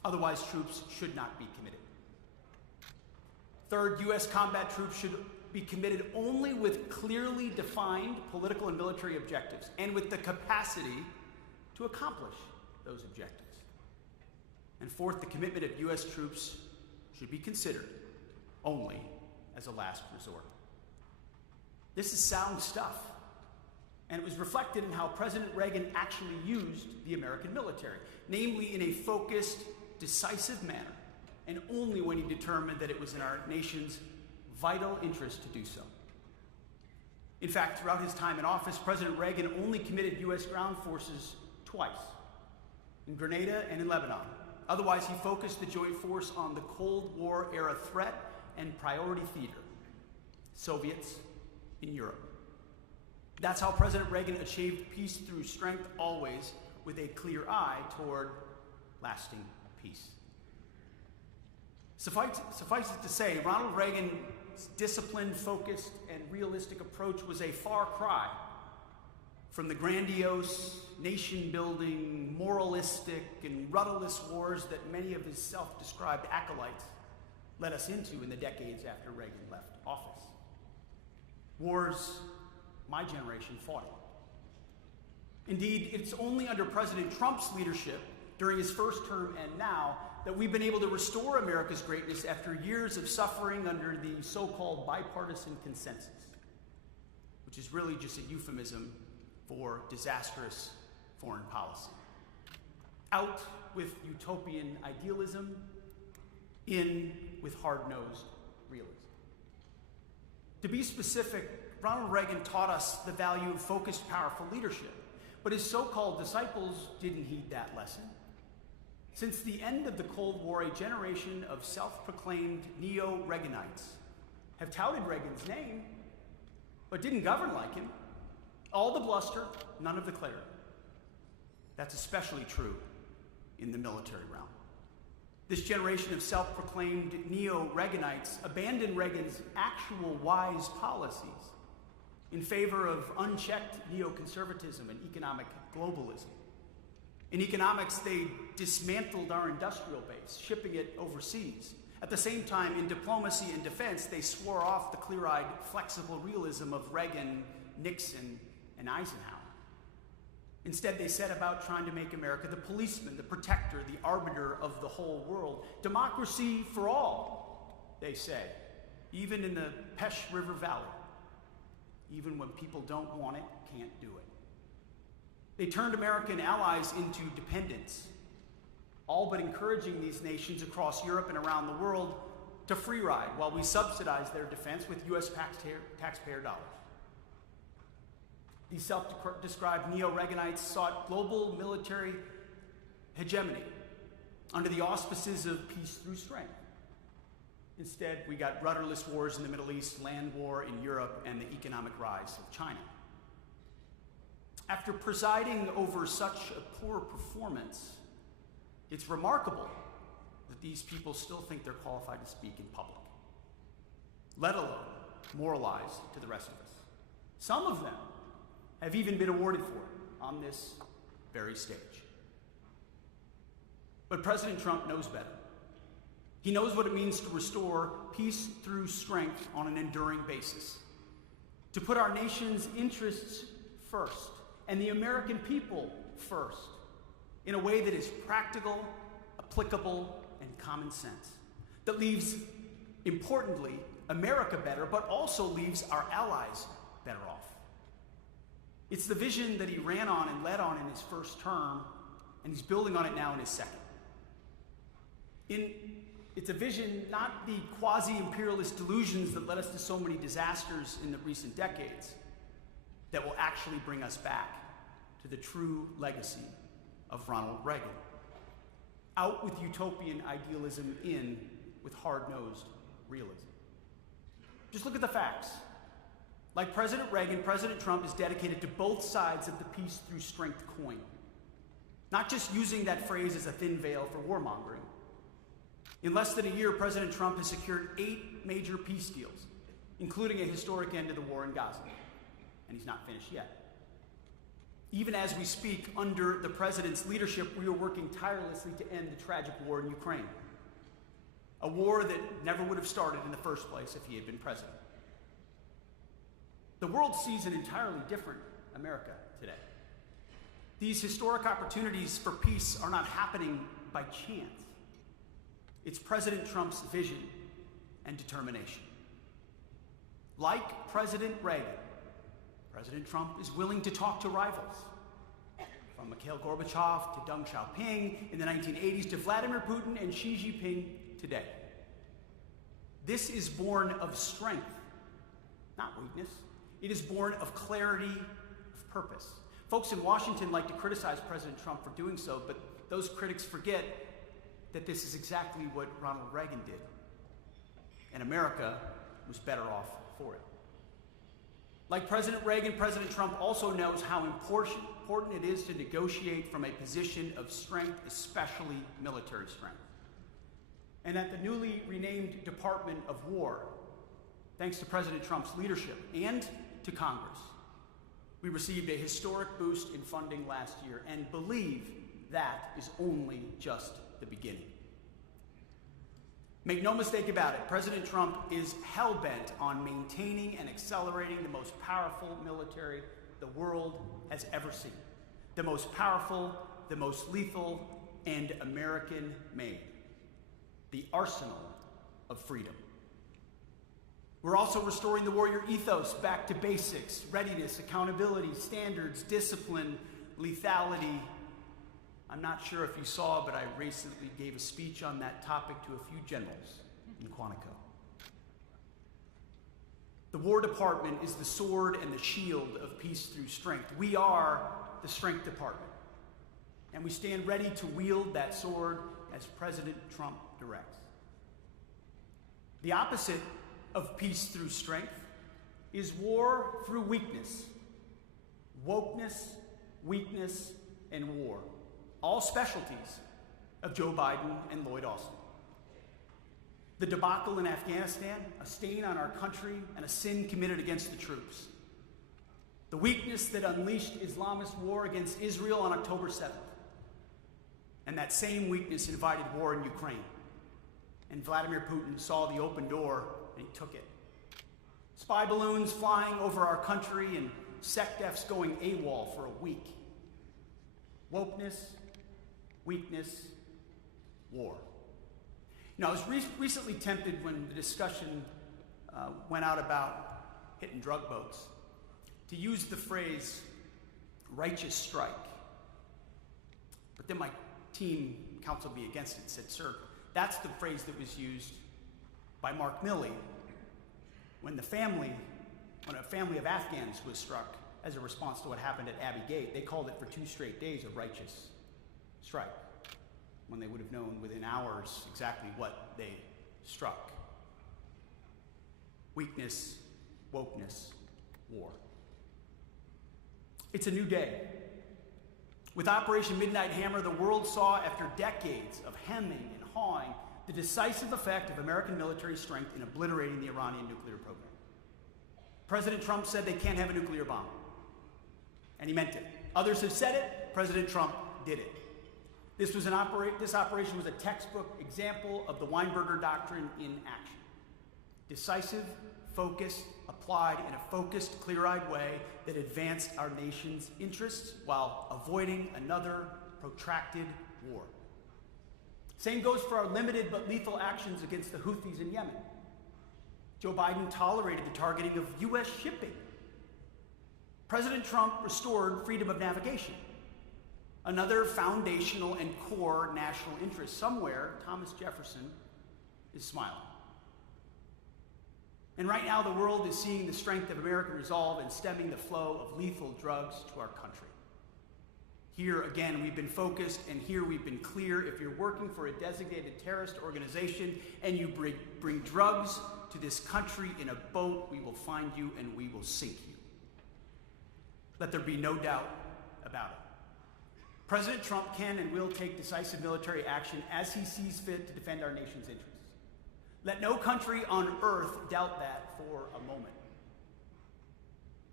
Otherwise, troops should not be committed. Third, U.S. combat troops should be committed only with clearly defined political and military objectives and with the capacity to accomplish those objectives. And fourth, the commitment of U.S. troops should be considered only as a last resort. This is sound stuff, and it was reflected in how President Reagan actually used the American military, namely in a focused, decisive manner, and only when he determined that it was in our nation's vital interest to do so. In fact, throughout his time in office, President Reagan only committed U.S. ground forces twice, in Grenada and in Lebanon. Otherwise, he focused the joint force on the Cold War era threat and priority theater, Soviets in Europe. That's how President Reagan achieved peace through strength, always with a clear eye toward lasting peace. Suffice it to say, Ronald Reagan's disciplined, focused, and realistic approach was a far cry from the grandiose, nation-building, moralistic, and rudderless wars that many of his self-described acolytes led us into in the decades after Reagan left office. Wars my generation fought in. Indeed, it's only under President Trump's leadership during his first term and now that we've been able to restore America's greatness after years of suffering under the so-called bipartisan consensus, which is really just a euphemism for disastrous foreign policy. Out with utopian idealism, in with hard-nosed realism. To be specific, Ronald Reagan taught us the value of focused, powerful leadership, but his so-called disciples didn't heed that lesson. Since the end of the Cold War, a generation of self-proclaimed neo-Reaganites have touted Reagan's name, but didn't govern like him. All the bluster, none of the clarity. That's especially true in the military realm. This generation of self-proclaimed neo-Reaganites abandoned Reagan's actual wise policies in favor of unchecked neoconservatism and economic globalism. In economics, they dismantled our industrial base, shipping it overseas. At the same time, in diplomacy and defense, they swore off the clear-eyed, flexible realism of Reagan, Nixon, and Eisenhower. Instead, they set about trying to make America the policeman, the protector, the arbiter of the whole world. Democracy for all, they say, even in the Pesh River Valley. Even when people don't want it, can't do it. They turned American allies into dependents, all but encouraging these nations across Europe and around the world to free ride while we subsidize their defense with U.S. taxpayer dollars. These self-described neo-Reaganites sought global military hegemony under the auspices of peace through strength. Instead, we got rudderless wars in the Middle East, land war in Europe, and the economic rise of China. After presiding over such a poor performance, it's remarkable that these people still think they're qualified to speak in public, let alone moralize to the rest of us. Some of them have even been awarded for it on this very stage. But President Trump knows better. He knows what it means to restore peace through strength on an enduring basis, to put our nation's interests first and the American people first in a way that is practical, applicable, and common sense, that leaves, importantly, America better, but also leaves our allies better off. It's the vision that he ran on and led on in his first term, and he's building on it now in his second. It's a vision, not the quasi-imperialist delusions that led us to so many disasters in the recent decades, that will actually bring us back to the true legacy of Ronald Reagan. Out with utopian idealism, in with hard-nosed realism. Just look at the facts. Like President Reagan, President Trump is dedicated to both sides of the peace through strength coin. Not just using that phrase as a thin veil for warmongering. In less than a year, President Trump has secured 8 major peace deals, including a historic end to the war in Gaza. And he's not finished yet. Even as we speak, under the president's leadership, we are working tirelessly to end the tragic war in Ukraine. A war that never would have started in the first place if he had been president. The world sees an entirely different America today. These historic opportunities for peace are not happening by chance. It's President Trump's vision and determination. Like President Reagan, President Trump is willing to talk to rivals, from Mikhail Gorbachev to Deng Xiaoping in the 1980s to Vladimir Putin and Xi Jinping today. This is born of strength, not weakness. It is born of clarity of purpose. Folks in Washington like to criticize President Trump for doing so, but those critics forget that this is exactly what Ronald Reagan did. And America was better off for it. Like President Reagan, President Trump also knows how important it is to negotiate from a position of strength, especially military strength. And at the newly renamed Department of War, thanks to President Trump's leadership and to Congress, we received a historic boost in funding last year and believe that is only just the beginning. Make no mistake about it, President Trump is hell-bent on maintaining and accelerating the most powerful military the world has ever seen. The most powerful, the most lethal, and American-made. The arsenal of freedom. We're also restoring the warrior ethos back to basics: readiness, accountability, standards, discipline, lethality. I'm not sure if you saw, but I recently gave a speech on that topic to a few generals in Quantico. The War Department is the sword and the shield of peace through strength. We are the Strength Department, and we stand ready to wield that sword as President Trump directs. The opposite of peace through strength is war through weakness. Wokeness, weakness, and war. All specialties of Joe Biden and Lloyd Austin. The debacle in Afghanistan, a stain on our country and a sin committed against the troops. The weakness that unleashed Islamist war against Israel on October 7th. And that same weakness invited war in Ukraine. And Vladimir Putin saw the open door and he took it. Spy balloons flying over our country and SecDefs going AWOL for a week. Wokeness, weakness, war. Now, I was recently tempted when the discussion went out about hitting drug boats to use the phrase righteous strike. But then my team counseled me against it and said, sir, that's the phrase that was used by Mark Milley when a family of Afghans was struck as a response to what happened at Abbey Gate. They called it for 2 straight days a righteous strike, when they would have known within hours exactly what they struck. Weakness, wokeness, war. It's a new day. With Operation Midnight Hammer, the world saw, after decades of hemming and hawing, the decisive effect of American military strength in obliterating the Iranian nuclear program. President Trump said they can't have a nuclear bomb, and he meant it. Others have said it. President Trump did it. This operation was a textbook example of the Weinberger Doctrine in action. Decisive, focused, applied in a focused, clear-eyed way that advanced our nation's interests while avoiding another protracted war. Same goes for our limited but lethal actions against the Houthis in Yemen. Joe Biden tolerated the targeting of U.S. shipping. President Trump restored freedom of navigation, another foundational and core national interest. Somewhere, Thomas Jefferson is smiling. And right now, the world is seeing the strength of American resolve in stemming the flow of lethal drugs to our country. Here, again, we've been focused, and here we've been clear. If you're working for a designated terrorist organization and you bring drugs to this country in a boat, we will find you and we will sink you. Let there be no doubt about it. President Trump can and will take decisive military action as he sees fit to defend our nation's interests. Let no country on earth doubt that for a moment.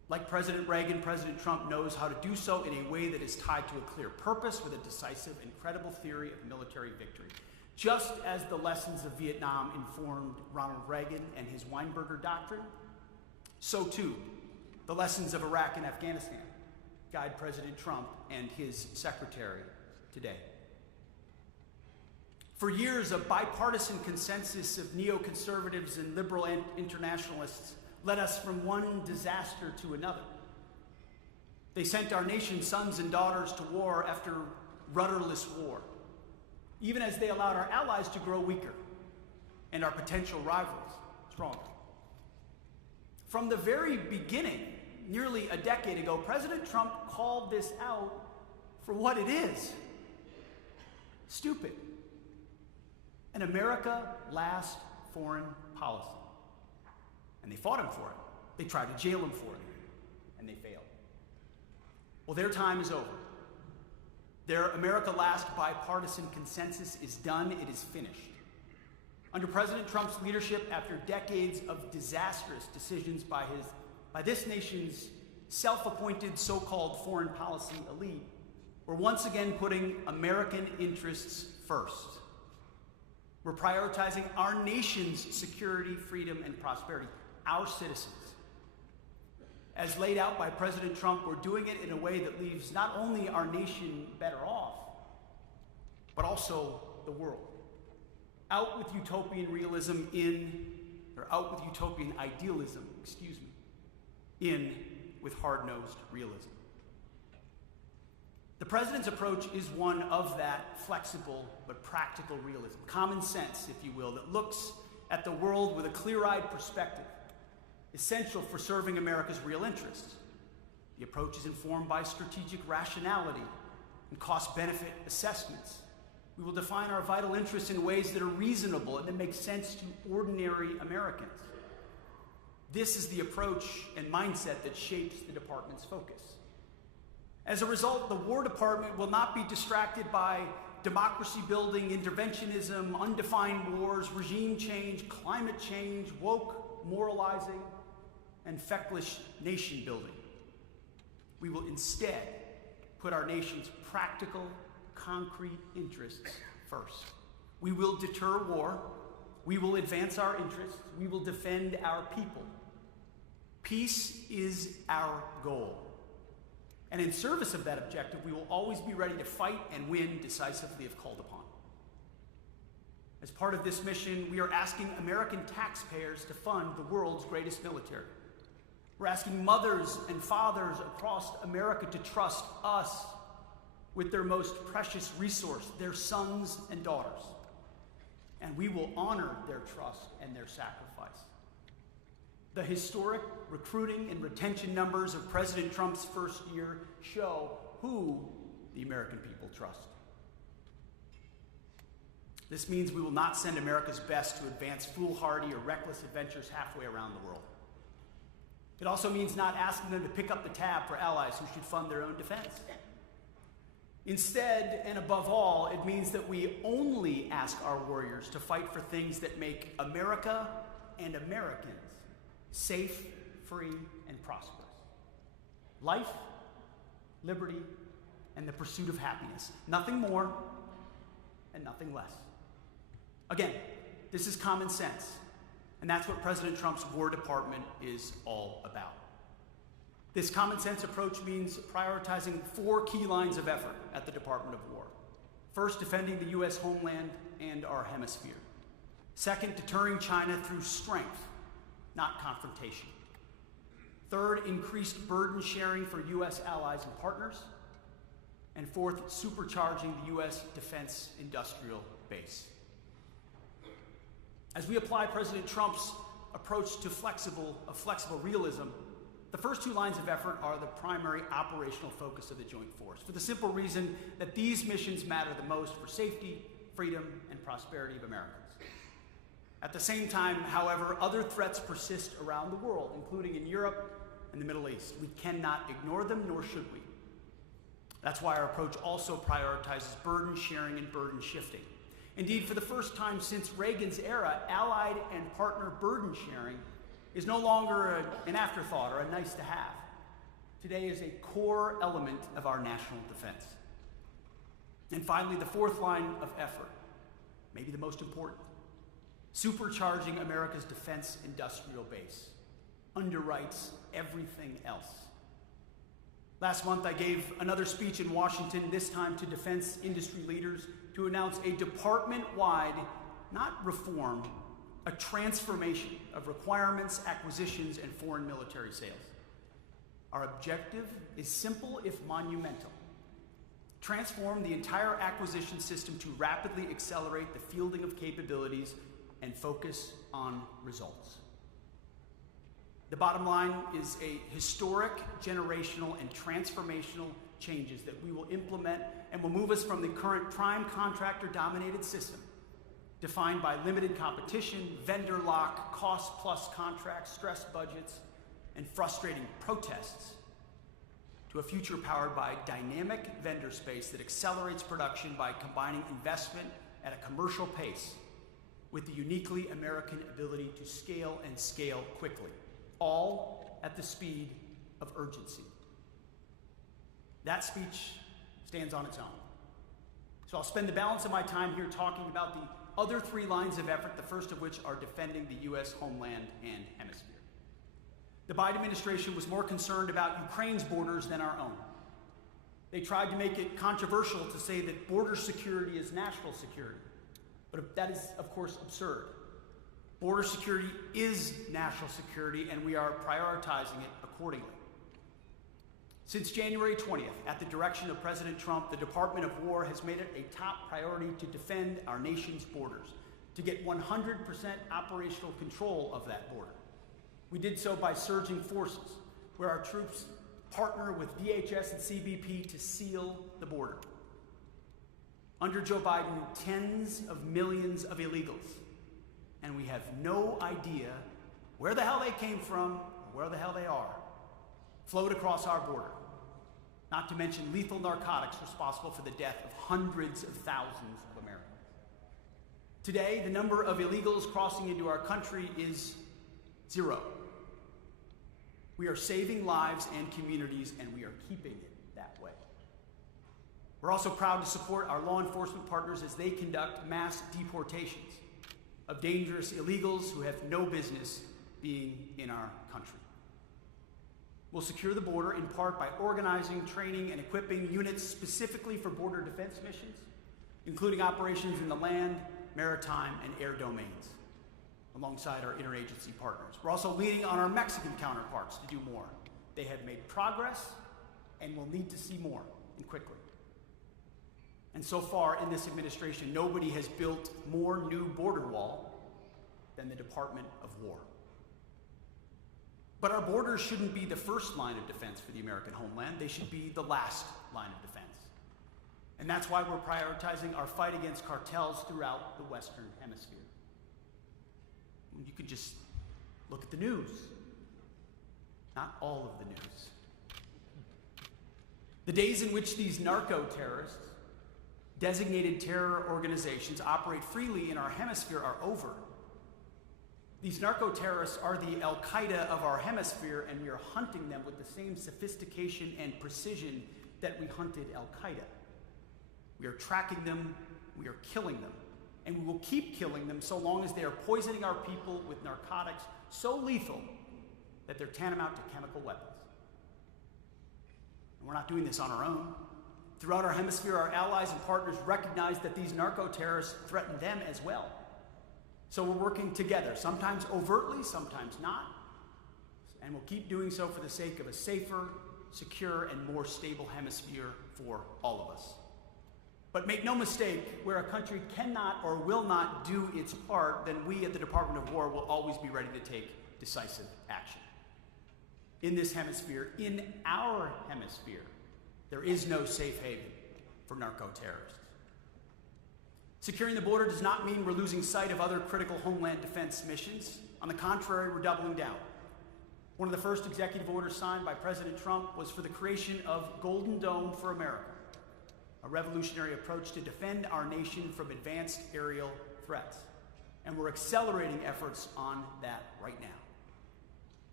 Like President Reagan, President Trump knows how to do so in a way that is tied to a clear purpose with a decisive and credible theory of military victory. Just as the lessons of Vietnam informed Ronald Reagan and his Weinberger Doctrine, so too the lessons of Iraq and Afghanistan guide President Trump and his secretary today. For years, a bipartisan consensus of neoconservatives and liberal internationalists led us from one disaster to another. They sent our nation's sons and daughters to war after rudderless war, even as they allowed our allies to grow weaker and our potential rivals stronger. From the very beginning, nearly a decade ago, President Trump called this out for what it is: stupid. An America last foreign policy. And they fought him for it. They tried to jail him for it, and they failed. Well, their time is over. Their America Last bipartisan consensus is done. It is finished. Under President Trump's leadership, after decades of disastrous decisions by this nation's self-appointed so-called foreign policy elite, we're once again putting American interests first. We're prioritizing our nation's security, freedom, and prosperity, our citizens. As laid out by President Trump, we're doing it in a way that leaves not only our nation better off, but also the world. Out with utopian idealism, in with hard-nosed realism. The president's approach is one of that flexible but practical realism, common sense, if you will, that looks at the world with a clear-eyed perspective, essential for serving America's real interests. The approach is informed by strategic rationality and cost-benefit assessments. We will define our vital interests in ways that are reasonable and that make sense to ordinary Americans. This is the approach and mindset that shapes the department's focus. As a result, the War Department will not be distracted by democracy-building interventionism, undefined wars, regime change, climate change, woke moralizing, and feckless nation-building. We will instead put our nation's practical, concrete interests first. We will deter war. We will advance our interests. We will defend our people. Peace is our goal. And in service of that objective, we will always be ready to fight and win decisively if called upon. As part of this mission, we are asking American taxpayers to fund the world's greatest military. We're asking mothers and fathers across America to trust us with their most precious resource, their sons and daughters. And we will honor their trust and their sacrifice. The historic recruiting and retention numbers of President Trump's first year show who the American people trust. This means we will not send America's best to advance foolhardy or reckless adventures halfway around the world. It also means not asking them to pick up the tab for allies who should fund their own defense. Instead, and above all, it means that we only ask our warriors to fight for things that make America and Americans safe, free, and prosperous. Life, liberty, and the pursuit of happiness. Nothing more and nothing less. Again, this is common sense, and that's what President Trump's War Department is all about. This common sense approach means prioritizing 4 key lines of effort at the Department of War. First, defending the U.S. homeland and our hemisphere. Second, deterring China through strength, not confrontation. Third, increased burden sharing for U.S. allies and partners. And fourth, supercharging the U.S. defense industrial base. As we apply President Trump's approach to flexible realism, the first 2 lines of effort are the primary operational focus of the Joint Force, for the simple reason that these missions matter the most for safety, freedom, and prosperity of Americans. At the same time, however, other threats persist around the world, including in Europe and the Middle East. We cannot ignore them, nor should we. That's why our approach also prioritizes burden sharing and burden shifting. Indeed, for the first time since Reagan's era, allied and partner burden sharing is no longer an afterthought or a nice to have. today is a core element of our national defense. And finally, the fourth line of effort, maybe the most important, supercharging America's defense industrial base underwrites everything else. Last month, I gave another speech in Washington, this time to defense industry leaders, to announce a department-wide, not reform, a transformation of requirements, acquisitions, and foreign military sales. Our objective is simple if monumental. Transform the entire acquisition system to rapidly accelerate the fielding of capabilities and focus on results. The bottom line is a historic, generational, and transformational changes that we will implement and will move us from the current prime contractor-dominated system, defined by limited competition, vendor lock, cost-plus contracts, stressed budgets, and frustrating protests, to a future powered by dynamic vendor space that accelerates production by combining investment at a commercial pace with the uniquely American ability to scale and scale quickly, all at the speed of urgency. That speech stands on its own. So I'll spend the balance of my time here talking about the other three lines of effort, the first of which are defending the U.S. homeland and hemisphere. The Biden administration was more concerned about Ukraine's borders than our own. They tried to make it controversial to say that border security is national security, but that is, of course, absurd. Border security is national security, and we are prioritizing it accordingly. Since January 20th, at the direction of President Trump, the Department of War has made it a top priority to defend our nation's borders, to get 100% operational control of that border. We did so by surging forces, where our troops partner with DHS and CBP to seal the border. Under Joe Biden, tens of millions of illegals, and we have no idea where the hell they came from or where the hell they are, flowed across our border, not to mention lethal narcotics responsible for the death of hundreds of thousands of Americans. Today, the number of illegals crossing into our country is 0. We are saving lives and communities, and we are keeping it that way. We're also proud to support our law enforcement partners as they conduct mass deportations of dangerous illegals who have no business being in our country. We'll secure the border in part by organizing, training, and equipping units specifically for border defense missions, including operations in the land, maritime, and air domains, alongside our interagency partners. We're also leaning on our Mexican counterparts to do more. They have made progress and will need to see more, and quickly. And so far in this administration, nobody has built more new border wall than the Department of War. But our borders shouldn't be the first line of defense for the American homeland. They should be the last line of defense. And that's why we're prioritizing our fight against cartels throughout the Western Hemisphere. You can just look at the news. Not all of the news. The days in which these narco-terrorists, designated terror organizations, operate freely in our hemisphere are over. These narco-terrorists are the al-Qaida of our hemisphere, and we are hunting them with the same sophistication and precision that we hunted al-Qaida. We are tracking them, we are killing them, and we will keep killing them so long as they are poisoning our people with narcotics so lethal that they're tantamount to chemical weapons. And we're not doing this on our own. Throughout our hemisphere, our allies and partners recognize that these narco-terrorists threaten them as well. So we're working together, sometimes overtly, sometimes not, and we'll keep doing so for the sake of a safer, secure, and more stable hemisphere for all of us. But make no mistake, where a country cannot or will not do its part, then we at the Department of War will always be ready to take decisive action. In this hemisphere, in our hemisphere, there is no safe haven for narco-terrorists. Securing the border does not mean we're losing sight of other critical homeland defense missions. On the contrary, we're doubling down. One of the first executive orders signed by President Trump was for the creation of Golden Dome for America, a revolutionary approach to defend our nation from advanced aerial threats. And we're accelerating efforts on that right now.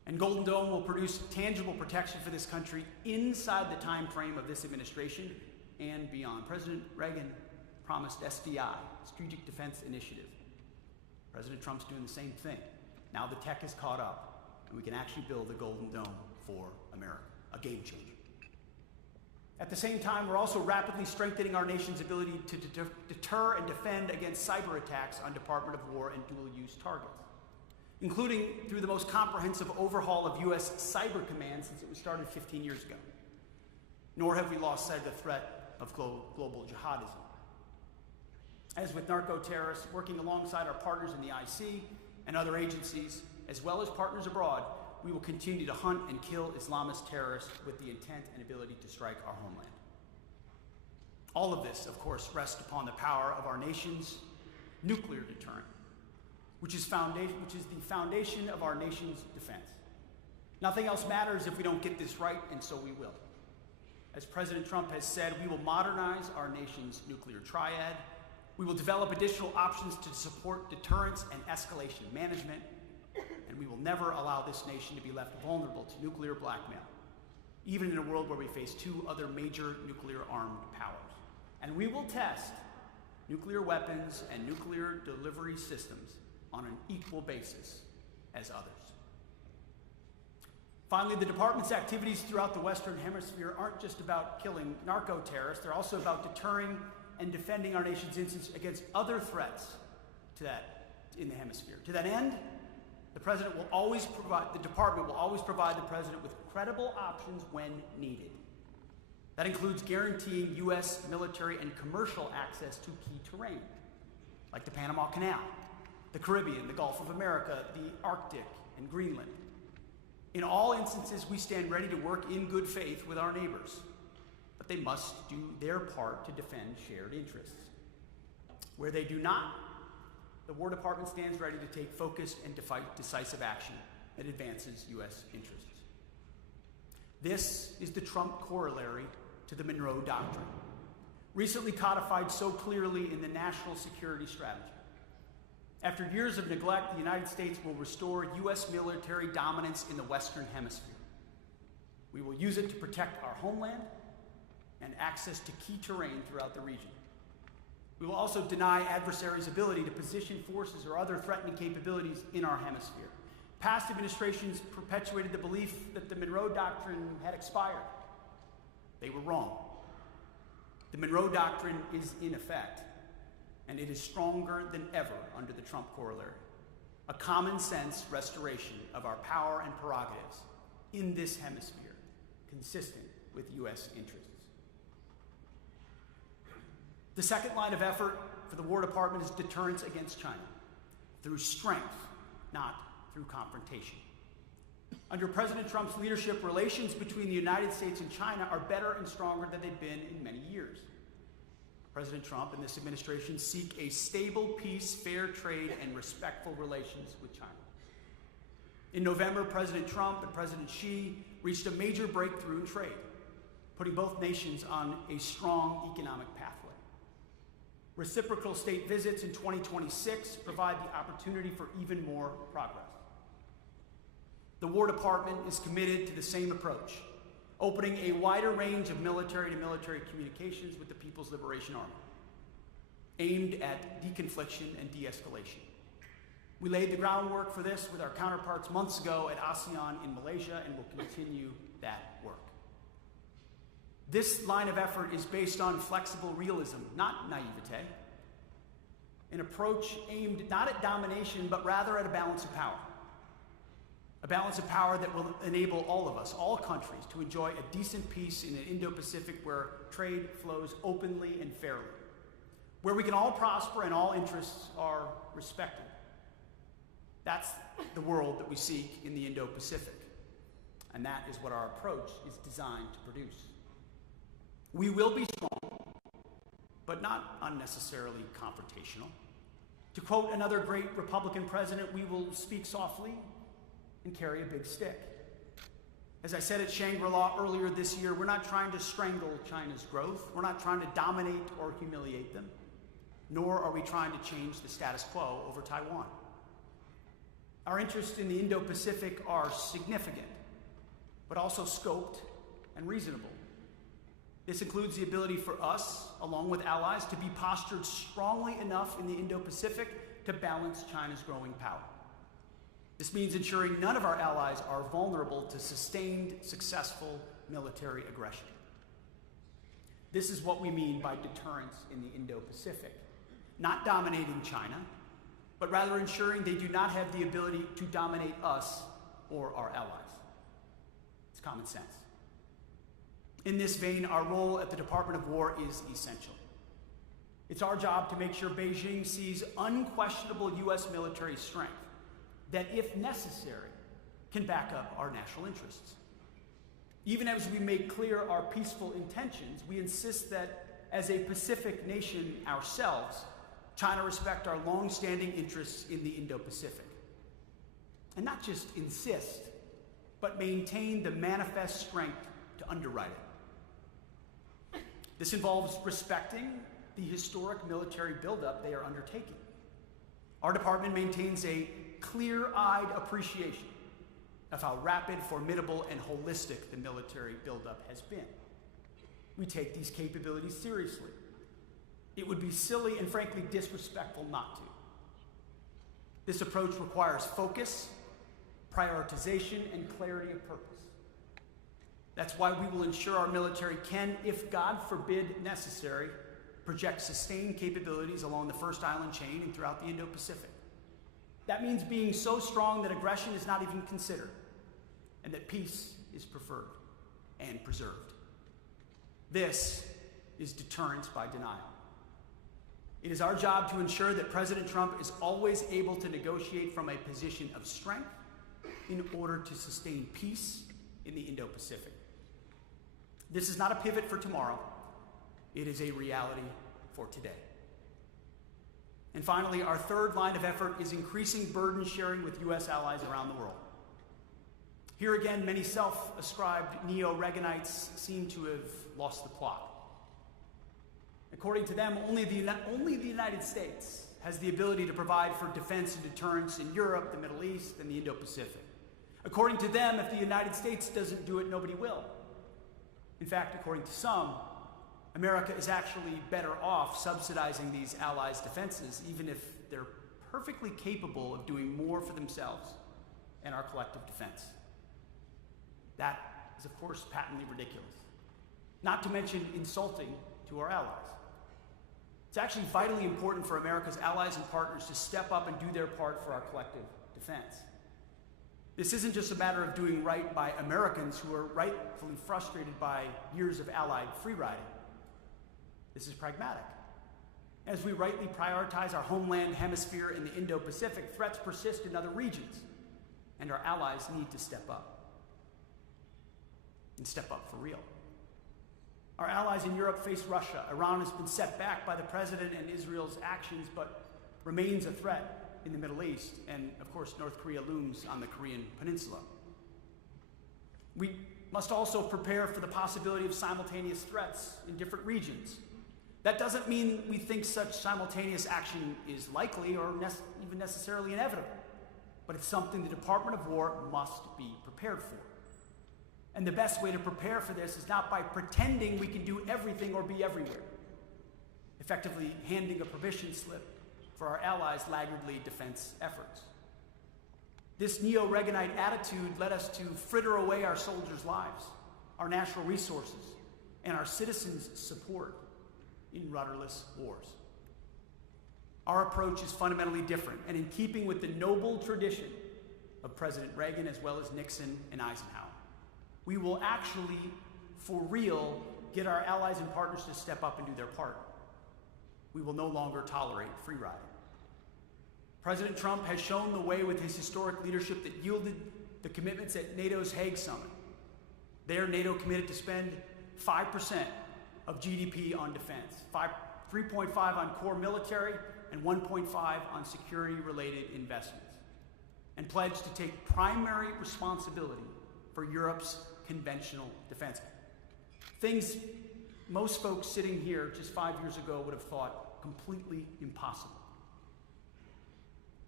And Golden Dome will produce tangible protection for this country inside the time frame of this administration and beyond. President Reagan promised SDI, Strategic Defense Initiative. President Trump's doing the same thing. Now the tech is caught up, and we can actually build the Golden Dome for America, a game changer. At the same time, we're also rapidly strengthening our nation's ability to deter and defend against cyber attacks on Department of War and dual-use targets, including through the most comprehensive overhaul of U.S. Cyber Command since it was started 15 years ago. Nor have we lost sight of the threat of global jihadism. As with narco-terrorists, working alongside our partners in the IC and other agencies, as well as partners abroad, we will continue to hunt and kill Islamist terrorists with the intent and ability to strike our homeland. All of this, of course, rests upon the power of our nation's nuclear deterrent, which is the foundation of our nation's defense. Nothing else matters if we don't get this right, and so we will. As President Trump has said, we will modernize our nation's nuclear triad. We will develop additional options to support deterrence and escalation management, and we will never allow this nation to be left vulnerable to nuclear blackmail, even in a world where we face two other major nuclear-armed powers. And we will test nuclear weapons and nuclear delivery systems on an equal basis as others. Finally, the department's activities throughout the Western Hemisphere aren't just about killing narco-terrorists, they're also about deterring and defending our nation's interests against other threats in the hemisphere. To that end, the department will always provide the president with credible options when needed. That includes guaranteeing U.S. military and commercial access to key terrain, like the Panama Canal, the Caribbean, the Gulf of America, the Arctic, and Greenland. In all instances, we stand ready to work in good faith with our neighbors, but they must do their part to defend shared interests. Where they do not, the War Department stands ready to take focused and decisive action that advances U.S. interests. This is the Trump corollary to the Monroe Doctrine, recently codified so clearly in the National Security Strategy. After years of neglect, the United States will restore U.S. military dominance in the Western Hemisphere. We will use it to protect our homeland and access to key terrain throughout the region. We will also deny adversaries' ability to position forces or other threatening capabilities in our hemisphere. Past administrations perpetuated the belief that the Monroe Doctrine had expired. They were wrong. The Monroe Doctrine is in effect, and it is stronger than ever under the Trump corollary. A common sense restoration of our power and prerogatives in this hemisphere, consistent with U.S. interests. The second line of effort for the War Department is deterrence against China, through strength, not through confrontation. Under President Trump's leadership, relations between the United States and China are better and stronger than they've been in many years. President Trump and this administration seek a stable peace, fair trade, and respectful relations with China. In November, President Trump and President Xi reached a major breakthrough in trade, putting both nations on a strong economic pathway. Reciprocal state visits in 2026 provide the opportunity for even more progress. The War Department is committed to the same approach, opening a wider range of military-to-military communications with the People's Liberation Army, aimed at deconfliction and de-escalation. We laid the groundwork for this with our counterparts months ago at ASEAN in Malaysia, and will continue that work. This line of effort is based on flexible realism, not naivete, an approach aimed not at domination, but rather at a balance of power. A balance of power that will enable all of us, all countries, to enjoy a decent peace in an Indo-Pacific where trade flows openly and fairly, where we can all prosper and all interests are respected. That's the world that we seek in the Indo-Pacific, and that is what our approach is designed to produce. We will be strong, but not unnecessarily confrontational. To quote another great Republican president, we will speak softly and carry a big stick. As I said at Shangri-La earlier this year, we're not trying to strangle China's growth. We're not trying to dominate or humiliate them, nor are we trying to change the status quo over Taiwan. Our interests in the Indo-Pacific are significant, but also scoped and reasonable. This includes the ability for us, along with allies, to be postured strongly enough in the Indo-Pacific to balance China's growing power. This means ensuring none of our allies are vulnerable to sustained, successful military aggression. This is what we mean by deterrence in the Indo-Pacific. Not dominating China, but rather ensuring they do not have the ability to dominate us or our allies. It's common sense. In this vein, our role at the Department of War is essential. It's our job to make sure Beijing sees unquestionable U.S. military strength that, if necessary, can back up our national interests. Even as we make clear our peaceful intentions, we insist that, as a Pacific nation ourselves, China respect our long-standing interests in the Indo-Pacific. And not just insist, but maintain the manifest strength to underwrite it. This involves respecting the historic military buildup they are undertaking. Our department maintains a clear-eyed appreciation of how rapid, formidable, and holistic the military buildup has been. We take these capabilities seriously. It would be silly and frankly disrespectful not to. This approach requires focus, prioritization, and clarity of purpose. That's why we will ensure our military can, if God forbid necessary, project sustained capabilities along the First Island chain and throughout the Indo-Pacific. That means being so strong that aggression is not even considered, and that peace is preferred and preserved. This is deterrence by denial. It is our job to ensure that President Trump is always able to negotiate from a position of strength in order to sustain peace in the Indo-Pacific. This is not a pivot for tomorrow. It is a reality for today. And finally, our third line of effort is increasing burden sharing with U.S. allies around the world. Here again, many self-ascribed neo-Reaganites seem to have lost the plot. According to them, only the United States has the ability to provide for defense and deterrence in Europe, the Middle East, and the Indo-Pacific. According to them, if the United States doesn't do it, nobody will. In fact, according to some, America is actually better off subsidizing these allies' defenses, even if they're perfectly capable of doing more for themselves and our collective defense. That is, of course, patently ridiculous, not to mention insulting to our allies. It's actually vitally important for America's allies and partners to step up and do their part for our collective defense. This isn't just a matter of doing right by Americans who are rightfully frustrated by years of allied free-riding. This is pragmatic. As we rightly prioritize our homeland hemisphere in the Indo-Pacific, threats persist in other regions, and our allies need to step up. And step up for real. Our allies in Europe face Russia. Iran has been set back by the president and Israel's actions, but remains a threat in the Middle East, and of course North Korea looms on the Korean Peninsula. We must also prepare for the possibility of simultaneous threats in different regions. That doesn't mean we think such simultaneous action is likely or even necessarily inevitable, but it's something the Department of War must be prepared for. And the best way to prepare for this is not by pretending we can do everything or be everywhere, effectively handing a permission slip for our allies' laggardly defense efforts. This neo-Reaganite attitude led us to fritter away our soldiers' lives, our national resources, and our citizens' support in rudderless wars. Our approach is fundamentally different and in keeping with the noble tradition of President Reagan as well as Nixon and Eisenhower. We will actually, for real, get our allies and partners to step up and do their part. We will no longer tolerate free riding. President Trump has shown the way with his historic leadership that yielded the commitments at NATO's Hague Summit. There, NATO committed to spend 5% of GDP on defense, 3.5% on core military, and 1.5% on security-related investments, and pledged to take primary responsibility for Europe's conventional defense. Things most folks sitting here just 5 years ago would have thought completely impossible.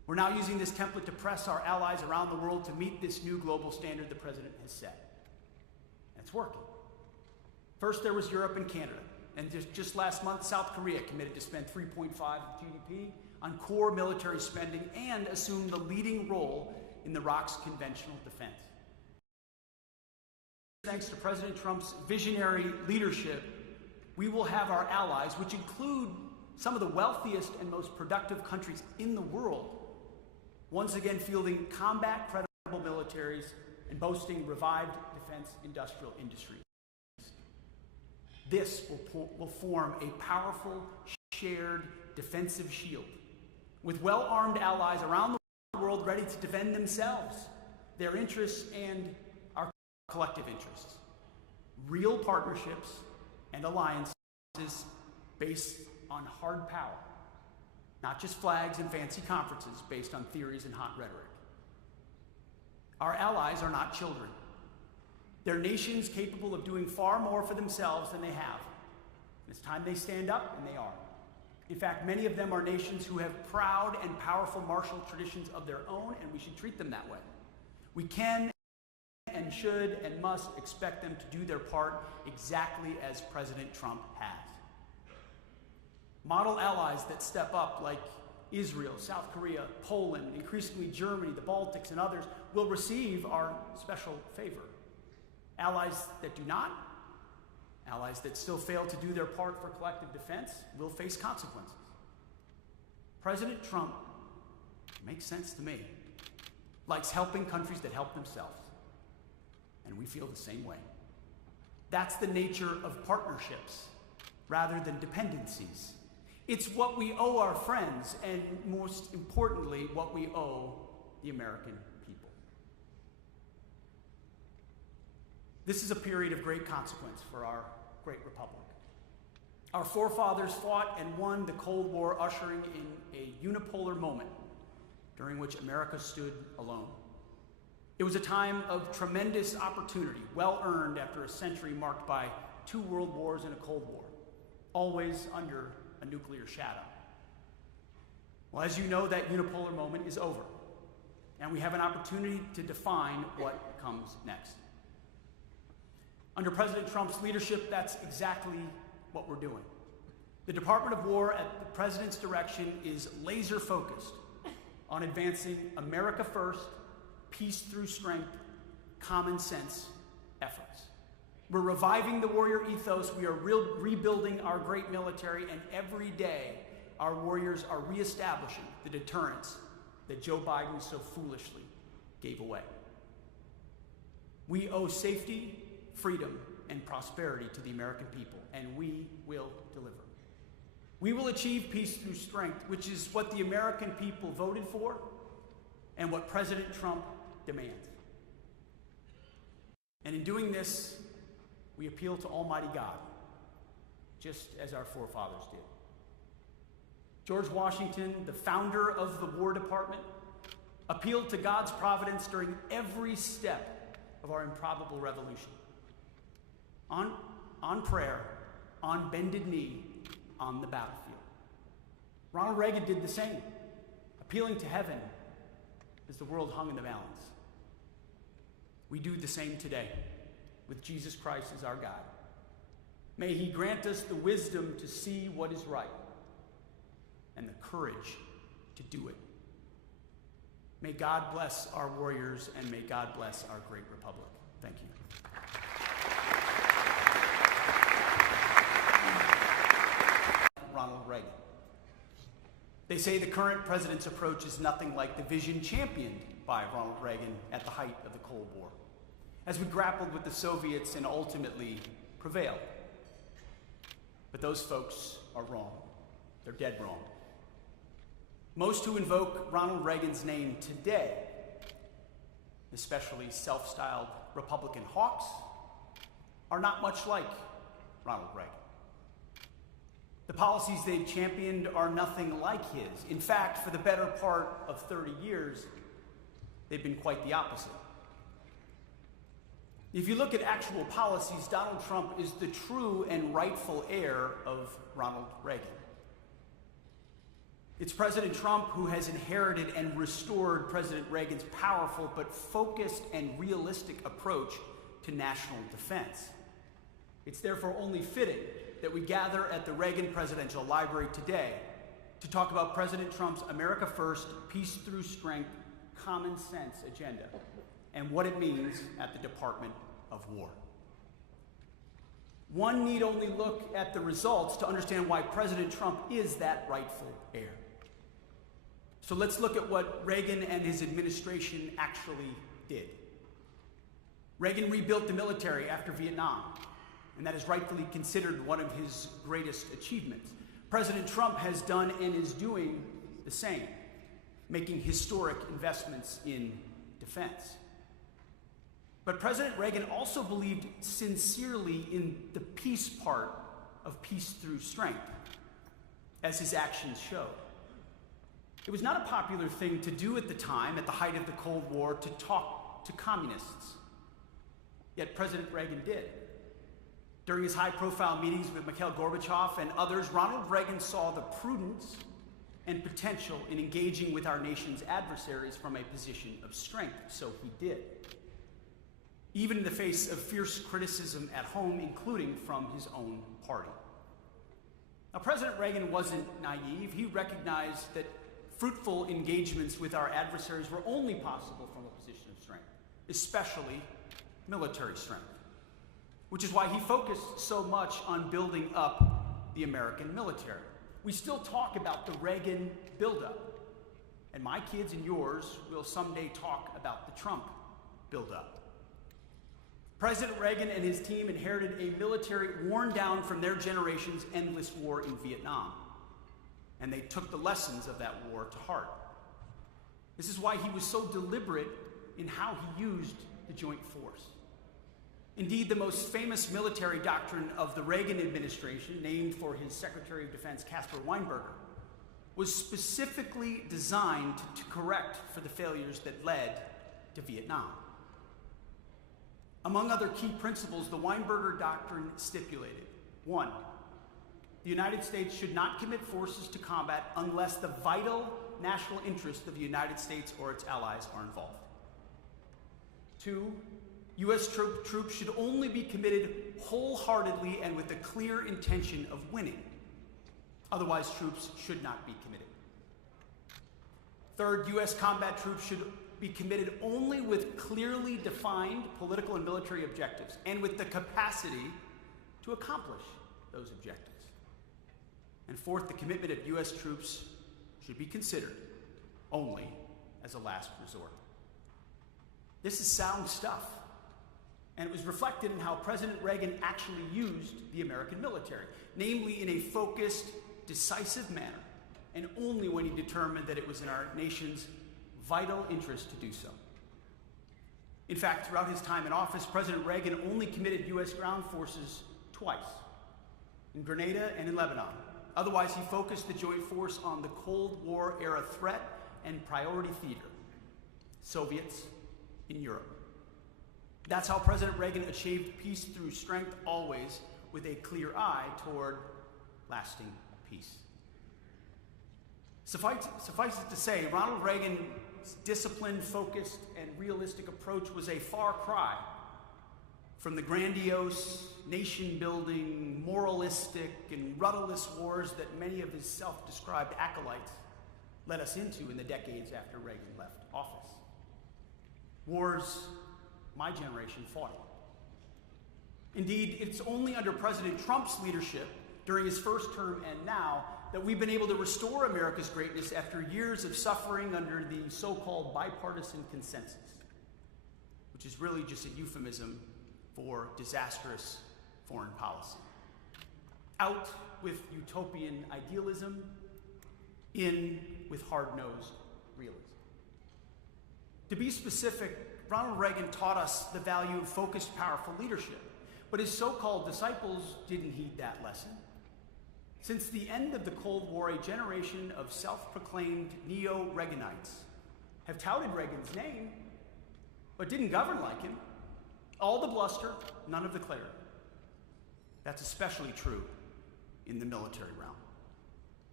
We're now using this template to press our allies around the world to meet this new global standard the president has set. And it's working. First, there was Europe and Canada. And just last month, South Korea committed to spend 3.5% of GDP on core military spending and assume the leading role in Iraq's conventional defense. Thanks to President Trump's visionary leadership, we will have our allies, which include some of the wealthiest and most productive countries in the world, once again fielding combat-credible militaries and boasting revived defense industrial industries. This will form a powerful, shared defensive shield with well-armed allies around the world ready to defend themselves, their interests, and our collective interests. Real partnerships and alliances based on hard power, not just flags and fancy conferences based on theories and hot rhetoric. Our allies are not children. They're nations capable of doing far more for themselves than they have. It's time they stand up, and they are. In fact, many of them are nations who have proud and powerful martial traditions of their own, and we should treat them that way. We can and should and must expect them to do their part exactly as President Trump has. Model allies that step up, like Israel, South Korea, Poland, increasingly Germany, the Baltics, and others, will receive our special favor. Allies that do not, allies that still fail to do their part for collective defense, will face consequences. President Trump, makes sense to me, likes helping countries that help themselves. And we feel the same way. That's the nature of partnerships rather than dependencies. It's what we owe our friends, and most importantly, what we owe the American people. This is a period of great consequence for our great republic. Our forefathers fought and won the Cold War, ushering in a unipolar moment during which America stood alone. It was a time of tremendous opportunity, well earned after a century marked by 2 world wars and a Cold War, always under a nuclear shadow. Well, as you know, that unipolar moment is over, and we have an opportunity to define what comes next. Under President Trump's leadership, that's exactly what we're doing. The Department of War, at the president's direction, is laser focused on advancing America first, peace through strength, common sense efforts. We're reviving the warrior ethos. We are rebuilding our great military, and every day our warriors are reestablishing the deterrence that Joe Biden so foolishly gave away. We owe safety, freedom, and prosperity to the American people, and we will deliver. We will achieve peace through strength, which is what the American people voted for and what President Trump demands. And in doing this, we appeal to Almighty God, just as our forefathers did. George Washington, the founder of the War Department, appealed to God's providence during every step of our improbable revolution. On prayer, on bended knee, on the battlefield. Ronald Reagan did the same, appealing to heaven as the world hung in the balance. We do the same today, with Jesus Christ as our guide. May he grant us the wisdom to see what is right and the courage to do it. May God bless our warriors, and may God bless our great republic. Thank you. Ronald Reagan. They say the current president's approach is nothing like the vision championed by Ronald Reagan at the height of the Cold War, as we grappled with the Soviets and ultimately prevailed. But those folks are wrong. They're dead wrong. Most who invoke Ronald Reagan's name today, especially self-styled Republican hawks, are not much like Ronald Reagan. The policies they've championed are nothing like his. In fact, for the better part of 30 years, they've been quite the opposite. If you look at actual policies, Donald Trump is the true and rightful heir of Ronald Reagan. It's President Trump who has inherited and restored President Reagan's powerful but focused and realistic approach to national defense. It's therefore only fitting that we gather at the Reagan Presidential Library today to talk about President Trump's America First, Peace Through Strength, Common Sense agenda and what it means at the Department of War. One need only look at the results to understand why President Trump is that rightful heir. So let's look at what Reagan and his administration actually did. Reagan rebuilt the military after Vietnam, and that is rightfully considered one of his greatest achievements. President Trump has done and is doing the same, making historic investments in defense. But President Reagan also believed sincerely in the peace part of peace through strength, as his actions showed. It was not a popular thing to do at the time, at the height of the Cold War, to talk to communists. Yet President Reagan did. During his high-profile meetings with Mikhail Gorbachev and others, Ronald Reagan saw the prudence and potential in engaging with our nation's adversaries from a position of strength, so he did. Even in the face of fierce criticism at home, including from his own party. Now, President Reagan wasn't naive. He recognized that fruitful engagements with our adversaries were only possible from a position of strength, especially military strength, which is why he focused so much on building up the American military. We still talk about the Reagan buildup, and my kids and yours will someday talk about the Trump buildup. President Reagan and his team inherited a military worn down from their generation's endless war in Vietnam, and they took the lessons of that war to heart. This is why he was so deliberate in how he used the joint force. Indeed, the most famous military doctrine of the Reagan administration, named for his Secretary of Defense, Caspar Weinberger, was specifically designed to correct for the failures that led to Vietnam. Among other key principles, the Weinberger doctrine stipulated: 1, the United States should not commit forces to combat unless the vital national interests of the United States or its allies are involved. 2, U.S. troops should only be committed wholeheartedly and with the clear intention of winning. Otherwise, troops should not be committed. 3rd, U.S. combat troops should be committed only with clearly defined political and military objectives and with the capacity to accomplish those objectives. And 4th, the commitment of U.S. troops should be considered only as a last resort. This is sound stuff, and it was reflected in how President Reagan actually used the American military, namely in a focused, decisive manner, and only when he determined that it was in our nation's vital interest to do so. In fact, throughout his time in office, President Reagan only committed U.S. ground forces twice, in Grenada and in Lebanon. Otherwise, he focused the joint force on the Cold War era threat and priority theater, Soviets in Europe. That's how President Reagan achieved peace through strength, always with a clear eye toward lasting peace. Suffice it to say, Ronald Reagan's disciplined, focused, and realistic approach was a far cry from the grandiose, nation-building, moralistic, and rudderless wars that many of his self-described acolytes led us into in the decades after Reagan left office. Wars my generation fought. Indeed, it's only under President Trump's leadership during his first term and now that we've been able to restore America's greatness after years of suffering under the so-called bipartisan consensus, which is really just a euphemism for disastrous foreign policy. Out with utopian idealism, in with hard-nosed realism. To be specific, Ronald Reagan taught us the value of focused, powerful leadership, but his so-called disciples didn't heed that lesson. Since the end of the Cold War, a generation of self-proclaimed neo-Reaganites have touted Reagan's name, but didn't govern like him. All the bluster, none of the clarity. That's especially true in the military realm.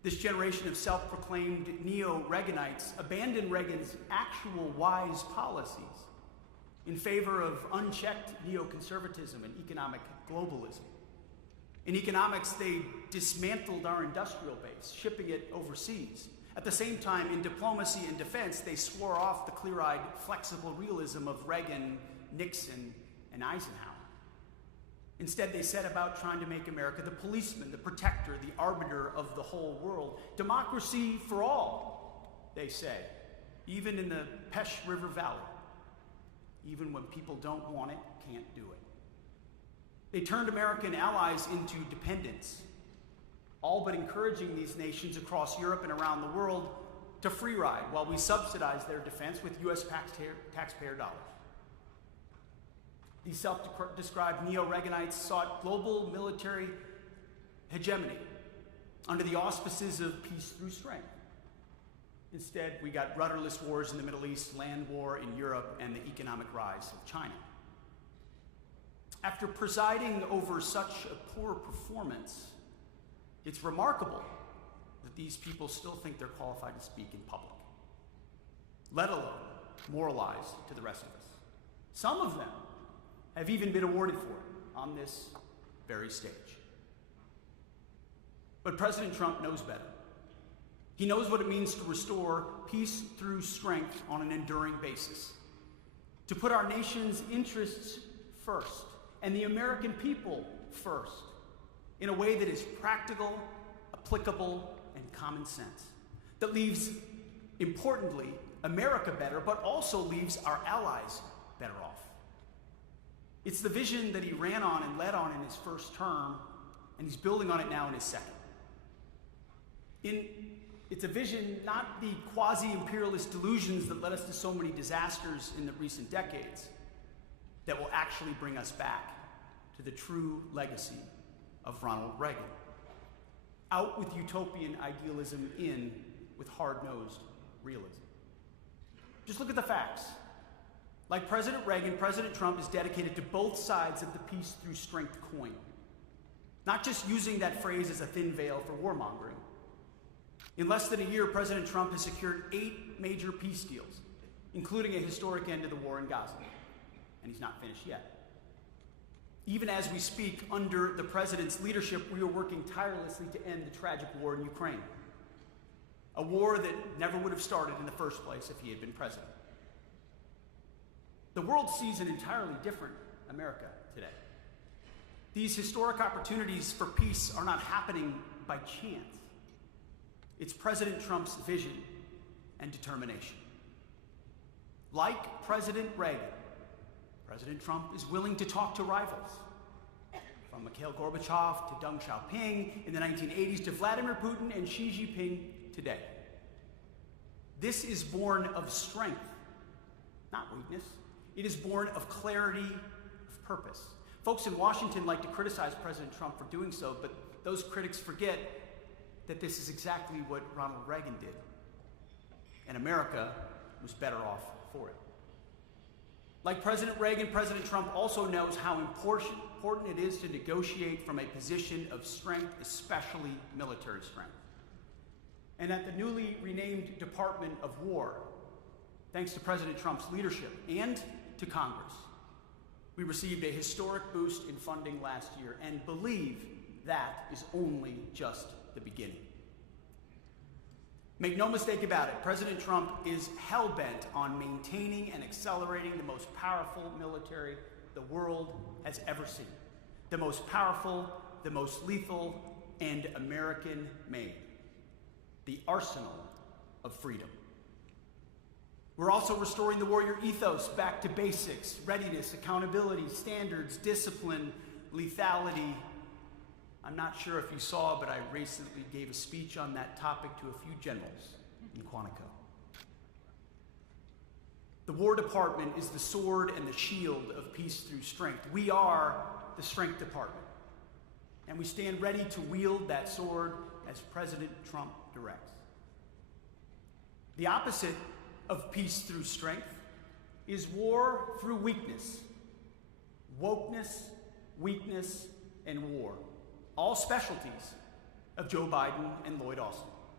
This generation of self-proclaimed neo-Reaganites abandoned Reagan's actual wise policies in favor of unchecked neoconservatism and economic globalism. In economics, they dismantled our industrial base, shipping it overseas. At the same time, in diplomacy and defense, they swore off the clear-eyed, flexible realism of Reagan, Nixon, and Eisenhower. Instead, they set about trying to make America the policeman, the protector, the arbiter of the whole world. Democracy for all, they say, even in the Pesh River Valley. Even when people don't want it, can't do it. They turned American allies into dependents, all but encouraging these nations across Europe and around the world to free ride while we subsidize their defense with U.S. taxpayer dollars. These self-described neo-Reaganites sought global military hegemony under the auspices of peace through strength. Instead, we got rudderless wars in the Middle East, land war in Europe, and the economic rise of China. After presiding over such a poor performance, it's remarkable that these people still think they're qualified to speak in public, let alone moralize to the rest of us. Some of them have even been awarded for it on this very stage. But President Trump knows better. He knows what it means to restore peace through strength on an enduring basis, to put our nation's interests first and the American people first in a way that is practical, applicable, and common sense, that leaves, importantly, America better, but also leaves our allies better off. It's the vision that he ran on and led on in his first term, and he's building on it now in his second. It's a vision, not the quasi-imperialist delusions that led us to so many disasters in the recent decades, that will actually bring us back to the true legacy of Ronald Reagan. Out with utopian idealism, in with hard-nosed realism. Just look at the facts. Like President Reagan, President Trump is dedicated to both sides of the peace through strength coin. Not just using that phrase as a thin veil for warmongering. In less than a year, President Trump has secured 8 major peace deals, including a historic end to the war in Gaza. And he's not finished yet. Even as we speak, under the president's leadership, we are working tirelessly to end the tragic war in Ukraine. A war that never would have started in the first place if he had been president. The world sees an entirely different America today. These historic opportunities for peace are not happening by chance. It's President Trump's vision and determination. Like President Reagan, President Trump is willing to talk to rivals, from Mikhail Gorbachev to Deng Xiaoping in the 1980s to Vladimir Putin and Xi Jinping today. This is born of strength, not weakness. It is born of clarity of purpose. Folks in Washington like to criticize President Trump for doing so, but those critics forget that this is exactly what Ronald Reagan did. And America was better off for it. Like President Reagan, President Trump also knows how important it is to negotiate from a position of strength, especially military strength. And at the newly renamed Department of War, thanks to President Trump's leadership and to Congress, we received a historic boost in funding last year and believe that is only just the beginning. Make no mistake about it, President Trump is hell-bent on maintaining and accelerating the most powerful military the world has ever seen. The most powerful, the most lethal, and American-made. The arsenal of freedom. We're also restoring the warrior ethos back to basics: readiness, accountability, standards, discipline, lethality. I'm not sure if you saw, but I recently gave a speech on that topic to a few generals in Quantico. The War Department is the sword and the shield of peace through strength. We are the Strength Department, and we stand ready to wield that sword as President Trump directs. The opposite of peace through strength is war through weakness. Wokeness, weakness, and war. All specialties of Joe Biden and Lloyd Austin.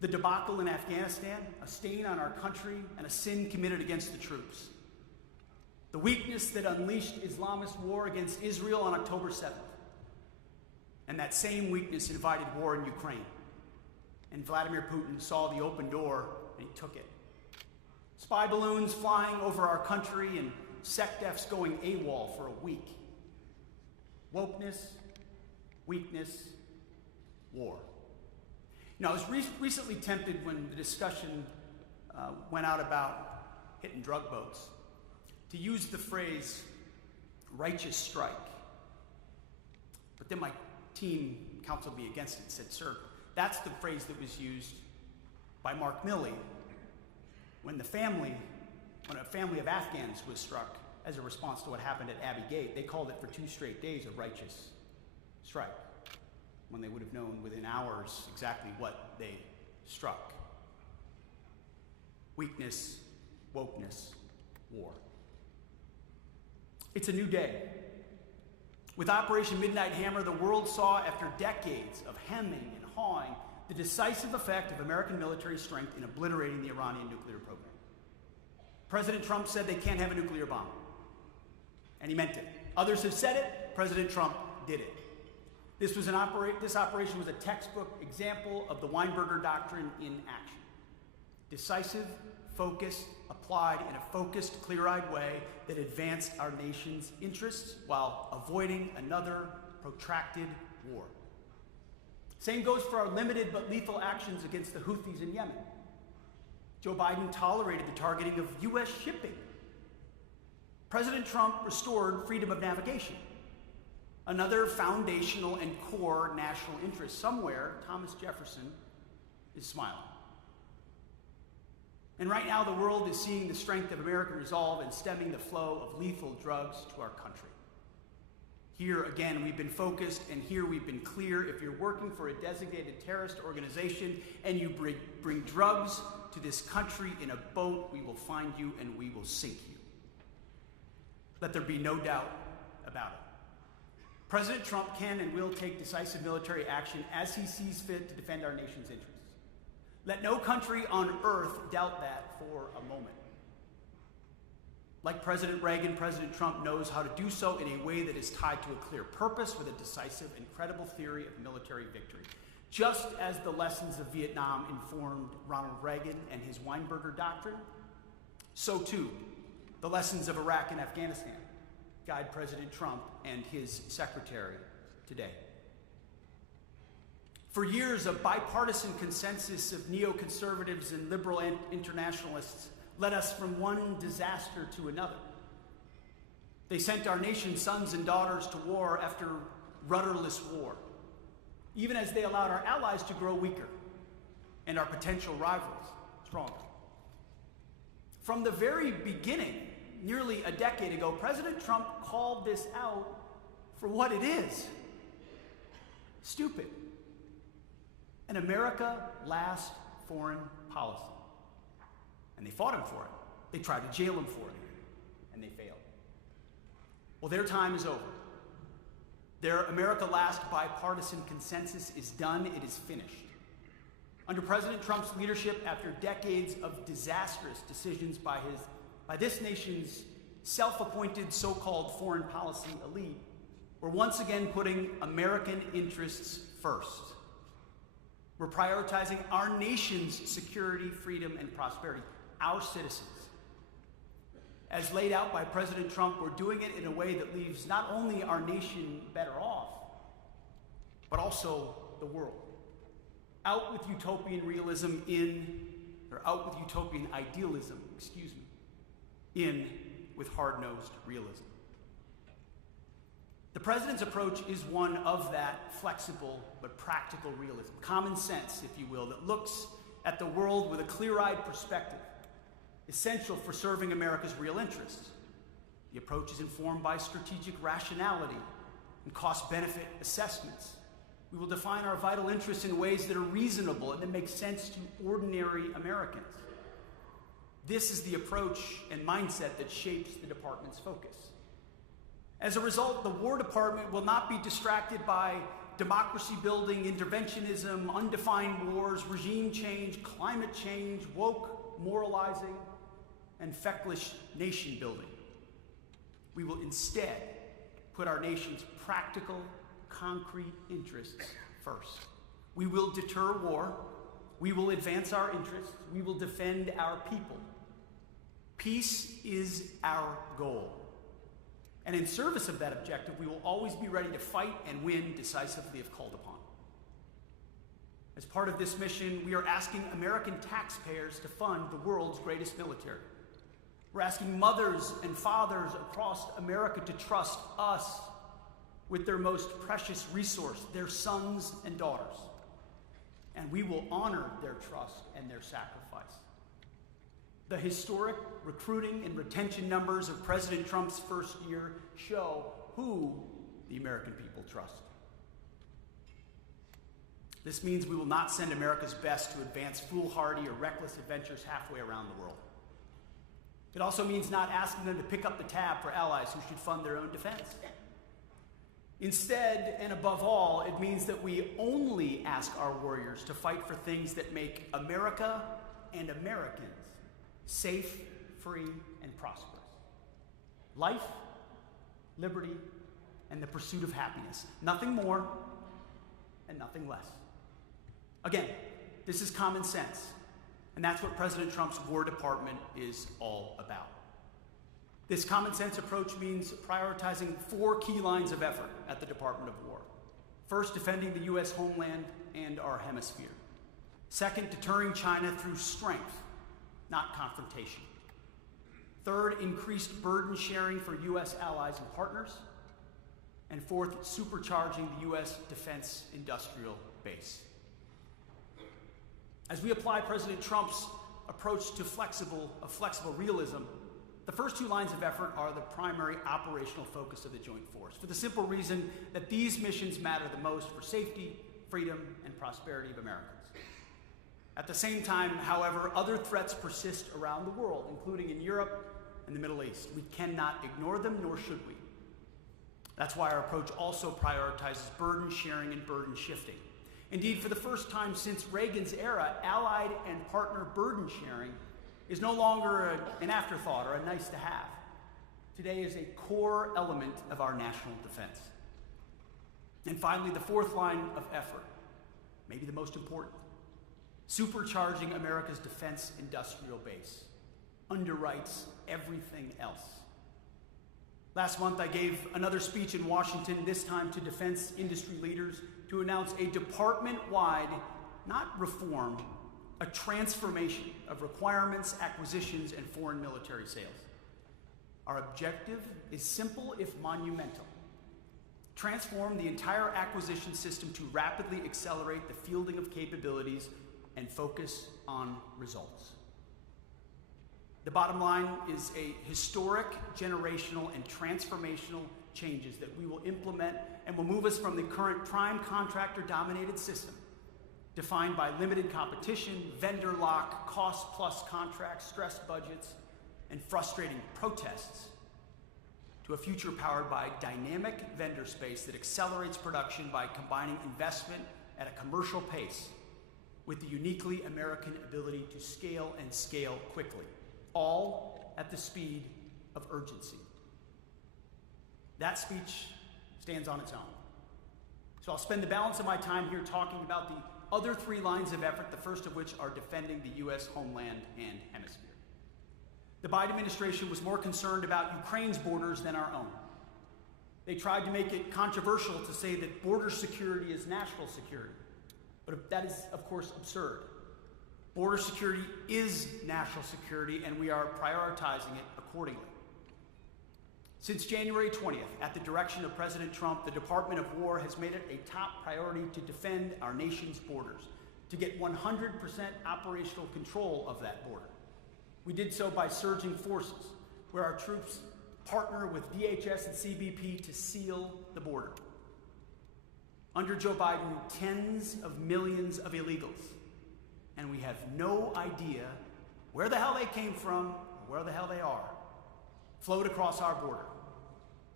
The debacle in Afghanistan, a stain on our country and a sin committed against the troops. The weakness that unleashed Islamist war against Israel on October 7th. And that same weakness invited war in Ukraine. And Vladimir Putin saw the open door and he took it. Spy balloons flying over our country and SecDefs going AWOL for a week. Wokeness, weakness, war. Now, I was recently tempted when the discussion went out about hitting drug boats to use the phrase righteous strike. But then my team counseled me against it and said, sir, that's the phrase that was used by Mark Milley when a family of Afghans was struck as a response to what happened at Abbey Gate. They called it for 2 straight days a righteous strike, when they would have known within hours exactly what they struck. Weakness, wokeness, war. It's a new day. With Operation Midnight Hammer, the world saw, after decades of hemming and hawing, the decisive effect of American military strength in obliterating the Iranian nuclear program. President Trump said they can't have a nuclear bomb, and he meant it. Others have said it, President Trump did it. This operation was a textbook example of the Weinberger Doctrine in action. Decisive, focused, applied in a focused, clear-eyed way that advanced our nation's interests while avoiding another protracted war. Same goes for our limited but lethal actions against the Houthis in Yemen. Joe Biden tolerated the targeting of U.S. shipping. President Trump restored freedom of navigation. Another foundational and core national interest. Somewhere, Thomas Jefferson is smiling. And right now, the world is seeing the strength of American resolve in stemming the flow of lethal drugs to our country. Here, again, we've been focused, and here we've been clear. If you're working for a designated terrorist organization and you bring drugs to this country in a boat, we will find you and we will sink you. Let there be no doubt about it. President Trump can and will take decisive military action as he sees fit to defend our nation's interests. Let no country on earth doubt that for a moment. Like President Reagan, President Trump knows how to do so in a way that is tied to a clear purpose with a decisive and credible theory of military victory. Just as the lessons of Vietnam informed Ronald Reagan and his Weinberger Doctrine, so too the lessons of Iraq and Afghanistan guide President Trump and his secretary today. For years, a bipartisan consensus of neoconservatives and liberal internationalists led us from one disaster to another. They sent our nation's sons and daughters to war after rudderless war, even as they allowed our allies to grow weaker and our potential rivals stronger. From the very beginning, nearly a decade ago, President Trump called this out for what it is: stupid. An America last foreign policy. And they fought him for it. They tried to jail him for it, and they failed. Well, their time is over. Their America last bipartisan consensus is done. It is finished. Under President Trump's leadership, after decades of disastrous decisions by this nation's self-appointed so-called foreign policy elite, we're once again putting American interests first. We're prioritizing our nation's security, freedom, and prosperity, our citizens. As laid out by President Trump, we're doing it in a way that leaves not only our nation better off, but also the world. Out with utopian idealism, in with hard-nosed realism. The president's approach is one of that flexible but practical realism, common sense, if you will, that looks at the world with a clear-eyed perspective, essential for serving America's real interests. The approach is informed by strategic rationality and cost-benefit assessments. We will define our vital interests in ways that are reasonable and that make sense to ordinary Americans. This is the approach and mindset that shapes the department's focus. As a result, the War Department will not be distracted by democracy building, interventionism, undefined wars, regime change, climate change, woke moralizing, and feckless nation building. We will instead put our nation's practical, concrete interests first. We will deter war. We will advance our interests. We will defend our people. Peace is our goal. And in service of that objective, we will always be ready to fight and win decisively if called upon. As part of this mission, we are asking American taxpayers to fund the world's greatest military. We're asking mothers and fathers across America to trust us with their most precious resource, their sons and daughters. And we will honor their trust and their sacrifice. The historic recruiting and retention numbers of President Trump's first year show who the American people trust. This means we will not send America's best to advance foolhardy or reckless adventures halfway around the world. It also means not asking them to pick up the tab for allies who should fund their own defense. Instead, and above all, it means that we only ask our warriors to fight for things that make America and Americans safe, free, and prosperous. Life, liberty, and the pursuit of happiness. Nothing more and nothing less. Again, this is common sense, and that's what President Trump's War Department is all about. This common sense approach means prioritizing 4 key lines of effort at the Department of War. First, defending the U.S. homeland and our hemisphere. Second, deterring China through strength, not confrontation. Third, increased burden sharing for U.S. allies and partners. And fourth, supercharging the U.S. defense industrial base. As we apply President Trump's approach to flexible realism, the first 2 lines of effort are the primary operational focus of the Joint Force, for the simple reason that these missions matter the most for safety, freedom, and prosperity of Americans. At the same time, however, other threats persist around the world, including in Europe and the Middle East. We cannot ignore them, nor should we. That's why our approach also prioritizes burden sharing and burden shifting. Indeed, for the first time since Reagan's era, allied and partner burden sharing is no longer an afterthought or a nice to have. Today is a core element of our national defense. And finally, the 4th line of effort, maybe the most important, supercharging America's defense industrial base, underwrites everything else. Last month, I gave another speech in Washington, this time to defense industry leaders, to announce a department-wide, not reform, a transformation of requirements, acquisitions, and foreign military sales. Our objective is simple if monumental. Transform the entire acquisition system to rapidly accelerate the fielding of capabilities and focus on results. The bottom line is a historic, generational, and transformational changes that we will implement and will move us from the current prime contractor-dominated system, defined by limited competition, vendor lock, cost-plus contracts, stressed budgets, and frustrating protests, to a future powered by dynamic vendor space that accelerates production by combining investment at a commercial pace with the uniquely American ability to scale and scale quickly, all at the speed of urgency. That speech stands on its own. So I'll spend the balance of my time here talking about the other 3 lines of effort, the first of which are defending the U.S. homeland and hemisphere. The Biden administration was more concerned about Ukraine's borders than our own. They tried to make it controversial to say that border security is national security, but that is, of course, absurd. Border security is national security, and we are prioritizing it accordingly. Since January 20th, at the direction of President Trump, the Department of War has made it a top priority to defend our nation's borders, to get 100% operational control of that border. We did so by surging forces, where our troops partner with DHS and CBP to seal the border. Under Joe Biden, tens of millions of illegals, and we have no idea where the hell they came from or where the hell they are, flowed across our border.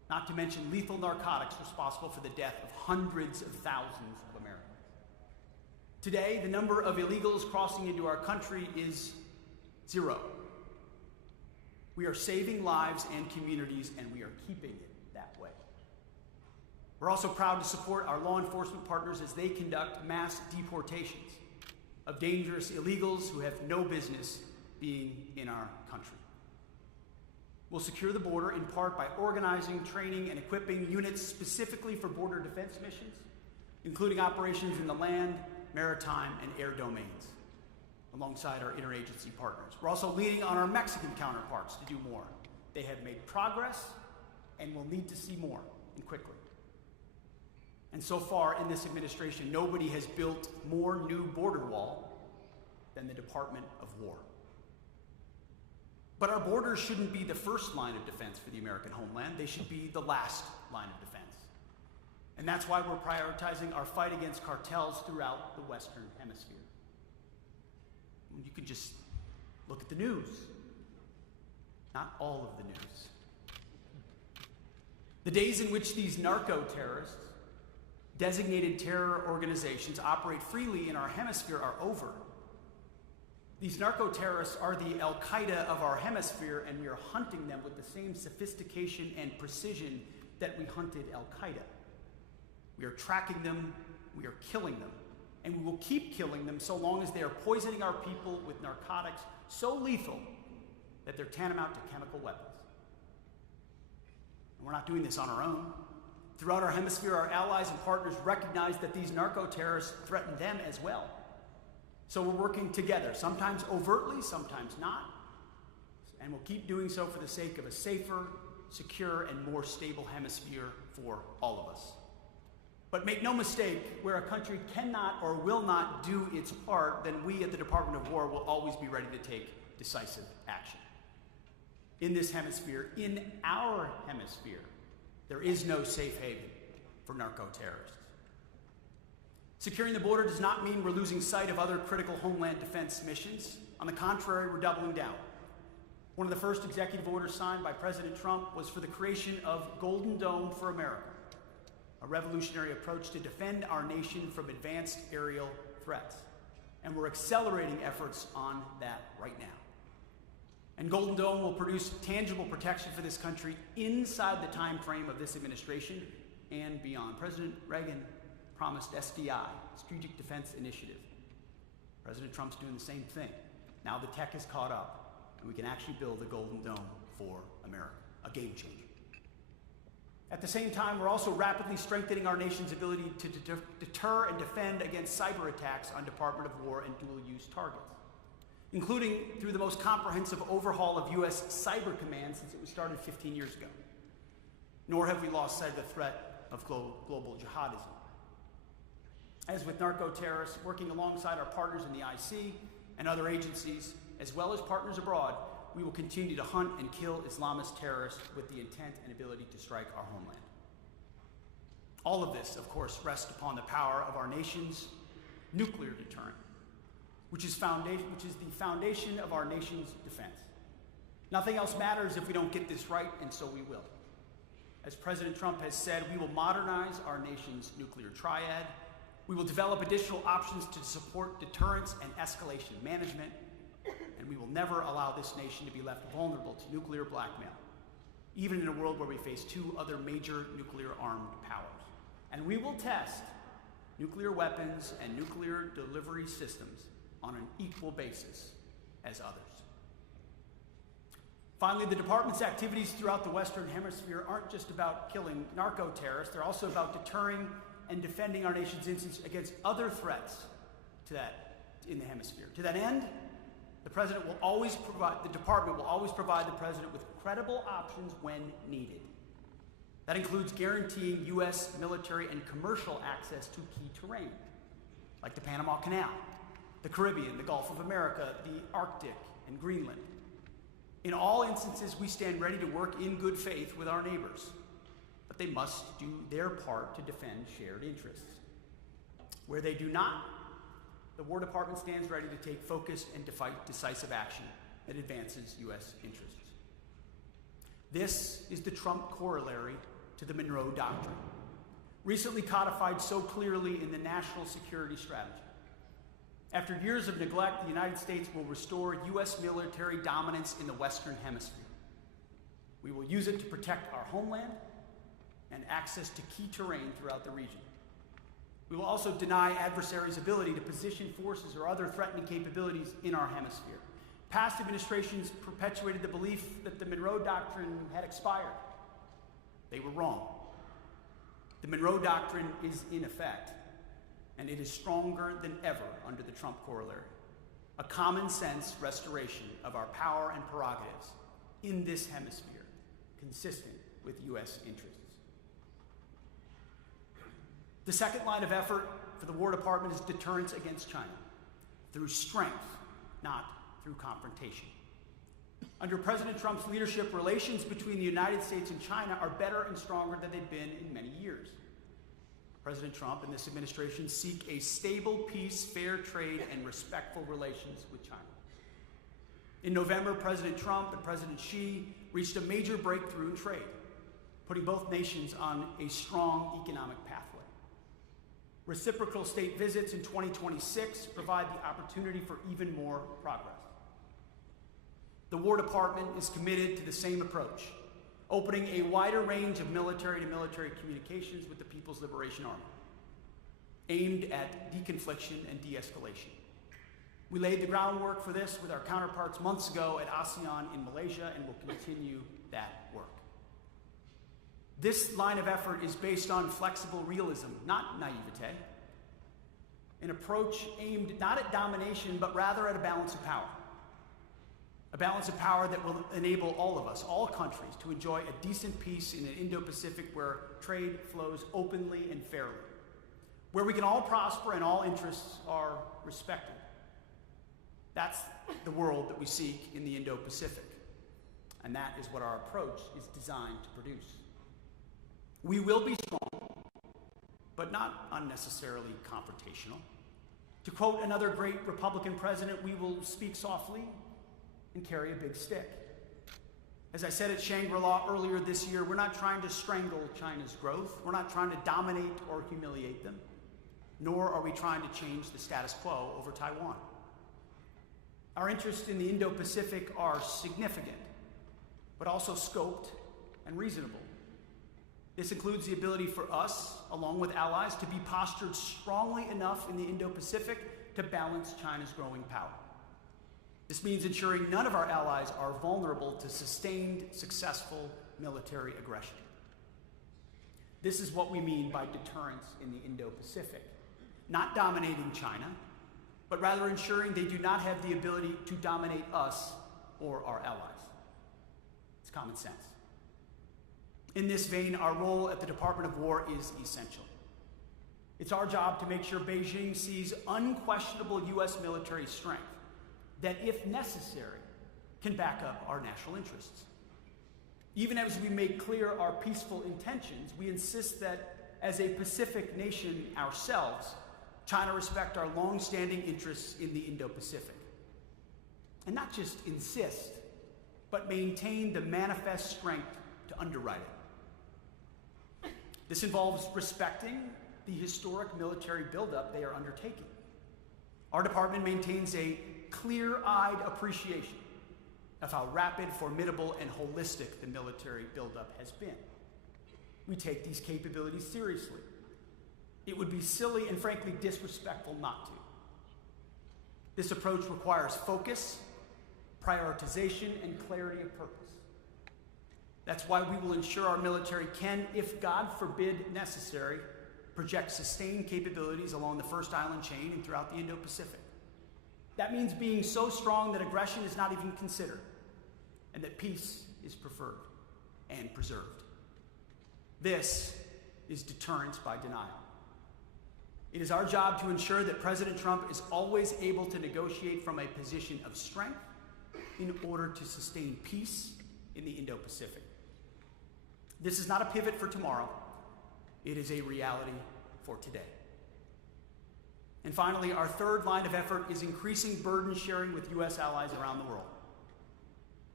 not to mention lethal narcotics responsible for the death of hundreds of thousands of Americans. Today, the number of illegals crossing into our country is 0. We are saving lives and communities, and we are keeping it that way. We're also proud to support our law enforcement partners as they conduct mass deportations of dangerous illegals who have no business being in our country. We'll secure the border in part by organizing, training, and equipping units specifically for border defense missions, including operations in the land, maritime, and air domains, alongside our interagency partners. We're also leaning on our Mexican counterparts to do more. They have made progress and will need to see more, and quickly. And so far in this administration, nobody has built more new border wall than the Department of War. But our borders shouldn't be the first line of defense for the American homeland. They should be the last line of defense. And that's why we're prioritizing our fight against cartels throughout the Western Hemisphere. You can just look at the news. Not all of the news. The days in which these narco-terrorists, designated terror organizations, operate freely in our hemisphere are over. These narco-terrorists are the al-Qaida of our hemisphere, and we are hunting them with the same sophistication and precision that we hunted al-Qaida. We are tracking them, we are killing them, and we will keep killing them so long as they are poisoning our people with narcotics so lethal that they're tantamount to chemical weapons. And we're not doing this on our own. Throughout our hemisphere, our allies and partners recognize that these narco-terrorists threaten them as well. So we're working together, sometimes overtly, sometimes not, and we'll keep doing so for the sake of a safer, secure, and more stable hemisphere for all of us. But make no mistake, where a country cannot or will not do its part, then we at the Department of War will always be ready to take decisive action. In this hemisphere, in our hemisphere, there is no safe haven for narco-terrorists. Securing the border does not mean we're losing sight of other critical homeland defense missions. On the contrary, we're doubling down. One of the first executive orders signed by President Trump was for the creation of Golden Dome for America, a revolutionary approach to defend our nation from advanced aerial threats. And we're accelerating efforts on that right now. And Golden Dome will produce tangible protection for this country inside the time frame of this administration and beyond. President Reagan promised SDI, Strategic Defense Initiative. President Trump's doing the same thing. Now the tech has caught up, and we can actually build a Golden Dome for America, a game changer. At the same time, we're also rapidly strengthening our nation's ability to deter and defend against cyber attacks on Department of War and dual-use targets, including through the most comprehensive overhaul of U.S. Cyber Command since it was started 15 years ago. Nor have we lost sight of the threat of global jihadism. As with narco-terrorists, working alongside our partners in the IC and other agencies, as well as partners abroad, we will continue to hunt and kill Islamist terrorists with the intent and ability to strike our homeland. All of this, of course, rests upon the power of our nation's nuclear deterrent, which is the foundation of our nation's defense. Nothing else matters if we don't get this right, and so we will. As President Trump has said, we will modernize our nation's nuclear triad. We will develop additional options to support deterrence and escalation management, and we will never allow this nation to be left vulnerable to nuclear blackmail, even in a world where we face 2 other major nuclear-armed powers. And we will test nuclear weapons and nuclear delivery systems on an equal basis as others. Finally, the department's activities throughout the Western Hemisphere aren't just about killing narco-terrorists, they're also about deterring and defending our nation's instance against other threats in the hemisphere. To that end, the department will always provide the president with credible options when needed. That includes guaranteeing U.S. military and commercial access to key terrain, like the Panama Canal, the Caribbean, the Gulf of America, the Arctic, and Greenland. In all instances, we stand ready to work in good faith with our neighbors, but they must do their part to defend shared interests. Where they do not, the War Department stands ready to take focused and decisive action that advances U.S. interests. This is the Trump corollary to the Monroe Doctrine, recently codified so clearly in the National Security Strategy. After years of neglect, the United States will restore U.S. military dominance in the Western Hemisphere. We will use it to protect our homeland and access to key terrain throughout the region. We will also deny adversaries' ability to position forces or other threatening capabilities in our hemisphere. Past administrations perpetuated the belief that the Monroe Doctrine had expired. They were wrong. The Monroe Doctrine is in effect, and it is stronger than ever under the Trump corollary. A common sense restoration of our power and prerogatives in this hemisphere, consistent with U.S. interests. The second line of effort for the War Department is deterrence against China, through strength, not through confrontation. Under President Trump's leadership, relations between the United States and China are better and stronger than they've been in many years. President Trump and this administration seek a stable peace, fair trade, and respectful relations with China. In November, President Trump and President Xi reached a major breakthrough in trade, putting both nations on a strong economic pathway. Reciprocal state visits in 2026 provide the opportunity for even more progress. The War Department is committed to the same approach, opening a wider range of military-to-military communications with the People's Liberation Army, aimed at deconfliction and de-escalation. We laid the groundwork for this with our counterparts months ago at ASEAN in Malaysia, and will continue that work. This line of effort is based on flexible realism, not naivete, an approach aimed not at domination, but rather at a balance of power. A balance of power that will enable all of us, all countries, to enjoy a decent peace in an Indo-Pacific where trade flows openly and fairly, where we can all prosper and all interests are respected. That's the world that we seek in the Indo-Pacific, and that is what our approach is designed to produce. We will be strong, but not unnecessarily confrontational. To quote another great Republican president, we will speak softly and carry a big stick. As I said at Shangri-La earlier this year, we're not trying to strangle China's growth. We're not trying to dominate or humiliate them, nor are we trying to change the status quo over Taiwan. Our interests in the Indo-Pacific are significant, but also scoped and reasonable. This includes the ability for us, along with allies, to be postured strongly enough in the Indo-Pacific to balance China's growing power. This means ensuring none of our allies are vulnerable to sustained, successful military aggression. This is what we mean by deterrence in the Indo-Pacific. Not dominating China, but rather ensuring they do not have the ability to dominate us or our allies. It's common sense. In this vein, our role at the Department of War is essential. It's our job to make sure Beijing sees unquestionable U.S. military strength that, if necessary, can back up our national interests. Even as we make clear our peaceful intentions, we insist that, as a Pacific nation ourselves, China respect our long-standing interests in the Indo-Pacific. And not just insist, but maintain the manifest strength to underwrite it. This involves respecting the historic military buildup they are undertaking. Our department maintains a clear-eyed appreciation of how rapid, formidable, and holistic the military buildup has been. We take these capabilities seriously. It would be silly and frankly disrespectful not to. This approach requires focus, prioritization, and clarity of purpose. That's why we will ensure our military can, if God forbid necessary, project sustained capabilities along the First Island chain and throughout the Indo-Pacific. That means being so strong that aggression is not even considered, and that peace is preferred and preserved. This is deterrence by denial. It is our job to ensure that President Trump is always able to negotiate from a position of strength in order to sustain peace in the Indo-Pacific. This is not a pivot for tomorrow. It is a reality for today. And finally, our third line of effort is increasing burden sharing with U.S. allies around the world.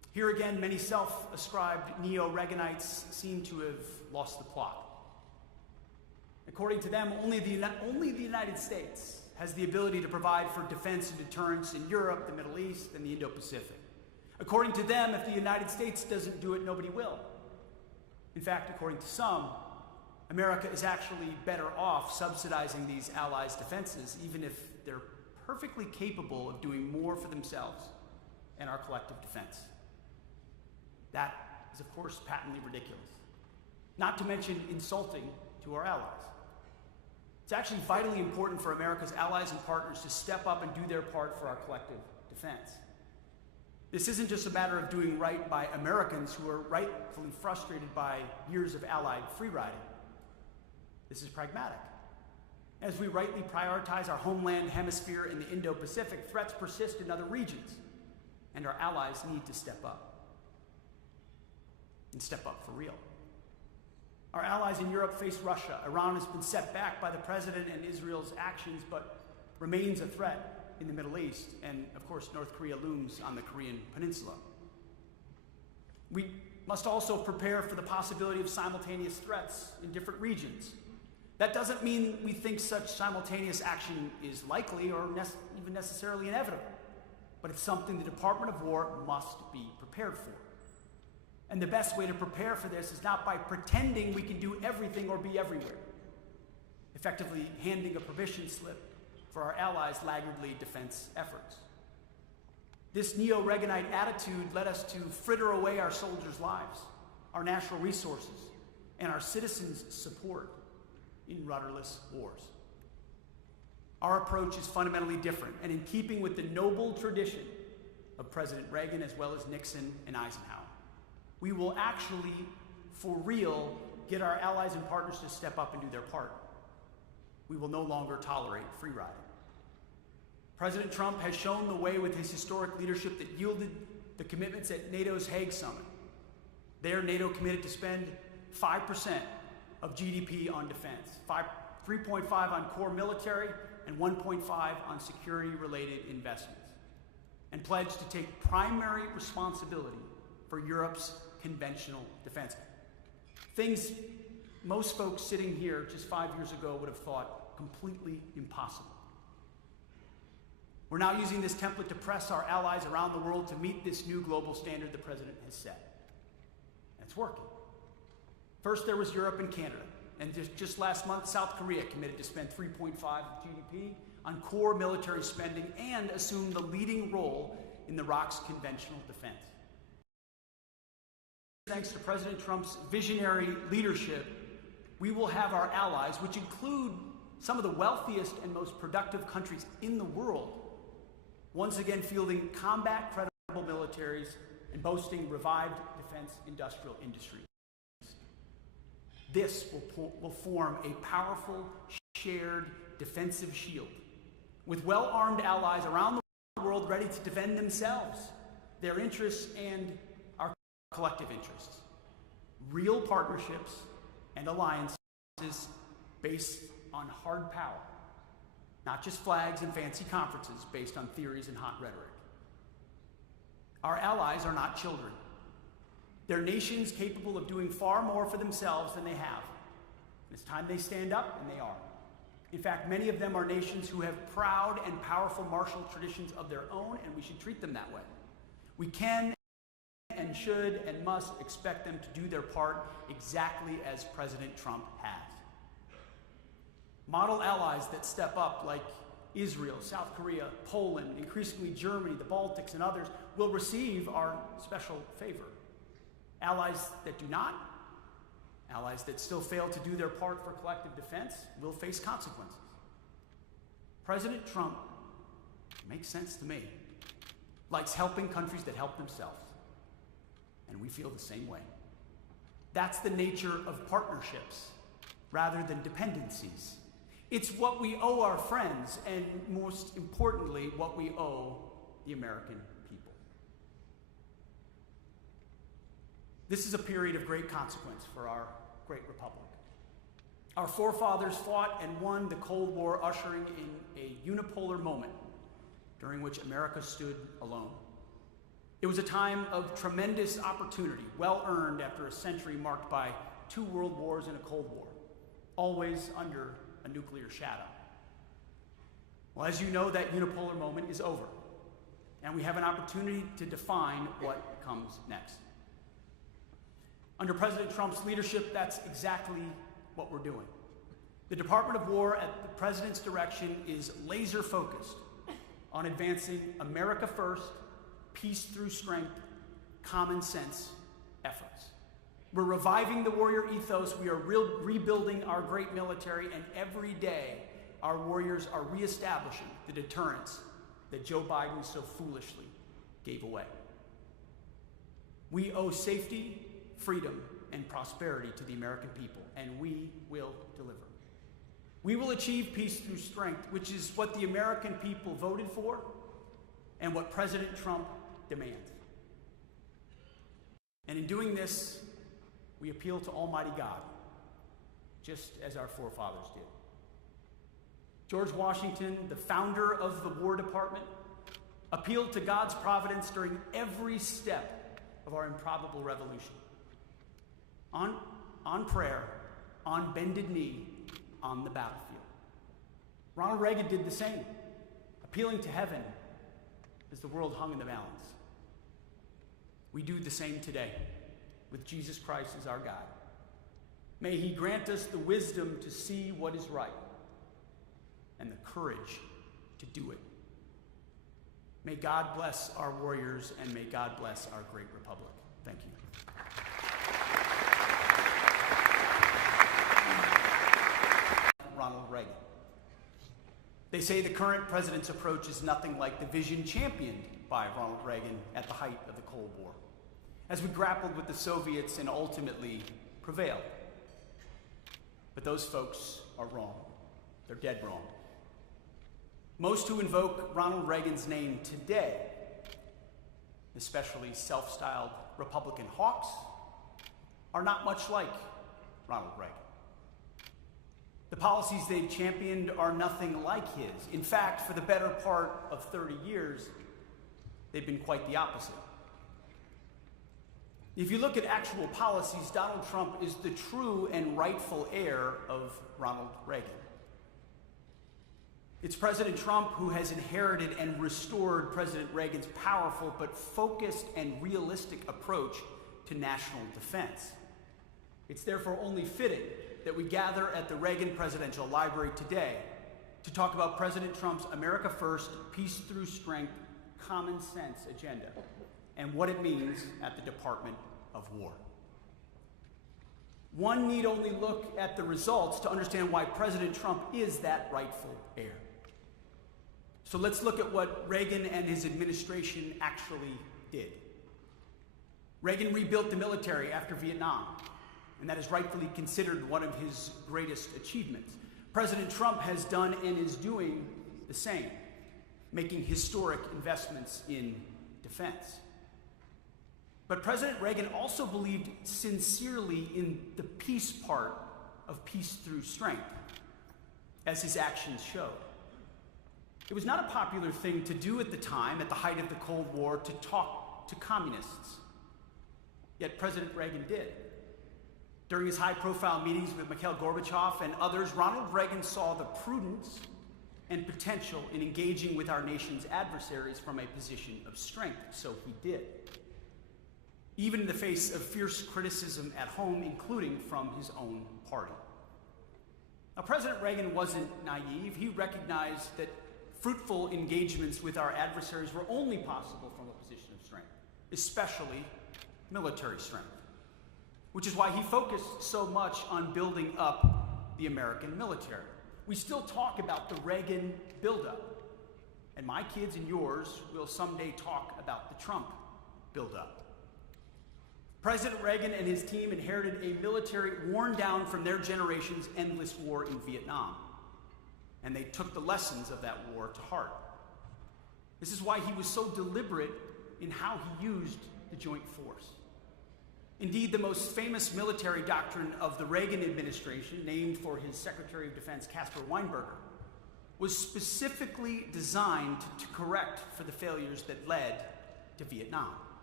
Here again, many self-ascribed neo-Reaganites seem to have lost the plot. According to them, only the United States has the ability to provide for defense and deterrence in Europe, the Middle East, and the Indo-Pacific. According to them, if the United States doesn't do it, nobody will. In fact, according to some, America is actually better off subsidizing these allies' defenses, even if they're perfectly capable of doing more for themselves and our collective defense. That is, of course, patently ridiculous, not to mention insulting to our allies. It's actually vitally important for America's allies and partners to step up and do their part for our collective defense. This isn't just a matter of doing right by Americans who are rightfully frustrated by years of allied free-riding. This is pragmatic. As we rightly prioritize our homeland hemisphere in the Indo-Pacific, threats persist in other regions, and our allies need to step up. And step up for real. Our allies in Europe face Russia. Iran has been set back by the president and Israel's actions, but remains a threat in the Middle East, and of course North Korea looms on the Korean Peninsula. We must also prepare for the possibility of simultaneous threats in different regions. That doesn't mean we think such simultaneous action is likely or even necessarily inevitable, but it's something the Department of War must be prepared for. And the best way to prepare for this is not by pretending we can do everything or be everywhere, effectively handing a permission slip for our allies' laggardly defense efforts. This neo-Reaganite attitude led us to fritter away our soldiers' lives, our national resources, and our citizens' support in rudderless wars. Our approach is fundamentally different and in keeping with the noble tradition of President Reagan as well as Nixon and Eisenhower. We will actually, for real, get our allies and partners to step up and do their part. We will no longer tolerate free riding. President Trump has shown the way with his historic leadership that yielded the commitments at NATO's Hague Summit. There, NATO committed to spend 5% of GDP on defense, 3.5% on core military, and 1.5% on security-related investments, and pledged to take primary responsibility for Europe's conventional defense. Things most folks sitting here just 5 years ago would have thought completely impossible. We're now using this template to press our allies around the world to meet this new global standard the president has set. And it's working. First, there was Europe and Canada. And just last month, South Korea committed to spend 3.5% of GDP on core military spending and assume the leading role in the ROC's conventional defense. Thanks to President Trump's visionary leadership, we will have our allies, which include some of the wealthiest and most productive countries in the world, once again fielding combat-credible militaries and boasting revived defense industrial industries. This will form a powerful, shared defensive shield, with well-armed allies around the world ready to defend themselves, their interests, and our collective interests. Real partnerships and alliances based on hard power, not just flags and fancy conferences based on theories and hot rhetoric. Our allies are not children. They're nations capable of doing far more for themselves than they have. It's time they stand up, and they are. In fact, many of them are nations who have proud and powerful martial traditions of their own, and we should treat them that way. We can and should and must expect them to do their part exactly as President Trump has. Model allies that step up, like Israel, South Korea, Poland, increasingly Germany, the Baltics, and others, will receive our special favor. Allies that do not, allies that still fail to do their part for collective defense, will face consequences. President Trump, makes sense to me, likes helping countries that help themselves. And we feel the same way. That's the nature of partnerships rather than dependencies. It's what we owe our friends, and most importantly, what we owe the American people. This is a period of great consequence for our great republic. Our forefathers fought and won the Cold War, ushering in a unipolar moment during which America stood alone. It was a time of tremendous opportunity, well earned after a century marked by 2 world wars and a Cold War, always under a nuclear shadow. Well, as you know, that unipolar moment is over, and we have an opportunity to define what comes next. Under President Trump's leadership, that's exactly what we're doing. The Department of War, at the President's direction, is laser focused on advancing America first, peace through strength, common sense efforts. We're reviving the warrior ethos, we are rebuilding our great military, and every day our warriors are reestablishing the deterrence that Joe Biden so foolishly gave away. We owe safety, freedom, and prosperity to the American people, and we will deliver. We will achieve peace through strength, which is what the American people voted for and what President Trump demands. And in doing this, we appeal to Almighty God, just as our forefathers did. George Washington, the founder of the War Department, appealed to God's providence during every step of our improbable revolution. On prayer, on bended knee, on the battlefield. Ronald Reagan did the same, appealing to heaven as the world hung in the balance. We do the same today, with Jesus Christ as our guide. May he grant us the wisdom to see what is right and the courage to do it. May God bless our warriors, and may God bless our great republic. Thank you. Ronald Reagan. They say the current president's approach is nothing like the vision championed by Ronald Reagan at the height of the Cold War, as we grappled with the Soviets and ultimately prevailed. But those folks are wrong. They're dead wrong. Most who invoke Ronald Reagan's name today, especially self-styled Republican hawks, are not much like Ronald Reagan. The policies they've championed are nothing like his. In fact, for the better part of 30 years, they've been quite the opposite. If you look at actual policies, Donald Trump is the true and rightful heir of Ronald Reagan. It's President Trump who has inherited and restored President Reagan's powerful but focused and realistic approach to national defense. It's therefore only fitting that we gather at the Reagan Presidential Library today to talk about President Trump's America First, Peace Through Strength, Common Sense agenda and what it means at the Department of War. One need only look at the results to understand why President Trump is that rightful heir. So let's look at what Reagan and his administration actually did. Reagan rebuilt the military after Vietnam, and that is rightfully considered one of his greatest achievements. President Trump has done and is doing the same, making historic investments in defense. But President Reagan also believed sincerely in the peace part of peace through strength, as his actions showed. It was not a popular thing to do at the time, at the height of the Cold War, to talk to communists. Yet President Reagan did. During his high-profile meetings with Mikhail Gorbachev and others, Ronald Reagan saw the prudence and potential in engaging with our nation's adversaries from a position of strength, so he did. Even in the face of fierce criticism at home, including from his own party. Now, President Reagan wasn't naive. He recognized that fruitful engagements with our adversaries were only possible from a position of strength, especially military strength, which is why he focused so much on building up the American military. We still talk about the Reagan buildup, and my kids and yours will someday talk about the Trump buildup. President Reagan and his team inherited a military worn down from their generation's endless war in Vietnam, and they took the lessons of that war to heart. This is why he was so deliberate in how he used the joint force. Indeed, the most famous military doctrine of the Reagan administration, named for his Secretary of Defense, Caspar Weinberger, was specifically designed to correct for the failures that led to Vietnam.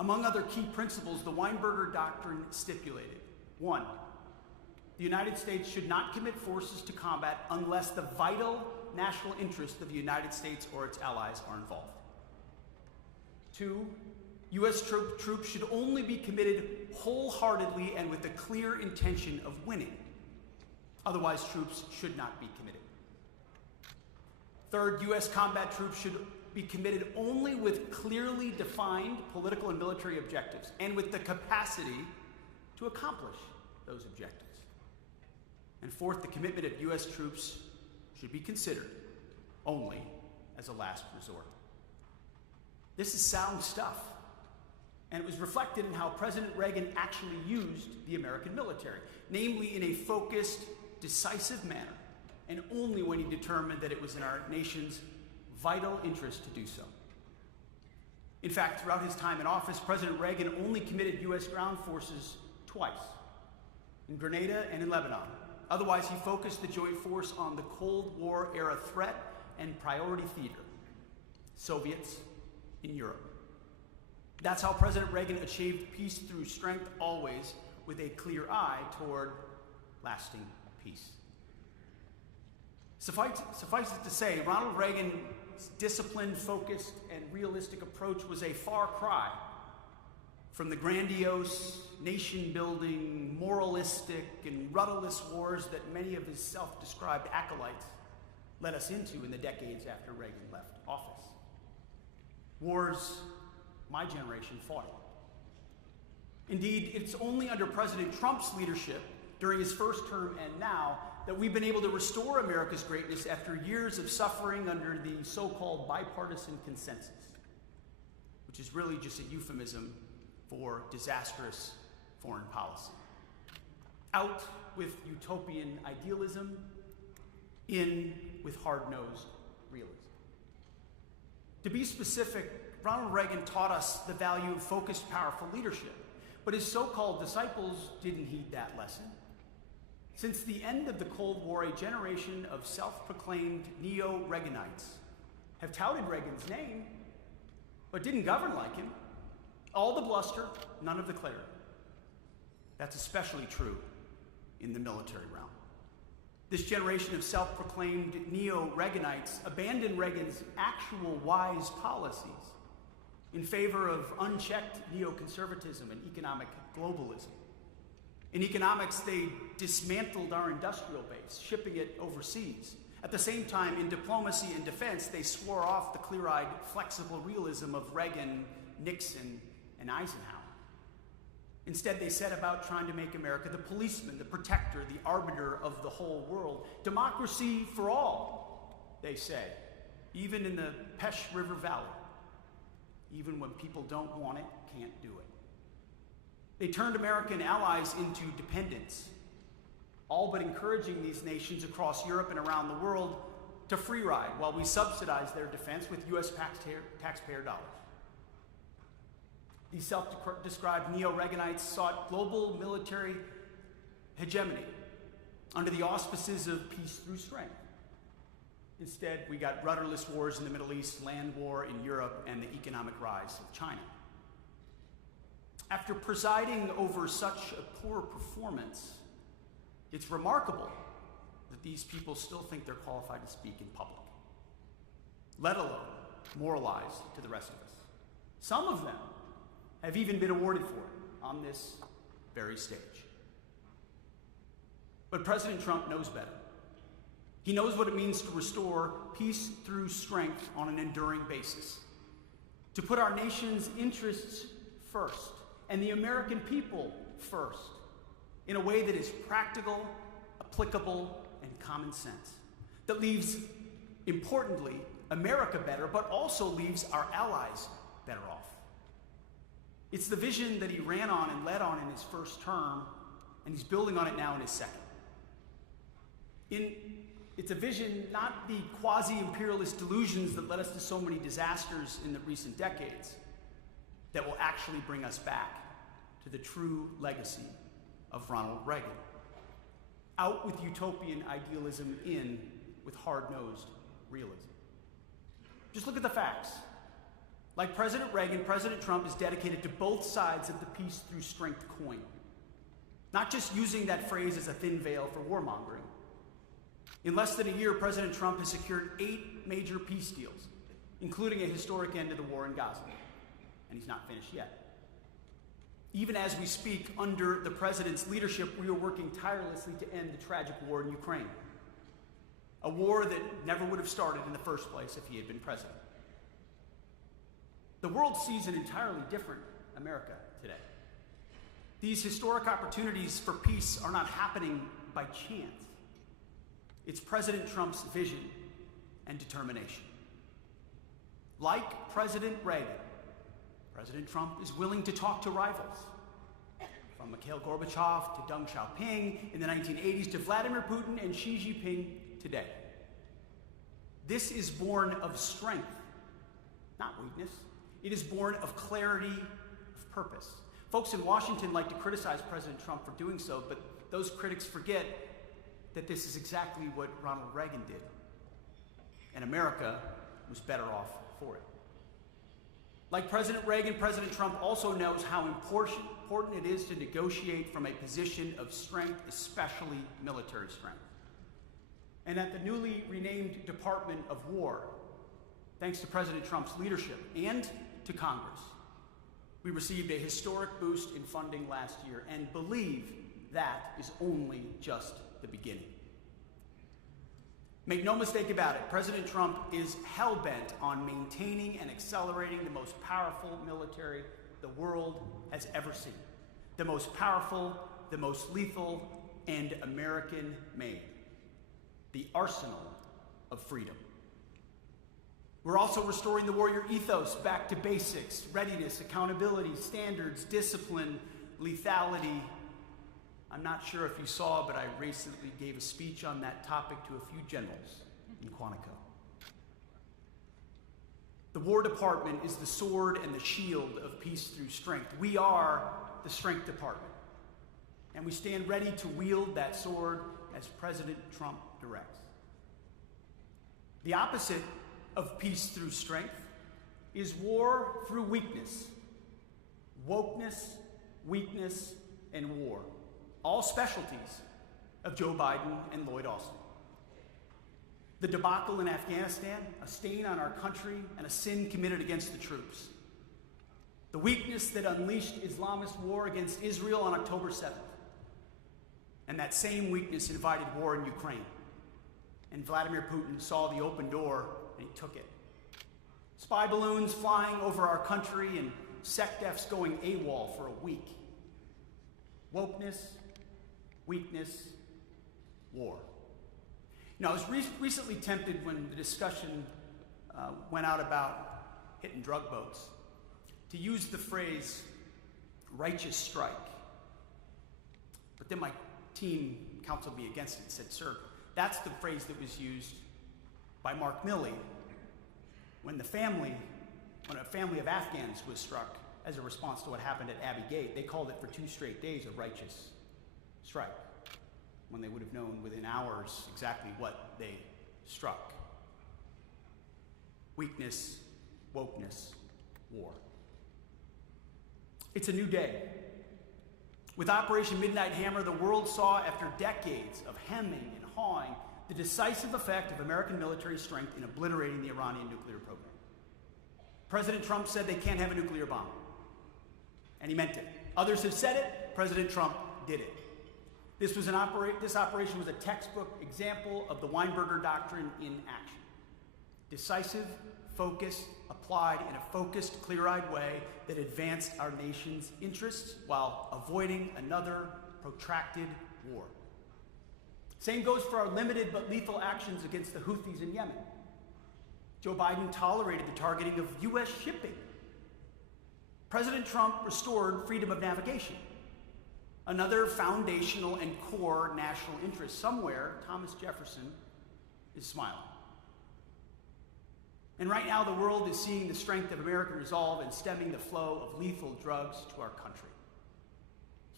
Among other key principles, the Weinberger Doctrine stipulated: 1, the United States should not commit forces to combat unless the vital national interests of the United States or its allies are involved. 2, U.S. troops should only be committed wholeheartedly and with the clear intention of winning. Otherwise, troops should not be committed. 3rd, U.S. combat troops should be committed only with clearly defined political and military objectives and with the capacity to accomplish those objectives. And 4th, the commitment of U.S. troops should be considered only as a last resort. This is sound stuff, and it was reflected in how President Reagan actually used the American military, namely in a focused, decisive manner, and only when he determined that it was in our nation's vital interest to do so. In fact, throughout his time in office, President Reagan only committed U.S. ground forces twice, in Grenada and in Lebanon. Otherwise, he focused the joint force on the Cold War era threat and priority theater, Soviets in Europe. That's how President Reagan achieved peace through strength, always with a clear eye toward lasting peace. Suffice it to say, Ronald Reagan's disciplined, focused, and realistic approach was a far cry from the grandiose, nation-building, moralistic, and rudderless wars that many of his self-described acolytes led us into in the decades after Reagan left office. Wars my generation fought in. Indeed, it's only under President Trump's leadership during his first term and now that we've been able to restore America's greatness after years of suffering under the so-called bipartisan consensus, which is really just a euphemism for disastrous foreign policy. Out with utopian idealism, in with hard-nosed realism. To be specific, Ronald Reagan taught us the value of focused, powerful leadership, but his so-called disciples didn't heed that lesson. Since the end of the Cold War, a generation of self-proclaimed neo-Reaganites have touted Reagan's name, but didn't govern like him. All the bluster, none of the clarity. That's especially true in the military realm. This generation of self-proclaimed neo-Reaganites abandoned Reagan's actual wise policies in favor of unchecked neoconservatism and economic globalism. In economics, they dismantled our industrial base, shipping it overseas. At the same time, in diplomacy and defense, they swore off the clear-eyed, flexible realism of Reagan, Nixon, and Eisenhower. Instead, they set about trying to make America the policeman, the protector, the arbiter of the whole world. Democracy for all, they say, even in the Pesh River Valley. Even when people don't want it, can't do it. They turned American allies into dependents, all but encouraging these nations across Europe and around the world to free ride while we subsidize their defense with U.S. taxpayer dollars. These self-described neo-Reaganites sought global military hegemony under the auspices of peace through strength. Instead, we got rudderless wars in the Middle East, land war in Europe, and the economic rise of China. After presiding over such a poor performance, it's remarkable that these people still think they're qualified to speak in public, let alone moralize to the rest of us. Some of them have even been awarded for it on this very stage. But President Trump knows better. He knows what it means to restore peace through strength on an enduring basis, to put our nation's interests first and the American people first in a way that is practical, applicable, and common sense, that leaves, importantly, America better, but also leaves our allies better off. It's the vision that he ran on and led on in his first term, and he's building on it now in his second. It's a vision, not the quasi-imperialist delusions that led us to so many disasters in the recent decades, that will actually bring us back to the true legacy of Ronald Reagan. Out with utopian idealism, in with hard-nosed realism. Just look at the facts. Like President Reagan, President Trump is dedicated to both sides of the peace through strength coin, not just using that phrase as a thin veil for warmongering. In less than a year, President Trump has secured 8 major peace deals, including a historic end to the war in Gaza. And he's not finished yet. Even as we speak, under the president's leadership, we are working tirelessly to end the tragic war in Ukraine. A war that never would have started in the first place if he had been president. The world sees an entirely different America today. These historic opportunities for peace are not happening by chance. It's President Trump's vision and determination. Like President Reagan, President Trump is willing to talk to rivals, from Mikhail Gorbachev to Deng Xiaoping in the 1980s to Vladimir Putin and Xi Jinping today. This is born of strength, not weakness. It is born of clarity of purpose. Folks in Washington like to criticize President Trump for doing so, but those critics forget that this is exactly what Ronald Reagan did. And America was better off for it. Like President Reagan, President Trump also knows how important it is to negotiate from a position of strength, especially military strength. And at the newly renamed Department of War, thanks to President Trump's leadership and to Congress, we received a historic boost in funding last year and believe that is only just the beginning. Make no mistake about it, President Trump is hell-bent on maintaining and accelerating the most powerful military the world has ever seen. The most powerful, the most lethal, and American-made. The arsenal of freedom. We're also restoring the warrior ethos back to basics: readiness, accountability, standards, discipline, lethality. I'm not sure if you saw, but I recently gave a speech on that topic to a few generals in Quantico. The War Department is the sword and the shield of peace through strength. We are the Strength Department, and we stand ready to wield that sword as President Trump directs. The opposite of peace through strength is war through weakness. Wokeness, weakness, and war. All specialties of Joe Biden and Lloyd Austin. The debacle in Afghanistan, a stain on our country and a sin committed against the troops. The weakness that unleashed Islamist war against Israel on October 7th. And that same weakness invited war in Ukraine. And Vladimir Putin saw the open door and he took it. Spy balloons flying over our country and SecDefs going AWOL for a week. Wokeness, weakness, war. Now, I was recently tempted when the discussion went out about hitting drug boats to use the phrase righteous strike. But then my team counseled me against it and said, sir, that's the phrase that was used by Mark Milley when a family of Afghans was struck as a response to what happened at Abbey Gate. They called it for 2 straight days a righteous strike, when they would have known within hours exactly what they struck. Weakness, wokeness, war. It's a new day. With Operation Midnight Hammer, the world saw, after decades of hemming and hawing, the decisive effect of American military strength in obliterating the Iranian nuclear program. President Trump said they can't have a nuclear bomb, and he meant it. Others have said it. President Trump did it. This operation was a textbook example of the Weinberger Doctrine in action. Decisive, focused, applied in a focused, clear-eyed way that advanced our nation's interests while avoiding another protracted war. Same goes for our limited but lethal actions against the Houthis in Yemen. Joe Biden tolerated the targeting of U.S. shipping. President Trump restored freedom of navigation. Another foundational and core national interest. Somewhere, Thomas Jefferson is smiling. And right now, the world is seeing the strength of American resolve in stemming the flow of lethal drugs to our country.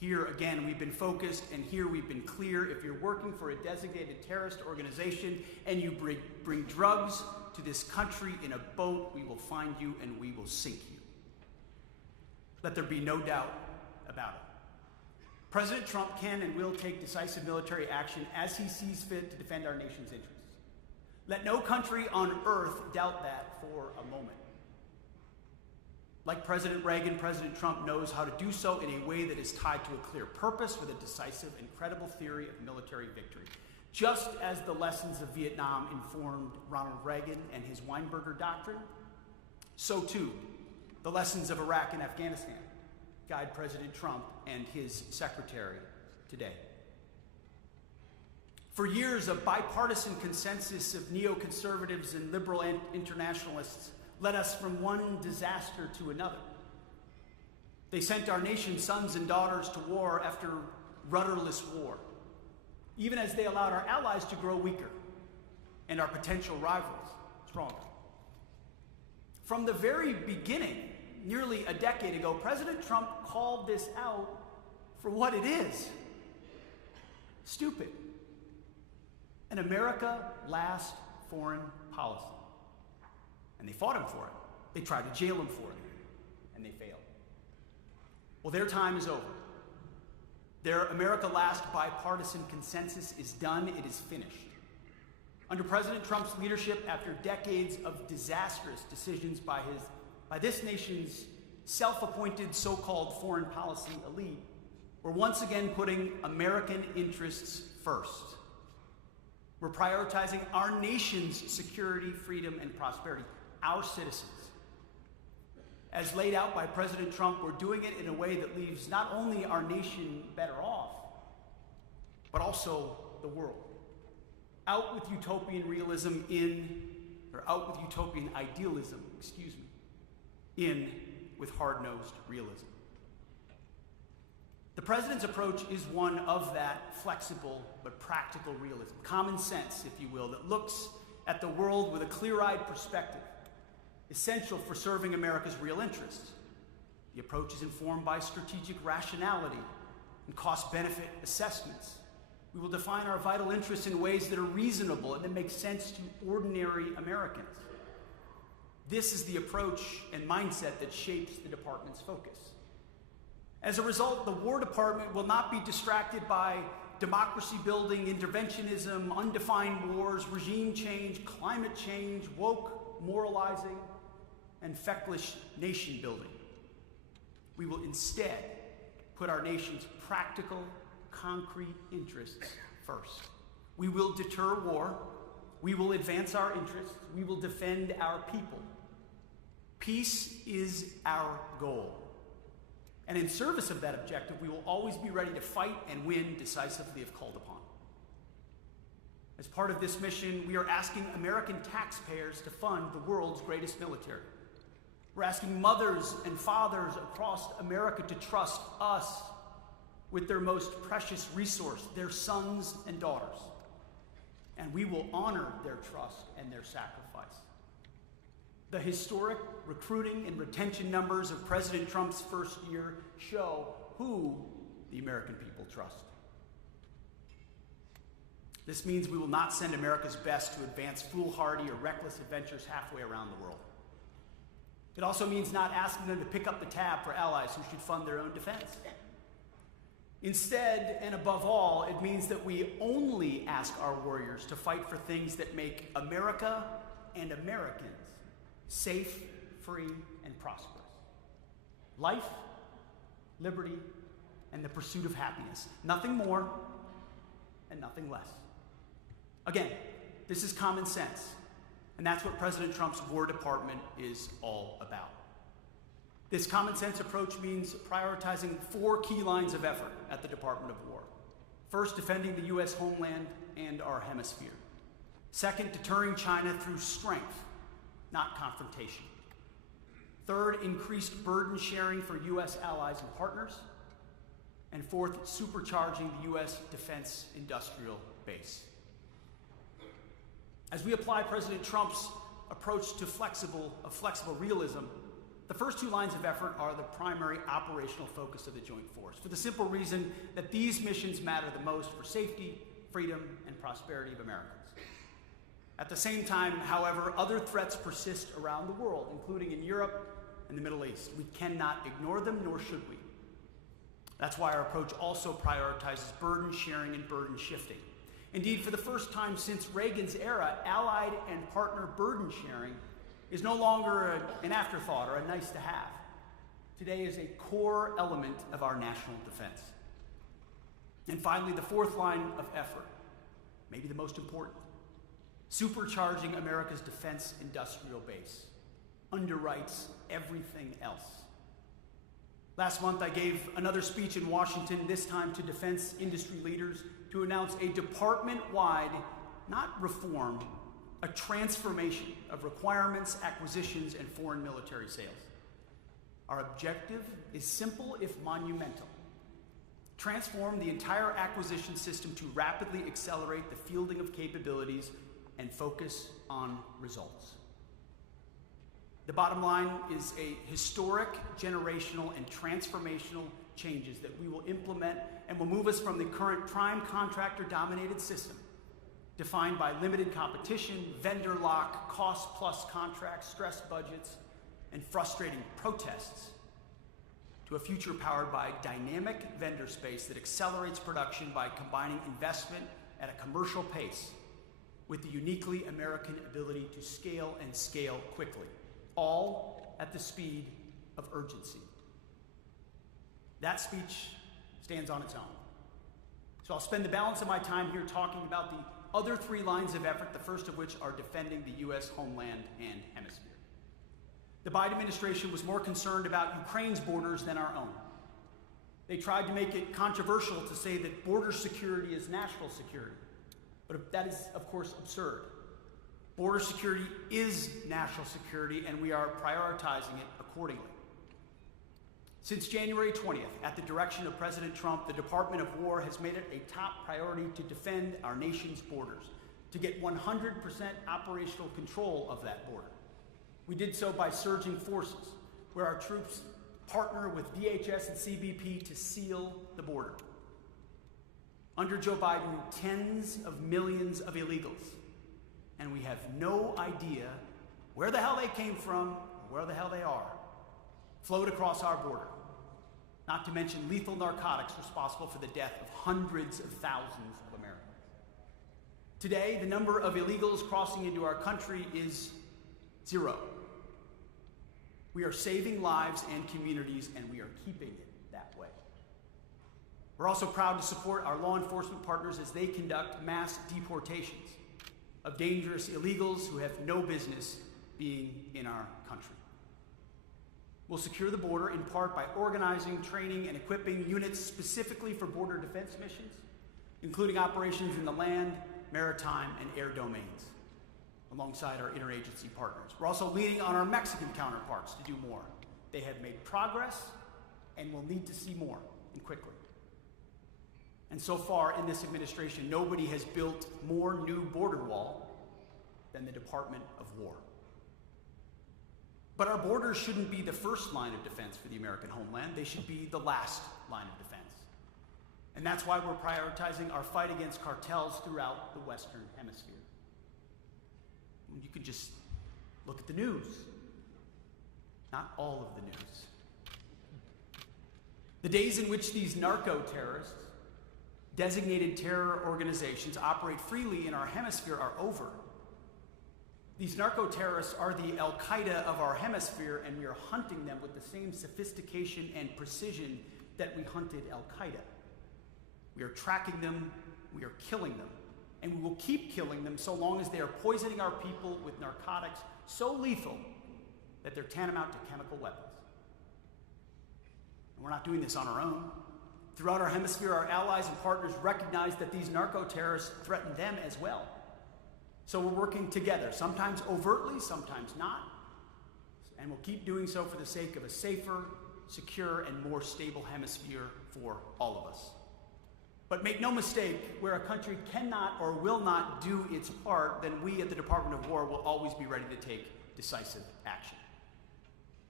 Here again, we've been focused, and here we've been clear. If you're working for a designated terrorist organization and you bring drugs to this country in a boat, we will find you and we will sink you. Let there be no doubt about it. President Trump can and will take decisive military action as he sees fit to defend our nation's interests. Let no country on earth doubt that for a moment. Like President Reagan, President Trump knows how to do so in a way that is tied to a clear purpose with a decisive and credible theory of military victory. Just as the lessons of Vietnam informed Ronald Reagan and his Weinberger Doctrine, so too the lessons of Iraq and Afghanistan guide President Trump and his secretary today. For years, a bipartisan consensus of neoconservatives and liberal internationalists led us from one disaster to another. They sent our nation's sons and daughters to war after rudderless war, even as they allowed our allies to grow weaker and our potential rivals stronger. From the very beginning, nearly a decade ago, President Trump called this out for what it is: stupid. An America last foreign policy. And they fought him for it. They tried to jail him for it, and they failed. Well, their time is over. Their America Last bipartisan consensus is done. It is finished. Under President Trump's leadership, after decades of disastrous decisions by this nation's self-appointed so-called foreign policy elite, we're once again putting American interests first. We're prioritizing our nation's security, freedom, and prosperity. Our citizens. As laid out by President Trump, we're doing it in a way that leaves not only our nation better off, but also the world. Out with utopian idealism, in with hard-nosed realism. The president's approach is one of that flexible but practical realism, common sense, if you will, that looks at the world with a clear-eyed perspective, essential for serving America's real interests. The approach is informed by strategic rationality and cost-benefit assessments. We will define our vital interests in ways that are reasonable and that make sense to ordinary Americans. This is the approach and mindset that shapes the department's focus. As a result, the War Department will not be distracted by democracy-building interventionism, undefined wars, regime change, climate change, woke moralizing, and feckless nation building. We will instead put our nation's practical, concrete interests first. We will deter war. We will advance our interests. We will defend our people. Peace is our goal. And in service of that objective, we will always be ready to fight and win decisively if called upon. As part of this mission, we are asking American taxpayers to fund the world's greatest military. We're asking mothers and fathers across America to trust us with their most precious resource, their sons and daughters. And we will honor their trust and their sacrifice. The historic recruiting and retention numbers of President Trump's first year show who the American people trust. This means we will not send America's best to advance foolhardy or reckless adventures halfway around the world. It also means not asking them to pick up the tab for allies who should fund their own defense. Instead, and above all, it means that we only ask our warriors to fight for things that make America and Americans safe, free, and prosperous. Life, liberty, and the pursuit of happiness. Nothing more and nothing less. Again, this is common sense, and that's what President Trump's War Department is all about. This common sense approach means prioritizing 4 key lines of effort at the Department of War. First, defending the U.S. homeland and our hemisphere. Second, deterring China through strength, not confrontation. Third, increased burden sharing for U.S. allies and partners. And fourth, supercharging the U.S. defense industrial base. As we apply President Trump's approach to flexible realism, the The first two lines of effort are the primary operational focus of the Joint Force, for the simple reason that these missions matter the most for safety, freedom, and prosperity of Americans. At the same time, however, other threats persist around the world, including in Europe and the Middle East. We cannot ignore them, nor should we. That's why our approach also prioritizes burden sharing and burden shifting. Indeed, for the first time since Reagan's era, allied and partner burden sharing is no longer an afterthought or a nice to have. Today is a core element of our national defense. And finally, the fourth line of effort, maybe the most important, supercharging America's defense industrial base, underwrites everything else. Last month, I gave another speech in Washington, this time to defense industry leaders, to announce a department-wide, not reform, a transformation of requirements, acquisitions, and foreign military sales. Our objective is simple if monumental. Transform the entire acquisition system to rapidly accelerate the fielding of capabilities and focus on results. The bottom line is a historic, generational, and transformational changes that we will implement and will move us from the current prime contractor-dominated system, defined by limited competition, vendor lock, cost-plus contracts, stressed budgets, and frustrating protests, to a future powered by dynamic vendor space that accelerates production by combining investment at a commercial pace with the uniquely American ability to scale and scale quickly, all at the speed of urgency. That speech stands on its own. So I'll spend the balance of my time here talking about the other three lines of effort, the first of which are defending the U.S. homeland and hemisphere. The Biden administration was more concerned about Ukraine's borders than our own. They tried to make it controversial to say that border security is national security, but that is, of course, absurd. Border security is national security, and we are prioritizing it accordingly. Since January 20th, at the direction of President Trump, the Department of War has made it a top priority to defend our nation's borders, to get 100% operational control of that border. We did so by surging forces, where our troops partner with DHS and CBP to seal the border. Under Joe Biden, tens of millions of illegals, and we have no idea where the hell they came from or where the hell they are, flowed across our border, not to mention lethal narcotics responsible for the death of hundreds of thousands of Americans. Today, the number of illegals crossing into our country is 0. We are saving lives and communities, and we are keeping it that way. We're also proud to support our law enforcement partners as they conduct mass deportations of dangerous illegals who have no business being in our country. We'll secure the border in part by organizing, training, and equipping units specifically for border defense missions, including operations in the land, maritime, and air domains, alongside our interagency partners. We're also leaning on our Mexican counterparts to do more. They have made progress and will need to see more, and quickly. And so far in this administration, nobody has built more new border wall than the Department of War. But our borders shouldn't be the first line of defense for the American homeland. They should be the last line of defense. And that's why we're prioritizing our fight against cartels throughout the Western Hemisphere. You can just look at the news. Not all of the news. The days in which these narco-terrorists, designated terror organizations, operate freely in our hemisphere are over. These narco-terrorists are the al-Qaida of our hemisphere, and we are hunting them with the same sophistication and precision that we hunted al-Qaida. We are tracking them, we are killing them, and we will keep killing them so long as they are poisoning our people with narcotics so lethal that they're tantamount to chemical weapons. And we're not doing this on our own. Throughout our hemisphere, our allies and partners recognize that these narco-terrorists threaten them as well. So we're working together, sometimes overtly, sometimes not, and we'll keep doing so for the sake of a safer, secure, and more stable hemisphere for all of us. But make no mistake, where a country cannot or will not do its part, then we at the Department of War will always be ready to take decisive action.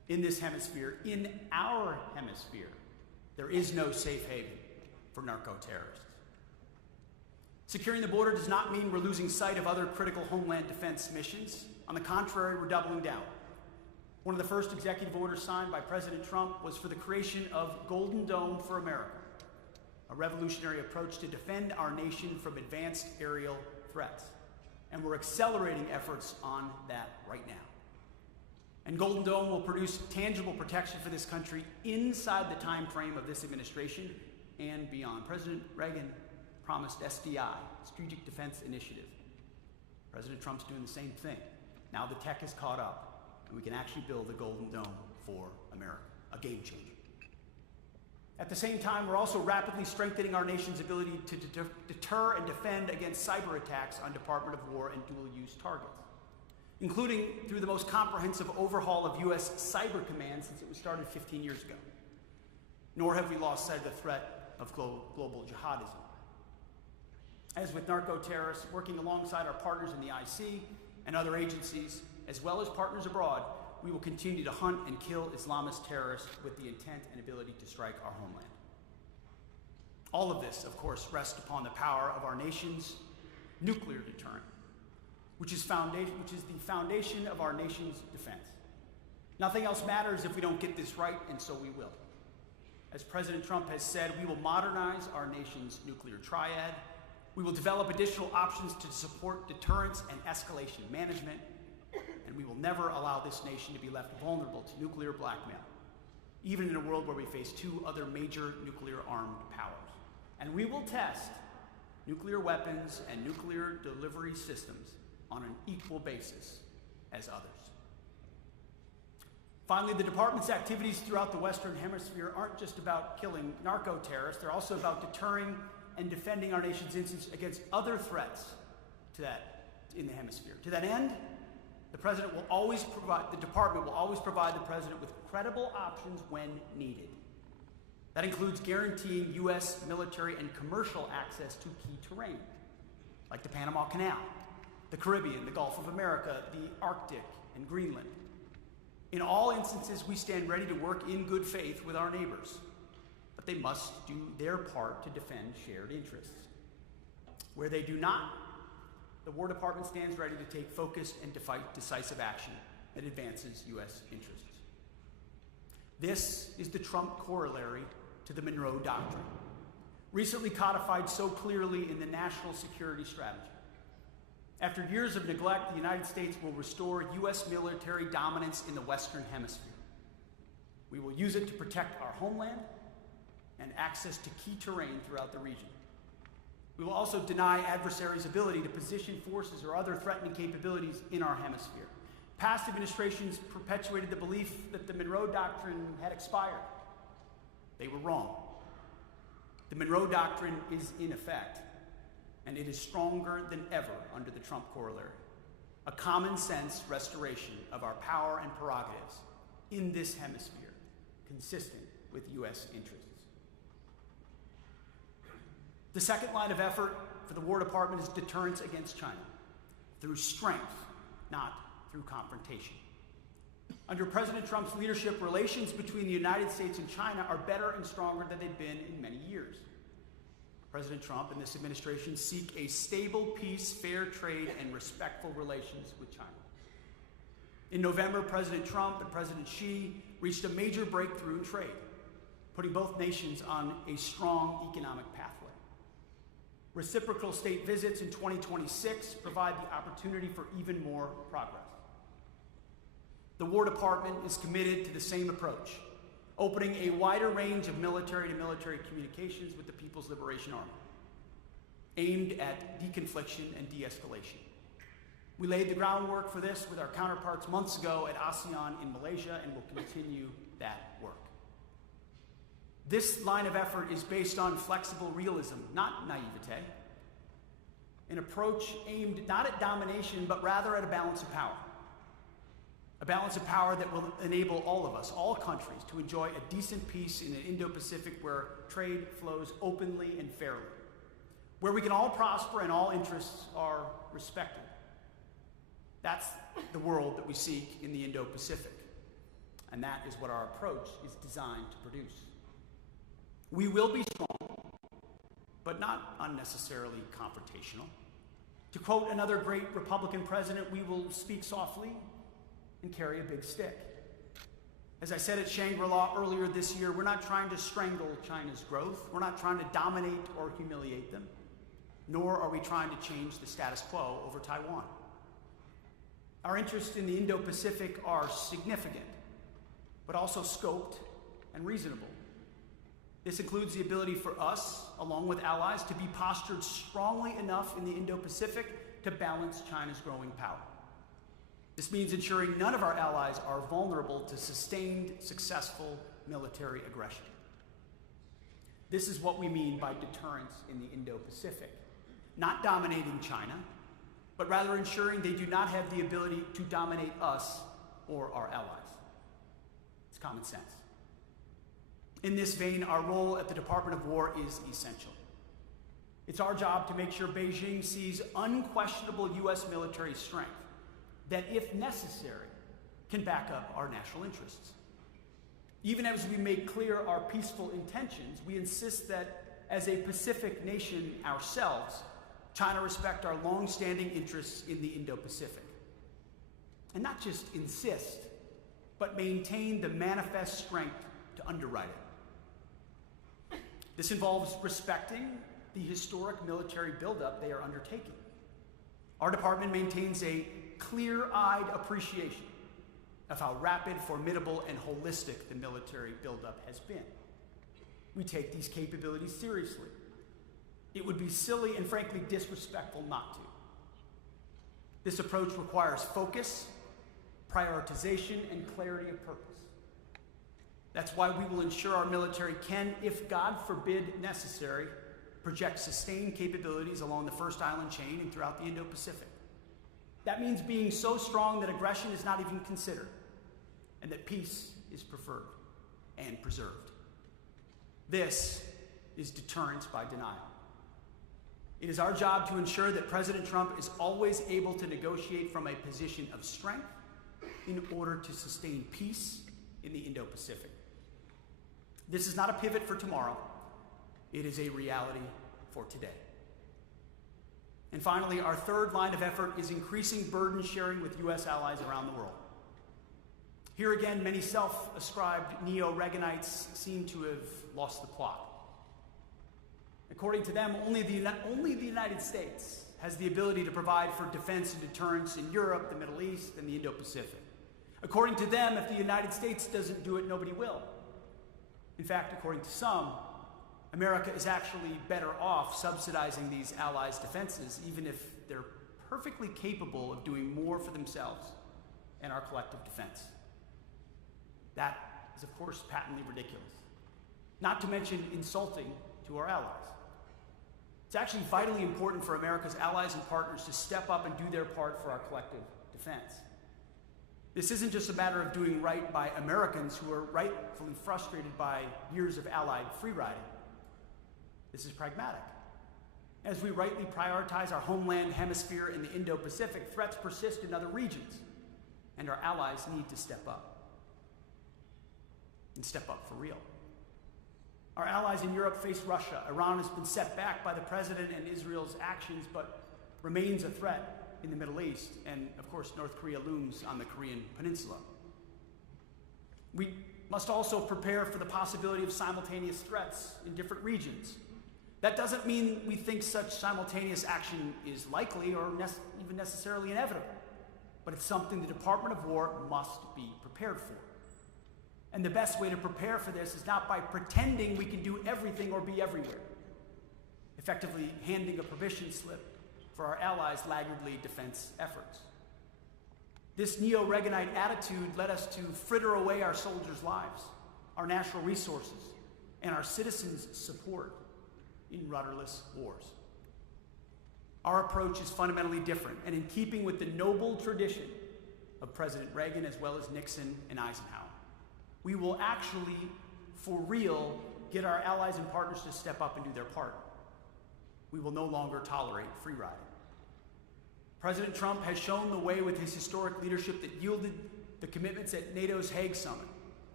in this hemisphere, in our hemisphere, there is no safe haven for narco-terrorists. Securing the border does not mean we're losing sight of other critical homeland defense missions. On the contrary, we're doubling down. One of the first executive orders signed by President Trump was for the creation of Golden Dome for America, a revolutionary approach to defend our nation from advanced aerial threats. And we're accelerating efforts on that right now. And Golden Dome will produce tangible protection for this country inside the time frame of this administration and beyond. President Reagan promised SDI, Strategic Defense Initiative. President Trump's doing the same thing. Now the tech has caught up, and we can actually build the Golden Dome for America, a game changer. At the same time, we're also rapidly strengthening our nation's ability to deter and defend against cyber attacks on Department of War and dual-use targets, including through the most comprehensive overhaul of U.S. Cyber Command since it was started 15 years ago. Nor have we lost sight of the threat of global jihadism. As with narco-terrorists, working alongside our partners in the IC and other agencies, as well as partners abroad, we will continue to hunt and kill Islamist terrorists with the intent and ability to strike our homeland. All of this, of course, rests upon the power of our nation's nuclear deterrent, which is the foundation of our nation's defense. Nothing else matters if we don't get this right, and so we will. As President Trump has said, we will modernize our nation's nuclear triad. We will develop additional options to support deterrence and escalation management, and we will never allow this nation to be left vulnerable to nuclear blackmail, even in a world where we face two other major nuclear-armed powers. And we will test nuclear weapons and nuclear delivery systems on an equal basis as others. Finally, the department's activities throughout the Western Hemisphere aren't just about killing narco-terrorists, they're also about deterring and defending our nation's interests against other threats in the hemisphere. To that end, the department will always provide the president with credible options when needed. That includes guaranteeing U.S. military and commercial access to key terrain, like the Panama Canal, the Caribbean, the Gulf of America, the Arctic, and Greenland. In all instances, we stand ready to work in good faith with our neighbors, but they must do their part to defend shared interests. Where they do not, the War Department stands ready to take focused and decisive action that advances U.S. interests. This is the Trump corollary to the Monroe Doctrine, recently codified so clearly in the National Security Strategy. After years of neglect, the United States will restore U.S. military dominance in the Western Hemisphere. We will use it to protect our homeland and access to key terrain throughout the region. We will also deny adversaries' ability to position forces or other threatening capabilities in our hemisphere. Past administrations perpetuated the belief that the Monroe Doctrine had expired. They were wrong. The Monroe Doctrine is in effect, and it is stronger than ever under the Trump corollary. A common sense restoration of our power and prerogatives in this hemisphere, consistent with U.S. interests. The second line of effort for the War Department is deterrence against China, through strength, not through confrontation. Under President Trump's leadership, relations between the United States and China are better and stronger than they've been in many years. President Trump and this administration seek a stable peace, fair trade, and respectful relations with China. In November, President Trump and President Xi reached a major breakthrough in trade, putting both nations on a strong economic pathway. Reciprocal state visits in 2026 provide the opportunity for even more progress. The War Department is committed to the same approach, opening a wider range of military-to-military communications with the People's Liberation Army, aimed at deconfliction and de-escalation. We laid the groundwork for this with our counterparts months ago at ASEAN in Malaysia, and will continue that work. This line of effort is based on flexible realism, not naivete, an approach aimed not at domination, but rather at a balance of power. A balance of power that will enable all of us, all countries, to enjoy a decent peace in an Indo-Pacific where trade flows openly and fairly, where we can all prosper and all interests are respected. That's the world that we seek in the Indo-Pacific. And that is what our approach is designed to produce. We will be strong, but not unnecessarily confrontational. To quote another great Republican president, we will speak softly and carry a big stick. As I said at Shangri-La earlier this year, we're not trying to strangle China's growth. We're not trying to dominate or humiliate them, nor are we trying to change the status quo over Taiwan. Our interests in the Indo-Pacific are significant, but also scoped and reasonable. This includes the ability for us, along with allies, to be postured strongly enough in the Indo-Pacific to balance China's growing power. This means ensuring none of our allies are vulnerable to sustained, successful military aggression. This is what we mean by deterrence in the Indo-Pacific. Not dominating China, but rather ensuring they do not have the ability to dominate us or our allies. It's common sense. In this vein, our role at the Department of War is essential. It's our job to make sure Beijing sees unquestionable U.S. military strength that, if necessary, can back up our national interests. Even as we make clear our peaceful intentions, we insist that, as a Pacific nation ourselves, China respect our long-standing interests in the Indo-Pacific. And not just insist, but maintain the manifest strength to underwrite it. This involves respecting the historic military buildup they are undertaking. Our department maintains a clear-eyed appreciation of how rapid, formidable, and holistic the military buildup has been. We take these capabilities seriously. It would be silly and frankly disrespectful not to. This approach requires focus, prioritization, and clarity of purpose. That's why we will ensure our military can, if God forbid necessary, project sustained capabilities along the First Island chain and throughout the Indo-Pacific. That means being so strong that aggression is not even considered, and that peace is preferred and preserved. This is deterrence by denial. It is our job to ensure that President Trump is always able to negotiate from a position of strength in order to sustain peace in the Indo-Pacific. This is not a pivot for tomorrow. It is a reality for today. And finally, our third line of effort is increasing burden sharing with U.S. allies around the world. Here again, many self-ascribed neo-Reaganites seem to have lost the plot. According to them, only the United States has the ability to provide for defense and deterrence in Europe, the Middle East, and the Indo-Pacific. According to them, if the United States doesn't do it, nobody will. In fact, according to some, America is actually better off subsidizing these allies' defenses, even if they're perfectly capable of doing more for themselves and our collective defense. That is, of course, patently ridiculous, not to mention insulting to our allies. It's actually vitally important for America's allies and partners to step up and do their part for our collective defense. This isn't just a matter of doing right by Americans who are rightfully frustrated by years of allied free-riding. This is pragmatic. As we rightly prioritize our homeland hemisphere in the Indo-Pacific, threats persist in other regions, and our allies need to step up. And step up for real. Our allies in Europe face Russia. Iran has been set back by the president and Israel's actions, but remains a threat in the Middle East, and of course North Korea looms on the Korean Peninsula. We must also prepare for the possibility of simultaneous threats in different regions. That doesn't mean we think such simultaneous action is likely or even necessarily inevitable, but it's something the Department of War must be prepared for. And the best way to prepare for this is not by pretending we can do everything or be everywhere, effectively handing a permission slip for our allies' laggardly defense efforts. This neo-Reaganite attitude led us to fritter away our soldiers' lives, our national resources, and our citizens' support in rudderless wars. Our approach is fundamentally different and in keeping with the noble tradition of President Reagan as well as Nixon and Eisenhower. We will actually, for real, get our allies and partners to step up and do their part. We will no longer tolerate free riding. President Trump has shown the way with his historic leadership that yielded the commitments at NATO's Hague Summit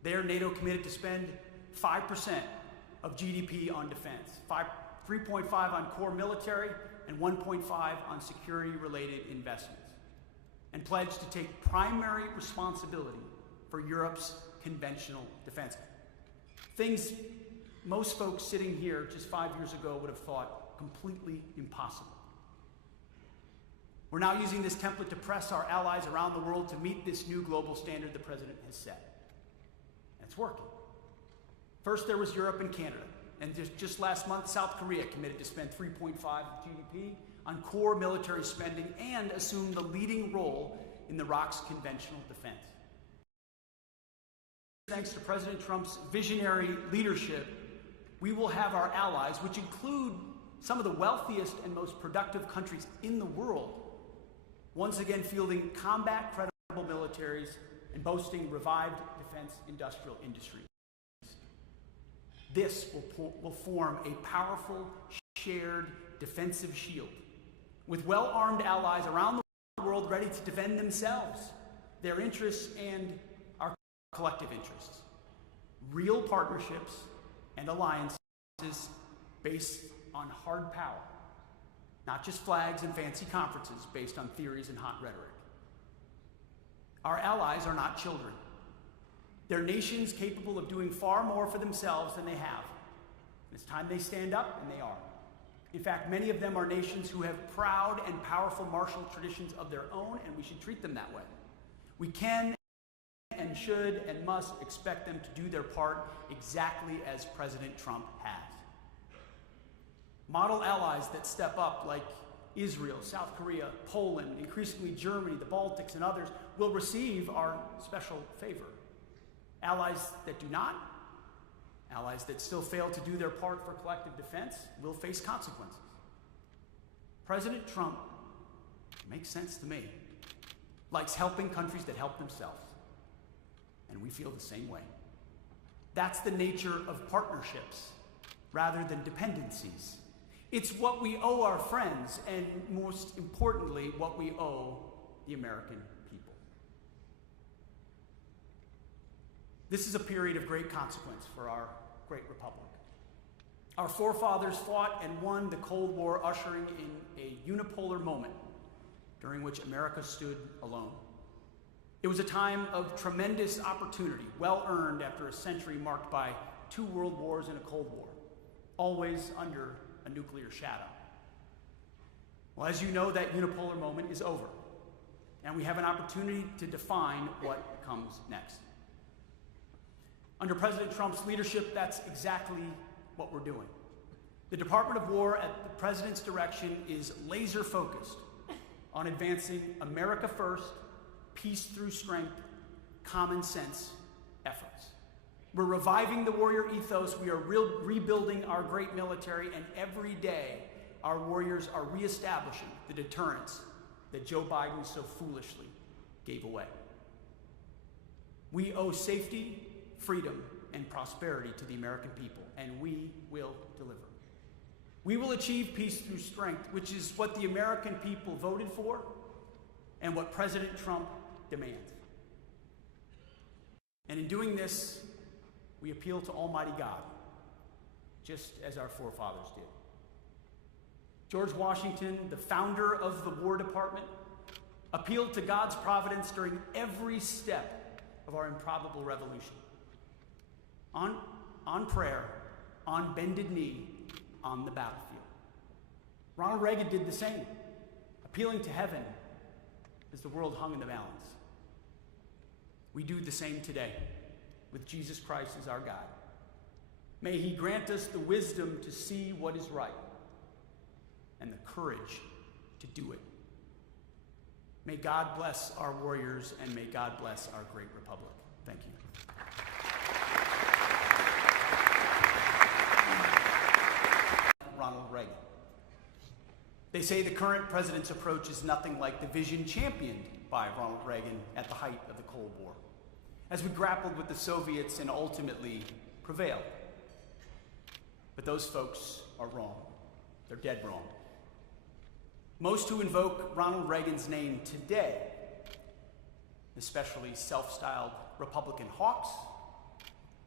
There, NATO committed to spend 5% of GDP on defense, 3.5 on core military, and 1.5 on security-related investments, and pledged to take primary responsibility for Europe's conventional defense. Things most folks sitting here just 5 years ago would have thought completely impossible. We're now using this template to press our allies around the world to meet this new global standard the president has set. And it's working. First, there was Europe and Canada. And just last month, South Korea committed to spend 3.5 of GDP on core military spending and assume the leading role in Iraq's conventional defense. Thanks to President Trump's visionary leadership, we will have our allies, which include some of the wealthiest and most productive countries in the world, once again fielding combat-credible militaries and boasting revived defense industrial industries. This will form a powerful, shared defensive shield, with well-armed allies around the world ready to defend themselves, their interests, and our collective interests. Real partnerships and alliances based on hard power, not just flags and fancy conferences based on theories and hot rhetoric. Our allies are not children. They're nations capable of doing far more for themselves than they have. And it's time they stand up, and they are. In fact, many of them are nations who have proud and powerful martial traditions of their own, and we should treat them that way. We can and should and must expect them to do their part exactly as President Trump has. Model allies that step up, like Israel, South Korea, Poland, increasingly Germany, the Baltics, and others, will receive our special favor. Allies that do not, allies that still fail to do their part for collective defense, will face consequences. President Trump, makes sense to me, likes helping countries that help themselves. And we feel the same way. That's the nature of partnerships rather than dependencies. It's what we owe our friends, and most importantly, what we owe the American people. This is a period of great consequence for our great republic. Our forefathers fought and won the Cold War, ushering in a unipolar moment during which America stood alone. It was a time of tremendous opportunity, well earned after a century marked by 2 world wars and a Cold War, always under a nuclear shadow. Well, as you know, that unipolar moment is over, and we have an opportunity to define what comes next. Under President Trump's leadership, that's exactly what we're doing. The Department of War, at the President's direction, is laser focused on advancing America first, peace through strength, common sense efforts. We're reviving the warrior ethos. We are rebuilding our great military, and every day our warriors are reestablishing the deterrence that Joe Biden so foolishly gave away. We owe safety, freedom, and prosperity to the American people, and we will deliver. We will achieve peace through strength, which is what the American people voted for and what President Trump demands. And in doing this, we appeal to Almighty God, just as our forefathers did. George Washington, the founder of the War Department, appealed to God's providence during every step of our improbable revolution. On prayer, on bended knee, on the battlefield. Ronald Reagan did the same, appealing to heaven as the world hung in the balance. We do the same today, with Jesus Christ as our guide. May he grant us the wisdom to see what is right and the courage to do it. May God bless our warriors, and may God bless our great republic. Thank you. Ronald Reagan. They say the current president's approach is nothing like the vision championed by Ronald Reagan at the height of the Cold War, as we grappled with the Soviets and ultimately prevailed. But those folks are wrong. They're dead wrong. Most who invoke Ronald Reagan's name today, especially self-styled Republican hawks,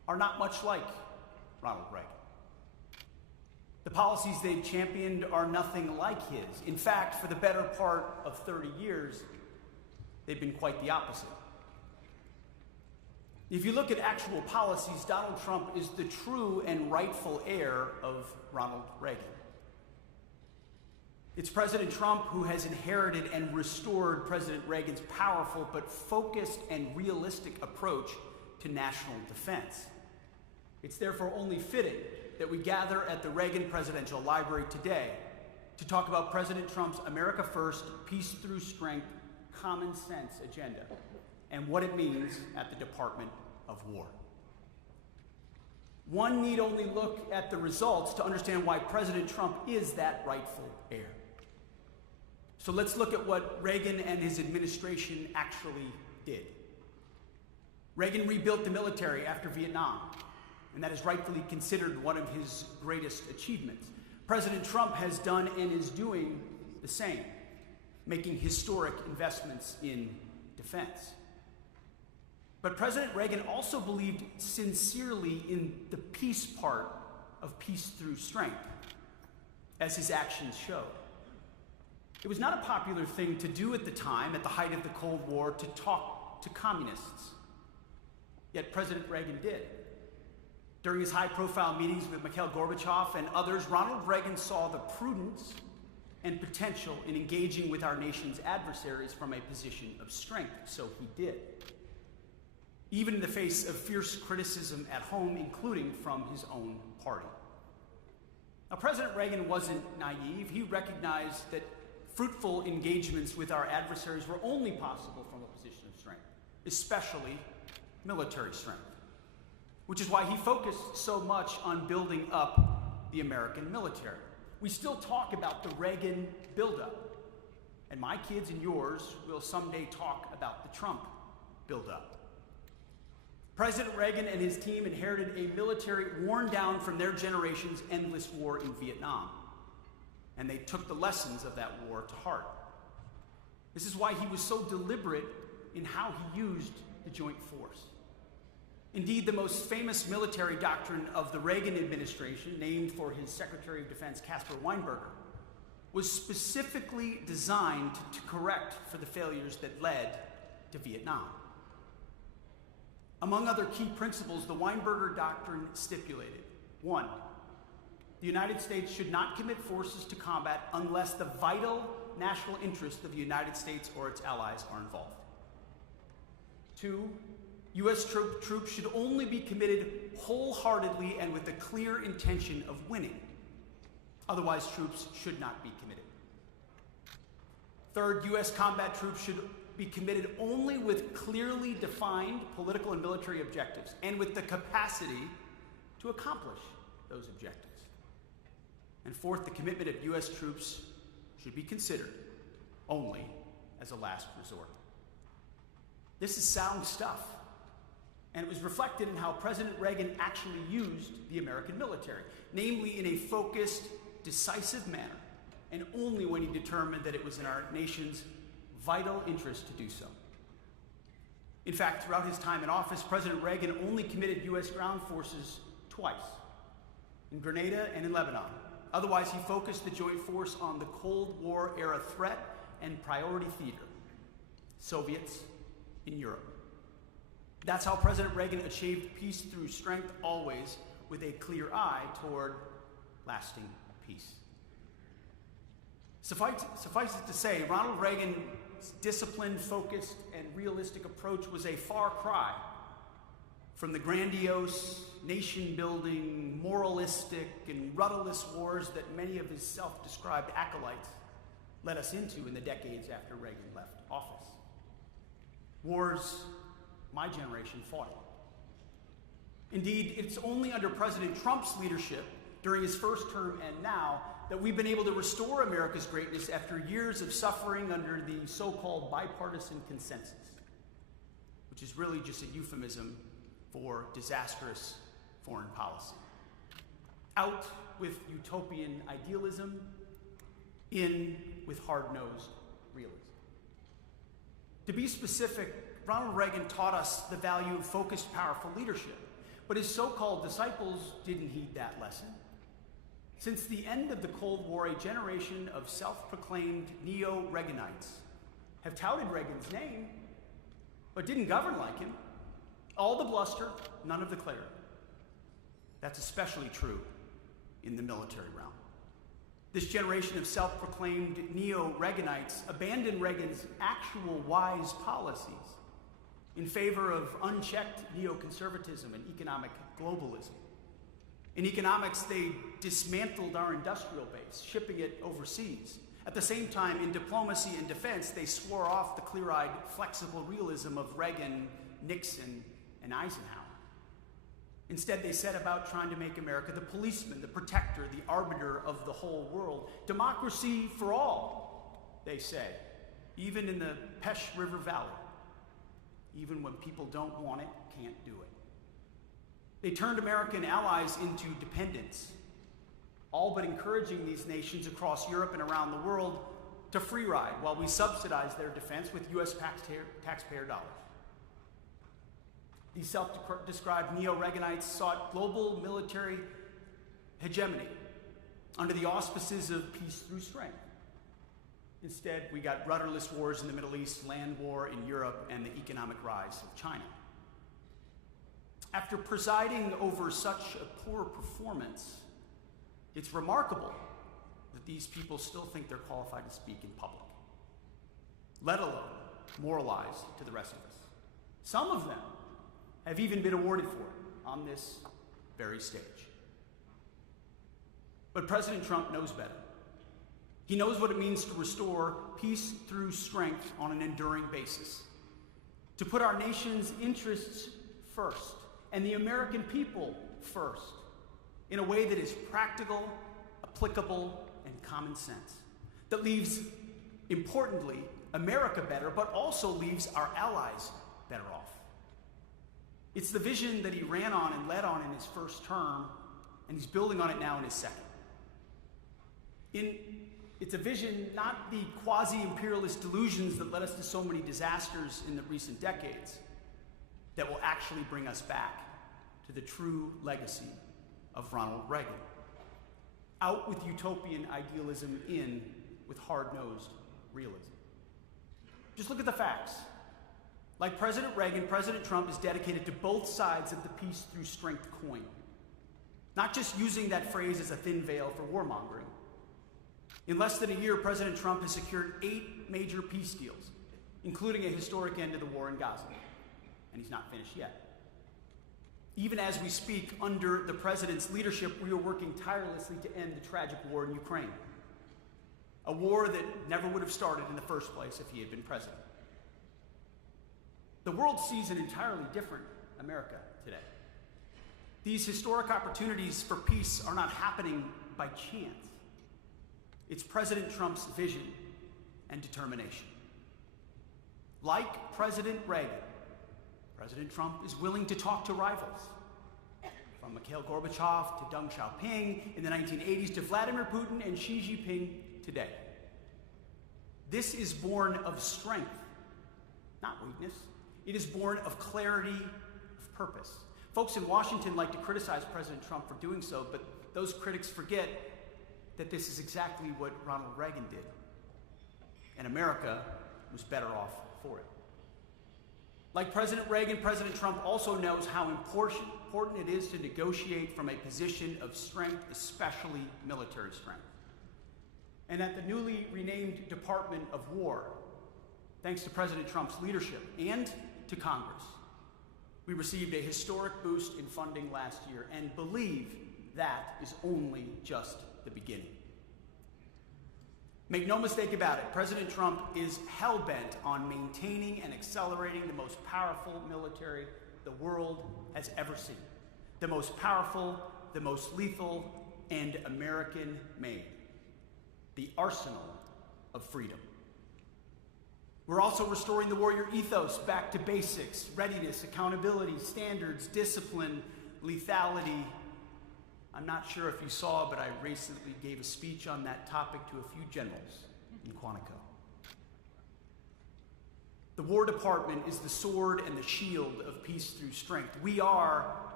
are not much like Ronald Reagan. The policies they've championed are nothing like his. In fact, for the better part of 30 years, they've been quite the opposite. If you look at actual policies, Donald Trump is the true and rightful heir of Ronald Reagan. It's President Trump who has inherited and restored President Reagan's powerful but focused and realistic approach to national defense. It's therefore only fitting that we gather at the Reagan Presidential Library today to talk about President Trump's America First, Peace Through Strength, Common Sense agenda and what it means at the Department of War. One need only look at the results to understand why President Trump is that rightful heir. So let's look at what Reagan and his administration actually did. Reagan rebuilt the military after Vietnam, and that is rightfully considered one of his greatest achievements. President Trump has done and is doing the same, making historic investments in defense. But President Reagan also believed sincerely in the peace part of peace through strength, as his actions showed. It was not a popular thing to do at the time, at the height of the Cold War, to talk to communists. Yet President Reagan did. During his high-profile meetings with Mikhail Gorbachev and others, Ronald Reagan saw the prudence and potential in engaging with our nation's adversaries from a position of strength, so he did. Even in the face of fierce criticism at home, including from his own party. Now, President Reagan wasn't naive. He recognized that fruitful engagements with our adversaries were only possible from a position of strength, especially military strength, which is why he focused so much on building up the American military. We still talk about the Reagan buildup, and my kids and yours will someday talk about the Trump buildup. President Reagan and his team inherited a military worn down from their generation's endless war in Vietnam, and they took the lessons of that war to heart. This is why he was so deliberate in how he used the joint force. Indeed, the most famous military doctrine of the Reagan administration, named for his Secretary of Defense, Caspar Weinberger, was specifically designed to correct for the failures that led to Vietnam. Among other key principles, the Weinberger doctrine stipulated: 1, the United States should not commit forces to combat unless the vital national interests of the United States or its allies are involved. 2, U.S. troops should only be committed wholeheartedly and with the clear intention of winning. Otherwise, troops should not be committed. 3rd, U.S. combat troops should be committed only with clearly defined political and military objectives and with the capacity to accomplish those objectives. And 4th, the commitment of U.S. troops should be considered only as a last resort. This is sound stuff. And it was reflected in how President Reagan actually used the American military, namely in a focused, decisive manner, and only when he determined that it was in our nation's vital interest to do so. In fact, throughout his time in office, President Reagan only committed U.S. ground forces twice, in Grenada and in Lebanon. Otherwise, he focused the joint force on the Cold War era threat and priority theater, Soviets in Europe. That's how President Reagan achieved peace through strength, always with a clear eye toward lasting peace. Suffice it to say, Ronald Reagan's disciplined, focused, and realistic approach was a far cry from the grandiose, nation-building, moralistic, and rudderless wars that many of his self-described acolytes led us into in the decades after Reagan left office. Wars my generation fought. Indeed, it's only under President Trump's leadership during his first term and now that we've been able to restore America's greatness after years of suffering under the so-called bipartisan consensus, which is really just a euphemism for disastrous foreign policy. Out with utopian idealism, in with hard-nosed realism. To be specific, Ronald Reagan taught us the value of focused, powerful leadership. But his so-called disciples didn't heed that lesson. Since the end of the Cold War, a generation of self-proclaimed neo-Reaganites have touted Reagan's name, but didn't govern like him. All the bluster, none of the clarity. That's especially true in the military realm. This generation of self-proclaimed neo-Reaganites abandoned Reagan's actual wise policies in favor of unchecked neoconservatism and economic globalism. In economics, they dismantled our industrial base, shipping it overseas. At the same time, in diplomacy and defense, they swore off the clear-eyed, flexible realism of Reagan, Nixon, and Eisenhower. Instead, they set about trying to make America the policeman, the protector, the arbiter of the whole world. Democracy for all, they say, even in the Pesh River Valley. Even when people don't want it, can't do it. They turned American allies into dependents, all but encouraging these nations across Europe and around the world to free ride while we subsidize their defense with U.S. taxpayer dollars. These self-described neo-Reaganites sought global military hegemony under the auspices of peace through strength. Instead, we got rudderless wars in the Middle East, land war in Europe, and the economic rise of China. After presiding over such a poor performance, it's remarkable that these people still think they're qualified to speak in public, let alone moralize to the rest of us. Some of them have even been awarded for it on this very stage. But President Trump knows better. He knows what it means to restore peace through strength on an enduring basis, to put our nation's interests first and the American people first in a way that is practical, applicable, and common sense, that leaves, importantly, America better, but also leaves our allies better off. It's the vision that he ran on and led on in his first term, and he's building on it now in his second. It's a vision, not the quasi-imperialist delusions that led us to so many disasters in the recent decades, that will actually bring us back to the true legacy of Ronald Reagan. Out with utopian idealism, in with hard-nosed realism. Just look at the facts. Like President Reagan, President Trump is dedicated to both sides of the peace through strength coin. Not just using that phrase as a thin veil for warmongering. In less than a year, President Trump has secured 8 major peace deals, including a historic end to the war in Gaza. And he's not finished yet. Even as we speak, under the president's leadership, we are working tirelessly to end the tragic war in Ukraine. A war that never would have started in the first place if he had been president. The world sees an entirely different America today. These historic opportunities for peace are not happening by chance. It's President Trump's vision and determination. Like President Reagan, President Trump is willing to talk to rivals, from Mikhail Gorbachev to Deng Xiaoping in the 1980s to Vladimir Putin and Xi Jinping today. This is born of strength, not weakness. It is born of clarity of purpose. Folks in Washington like to criticize President Trump for doing so, but those critics forget that this is exactly what Ronald Reagan did. And America was better off for it. Like President Reagan, President Trump also knows how important it is to negotiate from a position of strength, especially military strength. And at the newly renamed Department of War, thanks to President Trump's leadership and to Congress, we received a historic boost in funding last year and believe that is only just the beginning. Make no mistake about it, President Trump is hell-bent on maintaining and accelerating the most powerful military the world has ever seen. The most powerful, the most lethal, and American-made. The arsenal of freedom. We're also restoring the warrior ethos back to basics: readiness, accountability, standards, discipline, lethality. I'm not sure if you saw, but I recently gave a speech on that topic to a few generals in Quantico. The War Department is the sword and the shield of peace through strength. We are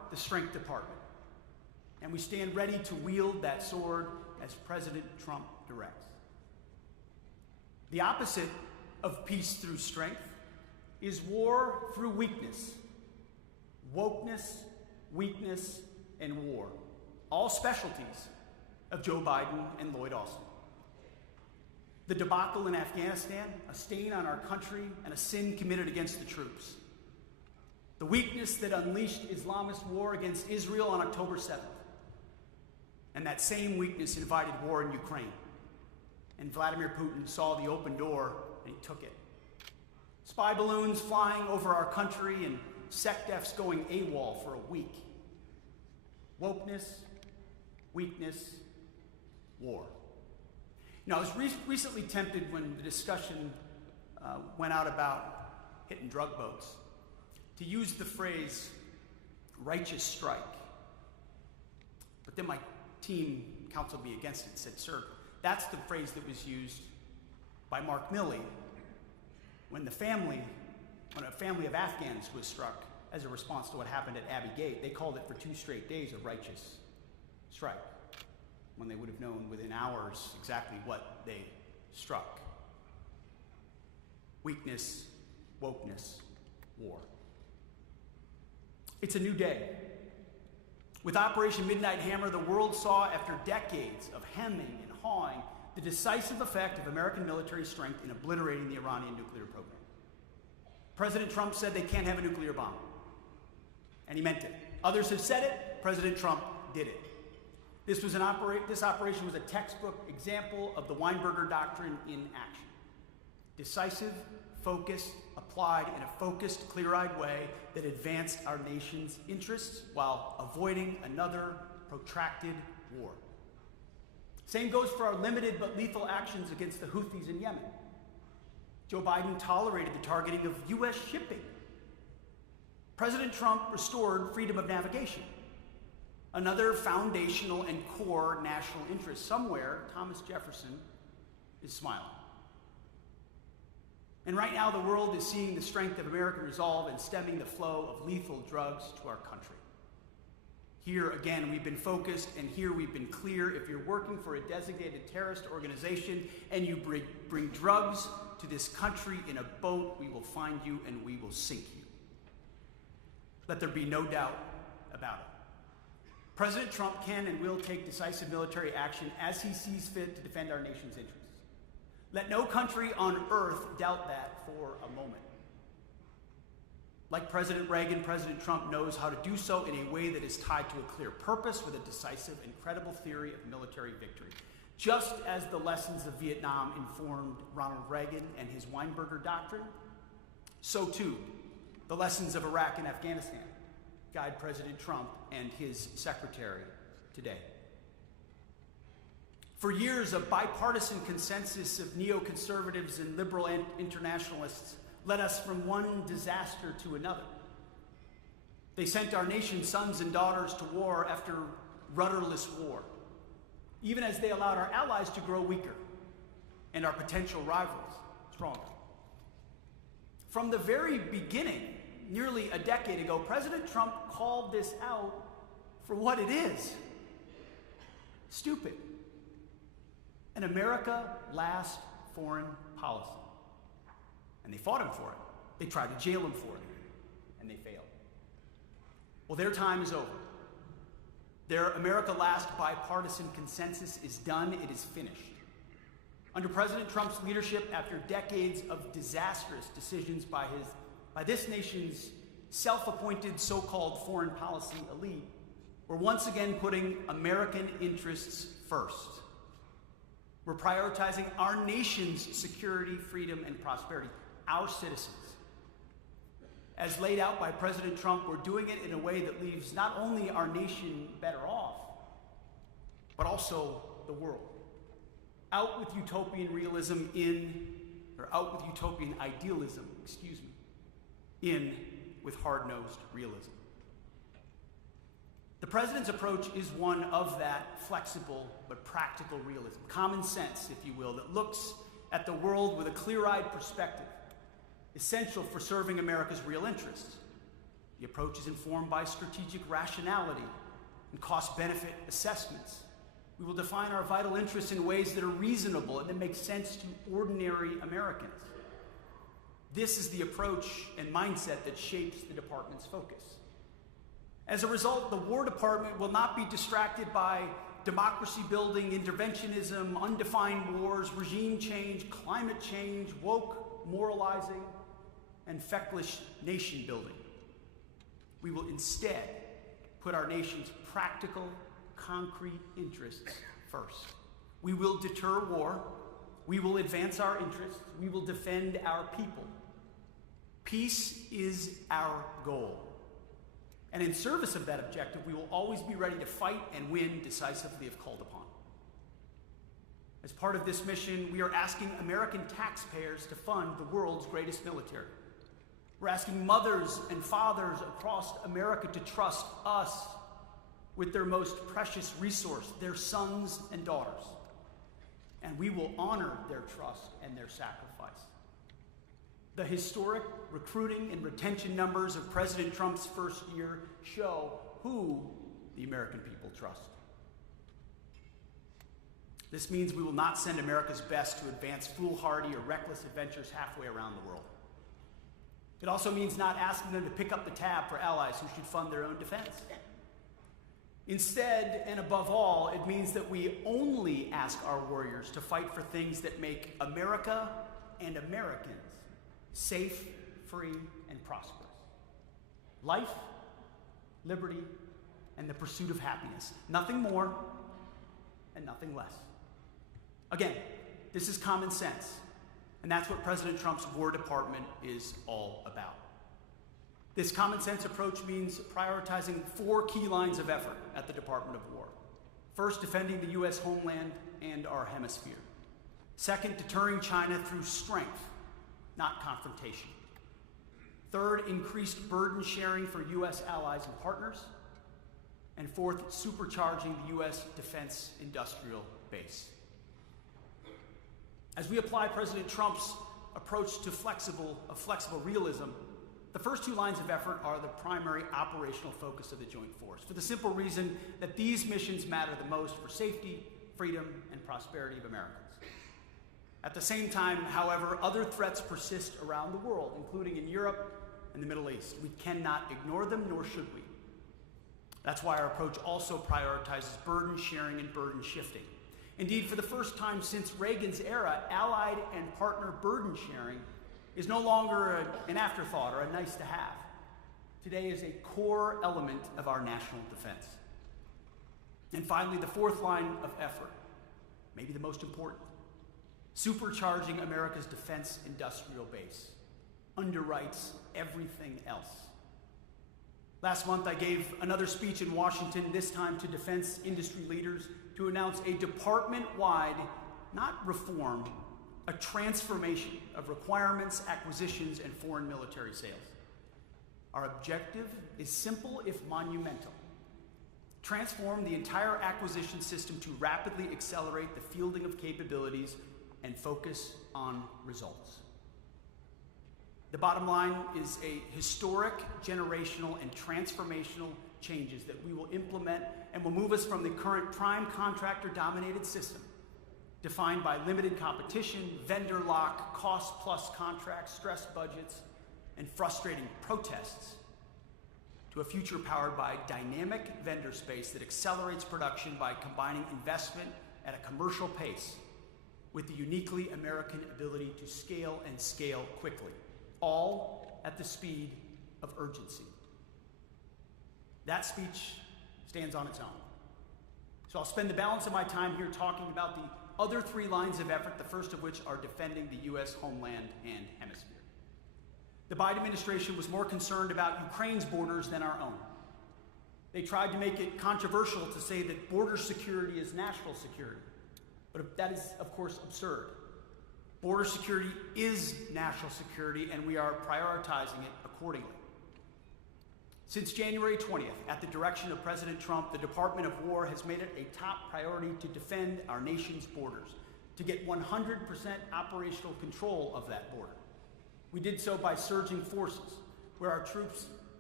the Strength Department, and we stand ready to wield that sword as President Trump directs. The opposite of peace through strength is war through weakness. Wokeness, weakness, and war. All specialties of Joe Biden and Lloyd Austin. The debacle in Afghanistan, a stain on our country and a sin committed against the troops. The weakness that unleashed Islamist war against Israel on October 7th. And that same weakness invited war in Ukraine. And Vladimir Putin saw the open door and he took it. Spy balloons flying over our country and SecDefs going AWOL for a week. Wokeness, weakness, war. Now, I was recently tempted when the discussion went out about hitting drug boats to use the phrase righteous strike. But then my team counseled me against it and said, sir, that's the phrase that was used by Mark Milley when a family of Afghans was struck as a response to what happened at Abbey Gate. They called it for 2 straight days a righteous strike, when they would have known within hours exactly what they struck. Weakness, wokeness, war. It's a new day. With Operation Midnight Hammer, the world saw, after decades of hemming and hawing, the decisive effect of American military strength in obliterating the Iranian nuclear program. President Trump said they can't have a nuclear bomb, and he meant it. Others have said it. President Trump did it. This operation was a textbook example of the Weinberger Doctrine in action. Decisive, focused, applied in a focused, clear-eyed way that advanced our nation's interests while avoiding another protracted war. Same goes for our limited but lethal actions against the Houthis in Yemen. Joe Biden tolerated the targeting of U.S. shipping. President Trump restored freedom of navigation. Another foundational and core national interest. Somewhere, Thomas Jefferson is smiling. And right now, the world is seeing the strength of American resolve in stemming the flow of lethal drugs to our country. Here, again, we've been focused, and here we've been clear. If you're working for a designated terrorist organization and you bring drugs to this country in a boat, we will find you and we will sink you. Let there be no doubt about it. President Trump can and will take decisive military action as he sees fit to defend our nation's interests. Let no country on earth doubt that for a moment. Like President Reagan, President Trump knows how to do so in a way that is tied to a clear purpose with a decisive and credible theory of military victory. Just as the lessons of Vietnam informed Ronald Reagan and his Weinberger Doctrine, so too the lessons of Iraq and Afghanistan guide President Trump and his secretary today. For years, a bipartisan consensus of neoconservatives and liberal internationalists led us from one disaster to another. They sent our nation's sons and daughters to war after rudderless war, even as they allowed our allies to grow weaker and our potential rivals stronger. From the very beginning, nearly a decade ago, President Trump called this out for what it is: stupid. An America last foreign policy. And they fought him for it. They tried to jail him for it, and they failed. Well, their time is over. Their America last bipartisan consensus is done. It is finished. Under President Trump's leadership, after decades of disastrous decisions by this nation's self-appointed so-called foreign policy elite, we're once again putting American interests first. We're prioritizing our nation's security, freedom, and prosperity, our citizens. As laid out by President Trump, we're doing it in a way that leaves not only our nation better off, but also the world. Out with utopian idealism, in with hard-nosed realism. The president's approach is one of that flexible but practical realism, common sense, if you will, that looks at the world with a clear-eyed perspective, essential for serving America's real interests. The approach is informed by strategic rationality and cost-benefit assessments. We will define our vital interests in ways that are reasonable and that make sense to ordinary Americans. This is the approach and mindset that shapes the department's focus. As a result, the War Department will not be distracted by democracy-building, interventionism, undefined wars, regime change, climate change, woke moralizing, and feckless nation-building. We will instead put our nation's practical, concrete interests first. We will deter war. We will advance our interests. We will defend our people. Peace is our goal. And in service of that objective, we will always be ready to fight and win decisively if called upon. As part of this mission, we are asking American taxpayers to fund the world's greatest military. We're asking mothers and fathers across America to trust us with their most precious resource, their sons and daughters. And we will honor their trust and their sacrifice. The historic recruiting and retention numbers of President Trump's first year show who the American people trust. This means we will not send America's best to advance foolhardy or reckless adventures halfway around the world. It also means not asking them to pick up the tab for allies who should fund their own defense. Instead, and above all, it means that we only ask our warriors to fight for things that make America and Americans safe, free, and prosperous. Life, liberty, and the pursuit of happiness. Nothing more and nothing less. Again, this is common sense, and that's what President Trump's War Department is all about. This common sense approach means prioritizing 4 key lines of effort at the Department of War. First, defending the U.S. homeland and our hemisphere. Second, deterring China through strength, not confrontation. Third, increased burden sharing for U.S. allies and partners. And fourth, supercharging the U.S. defense industrial base. As we apply President Trump's approach to flexible realism, the first 2 lines of effort are the primary operational focus of the Joint Force, for the simple reason that these missions matter the most for safety, freedom, and prosperity of Americans. At the same time, however, other threats persist around the world, including in Europe and the Middle East. We cannot ignore them, nor should we. That's why our approach also prioritizes burden sharing and burden shifting. Indeed, for the first time since Reagan's era, allied and partner burden sharing is no longer an afterthought or a nice to have. Today is a core element of our national defense. And finally, the 4th line of effort, maybe the most important, supercharging America's defense industrial base, underwrites everything else. Last month, I gave another speech in Washington, this time to defense industry leaders, to announce a department-wide, not reform, a transformation of requirements, acquisitions, and foreign military sales. Our objective is simple if monumental. Transform the entire acquisition system to rapidly accelerate the fielding of capabilities and focus on results. The bottom line is a historic, generational, and transformational changes that we will implement and will move us from the current prime contractor-dominated system, defined by limited competition, vendor lock, cost-plus contracts, stressed budgets, and frustrating protests, to a future powered by dynamic vendor space that accelerates production by combining investment at a commercial pace with the uniquely American ability to scale and scale quickly, all at the speed of urgency. That speech stands on its own. So I'll spend the balance of my time here talking about the other 3 lines of effort, the first of which are defending the U.S. homeland and hemisphere. The Biden administration was more concerned about Ukraine's borders than our own. They tried to make it controversial to say that border security is national security, but that is, of course, absurd. Border security is national security, and we are prioritizing it accordingly. Since January 20th, at the direction of President Trump, the Department of War has made it a top priority to defend our nation's borders, to get 100% operational control of that border. We did so by surging forces, where our troops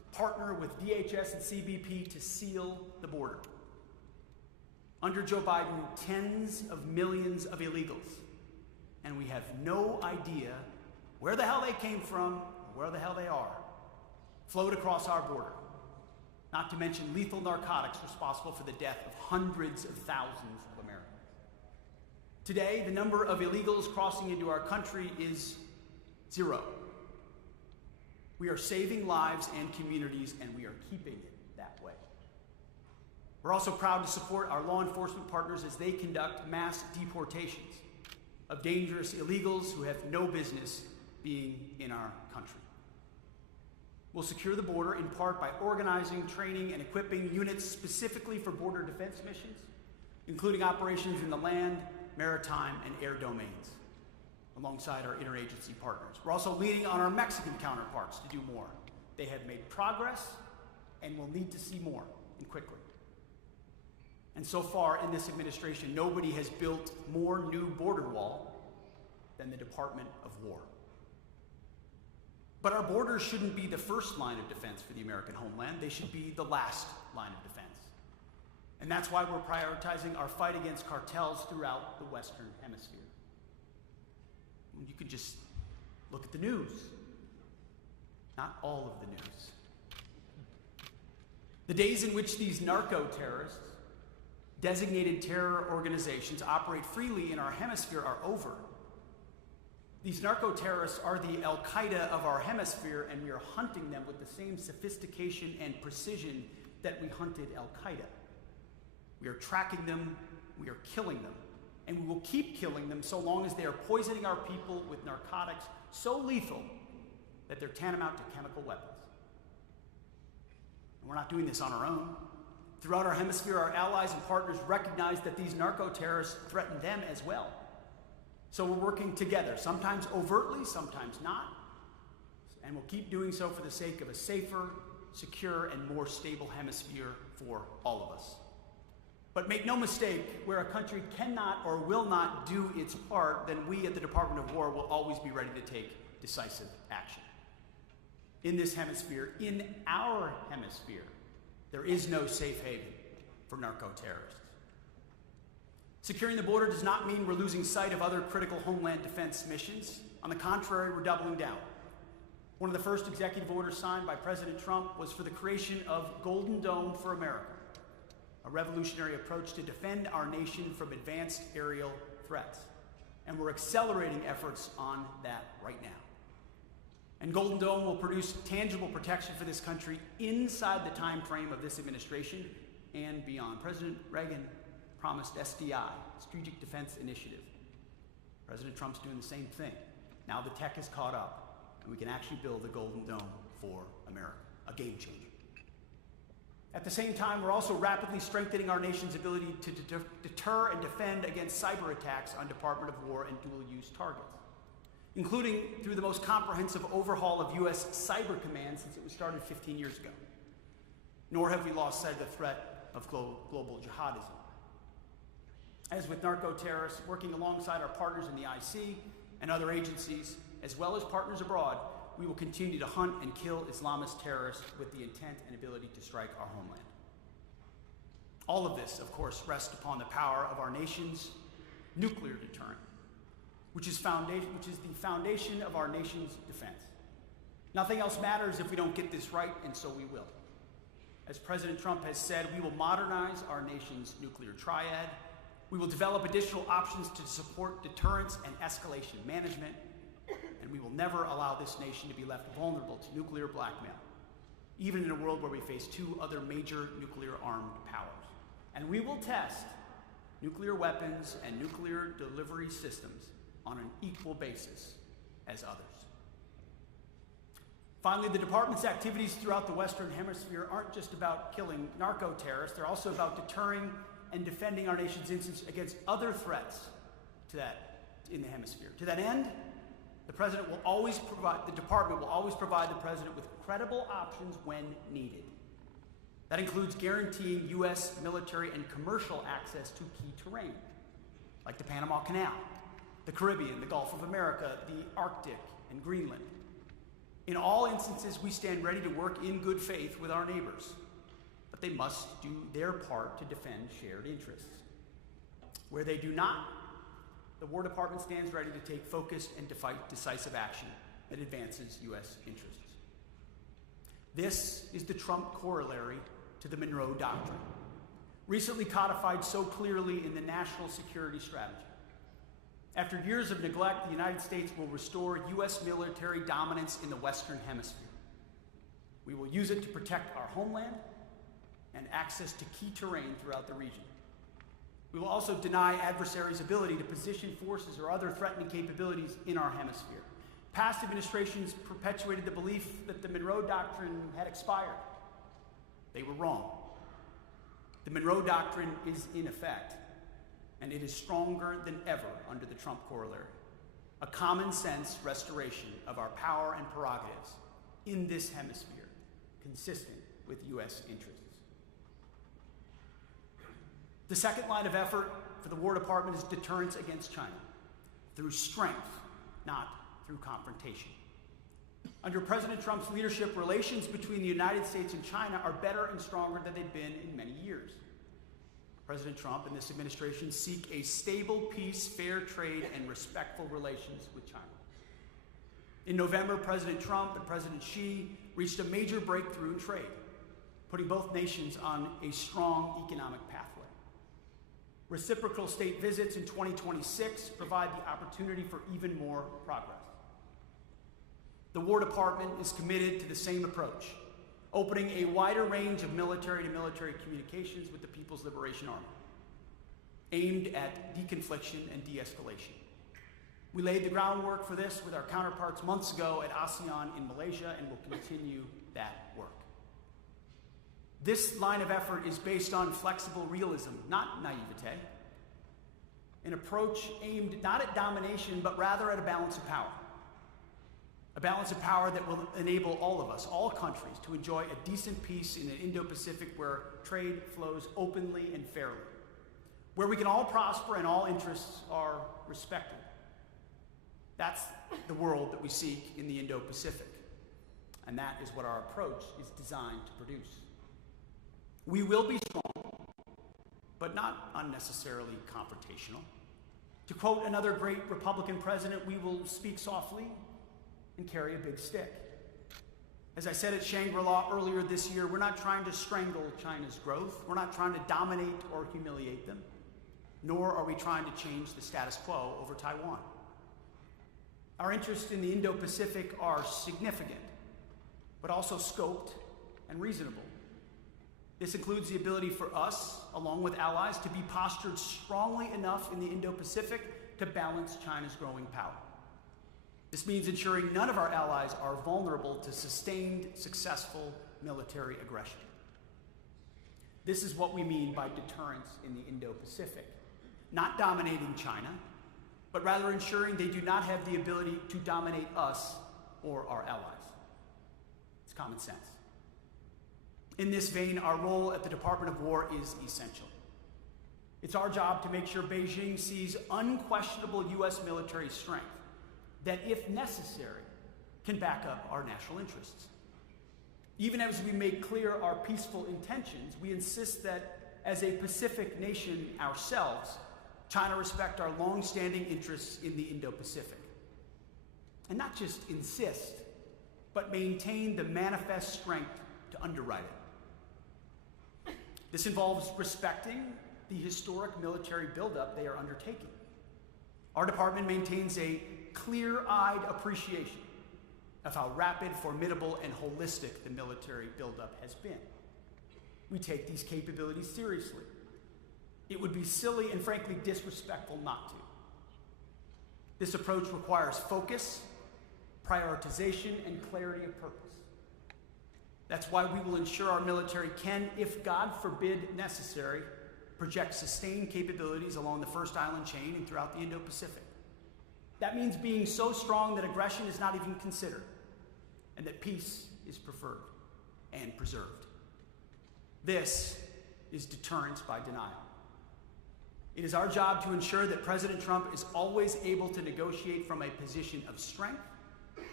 partner with DHS and CBP to seal the border. Under Joe Biden, tens of millions of illegals, and we have no idea where the hell they came from or where the hell they are, flowed across our border, not to mention lethal narcotics responsible for the death of hundreds of thousands of Americans. Today, the number of illegals crossing into our country is 0. We are saving lives and communities, and we are keeping it that way. We're also proud to support our law enforcement partners as they conduct mass deportations of dangerous illegals who have no business being in our country. We'll secure the border in part by organizing, training, and equipping units specifically for border defense missions, including operations in the land, maritime, and air domains, alongside our interagency partners. We're also leaning on our Mexican counterparts to do more. They have made progress and will need to see more, and quickly. And so far in this administration, nobody has built more new border wall than the Department of War. But our borders shouldn't be the first line of defense for the American homeland. They should be the last line of defense. And that's why we're prioritizing our fight against cartels throughout the Western Hemisphere. You can just look at the news. Not all of the news. The days in which these narco-terrorists, designated terror organizations, operate freely in our hemisphere are over. These narco-terrorists are the al-Qaida of our hemisphere, and we are hunting them with the same sophistication and precision that we hunted al-Qaida. We are tracking them, we are killing them, and we will keep killing them so long as they are poisoning our people with narcotics so lethal that they're tantamount to chemical weapons. And we're not doing this on our own. Throughout our hemisphere, our allies and partners recognize that these narco-terrorists threaten them as well. So we're working together, sometimes overtly, sometimes not, and we'll keep doing so for the sake of a safer, secure, and more stable hemisphere for all of us. But make no mistake, where a country cannot or will not do its part, then we at the Department of War will always be ready to take decisive action. In this hemisphere, in our hemisphere, there is no safe haven for narco-terrorists. Securing the border does not mean we're losing sight of other critical homeland defense missions. On the contrary, we're doubling down. One of the first executive orders signed by President Trump was for the creation of Golden Dome for America, a revolutionary approach to defend our nation from advanced aerial threats. And we're accelerating efforts on that right now. And Golden Dome will produce tangible protection for this country inside the time frame of this administration and beyond. President Reagan promised SDI, Strategic Defense Initiative. President Trump's doing the same thing. Now the tech has caught up, and we can actually build a Golden Dome for America, a game changer. At the same time, we're also rapidly strengthening our nation's ability to deter and defend against cyber attacks on Department of War and dual-use targets, including through the most comprehensive overhaul of U.S. Cyber Command since it was started 15 years ago. Nor have we lost sight of the threat of global jihadism. As with narco-terrorists, working alongside our partners in the IC and other agencies, as well as partners abroad, we will continue to hunt and kill Islamist terrorists with the intent and ability to strike our homeland. All of this, of course, rests upon the power of our nation's nuclear deterrent, which is the foundation of our nation's defense. Nothing else matters if we don't get this right, and so we will. As President Trump has said, we will modernize our nation's nuclear triad. We will develop additional options to support deterrence and escalation management, and we will never allow this nation to be left vulnerable to nuclear blackmail, even in a world where we face 2 other major nuclear-armed powers. And we will test nuclear weapons and nuclear delivery systems on an equal basis as others. Finally, the department's activities throughout the Western Hemisphere aren't just about killing narco-terrorists, they're also about deterring and defending our nation's interests against other threats in the hemisphere. To that end, the department will always provide the president with credible options when needed. That includes guaranteeing U.S. military and commercial access to key terrain, like the Panama Canal, the Caribbean, the Gulf of America, the Arctic, and Greenland. In all instances, we stand ready to work in good faith with our neighbors, but they must do their part to defend shared interests. Where they do not, the War Department stands ready to take focused and decisive action that advances U.S. interests. This is the Trump corollary to the Monroe Doctrine, recently codified so clearly in the National Security Strategy. After years of neglect, the United States will restore U.S. military dominance in the Western Hemisphere. We will use it to protect our homeland and access to key terrain throughout the region. We will also deny adversaries' ability to position forces or other threatening capabilities in our hemisphere. Past administrations perpetuated the belief that the Monroe Doctrine had expired. They were wrong. The Monroe Doctrine is in effect, and it is stronger than ever under the Trump corollary. A common sense restoration of our power and prerogatives in this hemisphere, consistent with U.S. interests. The second line of effort for the War Department is deterrence against China, through strength, not through confrontation. Under President Trump's leadership, relations between the United States and China are better and stronger than they've been in many years. President Trump and this administration seek a stable peace, fair trade, and respectful relations with China. In November, President Trump and President Xi reached a major breakthrough in trade, putting both nations on a strong economic pathway. Reciprocal state visits in 2026 provide the opportunity for even more progress. The War Department is committed to the same approach, opening a wider range of military-to-military communications with the People's Liberation Army, aimed at deconfliction and de-escalation. We laid the groundwork for this with our counterparts months ago at ASEAN in Malaysia, and will continue that work. This line of effort is based on flexible realism, not naivete, an approach aimed not at domination, but rather at a balance of power. A balance of power that will enable all of us, all countries, to enjoy a decent peace in an Indo-Pacific where trade flows openly and fairly, where we can all prosper and all interests are respected. That's the world that we seek in the Indo-Pacific, and that is what our approach is designed to produce. We will be strong, but not unnecessarily confrontational. To quote another great Republican president, we will speak softly and carry a big stick. As I said at Shangri-La earlier this year, we're not trying to strangle China's growth. We're not trying to dominate or humiliate them, nor are we trying to change the status quo over Taiwan. Our interests in the Indo-Pacific are significant, but also scoped and reasonable. This includes the ability for us, along with allies, to be postured strongly enough in the Indo-Pacific to balance China's growing power. This means ensuring none of our allies are vulnerable to sustained, successful military aggression. This is what we mean by deterrence in the Indo-Pacific. Not dominating China, but rather ensuring they do not have the ability to dominate us or our allies. It's common sense. In this vein, our role at the Department of War is essential. It's our job to make sure Beijing sees unquestionable U.S. military strength that, if necessary, can back up our national interests. Even as we make clear our peaceful intentions, we insist that, as a Pacific nation ourselves, China respect our long-standing interests in the Indo-Pacific. And not just insist, but maintain the manifest strength to underwrite it. This involves respecting the historic military buildup they are undertaking. Our department maintains a clear-eyed appreciation of how rapid, formidable, and holistic the military buildup has been. We take these capabilities seriously. It would be silly and frankly disrespectful not to. This approach requires focus, prioritization, and clarity of purpose. That's why we will ensure our military can, if God forbid necessary, project sustained capabilities along the First Island chain and throughout the Indo-Pacific. That means being so strong that aggression is not even considered, and that peace is preferred and preserved. This is deterrence by denial. It is our job to ensure that President Trump is always able to negotiate from a position of strength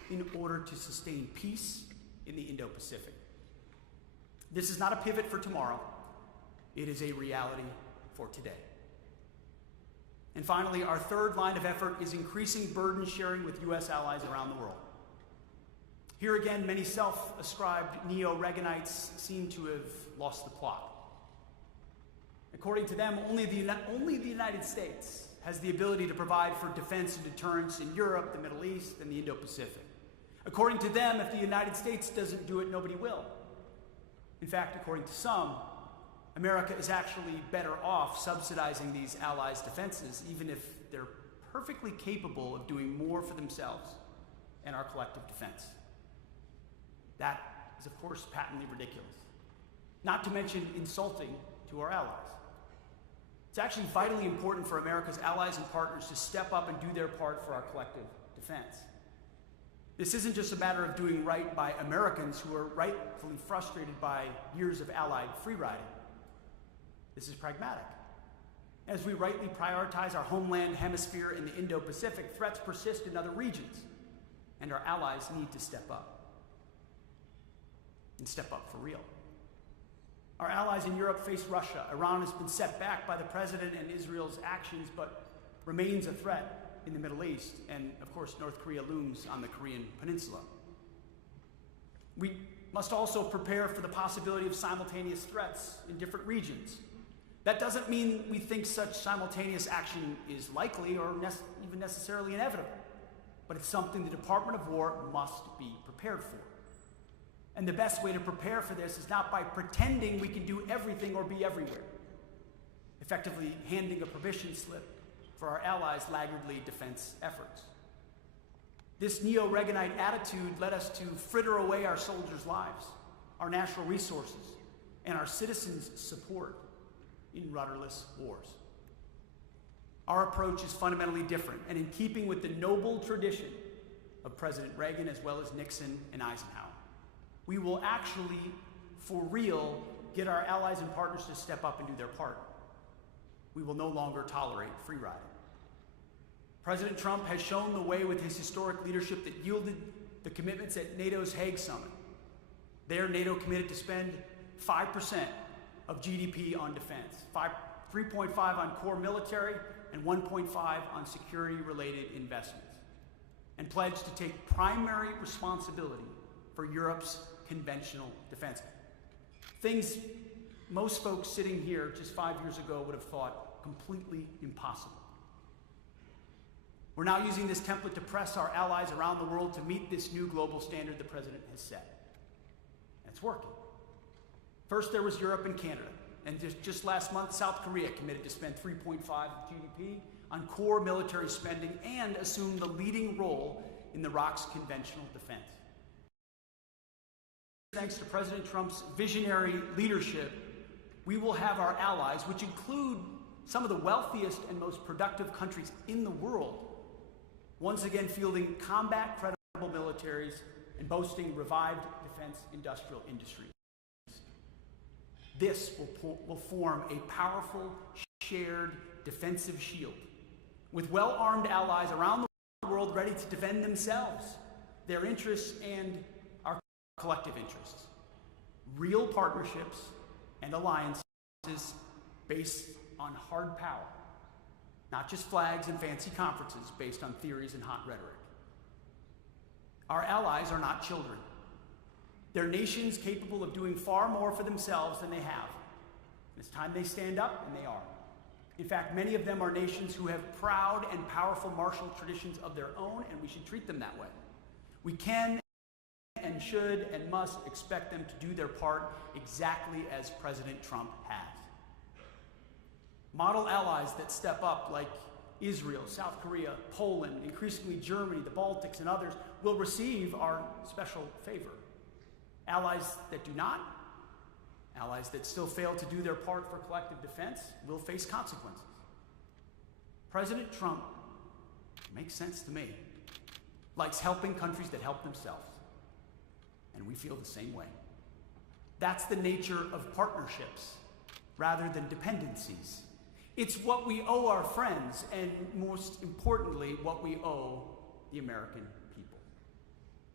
in order to sustain peace in the Indo-Pacific. This is not a pivot for tomorrow. It is a reality for today. And finally, our third line of effort is increasing burden sharing with U.S. allies around the world. Here again, many self-ascribed neo-Reaganites seem to have lost the plot. According to them, only the United States has the ability to provide for defense and deterrence in Europe, the Middle East, and the Indo-Pacific. According to them, if the United States doesn't do it, nobody will. In fact, according to some, America is actually better off subsidizing these allies' defenses, even if they're perfectly capable of doing more for themselves and our collective defense. That is, of course, patently ridiculous, not to mention insulting to our allies. It's actually vitally important for America's allies and partners to step up and do their part for our collective defense. This isn't just a matter of doing right by Americans who are rightfully frustrated by years of allied free-riding. This is pragmatic. As we rightly prioritize our homeland hemisphere in the Indo-Pacific, threats persist in other regions, and our allies need to step up. And step up for real. Our allies in Europe face Russia. Iran has been set back by the president and Israel's actions, but remains a threat in the Middle East, and of course North Korea looms on the Korean Peninsula. We must also prepare for the possibility of simultaneous threats in different regions. That doesn't mean we think such simultaneous action is likely or even necessarily inevitable, but it's something the Department of War must be prepared for. And the best way to prepare for this is not by pretending we can do everything or be everywhere, effectively handing a permission slip for our allies' laggardly defense efforts. This neo-Reaganite attitude led us to fritter away our soldiers' lives, our natural resources, and our citizens' support in rudderless wars. Our approach is fundamentally different and in keeping with the noble tradition of President Reagan as well as Nixon and Eisenhower. We will actually, for real, get our allies and partners to step up and do their part. We will no longer tolerate free riding. President Trump has shown the way with his historic leadership that yielded the commitments at NATO's Hague Summit. There, NATO committed to spend 5% of GDP on defense, 3.5% on core military, and 1.5% on security-related investments, and pledged to take primary responsibility for Europe's conventional defense. Things most folks sitting here just 5 years ago would have thought completely impossible. We're now using this template to press our allies around the world to meet this new global standard the president has set. And it's working. First, there was Europe and Canada. And just last month, South Korea committed to spend 3.5% of GDP on core military spending and assume the leading role in the ROC's conventional defense. Thanks to President Trump's visionary leadership, we will have our allies, which include some of the wealthiest and most productive countries in the world, once again fielding combat-credible militaries and boasting revived defense industrial industries. This will form a powerful, shared defensive shield, with well-armed allies around the world ready to defend themselves, their interests, and our collective interests. Real partnerships and alliances based on hard power, not just flags and fancy conferences based on theories and hot rhetoric. Our allies are not children. They're nations capable of doing far more for themselves than they have. It's time they stand up, and they are. In fact, many of them are nations who have proud and powerful martial traditions of their own, and we should treat them that way. We can and should and must expect them to do their part exactly as President Trump has. Model allies that step up, like Israel, South Korea, Poland, increasingly Germany, the Baltics, and others, will receive our special favor. Allies that do not, allies that still fail to do their part for collective defense, will face consequences. President Trump, makes sense to me, likes helping countries that help themselves. And we feel the same way. That's the nature of partnerships rather than dependencies. It's what we owe our friends, and most importantly, what we owe the American people.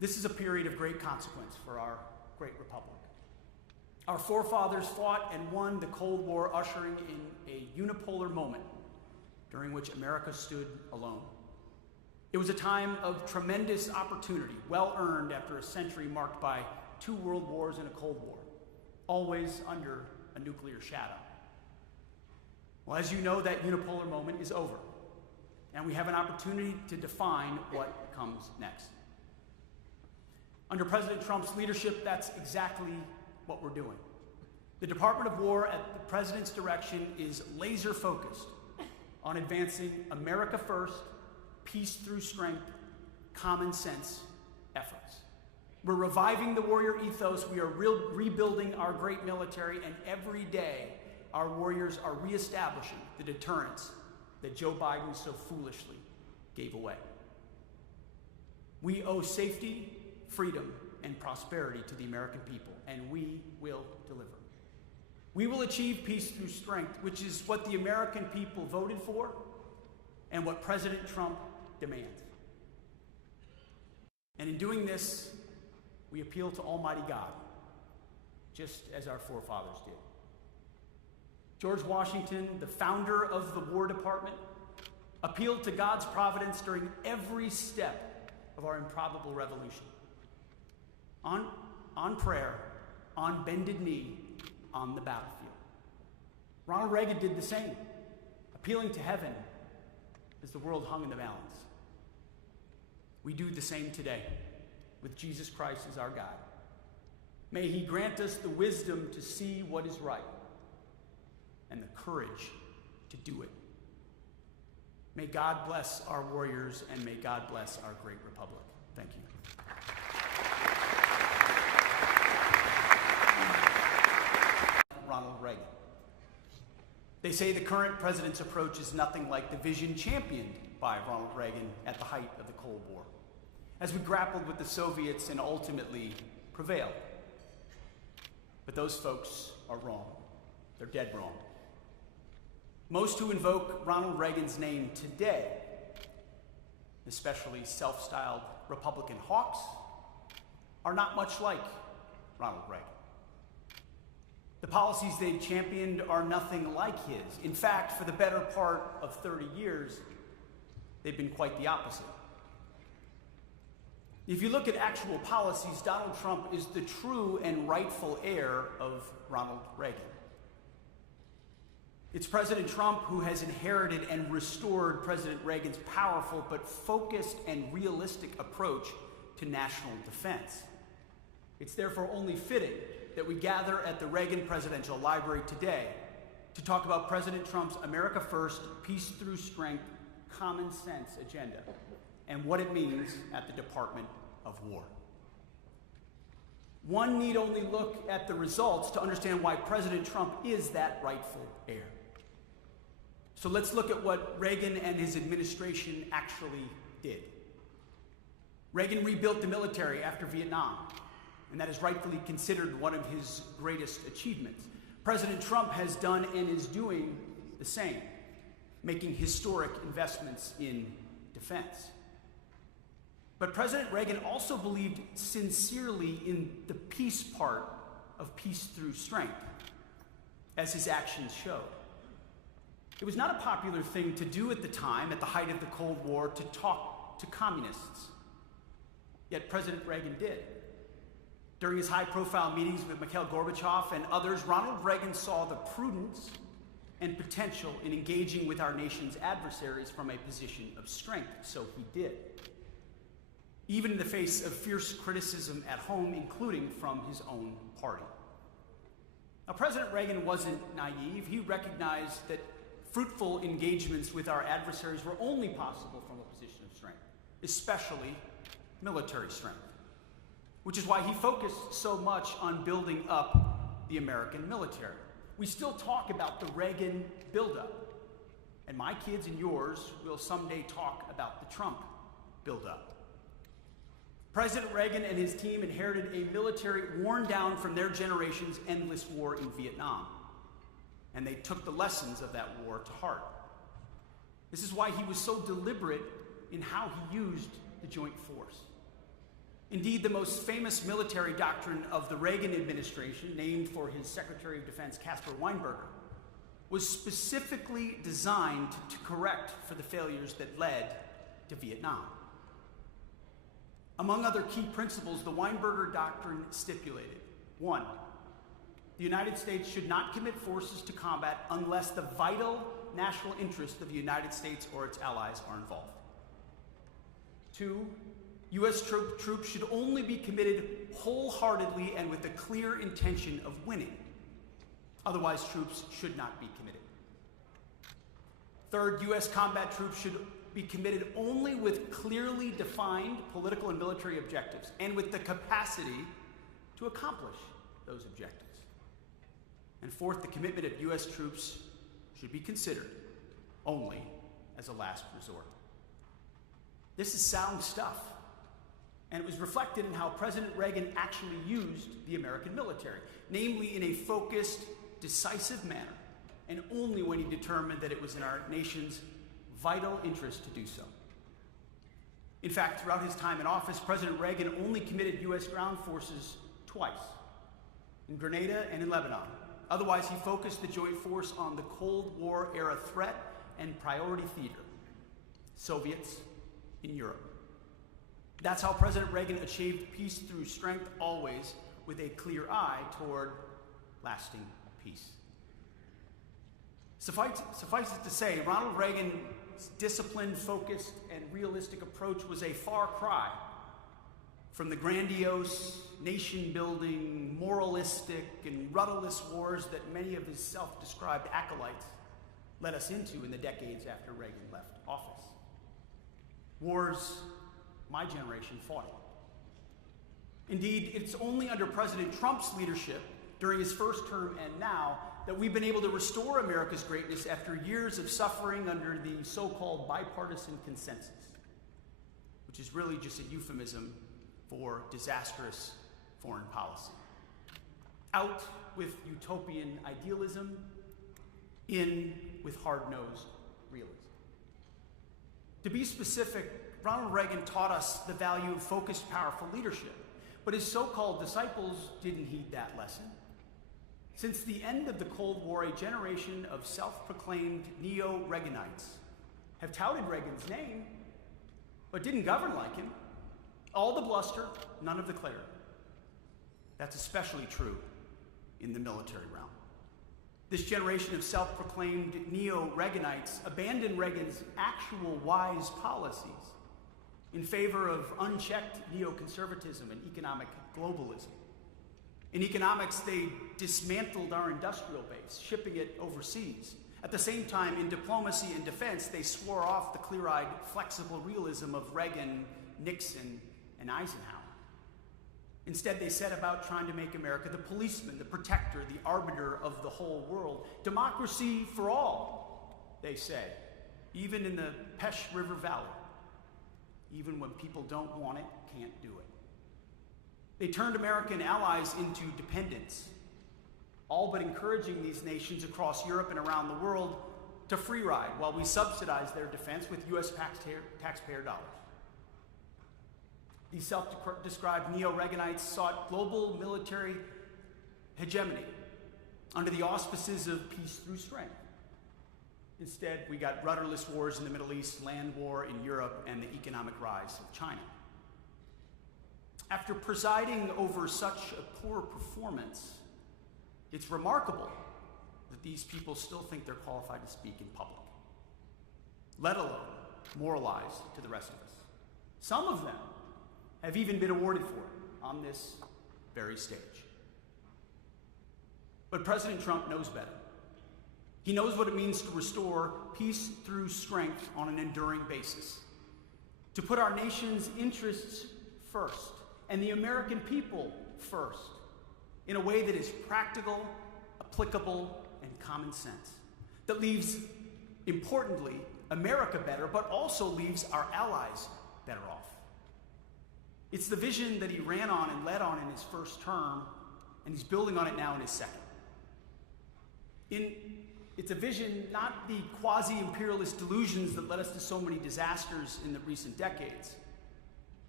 This is a period of great consequence for our great republic. Our forefathers fought and won the Cold War, ushering in a unipolar moment during which America stood alone. It was a time of tremendous opportunity, well earned after a century marked by 2 world wars and a Cold War, always under a nuclear shadow. Well, as you know, that unipolar moment is over, and we have an opportunity to define what comes next. Under President Trump's leadership, that's exactly what we're doing. The Department of War, at the President's direction, is laser focused on advancing America first, peace through strength, common sense efforts. We're reviving the warrior ethos. We are rebuilding our great military, and every day our warriors are reestablishing the deterrence that Joe Biden so foolishly gave away. We owe safety, freedom, and prosperity to the American people, and we will deliver. We will achieve peace through strength, which is what the American people voted for and what President Trump demands. And in doing this, we appeal to Almighty God, just as our forefathers did. George Washington, the founder of the War Department, appealed to God's providence during every step of our improbable revolution. On prayer, on bended knee, on the battlefield. Ronald Reagan did the same, appealing to heaven as the world hung in the balance. We do the same today, with Jesus Christ as our guide. May he grant us the wisdom to see what is right and the courage to do it. May God bless our warriors, and may God bless our great republic. Thank you. Ronald Reagan. They say the current president's approach is nothing like the vision championed by Ronald Reagan at the height of the Cold War, as we grappled with the Soviets and ultimately prevailed. But those folks are wrong. They're dead wrong. Most who invoke Ronald Reagan's name today, especially self-styled Republican hawks, are not much like Ronald Reagan. The policies they've championed are nothing like his. In fact, for the better part of 30 years, they've been quite the opposite. If you look at actual policies, Donald Trump is the true and rightful heir of Ronald Reagan. It's President Trump who has inherited and restored President Reagan's powerful but focused and realistic approach to national defense. It's therefore only fitting that we gather at the Reagan Presidential Library today to talk about President Trump's America First, Peace Through Strength, Common Sense agenda and what it means at the Department of War. One need only look at the results to understand why President Trump is that rightful heir. So let's look at what Reagan and his administration actually did. Reagan rebuilt the military after Vietnam, and that is rightfully considered one of his greatest achievements. President Trump has done and is doing the same, making historic investments in defense. But President Reagan also believed sincerely in the peace part of peace through strength, as his actions showed. It was not a popular thing to do at the time, at the height of the Cold War, to talk to communists. Yet President Reagan did. During his high-profile meetings with Mikhail Gorbachev and others, Ronald Reagan saw the prudence and potential in engaging with our nation's adversaries from a position of strength, so he did. Even in the face of fierce criticism at home, including from his own party. Now, President Reagan wasn't naive. He recognized that fruitful engagements with our adversaries were only possible from a position of strength, especially military strength, which is why he focused so much on building up the American military. We still talk about the Reagan buildup, and my kids and yours will someday talk about the Trump buildup. President Reagan and his team inherited a military worn down from their generation's endless war in Vietnam, and they took the lessons of that war to heart. This is why he was so deliberate in how he used the joint force. Indeed, the most famous military doctrine of the Reagan administration, named for his Secretary of Defense Caspar Weinberger, was specifically designed to correct for the failures that led to Vietnam. Among other key principles, the Weinberger doctrine stipulated: 1, the United States should not commit forces to combat unless the vital national interest of the United States or its allies are involved. 2, U.S. troops should only be committed wholeheartedly and with the clear intention of winning. Otherwise, troops should not be committed. 3rd, U.S. combat troops should be committed only with clearly defined political and military objectives and with the capacity to accomplish those objectives. And 4th, the commitment of U.S. troops should be considered only as a last resort. This is sound stuff, and it was reflected in how President Reagan actually used the American military, namely in a focused, decisive manner, and only when he determined that it was in our nation's vital interest to do so. In fact, throughout his time in office, President Reagan only committed U.S. ground forces twice, in Grenada and in Lebanon. Otherwise, he focused the joint force on the Cold War era threat and priority theater, Soviets in Europe. That's how President Reagan achieved peace through strength, always with a clear eye toward lasting peace. Suffice it to say, Ronald Reagan's disciplined, focused, and realistic approach was a far cry from the grandiose, nation-building, moralistic, and rudderless wars that many of his self-described acolytes led us into in the decades after Reagan left office. Wars my generation fought in. Indeed, it's only under President Trump's leadership during his first term and now that we've been able to restore America's greatness after years of suffering under the so-called bipartisan consensus, which is really just a euphemism for disastrous foreign policy. Out with utopian idealism, in with hard-nosed realism. To be specific, Ronald Reagan taught us the value of focused, powerful leadership, but his so-called disciples didn't heed that lesson. Since the end of the Cold War, a generation of self-proclaimed neo-Reaganites have touted Reagan's name, but didn't govern like him. All the bluster, none of the clarity. That's especially true in the military realm. This generation of self-proclaimed neo-Reaganites abandoned Reagan's actual wise policies in favor of unchecked neoconservatism and economic globalism. In economics, they dismantled our industrial base, shipping it overseas. At the same time, in diplomacy and defense, they swore off the clear-eyed, flexible realism of Reagan, Nixon, and Eisenhower. Instead, they set about trying to make America the policeman, the protector, the arbiter of the whole world. Democracy for all, they say, even in the Pesh River Valley. Even when people don't want it, can't do it. They turned American allies into dependents, all but encouraging these nations across Europe and around the world to free ride while we subsidize their defense with U.S. taxpayer dollars. These self-described neo-Reaganites sought global military hegemony under the auspices of peace through strength. Instead, we got rudderless wars in the Middle East, land war in Europe, and the economic rise of China. After presiding over such a poor performance, it's remarkable that these people still think they're qualified to speak in public, let alone moralize to the rest of us. Some of them have even been awarded for it on this very stage. But President Trump knows better. He knows what it means to restore peace through strength on an enduring basis, to put our nation's interests first and the American people first in a way that is practical, applicable, and common sense, that leaves, importantly, America better, but also leaves our allies better off. It's the vision that he ran on and led on in his first term, and he's building on it now in his second. It's a vision, not the quasi-imperialist delusions that led us to so many disasters in the recent decades.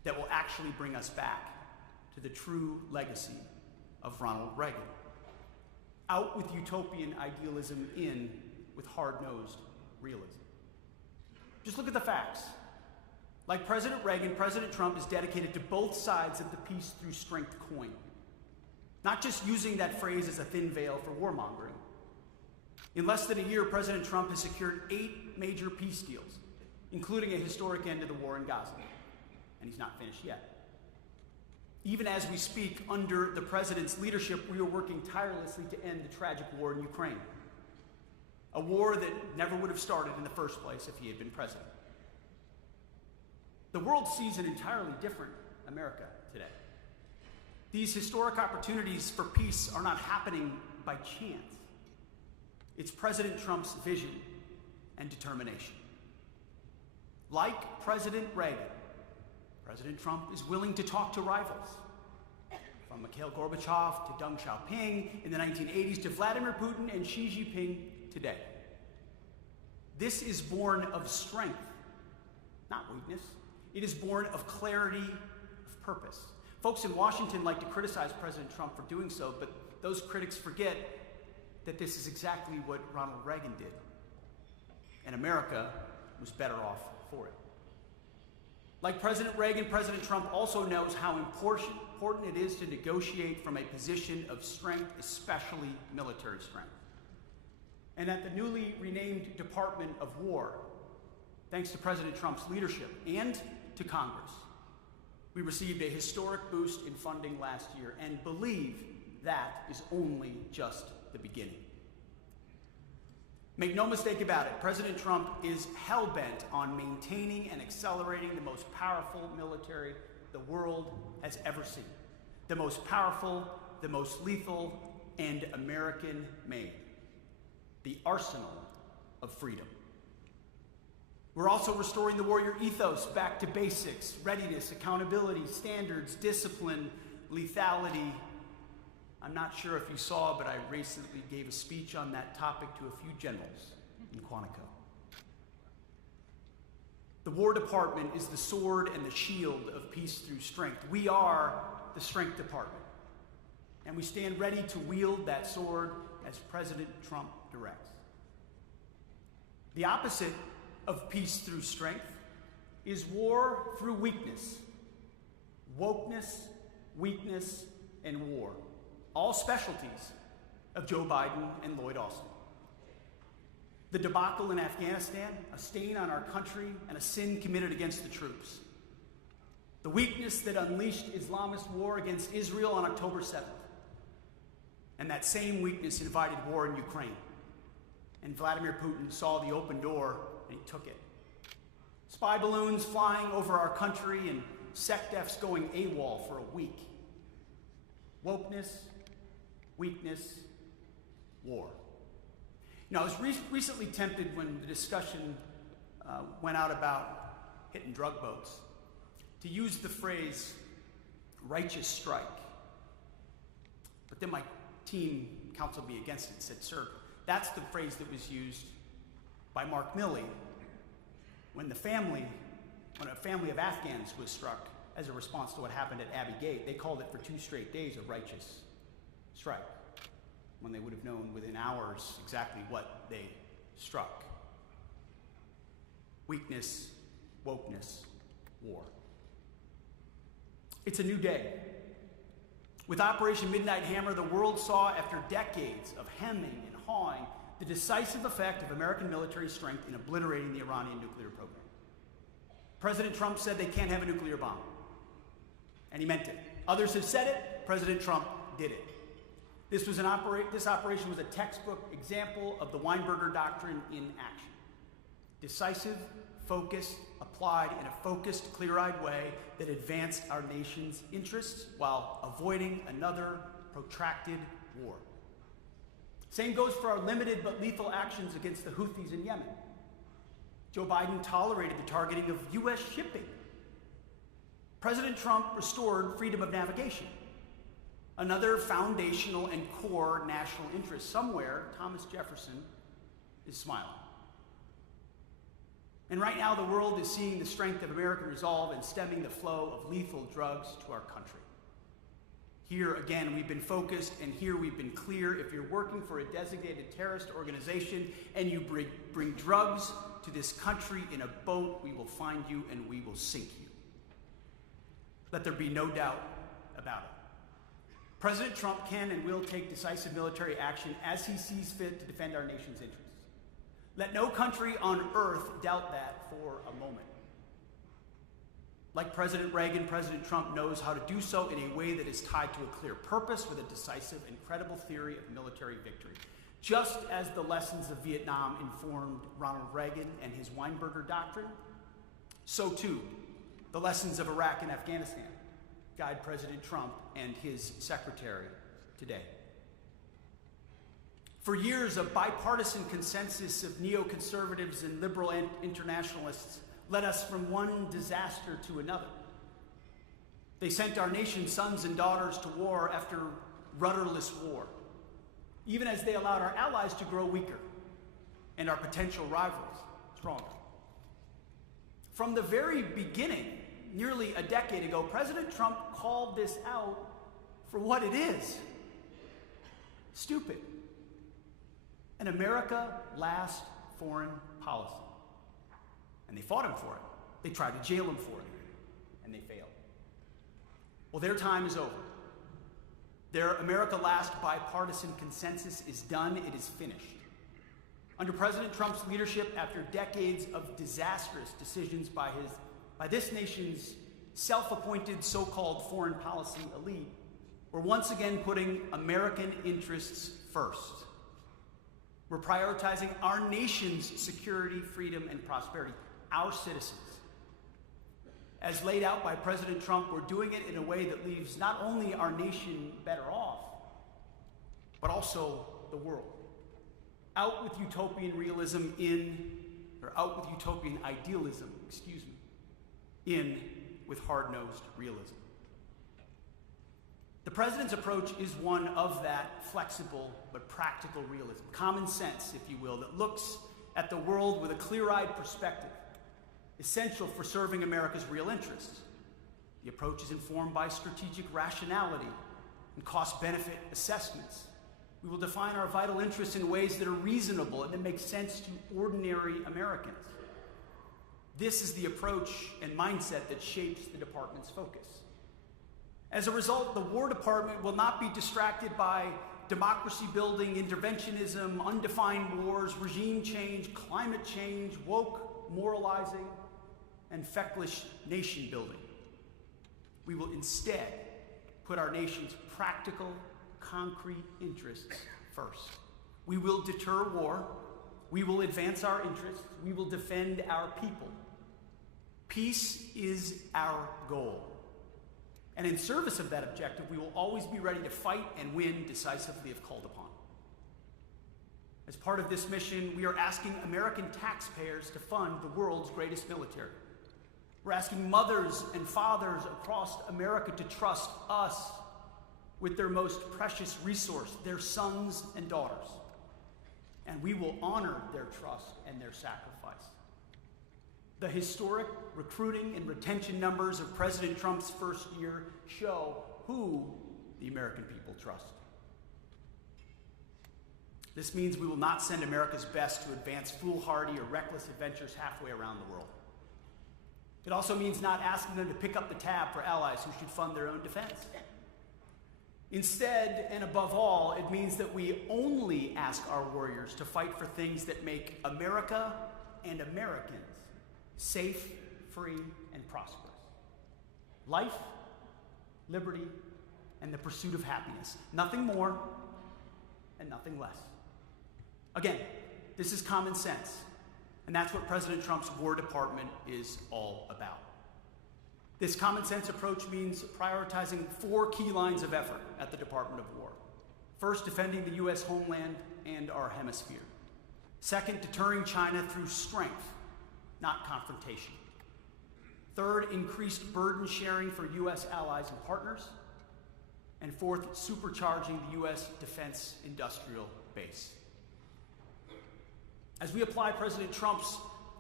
that will actually bring us back to the true legacy of Ronald Reagan. Out with utopian idealism, in with hard-nosed realism. Just look at the facts. Like President Reagan, President Trump is dedicated to both sides of the peace through strength coin. Not just using that phrase as a thin veil for warmongering. In less than a year, President Trump has secured 8 major peace deals, including a historic end to the war in Gaza. And he's not finished yet. Even as we speak, under the president's leadership, we are working tirelessly to end the tragic war in Ukraine. A war that never would have started in the first place if he had been president. The world sees an entirely different America today. These historic opportunities for peace are not happening by chance. It's President Trump's vision and determination. Like President Reagan, President Trump is willing to talk to rivals. From Mikhail Gorbachev to Deng Xiaoping in the 1980s to Vladimir Putin and Xi Jinping today. This is born of strength, not weakness. It is born of clarity of purpose. Folks in Washington like to criticize President Trump for doing so, but those critics forget that this is exactly what Ronald Reagan did. And America was better off for it. Like President Reagan, President Trump also knows how important it is to negotiate from a position of strength, especially military strength. And at the newly renamed Department of War, thanks to President Trump's leadership and to Congress, we received a historic boost in funding last year and believe that is only just the beginning. Make no mistake about it, President Trump is hell-bent on maintaining and accelerating the most powerful military the world has ever seen. The most powerful, the most lethal, and American-made. The arsenal of freedom. We're also restoring the warrior ethos back to basics: readiness, accountability, standards, discipline, lethality. I'm not sure if you saw, but I recently gave a speech on that topic to a few generals in Quantico. The War Department is the sword and the shield of peace through strength. We are the Strength Department, and we stand ready to wield that sword as President Trump directs. The opposite of peace through strength is war through weakness. Wokeness, weakness, and war. All specialties of Joe Biden and Lloyd Austin. The debacle in Afghanistan, a stain on our country and a sin committed against the troops. The weakness that unleashed Islamist war against Israel on October 7th. And that same weakness invited war in Ukraine. And Vladimir Putin saw the open door and he took it. Spy balloons flying over our country and SecDefs going AWOL for a week. Wokeness, weakness, war. Now, I was recently tempted when the discussion went out about hitting drug boats to use the phrase righteous strike. But then my team counseled me against it and said, sir, that's the phrase that was used by Mark Milley when a family of Afghans was struck as a response to what happened at Abbey Gate. They called it for 2 straight days a righteous strike, when they would have known within hours exactly what they struck. Weakness, wokeness, war. It's a new day. With Operation Midnight Hammer, the world saw, after decades of hemming and hawing, the decisive effect of American military strength in obliterating the Iranian nuclear program. President Trump said they can't have a nuclear bomb, and he meant it. Others have said it, President Trump did it. This operation was a textbook example of the Weinberger Doctrine in action. Decisive, focused, applied in a focused, clear-eyed way that advanced our nation's interests while avoiding another protracted war. Same goes for our limited but lethal actions against the Houthis in Yemen. Joe Biden tolerated the targeting of U.S. shipping. President Trump restored freedom of navigation. Another foundational and core national interest. Somewhere, Thomas Jefferson is smiling. And right now, the world is seeing the strength of American resolve in stemming the flow of lethal drugs to our country. Here, again, we've been focused, and here we've been clear. If you're working for a designated terrorist organization and you bring drugs to this country in a boat, we will find you and we will sink you. Let there be no doubt about it. President Trump can and will take decisive military action as he sees fit to defend our nation's interests. Let no country on earth doubt that for a moment. Like President Reagan, President Trump knows how to do so in a way that is tied to a clear purpose with a decisive and credible theory of military victory. Just as the lessons of Vietnam informed Ronald Reagan and his Weinberger Doctrine, so too the lessons of Iraq and Afghanistan guide President Trump and his secretary today. For years, a bipartisan consensus of neoconservatives and liberal internationalists led us from one disaster to another. They sent our nation's sons and daughters to war after rudderless war, even as they allowed our allies to grow weaker and our potential rivals stronger. From the very beginning, nearly a decade ago, President Trump called this out for what it is: stupid. An America last foreign policy. And they fought him for it. They tried to jail him for it, and they failed. Well, their time is over. Their America last bipartisan consensus is done. It is finished. Under President Trump's leadership, after decades of disastrous decisions by this nation's self-appointed so-called foreign policy elite, we're once again putting American interests first. We're prioritizing our nation's security, freedom, and prosperity, our citizens. As laid out by President Trump, we're doing it in a way that leaves not only our nation better off, but also the world. Out with utopian idealism, in with hard-nosed realism. The president's approach is one of that flexible but practical realism, common sense, if you will, that looks at the world with a clear-eyed perspective, essential for serving America's real interests. The approach is informed by strategic rationality and cost-benefit assessments. We will define our vital interests in ways that are reasonable and that make sense to ordinary Americans. This is the approach and mindset that shapes the department's focus. As a result, the War Department will not be distracted by democracy-building interventionism, undefined wars, regime change, climate change, woke moralizing, and feckless nation-building. We will instead put our nation's practical, concrete interests first. We will deter war. We will advance our interests. We will defend our people. Peace is our goal. And in service of that objective, we will always be ready to fight and win decisively if called upon. As part of this mission, we are asking American taxpayers to fund the world's greatest military. We're asking mothers and fathers across America to trust us with their most precious resource, their sons and daughters. And we will honor their trust and their sacrifice. The historic recruiting and retention numbers of President Trump's first year show who the American people trust. This means we will not send America's best to advance foolhardy or reckless adventures halfway around the world. It also means not asking them to pick up the tab for allies who should fund their own defense. Instead, and above all, it means that we only ask our warriors to fight for things that make America and Americans safe, free, and prosperous. Life, liberty, and the pursuit of happiness. Nothing more and nothing less. Again, this is common sense, and that's what President Trump's War Department is all about. This common sense approach means prioritizing 4 key lines of effort at the Department of War. First, defending the U.S. homeland and our hemisphere. Second, deterring China through strength, not confrontation. Third, increased burden sharing for U.S. allies and partners. And fourth, supercharging the U.S. defense industrial base. As we apply President Trump's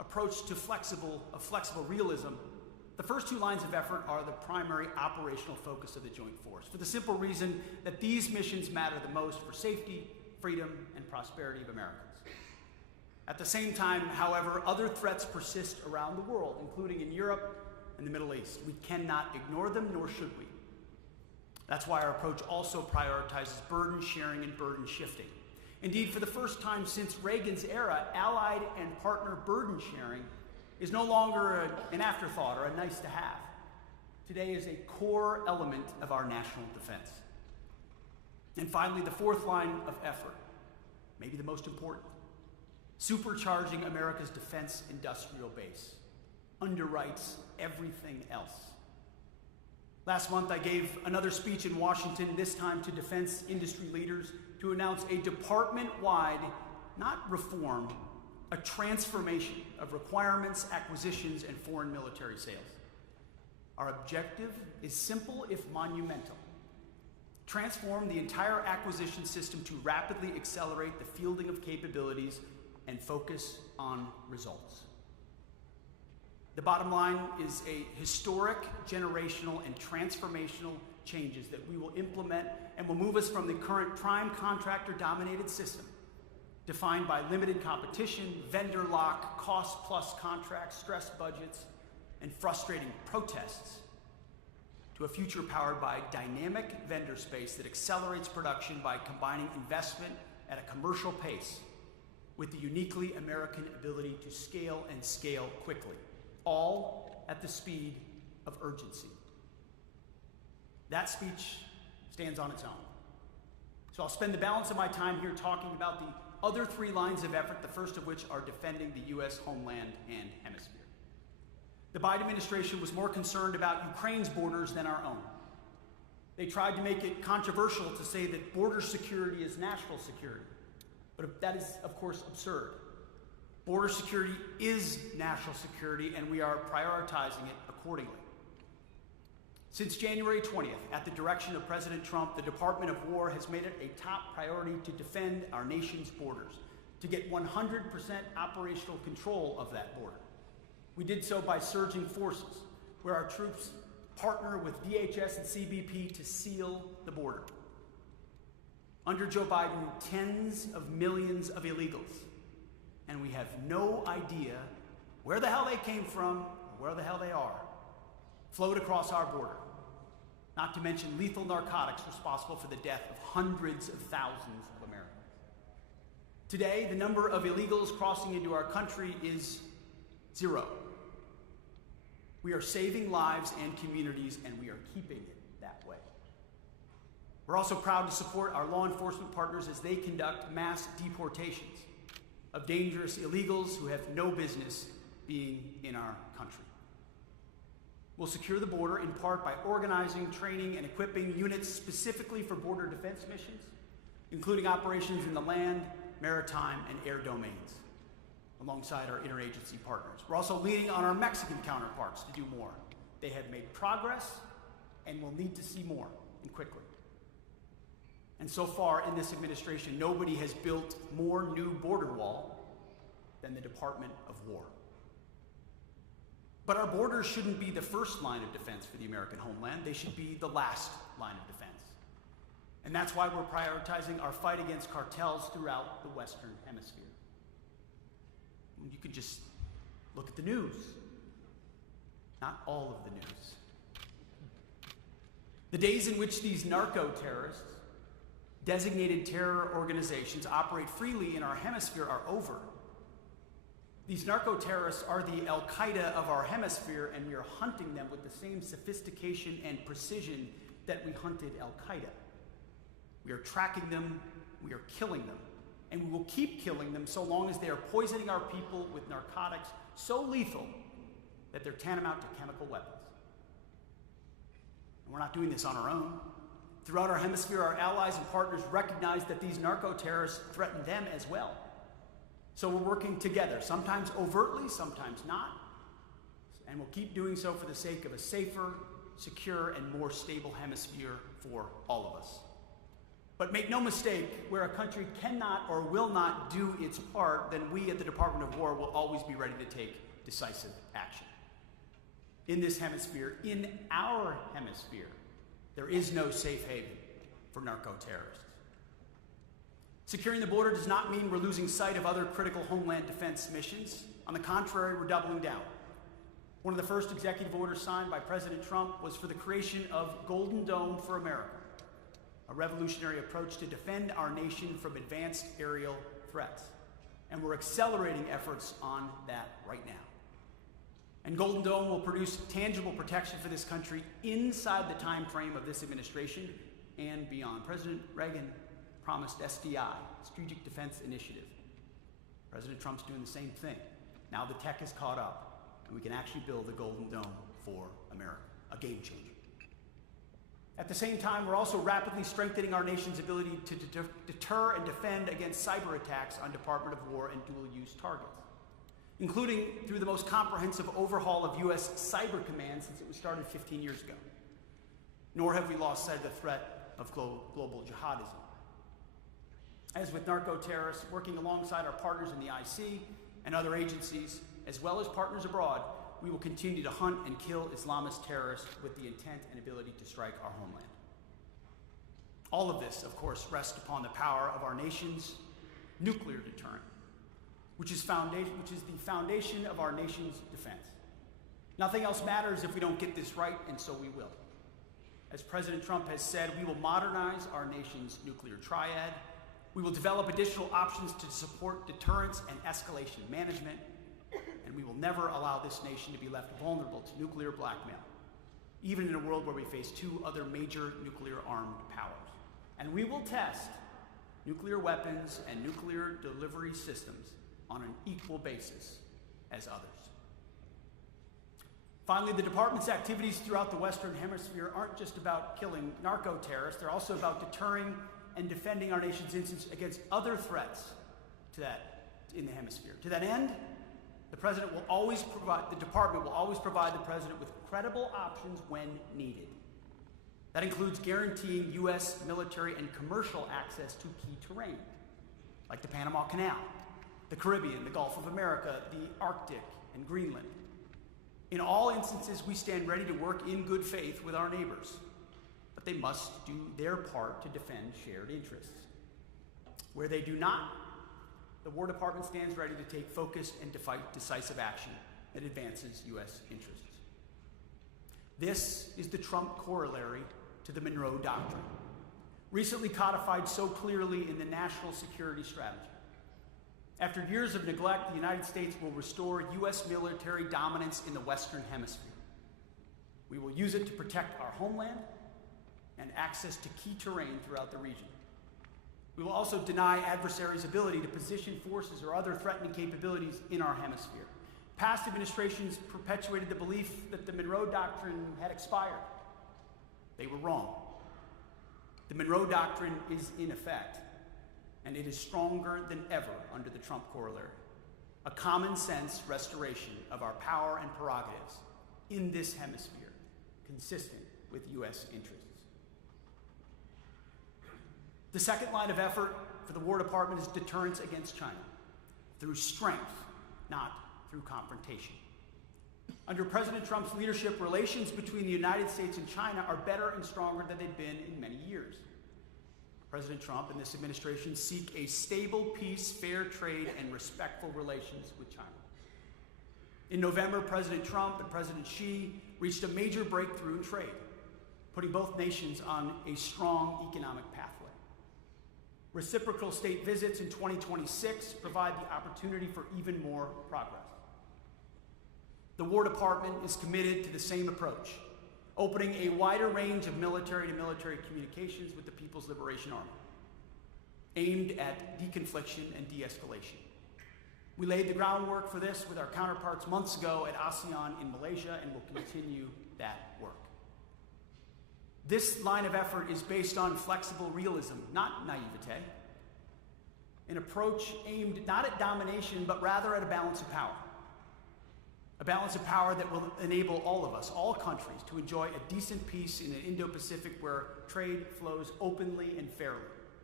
approach to flexible realism, the first two lines of effort are the primary operational focus of the Joint Force, for the simple reason that these missions matter the most for safety, freedom, and prosperity of Americans. At the same time, however, other threats persist around the world, including in Europe and the Middle East. We cannot ignore them, nor should we. That's why our approach also prioritizes burden sharing and burden shifting. Indeed, for the first time since Reagan's era, allied and partner burden sharing is no longer an afterthought or a nice to have. Today is a core element of our national defense. And finally, the fourth line of effort, maybe the most important, supercharging America's defense industrial base underwrites everything else. Last month, I gave another speech in Washington, this time to defense industry leaders, to announce a department-wide, not reform, a transformation of requirements, acquisitions, and foreign military sales. Our objective is simple if monumental. Transform the entire acquisition system to rapidly accelerate the fielding of capabilities and focus on results. The bottom line is a historic, generational, and transformational changes that we will implement and will move us from the current prime contractor-dominated system, defined by limited competition, vendor lock, cost-plus contracts, stressed budgets, and frustrating protests, to a future powered by dynamic vendor space that accelerates production by combining investment at a commercial pace with the uniquely American ability to scale and scale quickly, all at the speed of urgency. That speech stands on its own. So I'll spend the balance of my time here talking about the other three lines of effort, the first of which are defending the U.S. homeland and hemisphere. The Biden administration was more concerned about Ukraine's borders than our own. They tried to make it controversial to say that border security is national security, but that is, of course, absurd. Border security is national security, and we are prioritizing it accordingly. Since January 20th, at the direction of President Trump, the Department of War has made it a top priority to defend our nation's borders, to get 100% operational control of that border. We did so by surging forces, where our troops partner with DHS and CBP to seal the border. Under Joe Biden, tens of millions of illegals, and we have no idea where the hell they came from or where the hell they are, flowed across our border, not to mention lethal narcotics responsible for the death of hundreds of thousands of Americans. Today, the number of illegals crossing into our country is 0. We are saving lives and communities, and we are keeping it that way. We're also proud to support our law enforcement partners as they conduct mass deportations of dangerous illegals who have no business being in our country. We'll secure the border in part by organizing, training, and equipping units specifically for border defense missions, including operations in the land, maritime, and air domains, alongside our interagency partners. We're also leaning on our Mexican counterparts to do more. They have made progress and will need to see more, and quickly. And so far in this administration, nobody has built more new border wall than the Department of War. But our borders shouldn't be the first line of defense for the American homeland. They should be the last line of defense. And that's why we're prioritizing our fight against cartels throughout the Western Hemisphere. You can just look at the news. Not all of the news. The days in which these narco-terrorists, designated terror organizations, operate freely in our hemisphere are over. These narco-terrorists are the al-Qaida of our hemisphere, and we are hunting them with the same sophistication and precision that we hunted al-Qaida. We are tracking them, we are killing them, and we will keep killing them so long as they are poisoning our people with narcotics so lethal that they're tantamount to chemical weapons. And we're not doing this on our own. Throughout our hemisphere, our allies and partners recognize that these narco-terrorists threaten them as well. So we're working together, sometimes overtly, sometimes not, and we'll keep doing so for the sake of a safer, secure, and more stable hemisphere for all of us. But make no mistake, where a country cannot or will not do its part, then we at the Department of War will always be ready to take decisive action. In this hemisphere, in our hemisphere, there is no safe haven for narco-terrorists. Securing the border does not mean we're losing sight of other critical homeland defense missions. On the contrary, we're doubling down. One of the first executive orders signed by President Trump was for the creation of Golden Dome for America, a revolutionary approach to defend our nation from advanced aerial threats. And we're accelerating efforts on that right now. And Golden Dome will produce tangible protection for this country inside the time frame of this administration and beyond. President Reagan promised SDI, Strategic Defense Initiative. President Trump's doing the same thing. Now the tech has caught up, and we can actually build the Golden Dome for America, a game changer. At the same time, we're also rapidly strengthening our nation's ability to deter and defend against cyber attacks on Department of War and dual-use targets, including through the most comprehensive overhaul of U.S. Cyber Command since it was started 15 years ago. Nor have we lost sight of the threat of global jihadism. As with narco-terrorists, working alongside our partners in the IC and other agencies, as well as partners abroad, we will continue to hunt and kill Islamist terrorists with the intent and ability to strike our homeland. All of this, of course, rests upon the power of our nation's nuclear deterrent, which is the foundation of our nation's defense. Nothing else matters if we don't get this right, and so we will. As President Trump has said, we will modernize our nation's nuclear triad. We will develop additional options to support deterrence and escalation management, and we will never allow this nation to be left vulnerable to nuclear blackmail, even in a world where we face two other major nuclear-armed powers. And we will test nuclear weapons and nuclear delivery systems on an equal basis as others. Finally, the department's activities throughout the Western Hemisphere aren't just about killing narco-terrorists, they're also about deterring and defending our nation's instance against other threats in the hemisphere. To that end, the department will always provide the president with credible options when needed. That includes guaranteeing U.S. military and commercial access to key terrain, like the Panama Canal, the Caribbean, the Gulf of America, the Arctic, and Greenland. In all instances, we stand ready to work in good faith with our neighbors, but they must do their part to defend shared interests. Where they do not, the War Department stands ready to take focused and decisive action that advances U.S. interests. This is the Trump corollary to the Monroe Doctrine, recently codified so clearly in the National Security Strategy. After years of neglect, the United States will restore U.S. military dominance in the Western Hemisphere. We will use it to protect our homeland and access to key terrain throughout the region. We will also deny adversaries' ability to position forces or other threatening capabilities in our hemisphere. Past administrations perpetuated the belief that the Monroe Doctrine had expired. They were wrong. The Monroe Doctrine is in effect, and it is stronger than ever under the Trump corollary. A common sense restoration of our power and prerogatives in this hemisphere, consistent with U.S. interests. The second line of effort for the War Department is deterrence against China, through strength, not through confrontation. Under President Trump's leadership, relations between the United States and China are better and stronger than they've been in many years. President Trump and this administration seek a stable peace, fair trade, and respectful relations with China. In November, President Trump and President Xi reached a major breakthrough in trade, putting both nations on a strong economic pathway. Reciprocal state visits in 2026 provide the opportunity for even more progress. The War Department is committed to the same approach, opening a wider range of military-to-military communications with the People's Liberation Army, aimed at deconfliction and de-escalation. We laid the groundwork for this with our counterparts months ago at ASEAN in Malaysia, and will continue that work. This line of effort is based on flexible realism, not naivete, an approach aimed not at domination, but rather at a balance of power. A balance of power that will enable all of us, all countries, to enjoy a decent peace in an Indo-Pacific where trade flows openly and fairly,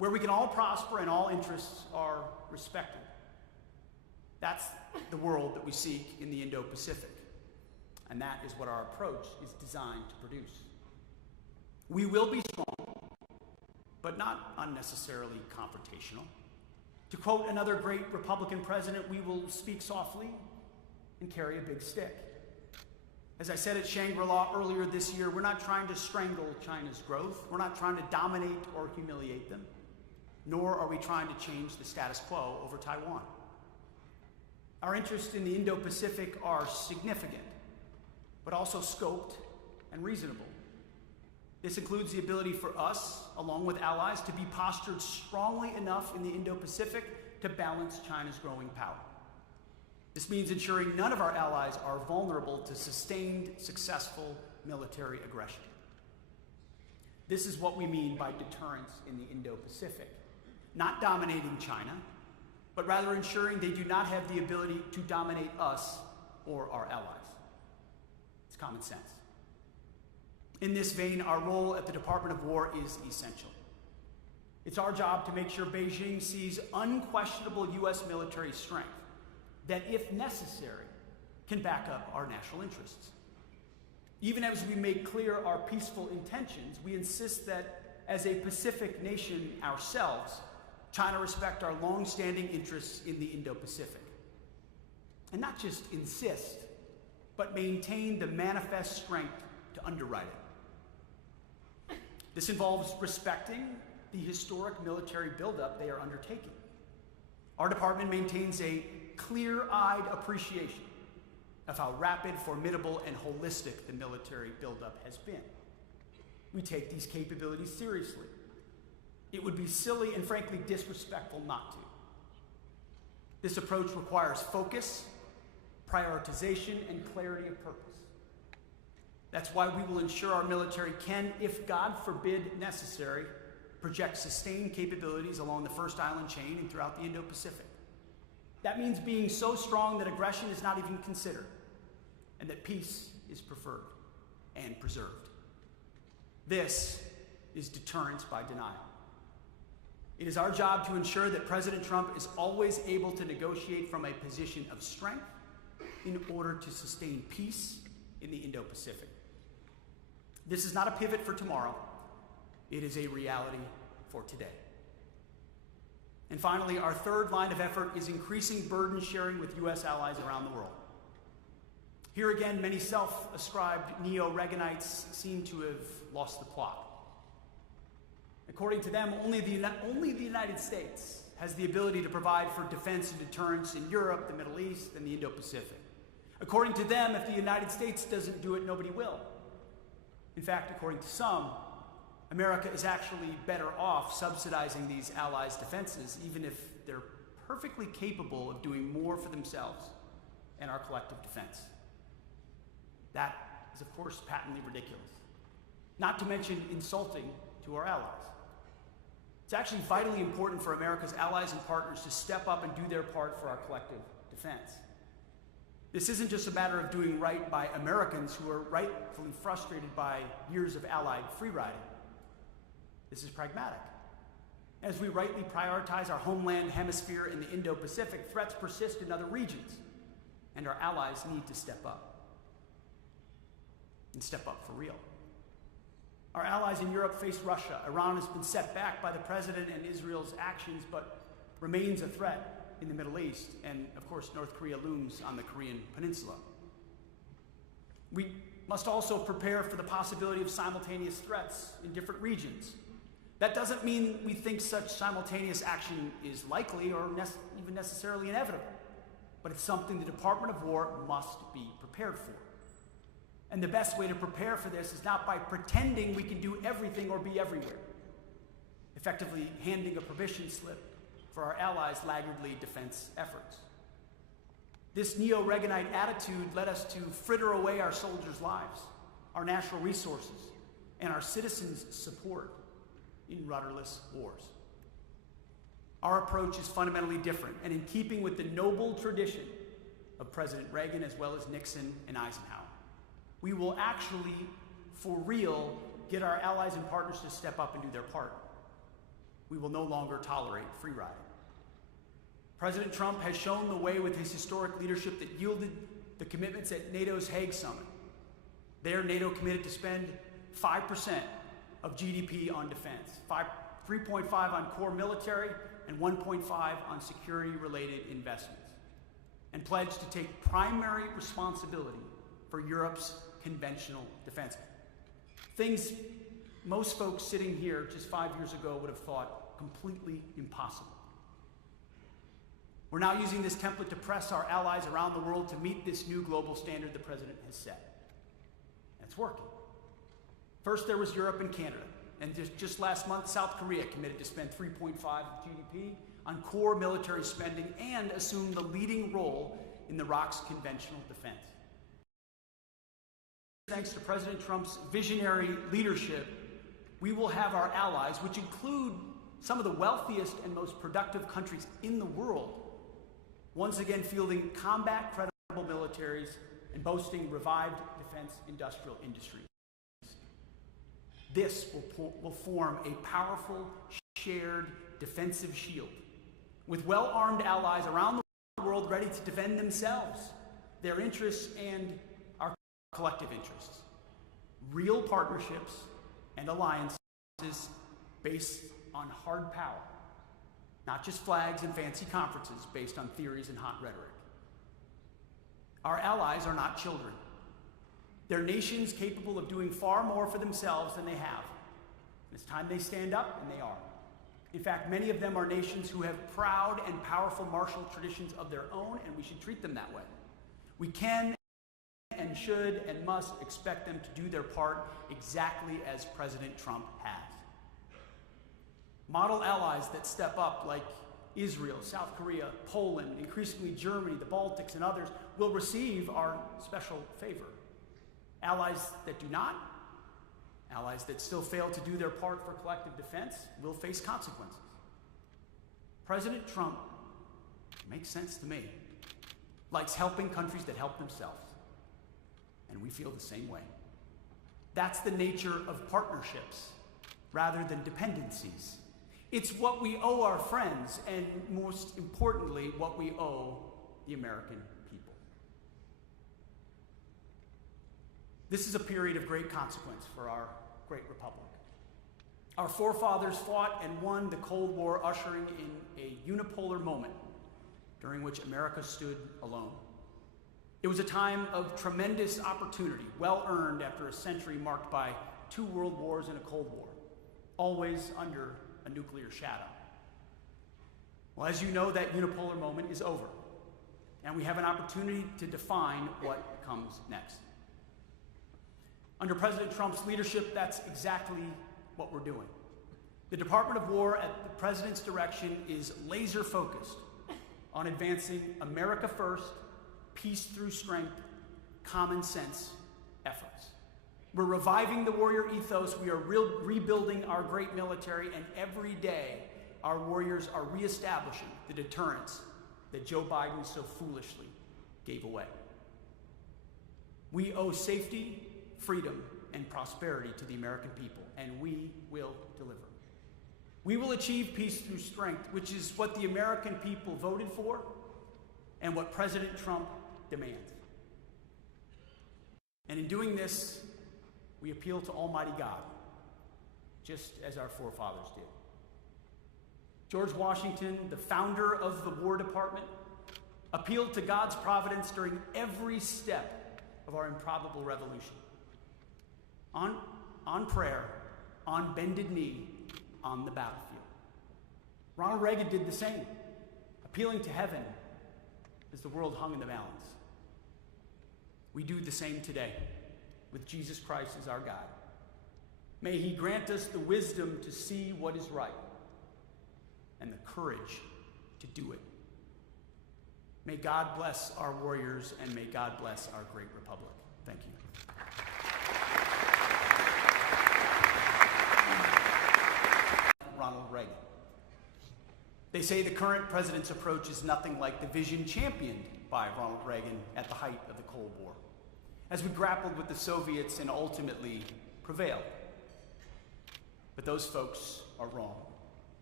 where we can all prosper and all interests are respected. That's the world that we seek in the Indo-Pacific, and that is what our approach is designed to produce. We will be strong, but not unnecessarily confrontational. To quote another great Republican president, we will speak softly and carry a big stick. As I said at Shangri-La earlier this year, we're not trying to strangle China's growth. We're not trying to dominate or humiliate them, nor are we trying to change the status quo over Taiwan. Our interests in the Indo-Pacific are significant, but also scoped and reasonable. This includes the ability for us, along with allies, to be postured strongly enough in the Indo-Pacific to balance China's growing power. This means ensuring none of our allies are vulnerable to sustained, successful military aggression. This is what we mean by deterrence in the Indo-Pacific. Not dominating China, but rather ensuring they do not have the ability to dominate us or our allies. It's common sense. In this vein, our role at the Department of War is essential. It's our job to make sure Beijing sees unquestionable U.S. military strength that, if necessary, can back up our national interests. Even as we make clear our peaceful intentions, we insist that, as a Pacific nation ourselves, China respect our long-standing interests in the Indo-Pacific. And not just insist, but maintain the manifest strength to underwrite it. This involves respecting the historic military buildup they are undertaking. Our department maintains a clear-eyed appreciation of how rapid, formidable, and holistic the military buildup has been. We take these capabilities seriously. It would be silly and frankly disrespectful not to. This approach requires focus, prioritization, and clarity of purpose. That's why we will ensure our military can, if God forbid necessary, project sustained capabilities along the First Island chain and throughout the Indo-Pacific. That means being so strong that aggression is not even considered, and that peace is preferred and preserved. This is deterrence by denial. It is our job to ensure that President Trump is always able to negotiate from a position of strength in order to sustain peace in the Indo-Pacific. This is not a pivot for tomorrow. It is a reality for today. And finally, our third line of effort is increasing burden sharing with U.S. allies around the world. Here again, many self-ascribed neo-Reaganites seem to have lost the plot. According to them, only the United States has the ability to provide for defense and deterrence in Europe, the Middle East, and the Indo-Pacific. According to them, if the United States doesn't do it, nobody will. In fact, according to some, America is actually better off subsidizing these allies' defenses, even if they're perfectly capable of doing more for themselves and our collective defense. That is, of course, patently ridiculous, not to mention insulting to our allies. It's actually vitally important for America's allies and partners to step up and do their part for our collective defense. This isn't just a matter of doing right by Americans who are rightfully frustrated by years of allied free-riding. This is pragmatic. As we rightly prioritize our homeland hemisphere in the Indo-Pacific, threats persist in other regions, and our allies need to step up. And step up for real. Our allies in Europe face Russia. Iran has been set back by the president and Israel's actions, but remains a threat in the Middle East, and of course North Korea looms on the Korean Peninsula. We must also prepare for the possibility of simultaneous threats in different regions. That doesn't mean we think such simultaneous action is likely or even necessarily inevitable, but it's something the Department of War must be prepared for. And the best way to prepare for this is not by pretending we can do everything or be everywhere, effectively handing a permission slip for our allies' laggardly defense efforts. This neo-Reaganite attitude led us to fritter away our soldiers' lives, our natural resources, and our citizens' support in rudderless wars. Our approach is fundamentally different and in keeping with the noble tradition of President Reagan as well as Nixon and Eisenhower. We will actually, for real, get our allies and partners to step up and do their part. we will no longer tolerate free riding. President Trump has shown the way with his historic leadership that yielded the commitments at NATO's Hague Summit. There, NATO committed to spend 5% of GDP on defense, 3.5 on core military, and 1.5 on security-related investments, and pledged to take primary responsibility for Europe's conventional defense. Things most folks sitting here just 5 years ago would have thought completely impossible. We're now using this template to press our allies around the world to meet this new global standard the president has set. And it's working. First, there was Europe and Canada. And just last month, South Korea committed to spend 3.5 of GDP on core military spending and assume the leading role in Iraq's conventional defense. Thanks to President Trump's visionary leadership, we will have our allies, which include some of the wealthiest and most productive countries in the world, once again fielding combat-credible militaries and boasting revived defense industrial industries. This will form a powerful, shared defensive shield with well-armed allies around the world ready to defend themselves, their interests, and our collective interests. Real partnerships and alliances based on hard power, not just flags and fancy conferences based on theories and hot rhetoric. Our allies are not children. They're nations capable of doing far more for themselves than they have. And it's time they stand up, and they are. In fact, many of them are nations who have proud and powerful martial traditions of their own, and we should treat them that way. We can and should and must expect them to do their part exactly as President Trump has. Model allies that step up, like Israel, South Korea, Poland, increasingly Germany, the Baltics, and others, will receive our special favor. Allies that do not, allies that still fail to do their part for collective defense, will face consequences. President Trump, makes sense to me, likes helping countries that help themselves. And we feel the same way. That's the nature of partnerships rather than dependencies. It's what we owe our friends, and most importantly, what we owe the American people. This is a period of great consequence for our great republic. Our forefathers fought and won the Cold War, ushering in a unipolar moment during which America stood alone. It was a time of tremendous opportunity, well earned after a century marked by 2 world wars and a Cold War, always under a nuclear shadow. Well, as you know, that unipolar moment is over, and we have an opportunity to define what comes next. Under President Trump's leadership, that's exactly what we're doing. The Department of War, at the President's direction, is laser focused on advancing America first, peace through strength, common sense efforts. We're reviving the warrior ethos. We are rebuilding our great military, and every day our warriors are reestablishing the deterrence that Joe Biden so foolishly gave away. We owe safety, freedom, and prosperity to the American people, and we will deliver. We will achieve peace through strength, which is what the American people voted for and what President Trump demands. And in doing this, we appeal to Almighty God, just as our forefathers did. George Washington, the founder of the War Department, appealed to God's providence during every step of our improbable revolution. On prayer, on bended knee, on the battlefield. Ronald Reagan did the same, appealing to heaven as the world hung in the balance. We do the same today, with Jesus Christ as our guide. May he grant us the wisdom to see what is right and the courage to do it. May God bless our warriors, and may God bless our great republic. Thank you. Ronald Reagan. They say the current president's approach is nothing like the vision championed by Ronald Reagan at the height of the Cold War, as we grappled with the Soviets and ultimately prevailed. But those folks are wrong.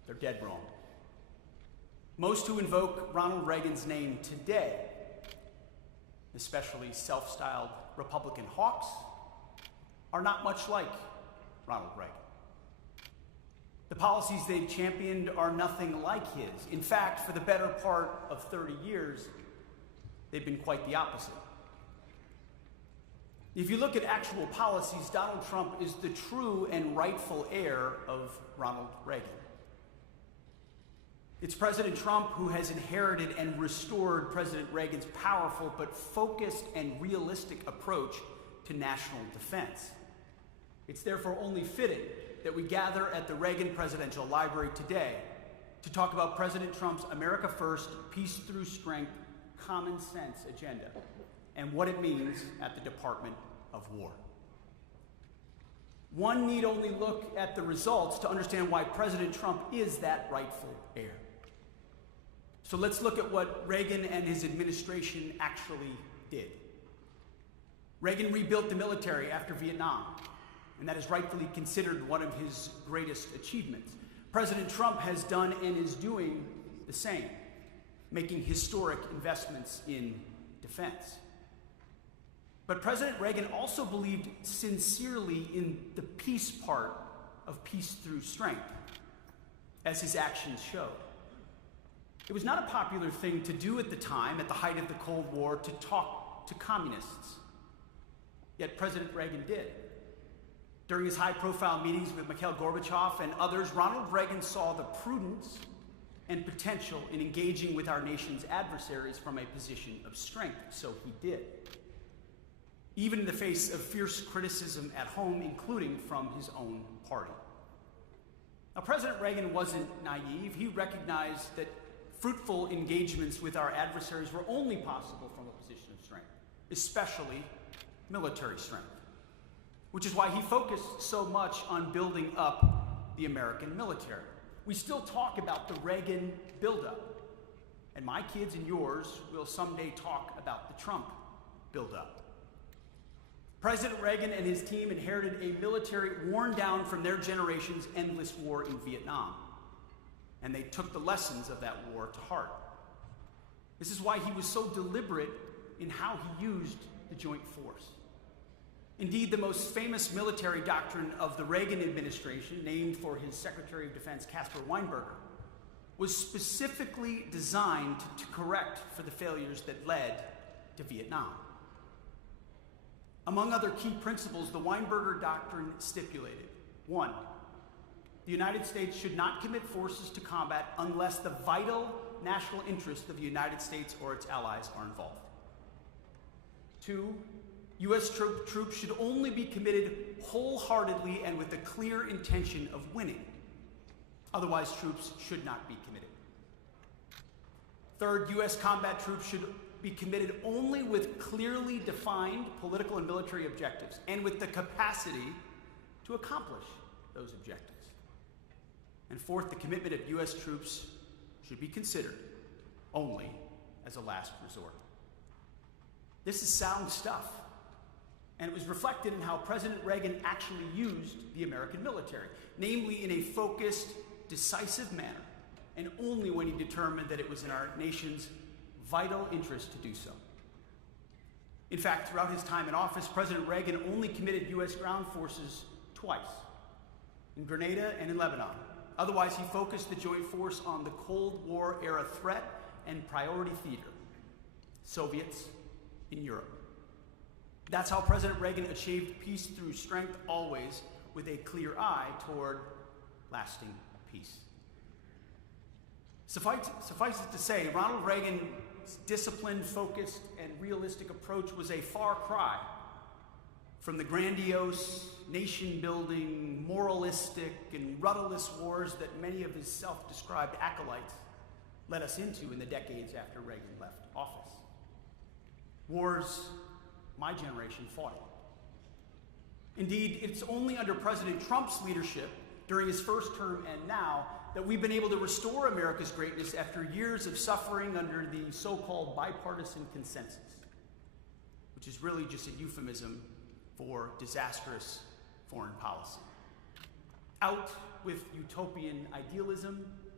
They're dead wrong. Most who invoke Ronald Reagan's name today, especially self-styled Republican hawks, are not much like Ronald Reagan. The policies they've championed are nothing like his. In fact, for the better part of 30 years, they've been quite the opposite. If you look at actual policies, Donald Trump is the true and rightful heir of Ronald Reagan. It's President Trump who has inherited and restored President Reagan's powerful but focused and realistic approach to national defense. It's therefore only fitting that we gather at the Reagan Presidential Library today to talk about President Trump's America First, Peace Through Strength, Common Sense agenda and what it means at the Department of War. One need only look at the results to understand why President Trump is that rightful heir. So let's look at what Reagan and his administration actually did. Reagan rebuilt the military after Vietnam, and that is rightfully considered one of his greatest achievements. President Trump has done and is doing the same, making historic investments in defense. But President Reagan also believed sincerely in the peace part of peace through strength, as his actions showed. It was not a popular thing to do at the time, at the height of the Cold War, to talk to communists. Yet President Reagan did. During his high-profile meetings with Mikhail Gorbachev and others, Ronald Reagan saw the prudence and potential in engaging with our nation's adversaries from a position of strength, so he did. Even in the face of fierce criticism at home, including from his own party. Now, President Reagan wasn't naive. He recognized that fruitful engagements with our adversaries were only possible from a position of strength, especially military strength, which is why he focused so much on building up the American military. We still talk about the Reagan buildup, and my kids and yours will someday talk about the Trump buildup. President Reagan and his team inherited a military worn down from their generation's endless war in Vietnam, and they took the lessons of that war to heart. This is why he was so deliberate in how he used the joint force. Indeed, the most famous military doctrine of the Reagan administration, named for his Secretary of Defense, Caspar Weinberger, was specifically designed to correct for the failures that led to Vietnam. Among other key principles, the Weinberger doctrine stipulated: 1, the United States should not commit forces to combat unless the vital national interests of the United States or its allies are involved. 2, U.S. troops should only be committed wholeheartedly and with the clear intention of winning. Otherwise, troops should not be committed. 3rd, U.S. combat troops should be committed only with clearly defined political and military objectives and with the capacity to accomplish those objectives. And 4th, the commitment of U.S. troops should be considered only as a last resort. This is sound stuff. And it was reflected in how President Reagan actually used the American military, namely in a focused, decisive manner, and only when he determined that it was in our nation's vital interest to do so. In fact, throughout his time in office, President Reagan only committed U.S. ground forces twice, in Grenada and in Lebanon. Otherwise, he focused the joint force on the Cold War era threat and priority theater, Soviets in Europe. That's how President Reagan achieved peace through strength, always with a clear eye toward lasting peace. Suffice it to say, Ronald Reagan's disciplined, focused, and realistic approach was a far cry from the grandiose, nation-building, moralistic, and rudderless wars that many of his self-described acolytes led us into in the decades after Reagan left office. Wars my generation fought it. Indeed, it's only under President Trump's leadership during his first term and now that we've been able to restore America's greatness after years of suffering under the so-called bipartisan consensus, which is really just a euphemism for disastrous foreign policy. Out with utopian idealism,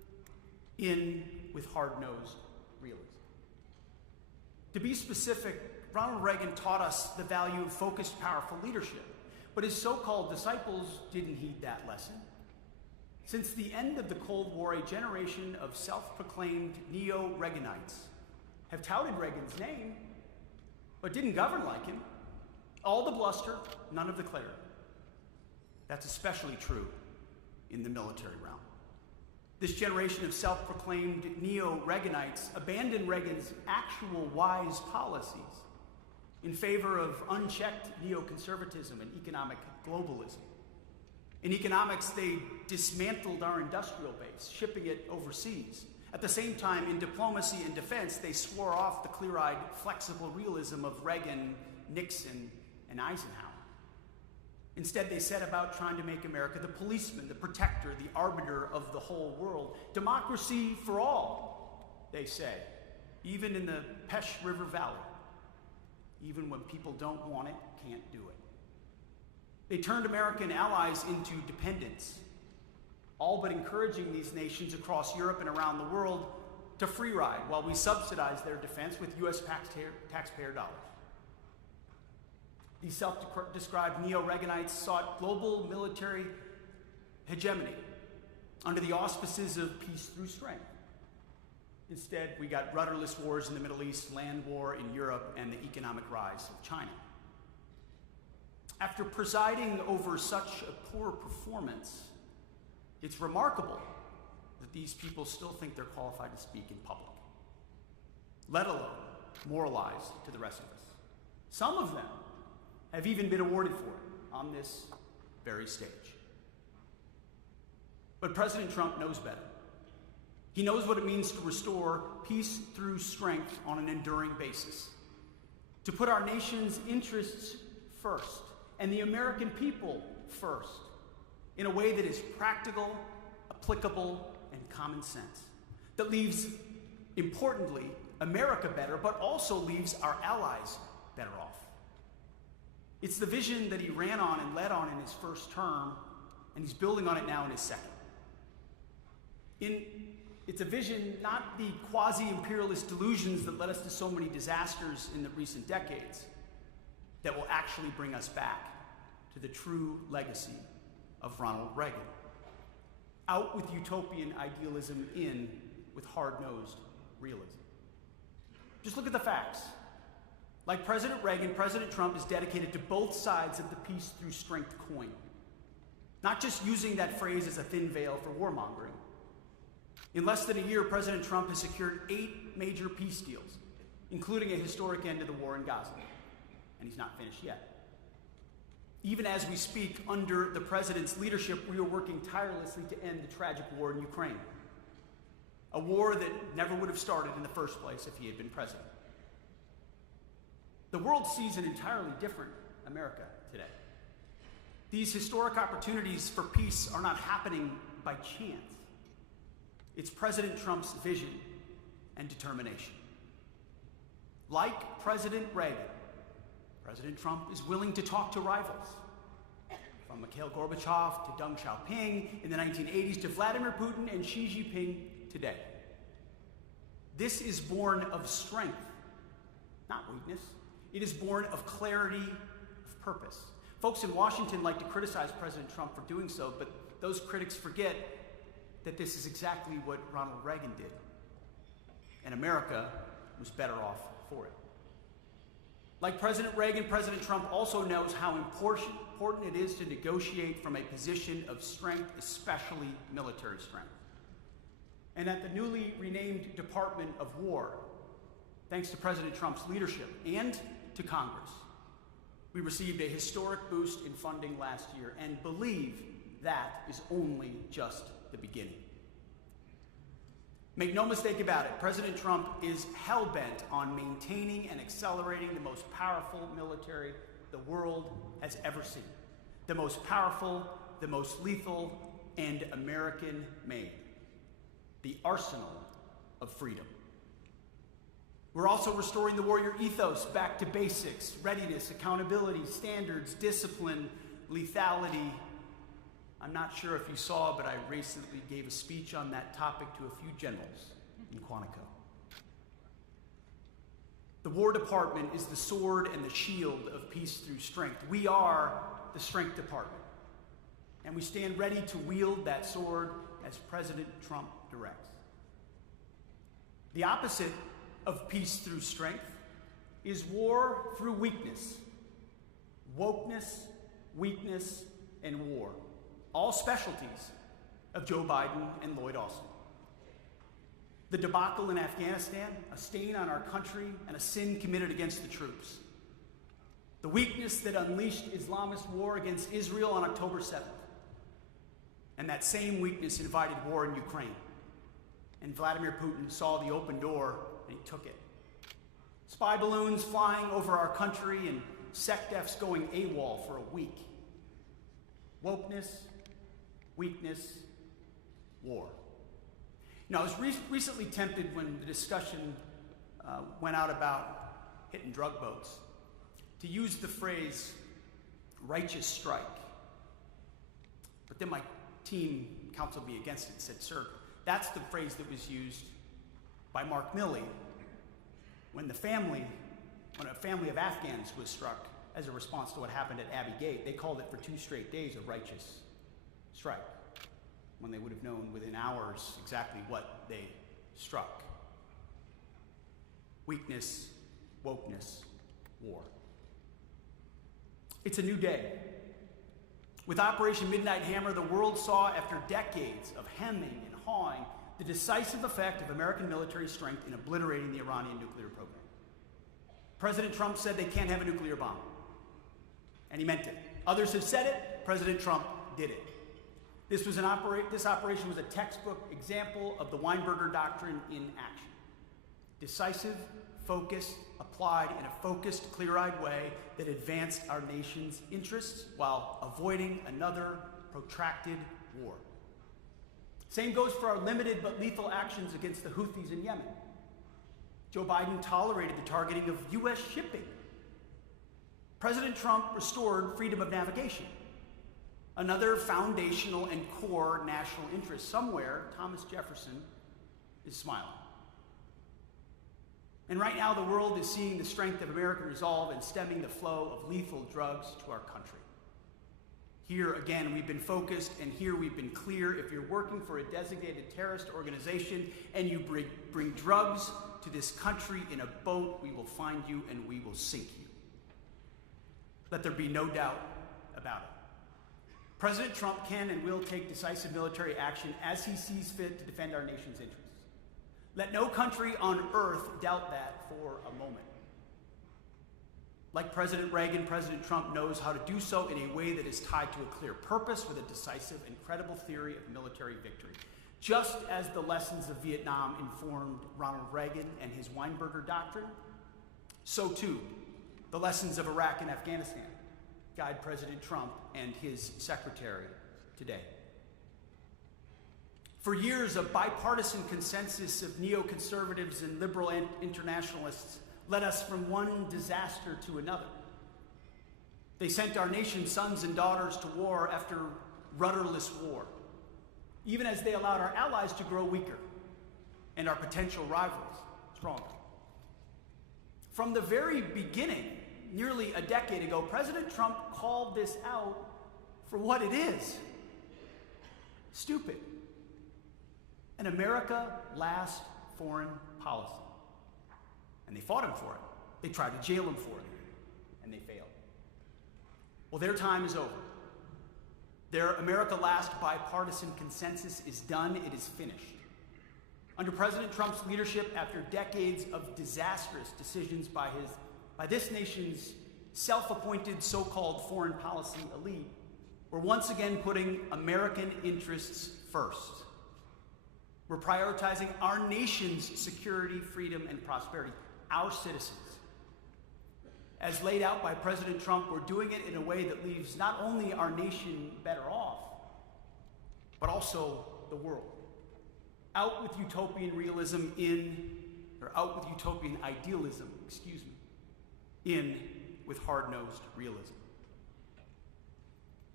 in with hard-nosed realism. To be specific, Ronald Reagan taught us the value of focused, powerful leadership, but his so-called disciples didn't heed that lesson. Since the end of the Cold War, a generation of self-proclaimed neo-Reaganites have touted Reagan's name, but didn't govern like him. All the bluster, none of the clarity. That's especially true in the military realm. This generation of self-proclaimed neo-Reaganites abandoned Reagan's actual wise policies in favor of unchecked neoconservatism and economic globalism. In economics, they dismantled our industrial base, shipping it overseas. At the same time, in diplomacy and defense, they swore off the clear-eyed, flexible realism of Reagan, Nixon, and Eisenhower. Instead, they set about trying to make America the policeman, the protector, the arbiter of the whole world. Democracy for all, they say, even in the Pesh River Valley. Even when people don't want it, can't do it. They turned American allies into dependents, all but encouraging these nations across Europe and around the world to free ride while we subsidize their defense with U.S. taxpayer dollars. These self-described neo-Reaganites sought global military hegemony under the auspices of peace through strength. Instead, we got rudderless wars in the Middle East, land war in Europe, and the economic rise of China. After presiding over such a poor performance, it's remarkable that these people still think they're qualified to speak in public, let alone moralize to the rest of us. Some of them have even been awarded for it on this very stage. But President Trump knows better. He knows what it means to restore peace through strength on an enduring basis, to put our nation's interests first and the American people first in a way that is practical, applicable, and common sense, that leaves, importantly, America better, but also leaves our allies better off. It's the vision that he ran on and led on in his first term, and he's building on it now in his second. It's a vision, not the quasi-imperialist delusions that led us to so many disasters in the recent decades, that will actually bring us back to the true legacy of Ronald Reagan. Out with utopian idealism, in with hard-nosed realism. Just look at the facts. Like President Reagan, President Trump is dedicated to both sides of the peace through strength coin. Not just using that phrase as a thin veil for warmongering. In less than a year, President Trump has secured 8 major peace deals, including a historic end to the war in Gaza. And he's not finished yet. Even as we speak, under the president's leadership, we are working tirelessly to end the tragic war in Ukraine. A war that never would have started in the first place if he had been president. The world sees an entirely different America today. These historic opportunities for peace are not happening by chance. It's President Trump's vision and determination. Like President Reagan, President Trump is willing to talk to rivals, from Mikhail Gorbachev to Deng Xiaoping in the 1980s to Vladimir Putin and Xi Jinping today. This is born of strength, not weakness. It is born of clarity of purpose. Folks in Washington like to criticize President Trump for doing so, but those critics forget that this is exactly what Ronald Reagan did. And America was better off for it. Like President Reagan, President Trump also knows how important it is to negotiate from a position of strength, especially military strength. And at the newly renamed Department of War, thanks to President Trump's leadership and to Congress, we received a historic boost in funding last year and believe that is only just the beginning. Make no mistake about it, President Trump is hell-bent on maintaining and accelerating the most powerful military the world has ever seen. The most powerful, the most lethal, and American-made. The arsenal of freedom. We're also restoring the warrior ethos back to basics: readiness, accountability, standards, discipline, lethality, I'm not sure if you saw, but I recently gave a speech on that topic to a few generals in Quantico. The War Department is the sword and the shield of peace through strength. We are the Strength Department, and we stand ready to wield that sword as President Trump directs. The opposite of peace through strength is war through weakness. Wokeness, weakness, and war. All specialties of Joe Biden and Lloyd Austin. The debacle in Afghanistan, a stain on our country and a sin committed against the troops. The weakness that unleashed Islamist war against Israel on October 7th. And that same weakness invited war in Ukraine. And Vladimir Putin saw the open door and he took it. Spy balloons flying over our country and SecDefs going AWOL for a week. Wokeness, weakness, war. Now, I was recently tempted when the discussion went out about hitting drug boats to use the phrase righteous strike. But then my team counseled me against it and said, sir, that's the phrase that was used by Mark Milley when a family of Afghans was struck as a response to what happened at Abbey Gate. They called it for 2 straight days a righteous strike, when they would have known within hours exactly what they struck. Weakness, wokeness, war. It's a new day. With Operation Midnight Hammer, the world saw, after decades of hemming and hawing, the decisive effect of American military strength in obliterating the Iranian nuclear program. President Trump said they can't have a nuclear bomb, and he meant it. Others have said it, President Trump did it. This operation was a textbook example of the Weinberger Doctrine in action. Decisive, focused, applied in a focused, clear-eyed way that advanced our nation's interests while avoiding another protracted war. Same goes for our limited but lethal actions against the Houthis in Yemen. Joe Biden tolerated the targeting of U.S. shipping. President Trump restored freedom of navigation. Another foundational and core national interest. Somewhere, Thomas Jefferson is smiling. And right now, the world is seeing the strength of American resolve in stemming the flow of lethal drugs to our country. Here, again, we've been focused, and here we've been clear. If you're working for a designated terrorist organization and you bring drugs to this country in a boat, we will find you and we will sink you. Let there be no doubt about it. President Trump can and will take decisive military action as he sees fit to defend our nation's interests. Let no country on earth doubt that for a moment. Like President Reagan, President Trump knows how to do so in a way that is tied to a clear purpose with a decisive and credible theory of military victory. Just as the lessons of Vietnam informed Ronald Reagan and his Weinberger Doctrine, so too the lessons of Iraq and Afghanistan guide President Trump and his secretary today. For years, a bipartisan consensus of neoconservatives and liberal internationalists led us from one disaster to another. They sent our nation's sons and daughters to war after rudderless war, even as they allowed our allies to grow weaker and our potential rivals stronger. From the very beginning, nearly a decade ago, President Trump called this out for what it is: stupid. An America last foreign policy. And they fought him for it. They tried to jail him for it, and they failed. Well, their time is over. Their America last bipartisan consensus is done. It is finished. Under President Trump's leadership, after decades of disastrous decisions by this nation's self-appointed so-called foreign policy elite, we're once again putting American interests first. We're prioritizing our nation's security, freedom, and prosperity, our citizens. As laid out by President Trump, we're doing it in a way that leaves not only our nation better off, but also the world. Out with utopian idealism, in with hard-nosed realism.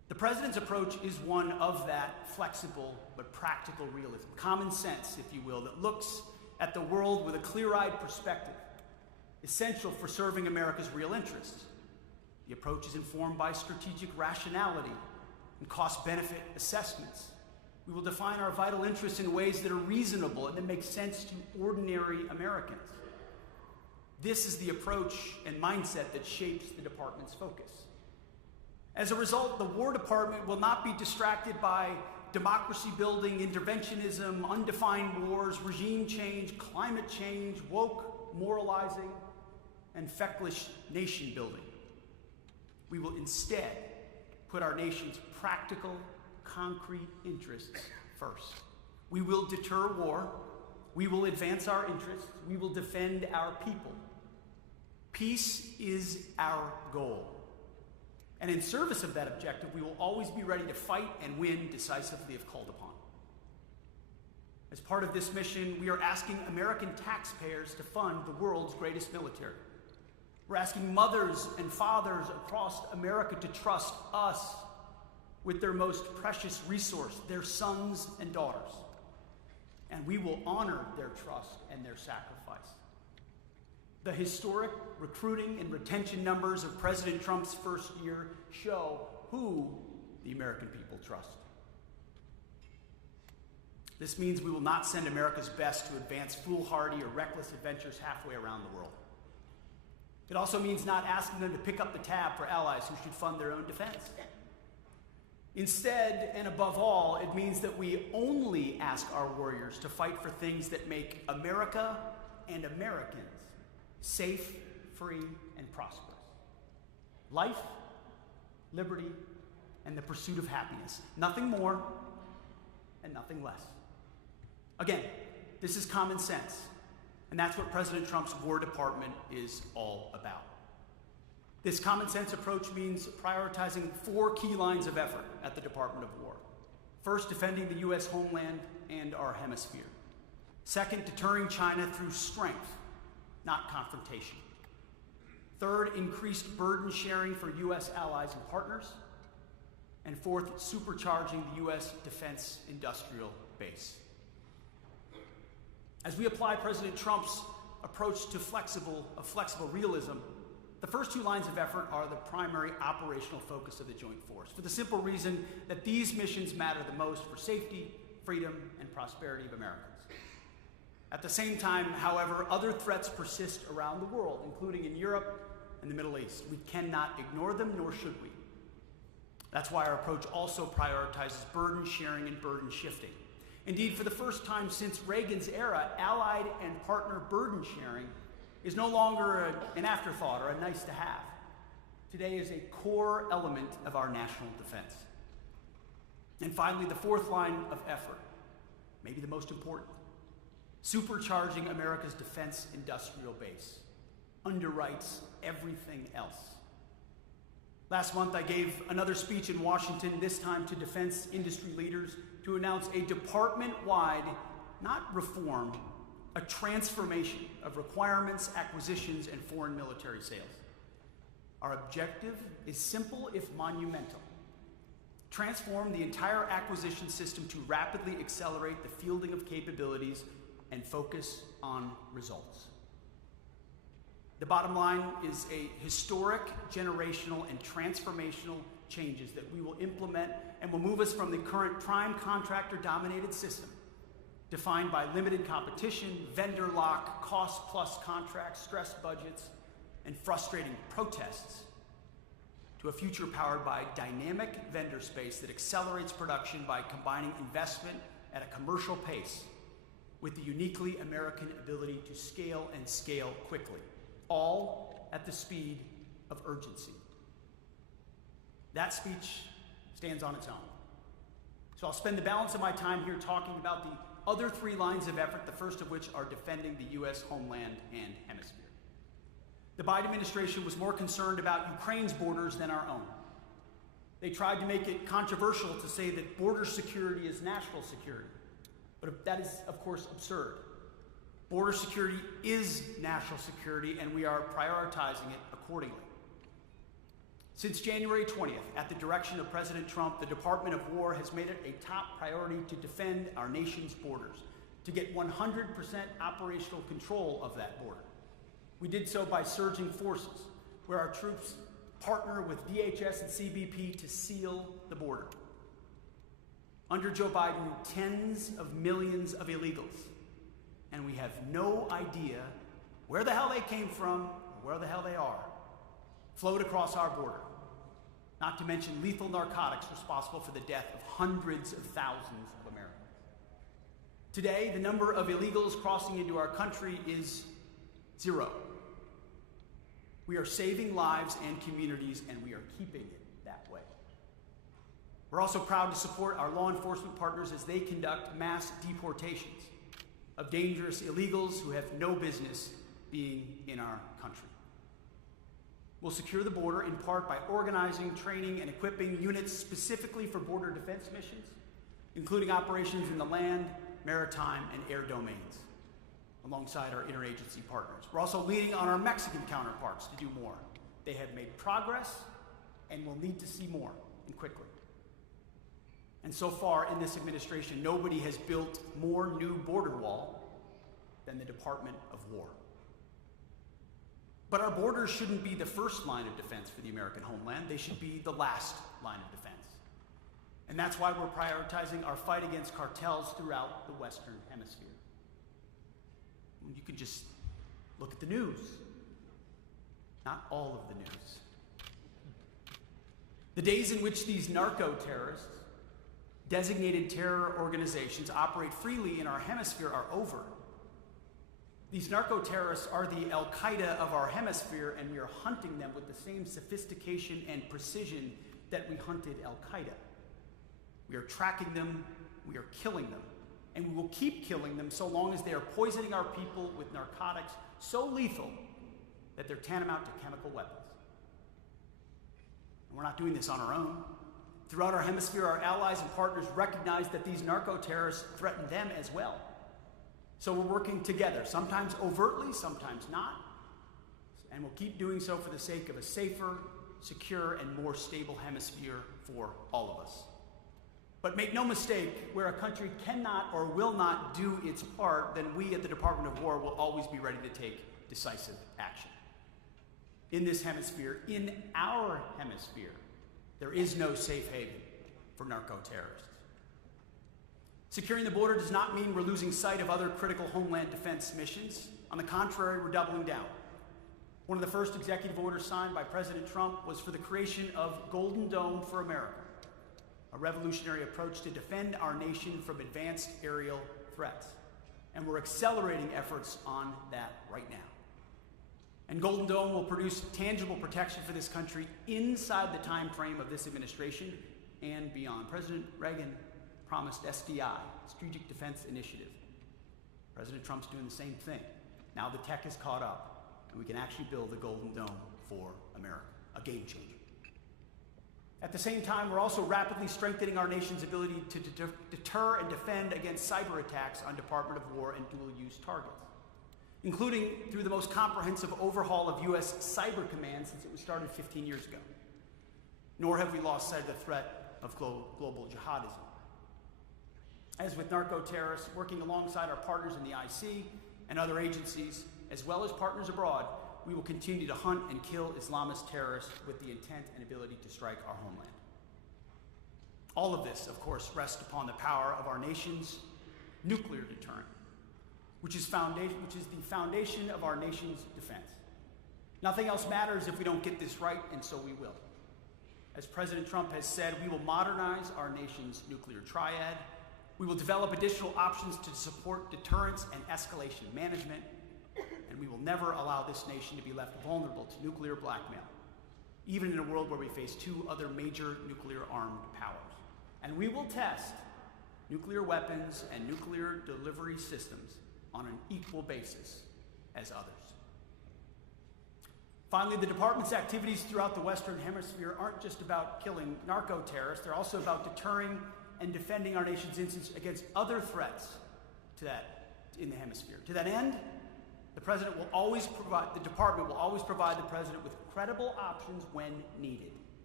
The president's approach is one of that flexible but practical realism, common sense, if you will, that looks at the world with a clear-eyed perspective, essential for serving America's real interests. The approach is informed by strategic rationality and cost-benefit assessments. We will define our vital interests in ways that are reasonable and that make sense to ordinary Americans. This is the approach and mindset that shapes the department's focus. As a result, the War Department will not be distracted by democracy-building, interventionism, undefined wars, regime change, climate change, woke moralizing, and feckless nation-building. We will instead put our nation's practical, concrete interests first. We will deter war. We will advance our interests. We will defend our people. Peace is our goal. And in service of that objective, we will always be ready to fight and win decisively if called upon. As part of this mission, we are asking American taxpayers to fund the world's greatest military. We're asking mothers and fathers across America to trust us with their most precious resource, their sons and daughters. And we will honor their trust and their sacrifice. The historic recruiting and retention numbers of President Trump's first year show who the American people trust. This means we will not send America's best to advance foolhardy or reckless adventures halfway around the world. It also means not asking them to pick up the tab for allies who should fund their own defense. Instead, and above all, it means that we only ask our warriors to fight for things that make America and Americans safe, free, and prosperous. Life, liberty, and the pursuit of happiness. Nothing more and nothing less. Again, this is common sense, and that's what President Trump's War Department is all about. This common sense approach means prioritizing 4 key lines of effort at the Department of War. First, defending the U.S. homeland and our hemisphere. Second, deterring China through strength, not confrontation. Third, increased burden sharing for U.S. allies and partners. And fourth, supercharging the U.S. defense industrial base. As we apply President Trump's approach to flexible realism, the first 2 lines of effort are the primary operational focus of the Joint Force, for the simple reason that these missions matter the most for safety, freedom, and prosperity of Americans. At the same time, however, other threats persist around the world, including in Europe and the Middle East. We cannot ignore them, nor should we. That's why our approach also prioritizes burden sharing and burden shifting. Indeed, for the first time since Reagan's era, allied and partner burden sharing is no longer an afterthought or a nice to have. Today is a core element of our national defense. And finally, the 4th line of effort, maybe the most important, supercharging America's defense industrial base, underwrites everything else. Last month, I gave another speech in Washington, this time to defense industry leaders, to announce a department-wide, not reform, a transformation of requirements, acquisitions, and foreign military sales. Our objective is simple if monumental. Transform the entire acquisition system to rapidly accelerate the fielding of capabilities and focus on results. The bottom line is a historic, generational, and transformational changes that we will implement and will move us from the current prime contractor-dominated system, defined by limited competition, vendor lock, cost-plus contracts, stressed budgets, and frustrating protests, to a future powered by dynamic vendor space that accelerates production by combining investment at a commercial pace with the uniquely American ability to scale and scale quickly, all at the speed of urgency. That speech stands on its own. So I'll spend the balance of my time here talking about the other 3 lines of effort, the first of which are defending the U.S. homeland and hemisphere. The Biden administration was more concerned about Ukraine's borders than our own. They tried to make it controversial to say that border security is national security, but that is, of course, absurd. Border security is national security, and we are prioritizing it accordingly. Since January 20th, at the direction of President Trump, the Department of War has made it a top priority to defend our nation's borders, to get 100% operational control of that border. We did so by surging forces, where our troops partner with DHS and CBP to seal the border. Under Joe Biden, tens of millions of illegals, and we have no idea where the hell they came from or where the hell they are, flowed across our border, not to mention lethal narcotics responsible for the death of hundreds of thousands of Americans. Today, the number of illegals crossing into our country is 0. We are saving lives and communities, and we are keeping it that way. We're also proud to support our law enforcement partners as they conduct mass deportations of dangerous illegals who have no business being in our country. We'll secure the border in part by organizing, training, and equipping units specifically for border defense missions, including operations in the land, maritime, and air domains, alongside our interagency partners. We're also leaning on our Mexican counterparts to do more. They have made progress and will need to see more, and quickly. And so far in this administration, nobody has built more new border wall than the Department of War. But our borders shouldn't be the first line of defense for the American homeland. They should be the last line of defense. And that's why we're prioritizing our fight against cartels throughout the Western Hemisphere. You can just look at the news. Not all of the news. The days in which these narco-terrorists, designated terror organizations, operate freely in our hemisphere are over. These narco-terrorists are the al-Qaida of our hemisphere, and we are hunting them with the same sophistication and precision that we hunted al-Qaida. We are tracking them, we are killing them, and we will keep killing them so long as they are poisoning our people with narcotics so lethal that they're tantamount to chemical weapons. And we're not doing this on our own. Throughout our hemisphere, our allies and partners recognize that these narco-terrorists threaten them as well. So we're working together, sometimes overtly, sometimes not, and we'll keep doing so for the sake of a safer, secure, and more stable hemisphere for all of us. But make no mistake, where a country cannot or will not do its part, then we at the Department of War will always be ready to take decisive action. In this hemisphere, in our hemisphere, there is no safe haven for narco-terrorists. Securing the border does not mean we're losing sight of other critical homeland defense missions. On the contrary, we're doubling down. One of the first executive orders signed by President Trump was for the creation of Golden Dome for America, a revolutionary approach to defend our nation from advanced aerial threats. And we're accelerating efforts on that right now. And Golden Dome will produce tangible protection for this country inside the time frame of this administration and beyond. President Reagan promised SDI, Strategic Defense Initiative. President Trump's doing the same thing. Now the tech has caught up, and we can actually build a Golden Dome for America, a game changer. At the same time, we're also rapidly strengthening our nation's ability to deter and defend against cyber attacks on Department of War and dual-use targets, including through the most comprehensive overhaul of U.S. Cyber Command since it was started 15 years ago. Nor have we lost sight of the threat of global jihadism. As with narco-terrorists, working alongside our partners in the IC and other agencies, as well as partners abroad, we will continue to hunt and kill Islamist terrorists with the intent and ability to strike our homeland. All of this, of course, rests upon the power of our nation's nuclear deterrent, which is the foundation of our nation's defense. Nothing else matters if we don't get this right, and so we will. As President Trump has said, we will modernize our nation's nuclear triad. We will develop additional options to support deterrence and escalation management, and we will never allow this nation to be left vulnerable to nuclear blackmail, even in a world where we face 2 other major nuclear-armed powers. And we will test nuclear weapons and nuclear delivery systems on an equal basis as others. Finally, the department's activities throughout the Western Hemisphere aren't just about killing narco-terrorists, they're also about deterring and defending our nation's interests against other threats in the hemisphere. To that end, the department will always provide the president with credible options when needed.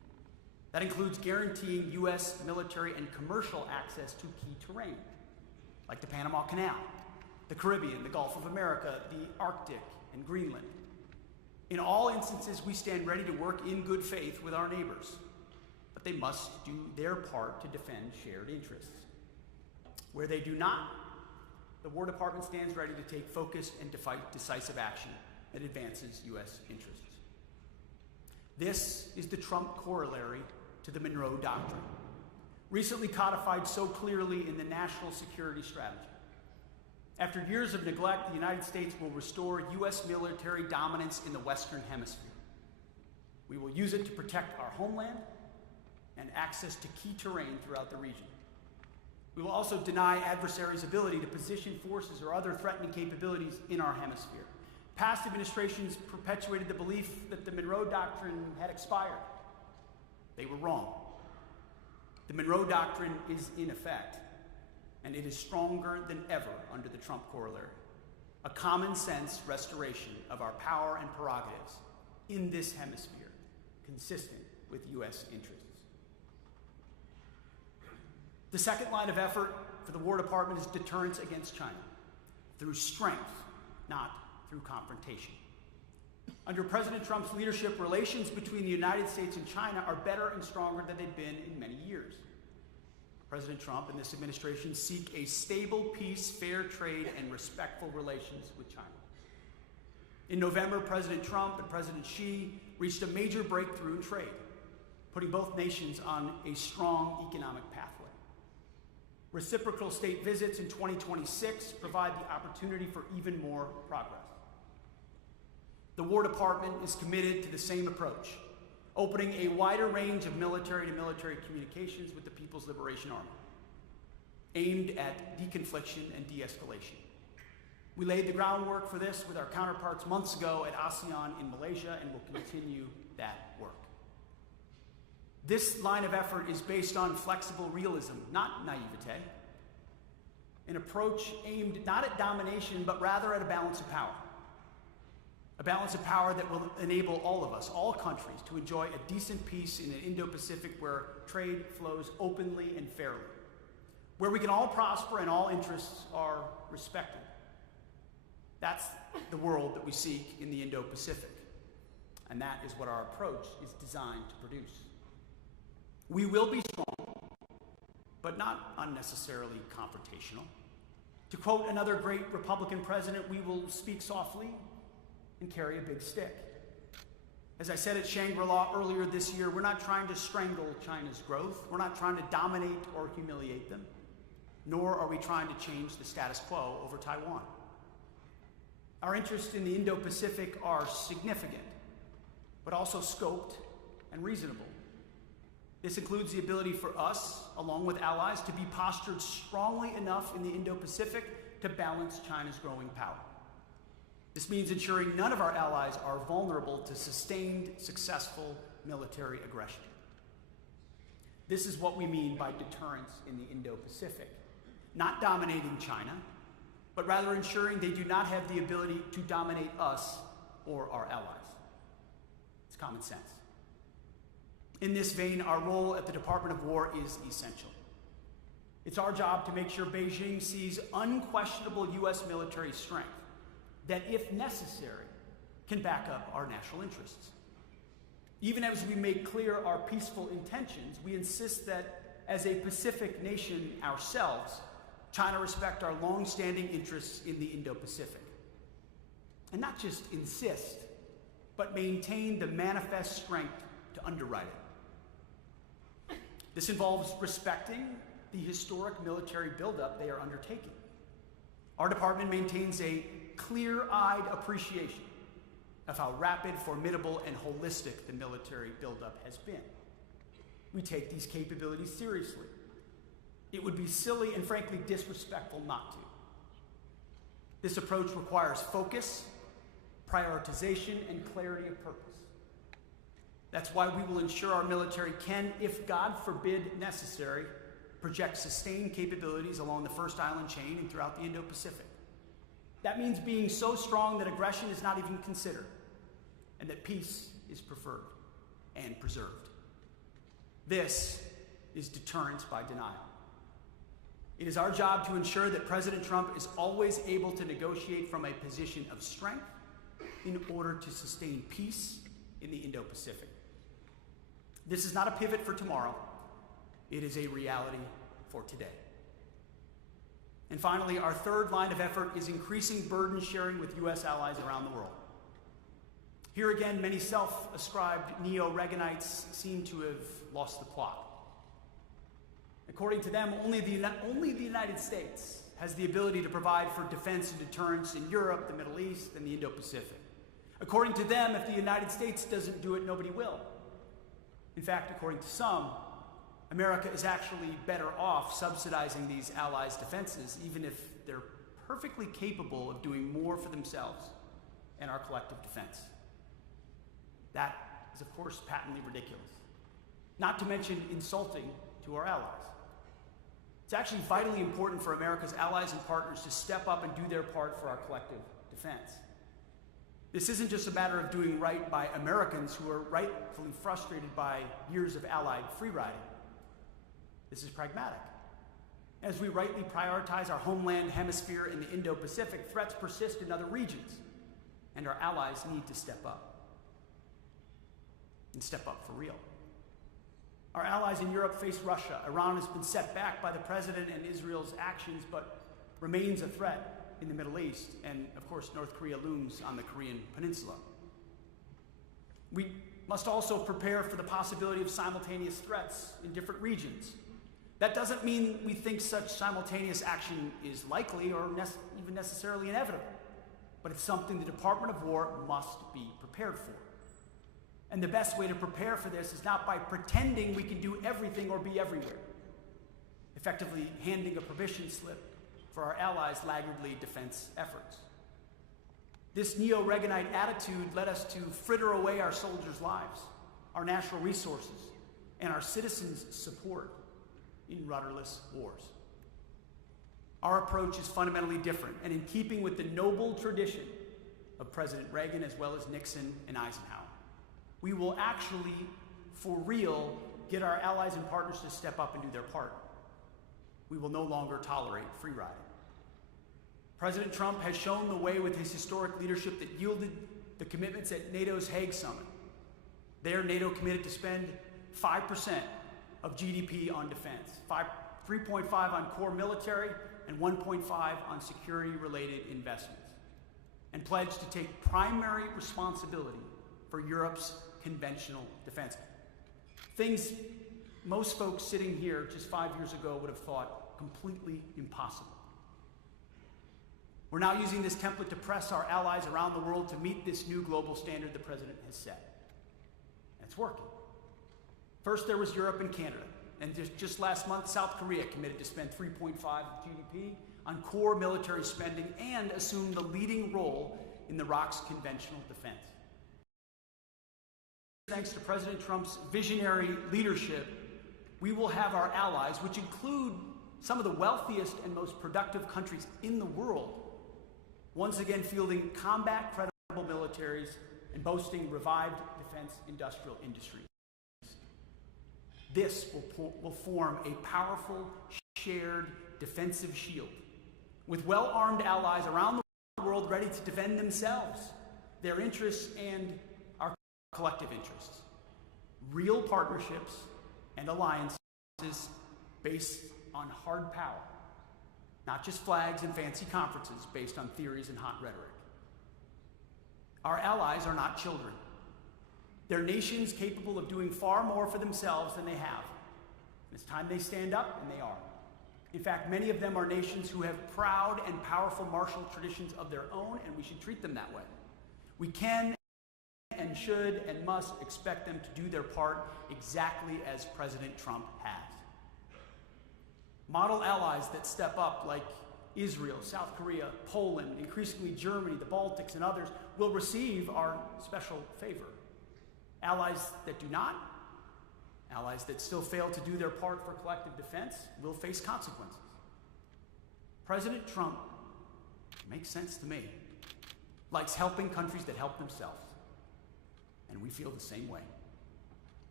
That includes guaranteeing U.S. military and commercial access to key terrain, like the Panama Canal, the Caribbean, the Gulf of America, the Arctic, and Greenland. In all instances, we stand ready to work in good faith with our neighbors, but they must do their part to defend shared interests. Where they do not, the War Department stands ready to take focused and decisive action that advances U.S. interests. This is the Trump corollary to the Monroe Doctrine, recently codified so clearly in the National Security Strategy. After years of neglect, the United States will restore U.S. military dominance in the Western Hemisphere. We will use it to protect our homeland and access to key terrain throughout the region. We will also deny adversaries' ability to position forces or other threatening capabilities in our hemisphere. Past administrations perpetuated the belief that the Monroe Doctrine had expired. They were wrong. The Monroe Doctrine is in effect, and it is stronger than ever under the Trump corollary. A common sense restoration of our power and prerogatives in this hemisphere, consistent with U.S. interests. The second line of effort for the War Department is deterrence against China, through strength, not through confrontation. Under President Trump's leadership, relations between the United States and China are better and stronger than they've been in many years. President Trump and this administration seek a stable peace, fair trade, and respectful relations with China. In November, President Trump and President Xi reached a major breakthrough in trade, putting both nations on a strong economic pathway. Reciprocal state visits in 2026 provide the opportunity for even more progress. The War Department is committed to the same approach, opening a wider range of military-to-military communications with the People's Liberation Army, aimed at deconfliction and de-escalation. We laid the groundwork for this with our counterparts months ago at ASEAN in Malaysia, and will continue that work. This line of effort is based on flexible realism, not naivete, an approach aimed not at domination, but rather at a balance of power. A balance of power that will enable all of us, all countries, to enjoy a decent peace in an Indo-Pacific where trade flows openly and fairly, where we can all prosper and all interests are respected. That's the world that we seek in the Indo-Pacific, and that is what our approach is designed to produce. We will be strong, but not unnecessarily confrontational. To quote another great Republican president, we will speak softly and carry a big stick. As I said at Shangri-La earlier this year, we're not trying to strangle China's growth. We're not trying to dominate or humiliate them, nor are we trying to change the status quo over Taiwan. Our interests in the Indo-Pacific are significant, but also scoped and reasonable. This includes the ability for us, along with allies, to be postured strongly enough in the Indo-Pacific to balance China's growing power. This means ensuring none of our allies are vulnerable to sustained, successful military aggression. This is what we mean by deterrence in the Indo-Pacific. Not dominating China, but rather ensuring they do not have the ability to dominate us or our allies. It's common sense. In this vein, our role at the Department of War is essential. It's our job to make sure Beijing sees unquestionable U.S. military strength that, if necessary, can back up our national interests. Even as we make clear our peaceful intentions, we insist that, as a Pacific nation ourselves, China respect our long-standing interests in the Indo-Pacific. And not just insist, but maintain the manifest strength to underwrite it. This involves respecting the historic military buildup they are undertaking. Our department maintains a clear-eyed appreciation of how rapid, formidable, and holistic the military buildup has been. We take these capabilities seriously. It would be silly and frankly disrespectful not to. This approach requires focus, prioritization, and clarity of purpose. That's why we will ensure our military can, if God forbid necessary, project sustained capabilities along the First Island chain and throughout the Indo-Pacific. That means being so strong that aggression is not even considered, and that peace is preferred and preserved. This is deterrence by denial. It is our job to ensure that President Trump is always able to negotiate from a position of strength in order to sustain peace in the Indo-Pacific. This is not a pivot for tomorrow. It is a reality for today. And finally, our third line of effort is increasing burden sharing with U.S. allies around the world. Here again, many self-ascribed neo-Reaganites seem to have lost the plot. According to them, only the United States has the ability to provide for defense and deterrence in Europe, the Middle East, and the Indo-Pacific. According to them, if the United States doesn't do it, nobody will. In fact, according to some, America is actually better off subsidizing these allies' defenses, even if they're perfectly capable of doing more for themselves and our collective defense. That is, of course, patently ridiculous, not to mention insulting to our allies. It's actually vitally important for America's allies and partners to step up and do their part for our collective defense. This isn't just a matter of doing right by Americans who are rightfully frustrated by years of allied free riding. This is pragmatic. As we rightly prioritize our homeland hemisphere in the Indo-Pacific, threats persist in other regions, and our allies need to step up. And step up for real. Our allies in Europe face Russia. Iran has been set back by the president and Israel's actions, but remains a threat in the Middle East. And of course, North Korea looms on the Korean Peninsula. We must also prepare for the possibility of simultaneous threats in different regions. That doesn't mean we think such simultaneous action is likely or even necessarily inevitable, but it's something the Department of War must be prepared for. And the best way to prepare for this is not by pretending we can do everything or be everywhere, effectively handing a permission slip for our allies' laggardly defense efforts. This neo-Reaganite attitude led us to fritter away our soldiers' lives, our national resources, and our citizens' support in rudderless wars. Our approach is fundamentally different and in keeping with the noble tradition of President Reagan as well as Nixon and Eisenhower. We will actually, for real, get our allies and partners to step up and do their part. We will no longer tolerate free riding. President Trump has shown the way with his historic leadership that yielded the commitments at NATO's Hague Summit. There, NATO committed to spend 5% of GDP on defense, 3.5% on core military, and 1.5% on security-related investments, and pledged to take primary responsibility for Europe's conventional defense. Things most folks sitting here just 5 years ago would have thought completely impossible. We're now using this template to press our allies around the world to meet this new global standard the president has set. And it's working. First, there was Europe and Canada. And just last month, South Korea committed to spend 3.5% of GDP on core military spending and assume the leading role in the ROC's conventional defense. Thanks to President Trump's visionary leadership, we will have our allies, which include some of the wealthiest and most productive countries in the world, once again fielding combat-credible militaries and boasting revived defense industrial industries. This will form a powerful, shared defensive shield with well-armed allies around the world ready to defend themselves, their interests, and our collective interests. Real partnerships and alliances based on hard power, not just flags and fancy conferences based on theories and hot rhetoric. Our allies are not children. They're nations capable of doing far more for themselves than they have. It's time they stand up, and they are. In fact, many of them are nations who have proud and powerful martial traditions of their own, and we should treat them that way. We can and should and must expect them to do their part exactly as President Trump has. Model allies that step up, like Israel, South Korea, Poland, increasingly Germany, the Baltics, and others, will receive our special favor. Allies that do not, allies that still fail to do their part for collective defense, will face consequences. President Trump, makes sense to me, likes helping countries that help themselves. And we feel the same way.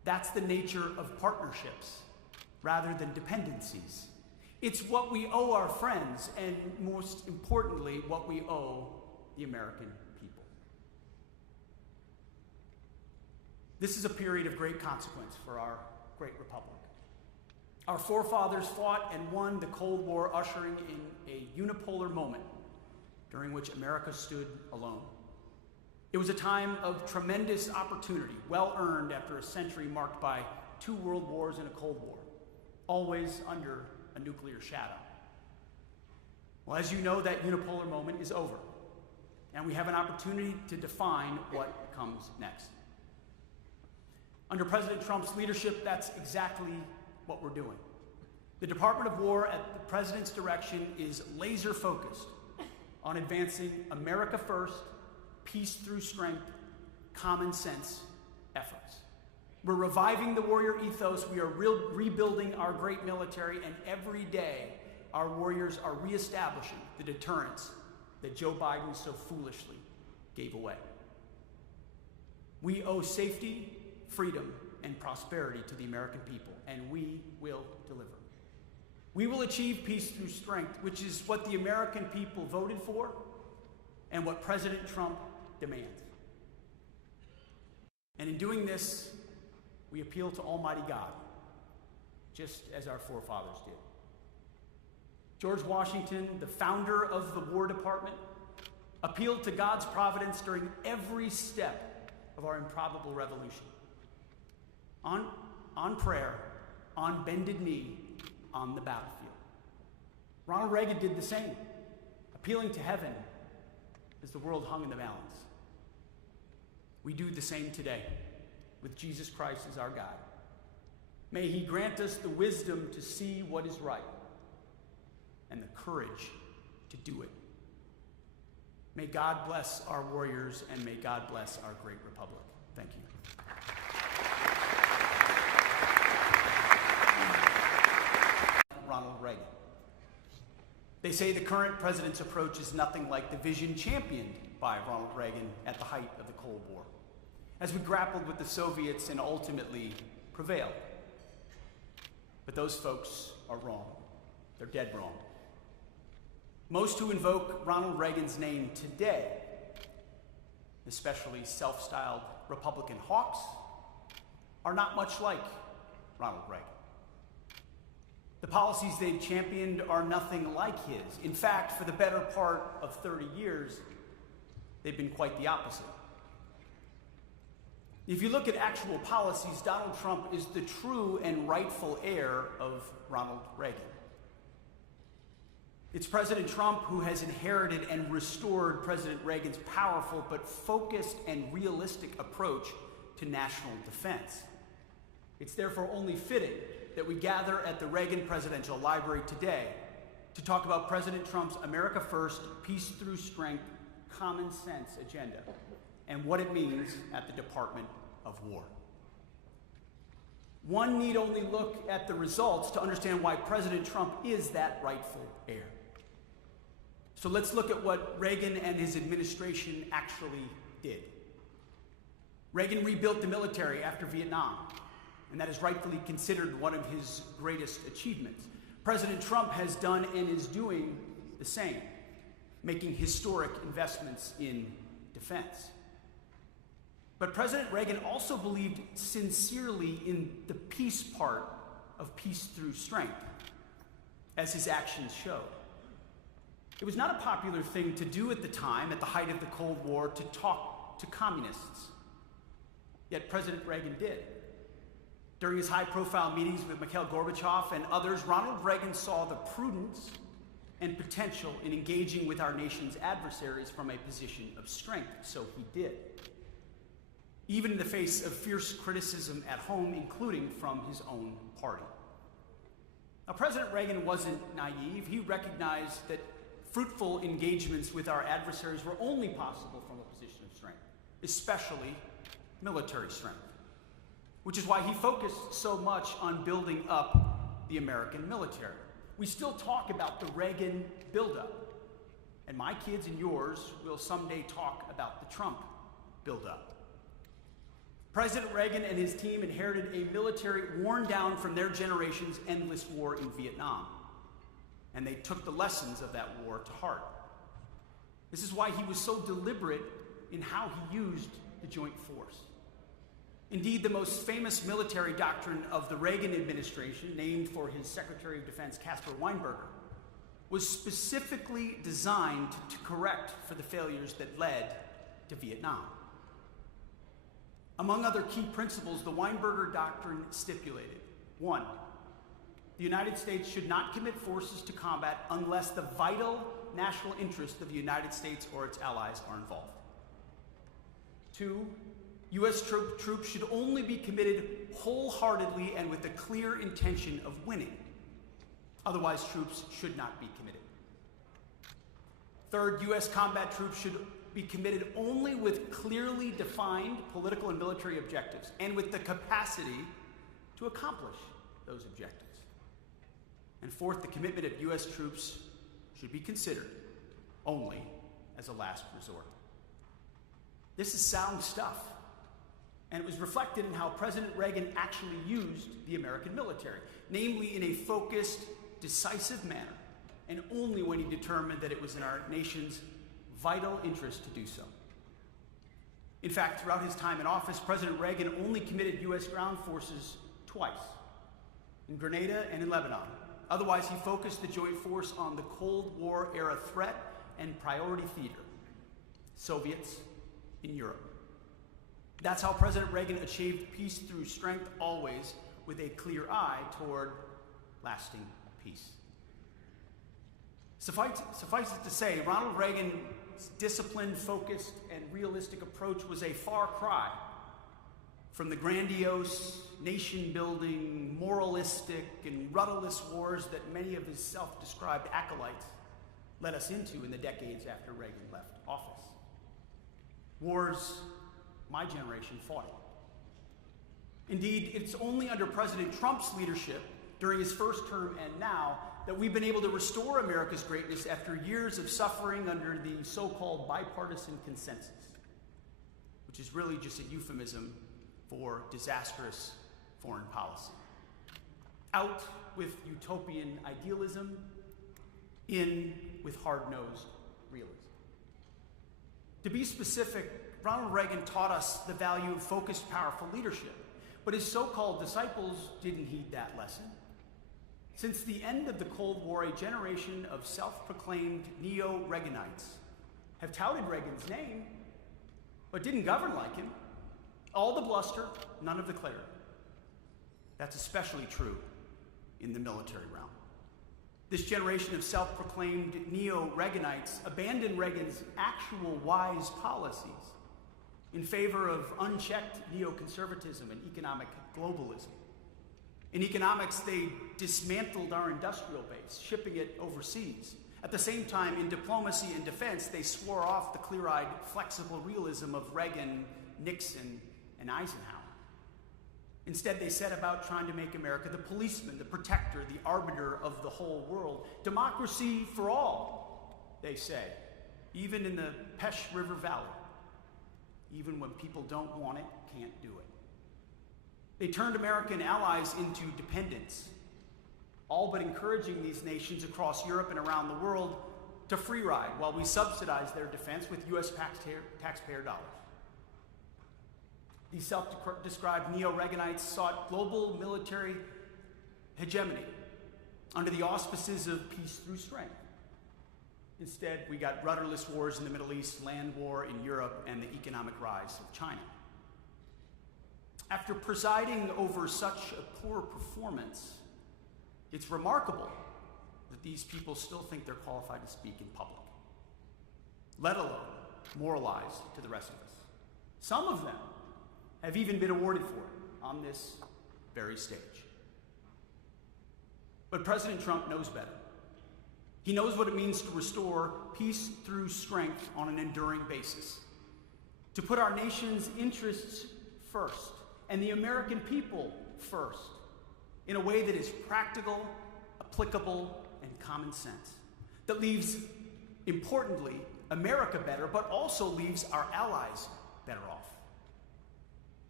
That's the nature of partnerships rather than dependencies. It's what we owe our friends, and most importantly, what we owe the American people. This is a period of great consequence for our great republic. Our forefathers fought and won the Cold War, ushering in a unipolar moment during which America stood alone. It was a time of tremendous opportunity, well earned after a century marked by 2 world wars and a Cold War, always under a nuclear shadow. Well, as you know, that unipolar moment is over, and we have an opportunity to define what comes next. Under President Trump's leadership, that's exactly what we're doing. The Department of War, at the President's direction, is laser focused on advancing America first, peace through strength, common sense efforts. We're reviving the warrior ethos. We are rebuilding our great military, and every day our warriors are reestablishing the deterrence that Joe Biden so foolishly gave away. We owe safety, freedom, and prosperity to the American people, and we will deliver. We will achieve peace through strength, which is what the American people voted for and what President Trump demands. And in doing this, we appeal to Almighty God, just as our forefathers did. George Washington, the founder of the War Department, appealed to God's providence during every step of our improbable revolution. On prayer, on bended knee, on the battlefield. Ronald Reagan did the same, appealing to heaven as the world hung in the balance. We do the same today, with Jesus Christ as our guide. May he grant us the wisdom to see what is right and the courage to do it. May God bless our warriors, and may God bless our great republic. Thank you. Ronald Reagan. They say the current president's approach is nothing like the vision championed by Ronald Reagan at the height of the Cold War, as we grappled with the Soviets and ultimately prevailed. But those folks are wrong. They're dead wrong. Most who invoke Ronald Reagan's name today, especially self-styled Republican hawks, are not much like Ronald Reagan. The policies they've championed are nothing like his. In fact, for the better part of 30 years, they've been quite the opposite. If you look at actual policies, Donald Trump is the true and rightful heir of Ronald Reagan. It's President Trump who has inherited and restored President Reagan's powerful but focused and realistic approach to national defense. It's therefore only fitting that we gather at the Reagan Presidential Library today to talk about President Trump's America First, Peace Through Strength, Common Sense agenda and what it means at the Department of War. One need only look at the results to understand why President Trump is that rightful heir. So let's look at what Reagan and his administration actually did. Reagan rebuilt the military after Vietnam, and that is rightfully considered one of his greatest achievements. President Trump has done and is doing the same, making historic investments in defense. But President Reagan also believed sincerely in the peace part of peace through strength, as his actions showed. It was not a popular thing to do at the time, at the height of the Cold War, to talk to communists. Yet President Reagan did. During his high-profile meetings with Mikhail Gorbachev and others, Ronald Reagan saw the prudence and potential in engaging with our nation's adversaries from a position of strength, so he did. Even in the face of fierce criticism at home, including from his own party. Now, President Reagan wasn't naive. He recognized that fruitful engagements with our adversaries were only possible from a position of strength, especially military strength, which is why he focused so much on building up the American military. We still talk about the Reagan buildup, and my kids and yours will someday talk about the Trump buildup. President Reagan and his team inherited a military worn down from their generation's endless war in Vietnam, and they took the lessons of that war to heart. This is why he was so deliberate in how he used the joint force. Indeed, the most famous military doctrine of the Reagan administration, named for his Secretary of Defense Caspar Weinberger, was specifically designed to correct for the failures that led to Vietnam. Among other key principles, the Weinberger Doctrine stipulated: 1, the United States should not commit forces to combat unless the vital national interest of the United States or its allies are involved. 2, U.S. troops should only be committed wholeheartedly and with the clear intention of winning. Otherwise, troops should not be committed. 3rd, U.S. combat troops should be committed only with clearly defined political and military objectives and with the capacity to accomplish those objectives. And 4th, the commitment of U.S. troops should be considered only as a last resort. This is sound stuff, and it was reflected in how President Reagan actually used the American military, namely in a focused, decisive manner, and only when he determined that it was in our nation's vital interest to do so. In fact, throughout his time in office, President Reagan only committed U.S. ground forces twice, in Grenada and in Lebanon. Otherwise, he focused the joint force on the Cold War era threat and priority theater, Soviets in Europe. That's how President Reagan achieved peace through strength, always with a clear eye toward lasting peace. Suffice it to say, Ronald Reagan's disciplined, focused, and realistic approach was a far cry from the grandiose, nation-building, moralistic, and rudderless wars that many of his self-described acolytes led us into in the decades after Reagan left office. Wars my generation fought. Indeed, it's only under President Trump's leadership during his first term and now that we've been able to restore America's greatness after years of suffering under the so-called bipartisan consensus, which is really just a euphemism for disastrous foreign policy. Out with utopian idealism, in with hard-nosed realism. To be specific, Ronald Reagan taught us the value of focused, powerful leadership, but his so-called disciples didn't heed that lesson. Since the end of the Cold War, a generation of self-proclaimed neo-Reaganites have touted Reagan's name, but didn't govern like him. All the bluster, none of the clarity. That's especially true in the military realm. This generation of self-proclaimed neo-Reaganites abandoned Reagan's actual wise policies in favor of unchecked neoconservatism and economic globalism. In economics, they dismantled our industrial base, shipping it overseas. At the same time, in diplomacy and defense, they swore off the clear-eyed, flexible realism of Reagan, Nixon, and Eisenhower. Instead, they set about trying to make America the policeman, the protector, the arbiter of the whole world. Democracy for all, they say, even in the Pesh River Valley. Even when people don't want it, can't do it. They turned American allies into dependents, all but encouraging these nations across Europe and around the world to free ride while we subsidize their defense with U.S. taxpayer dollars. These self-described neo-Reaganites sought global military hegemony under the auspices of peace through strength. Instead, we got rudderless wars in the Middle East, land war in Europe, and the economic rise of China. After presiding over such a poor performance, it's remarkable that these people still think they're qualified to speak in public, let alone moralize to the rest of us. Some of them have even been awarded for it on this very stage. But President Trump knows better. He knows what it means to restore peace through strength on an enduring basis, to put our nation's interests first and the American people first in a way that is practical, applicable, and common sense, that leaves, importantly, America better, but also leaves our allies better off.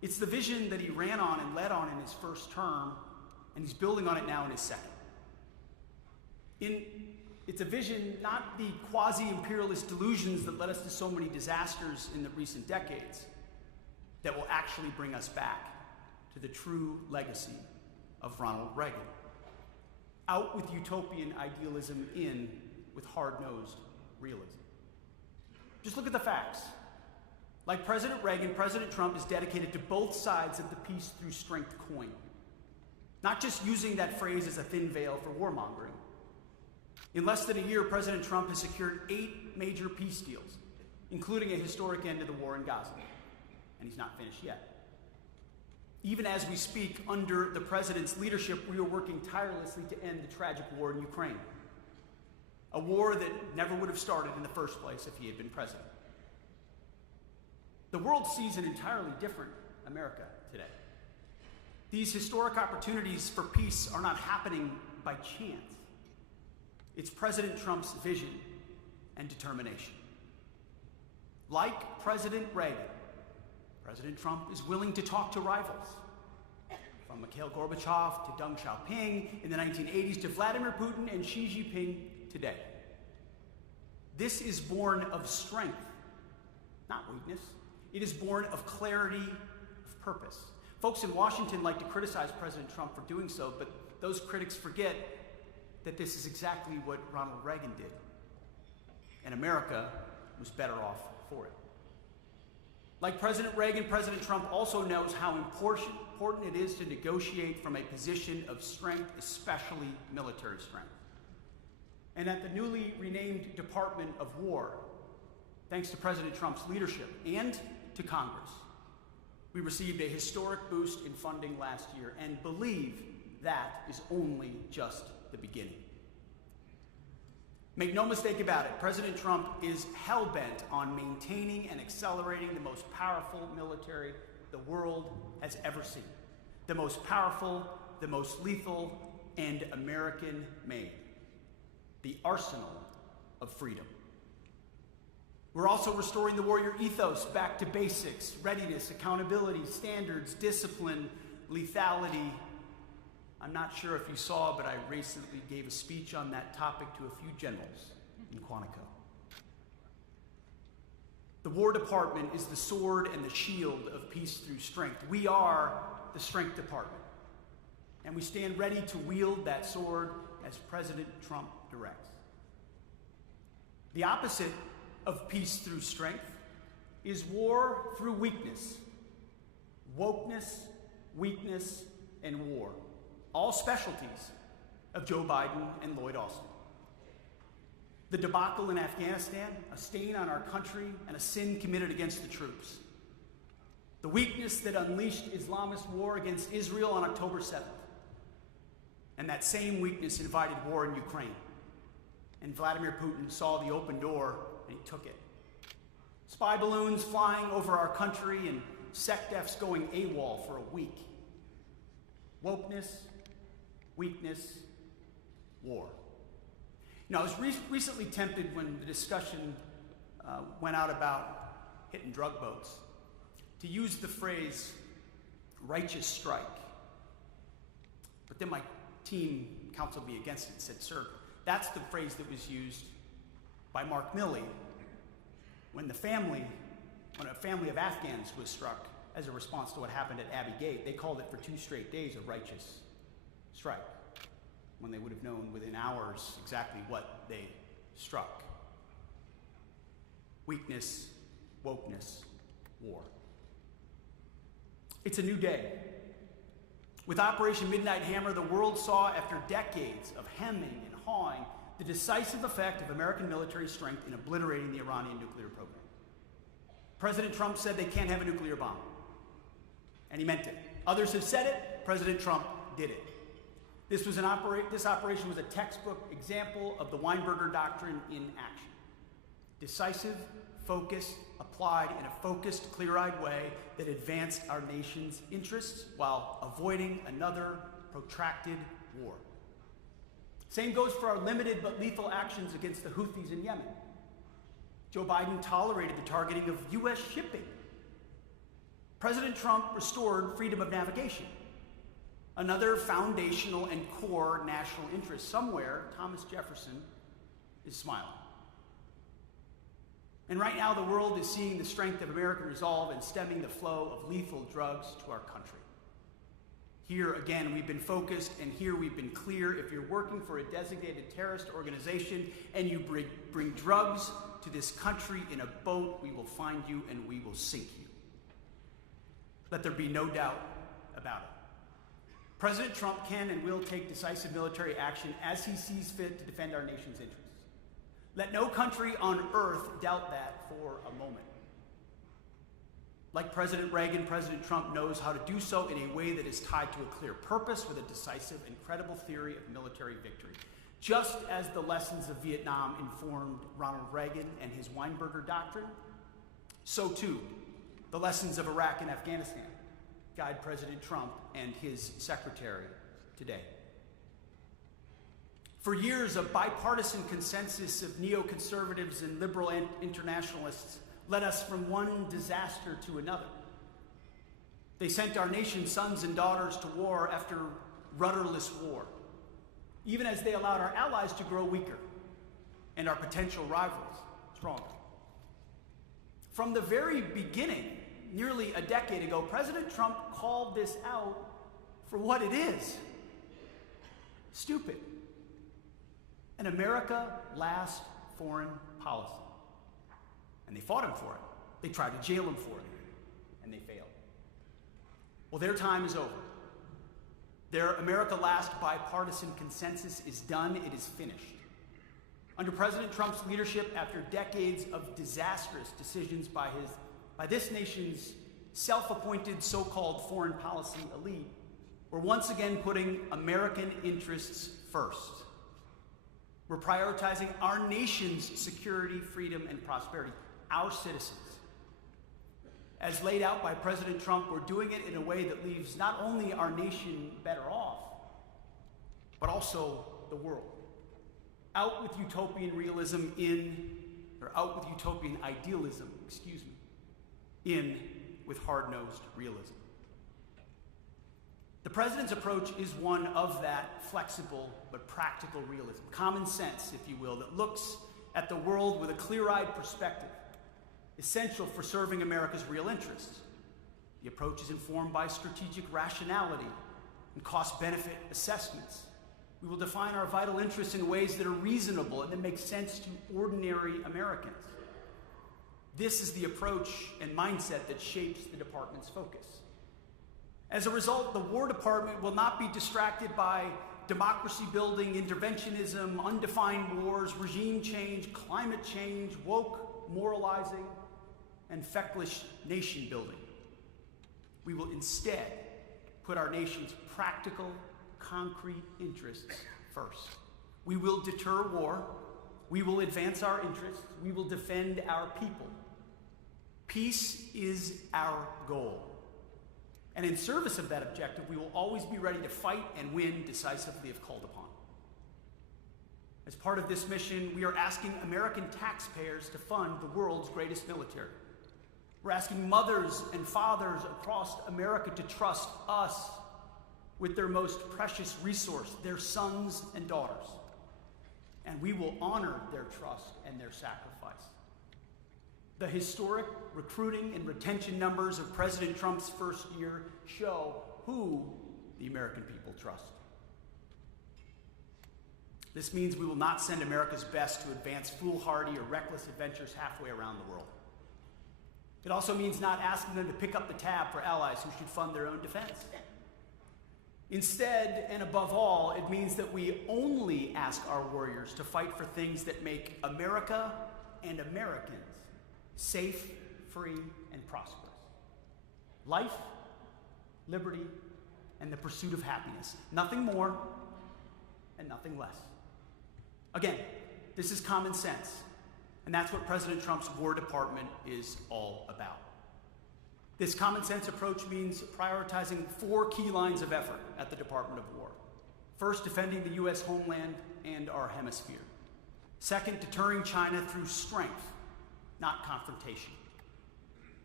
It's the vision that he ran on and led on in his first term, and he's building on it now in his second. It's a vision, not the quasi-imperialist delusions that led us to so many disasters in the recent decades, that will actually bring us back to the true legacy of Ronald Reagan. Out with utopian idealism, in with hard-nosed realism. Just look at the facts. Like President Reagan, President Trump is dedicated to both sides of the peace through strength coin. Not just using that phrase as a thin veil for warmongering. In less than a year, President Trump has secured 8 major peace deals, including a historic end to the war in Gaza. And he's not finished yet. Even as we speak, under the president's leadership, we are working tirelessly to end the tragic war in Ukraine. A war that never would have started in the first place if he had been president. The world sees an entirely different America today. These historic opportunities for peace are not happening by chance. It's President Trump's vision and determination. Like President Reagan, President Trump is willing to talk to rivals, from Mikhail Gorbachev to Deng Xiaoping in the 1980s to Vladimir Putin and Xi Jinping today. This is born of strength, not weakness. It is born of clarity of purpose. Folks in Washington like to criticize President Trump for doing so, but those critics forget that this is exactly what Ronald Reagan did. And America was better off for it. Like President Reagan, President Trump also knows how important it is to negotiate from a position of strength, especially military strength. And at the newly renamed Department of War, thanks to President Trump's leadership and to Congress, we received a historic boost in funding last year, and believe that is only just the beginning. Make no mistake about it, President Trump is hell-bent on maintaining and accelerating the most powerful military the world has ever seen. The most powerful, the most lethal, and American-made. The arsenal of freedom. We're also restoring the warrior ethos back to basics: readiness, accountability, standards, discipline, lethality. I'm not sure if you saw, but I recently gave a speech on that topic to a few generals in Quantico. The War Department is the sword and the shield of peace through strength. We are the Strength Department, and we stand ready to wield that sword as President Trump directs. The opposite of peace through strength is war through weakness. Wokeness, weakness, and war. All specialties of Joe Biden and Lloyd Austin. The debacle in Afghanistan, a stain on our country and a sin committed against the troops. The weakness that unleashed Islamist war against Israel on October 7th. And that same weakness invited war in Ukraine. And Vladimir Putin saw the open door and he took it. Spy balloons flying over our country and SecDefs going AWOL for a week. Wokeness, weakness, war. Now, I was recently tempted when the discussion went out about hitting drug boats to use the phrase righteous strike. But then my team counseled me against it and said, sir, that's the phrase that was used by Mark Milley when a family of Afghans was struck as a response to what happened at Abbey Gate. They called it for 2 straight days a righteous strike, when they would have known within hours exactly what they struck. Weakness, wokeness, war. It's a new day. With Operation Midnight Hammer, the world saw, after decades of hemming and hawing, the decisive effect of American military strength in obliterating the Iranian nuclear program. President Trump said they can't have a nuclear bomb, and he meant it. Others have said it, President Trump did it. This operation was a textbook example of the Weinberger Doctrine in action. Decisive, focused, applied in a focused, clear-eyed way that advanced our nation's interests while avoiding another protracted war. Same goes for our limited but lethal actions against the Houthis in Yemen. Joe Biden tolerated the targeting of U.S. shipping. President Trump restored freedom of navigation, another foundational and core national interest. Somewhere, Thomas Jefferson is smiling. And right now, the world is seeing the strength of American resolve in stemming the flow of lethal drugs to our country. Here, again, we've been focused, and here we've been clear. If you're working for a designated terrorist organization and you bring drugs to this country in a boat, we will find you and we will sink you. Let there be no doubt about it. President Trump can and will take decisive military action as he sees fit to defend our nation's interests. Let no country on earth doubt that for a moment. Like President Reagan, President Trump knows how to do so in a way that is tied to a clear purpose with a decisive and credible theory of military victory. Just as the lessons of Vietnam informed Ronald Reagan and his Weinberger Doctrine, so too the lessons of Iraq and Afghanistan guide President Trump and his secretary today. For years, a bipartisan consensus of neoconservatives and liberal internationalists led us from one disaster to another. They sent our nation's sons and daughters to war after rudderless war, even as they allowed our allies to grow weaker and our potential rivals stronger. From the very beginning, nearly a decade ago, President Trump called this out for what it is: stupid. An America last foreign policy. And they fought him for it. They tried to jail him for it, and they failed. Well, their time is over. Their America last bipartisan consensus is done. It is finished. Under President Trump's leadership, after decades of disastrous decisions by this nation's self-appointed so-called foreign policy elite, we're once again putting American interests first. We're prioritizing our nation's security, freedom, and prosperity, our citizens. As laid out by President Trump, we're doing it in a way that leaves not only our nation better off, but also the world. Out with utopian idealism, in with hard-nosed realism. The president's approach is one of that flexible but practical realism, common sense, if you will, that looks at the world with a clear-eyed perspective, essential for serving America's real interests. The approach is informed by strategic rationality and cost-benefit assessments. We will define our vital interests in ways that are reasonable and that make sense to ordinary Americans. This is the approach and mindset that shapes the department's focus. As a result, the War Department will not be distracted by democracy-building interventionism, undefined wars, regime change, climate change, woke moralizing, and feckless nation-building. We will instead put our nation's practical, concrete interests first. We will deter war. We will advance our interests. We will defend our people. Peace is our goal. And in service of that objective, we will always be ready to fight and win decisively if called upon. As part of this mission, we are asking American taxpayers to fund the world's greatest military. We're asking mothers and fathers across America to trust us with their most precious resource, their sons and daughters. And we will honor their trust and their sacrifice. The historic recruiting and retention numbers of President Trump's first year show who the American people trust. This means we will not send America's best to advance foolhardy or reckless adventures halfway around the world. It also means not asking them to pick up the tab for allies who should fund their own defense. Instead, and above all, it means that we only ask our warriors to fight for things that make America and Americans safe, free, and prosperous. Life, liberty, and the pursuit of happiness. Nothing more and nothing less. Again, this is common sense, and that's what President Trump's War Department is all about. This common sense approach means prioritizing 4 key lines of effort at the Department of War. First, defending the U.S. homeland and our hemisphere. Second, deterring China through strength, not confrontation.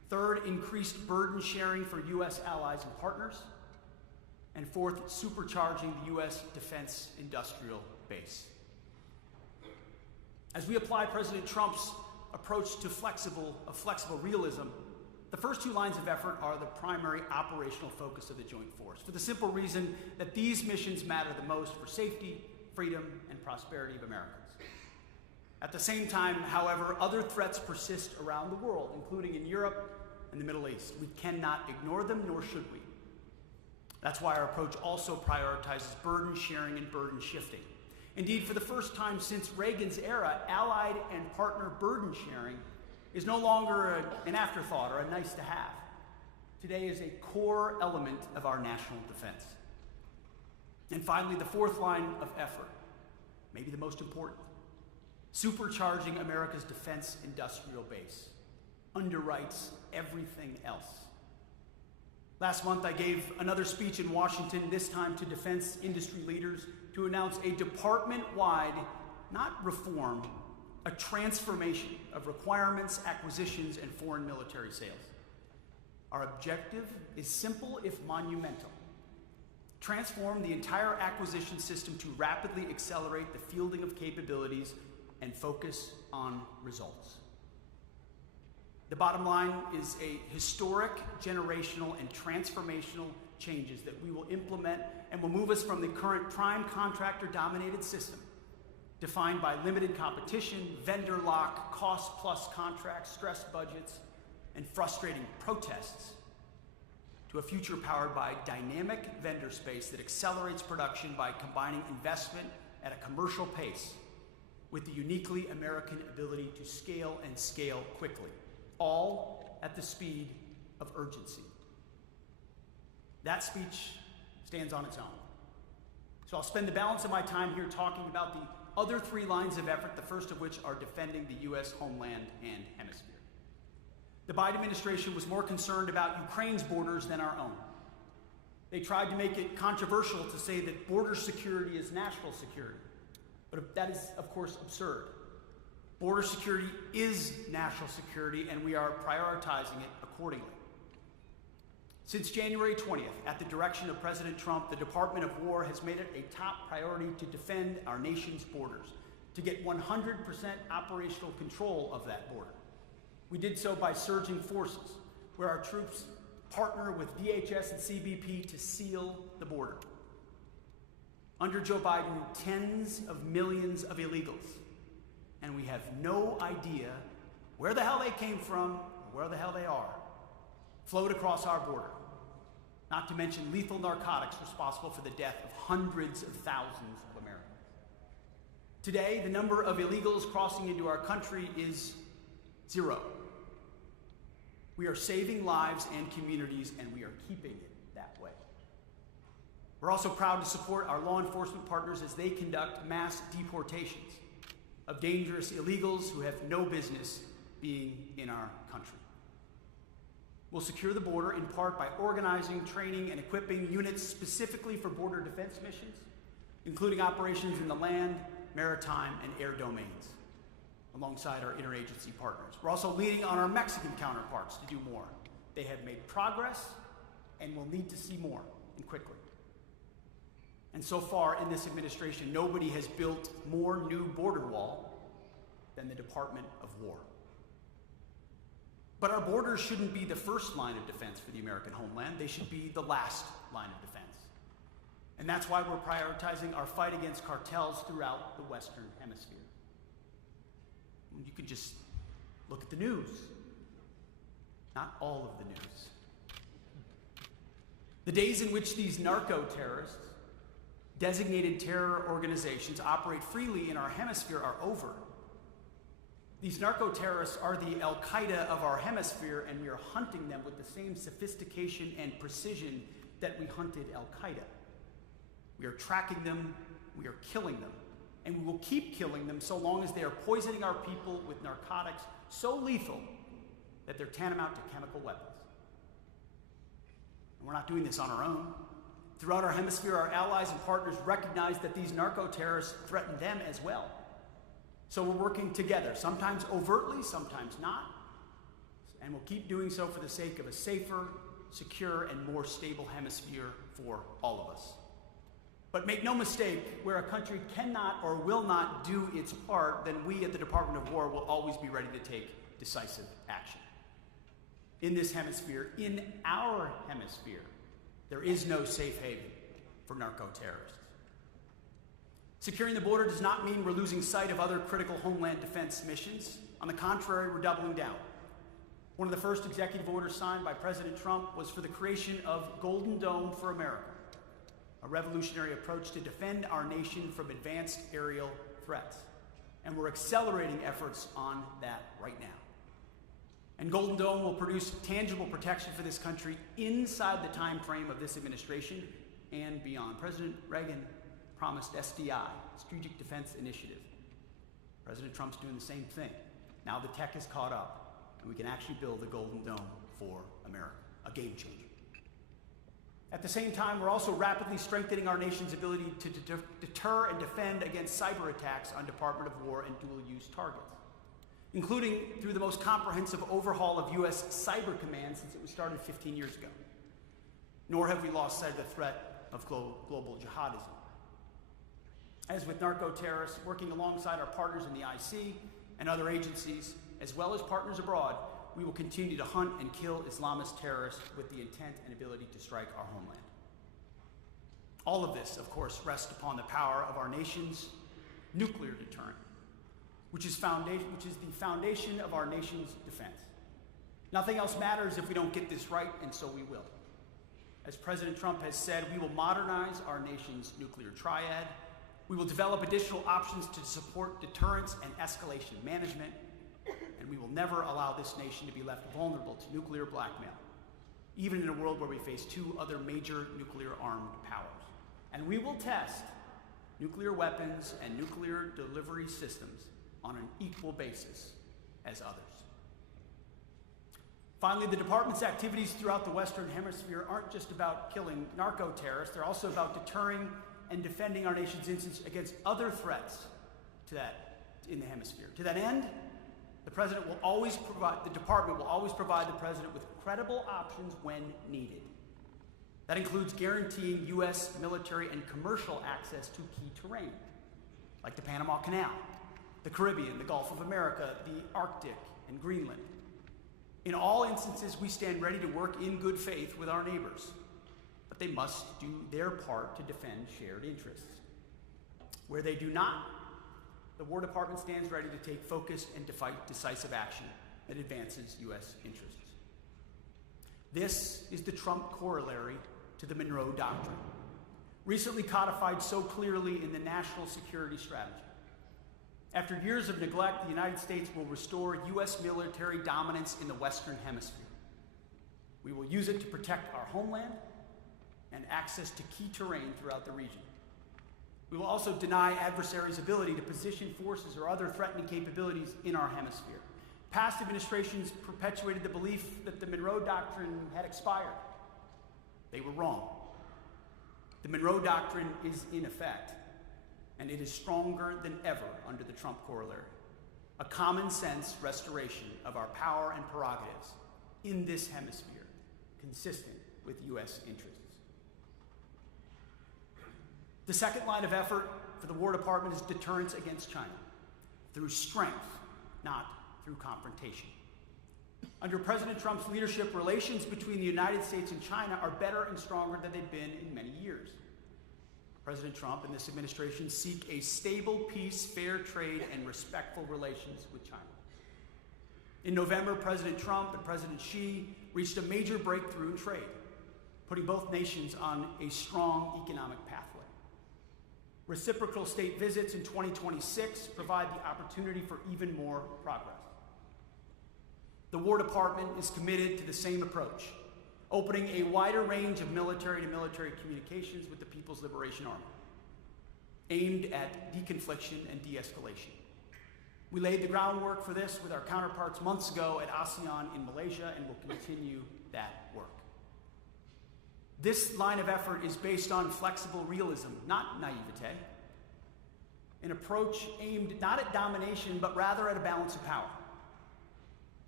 Third, increased burden sharing for U.S. allies and partners. And fourth, supercharging the U.S. defense industrial base. As we apply President Trump's approach to flexible realism, the first two lines of effort are the primary operational focus of the Joint Force, for the simple reason that these missions matter the most for safety, freedom, and prosperity of Americans. At the same time, however, other threats persist around the world, including in Europe and the Middle East. We cannot ignore them, nor should we. That's why our approach also prioritizes burden sharing and burden shifting. Indeed, for the first time since Reagan's era, allied and partner burden sharing is no longer an afterthought or a nice to have. Today is a core element of our national defense. And finally, the fourth line of effort, maybe the most important, supercharging America's defense industrial base underwrites everything else. Last month, I gave another speech in Washington, this time to defense industry leaders, to announce a department-wide, not reform, a transformation of requirements, acquisitions, and foreign military sales. Our objective is simple if monumental. Transform the entire acquisition system to rapidly accelerate the fielding of capabilities and focus on results. The bottom line is a historic, generational, and transformational changes that we will implement and will move us from the current prime contractor-dominated system, defined by limited competition, vendor lock, cost-plus contracts, stressed budgets, and frustrating protests, to a future powered by dynamic vendor space that accelerates production by combining investment at a commercial pace with the uniquely American ability to scale and scale quickly, all at the speed of urgency. That speech stands on its own. So I'll spend the balance of my time here talking about the other three lines of effort, the first of which are defending the U.S. homeland and hemisphere. The Biden administration was more concerned about Ukraine's borders than our own. They tried to make it controversial to say that border security is national security, but that is, of course, absurd. Border security is national security, and we are prioritizing it accordingly. Since January 20th, at the direction of President Trump, the Department of War has made it a top priority to defend our nation's borders, to get 100% operational control of that border. We did so by surging forces, where our troops partner with DHS and CBP to seal the border. Under Joe Biden, tens of millions of illegals, and we have no idea where the hell they came from or where the hell they are, flowed across our border, not to mention lethal narcotics responsible for the death of hundreds of thousands of Americans. Today, the number of illegals crossing into our country is 0. We are saving lives and communities, and we are keeping it that way. We're also proud to support our law enforcement partners as they conduct mass deportations of dangerous illegals who have no business being in our country. We'll secure the border in part by organizing, training, and equipping units specifically for border defense missions, including operations in the land, maritime, and air domains, alongside our interagency partners. We're also leaning on our Mexican counterparts to do more. They have made progress and will need to see more, and quickly. And so far in this administration, nobody has built more new border wall than the Department of War. But our borders shouldn't be the first line of defense for the American homeland. They should be the last line of defense. And that's why we're prioritizing our fight against cartels throughout the Western Hemisphere. You can just look at the news. Not all of the news. The days in which these narco-terrorists, designated terror organizations, operate freely in our hemisphere are over. These narco-terrorists are the al-Qaida of our hemisphere, and we are hunting them with the same sophistication and precision that we hunted al-Qaida. We are tracking them, we are killing them, and we will keep killing them so long as they are poisoning our people with narcotics so lethal that they're tantamount to chemical weapons. And we're not doing this on our own. Throughout our hemisphere, our allies and partners recognize that these narco-terrorists threaten them as well. So we're working together, sometimes overtly, sometimes not, and will keep doing so for the sake of a safer, secure, and more stable hemisphere for all of us. But make no mistake, where a country cannot or will not do its part, then we at the Department of War will always be ready to take decisive action. In this hemisphere, in our hemisphere, there is no safe haven for narco-terrorists. Securing the border does not mean we're losing sight of other critical homeland defense missions. On the contrary, we're doubling down. One of the first executive orders signed by President Trump was for the creation of Golden Dome for America, a revolutionary approach to defend our nation from advanced aerial threats. And we're accelerating efforts on that right now. And Golden Dome will produce tangible protection for this country inside the time frame of this administration and beyond. President Reagan promised SDI, Strategic Defense Initiative. President Trump's doing the same thing. Now the tech has caught up, and we can actually build a Golden Dome for America, a game changer. At the same time, we're also rapidly strengthening our nation's ability to deter and defend against cyber attacks on Department of War and dual-use targets, including through the most comprehensive overhaul of U.S. Cyber Command since it was started 15 years ago. Nor have we lost sight of the threat of global jihadism. As with narco-terrorists, working alongside our partners in the IC and other agencies, as well as partners abroad, we will continue to hunt and kill Islamist terrorists with the intent and ability to strike our homeland. All of this, of course, rests upon the power of our nation's nuclear deterrent, which is the foundation of our nation's defense. Nothing else matters if we don't get this right, and so we will. As President Trump has said, we will modernize our nation's nuclear triad. We will develop additional options to support deterrence and escalation management, and we will never allow this nation to be left vulnerable to nuclear blackmail, even in a world where we face two other major nuclear-armed powers. And we will test nuclear weapons and nuclear delivery systems on an equal basis as others. Finally, the department's activities throughout the Western Hemisphere aren't just about killing narco-terrorists, they're also about deterring and defending our nation's interests against other threats in the hemisphere. To that end, the department will always provide the president with credible options when needed. That includes guaranteeing U.S. military and commercial access to key terrain, like the Panama Canal, the Caribbean, the Gulf of America, the Arctic, and Greenland. In all instances, we stand ready to work in good faith with our neighbors, but they must do their part to defend shared interests. Where they do not, the War Department stands ready to take focused and decisive action that advances U.S. interests. This is the Trump corollary to the Monroe Doctrine, recently codified so clearly in the National Security Strategy. After years of neglect, the United States will restore U.S. military dominance in the Western Hemisphere. We will use it to protect our homeland and access to key terrain throughout the region. We will also deny adversaries' ability to position forces or other threatening capabilities in our hemisphere. Past administrations perpetuated the belief that the Monroe Doctrine had expired. They were wrong. The Monroe Doctrine is in effect, and it is stronger than ever under the Trump corollary. A common sense restoration of our power and prerogatives in this hemisphere, consistent with U.S. interests. The second line of effort for the War Department is deterrence against China, through strength, not through confrontation. Under President Trump's leadership, relations between the United States and China are better and stronger than they've been in many years. President Trump and this administration seek a stable peace, fair trade, and respectful relations with China. In November, President Trump and President Xi reached a major breakthrough in trade, putting both nations on a strong economic pathway. Reciprocal state visits in 2026 provide the opportunity for even more progress. The War Department is committed to the same approach, opening a wider range of military-to-military communications with the People's Liberation Army, aimed at deconfliction and de-escalation. We laid the groundwork for this with our counterparts months ago at ASEAN in Malaysia, and will continue that work. This line of effort is based on flexible realism, not naivete, an approach aimed not at domination, but rather at a balance of power.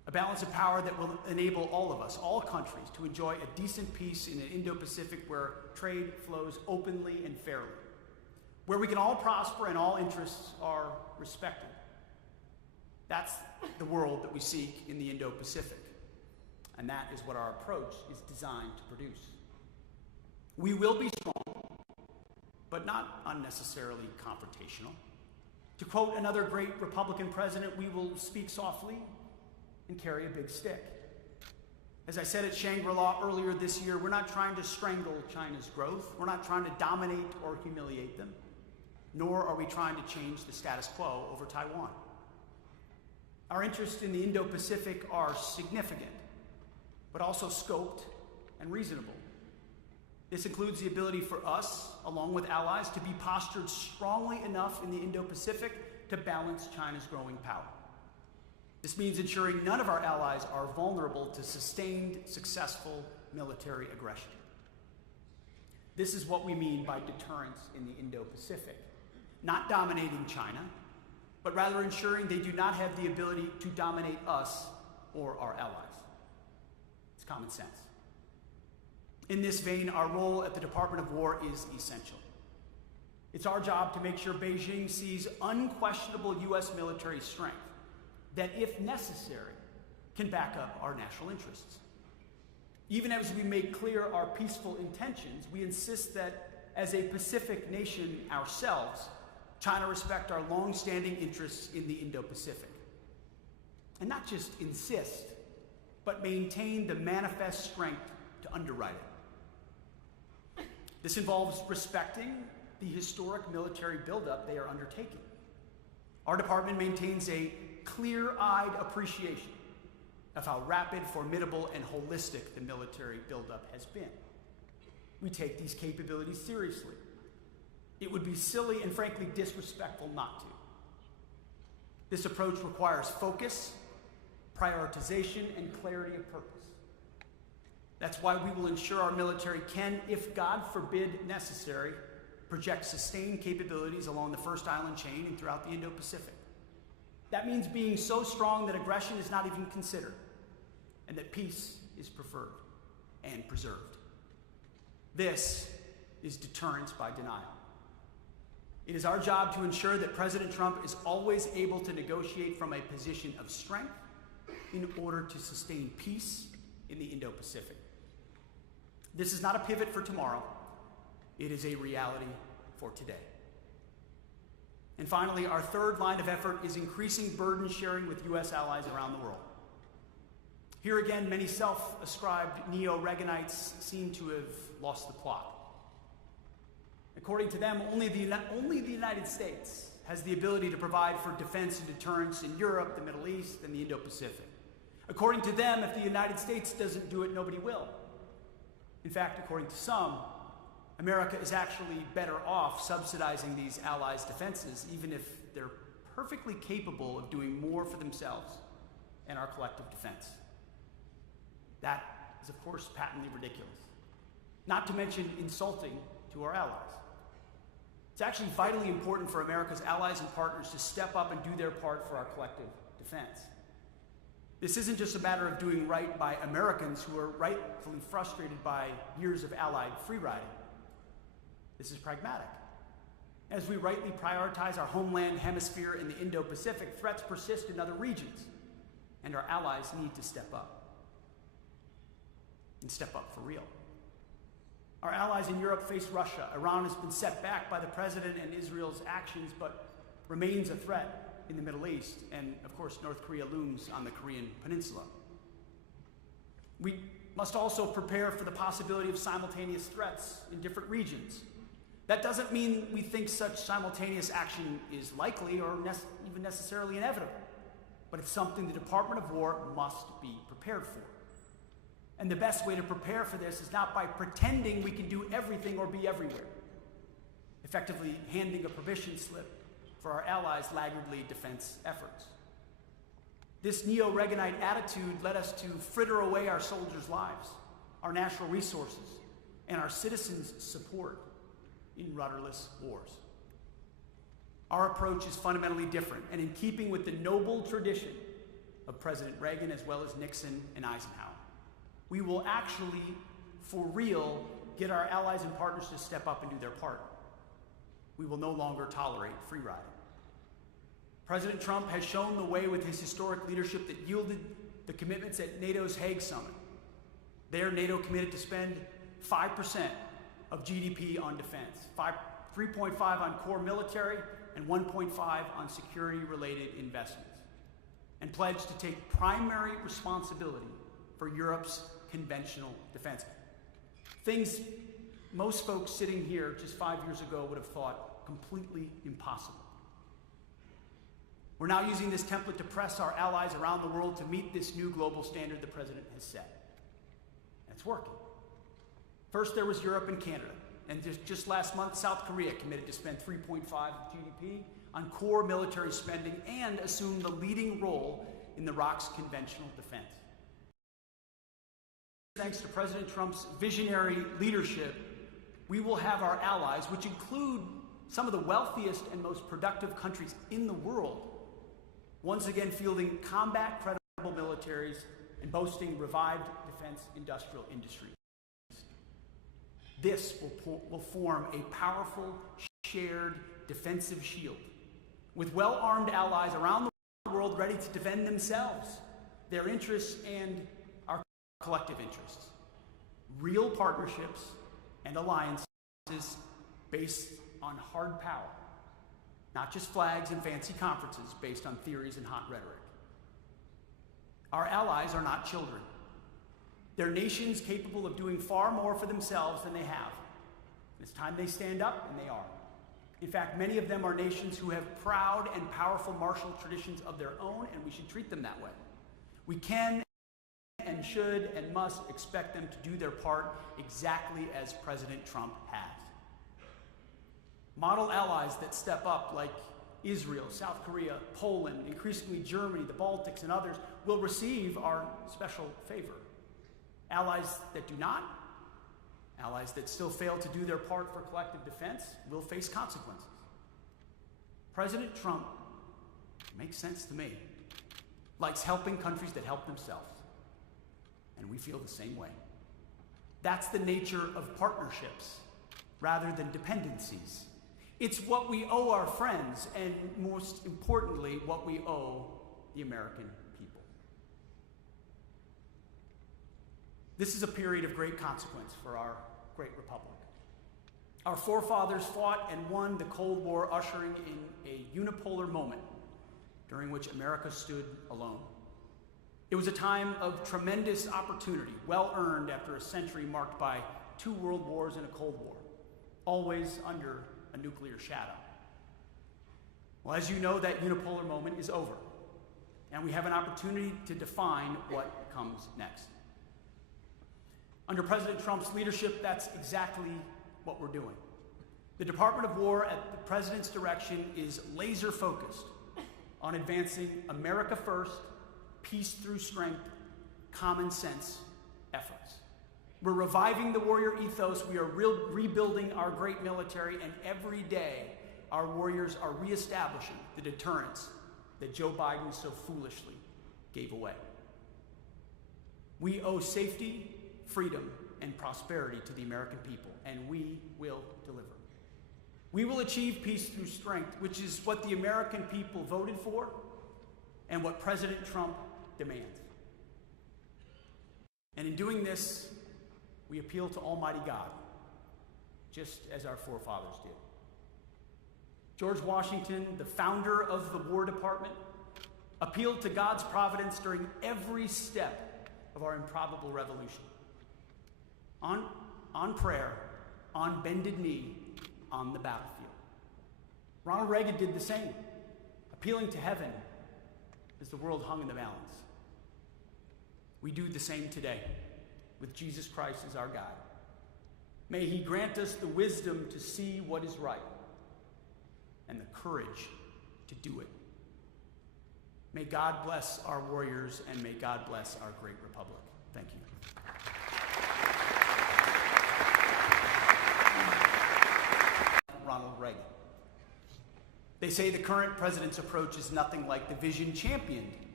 A balance of power that will enable all of us, all countries, to enjoy a decent peace in an Indo-Pacific where trade flows openly and fairly, where we can all prosper and all interests are respected. That's the world that we seek in the Indo-Pacific, and that is what our approach is designed to produce. We will be strong, but not unnecessarily confrontational. To quote another great Republican president, we will speak softly and carry a big stick. As I said at Shangri-La earlier this year, we're not trying to strangle China's growth. We're not trying to dominate or humiliate them, nor are we trying to change the status quo over Taiwan. Our interests in the Indo-Pacific are significant, but also scoped and reasonable. This includes the ability for us, along with allies, to be postured strongly enough in the Indo-Pacific to balance China's growing power. This means ensuring none of our allies are vulnerable to sustained, successful military aggression. This is what we mean by deterrence in the Indo-Pacific. Not dominating China, but rather ensuring they do not have the ability to dominate us or our allies. It's common sense. In this vein, our role at the Department of War is essential. It's our job to make sure Beijing sees unquestionable U.S. military strength that, if necessary, can back up our national interests. Even as we make clear our peaceful intentions, we insist that, as a Pacific nation ourselves, China respect our long-standing interests in the Indo-Pacific. And not just insist, but maintain the manifest strength to underwrite it. This involves respecting the historic military buildup they are undertaking. Our department maintains a clear-eyed appreciation of how rapid, formidable, and holistic the military buildup has been. We take these capabilities seriously. It would be silly and frankly disrespectful not to. This approach requires focus, prioritization, and clarity of purpose. That's why we will ensure our military can, if God forbid necessary, project sustained capabilities along the First Island chain and throughout the Indo-Pacific. That means being so strong that aggression is not even considered, and that peace is preferred and preserved. This is deterrence by denial. It is our job to ensure that President Trump is always able to negotiate from a position of strength in order to sustain peace in the Indo-Pacific. This is not a pivot for tomorrow. It is a reality for today. And finally, our third line of effort is increasing burden sharing with U.S. allies around the world. Here again, many self-ascribed neo-Reaganites seem to have lost the plot. According to them, only the United States has the ability to provide for defense and deterrence in Europe, the Middle East, and the Indo-Pacific. According to them, if the United States doesn't do it, nobody will. In fact, according to some, America is actually better off subsidizing these allies' defenses, even if they're perfectly capable of doing more for themselves and our collective defense. That is, of course, patently ridiculous, not to mention insulting to our allies. It's actually vitally important for America's allies and partners to step up and do their part for our collective defense. This isn't just a matter of doing right by Americans who are rightfully frustrated by years of allied free-riding. This is pragmatic. As we rightly prioritize our homeland hemisphere in the Indo-Pacific, threats persist in other regions, and our allies need to step up. And step up for real. Our allies in Europe face Russia. Iran has been set back by the president and Israel's actions, but remains a threat in the Middle East, and of course North Korea looms on the Korean Peninsula. We must also prepare for the possibility of simultaneous threats in different regions. That doesn't mean we think such simultaneous action is likely or even necessarily inevitable, but it's something the Department of War must be prepared for. And the best way to prepare for this is not by pretending we can do everything or be everywhere, effectively handing a permission slip for our allies' laggardly defense efforts. This neo-Reaganite attitude led us to fritter away our soldiers' lives, our national resources, and our citizens' support in rudderless wars. Our approach is fundamentally different and in keeping with the noble tradition of President Reagan as well as Nixon and Eisenhower. We will actually, for real, get our allies and partners to step up and do their part. We will no longer tolerate free riding. President Trump has shown the way with his historic leadership that yielded the commitments at NATO's Hague Summit. There, NATO committed to spend 5% of GDP on defense, 3.5 on core military, and 1.5 on security-related investments, and pledged to take primary responsibility for Europe's conventional defense. Things most folks sitting here just 5 years ago would have thought completely impossible. We're now using this template to press our allies around the world to meet this new global standard the president has set. And it's working. First, there was Europe and Canada. And just last month, South Korea committed to spend 3.5 of GDP on core military spending and assume the leading role in Iraq's conventional defense. Thanks to President Trump's visionary leadership, we will have our allies, which include some of the wealthiest and most productive countries in the world, once again fielding combat-credible militaries and boasting revived defense industrial industries. This will form a powerful, shared defensive shield with well-armed allies around the world ready to defend themselves, their interests, and our collective interests. Real partnerships and alliances based on hard power, not just flags and fancy conferences based on theories and hot rhetoric. Our allies are not children. They're nations capable of doing far more for themselves than they have. It's time they stand up, and they are. In fact, many of them are nations who have proud and powerful martial traditions of their own, and we should treat them that way. We can and should and must expect them to do their part exactly as President Trump has. Model allies that step up, like Israel, South Korea, Poland, increasingly Germany, the Baltics, and others, will receive our special favor. Allies that do not, allies that still fail to do their part for collective defense, will face consequences. President Trump, makes sense to me, likes helping countries that help themselves. And we feel the same way. That's the nature of partnerships rather than dependencies. It's what we owe our friends, and most importantly, what we owe the American people. This is a period of great consequence for our great republic. Our forefathers fought and won the Cold War, ushering in a unipolar moment during which America stood alone. It was a time of tremendous opportunity, well earned after a century marked by 2 world wars and a Cold War, always under a nuclear shadow. Well, as you know, that unipolar moment is over, and we have an opportunity to define what comes next. Under President Trump's leadership, that's exactly what we're doing. The Department of War, at the president's direction, is laser focused on advancing America first, peace through strength, common sense efforts. We're reviving the warrior ethos. We are rebuilding our great military, and every day our warriors are reestablishing the deterrence that Joe Biden so foolishly gave away. We owe safety, freedom, and prosperity to the American people, and we will deliver. We will achieve peace through strength, which is what the American people voted for and what President Trump demands. And in doing this, we appeal to Almighty God, just as our forefathers did. George Washington, the founder of the War Department, appealed to God's providence during every step of our improbable revolution. On prayer, on bended knee, on the battlefield. Ronald Reagan did the same, appealing to heaven as the world hung in the balance. We do the same today, with Jesus Christ as our guide. May he grant us the wisdom to see what is right and the courage to do it. May God bless our warriors, and may God bless our great republic. Thank you. Ronald Reagan. They say the current president's approach is nothing like the vision championed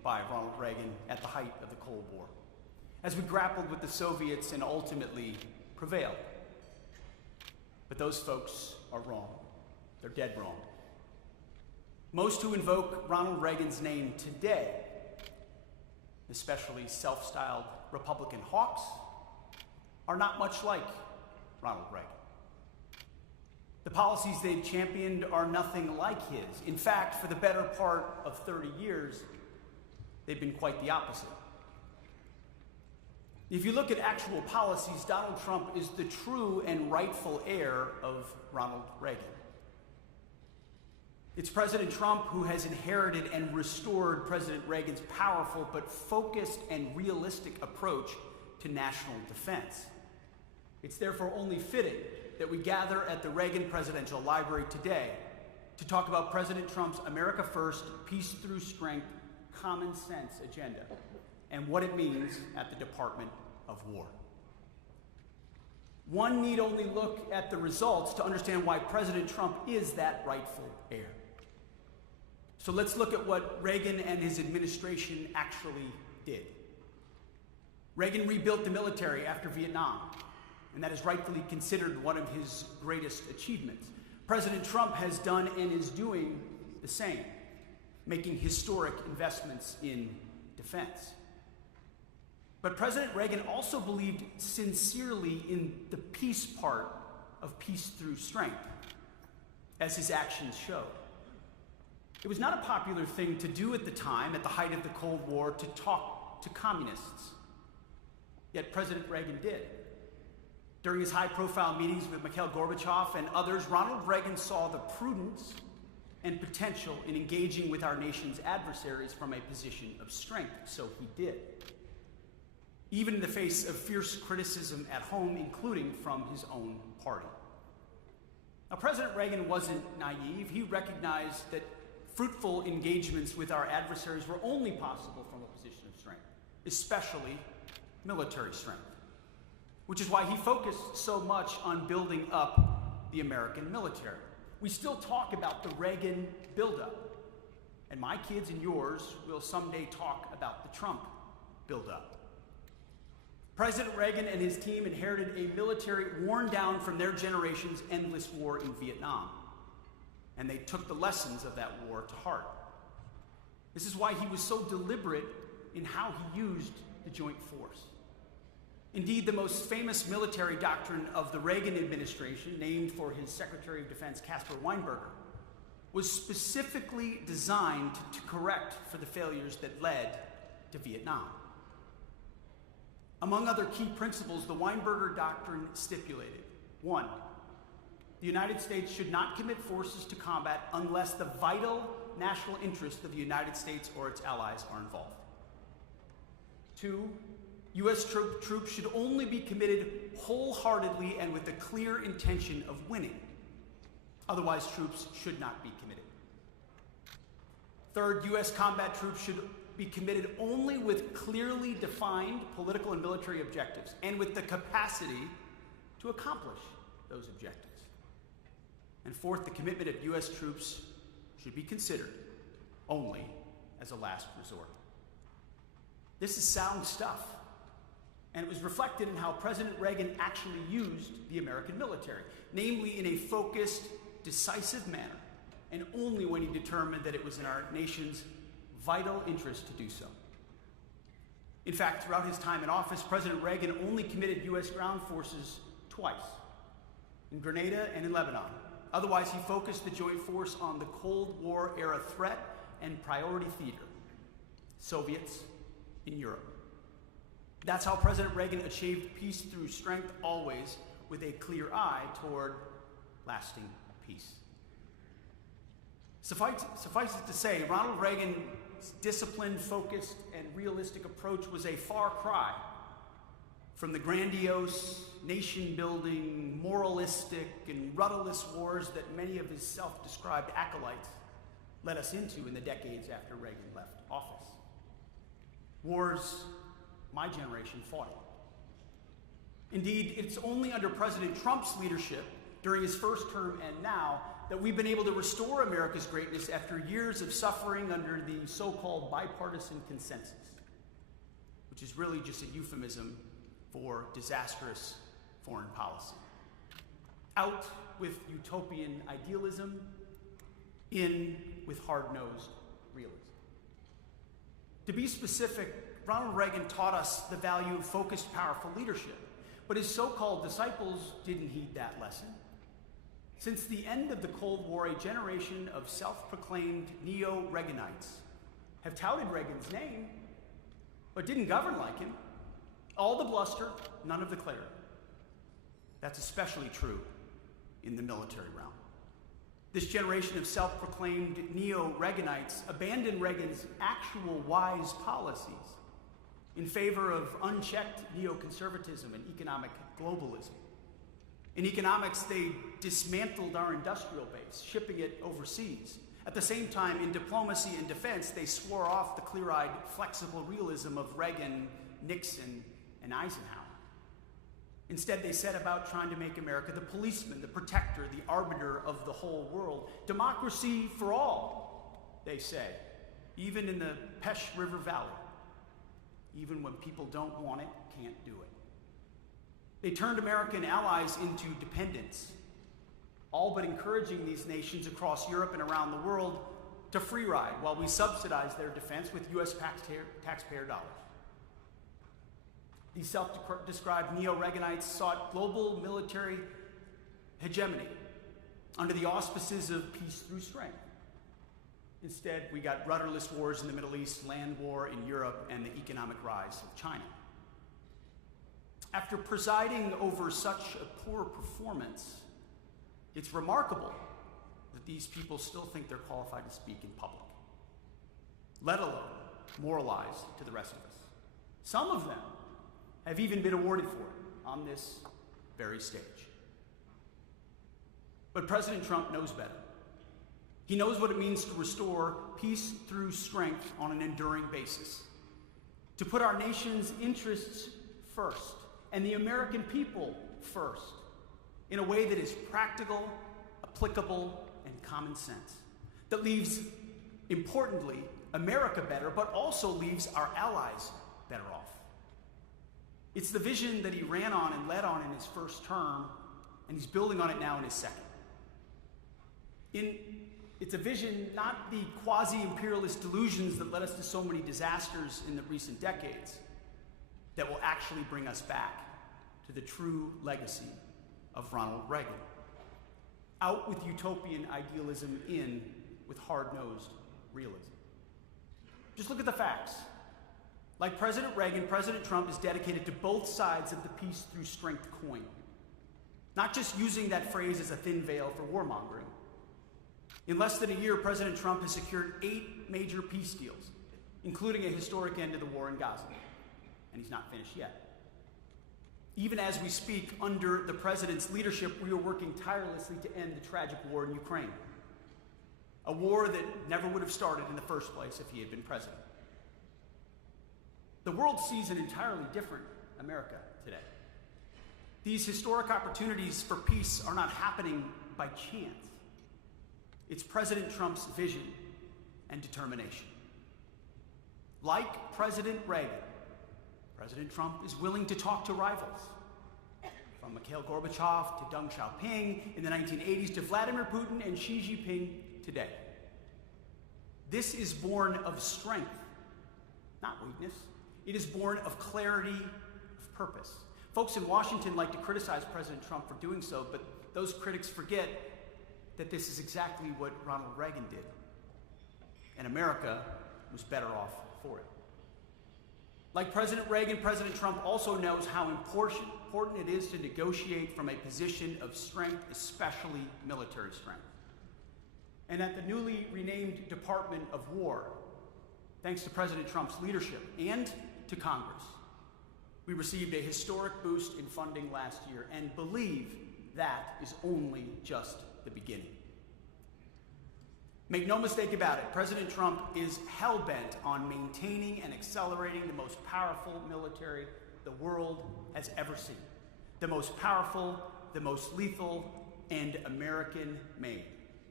by Ronald Reagan at the height of the Cold War, as we grappled with the Soviets and ultimately prevailed. But those folks are wrong. They're dead wrong. Most who invoke Ronald Reagan's name today, especially self-styled Republican hawks, are not much like Ronald Reagan. The policies they've championed are nothing like his. In fact, for the better part of 30 years, they've been quite the opposite. If you look at actual policies, Donald Trump is the true and rightful heir of Ronald Reagan. It's President Trump who has inherited and restored President Reagan's powerful but focused and realistic approach to national defense. It's therefore only fitting that we gather at the Reagan Presidential Library today to talk about President Trump's America First, Peace Through Strength, Common Sense agenda and what it means at the Department of War. One need only look at the results to understand why President Trump is that rightful heir. So let's look at what Reagan and his administration actually did. Reagan rebuilt the military after Vietnam, and that is rightfully considered one of his greatest achievements. President Trump has done and is doing the same, making historic investments in defense. But President Reagan also believed sincerely in the peace part of peace through strength, as his actions showed. It was not a popular thing to do at the time, at the height of the Cold War, to talk to communists. Yet President Reagan did. During his high-profile meetings with Mikhail Gorbachev and others, Ronald Reagan saw the prudence and potential in engaging with our nation's adversaries from a position of strength, so he did. Even in the face of fierce criticism at home, including from his own party. Now, President Reagan wasn't naive. He recognized that fruitful engagements with our adversaries were only possible from a position of strength, especially military strength, which is why he focused so much on building up the American military. We still talk about the Reagan buildup, and my kids and yours will someday talk about the Trump buildup. President Reagan and his team inherited a military worn down from their generation's endless war in Vietnam, and they took the lessons of that war to heart. This is why he was so deliberate in how he used the joint force. Indeed, the most famous military doctrine of the Reagan administration, named for his Secretary of Defense, Caspar Weinberger, was specifically designed to correct for the failures that led to Vietnam. Among other key principles, the Weinberger doctrine stipulated: 1, the United States should not commit forces to combat unless the vital national interests of the United States or its allies are involved. 2, U.S. troops should only be committed wholeheartedly and with the clear intention of winning. Otherwise, troops should not be committed. 3rd, U.S. combat troops should be committed only with clearly defined political and military objectives and with the capacity to accomplish those objectives. And 4th, the commitment of U.S. troops should be considered only as a last resort. This is sound stuff. And it was reflected in how President Reagan actually used the American military, namely in a focused, decisive manner, and only when he determined that it was in our nation's vital interest to do so. In fact, throughout his time in office, President Reagan only committed U.S. ground forces twice, in Grenada and in Lebanon. Otherwise, he focused the joint force on the Cold War era threat and priority theater, Soviets in Europe. That's how President Reagan achieved peace through strength, always with a clear eye toward lasting peace. Suffice it to say, Ronald Reagan's disciplined, focused, and realistic approach was a far cry from the grandiose, nation-building, moralistic, and rudderless wars that many of his self-described acolytes led us into in the decades after Reagan left office. Wars my generation fought in. Indeed, it's only under President Trump's leadership during his first term and now that we've been able to restore America's greatness after years of suffering under the so-called bipartisan consensus, which is really just a euphemism for disastrous foreign policy. Out with utopian idealism, in with hard-nosed realism. To be specific, Ronald Reagan taught us the value of focused, powerful leadership, but his so-called disciples didn't heed that lesson. Since the end of the Cold War, a generation of self-proclaimed neo-Reaganites have touted Reagan's name, but didn't govern like him. All the bluster, none of the clarity. That's especially true in the military realm. This generation of self-proclaimed neo-Reaganites abandoned Reagan's actual wise policies in favor of unchecked neoconservatism and economic globalism. In economics, they dismantled our industrial base, shipping it overseas. At the same time, in diplomacy and defense, they swore off the clear-eyed, flexible realism of Reagan, Nixon, and Eisenhower. Instead, they set about trying to make America the policeman, the protector, the arbiter of the whole world. Democracy for all, they say, even in the Pesh River Valley. Even when people don't want it, can't do it. They turned American allies into dependents, all but encouraging these nations across Europe and around the world to free ride while we subsidize their defense with U.S. taxpayer dollars. These self-described neo-Reaganites sought global military hegemony under the auspices of peace through strength. Instead, we got rudderless wars in the Middle East, land war in Europe, and the economic rise of China. After presiding over such a poor performance, it's remarkable that these people still think they're qualified to speak in public, let alone moralize to the rest of us. Some of them have even been awarded for it on this very stage. But President Trump knows better. He knows what it means to restore peace through strength on an enduring basis, to put our nation's interests first and the American people first in a way that is practical, applicable, and common sense, that leaves, importantly, America better, but also leaves our allies better off. It's the vision that he ran on and led on in his first term, and he's building on it now in his second. It's a vision, not the quasi-imperialist delusions that led us to so many disasters in the recent decades, that will actually bring us back to the true legacy of Ronald Reagan. Out with utopian idealism, in with hard-nosed realism. Just look at the facts. Like President Reagan, President Trump is dedicated to both sides of the peace through strength coin, not just using that phrase as a thin veil for warmongering. In less than a year, President Trump has secured 8 major peace deals, including a historic end to the war in Gaza. And he's not finished yet. Even as we speak, under the president's leadership, we are working tirelessly to end the tragic war in Ukraine. A war that never would have started in the first place if he had been president. The world sees an entirely different America today. These historic opportunities for peace are not happening by chance. It's President Trump's vision and determination. Like President Reagan, President Trump is willing to talk to rivals, from Mikhail Gorbachev to Deng Xiaoping in the 1980s to Vladimir Putin and Xi Jinping today. This is born of strength, not weakness. It is born of clarity of purpose. Folks in Washington like to criticize President Trump for doing so, but those critics forget that this is exactly what Ronald Reagan did. And America was better off for it. Like President Reagan, President Trump also knows how important it is to negotiate from a position of strength, especially military strength. And at the newly renamed Department of War, thanks to President Trump's leadership and to Congress, we received a historic boost in funding last year and believe that is only just the beginning. Make no mistake about it, President Trump is hell-bent on maintaining and accelerating the most powerful military the world has ever seen. The most powerful, the most lethal, and American-made.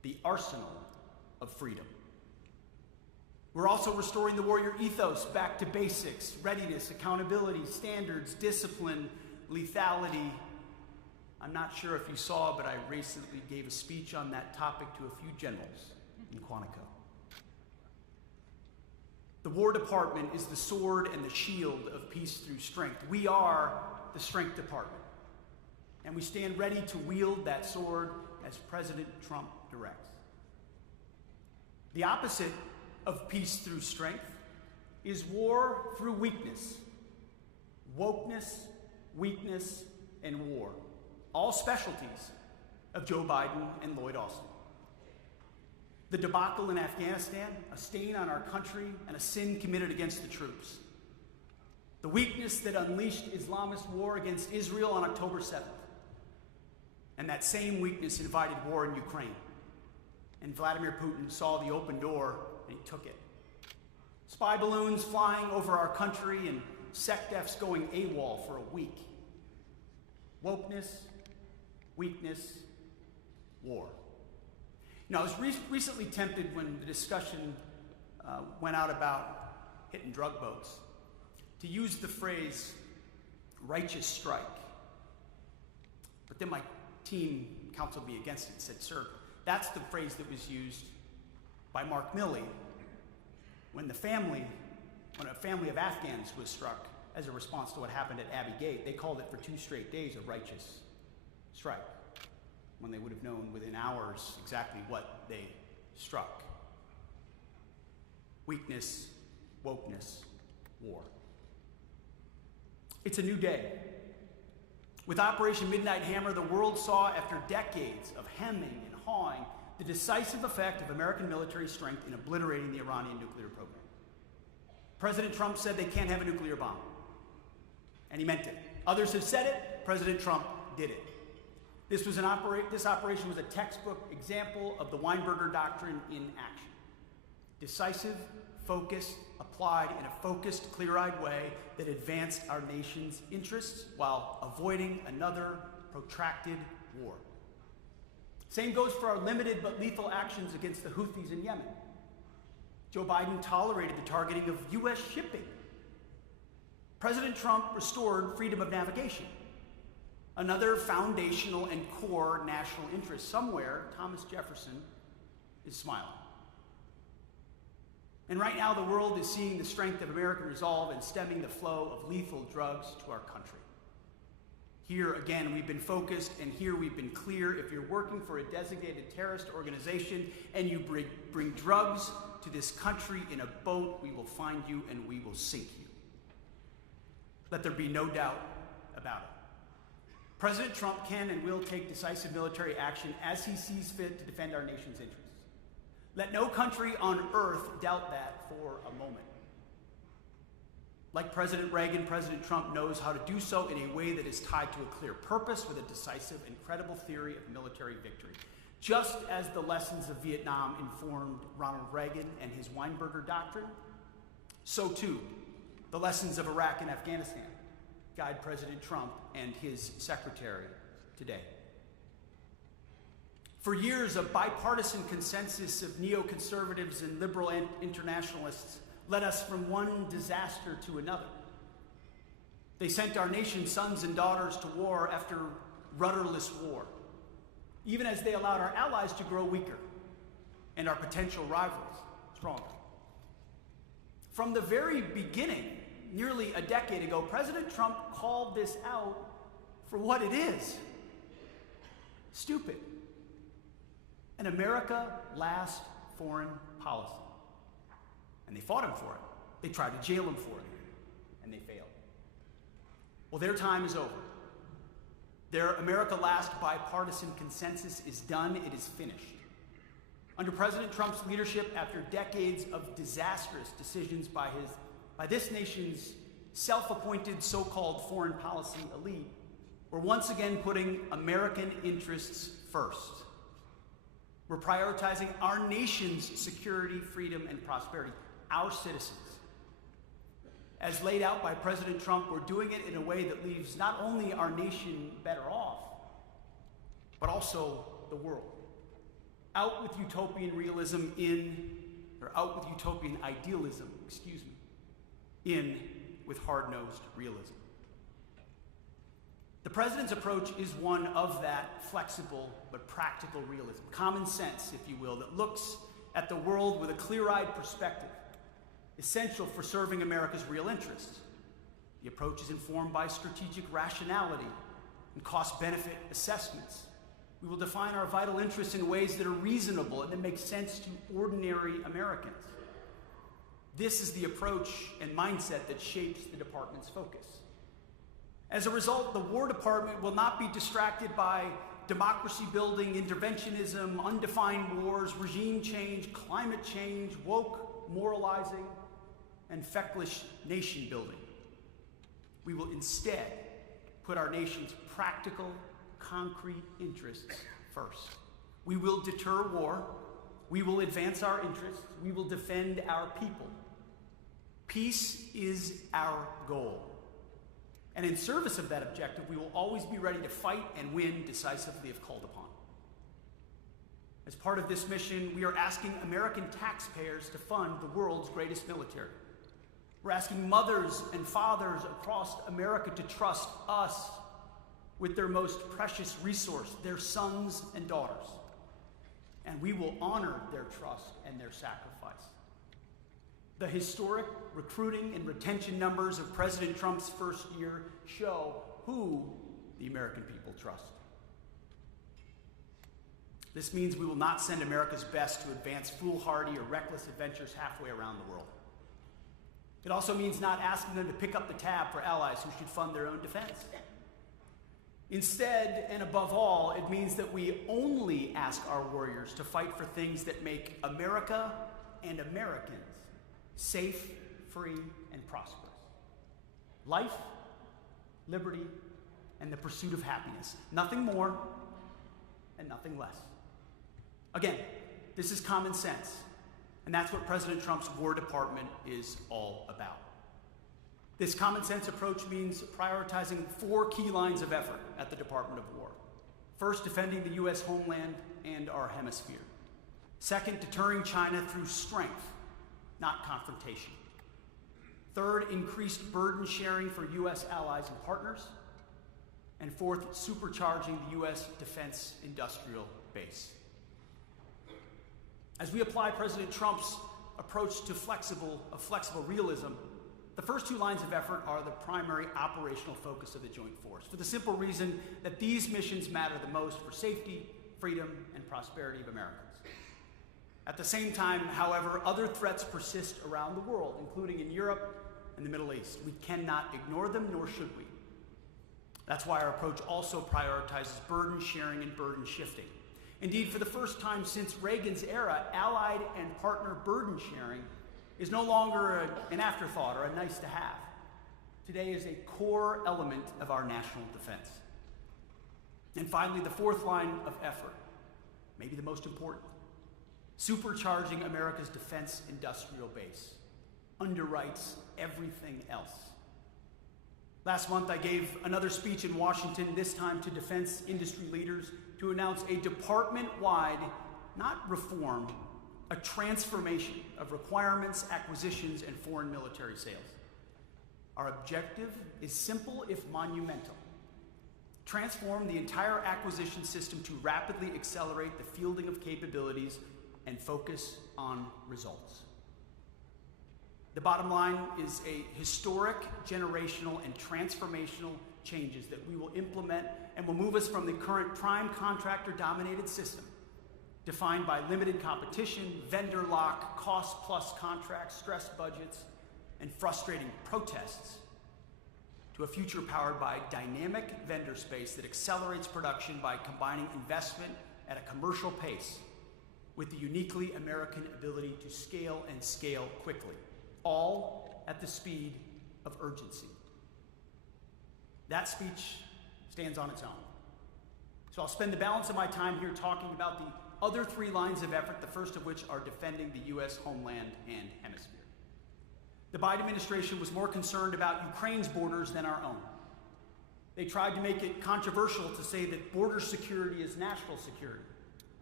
the arsenal of freedom. We're also restoring the warrior ethos back to basics: readiness, accountability, standards, discipline, lethality. I'm not sure if you saw, but I recently gave a speech on that topic to a few generals in Quantico. The War Department is the sword and the shield of peace through strength. We are the Strength Department, and we stand ready to wield that sword as President Trump directs. The opposite of peace through strength is war through weakness. Wokeness, weakness, and war. All specialties of Joe Biden and Lloyd Austin. The debacle in Afghanistan, a stain on our country and a sin committed against the troops. The weakness that unleashed Islamist war against Israel on October 7th. And that same weakness invited war in Ukraine. And Vladimir Putin saw the open door and he took it. Spy balloons flying over our country and SecDefs going AWOL for a week. Wokeness, weakness, war. Now, I was recently tempted when the discussion went out about hitting drug boats to use the phrase righteous strike. But then my team counseled me against it and said, sir, that's the phrase that was used by Mark Milley when a family of Afghans was struck as a response to what happened at Abbey Gate. They called it for 2 straight days a righteous strike, when they would have known within hours exactly what they struck. Weakness, wokeness, war. It's a new day. With Operation Midnight Hammer, the world saw, after decades of hemming and hawing, the decisive effect of American military strength in obliterating the Iranian nuclear program. President Trump said they can't have a nuclear bomb, and he meant it. Others have said it. President Trump did it. This operation was a textbook example of the Weinberger Doctrine in action. Decisive, focused, applied in a focused, clear-eyed way that advanced our nation's interests while avoiding another protracted war. Same goes for our limited but lethal actions against the Houthis in Yemen. Joe Biden tolerated the targeting of U.S. shipping. President Trump restored freedom of navigation. Another foundational and core national interest. Somewhere, Thomas Jefferson is smiling. And right now, the world is seeing the strength of American resolve in stemming the flow of lethal drugs to our country. Here, again, we've been focused, and here we've been clear. If you're working for a designated terrorist organization and you bring drugs to this country in a boat, we will find you and we will sink you. Let there be no doubt about it. President Trump can and will take decisive military action as he sees fit to defend our nation's interests. Let no country on earth doubt that for a moment. Like President Reagan, President Trump knows how to do so in a way that is tied to a clear purpose with a decisive and credible theory of military victory. Just as the lessons of Vietnam informed Ronald Reagan and his Weinberger Doctrine, so too the lessons of Iraq and Afghanistan guide President Trump and his secretary today. For years, a bipartisan consensus of neoconservatives and liberal internationalists led us from one disaster to another. They sent our nation's sons and daughters to war after rudderless war, even as they allowed our allies to grow weaker and our potential rivals stronger. From the very beginning, nearly a decade ago, President Trump called this out for what it is: stupid. An America last foreign policy. And they fought him for it. They tried to jail him for it, and they failed. Well, their time is over. Their America last bipartisan consensus is done. It is finished. Under President Trump's leadership, after decades of disastrous decisions by this nation's self-appointed so-called foreign policy elite, we're once again putting American interests first. We're prioritizing our nation's security, freedom, and prosperity, our citizens. As laid out by President Trump, we're doing it in a way that leaves not only our nation better off, but also the world. Out with utopian idealism, in with hard-nosed realism. The president's approach is one of that flexible but practical realism, common sense, if you will, that looks at the world with a clear-eyed perspective, essential for serving America's real interests. The approach is informed by strategic rationality and cost-benefit assessments. We will define our vital interests in ways that are reasonable and that make sense to ordinary Americans. This is the approach and mindset that shapes the department's focus. As a result, the War Department will not be distracted by democracy-building, interventionism, undefined wars, regime change, climate change, woke moralizing, and feckless nation-building. We will instead put our nation's practical, concrete interests first. We will deter war. We will advance our interests. We will defend our people. Peace is our goal. And in service of that objective, we will always be ready to fight and win decisively if called upon. As part of this mission, we are asking American taxpayers to fund the world's greatest military. We're asking mothers and fathers across America to trust us with their most precious resource, their sons and daughters. And we will honor their trust and their sacrifice. The historic recruiting and retention numbers of President Trump's first year show who the American people trust. This means we will not send America's best to advance foolhardy or reckless adventures halfway around the world. It also means not asking them to pick up the tab for allies who should fund their own defense. Instead, and above all, it means that we only ask our warriors to fight for things that make America and Americans safe, free, and prosperous. Life, liberty, and the pursuit of happiness. Nothing more and nothing less. Again, this is common sense, and that's what President Trump's War Department is all about. This common sense approach means prioritizing 4 key lines of effort at the Department of War. First, defending the U.S. homeland and our hemisphere. Second, deterring China through strength, not confrontation. Third, increased burden sharing for U.S. allies and partners. And fourth, supercharging the U.S. defense industrial base. As we apply President Trump's approach to flexible realism, the first 2 lines of effort are the primary operational focus of the Joint Force, for the simple reason that these missions matter the most for safety, freedom, and prosperity of Americans. At the same time, however, other threats persist around the world, including in Europe and the Middle East. We cannot ignore them, nor should we. That's why our approach also prioritizes burden sharing and burden shifting. Indeed, for the first time since Reagan's era, allied and partner burden sharing is no longer an afterthought or a nice to have. Today is a core element of our national defense. And finally, the 4th line of effort, maybe the most important, supercharging America's defense industrial base, underwrites everything else. Last month, I gave another speech in Washington, this time to defense industry leaders, to announce a department-wide, not reform, a transformation of requirements, acquisitions, and foreign military sales. Our objective is simple if monumental. Transform the entire acquisition system to rapidly accelerate the fielding of capabilities and focus on results. The bottom line is a historic, generational, and transformational changes that we will implement and will move us from the current prime contractor-dominated system, defined by limited competition, vendor lock, cost-plus contracts, stressed budgets, and frustrating protests, to a future powered by dynamic vendor space that accelerates production by combining investment at a commercial pace with the uniquely American ability to scale and scale quickly, all at the speed of urgency. That speech stands on its own. So I'll spend the balance of my time here talking about the other 3 lines of effort, the first of which are defending the U.S. homeland and hemisphere. The Biden administration was more concerned about Ukraine's borders than our own. They tried to make it controversial to say that border security is national security.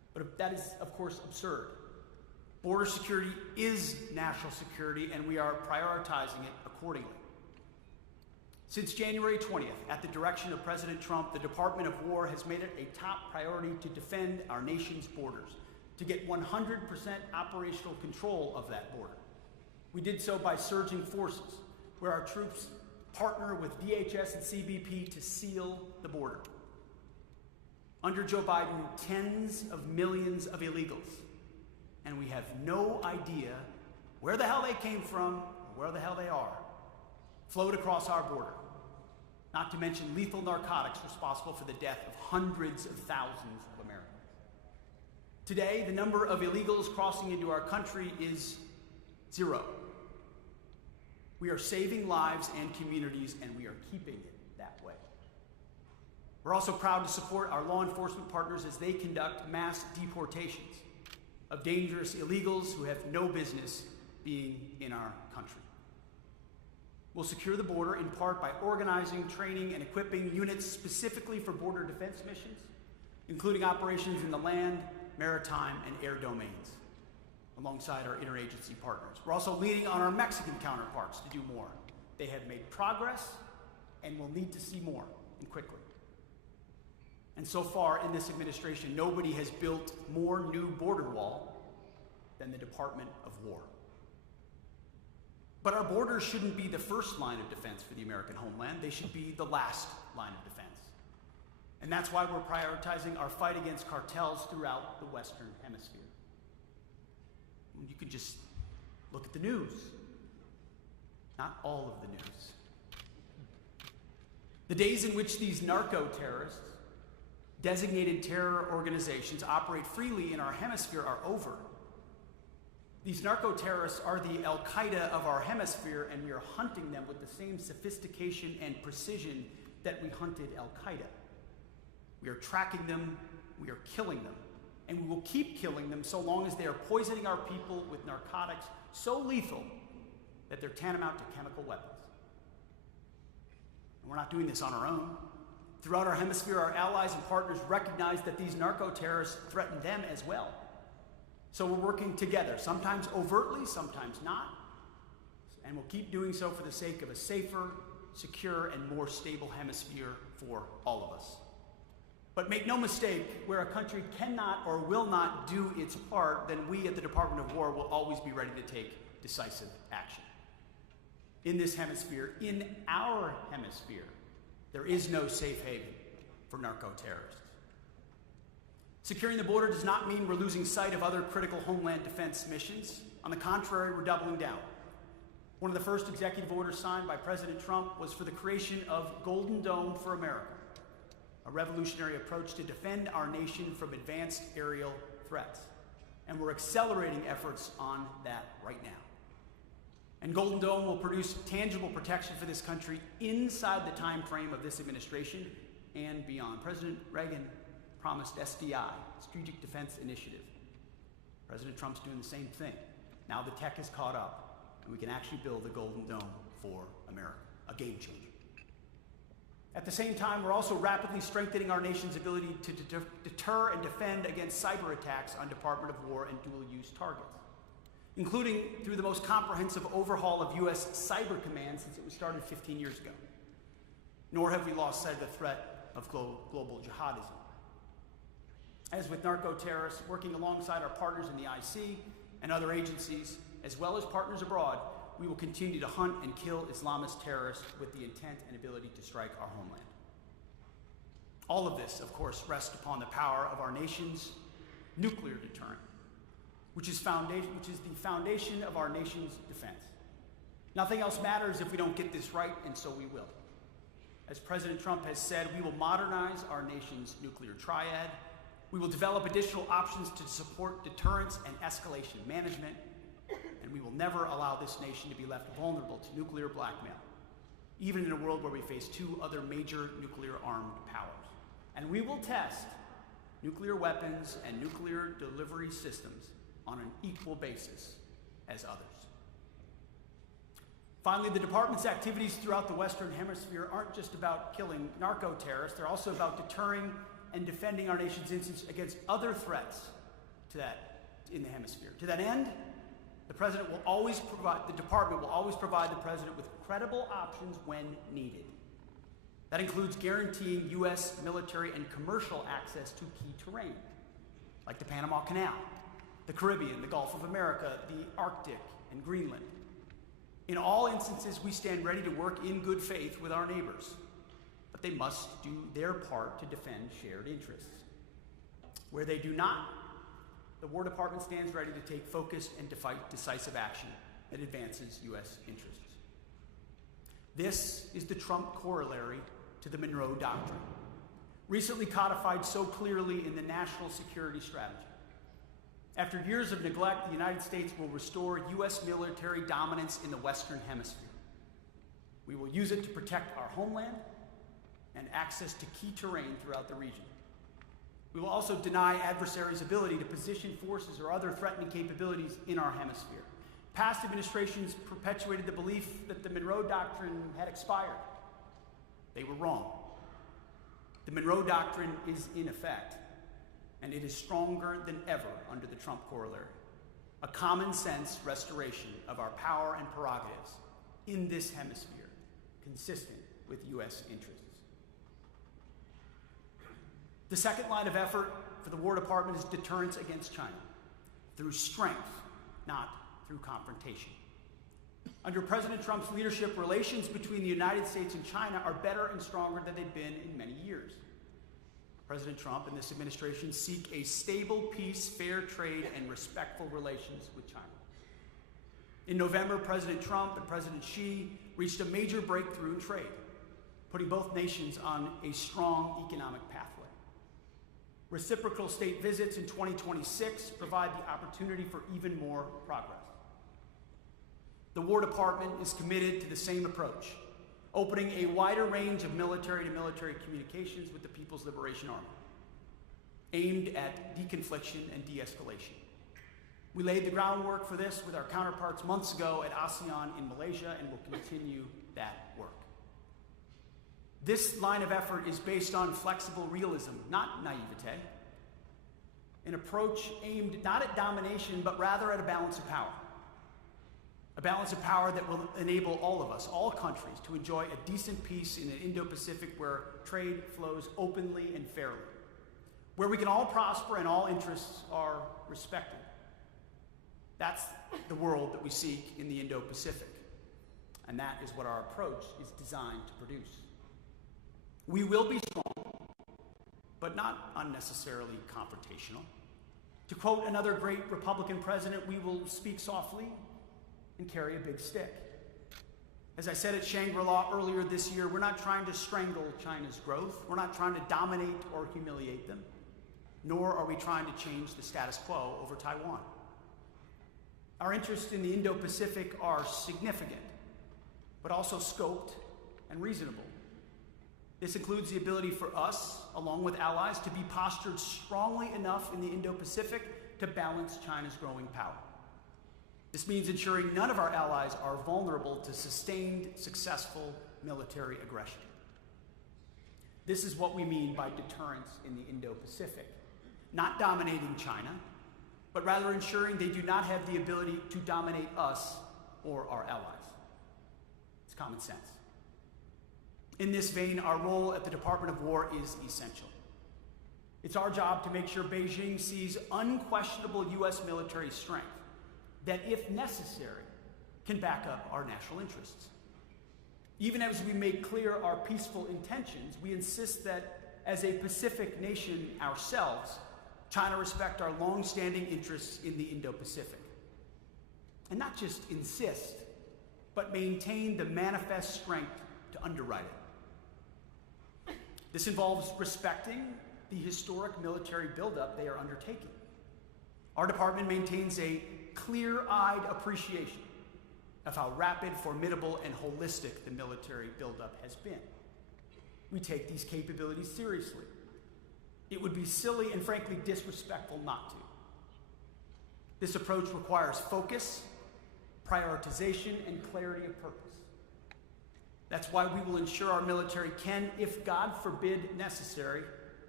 But that is, of course, absurd. Border security is national security, and we are prioritizing it accordingly. Since January 20th, at the direction of President Trump, the Department of War has made it a top priority to defend our nation's borders, to get 100% operational control of that border. We did so by surging forces, where our troops partner with DHS and CBP to seal the border. Under Joe Biden, tens of millions of illegals, and we have no idea where the hell they came from or where the hell they are, flowed across our border, not to mention lethal narcotics responsible for the death of hundreds of thousands of Americans. Today, the number of illegals crossing into our country is 0. We are saving lives and communities, and we are keeping it that way. We're also proud to support our law enforcement partners as they conduct mass deportations of dangerous illegals who have no business being in our country. We'll secure the border in part by organizing, training, and equipping units specifically for border defense missions, including operations in the land, maritime, and air domains, alongside our interagency partners. We're also leaning on our Mexican counterparts to do more. They have made progress and will need to see more, and quickly. And so far in this administration, nobody has built more new border wall than the Department of War. But our borders shouldn't be the first line of defense for the American homeland. They should be the last line of defense. And that's why we're prioritizing our fight against cartels throughout the Western Hemisphere. You can just look at the news. Not all of the news. The days in which these narco-terrorists, designated terror organizations, operate freely in our hemisphere are over. These narco-terrorists are the al-Qaida of our hemisphere, and we are hunting them with the same sophistication and precision that we hunted al-Qaida. We are tracking them, we are killing them, and we will keep killing them so long as they are poisoning our people with narcotics so lethal that they're tantamount to chemical weapons. And we're not doing this on our own. Throughout our hemisphere, our allies and partners recognize that these narco-terrorists threaten them as well. So we're working together, sometimes overtly, sometimes not, and we'll keep doing so for the sake of a safer, secure, and more stable hemisphere for all of us. But make no mistake, where a country cannot or will not do its part, then we at the Department of War will always be ready to take decisive action. In this hemisphere, in our hemisphere, there is no safe haven for narco-terrorists. Securing the border does not mean we're losing sight of other critical homeland defense missions. On the contrary, we're doubling down. One of the first executive orders signed by President Trump was for the creation of Golden Dome for America, a revolutionary approach to defend our nation from advanced aerial threats. And we're accelerating efforts on that right now. And Golden Dome will produce tangible protection for this country inside the time frame of this administration and beyond. President Reagan promised SDI, Strategic Defense Initiative. President Trump's doing the same thing. Now the tech has caught up, and we can actually build a Golden Dome for America, a game changer. At the same time, we're also rapidly strengthening our nation's ability to deter and defend against cyber attacks on Department of War and dual-use targets, including through the most comprehensive overhaul of U.S. Cyber Command since it was started 15 years ago. Nor have we lost sight of the threat of global jihadism. As with narco-terrorists, working alongside our partners in the IC and other agencies, as well as partners abroad, we will continue to hunt and kill Islamist terrorists with the intent and ability to strike our homeland. All of this, of course, rests upon the power of our nation's nuclear deterrent, which is the foundation of our nation's defense. Nothing else matters if we don't get this right, and so we will. As President Trump has said, we will modernize our nation's nuclear triad. We will develop additional options to support deterrence and escalation management, and we will never allow this nation to be left vulnerable to nuclear blackmail, even in a world where we face 2 other major nuclear-armed powers. And we will test nuclear weapons and nuclear delivery systems on an equal basis as others. Finally, the department's activities throughout the Western Hemisphere aren't just about killing narco-terrorists, they're also about deterring and defending our nation's interests against other threats in the hemisphere. To that end, the department will always provide the president with credible options when needed. That includes guaranteeing U.S. military and commercial access to key terrain, like the Panama Canal, the Caribbean, the Gulf of America, the Arctic, and Greenland. In all instances, we stand ready to work in good faith with our neighbors, but they must do their part to defend shared interests. Where they do not, the War Department stands ready to take focused and decisive action that advances U.S. interests. This is the Trump corollary to the Monroe Doctrine, recently codified so clearly in the National Security Strategy. After years of neglect, the United States will restore U.S. military dominance in the Western Hemisphere. We will use it to protect our homeland and access to key terrain throughout the region. We will also deny adversaries' ability to position forces or other threatening capabilities in our hemisphere. Past administrations perpetuated the belief that the Monroe Doctrine had expired. They were wrong. The Monroe Doctrine is in effect, and it is stronger than ever under the Trump corollary. A common sense restoration of our power and prerogatives in this hemisphere, consistent with U.S. interests. The second line of effort for the War Department is deterrence against China, through strength, not through confrontation. Under President Trump's leadership, relations between the United States and China are better and stronger than they've been in many years. President Trump and this administration seek a stable peace, fair trade, and respectful relations with China. In November, President Trump and President Xi reached a major breakthrough in trade, putting both nations on a strong economic pathway. Reciprocal state visits in 2026 provide the opportunity for even more progress. The War Department is committed to the same approach, opening a wider range of military-to-military communications with the People's Liberation Army, aimed at deconfliction and de-escalation. We laid the groundwork for this with our counterparts months ago at ASEAN in Malaysia, and will continue that work. This line of effort is based on flexible realism, not naivete, an approach aimed not at domination, but rather at a balance of power. A balance of power that will enable all of us, all countries, to enjoy a decent peace in an Indo-Pacific where trade flows openly and fairly, where we can all prosper and all interests are respected. That's the world that we seek in the Indo-Pacific, and that is what our approach is designed to produce. We will be strong, but not unnecessarily confrontational. To quote another great Republican president, we will speak softly and carry a big stick. As I said at Shangri-La earlier this year, we're not trying to strangle China's growth. We're not trying to dominate or humiliate them, nor are we trying to change the status quo over Taiwan. Our interests in the Indo-Pacific are significant, but also scoped and reasonable. This includes the ability for us, along with allies, to be postured strongly enough in the Indo-Pacific to balance China's growing power. This means ensuring none of our allies are vulnerable to sustained, successful military aggression. This is what we mean by deterrence in the Indo-Pacific. Not dominating China, but rather ensuring they do not have the ability to dominate us or our allies. It's common sense. In this vein, our role at the Department of War is essential. It's our job to make sure Beijing sees unquestionable U.S. military strength that, if necessary, can back up our national interests. Even as we make clear our peaceful intentions, we insist that, as a Pacific nation ourselves, China respect our long-standing interests in the Indo-Pacific. And not just insist, but maintain the manifest strength to underwrite it. This involves respecting the historic military buildup they are undertaking. Our department maintains a clear-eyed appreciation of how rapid, formidable, and holistic the military buildup has been. We take these capabilities seriously. It would be silly and frankly disrespectful not to. This approach requires focus, prioritization, and clarity of purpose. That's why we will ensure our military can, if God forbid necessary,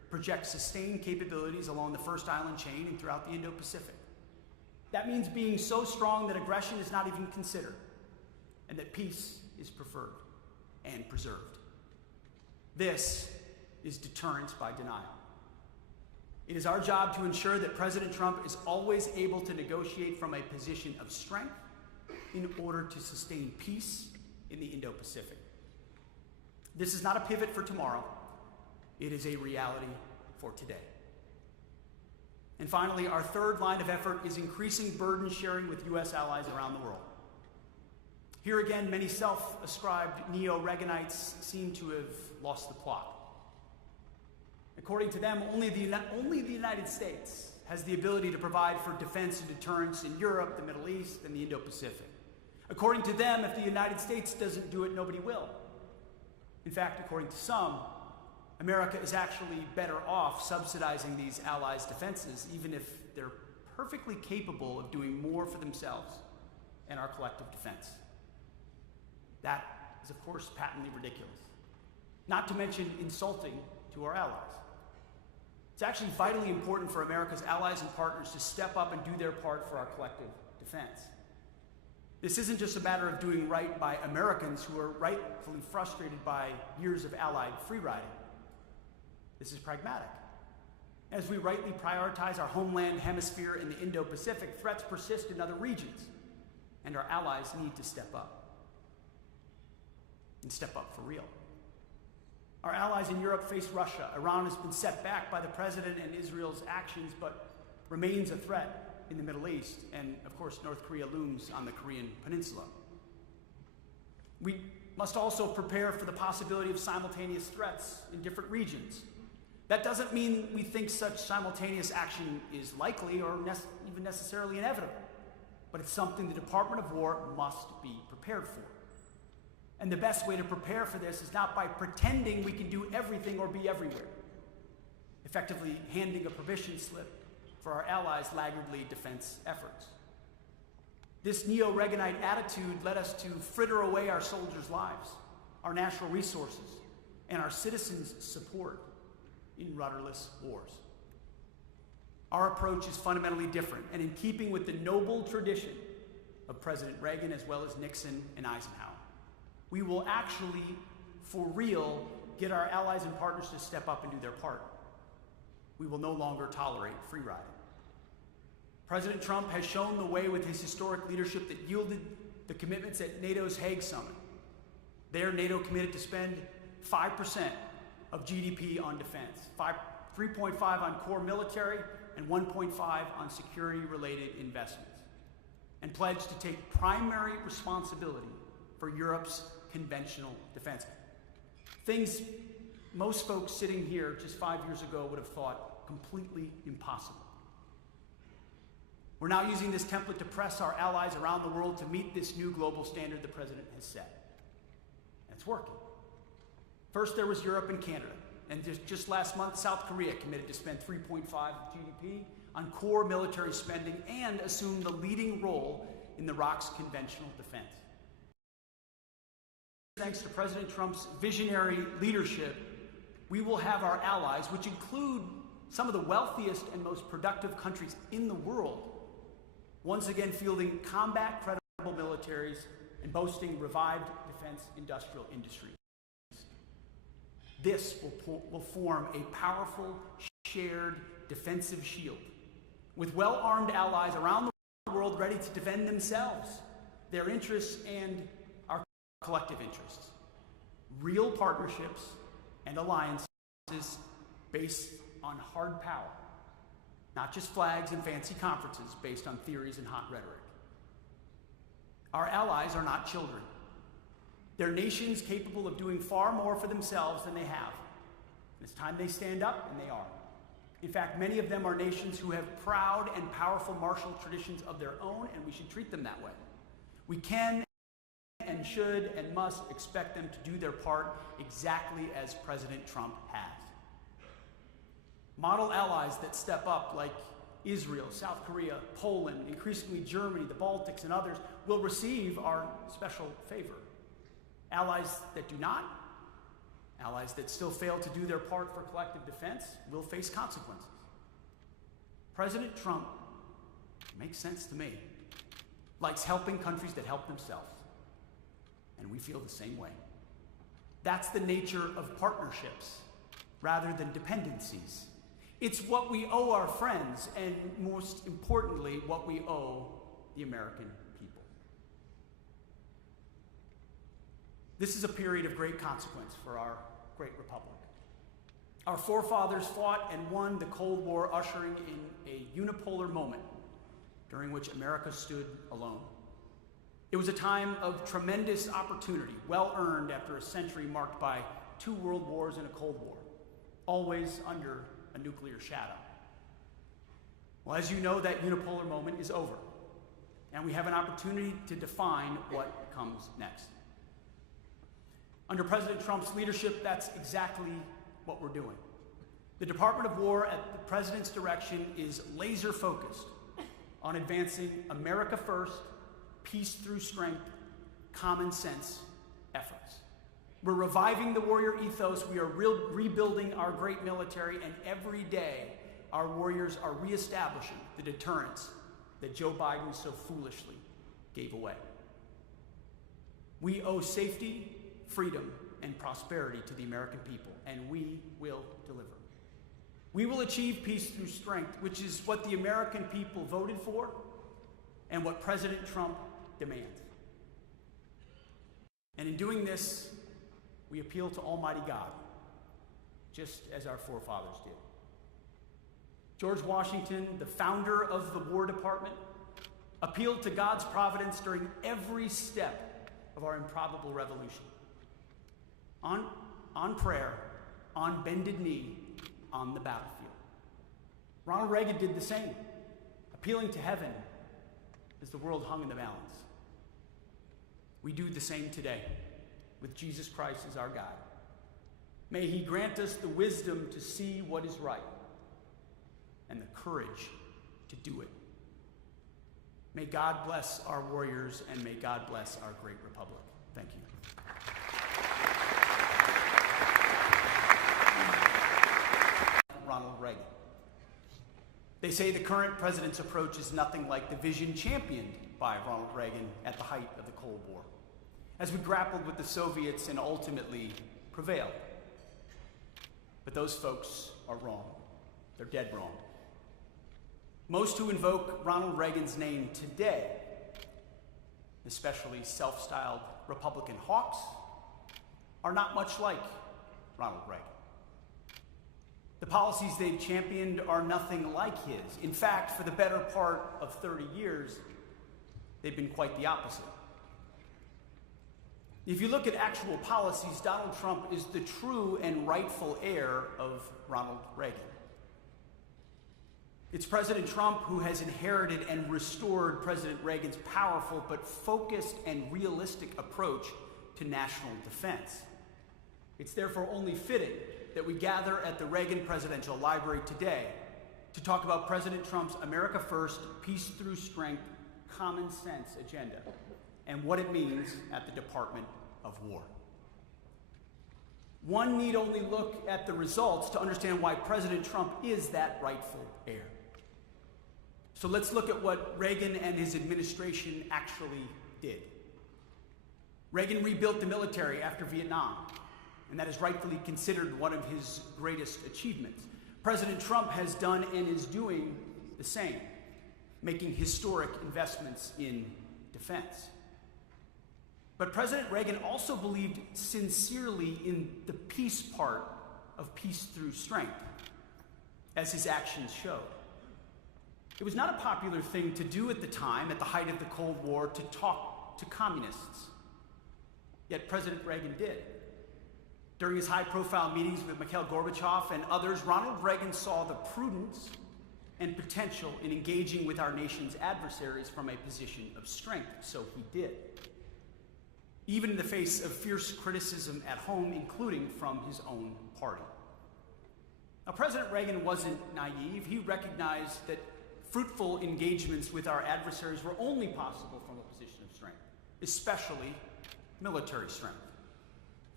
project sustained capabilities along the First Island chain and throughout the Indo-Pacific. That means being so strong that aggression is not even considered, and that peace is preferred and preserved. This is deterrence by denial. It is our job to ensure that President Trump is always able to negotiate from a position of strength in order to sustain peace in the Indo-Pacific. This is not a pivot for tomorrow. It is a reality for today. And finally, our third line of effort is increasing burden sharing with U.S. allies around the world. Here again, many self-ascribed neo-Reaganites seem to have lost the plot. According to them, only the United States has the ability to provide for defense and deterrence in Europe, the Middle East, and the Indo-Pacific. According to them, if the United States doesn't do it, nobody will. In fact, according to some, America is actually better off subsidizing these allies' defenses, even if they're perfectly capable of doing more for themselves and our collective defense. That is, of course, patently ridiculous, not to mention insulting to our allies. It's actually vitally important for America's allies and partners to step up and do their part for our collective defense. This isn't just a matter of doing right by Americans who are rightfully frustrated by years of allied free-riding. This is pragmatic. As we rightly prioritize our homeland hemisphere in the Indo-Pacific, threats persist in other regions, and our allies need to step up. And step up for real. Our allies in Europe face Russia. Iran has been set back by the president and Israel's actions, but remains a threat in the Middle East, and of course North Korea looms on the Korean Peninsula. We must also prepare for the possibility of simultaneous threats in different regions. That doesn't mean we think such simultaneous action is likely or even necessarily inevitable, but it's something the Department of War must be prepared for. And the best way to prepare for this is not by pretending we can do everything or be everywhere, effectively handing a permission slip for our allies' laggardly defense efforts. This neo-Reaganite attitude led us to fritter away our soldiers' lives, our natural resources, and our citizens' support in rudderless wars. Our approach is fundamentally different and in keeping with the noble tradition of President Reagan as well as Nixon and Eisenhower. We will actually, for real, get our allies and partners to step up and do their part. We will no longer tolerate free riding. President Trump has shown the way with his historic leadership that yielded the commitments at NATO's Hague Summit. There, NATO committed to spend 5% of GDP on defense, 3.5% on core military, and 1.5% on security-related investments, and pledged to take primary responsibility for Europe's conventional defense. Things most folks sitting here just 5 years ago would have thought completely impossible. We're now using this template to press our allies around the world to meet this new global standard the president has set. And it's working. First, there was Europe and Canada. And just last month, South Korea committed to spend 3.5% of GDP on core military spending and assume the leading role in Iraq's conventional defense. Thanks to President Trump's visionary leadership, we will have our allies, which include some of the wealthiest and most productive countries in the world, once again fielding combat-credible militaries and boasting revived defense industrial industries. This will form a powerful, shared defensive shield, with well-armed allies around the world ready to defend themselves, their interests, and our collective interests. Real partnerships and alliances based on hard power, not just flags and fancy conferences based on theories and hot rhetoric. Our allies are not children. They're nations capable of doing far more for themselves than they have. And it's time they stand up, and they are. In fact, many of them are nations who have proud and powerful martial traditions of their own, and we should treat them that way. We can and should and must expect them to do their part exactly as President Trump has. Model allies that step up, like Israel, South Korea, Poland, increasingly Germany, the Baltics, and others, will receive our special favor. Allies that do not, Allies that still fail to do their part for collective defense will face consequences. President Trump, makes sense to me, likes helping countries that help themselves. And we feel the same way. That's the nature of partnerships rather than dependencies. It's what we owe our friends, and most importantly, what we owe the American people. This is a period of great consequence for our great republic. Our forefathers fought and won the Cold War, ushering in a unipolar moment during which America stood alone. It was a time of tremendous opportunity, well earned after a century marked by 2 world wars and a Cold War, always under a nuclear shadow. Well, as you know, that unipolar moment is over, and we have an opportunity to define what comes next. Under President Trump's leadership, that's exactly what we're doing. The Department of War, at the President's direction, is laser focused on advancing America first, peace through strength, common sense efforts. We're reviving the warrior ethos. We are rebuilding our great military, and every day our warriors are reestablishing the deterrence that Joe Biden so foolishly gave away. We owe safety, freedom, and prosperity to the American people, and we will deliver. We will achieve peace through strength, which is what the American people voted for and what President Trump demands. And in doing this, we appeal to Almighty God, just as our forefathers did. George Washington, the founder of the War Department, appealed to God's providence during every step of our improbable revolution. On prayer, on bended knee, on the battlefield. Ronald Reagan did the same, appealing to heaven as the world hung in the balance. We do the same today, with Jesus Christ as our guide. May he grant us the wisdom to see what is right and the courage to do it. May God bless our warriors, and may God bless our great republic. Thank you. Ronald Reagan. They say the current president's approach is nothing like the vision championed by Ronald Reagan at the height of the Cold War, as we grappled with the Soviets and ultimately prevailed. But those folks are wrong. They're dead wrong. Most who invoke Ronald Reagan's name today, especially self-styled Republican hawks, are not much like Ronald Reagan. The policies they've championed are nothing like his. In fact, for the better part of 30 years, they've been quite the opposite. If you look at actual policies, Donald Trump is the true and rightful heir of Ronald Reagan. It's President Trump who has inherited and restored President Reagan's powerful but focused and realistic approach to national defense. It's therefore only fitting that we gather at the Reagan Presidential Library today to talk about President Trump's America First, Peace Through Strength, Common Sense agenda and what it means at the Department of War. One need only look at the results to understand why President Trump is that rightful heir. So let's look at what Reagan and his administration actually did. Reagan rebuilt the military after Vietnam, and that is rightfully considered one of his greatest achievements. President Trump has done and is doing the same, making historic investments in defense. But President Reagan also believed sincerely in the peace part of peace through strength, as his actions showed. It was not a popular thing to do at the time, at the height of the Cold War, to talk to communists. Yet President Reagan did. During his high-profile meetings with Mikhail Gorbachev and others, Ronald Reagan saw the prudence and potential in engaging with our nation's adversaries from a position of strength, so he did. Even in the face of fierce criticism at home, including from his own party. Now, President Reagan wasn't naive. He recognized that fruitful engagements with our adversaries were only possible from a position of strength, especially military strength.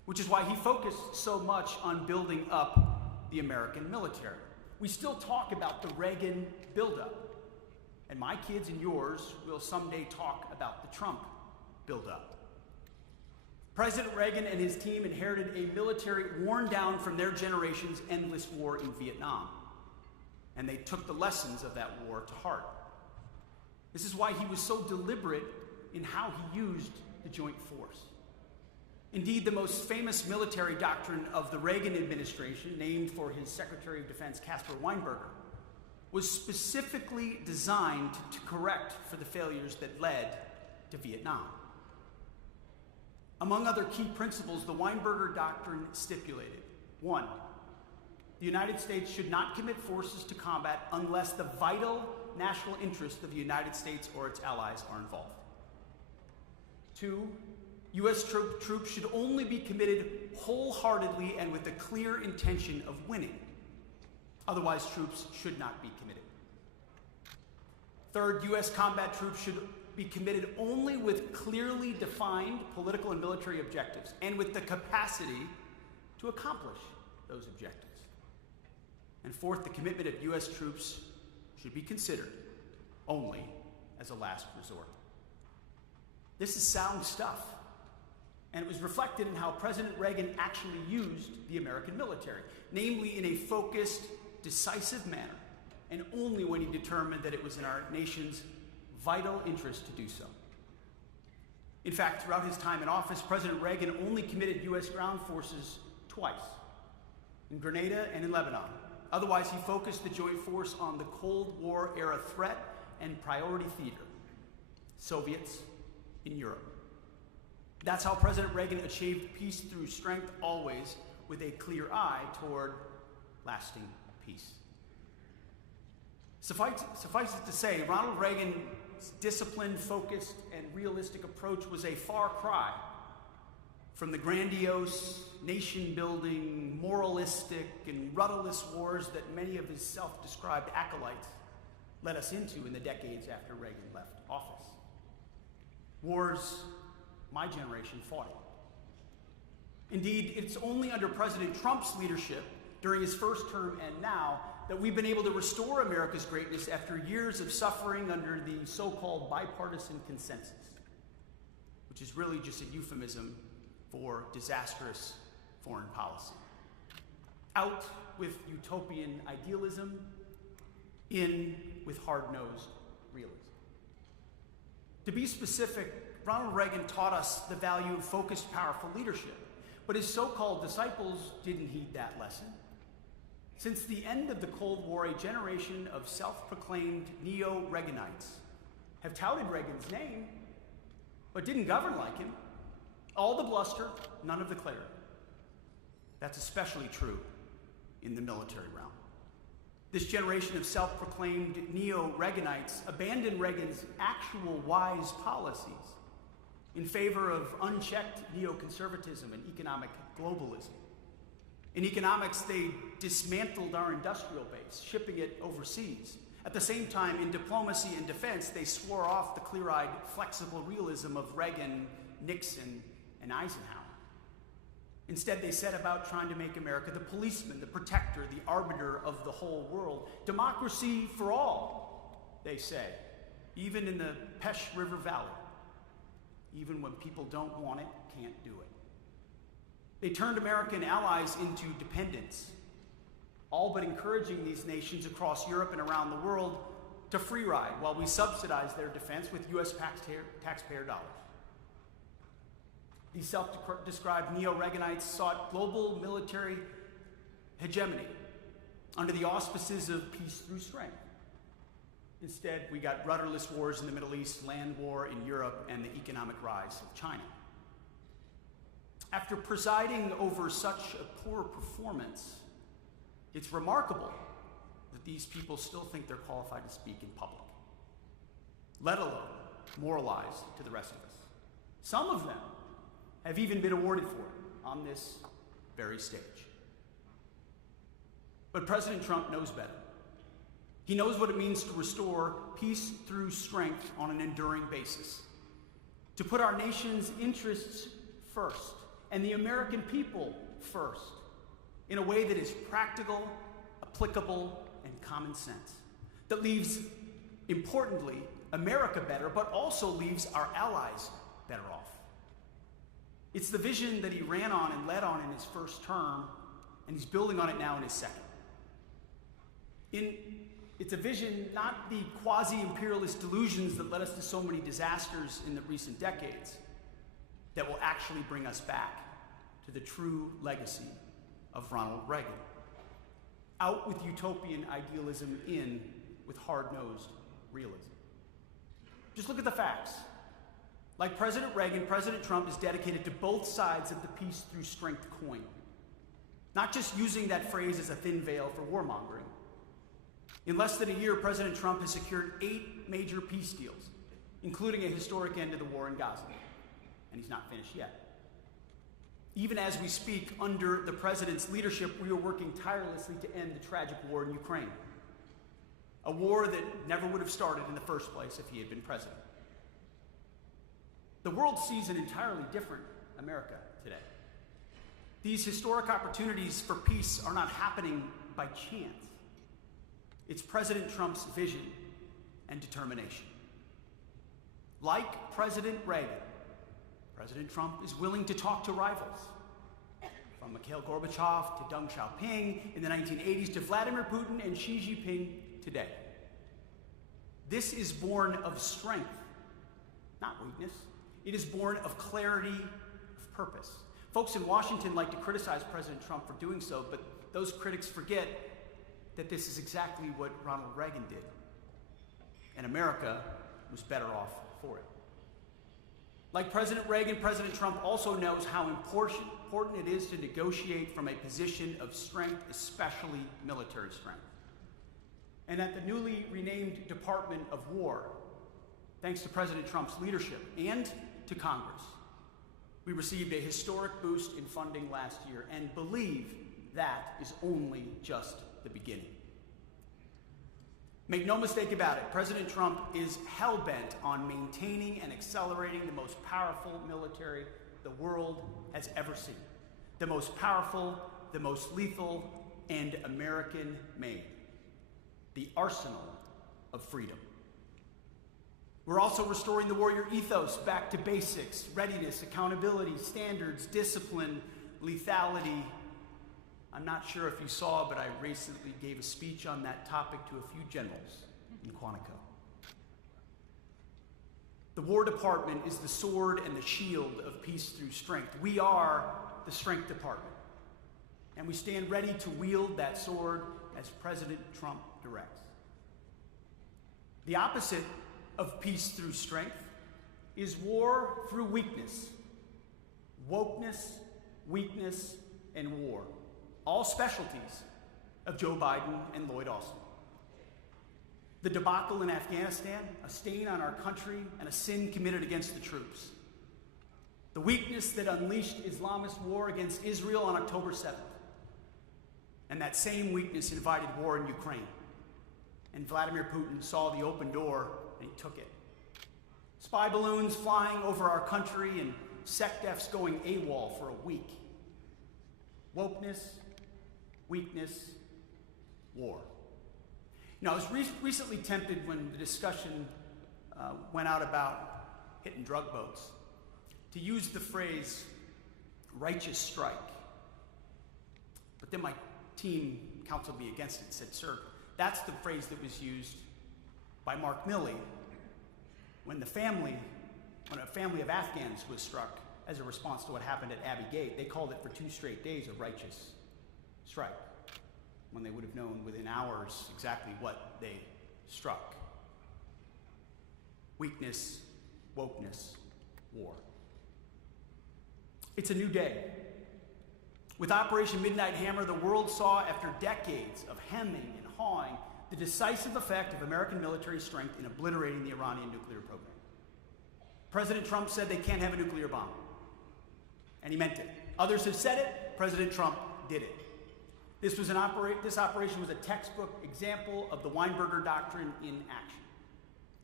which is why he focused so much on building up the American military. We still talk about the Reagan buildup, and my kids and yours will someday talk about the Trump buildup. President Reagan and his team inherited a military worn down from their generation's endless war in Vietnam, and they took the lessons of that war to heart. This is why he was so deliberate in how he used the joint force. Indeed, the most famous military doctrine of the Reagan administration, named for his Secretary of Defense Caspar Weinberger, was specifically designed to correct for the failures that led to Vietnam. Among other key principles, the Weinberger Doctrine stipulated: 1, the United States should not commit forces to combat unless the vital national interest of the United States or its allies are involved. 2, U.S. troops should only be committed wholeheartedly and with the clear intention of winning. Otherwise, troops should not be committed. 3rd, U.S. combat troops should be committed only with clearly defined political and military objectives and with the capacity to accomplish those objectives. And 4th, the commitment of U.S. troops should be considered only as a last resort. This is sound stuff, and it was reflected in how President Reagan actually used the American military, namely in a focused, decisive manner, and only when he determined that it was in our nation's vital interest to do so. In fact, throughout his time in office, President Reagan only committed U.S. ground forces twice, in Grenada and in Lebanon. Otherwise, he focused the joint force on the Cold War era threat and priority theater, Soviets in Europe. That's how President Reagan achieved peace through strength, always with a clear eye toward lasting peace. Suffice it to say, Ronald Reagan's disciplined, focused, and realistic approach was a far cry from the grandiose, nation-building, moralistic, and rudderless wars that many of his self-described acolytes led us into in the decades after Reagan left office. Wars my generation fought in. Indeed, it's only under President Trump's leadership during his first term and now that we've been able to restore America's greatness after years of suffering under the so-called bipartisan consensus, which is really just a euphemism for disastrous foreign policy. Out with utopian idealism, in with hard-nosed realism. To be specific, Ronald Reagan taught us the value of focused, powerful leadership, but his so-called disciples didn't heed that lesson. Since the end of the Cold War, a generation of self-proclaimed neo-Reaganites have touted Reagan's name, but didn't govern like him. All the bluster, none of the clarity. That's especially true in the military realm. This generation of self-proclaimed neo-Reaganites abandoned Reagan's actual wise policies in favor of unchecked neoconservatism and economic globalism. In economics, they dismantled our industrial base, shipping it overseas. At the same time, in diplomacy and defense, they swore off the clear-eyed, flexible realism of Reagan, Nixon, and Eisenhower. Instead, they set about trying to make America the policeman, the protector, the arbiter of the whole world. Democracy for all, they say, even in the Pesh River Valley. Even when people don't want it, can't do it. They turned American allies into dependents, all but encouraging these nations across Europe and around the world to free ride while we subsidize their defense with U.S. taxpayer dollars. These self-described neo-Reaganites sought global military hegemony under the auspices of peace through strength. Instead, we got rudderless wars in the Middle East, land war in Europe, and the economic rise of China. After presiding over such a poor performance, it's remarkable that these people still think they're qualified to speak in public, let alone moralize to the rest of us. Some of them have even been awarded for it on this very stage. But President Trump knows better. He knows what it means to restore peace through strength on an enduring basis, to put our nation's interests first, and the American people first, in a way that is practical, applicable, and common sense, that leaves, importantly, America better, but also leaves our allies better off. It's the vision that he ran on and led on in his first term, and he's building on it now in his second. It's a vision, not the quasi-imperialist delusions that led us to so many disasters in the recent decades, that will actually bring us back to the true legacy of Ronald Reagan. Out with utopian idealism, in with hard-nosed realism. Just look at the facts. Like President Reagan, President Trump is dedicated to both sides of the peace through strength coin. Not just using that phrase as a thin veil for warmongering. In less than a year, President Trump has secured 8 major peace deals, including a historic end to the war in Gaza. And he's not finished yet. Even as we speak, under the president's leadership, we are working tirelessly to end the tragic war in Ukraine. A war that never would have started in the first place if he had been president. The world sees an entirely different America today. These historic opportunities for peace are not happening by chance. It's President Trump's vision and determination. Like President Reagan, President Trump is willing to talk to rivals, from Mikhail Gorbachev to Deng Xiaoping in the 1980s to Vladimir Putin and Xi Jinping today. This is born of strength, not weakness. It is born of clarity of purpose. Folks in Washington like to criticize President Trump for doing so, but those critics forget that this is exactly what Ronald Reagan did. And America was better off for it. Like President Reagan, President Trump also knows how important it is to negotiate from a position of strength, especially military strength. And at the newly renamed Department of War, thanks to President Trump's leadership and to Congress, we received a historic boost in funding last year and believe that is only just the beginning. Make no mistake about it, President Trump is hell-bent on maintaining and accelerating the most powerful military the world has ever seen. The most powerful, the most lethal, and American-made. The arsenal of freedom. We're also restoring the warrior ethos back to basics: readiness, accountability, standards, discipline, lethality. I'm not sure if you saw, but I recently gave a speech on that topic to a few generals in Quantico. The War Department is the sword and the shield of peace through strength. We are the Strength Department, and we stand ready to wield that sword as President Trump directs. The opposite of peace through strength is war through weakness. Wokeness, weakness, and war. All specialties of Joe Biden and Lloyd Austin. The debacle in Afghanistan, a stain on our country and a sin committed against the troops. The weakness that unleashed Islamist war against Israel on October 7th. And that same weakness invited war in Ukraine. And Vladimir Putin saw the open door and he took it. Spy balloons flying over our country and SecDefs going AWOL for a week. Wokeness, weakness, war. Now, I was recently tempted when the discussion went out about hitting drug boats to use the phrase righteous strike. But then my team counseled me against it and said, sir, that's the phrase that was used by Mark Milley when a family of Afghans was struck as a response to what happened at Abbey Gate. They called it for 2 straight days a righteous strike, when they would have known within hours exactly what they struck. Weakness, wokeness, war. It's a new day. With Operation Midnight Hammer, the world saw, after decades of hemming and hawing, the decisive effect of American military strength in obliterating the Iranian nuclear program. President Trump said they can't have a nuclear bomb. And he meant it. Others have said it. President Trump did it. This operation was a textbook example of the Weinberger Doctrine in action.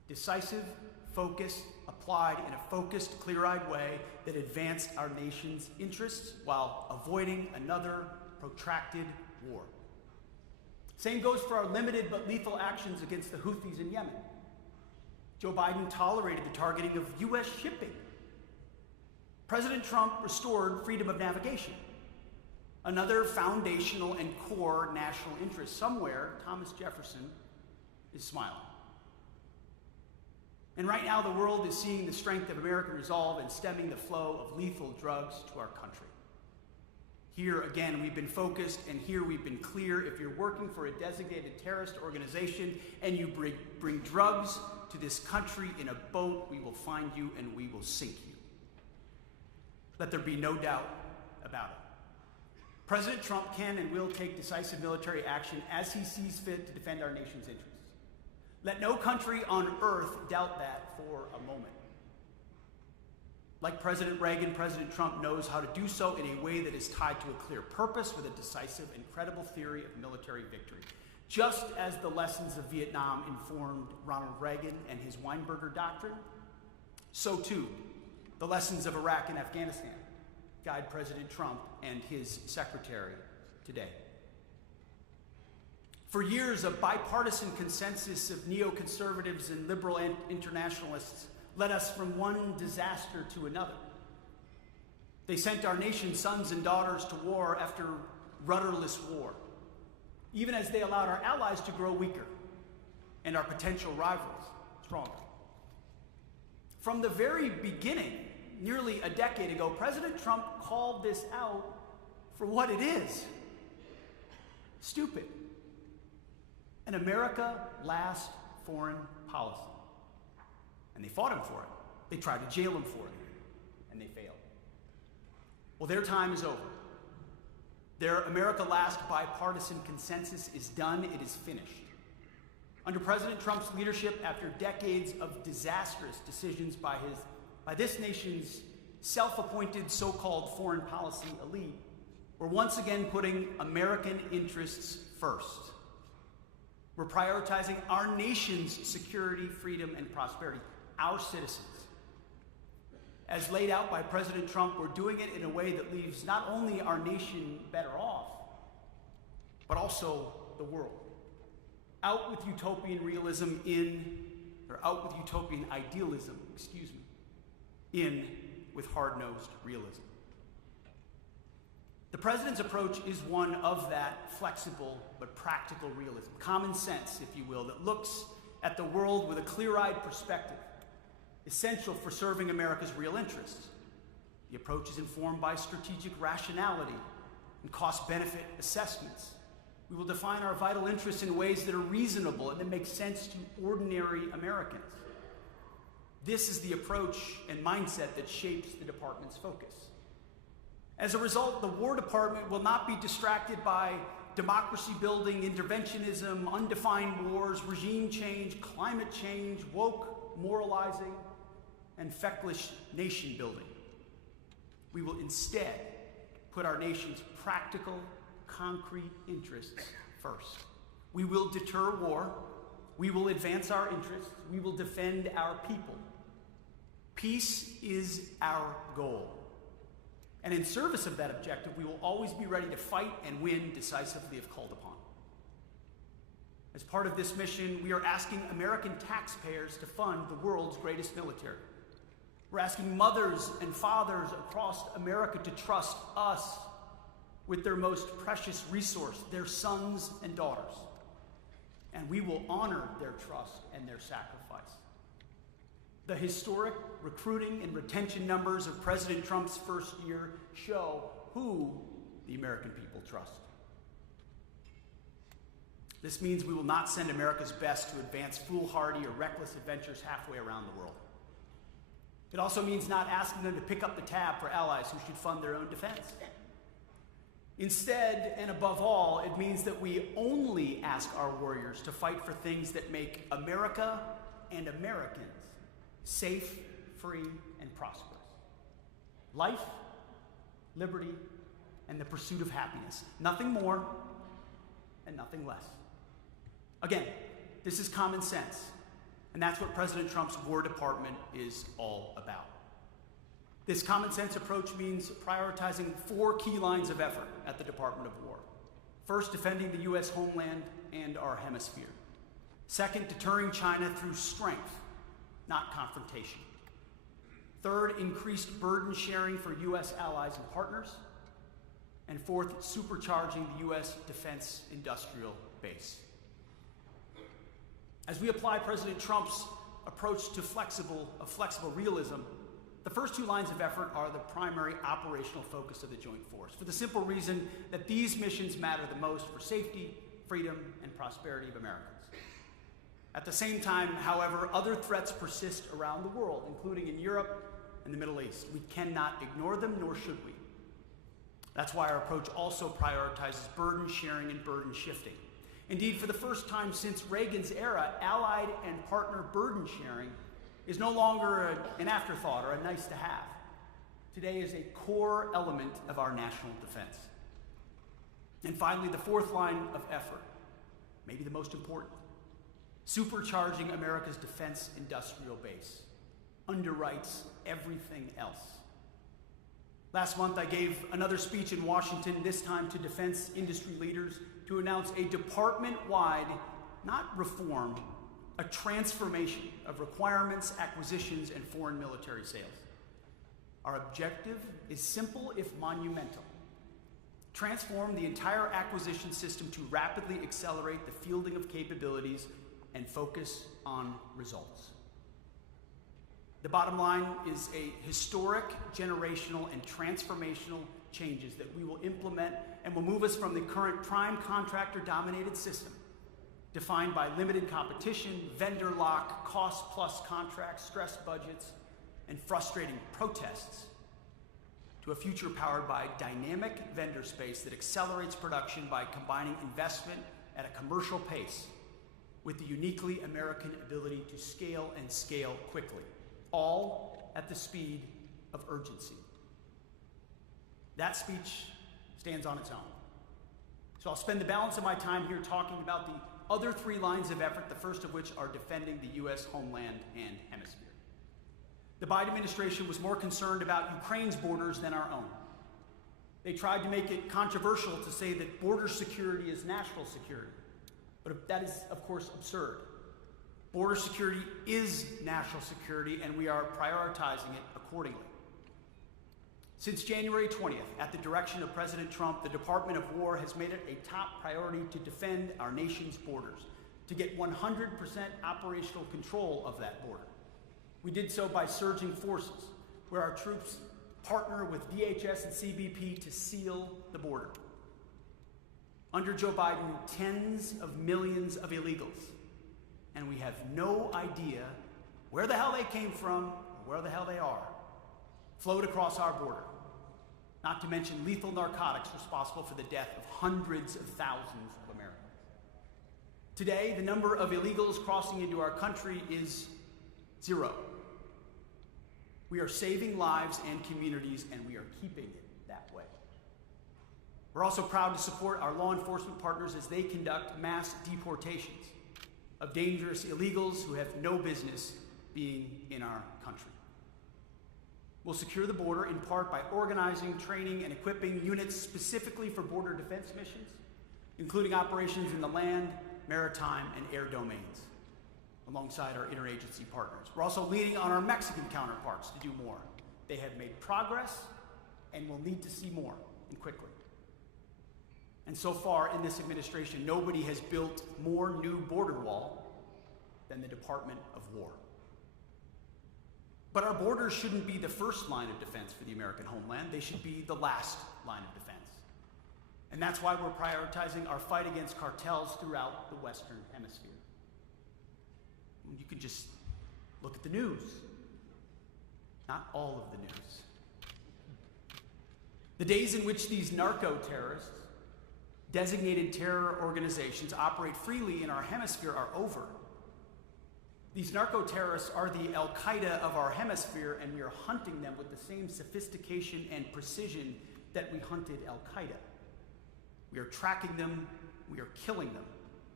Decisive, focused, applied in a focused, clear-eyed way that advanced our nation's interests while avoiding another protracted war. Same goes for our limited but lethal actions against the Houthis in Yemen. Joe Biden tolerated the targeting of U.S. shipping. President Trump restored freedom of navigation, another foundational and core national interest. Somewhere, Thomas Jefferson is smiling. And right now, the world is seeing the strength of American resolve in stemming the flow of lethal drugs to our country. Here, again, we've been focused, and here we've been clear. If you're working for a designated terrorist organization and you bring drugs to this country in a boat, we will find you and we will sink you. Let there be no doubt about it. President Trump can and will take decisive military action as he sees fit to defend our nation's interests. Let no country on earth doubt that for a moment. Like President Reagan, President Trump knows how to do so in a way that is tied to a clear purpose with a decisive and credible theory of military victory. Just as the lessons of Vietnam informed Ronald Reagan and his Weinberger Doctrine, so too the lessons of Iraq and Afghanistan guide President Trump and his secretary today. For years, a bipartisan consensus of neoconservatives and liberal internationalists led us from one disaster to another. They sent our nation's sons and daughters to war after rudderless war, even as they allowed our allies to grow weaker and our potential rivals stronger. From the very beginning, nearly a decade ago, President Trump called this out for what it is: stupid. An America last foreign policy. And they fought him for it. They tried to jail him for it, and they failed. Well, their time is over. Their America last bipartisan consensus is done. It is finished. Under President Trump's leadership, after decades of disastrous decisions by this nation's self-appointed so-called foreign policy elite, we're once again putting American interests first. We're prioritizing our nation's security, freedom, and prosperity, our citizens. As laid out by President Trump, we're doing it in a way that leaves not only our nation better off, but also the world. Out with utopian idealism, in with hard-nosed realism. The president's approach is one of that flexible but practical realism, common sense, if you will, that looks at the world with a clear-eyed perspective, essential for serving America's real interests. The approach is informed by strategic rationality and cost-benefit assessments. We will define our vital interests in ways that are reasonable and that make sense to ordinary Americans. This is the approach and mindset that shapes the department's focus. As a result, the War Department will not be distracted by democracy-building interventionism, undefined wars, regime change, climate change, woke moralizing, and feckless nation-building. We will instead put our nation's practical, concrete interests first. We will deter war. We will advance our interests. We will defend our people. Peace is our goal. And in service of that objective, we will always be ready to fight and win decisively if called upon. As part of this mission, we are asking American taxpayers to fund the world's greatest military. We're asking mothers and fathers across America to trust us with their most precious resource, their sons and daughters. And we will honor their trust and their sacrifice. The historic recruiting and retention numbers of President Trump's first year show who the American people trust. This means we will not send America's best to advance foolhardy or reckless adventures halfway around the world. It also means not asking them to pick up the tab for allies who should fund their own defense. Instead, and above all, it means that we only ask our warriors to fight for things that make America and Americans safe, free, and prosperous. Life, liberty, and the pursuit of happiness. Nothing more and nothing less. Again, this is common sense. And that's what President Trump's War Department is all about. This common sense approach means prioritizing 4 key lines of effort at the Department of War. First, defending the U.S. homeland and our hemisphere. Second, deterring China through strength, not confrontation. Third, increased burden sharing for U.S. allies and partners. And fourth, supercharging the U.S. defense industrial base. As we apply President Trump's approach to flexible realism, the first 2 lines of effort are the primary operational focus of the Joint Force, for the simple reason that these missions matter the most for safety, freedom, and prosperity of Americans. At the same time, however, other threats persist around the world, including in Europe and the Middle East. We cannot ignore them, nor should we. That's why our approach also prioritizes burden sharing and burden shifting. Indeed, for the first time since Reagan's era, allied and partner burden sharing is no longer an afterthought or a nice to have. Today is a core element of our national defense. And finally, the 4th line of effort, maybe the most important, supercharging America's defense industrial base, underwrites everything else. Last month, I gave another speech in Washington, this time to defense industry leaders, to announce a department-wide, not reform, a transformation of requirements, acquisitions, and foreign military sales. Our objective is simple if monumental. Transform the entire acquisition system to rapidly accelerate the fielding of capabilities and focus on results. The bottom line is a historic, generational, and transformational changes that we will implement and will move us from the current prime contractor-dominated system, defined by limited competition, vendor lock, cost-plus contracts, stressed budgets, and frustrating protests, to a future powered by dynamic vendor space that accelerates production by combining investment at a commercial pace with the uniquely American ability to scale and scale quickly, all at the speed of urgency. That speech stands on its own. So I'll spend the balance of my time here talking about the other 3 lines of effort, the first of which are defending the U.S. homeland and hemisphere. The Biden administration was more concerned about Ukraine's borders than our own. They tried to make it controversial to say that border security is national security, but that is, of course, absurd. Border security is national security, and we are prioritizing it accordingly. Since January 20th, at the direction of President Trump, the Department of War has made it a top priority to defend our nation's borders, to get 100% operational control of that border. We did so by surging forces, where our troops partner with DHS and CBP to seal the border. Under Joe Biden, tens of millions of illegals, and we have no idea where the hell they came from or where the hell they are, flowed across our border, not to mention lethal narcotics responsible for the death of hundreds of thousands of Americans. Today, the number of illegals crossing into our country is 0. We are saving lives and communities, and we are keeping it that way. We're also proud to support our law enforcement partners as they conduct mass deportations of dangerous illegals who have no business being in our country. We'll secure the border in part by organizing, training, and equipping units specifically for border defense missions, including operations in the land, maritime, and air domains, alongside our interagency partners. We're also leaning on our Mexican counterparts to do more. They have made progress and will need to see more, and quickly. And so far in this administration, nobody has built more new border wall than the Department of War. But our borders shouldn't be the first line of defense for the American homeland. They should be the last line of defense. And that's why we're prioritizing our fight against cartels throughout the Western Hemisphere. You can just look at the news. Not all of the news. The days in which these narco-terrorists, designated terror organizations, operate freely in our hemisphere are over. These narco-terrorists are the al-Qaida of our hemisphere, and we are hunting them with the same sophistication and precision that we hunted al-Qaida. We are tracking them, we are killing them,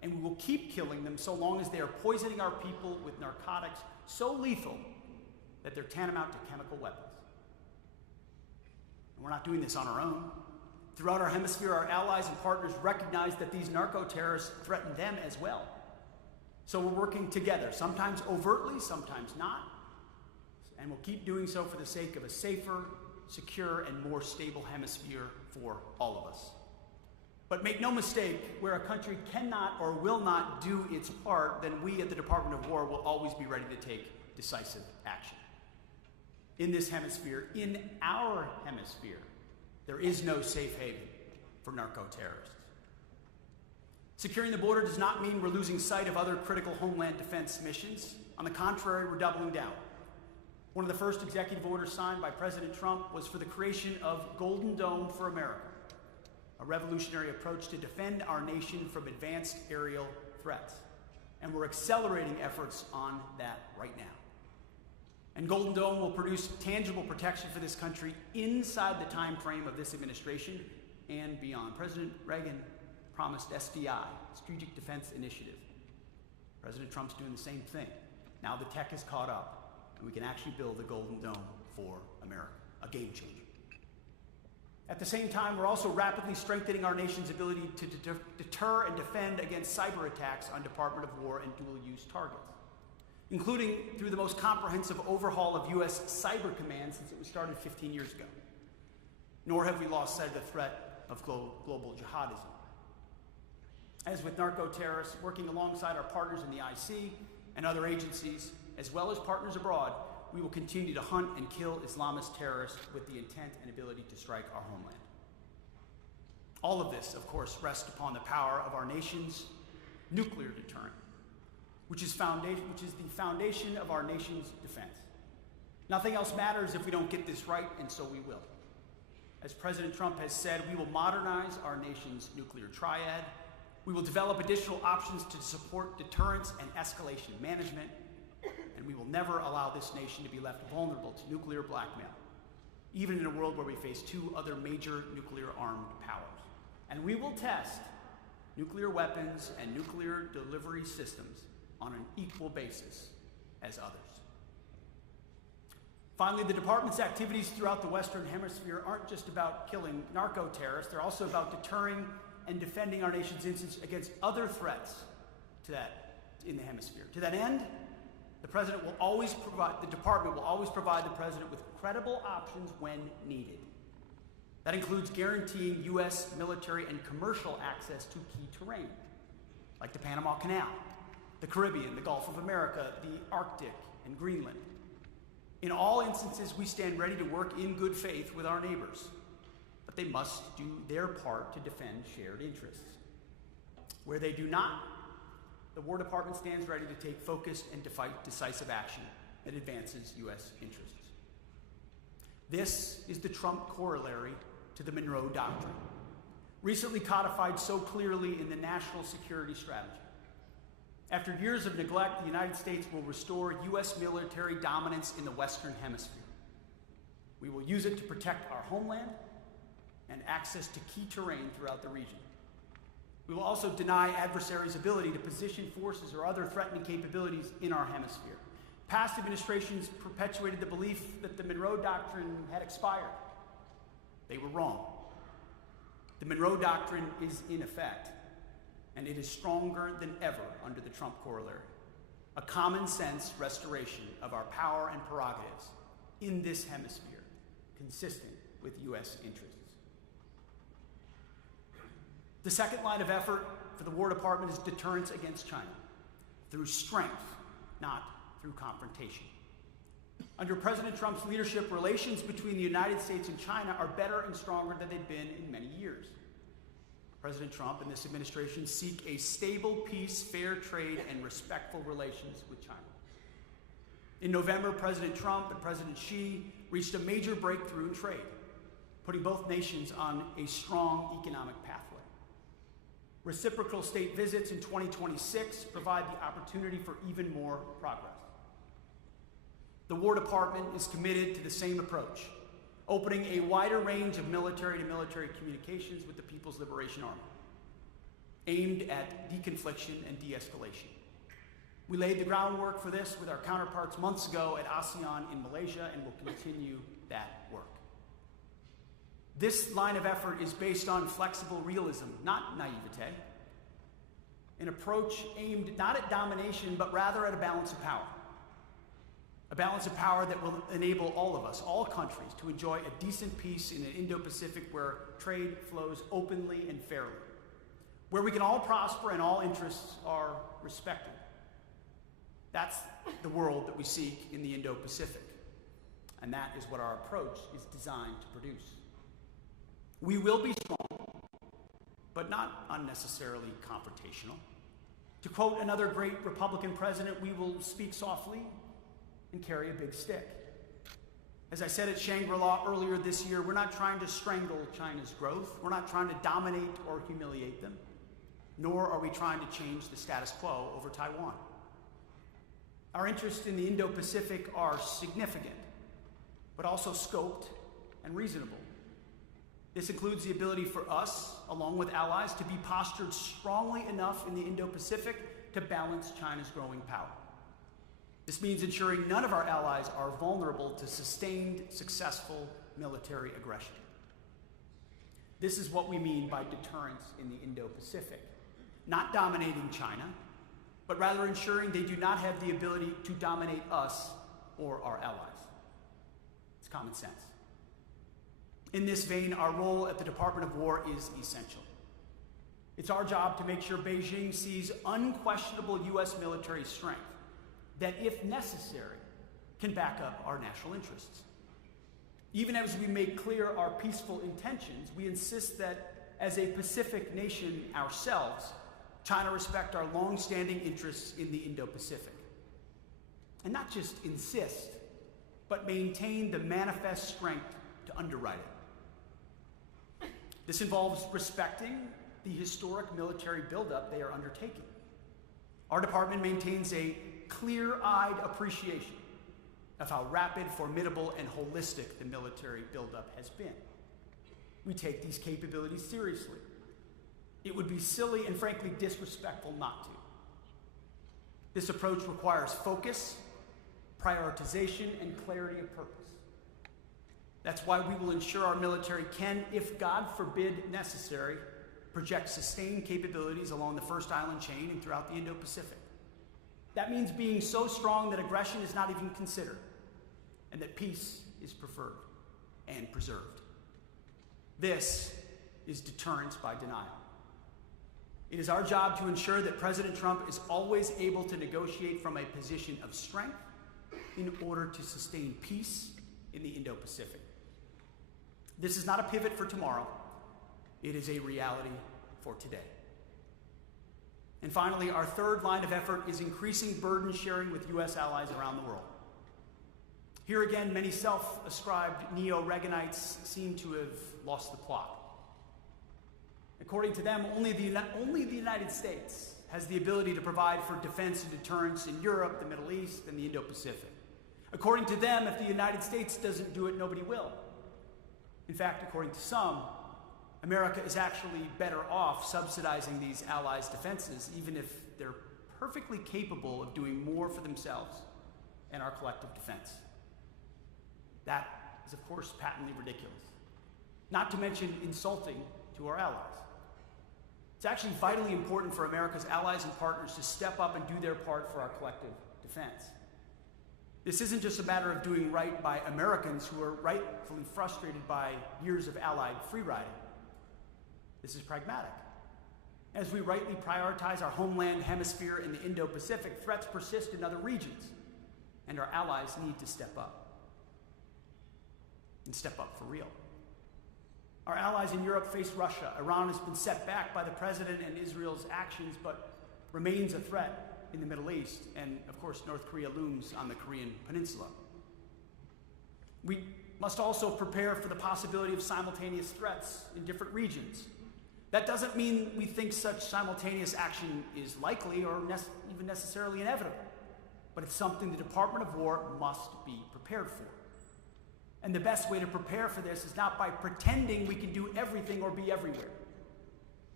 and we will keep killing them so long as they are poisoning our people with narcotics so lethal that they're tantamount to chemical weapons. And we're not doing this on our own. Throughout our hemisphere, our allies and partners recognize that these narco-terrorists threaten them as well. So we're working together, sometimes overtly, sometimes not, and we'll keep doing so for the sake of a safer, secure, and more stable hemisphere for all of us. But make no mistake, where a country cannot or will not do its part, then we at the Department of War will always be ready to take decisive action. In this hemisphere, in our hemisphere, there is no safe haven for narco-terrorists. Securing the border does not mean we're losing sight of other critical homeland defense missions. On the contrary, we're doubling down. One of the first executive orders signed by President Trump was for the creation of Golden Dome for America, a revolutionary approach to defend our nation from advanced aerial threats. And we're accelerating efforts on that right now. And Golden Dome will produce tangible protection for this country inside the time frame of this administration and beyond. President Reagan promised SDI, Strategic Defense Initiative. President Trump's doing the same thing. Now the tech has caught up, and we can actually build a Golden Dome for America, a game changer. At the same time, we're also rapidly strengthening our nation's ability to deter and defend against cyber attacks on Department of War and dual-use targets, including through the most comprehensive overhaul of U.S. Cyber Command since it was started 15 years ago. Nor have we lost sight of the threat of global jihadism. As with narco-terrorists, working alongside our partners in the IC and other agencies, as well as partners abroad, we will continue to hunt and kill Islamist terrorists with the intent and ability to strike our homeland. All of this, of course, rests upon the power of our nation's nuclear deterrent, which is the foundation of our nation's defense. Nothing else matters if we don't get this right, and so we will. As President Trump has said, we will modernize our nation's nuclear triad. We will develop additional options to support deterrence and escalation management, and we will never allow this nation to be left vulnerable to nuclear blackmail, even in a world where we face two other major nuclear-armed powers. And we will test nuclear weapons and nuclear delivery systems on an equal basis as others. Finally, the department's activities throughout the Western Hemisphere aren't just about killing narco-terrorists, they're also about deterring and defending our nation's interests against other threats in the hemisphere. To that end, the department will always provide the president with credible options when needed. That includes guaranteeing U.S. military and commercial access to key terrain, like the Panama Canal, the Caribbean, the Gulf of America, the Arctic, and Greenland. In all instances, we stand ready to work in good faith with our neighbors, but they must do their part to defend shared interests. Where they do not, the War Department stands ready to take focused and decisive action that advances U.S. interests. This is the Trump corollary to the Monroe Doctrine, recently codified so clearly in the National Security Strategy. After years of neglect, the United States will restore U.S. military dominance in the Western Hemisphere. We will use it to protect our homeland and access to key terrain throughout the region. We will also deny adversaries' ability to position forces or other threatening capabilities in our hemisphere. Past administrations perpetuated the belief that the Monroe Doctrine had expired. They were wrong. The Monroe Doctrine is in effect, and it is stronger than ever under the Trump corollary. A common sense restoration of our power and prerogatives in this hemisphere, consistent with U.S. interests. The second line of effort for the War Department is deterrence against China, through strength, not through confrontation. Under President Trump's leadership, relations between the United States and China are better and stronger than they've been in many years. President Trump and this administration seek a stable peace, fair trade, and respectful relations with China. In November, President Trump and President Xi reached a major breakthrough in trade, putting both nations on a strong economic pathway. Reciprocal state visits in 2026 provide the opportunity for even more progress. The War Department is committed to the same approach, opening a wider range of military-to-military communications with the People's Liberation Army. aimed at deconfliction and de-escalation. We laid the groundwork for this with our counterparts months ago at ASEAN in Malaysia, and will continue that work. This line of effort is based on flexible realism, not naivete, an approach aimed not at domination, but rather at a balance of power. A balance of power that will enable all of us, all countries, to enjoy a decent peace in an Indo-Pacific where trade flows openly and fairly, where we can all prosper and all interests are respected. That's the world that we seek in the Indo-Pacific, and that is what our approach is designed to produce. We will be strong, but not unnecessarily confrontational. To quote another great Republican president, we will speak softly and carry a big stick. As I said at Shangri-La earlier this year, we're not trying to strangle China's growth. We're not trying to dominate or humiliate them, nor are we trying to change the status quo over Taiwan. Our interests in the Indo-Pacific are significant, but also scoped and reasonable. This includes the ability for us, along with allies, to be postured strongly enough in the Indo-Pacific to balance China's growing power. This means ensuring none of our allies are vulnerable to sustained, successful military aggression. This is what we mean by deterrence in the Indo-Pacific. Not dominating China, but rather ensuring they do not have the ability to dominate us or our allies. It's common sense. In this vein, our role at the Department of War is essential. It's our job to make sure Beijing sees unquestionable U.S. military strength that, if necessary, can back up our national interests. Even as we make clear our peaceful intentions, we insist that, as a Pacific nation ourselves, China respect our long-standing interests in the Indo-Pacific. And not just insist, but maintain the manifest strength to underwrite it. This involves respecting the historic military buildup they are undertaking. Our department maintains a clear-eyed appreciation of how rapid, formidable, and holistic the military buildup has been. We take these capabilities seriously. It would be silly and frankly disrespectful not to. This approach requires focus, prioritization, and clarity of purpose. That's why we will ensure our military can, if God forbid necessary, project sustained capabilities along the First Island chain and throughout the Indo-Pacific. That means being so strong that aggression is not even considered, and that peace is preferred and preserved. This is deterrence by denial. It is our job to ensure that President Trump is always able to negotiate from a position of strength in order to sustain peace in the Indo-Pacific. This is not a pivot for tomorrow. It is a reality for today. And finally, our third line of effort is increasing burden sharing with U.S. allies around the world. Here again, many self-ascribed neo-Reaganites seem to have lost the plot. According to them, only the United States has the ability to provide for defense and deterrence in Europe, the Middle East, and the Indo-Pacific. According to them, if the United States doesn't do it, nobody will. In fact, according to some, America is actually better off subsidizing these allies' defenses, even if they're perfectly capable of doing more for themselves and our collective defense. That is, of course, patently ridiculous, not to mention insulting to our allies. It's actually vitally important for America's allies and partners to step up and do their part for our collective defense. This isn't just a matter of doing right by Americans who are rightfully frustrated by years of allied free-riding. This is pragmatic. As we rightly prioritize our homeland hemisphere in the Indo-Pacific, threats persist in other regions, and our allies need to step up. And step up for real. Our allies in Europe face Russia. Iran has been set back by the president and Israel's actions, but remains a threat in the Middle East, and of course North Korea looms on the Korean Peninsula. We must also prepare for the possibility of simultaneous threats in different regions. That doesn't mean we think such simultaneous action is likely or even necessarily inevitable, but it's something the Department of War must be prepared for. And the best way to prepare for this is not by pretending we can do everything or be everywhere.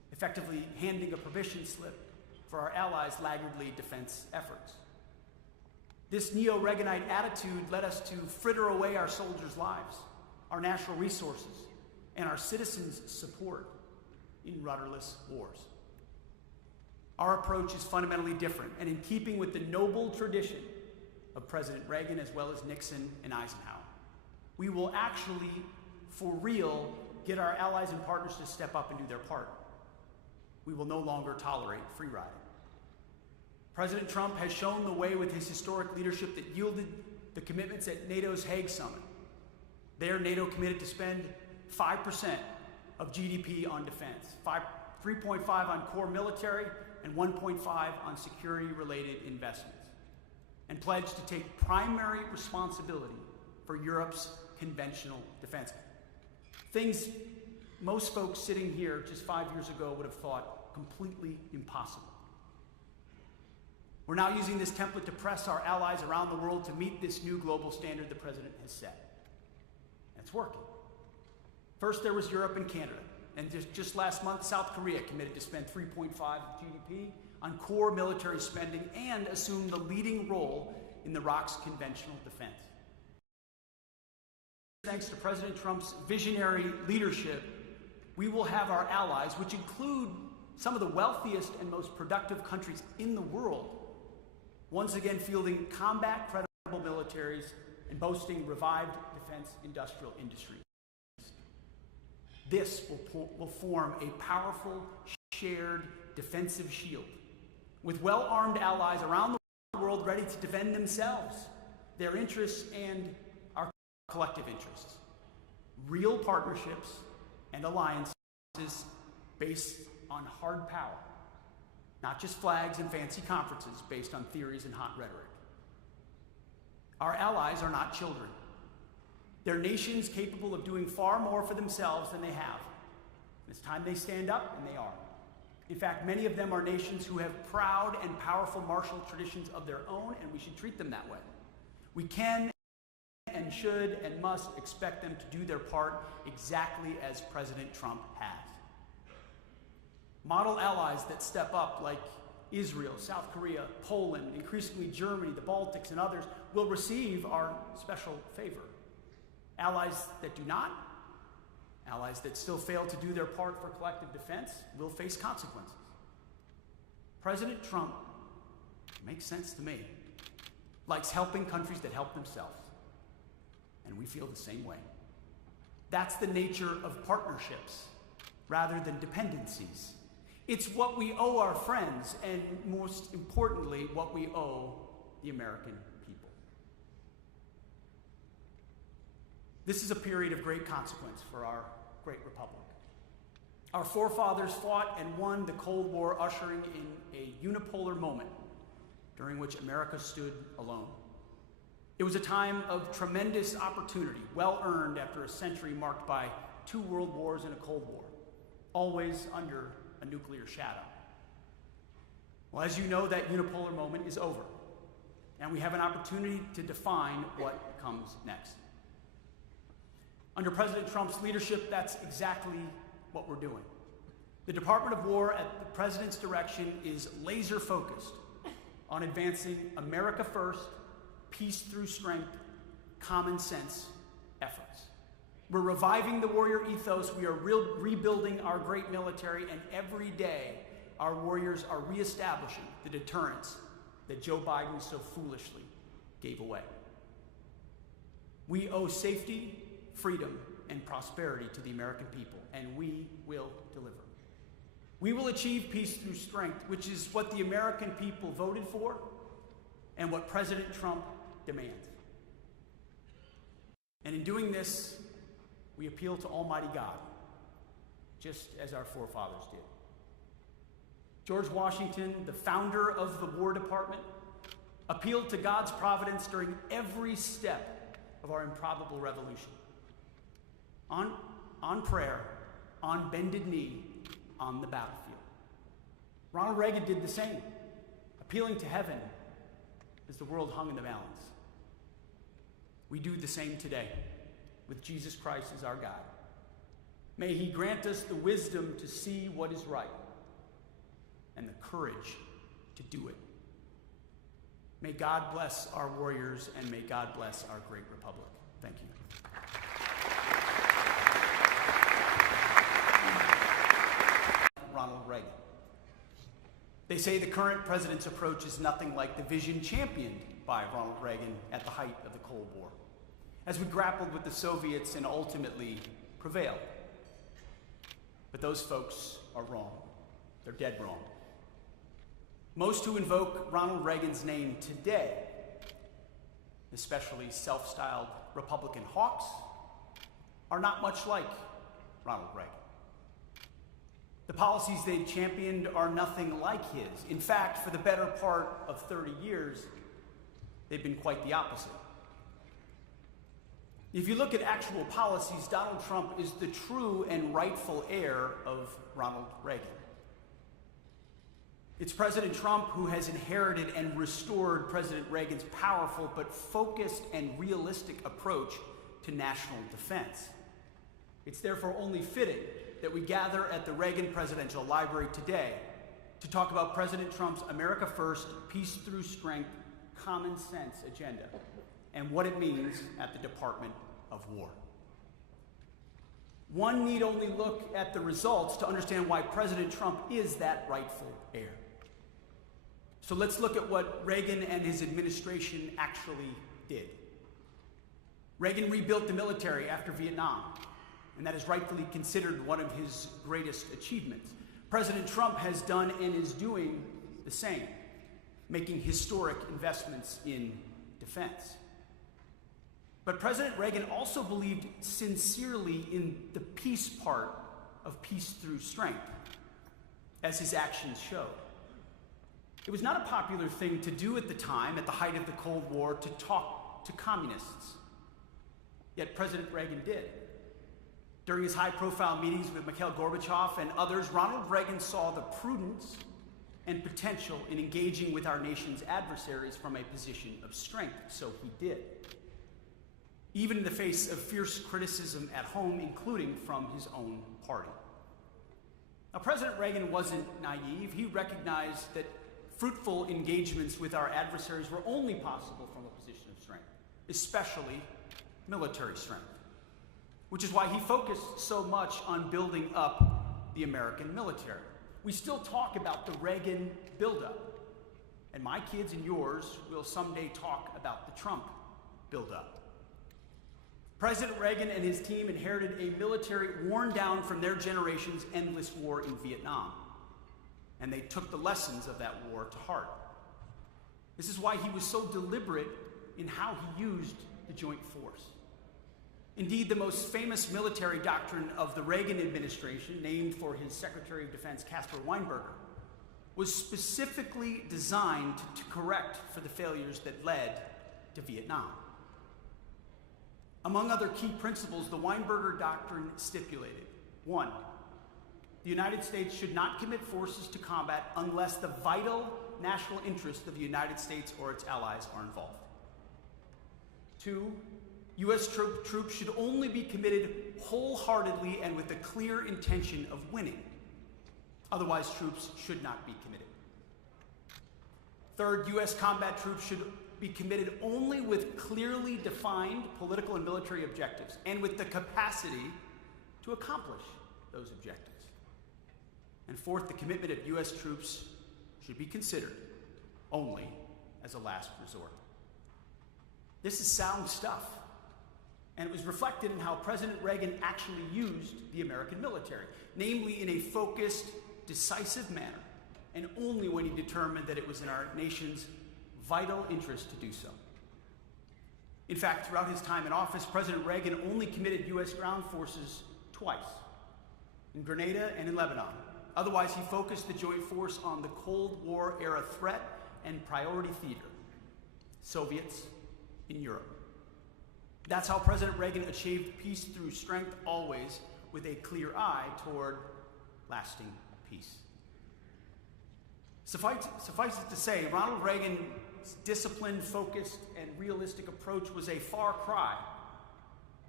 effectively handing a permission slip for our allies' laggardly defense efforts. This neo-Reaganite attitude led us to fritter away our soldiers' lives, our national resources, and our citizens' support in rudderless wars. Our approach is fundamentally different and in keeping with the noble tradition of President Reagan as well as Nixon and Eisenhower. We will actually, for real, get our allies and partners to step up and do their part. We will no longer tolerate free riding. President Trump has shown the way with his historic leadership that yielded the commitments at NATO's Hague Summit. There, NATO committed to spend 5% of GDP on defense, 3.5% on core military, and 1.5% on security-related investments, and pledged to take primary responsibility for Europe's conventional defense. Things most folks sitting here just 5 years ago would have thought completely impossible. We're now using this template to press our allies around the world to meet this new global standard the president has set. And it's working. First, there was Europe and Canada. And just last month, South Korea committed to spend 3.5% of GDP on core military spending and assume the leading role in Iraq's conventional defense. Thanks to President Trump's visionary leadership, we will have our allies, which include some of the wealthiest and most productive countries in the world, once again fielding combat-credible militaries and boasting revived defense industrial industries. This will form a powerful, shared defensive shield with well-armed allies around the world ready to defend themselves, their interests, and our collective interests. Real partnerships and alliances based on hard power, not just flags and fancy conferences based on theories and hot rhetoric. Our allies are not children. They're nations capable of doing far more for themselves than they have. It's time they stand up, and they are. In fact, many of them are nations who have proud and powerful martial traditions of their own, and we should treat them that way. We can and should and must expect them to do their part exactly as President Trump has. Model allies that step up, like Israel, South Korea, Poland, increasingly Germany, the Baltics, and others, will receive our special favor. Allies that do not, allies that still fail to do their part for collective defense, will face consequences. President Trump, makes sense to me, likes helping countries that help themselves. And we feel the same way. That's the nature of partnerships rather than dependencies. It's what we owe our friends, and most importantly, what we owe the American people. This is a period of great consequence for our great republic. Our forefathers fought and won the Cold War, ushering in a unipolar moment during which America stood alone. It was a time of tremendous opportunity, well earned after a century marked by 2 world wars and a Cold War, always under a nuclear shadow. Well, as you know, that unipolar moment is over, and we have an opportunity to define what comes next. Under President Trump's leadership, that's exactly what we're doing. The Department of War, at the President's direction, is laser focused on advancing America first, peace through strength, common sense efforts. We're reviving the warrior ethos. We are rebuilding our great military, and every day our warriors are reestablishing the deterrence that Joe Biden so foolishly gave away. We owe safety, freedom, and prosperity to the American people, and we will deliver. We will achieve peace through strength, which is what the American people voted for and what President Trump demands. And in doing this, we appeal to Almighty God, just as our forefathers did. George Washington, the founder of the War Department, appealed to God's providence during every step of our improbable revolution. On prayer, on bended knee, on the battlefield. Ronald Reagan did the same, appealing to heaven as the world hung in the balance. We do the same today, with Jesus Christ as our guide. May he grant us the wisdom to see what is right and the courage to do it. May God bless our warriors, and may God bless our great republic. Thank you. Ronald Reagan. They say the current president's approach is nothing like the vision championed by Ronald Reagan at the height of the Cold War, as we grappled with the Soviets and ultimately prevailed. But those folks are wrong. They're dead wrong. Most who invoke Ronald Reagan's name today, especially self-styled Republican hawks, are not much like Ronald Reagan. The policies they championed are nothing like his. In fact, for the better part of 30 years, they've been quite the opposite. If you look at actual policies, Donald Trump is the true and rightful heir of Ronald Reagan. It's President Trump who has inherited and restored President Reagan's powerful but focused and realistic approach to national defense. It's therefore only fitting that we gather at the Reagan Presidential Library today to talk about President Trump's America First, Peace Through Strength, Common Sense agenda and what it means at the Department of War. One need only look at the results to understand why President Trump is that rightful heir. So let's look at what Reagan and his administration actually did. Reagan rebuilt the military after Vietnam, and that is rightfully considered one of his greatest achievements. President Trump has done and is doing the same, making historic investments in defense. But President Reagan also believed sincerely in the peace part of peace through strength, as his actions showed. It was not a popular thing to do at the time, at the height of the Cold War, to talk to communists. Yet President Reagan did. During his high-profile meetings with Mikhail Gorbachev and others, Ronald Reagan saw the prudence and potential in engaging with our nation's adversaries from a position of strength, so he did. Even in the face of fierce criticism at home, including from his own party. Now, President Reagan wasn't naive. He recognized that fruitful engagements with our adversaries were only possible from a position of strength, especially military strength, which is why he focused so much on building up the American military. We still talk about the Reagan buildup, and my kids and yours will someday talk about the Trump buildup. President Reagan and his team inherited a military worn down from their generation's endless war in Vietnam, and they took the lessons of that war to heart. This is why he was so deliberate in how he used the joint force. Indeed, the most famous military doctrine of the Reagan administration, named for his Secretary of Defense, Caspar Weinberger, was specifically designed to correct for the failures that led to Vietnam. Among other key principles, the Weinberger doctrine stipulated: 1, the United States should not commit forces to combat unless the vital national interests of the United States or its allies are involved. 2, U.S. troops should only be committed wholeheartedly and with the clear intention of winning. Otherwise, troops should not be committed. 3rd, U.S. combat troops should be committed only with clearly defined political and military objectives and with the capacity to accomplish those objectives. And 4th, the commitment of U.S. troops should be considered only as a last resort. This is sound stuff. And it was reflected in how President Reagan actually used the American military, namely in a focused, decisive manner, and only when he determined that it was in our nation's vital interest to do so. In fact, throughout his time in office, President Reagan only committed U.S. ground forces twice, in Grenada and in Lebanon. Otherwise, he focused the joint force on the Cold War era threat and priority theater, Soviets in Europe. That's how President Reagan achieved peace through strength, always with a clear eye toward lasting peace. Suffice it to say, Ronald Reagan's disciplined, focused, and realistic approach was a far cry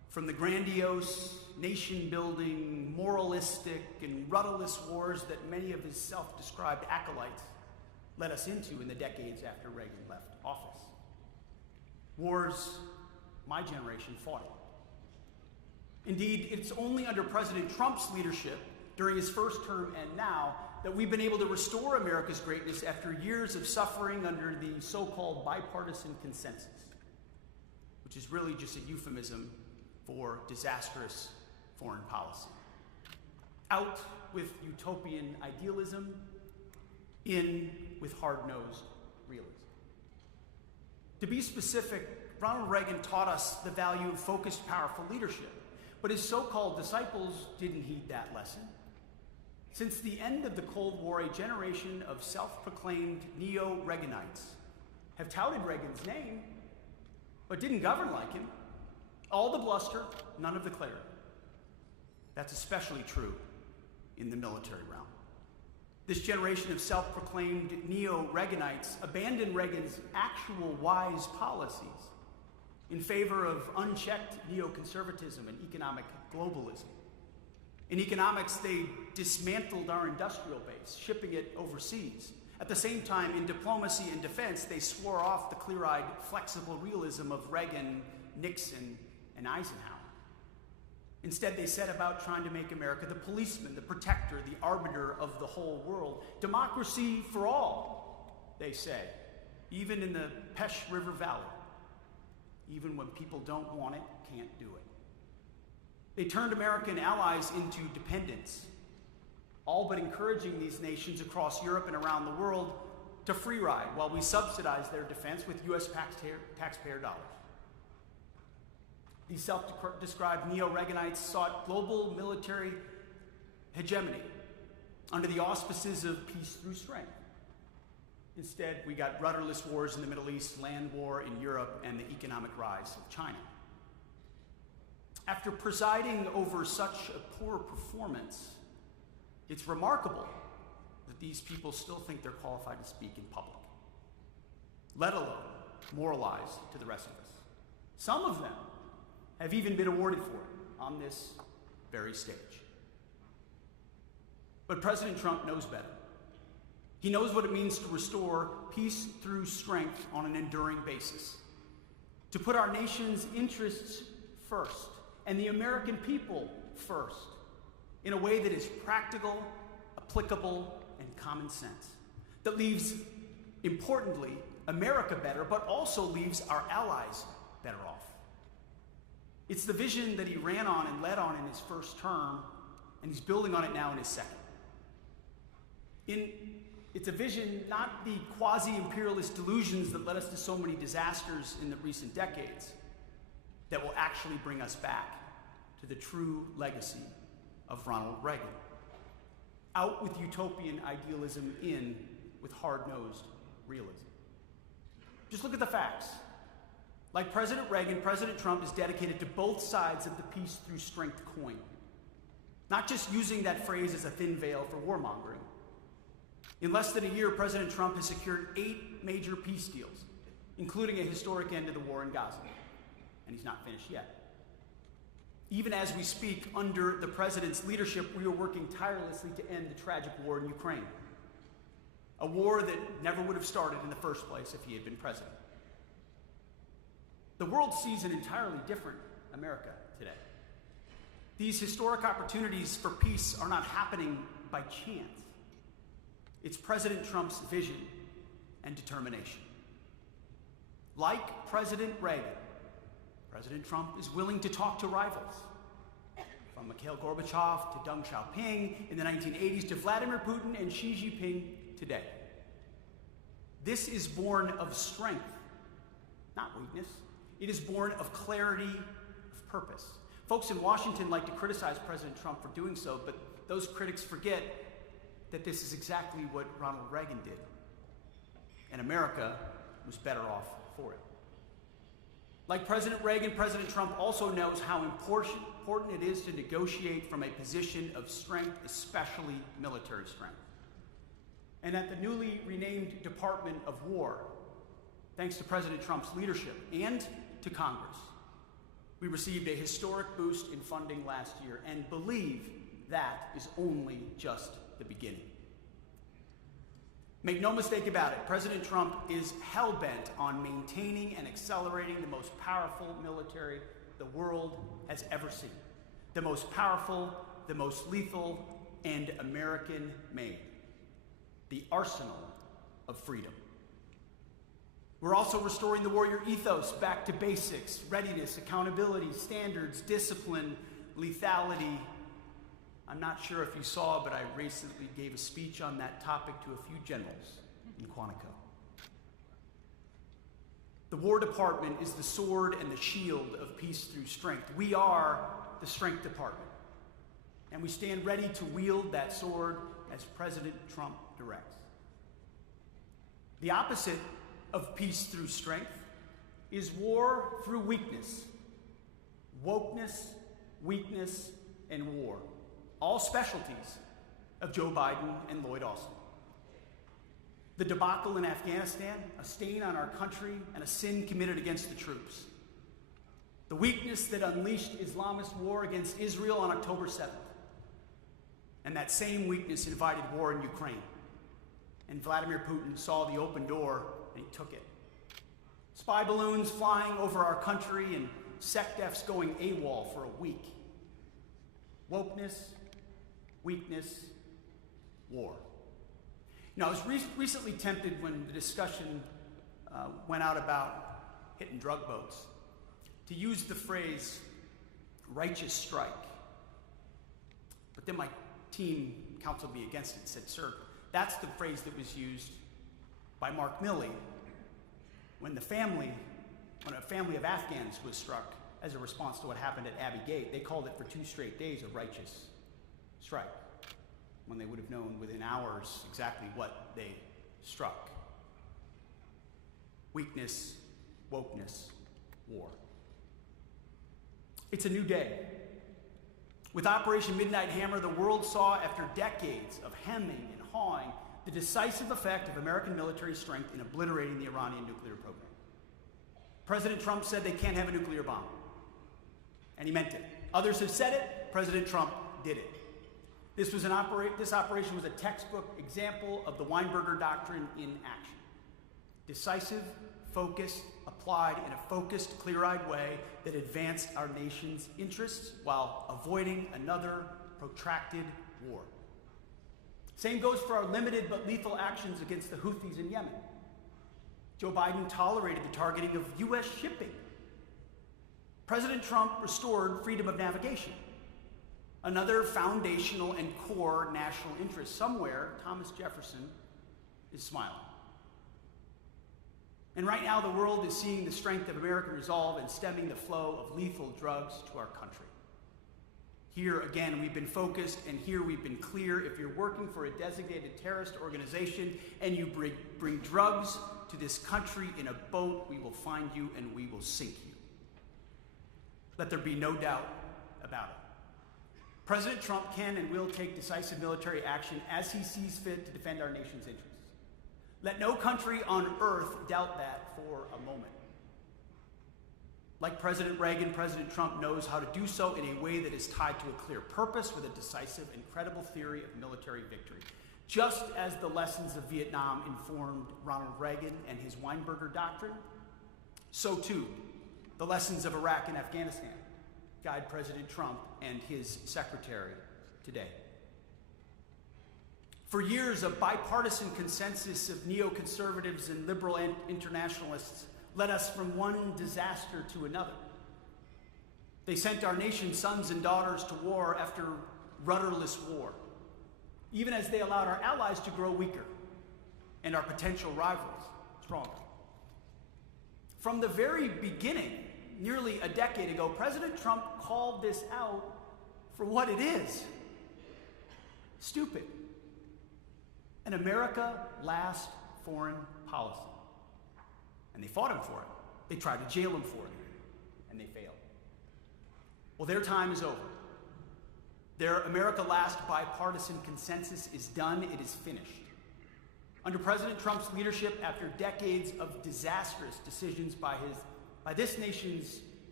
from the grandiose, nation-building, moralistic, and rudderless wars that many of his self-described acolytes led us into in the decades after Reagan left office. Wars my generation fought in. Indeed, it's only under President Trump's leadership during his first term and now that we've been able to restore America's greatness after years of suffering under the so-called bipartisan consensus, which is really just a euphemism for disastrous foreign policy. Out with utopian idealism, in with hard-nosed realism. To be specific, Ronald Reagan taught us the value of focused, powerful leadership, but his so-called disciples didn't heed that lesson. Since the end of the Cold War, a generation of self-proclaimed neo-Reaganites have touted Reagan's name, but didn't govern like him. All the bluster, none of the clarity. That's especially true in the military realm. This generation of self-proclaimed neo-Reaganites abandoned Reagan's actual wise policies in favor of unchecked neoconservatism and economic globalism. In economics, they dismantled our industrial base, shipping it overseas. At the same time, in diplomacy and defense, they swore off the clear-eyed, flexible realism of Reagan, Nixon, and Eisenhower. Instead, they set about trying to make America the policeman, the protector, the arbiter of the whole world. Democracy for all, they say, even in the Pesh River Valley. Even when people don't want it, can't do it. They turned American allies into dependents, all but encouraging these nations across Europe and around the world to free ride while we subsidize their defense with U.S. taxpayer dollars. These self-described neo-Reaganites sought global military hegemony under the auspices of peace through strength. Instead, we got rudderless wars in the Middle East, land war in Europe, and the economic rise of China. After presiding over such a poor performance, it's remarkable that these people still think they're qualified to speak in public, let alone moralize to the rest of us. Some of them have even been awarded for it on this very stage. But President Trump knows better. He knows what it means to restore peace through strength on an enduring basis, to put our nation's interests first and the American people first in a way that is practical, applicable, and common sense, that leaves, importantly, America better, but also leaves our allies better off. It's the vision that he ran on and led on in his first term, and he's building on it now in his second. It's a vision, not the quasi-imperialist delusions that led us to so many disasters in the recent decades, that will actually bring us back to the true legacy of Ronald Reagan. Out with utopian idealism, in with hard-nosed realism. Just look at the facts. Like President Reagan, President Trump is dedicated to both sides of the peace through strength coin. Not just using that phrase as a thin veil for warmongering. In less than a year, President Trump has secured 8 major peace deals, including a historic end to the war in Gaza. And he's not finished yet. Even as we speak, under the president's leadership, we are working tirelessly to end the tragic war in Ukraine. A war that never would have started in the first place if he had been president. The world sees an entirely different America today. These historic opportunities for peace are not happening by chance. It's President Trump's vision and determination. Like President Reagan, President Trump is willing to talk to rivals, from Mikhail Gorbachev to Deng Xiaoping in the 1980s to Vladimir Putin and Xi Jinping today. This is born of strength, not weakness. It is born of clarity of purpose. Folks in Washington like to criticize President Trump for doing so, but those critics forget that this is exactly what Ronald Reagan did. And America was better off for it. Like President Reagan, President Trump also knows how important it is to negotiate from a position of strength, especially military strength. And at the newly renamed Department of War, thanks to President Trump's leadership and to Congress, We received a historic boost in funding last year and believe that is only just the beginning. Make no mistake about it, President Trump is hell-bent on maintaining and accelerating the most powerful military the world has ever seen. The most powerful, the most lethal, and American-made. The arsenal of freedom. We're also restoring the warrior ethos back to basics: readiness, accountability, standards, discipline, lethality. I'm not sure if you saw, but I recently gave a speech on that topic to a few generals in Quantico. The War Department is the sword and the shield of peace through strength. We are the Strength Department, and we stand ready to wield that sword as President Trump directs. The opposite of peace through strength is war through weakness. Wokeness, weakness, and war. All specialties of Joe Biden and Lloyd Austin. The debacle in Afghanistan, a stain on our country and a sin committed against the troops. The weakness that unleashed Islamist war against Israel on October 7th. And that same weakness invited war in Ukraine. And Vladimir Putin saw the open door and he took it. Spy balloons flying over our country and SecDefs going AWOL for a week. Wokeness, weakness, war. Now, I was recently tempted when the discussion went out about hitting drug boats to use the phrase righteous strike. But then my team counseled me against it and said, sir, that's the phrase that was used by Mark Milley when a family of Afghans was struck as a response to what happened at Abbey Gate. They called it for 2 straight days a righteous strike, when they would have known within hours exactly what they struck. Weakness, wokeness, war. It's a new day. With Operation Midnight Hammer, the world saw, after decades of hemming and hawing, the decisive effect of American military strength in obliterating the Iranian nuclear program. President Trump said they can't have a nuclear bomb, and he meant it. Others have said it, President Trump did it. This operation was a textbook example of the Weinberger Doctrine in action. Decisive, focused, applied in a focused, clear-eyed way that advanced our nation's interests while avoiding another protracted war. Same goes for our limited but lethal actions against the Houthis in Yemen. Joe Biden tolerated the targeting of U.S. shipping. President Trump restored freedom of navigation. Another foundational and core national interest. Somewhere, Thomas Jefferson is smiling. And right now, the world is seeing the strength of American resolve in stemming the flow of lethal drugs to our country. Here, again, we've been focused, and here we've been clear. If you're working for a designated terrorist organization and you bring drugs to this country in a boat, we will find you and we will sink you. Let there be no doubt about it. President Trump can and will take decisive military action as he sees fit to defend our nation's interests. Let no country on earth doubt that for a moment. Like President Reagan, President Trump knows how to do so in a way that is tied to a clear purpose with a decisive and credible theory of military victory. Just as the lessons of Vietnam informed Ronald Reagan and his Weinberger Doctrine, so too the lessons of Iraq and Afghanistan guide President Trump and his secretary today. For years, a bipartisan consensus of neoconservatives and liberal internationalists led us from one disaster to another. They sent our nation's sons and daughters to war after rudderless war, even as they allowed our allies to grow weaker and our potential rivals stronger. From the very beginning, nearly a decade ago, President Trump called this out for what it is: stupid. An America last foreign policy. And they fought him for it. They tried to jail him for it, and they failed. Well, their time is over. Their America last bipartisan consensus is done. It is finished. Under President Trump's leadership, after decades of disastrous decisions by this nation's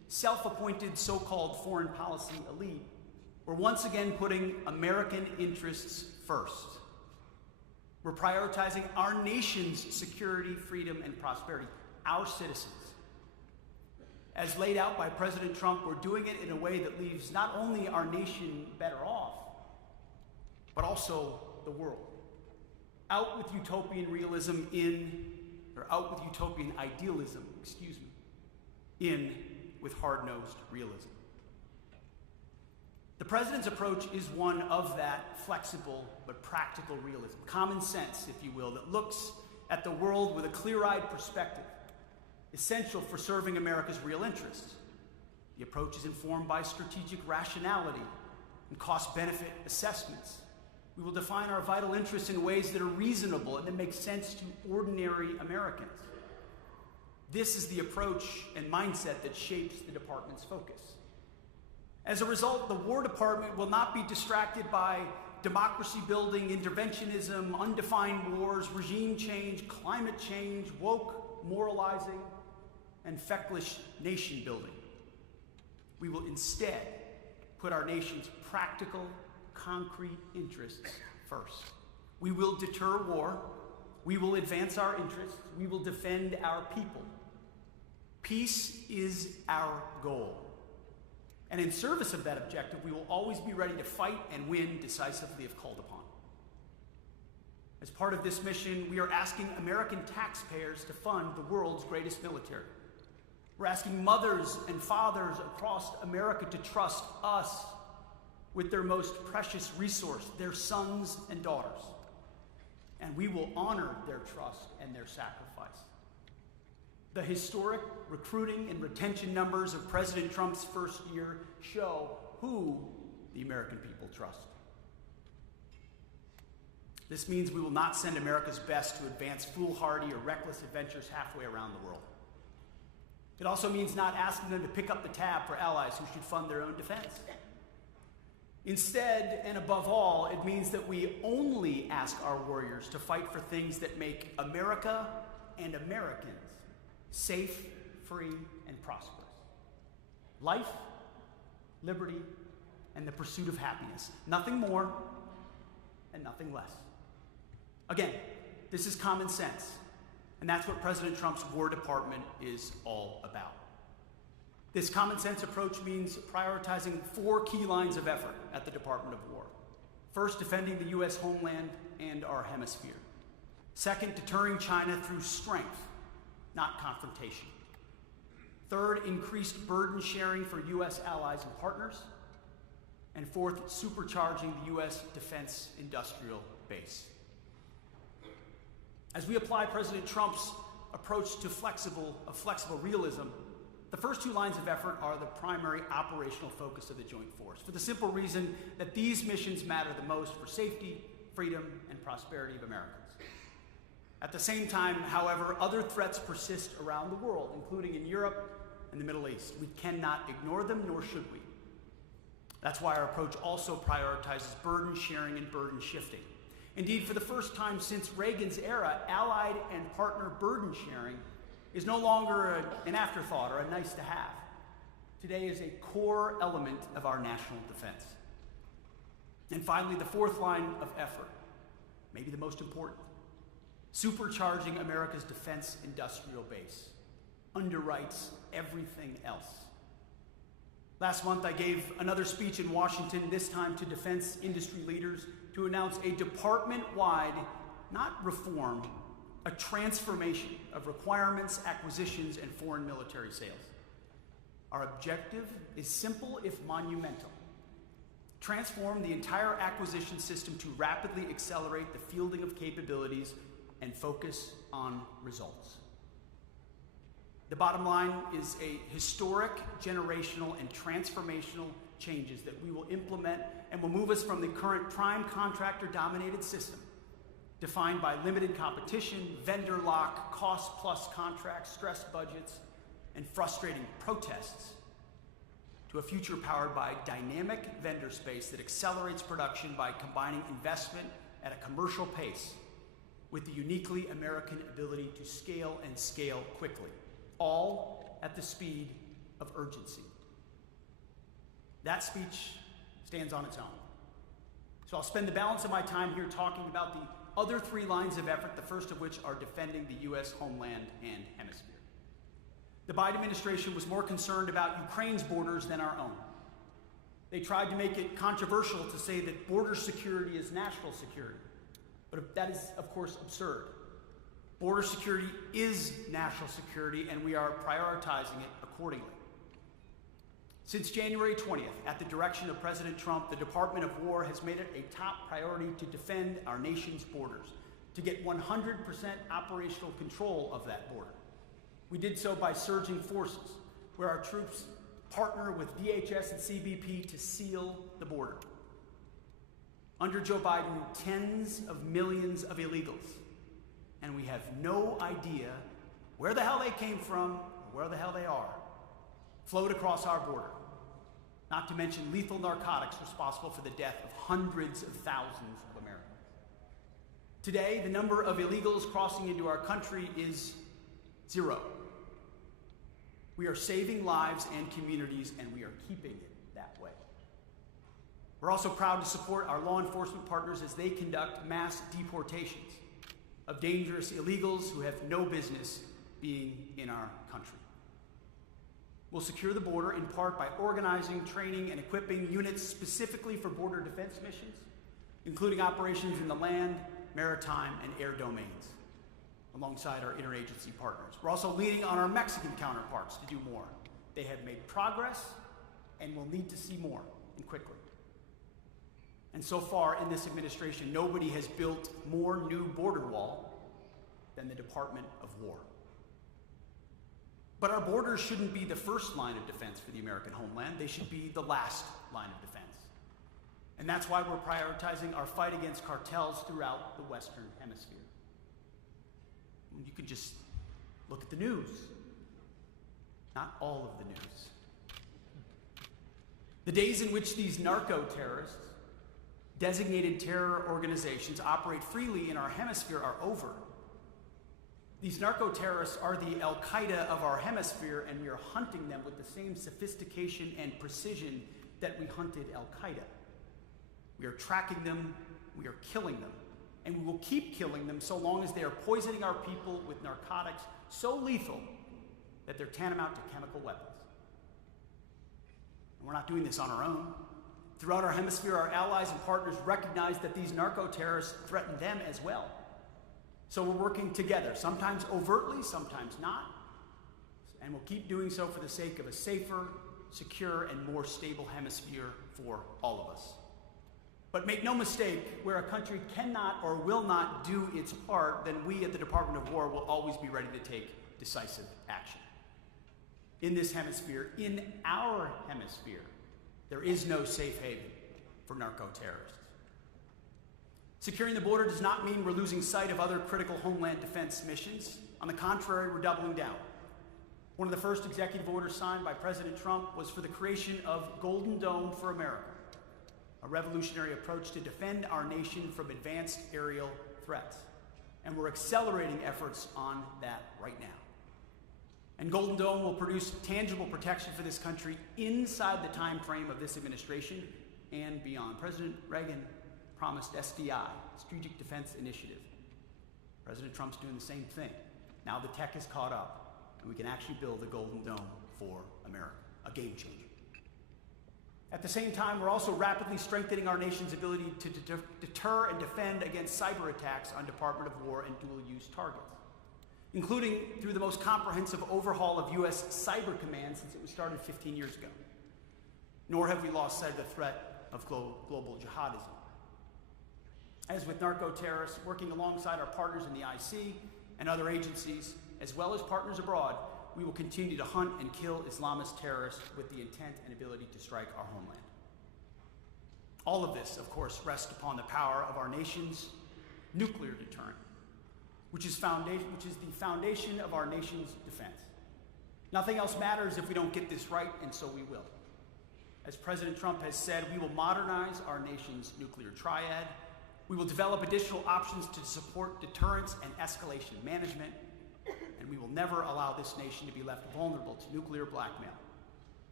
self-appointed so-called foreign policy elite were once again putting American interests first. We're prioritizing our nation's security, freedom, and prosperity, our citizens. As laid out by President Trump, we're doing it in a way that leaves not only our nation better off, but also the world. Out with utopian idealism, in with hard-nosed realism. The president's approach is one of that flexible but practical realism, common sense, if you will, that looks at the world with a clear-eyed perspective, essential for serving America's real interests. The approach is informed by strategic rationality and cost-benefit assessments. We will define our vital interests in ways that are reasonable and that make sense to ordinary Americans. This is the approach and mindset that shapes the department's focus. As a result, the War Department will not be distracted by democracy building, interventionism, undefined wars, regime change, climate change, woke moralizing, and feckless nation building. We will instead put our nation's practical, concrete interests first. We will deter war. We will advance our interests. We will defend our people. Peace is our goal. And in service of that objective, we will always be ready to fight and win decisively if called upon. As part of this mission, we are asking American taxpayers to fund the world's greatest military. We're asking mothers and fathers across America to trust us with their most precious resource, their sons and daughters. And we will honor their trust and their sacrifice. The historic recruiting and retention numbers of President Trump's first year show who the American people trust. This means we will not send America's best to advance foolhardy or reckless adventures halfway around the world. It also means not asking them to pick up the tab for allies who should fund their own defense. Instead, and above all, it means that we only ask our warriors to fight for things that make America and Americans safe, free, and prosperous. Life, liberty, and the pursuit of happiness. Nothing more and nothing less. Again, this is common sense, and that's what President Trump's War Department is all about. This common sense approach means prioritizing 4 key lines of effort at the Department of War. First, defending the U.S. homeland and our hemisphere. Second, deterring China through strength, not confrontation. Third, increased burden sharing for U.S. allies and partners. And fourth, supercharging the U.S. defense industrial base. As we apply President Trump's approach to flexible realism, the first 2 lines of effort are the primary operational focus of the Joint Force, for the simple reason that these missions matter the most for safety, freedom, and prosperity of Americans. At the same time, however, other threats persist around the world, including in Europe and the Middle East. We cannot ignore them, nor should we. That's why our approach also prioritizes burden sharing and burden shifting. Indeed, for the first time since Reagan's era, allied and partner burden sharing is no longer an afterthought or a nice to have. Today is a core element of our national defense. And finally, the 4th line of effort, maybe the most important, supercharging America's defense industrial base, underwrites everything else. Last month, I gave another speech in Washington, this time to defense industry leaders, to announce a department-wide, not reform, a transformation of requirements, acquisitions, and foreign military sales. Our objective is simple if monumental. Transform the entire acquisition system to rapidly accelerate the fielding of capabilities and focus on results. The bottom line is a historic, generational, and transformational changes that we will implement and will move us from the current prime contractor-dominated system, defined by limited competition, vendor lock, cost-plus contracts, stressed budgets, and frustrating protests, to a future powered by dynamic vendor space that accelerates production by combining investment at a commercial pace with the uniquely American ability to scale and scale quickly, all at the speed of urgency. That speech stands on its own. So I'll spend the balance of my time here talking about the other three lines of effort, the first of which are defending the U.S. homeland and hemisphere. The Biden administration was more concerned about Ukraine's borders than our own. They tried to make it controversial to say that border security is national security, but that is, of course, absurd. Border security is national security, and we are prioritizing it accordingly. Since January 20th, at the direction of President Trump, the Department of War has made it a top priority to defend our nation's borders, to get 100% operational control of that border. We did so by surging forces, where our troops partner with DHS and CBP to seal the border. Under Joe Biden, tens of millions of illegals, and we have no idea where the hell they came from or where the hell they are, flowed across our border, not to mention lethal narcotics responsible for the death of hundreds of thousands of Americans. Today, the number of illegals crossing into our country is 0. We are saving lives and communities, and we are keeping it that way. We're also proud to support our law enforcement partners as they conduct mass deportations of dangerous illegals who have no business being in our country. We'll secure the border in part by organizing, training, and equipping units specifically for border defense missions, including operations in the land, maritime, and air domains, alongside our interagency partners. We're also leaning on our Mexican counterparts to do more. They have made progress and will need to see more, and quickly. And so far in this administration, nobody has built more new border wall than the Department of War. But our borders shouldn't be the first line of defense for the American homeland. They should be the last line of defense. And that's why we're prioritizing our fight against cartels throughout the Western Hemisphere. You can just look at the news. Not all of the news. The days in which these narco-terrorists, designated terror organizations, operate freely in our hemisphere are over. These narco-terrorists are the al-Qaida of our hemisphere, and we are hunting them with the same sophistication and precision that we hunted al-Qaida. We are tracking them, we are killing them, and we will keep killing them so long as they are poisoning our people with narcotics so lethal that they're tantamount to chemical weapons. And we're not doing this on our own. Throughout our hemisphere, our allies and partners recognize that these narco-terrorists threaten them as well. So we're working together, sometimes overtly, sometimes not, and we'll keep doing so for the sake of a safer, secure, and more stable hemisphere for all of us. But make no mistake, where a country cannot or will not do its part, then we at the Department of War will always be ready to take decisive action. In this hemisphere, in our hemisphere, there is no safe haven for narco-terrorists. Securing the border does not mean we're losing sight of other critical homeland defense missions. On the contrary, we're doubling down. One of the first executive orders signed by President Trump was for the creation of Golden Dome for America, a revolutionary approach to defend our nation from advanced aerial threats. And we're accelerating efforts on that right now. And Golden Dome will produce tangible protection for this country inside the time frame of this administration and beyond. President Reagan promised SDI, Strategic Defense Initiative. President Trump's doing the same thing. Now the tech has caught up, and we can actually build a Golden Dome for America, a game changer. At the same time, we're also rapidly strengthening our nation's ability to deter and defend against cyber attacks on Department of War and dual-use targets, including through the most comprehensive overhaul of U.S. Cyber Command since it was started 15 years ago. Nor have we lost sight of the threat of global jihadism. As with narco-terrorists, working alongside our partners in the IC and other agencies, as well as partners abroad, we will continue to hunt and kill Islamist terrorists with the intent and ability to strike our homeland. All of this, of course, rests upon the power of our nation's nuclear deterrent, which is the foundation of our nation's defense. Nothing else matters if we don't get this right, and so we will. As President Trump has said, we will modernize our nation's nuclear triad. We will develop additional options to support deterrence and escalation management, and we will never allow this nation to be left vulnerable to nuclear blackmail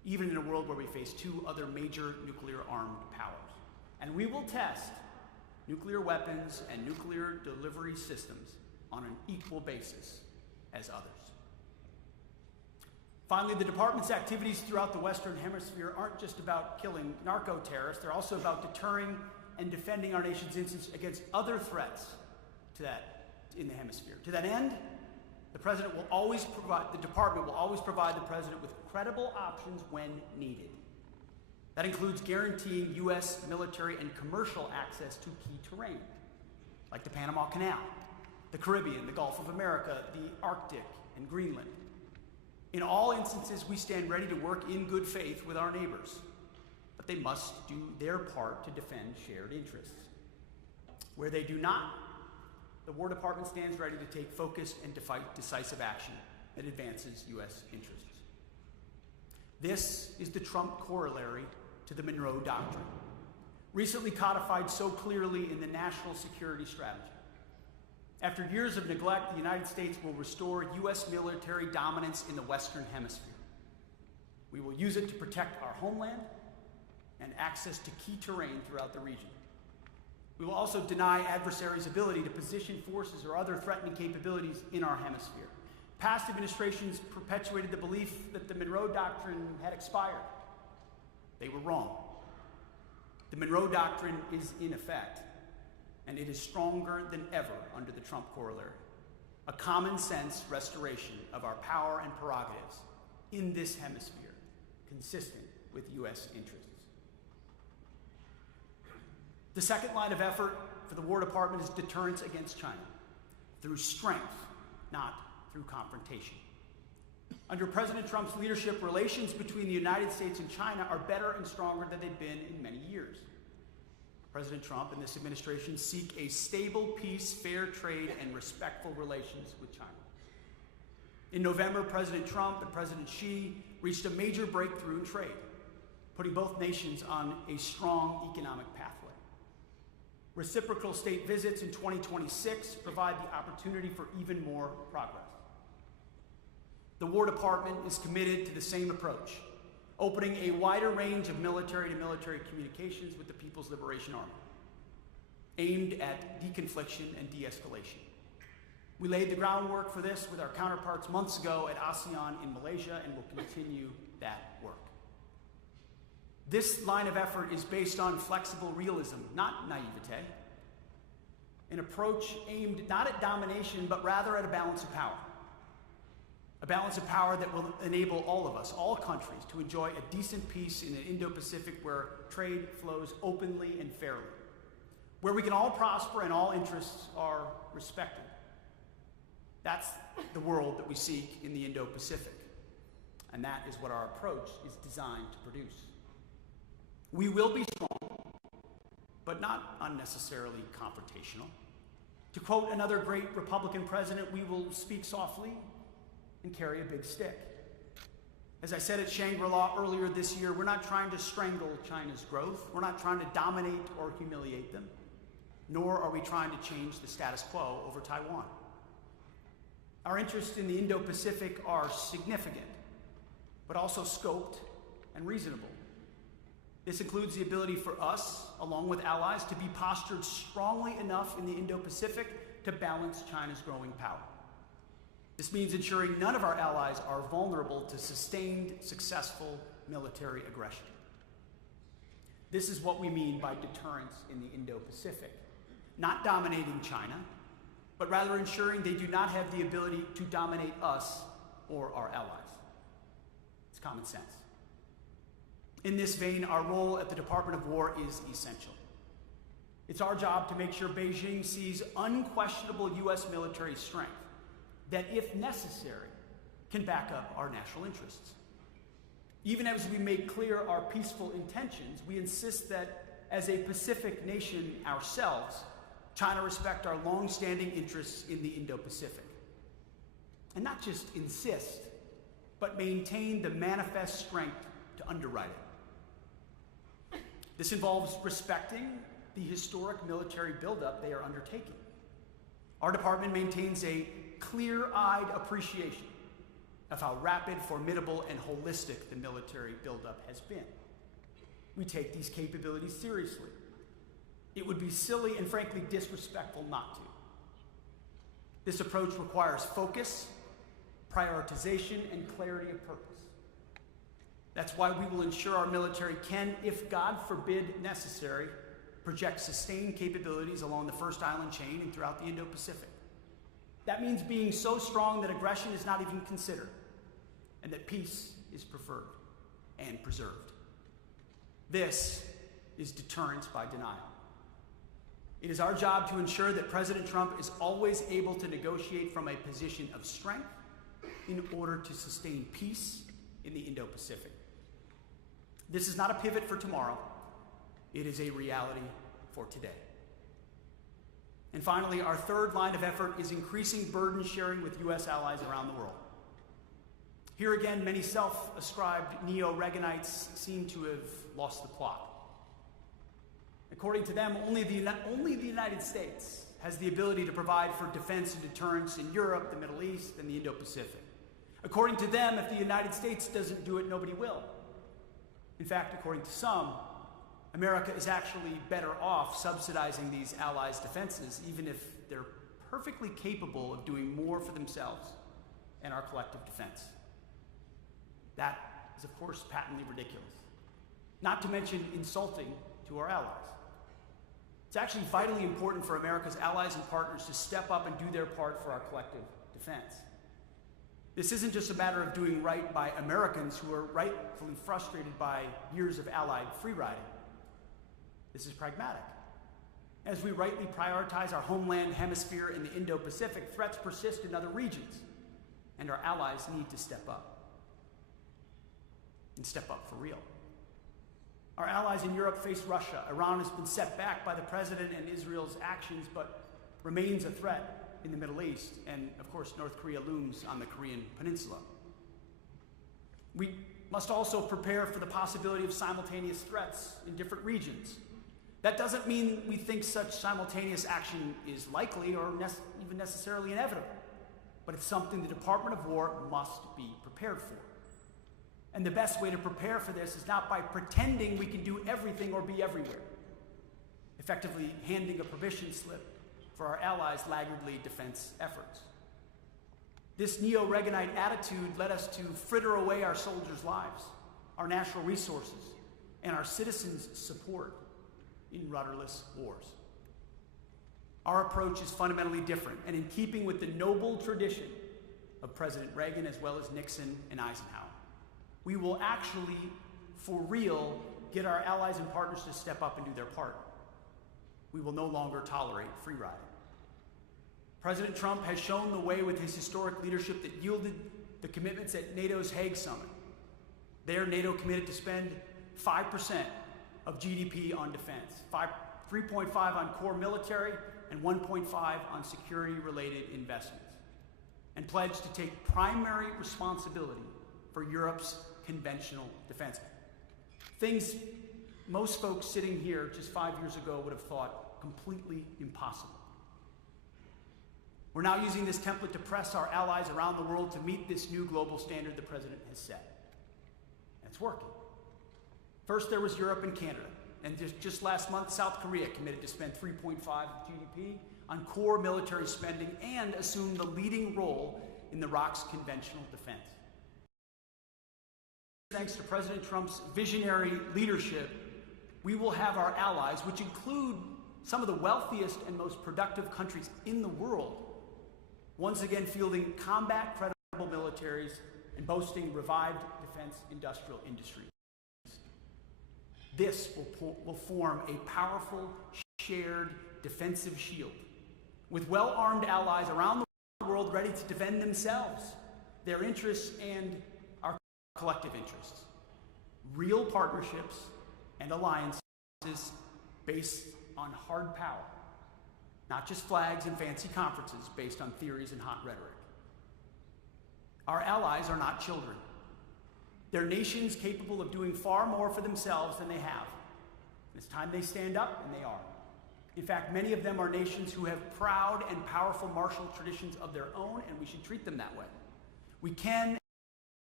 even in a world where we face two other major nuclear-armed powers. And we will test nuclear weapons and nuclear delivery systems on an equal basis as others. Finally, the department's activities throughout the Western Hemisphere aren't just about killing narco-terrorists, they're also about deterring and defending our nation's interests against other threats in the hemisphere. To that end, the department will always provide the president with credible options when needed. That includes guaranteeing U.S. military and commercial access to key terrain, like the Panama Canal, the Caribbean, the Gulf of America, the Arctic, and Greenland. In all instances, we stand ready to work in good faith with our neighbors, but they must do their part to defend shared interests. Where they do not, the War Department stands ready to take focused and decisive action that advances U.S. interests. This is the Trump corollary to the Monroe Doctrine, recently codified so clearly in the National Security Strategy. After years of neglect, the United States will restore U.S. military dominance in the Western Hemisphere. We will use it to protect our homeland and access to key terrain throughout the region. We will also deny adversaries' ability to position forces or other threatening capabilities in our hemisphere. Past administrations perpetuated the belief that the Monroe Doctrine had expired. They were wrong. The Monroe Doctrine is in effect, and it is stronger than ever under the Trump corollary. A common sense restoration of our power and prerogatives in this hemisphere, consistent with U.S. interests. The second line of effort for the War Department is deterrence against China, through strength, not through confrontation. Under President Trump's leadership, relations between the United States and China are better and stronger than they've been in many years. President Trump and this administration seek a stable peace, fair trade, and respectful relations with China. In November, President Trump and President Xi reached a major breakthrough in trade, putting both nations on a strong economic pathway. Reciprocal state visits in 2026 provide the opportunity for even more progress. The War Department is committed to the same approach, opening a wider range of military-to-military communications with the People's Liberation Army, aimed at deconfliction and de-escalation. We laid the groundwork for this with our counterparts months ago at ASEAN in Malaysia, and will continue that work. This line of effort is based on flexible realism, not naivete, an approach aimed not at domination, but rather at a balance of power. A balance of power that will enable all of us, all countries, to enjoy a decent peace in an Indo-Pacific where trade flows openly and fairly, where we can all prosper and all interests are respected. That's the world that we seek in the Indo-Pacific, and that is what our approach is designed to produce. We will be strong, but not unnecessarily confrontational. To quote another great Republican president, we will speak softly and carry a big stick. As I said at Shangri-La earlier this year, we're not trying to strangle China's growth. We're not trying to dominate or humiliate them, nor are we trying to change the status quo over Taiwan. Our interests in the Indo-Pacific are significant, but also scoped and reasonable. This includes the ability for us, along with allies, to be postured strongly enough in the Indo-Pacific to balance China's growing power. This means ensuring none of our allies are vulnerable to sustained, successful military aggression. This is what we mean by deterrence in the Indo-Pacific. Not dominating China, but rather ensuring they do not have the ability to dominate us or our allies. It's common sense. In this vein, our role at the Department of War is essential. It's our job to make sure Beijing sees unquestionable U.S. military strength that, if necessary, can back up our national interests. Even as we make clear our peaceful intentions, we insist that, as a Pacific nation ourselves, China respect our long-standing interests in the Indo-Pacific. And not just insist, but maintain the manifest strength to underwrite it. This involves respecting the historic military buildup they are undertaking. Our department maintains a clear-eyed appreciation of how rapid, formidable, and holistic the military buildup has been. We take these capabilities seriously. It would be silly and frankly disrespectful not to. This approach requires focus, prioritization, and clarity of purpose. That's why we will ensure our military can, if God forbid necessary, project sustained capabilities along the First Island chain and throughout the Indo-Pacific. That means being so strong that aggression is not even considered, and that peace is preferred and preserved. This is deterrence by denial. It is our job to ensure that President Trump is always able to negotiate from a position of strength in order to sustain peace in the Indo-Pacific. This is not a pivot for tomorrow. It is a reality for today. And finally, our third line of effort is increasing burden sharing with U.S. allies around the world. Here again, many self-ascribed neo-Reaganites seem to have lost the plot. According to them, only the United States has the ability to provide for defense and deterrence in Europe, the Middle East, and the Indo-Pacific. According to them, if the United States doesn't do it, nobody will. In fact, according to some, America is actually better off subsidizing these allies' defenses, even if they're perfectly capable of doing more for themselves and our collective defense. That is, of course, patently ridiculous, not to mention insulting to our allies. It's actually vitally important for America's allies and partners to step up and do their part for our collective defense. This isn't just a matter of doing right by Americans who are rightfully frustrated by years of allied free-riding. This is pragmatic. As we rightly prioritize our homeland hemisphere in the Indo-Pacific, threats persist in other regions, and our allies need to step up. And step up for real. Our allies in Europe face Russia. Iran has been set back by the president and Israel's actions, but remains a threat in the Middle East. And of course, North Korea looms on the Korean Peninsula. We must also prepare for the possibility of simultaneous threats in different regions. That doesn't mean we think such simultaneous action is likely or even necessarily inevitable, but it's something the Department of War must be prepared for. And the best way to prepare for this is not by pretending we can do everything or be everywhere, effectively handing a permission slip for our allies' laggardly defense efforts. This neo-Reaganite attitude led us to fritter away our soldiers' lives, our natural resources, and our citizens' support in rudderless wars. Our approach is fundamentally different and in keeping with the noble tradition of President Reagan as well as Nixon and Eisenhower. We will actually, for real, get our allies and partners to step up and do their part. We will no longer tolerate free riding. President Trump has shown the way with his historic leadership that yielded the commitments at NATO's Hague Summit. There, NATO committed to spend 5% of GDP on defense, 3.5% on core military, and 1.5% on security-related investments, and pledged to take primary responsibility for Europe's conventional defense. Things most folks sitting here just 5 years ago would have thought completely impossible. We're now using this template to press our allies around the world to meet this new global standard the president has set. And it's working. First, there was Europe and Canada. And just last month, South Korea committed to spend 3.5% of GDP on core military spending and assume the leading role in the ROC's conventional defense. Thanks to President Trump's visionary leadership, we will have our allies, which include some of the wealthiest and most productive countries in the world, once again fielding combat-credible militaries and boasting revived defense industrial industries. This will form a powerful, shared defensive shield with well-armed allies around the world ready to defend themselves, their interests, and our collective interests. Real partnerships and alliances based on hard power, not just flags and fancy conferences based on theories and hot rhetoric. Our allies are not children. They're nations capable of doing far more for themselves than they have. It's time they stand up, and they are. In fact, many of them are nations who have proud and powerful martial traditions of their own, and we should treat them that way. We can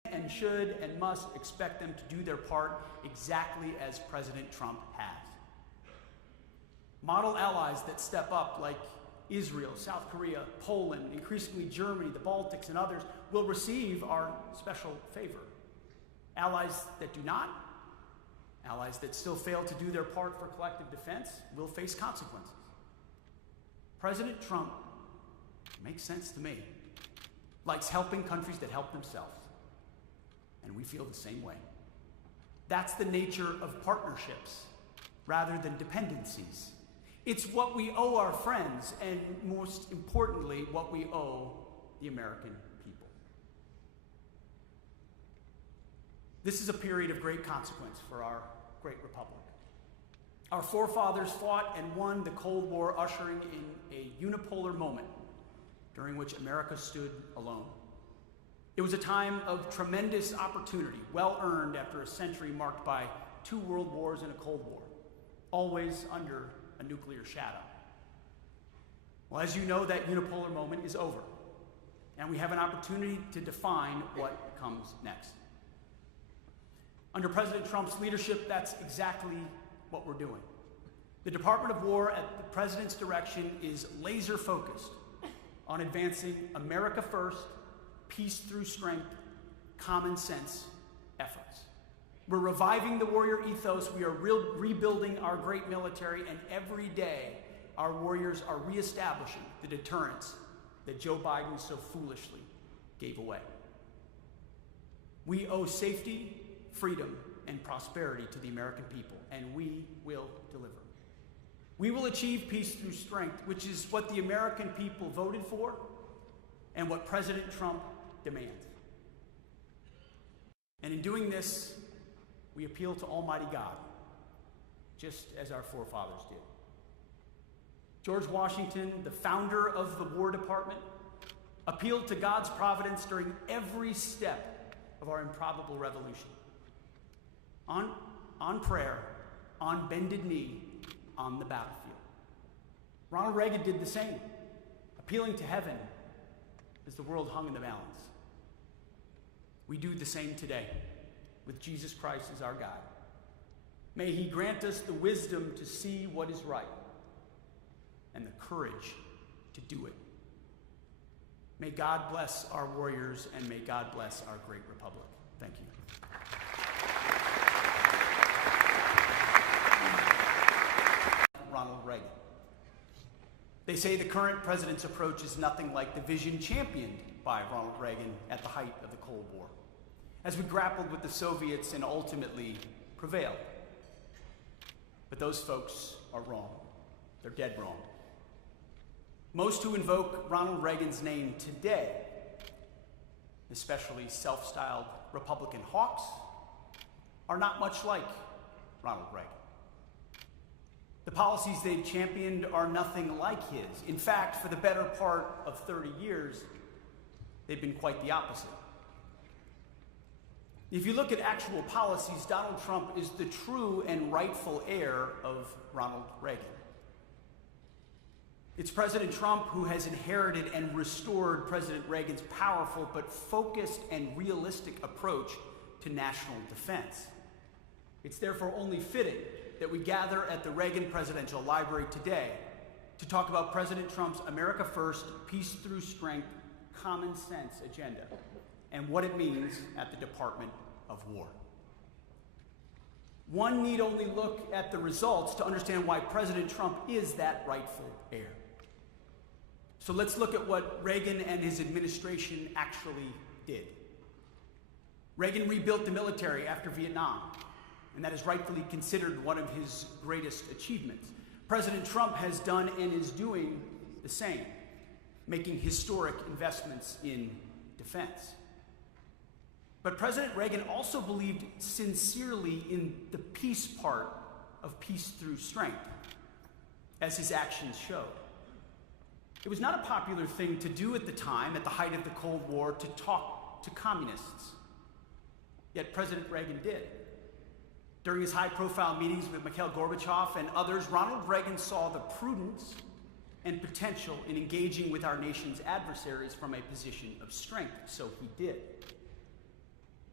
and should and must expect them to do their part exactly as President Trump has. Model allies that step up, like Israel, South Korea, Poland, increasingly Germany, the Baltics, and others, will receive our special favor. Allies that do not, allies that still fail to do their part for collective defense, will face consequences. President Trump, makes sense to me, likes helping countries that help themselves. And we feel the same way. That's the nature of partnerships rather than dependencies. It's what we owe our friends, and most importantly, what we owe the American people. This is a period of great consequence for our great republic. Our forefathers fought and won the Cold War, ushering in a unipolar moment during which America stood alone. It was a time of tremendous opportunity, well earned after a century marked by 2 world wars and a Cold War, always under a nuclear shadow. Well, as you know, that unipolar moment is over, and we have an opportunity to define what comes next. Under President Trump's leadership, that's exactly what we're doing. The Department of War, at the President's direction, is laser focused on advancing America first, peace through strength, common sense efforts. We're reviving the warrior ethos. We are rebuilding our great military, and every day our warriors are reestablishing the deterrence that Joe Biden so foolishly gave away. We owe safety, freedom, and prosperity to the American people, and we will deliver. We will achieve peace through strength, which is what the American people voted for and what President Trump demands. And in doing this, we appeal to Almighty God, just as our forefathers did. George Washington, the founder of the War Department, appealed to God's providence during every step of our improbable revolution. On prayer, on bended knee, on the battlefield. Ronald Reagan did the same, appealing to heaven as the world hung in the balance. We do the same today, with Jesus Christ as our guide. May he grant us the wisdom to see what is right and the courage to do it. May God bless our warriors, and may God bless our great republic. Thank you. Ronald Reagan. They say the current president's approach is nothing like the vision championed by Ronald Reagan at the height of the Cold War, as we grappled with the Soviets and ultimately prevailed. But those folks are wrong. They're dead wrong. Most who invoke Ronald Reagan's name today, especially self-styled Republican hawks, are not much like Ronald Reagan. The policies they've championed are nothing like his. In fact, for the better part of 30 years, they've been quite the opposite. If you look at actual policies, Donald Trump is the true and rightful heir of Ronald Reagan. It's President Trump who has inherited and restored President Reagan's powerful but focused and realistic approach to national defense. It's therefore only fitting that we gather at the Reagan Presidential Library today to talk about President Trump's America First, Peace Through Strength, Common Sense agenda and what it means at the Department of War. One need only look at the results to understand why President Trump is that rightful heir. So let's look at what Reagan and his administration actually did. Reagan rebuilt the military after Vietnam, and that is rightfully considered one of his greatest achievements. President Trump has done and is doing the same, making historic investments in defense. But President Reagan also believed sincerely in the peace part of peace through strength, as his actions showed. It was not a popular thing to do at the time, at the height of the Cold War, to talk to communists. Yet President Reagan did. During his high-profile meetings with Mikhail Gorbachev and others, Ronald Reagan saw the prudence and potential in engaging with our nation's adversaries from a position of strength, so he did.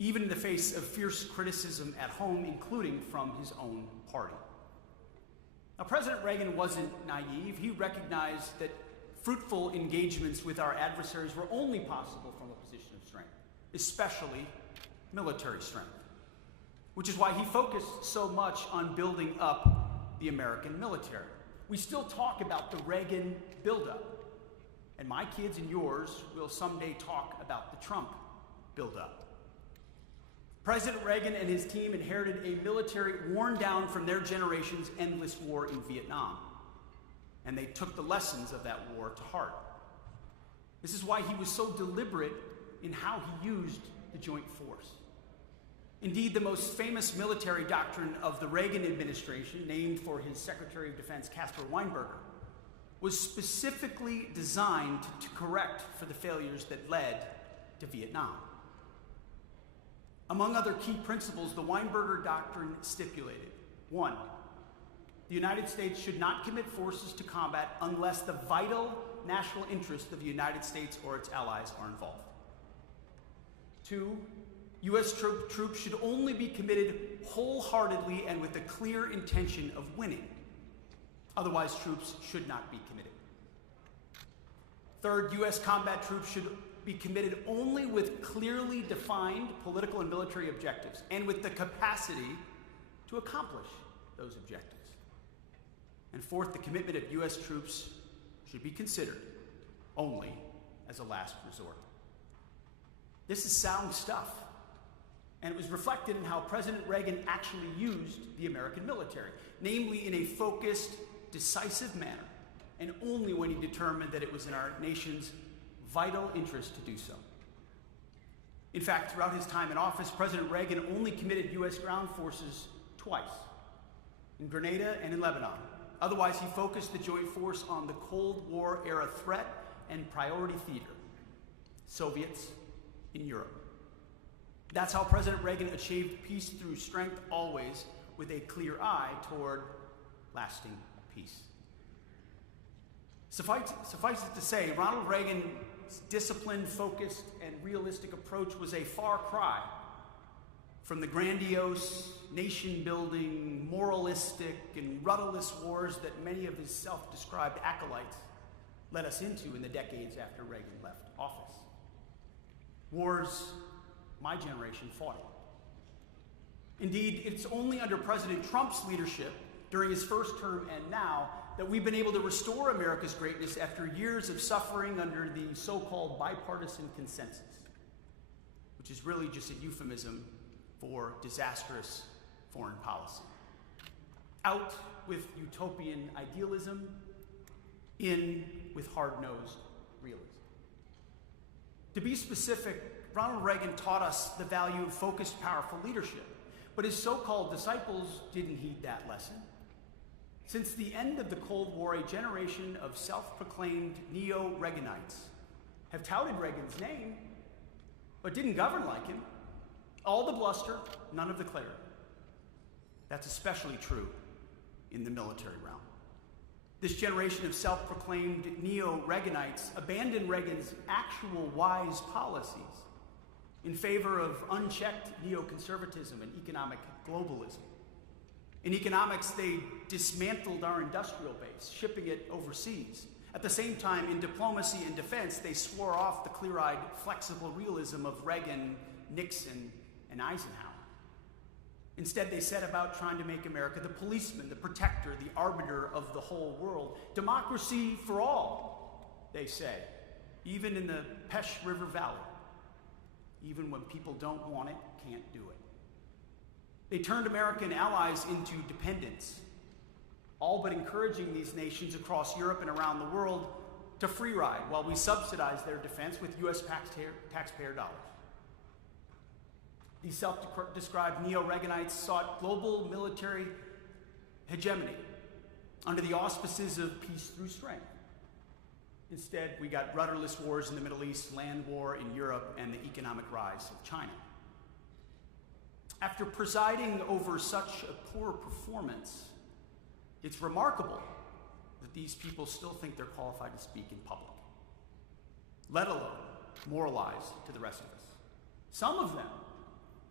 even in the face of fierce criticism at home, including from his own party. Now, President Reagan wasn't naive. He recognized that fruitful engagements with our adversaries were only possible from a position of strength, especially military strength, which is why he focused so much on building up the American military. We still talk about the Reagan buildup, and my kids and yours will someday talk about the Trump buildup. President Reagan and his team inherited a military worn down from their generation's endless war in Vietnam, and they took the lessons of that war to heart. This is why he was so deliberate in how he used the joint force. Indeed, the most famous military doctrine of the Reagan administration, named for his Secretary of Defense Caspar Weinberger, was specifically designed to correct for the failures that led to Vietnam. Among other key principles, the Weinberger Doctrine stipulated: 1, the United States should not commit forces to combat unless the vital national interests of the United States or its allies are involved. 2, U.S. troops should only be committed wholeheartedly and with the clear intention of winning. Otherwise, troops should not be committed. 3rd, U.S. combat troops should be committed only with clearly defined political and military objectives and with the capacity to accomplish those objectives. And 4th, the commitment of U.S. troops should be considered only as a last resort. This is sound stuff, and it was reflected in how President Reagan actually used the American military, namely in a focused, decisive manner, and only when he determined that it was in our nation's vital interest to do so. In fact, throughout his time in office, President Reagan only committed U.S. ground forces twice, in Grenada and in Lebanon. Otherwise, he focused the joint force on the Cold War era threat and priority theater, Soviets in Europe. That's how President Reagan achieved peace through strength, always with a clear eye toward lasting peace. Suffice it to say, Ronald Reagan's disciplined, focused, and realistic approach was a far cry from the grandiose, nation-building, moralistic, and rudderless wars that many of his self-described acolytes led us into in the decades after Reagan left office. Wars my generation fought in. Indeed, it's only under President Trump's leadership during his first term and now that we've been able to restore America's greatness after years of suffering under the so-called bipartisan consensus, which is really just a euphemism for disastrous foreign policy. Out with utopian idealism, in with hard-nosed realism. To be specific, Ronald Reagan taught us the value of focused, powerful leadership, but his so-called disciples didn't heed that lesson. Since the end of the Cold War, a generation of self-proclaimed neo-Reaganites have touted Reagan's name, but didn't govern like him. All the bluster, none of the clarity. That's especially true in the military realm. This generation of self-proclaimed neo-Reaganites abandoned Reagan's actual wise policies in favor of unchecked neoconservatism and economic globalism. In economics, they dismantled our industrial base, shipping it overseas. At the same time, in diplomacy and defense, they swore off the clear-eyed, flexible realism of Reagan, Nixon, and Eisenhower. Instead, they set about trying to make America the policeman, the protector, the arbiter of the whole world. Democracy for all, they say, even in the Pesh River Valley. Even when people don't want it, can't do it. They turned American allies into dependents, all but encouraging these nations across Europe and around the world to free ride while we subsidize their defense with U.S. taxpayer dollars. These self-described neo-Reaganites sought global military hegemony under the auspices of peace through strength. Instead, we got rudderless wars in the Middle East, land war in Europe, and the economic rise of China. After presiding over such a poor performance, it's remarkable that these people still think they're qualified to speak in public, let alone moralize to the rest of us. Some of them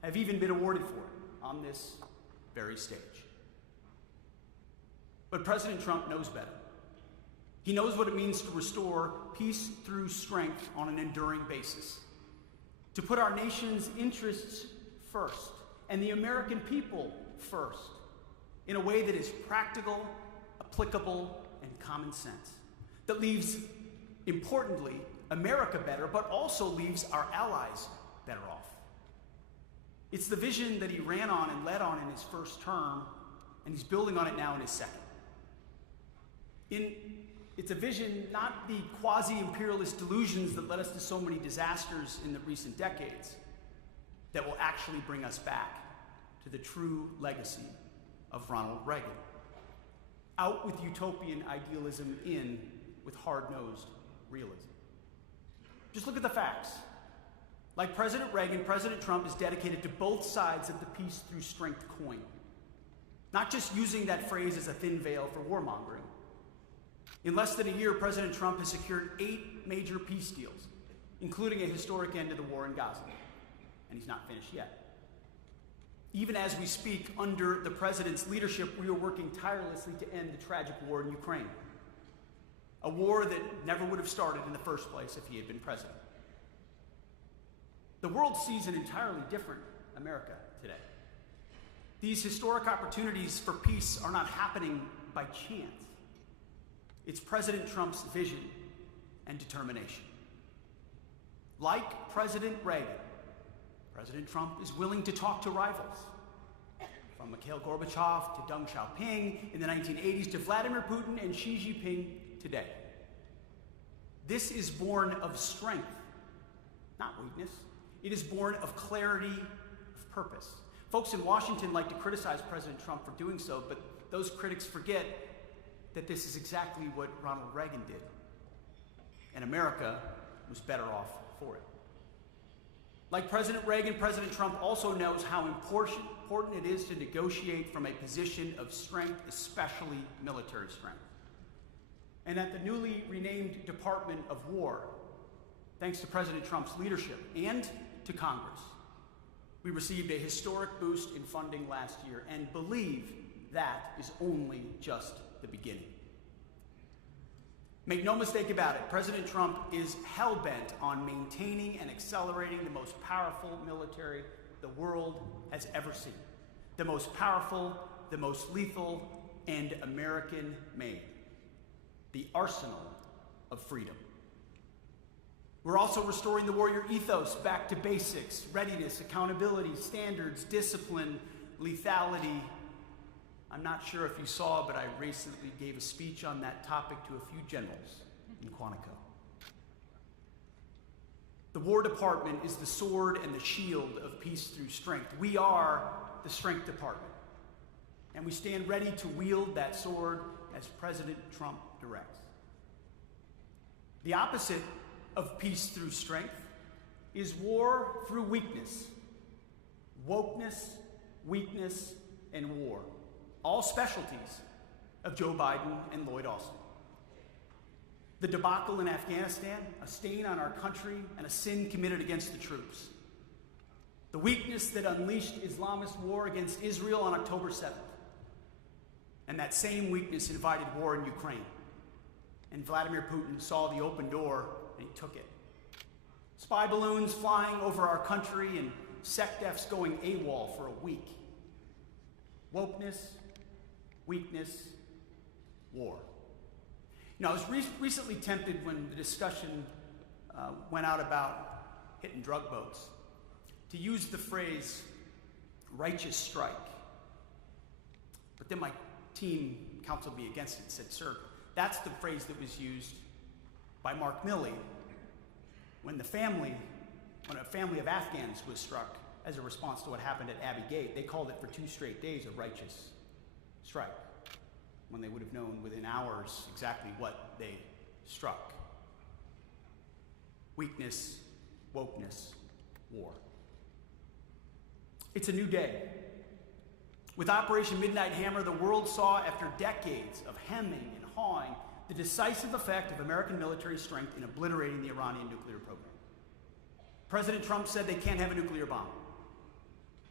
have even been awarded for it on this very stage. But President Trump knows better. He knows what it means to restore peace through strength on an enduring basis, to put our nation's interests first and the American people first in a way that is practical, applicable, and common sense, that leaves, importantly, America better, but also leaves our allies better off. It's the vision that he ran on and led on in his first term, and he's building on it now in his second. It's a vision, not the quasi-imperialist delusions that led us to so many disasters in the recent decades, that will actually bring us back to the true legacy of Ronald Reagan. Out with utopian idealism, in with hard-nosed realism. Just look at the facts. Like President Reagan, President Trump is dedicated to both sides of the peace through strength coin. Not just using that phrase as a thin veil for warmongering. In less than a year, President Trump has secured 8 major peace deals, including a historic end to the war in Gaza. And he's not finished yet. Even as we speak, under the president's leadership, we are working tirelessly to end the tragic war in Ukraine. A war that never would have started in the first place if he had been president. The world sees an entirely different America today. These historic opportunities for peace are not happening by chance. It's President Trump's vision and determination. Like President Reagan, President Trump is willing to talk to rivals, from Mikhail Gorbachev to Deng Xiaoping in the 1980s to Vladimir Putin and Xi Jinping today. This is born of strength, not weakness. It is born of clarity of purpose. Folks in Washington like to criticize President Trump for doing so, but those critics forget that this is exactly what Ronald Reagan did. And America was better off for it. Like President Reagan, President Trump also knows how important it is to negotiate from a position of strength, especially military strength. And at the newly renamed Department of War, thanks to President Trump's leadership and to Congress, we received a historic boost in funding last year and believe that is only just the beginning. Make no mistake about it, President Trump is hell-bent on maintaining and accelerating the most powerful military the world has ever seen. The most powerful, the most lethal, and American-made. The arsenal of freedom. We're also restoring the warrior ethos back to basics: readiness, accountability, standards, discipline, lethality. I'm not sure if you saw, but I recently gave a speech on that topic to a few generals in Quantico. The War Department is the sword and the shield of peace through strength. We are the Strength Department, and we stand ready to wield that sword as President Trump directs. The opposite of peace through strength is war through weakness. Wokeness, weakness, and war. All specialties of Joe Biden and Lloyd Austin. The debacle in Afghanistan, a stain on our country and a sin committed against the troops. The weakness that unleashed Islamist war against Israel on October 7th. And that same weakness invited war in Ukraine. And Vladimir Putin saw the open door and he took it. Spy balloons flying over our country and SecDefs going AWOL for a week. Wokeness, weakness, war. Now, I was recently tempted when the discussion went out about hitting drug boats to use the phrase righteous strike. But then my team counseled me against it and said, sir, that's the phrase that was used by Mark Milley when a family of Afghans was struck as a response to what happened at Abbey Gate. They called it for 2 straight days a righteous strike, when they would have known within hours exactly what they struck. Weakness, wokeness, war. It's a new day. With Operation Midnight Hammer, the world saw, after decades of hemming and hawing, the decisive effect of American military strength in obliterating the Iranian nuclear program. President Trump said they can't have a nuclear bomb.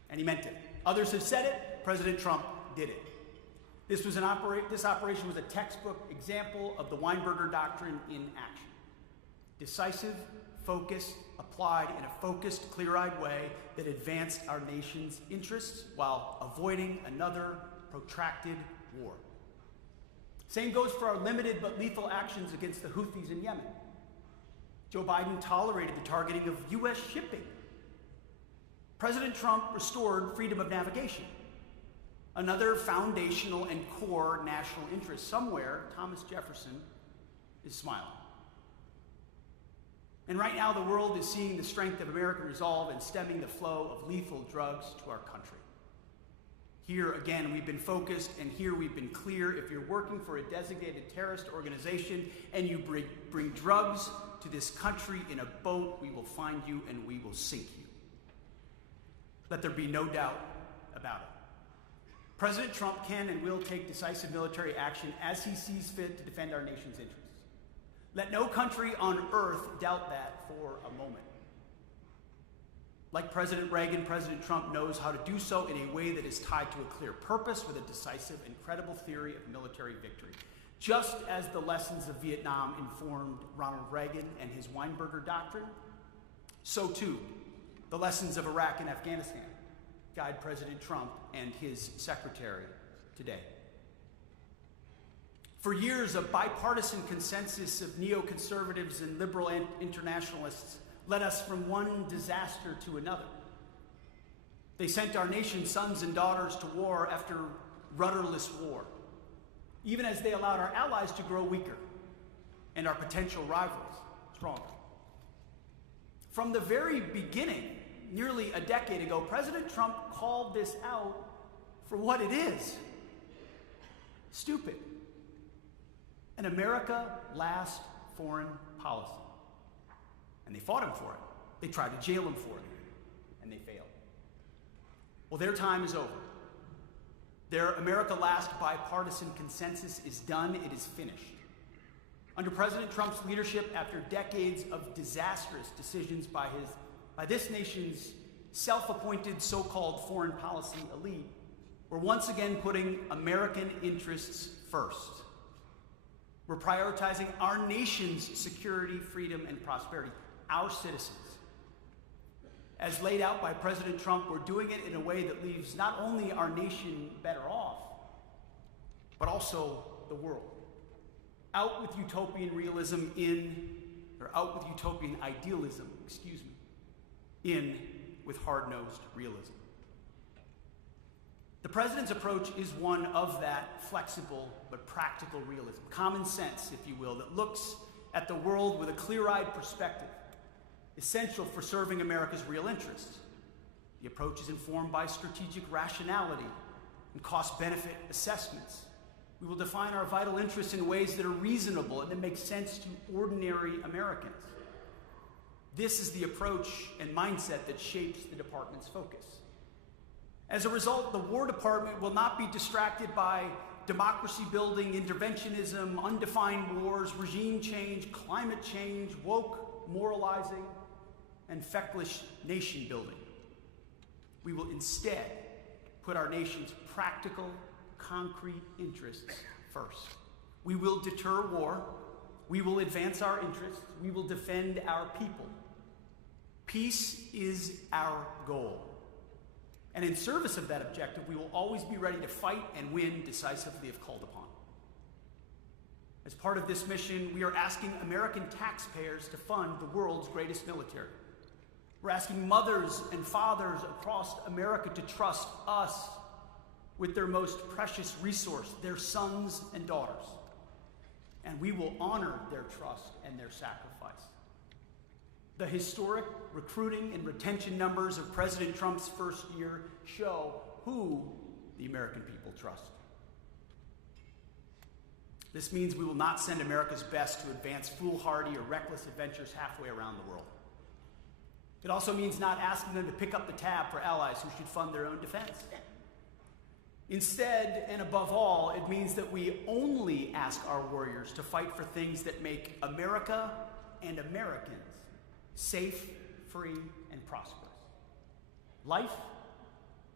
and he meant it. Others have said it, President Trump did it. This operation was a textbook example of the Weinberger Doctrine in action. Decisive, focused, applied in a focused, clear-eyed way that advanced our nation's interests while avoiding another protracted war. Same goes for our limited but lethal actions against the Houthis in Yemen. Joe Biden tolerated the targeting of U.S. shipping. President Trump restored freedom of navigation, another foundational and core national interest. Somewhere, Thomas Jefferson is smiling. And right now, the world is seeing the strength of American resolve in stemming the flow of lethal drugs to our country. Here, again, we've been focused, and here we've been clear. If you're working for a designated terrorist organization and you bring drugs to this country in a boat, we will find you and we will sink you. Let there be no doubt about it. President Trump can and will take decisive military action as he sees fit to defend our nation's interests. Let no country on earth doubt that for a moment. Like President Reagan, President Trump knows how to do so in a way that is tied to a clear purpose with a decisive and credible theory of military victory. Just as the lessons of Vietnam informed Ronald Reagan and his Weinberger Doctrine, so too the lessons of Iraq and Afghanistan guide President Trump and his secretary today. For years, a bipartisan consensus of neoconservatives and liberal internationalists led us from one disaster to another. They sent our nation's sons and daughters to war after rudderless war, even as they allowed our allies to grow weaker and our potential rivals stronger. From the very beginning, nearly a decade ago, President Trump called this out for what it is: stupid. An America last foreign policy. And they fought him for it. They tried to jail him for it, and they failed. Well, their time is over. Their America last bipartisan consensus is done. It is finished. Under President Trump's leadership, after decades of disastrous decisions by this nation's self-appointed so-called foreign policy elite, we're once again putting American interests first. We're prioritizing our nation's security, freedom, and prosperity, our citizens. As laid out by President Trump, we're doing it in a way that leaves not only our nation better off, but also the world. Out with utopian idealism, in with hard-nosed realism. The president's approach is one of that flexible but practical realism, common sense, if you will, that looks at the world with a clear-eyed perspective, essential for serving America's real interests. The approach is informed by strategic rationality and cost-benefit assessments. We will define our vital interests in ways that are reasonable and that make sense to ordinary Americans. This is the approach and mindset that shapes the department's focus. As a result, the War Department will not be distracted by democracy-building interventionism, undefined wars, regime change, climate change, woke moralizing, and feckless nation-building. We will instead put our nation's practical, concrete interests first. We will deter war. We will advance our interests. We will defend our people. Peace is our goal. And in service of that objective, we will always be ready to fight and win decisively if called upon. As part of this mission, we are asking American taxpayers to fund the world's greatest military. We're asking mothers and fathers across America to trust us with their most precious resource, their sons and daughters. And we will honor their trust and their sacrifice. The historic recruiting and retention numbers of President Trump's first year show who the American people trust. This means we will not send America's best to advance foolhardy or reckless adventures halfway around the world. It also means not asking them to pick up the tab for allies who should fund their own defense. Instead, and above all, it means that we only ask our warriors to fight for things that make America and Americans safe, free, and prosperous. Life,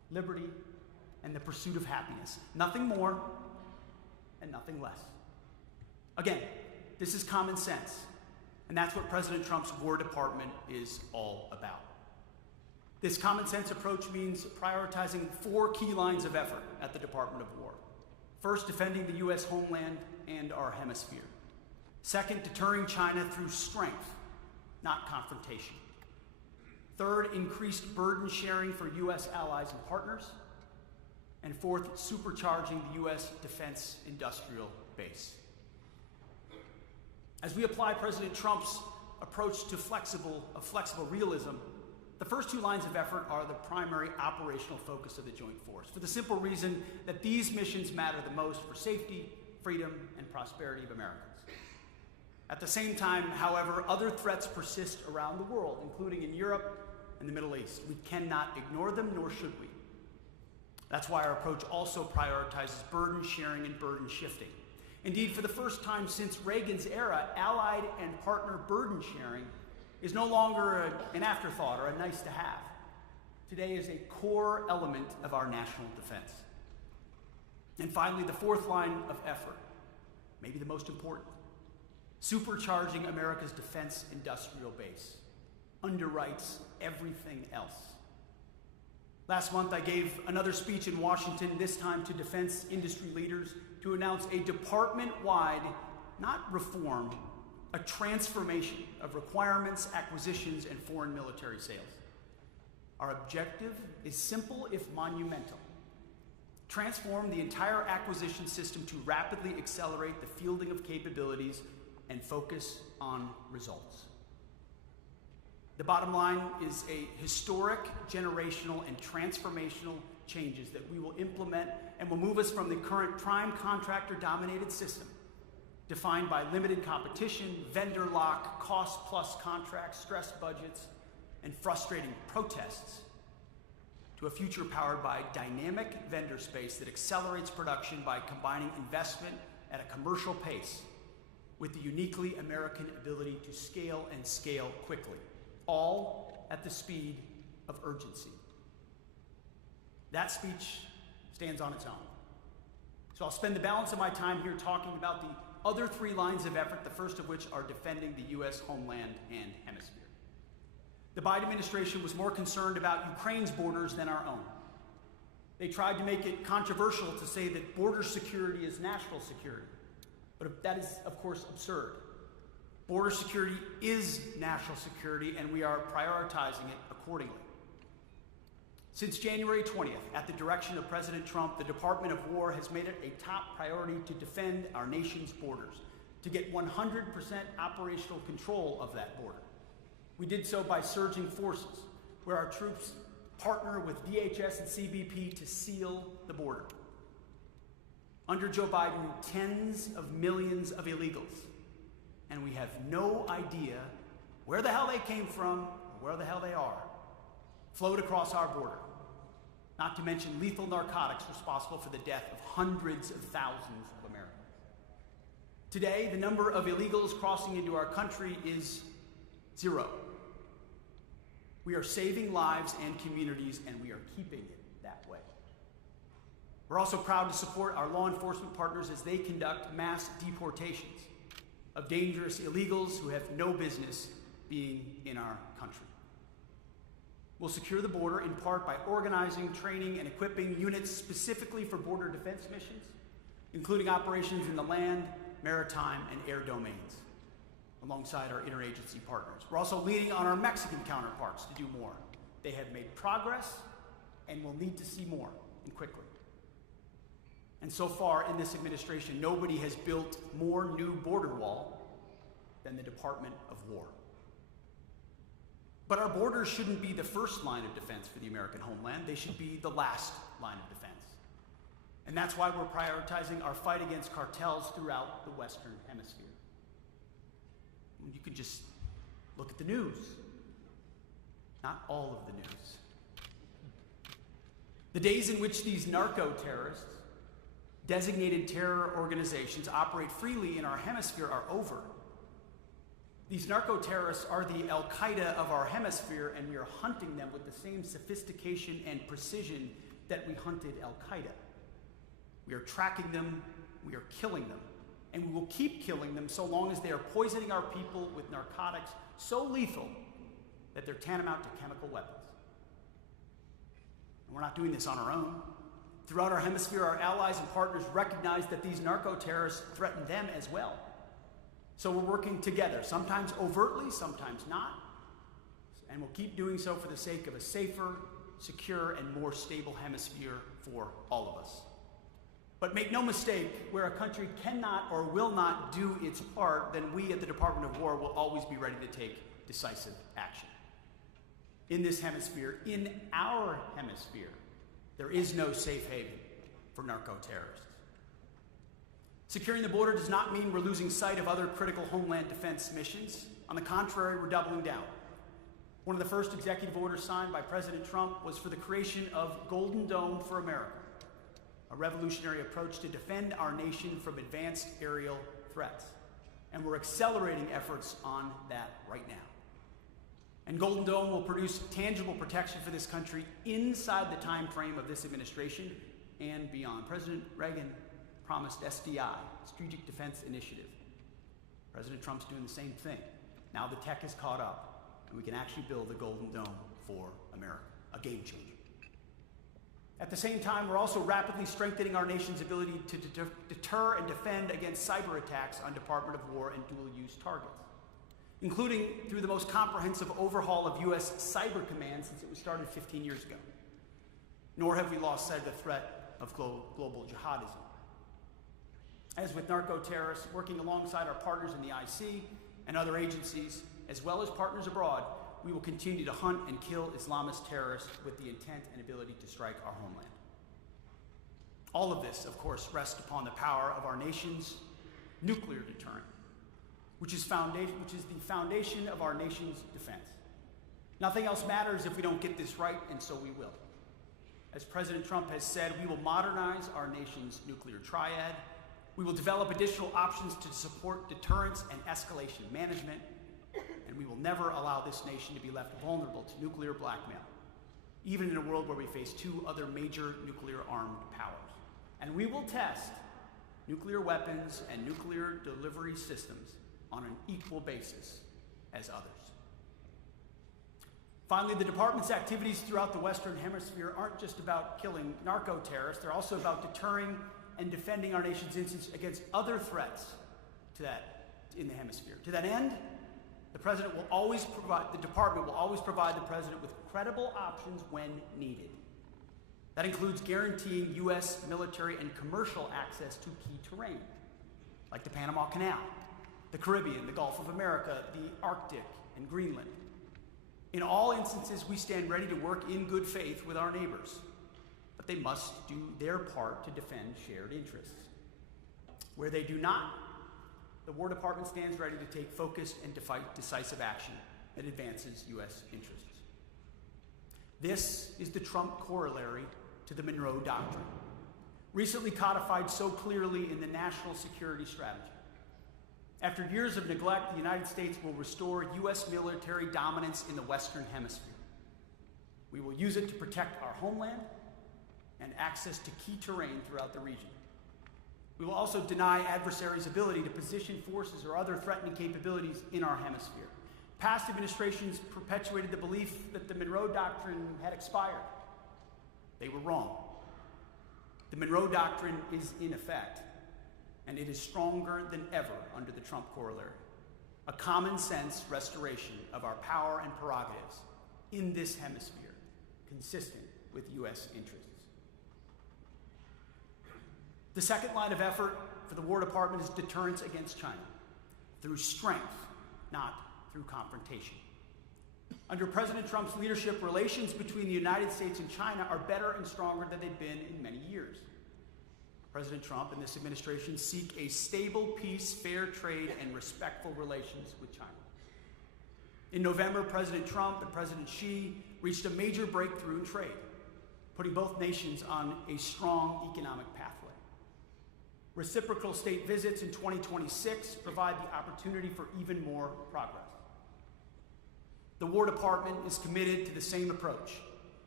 liberty, and the pursuit of happiness. Nothing more and nothing less. Again, this is common sense, and that's what President Trump's War Department is all about. This common sense approach means prioritizing 4 key lines of effort at the Department of War. First, defending the U.S. homeland and our hemisphere. Second, deterring China through strength, not confrontation. Third, increased burden sharing for U.S. allies and partners. And fourth, supercharging the U.S. defense industrial base. As we apply President Trump's approach to flexible realism, the first 2 lines of effort are the primary operational focus of the Joint Force, for the simple reason that these missions matter the most for safety, freedom, and prosperity of Americans. At the same time, however, other threats persist around the world, including in Europe and the Middle East. We cannot ignore them, nor should we. That's why our approach also prioritizes burden sharing and burden shifting. Indeed, for the first time since Reagan's era, allied and partner burden sharing is no longer an afterthought or a nice to have. Today is a core element of our national defense. And finally, the 4th line of effort, maybe the most important, supercharging America's defense industrial base, underwrites everything else. Last month, I gave another speech in Washington, this time to defense industry leaders, to announce a department-wide, not reform, a transformation of requirements, acquisitions, and foreign military sales. Our objective is simple if monumental. Transform the entire acquisition system to rapidly accelerate the fielding of capabilities and focus on results. The bottom line is a historic, generational, and transformational changes that we will implement and will move us from the current prime contractor-dominated system, defined by limited competition, vendor lock, cost-plus contracts, stressed budgets, and frustrating protests, to a future powered by dynamic vendor space that accelerates production by combining investment at a commercial pace with the uniquely American ability to scale and scale quickly, all at the speed of urgency. That speech stands on its own. So I'll spend the balance of my time here talking about the other 3 lines of effort, the first of which are defending the U.S. homeland and hemisphere. The Biden administration was more concerned about Ukraine's borders than our own. They tried to make it controversial to say that border security is national security, but that is, of course, absurd. Border security is national security, and we are prioritizing it accordingly. Since January 20th, at the direction of President Trump, the Department of War has made it a top priority to defend our nation's borders, to get 100% operational control of that border. We did so by surging forces, where our troops partner with DHS and CBP to seal the border. Under Joe Biden, tens of millions of illegals, and we have no idea where the hell they came from or where the hell they are, flowed across our border, not to mention lethal narcotics responsible for the death of hundreds of thousands of Americans. Today, the number of illegals crossing into our country is 0. We are saving lives and communities, and we are keeping it that way. We're also proud to support our law enforcement partners as they conduct mass deportations of dangerous illegals who have no business being in our country. We'll secure the border in part by organizing, training, and equipping units specifically for border defense missions, including operations in the land, maritime, and air domains, alongside our interagency partners. We're also leaning on our Mexican counterparts to do more. They have made progress and will need to see more, and quickly. And so far in this administration, nobody has built more new border wall than the Department of War. But our borders shouldn't be the first line of defense for the American homeland. They should be the last line of defense. And that's why we're prioritizing our fight against cartels throughout the Western Hemisphere. You can just look at the news. Not all of the news. The days in which these narco-terrorists, designated terror organizations, operate freely in our hemisphere are over. These narco-terrorists are the al-Qaida of our hemisphere, and we are hunting them with the same sophistication and precision that we hunted al-Qaida. We are tracking them, we are killing them, and we will keep killing them so long as they are poisoning our people with narcotics so lethal that they're tantamount to chemical weapons. And we're not doing this on our own. Throughout our hemisphere, our allies and partners recognize that these narco-terrorists threaten them as well. So we're working together, sometimes overtly, sometimes not, and we'll keep doing so for the sake of a safer, secure, and more stable hemisphere for all of us. But make no mistake, where a country cannot or will not do its part, then we at the Department of War will always be ready to take decisive action. In this hemisphere, in our hemisphere, there is no safe haven for narco-terrorists. Securing the border does not mean we're losing sight of other critical homeland defense missions. On the contrary, we're doubling down. One of the first executive orders signed by President Trump was for the creation of Golden Dome for America, a revolutionary approach to defend our nation from advanced aerial threats. And we're accelerating efforts on that right now. And Golden Dome will produce tangible protection for this country inside the time frame of this administration and beyond. President Reagan promised SDI, Strategic Defense Initiative. President Trump's doing the same thing. Now the tech has caught up, and we can actually build the Golden Dome for America, a game changer. At the same time, we're also rapidly strengthening our nation's ability to deter and defend against cyber attacks on Department of War and dual-use targets, including through the most comprehensive overhaul of U.S. Cyber Command since it was started 15 years ago. Nor have we lost sight of the threat of global jihadism. As with narco-terrorists, working alongside our partners in the IC and other agencies, as well as partners abroad, we will continue to hunt and kill Islamist terrorists with the intent and ability to strike our homeland. All of this, of course, rests upon the power of our nation's nuclear deterrent, which is the foundation of our nation's defense. Nothing else matters if we don't get this right, and so we will. As President Trump has said, we will modernize our nation's nuclear triad. We will develop additional options to support deterrence and escalation management, and we will never allow this nation to be left vulnerable to nuclear blackmail, even in a world where we face two other major nuclear-armed powers. And we will test nuclear weapons and nuclear delivery systems on an equal basis as others. Finally, the department's activities throughout the Western Hemisphere aren't just about killing narco-terrorists, they're also about deterring and defending our nation's interests against other threats in the hemisphere. To that end, the department will always provide the president with credible options when needed. That includes guaranteeing U.S. military and commercial access to key terrain, like the Panama Canal, the Caribbean, the Gulf of America, the Arctic, and Greenland. In all instances, we stand ready to work in good faith with our neighbors, but they must do their part to defend shared interests. Where they do not, the War Department stands ready to take focused and decisive action that advances U.S. interests. This is the Trump corollary to the Monroe Doctrine, recently codified so clearly in the National Security Strategy. After years of neglect, the United States will restore U.S. military dominance in the Western Hemisphere. We will use it to protect our homeland and access to key terrain throughout the region. We will also deny adversaries' ability to position forces or other threatening capabilities in our hemisphere. Past administrations perpetuated the belief that the Monroe Doctrine had expired. They were wrong. The Monroe Doctrine is in effect, and it is stronger than ever under the Trump corollary. A common sense restoration of our power and prerogatives in this hemisphere, consistent with U.S. interests. The second line of effort for the War Department is deterrence against China, through strength, not through confrontation. Under President Trump's leadership, relations between the United States and China are better and stronger than they've been in many years. President Trump and this administration seek a stable peace, fair trade, and respectful relations with China. In November, President Trump and President Xi reached a major breakthrough in trade, putting both nations on a strong economic pathway. Reciprocal state visits in 2026 provide the opportunity for even more progress. The War Department is committed to the same approach,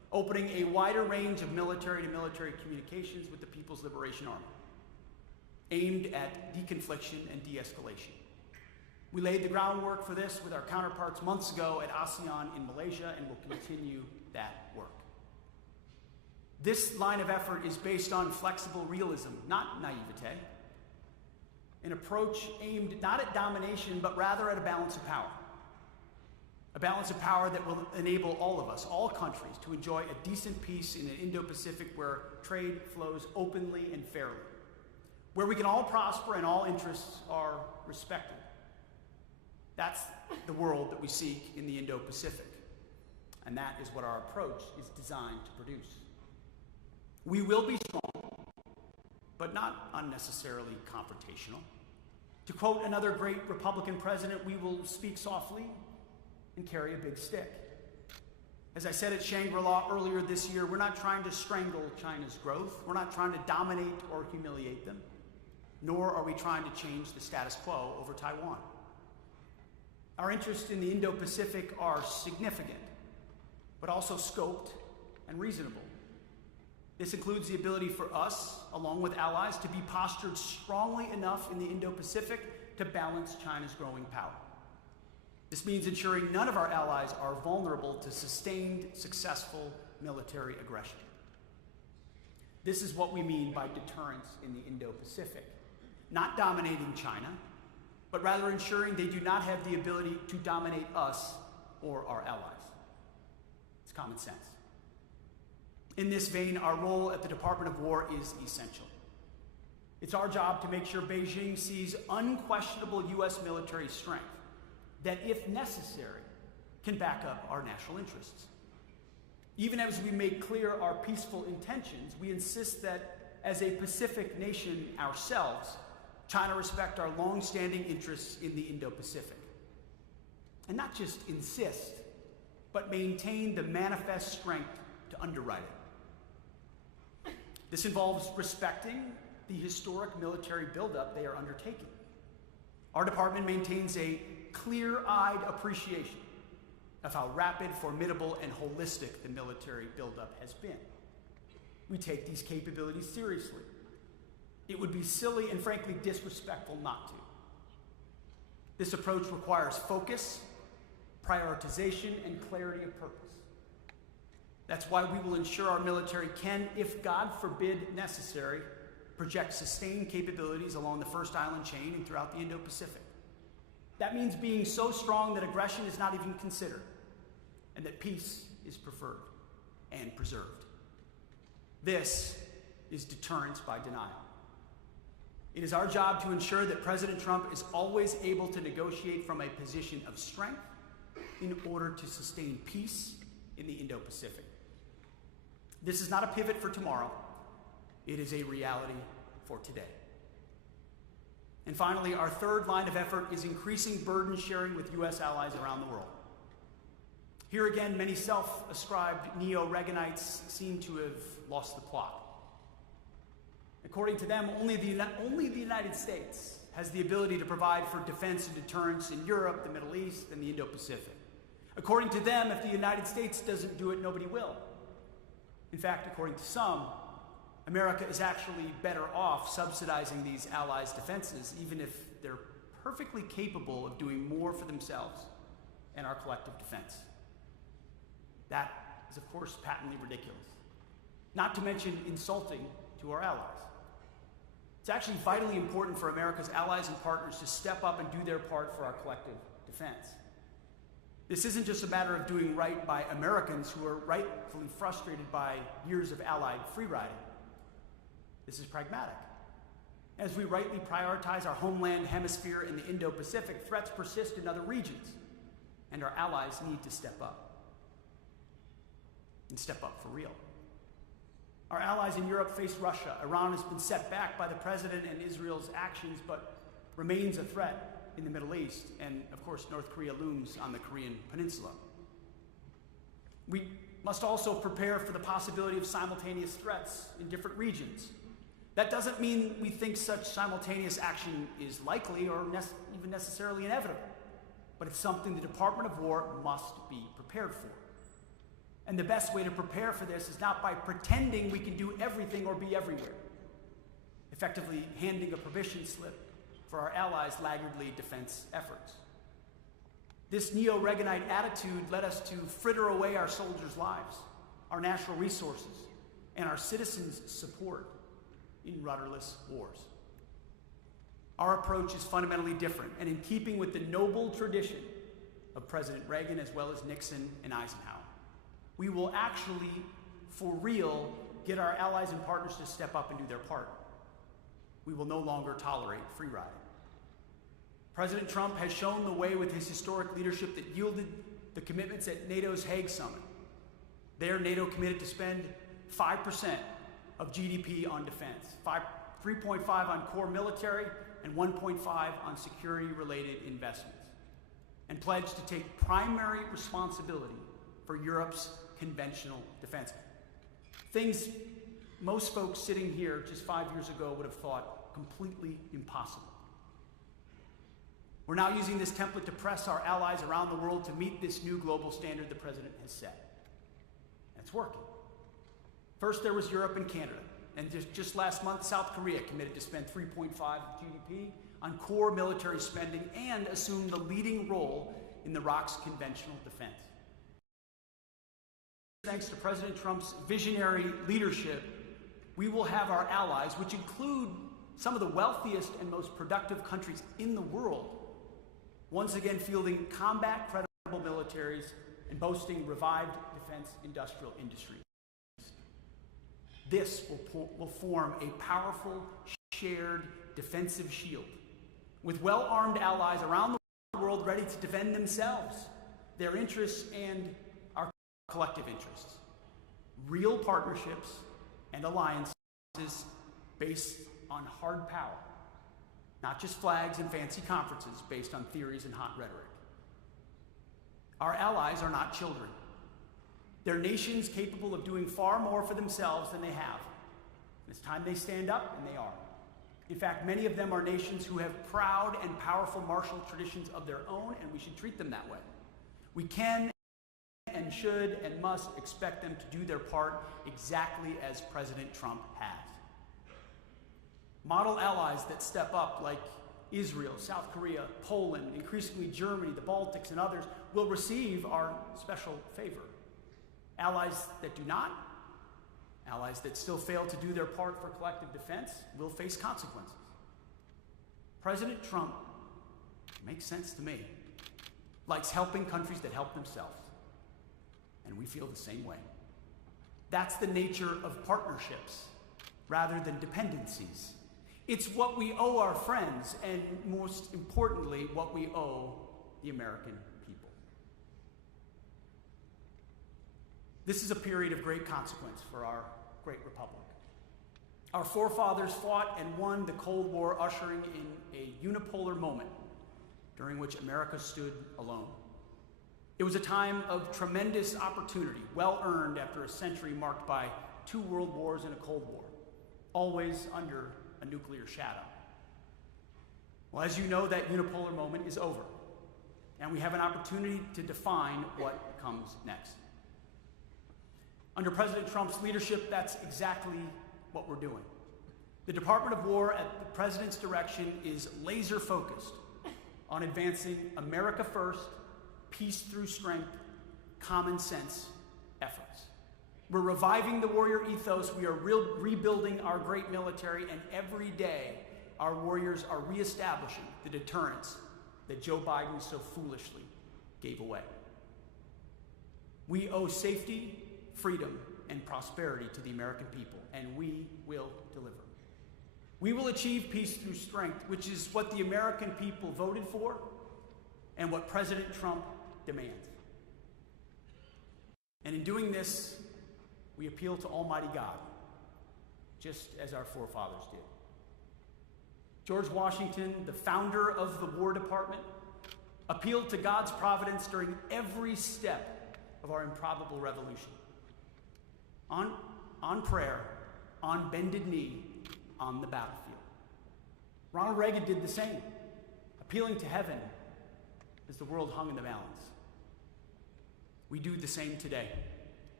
opening a wider range of military-to-military communications with the People's Liberation Army, aimed at deconfliction and de-escalation. We laid the groundwork for this with our counterparts months ago at ASEAN in Malaysia, and will continue that work. This line of effort is based on flexible realism, not naivete, an approach aimed not at domination, but rather at a balance of power. A balance of power that will enable all of us, all countries, to enjoy a decent peace in an Indo-Pacific where trade flows openly and fairly, where we can all prosper and all interests are respected. That's the world that we seek in the Indo-Pacific, and that is what our approach is designed to produce. We will be strong, but not unnecessarily confrontational. To quote another great Republican president, we will speak softly and carry a big stick. As I said at Shangri-La earlier this year, we're not trying to strangle China's growth. We're not trying to dominate or humiliate them, nor are we trying to change the status quo over Taiwan. Our interests in the Indo-Pacific are significant, but also scoped and reasonable. This includes the ability for us, along with allies, to be postured strongly enough in the Indo-Pacific to balance China's growing power. This means ensuring none of our allies are vulnerable to sustained, successful military aggression. This is what we mean by deterrence in the Indo-Pacific. Not dominating China, but rather ensuring they do not have the ability to dominate us or our allies. It's common sense. In this vein, our role at the Department of War is essential. It's our job to make sure Beijing sees unquestionable U.S. military strength that, if necessary, can back up our national interests. Even as we make clear our peaceful intentions, we insist that, as a Pacific nation ourselves, China respect our long-standing interests in the Indo-Pacific. And not just insist, but maintain the manifest strength to underwrite it. This involves respecting the historic military buildup they are undertaking. Our department maintains a clear-eyed appreciation of how rapid, formidable, and holistic the military buildup has been. We take these capabilities seriously. It would be silly and frankly disrespectful not to. This approach requires focus, prioritization, and clarity of purpose. That's why we will ensure our military can, if God forbid necessary, project sustained capabilities along the First Island chain and throughout the Indo-Pacific. That means being so strong that aggression is not even considered, and that peace is preferred and preserved. This is deterrence by denial. It is our job to ensure that President Trump is always able to negotiate from a position of strength in order to sustain peace in the Indo-Pacific. This is not a pivot for tomorrow. It is a reality for today. And finally, our third line of effort is increasing burden sharing with U.S. allies around the world. Here again, many self-ascribed neo-Reaganites seem to have lost the plot. According to them, only the United States has the ability to provide for defense and deterrence in Europe, the Middle East, and the Indo-Pacific. According to them, if the United States doesn't do it, nobody will. In fact, according to some, America is actually better off subsidizing these allies' defenses, even if they're perfectly capable of doing more for themselves and our collective defense. That is, of course, patently ridiculous, not to mention insulting to our allies. It's actually vitally important for America's allies and partners to step up and do their part for our collective defense. This isn't just a matter of doing right by Americans who are rightfully frustrated by years of allied free-riding. This is pragmatic. As we rightly prioritize our homeland hemisphere in the Indo-Pacific, threats persist in other regions, and our allies need to step up. And step up for real. Our allies in Europe face Russia. Iran has been set back by the president and Israel's actions, but remains a threat in the Middle East, and of course North Korea looms on the Korean Peninsula. We must also prepare for the possibility of simultaneous threats in different regions. That doesn't mean we think such simultaneous action is likely or even necessarily inevitable, but it's something the Department of War must be prepared for. And the best way to prepare for this is not by pretending we can do everything or be everywhere, effectively handing a permission slip for our allies' laggardly defense efforts. This neo-Reaganite attitude led us to fritter away our soldiers' lives, our national resources, and our citizens' support in rudderless wars. Our approach is fundamentally different and in keeping with the noble tradition of President Reagan as well as Nixon and Eisenhower. We will actually, for real, get our allies and partners to step up and do their part. We will no longer tolerate free riding. President Trump has shown the way with his historic leadership that yielded the commitments at NATO's Hague Summit. There, NATO committed to spend 5% of GDP on defense, 3.5% on core military, and 1.5% on security-related investments, and pledged to take primary responsibility for Europe's conventional defense. Things most folks sitting here just 5 years ago would have thought completely impossible. We're now using this template to press our allies around the world to meet this new global standard the president has set. And it's working. First, there was Europe and Canada. And just last month, South Korea committed to spend 3.5% of GDP on core military spending and assume the leading role in Iraq's conventional defense. Thanks to President Trump's visionary leadership, we will have our allies, which include some of the wealthiest and most productive countries in the world, once again fielding combat-credible militaries and boasting revived defense industrial industries. This will form a powerful, shared defensive shield with well-armed allies around the world ready to defend themselves, their interests, and our collective interests. Real partnerships and alliances based on hard power, not just flags and fancy conferences based on theories and hot rhetoric. Our allies are not children. They're nations capable of doing far more for themselves than they have. It's time they stand up, and they are. In fact, many of them are nations who have proud and powerful martial traditions of their own, and we should treat them that way. We can and should and must expect them to do their part exactly as President Trump has. Model allies that step up, like Israel, South Korea, Poland, increasingly Germany, the Baltics, and others, will receive our special favor. Allies that do not, allies that still fail to do their part for collective defense, will face consequences. President Trump, makes sense to me, likes helping countries that help themselves. And we feel the same way. That's the nature of partnerships rather than dependencies. It's what we owe our friends, and most importantly, what we owe the American people. This is a period of great consequence for our great republic. Our forefathers fought and won the Cold War, ushering in a unipolar moment during which America stood alone. It was a time of tremendous opportunity, well earned after a century marked by 2 world wars and a Cold War, always under a nuclear shadow. Well, as you know, that unipolar moment is over, and we have an opportunity to define what comes next. Under President Trump's leadership, that's exactly what we're doing. The Department of War, at the President's direction, is laser focused on advancing America first, peace through strength, common sense efforts. We're reviving the warrior ethos. We are rebuilding our great military, and every day our warriors are reestablishing the deterrence that Joe Biden so foolishly gave away. We owe safety, freedom, and prosperity to the American people, and we will deliver. We will achieve peace through strength, which is what the American people voted for and what President Trump demands. And in doing this, we appeal to Almighty God, just as our forefathers did. George Washington, the founder of the War Department, appealed to God's providence during every step of our improbable revolution. On prayer, on bended knee, on the battlefield. Ronald Reagan did the same, appealing to heaven as the world hung in the balance. We do the same today.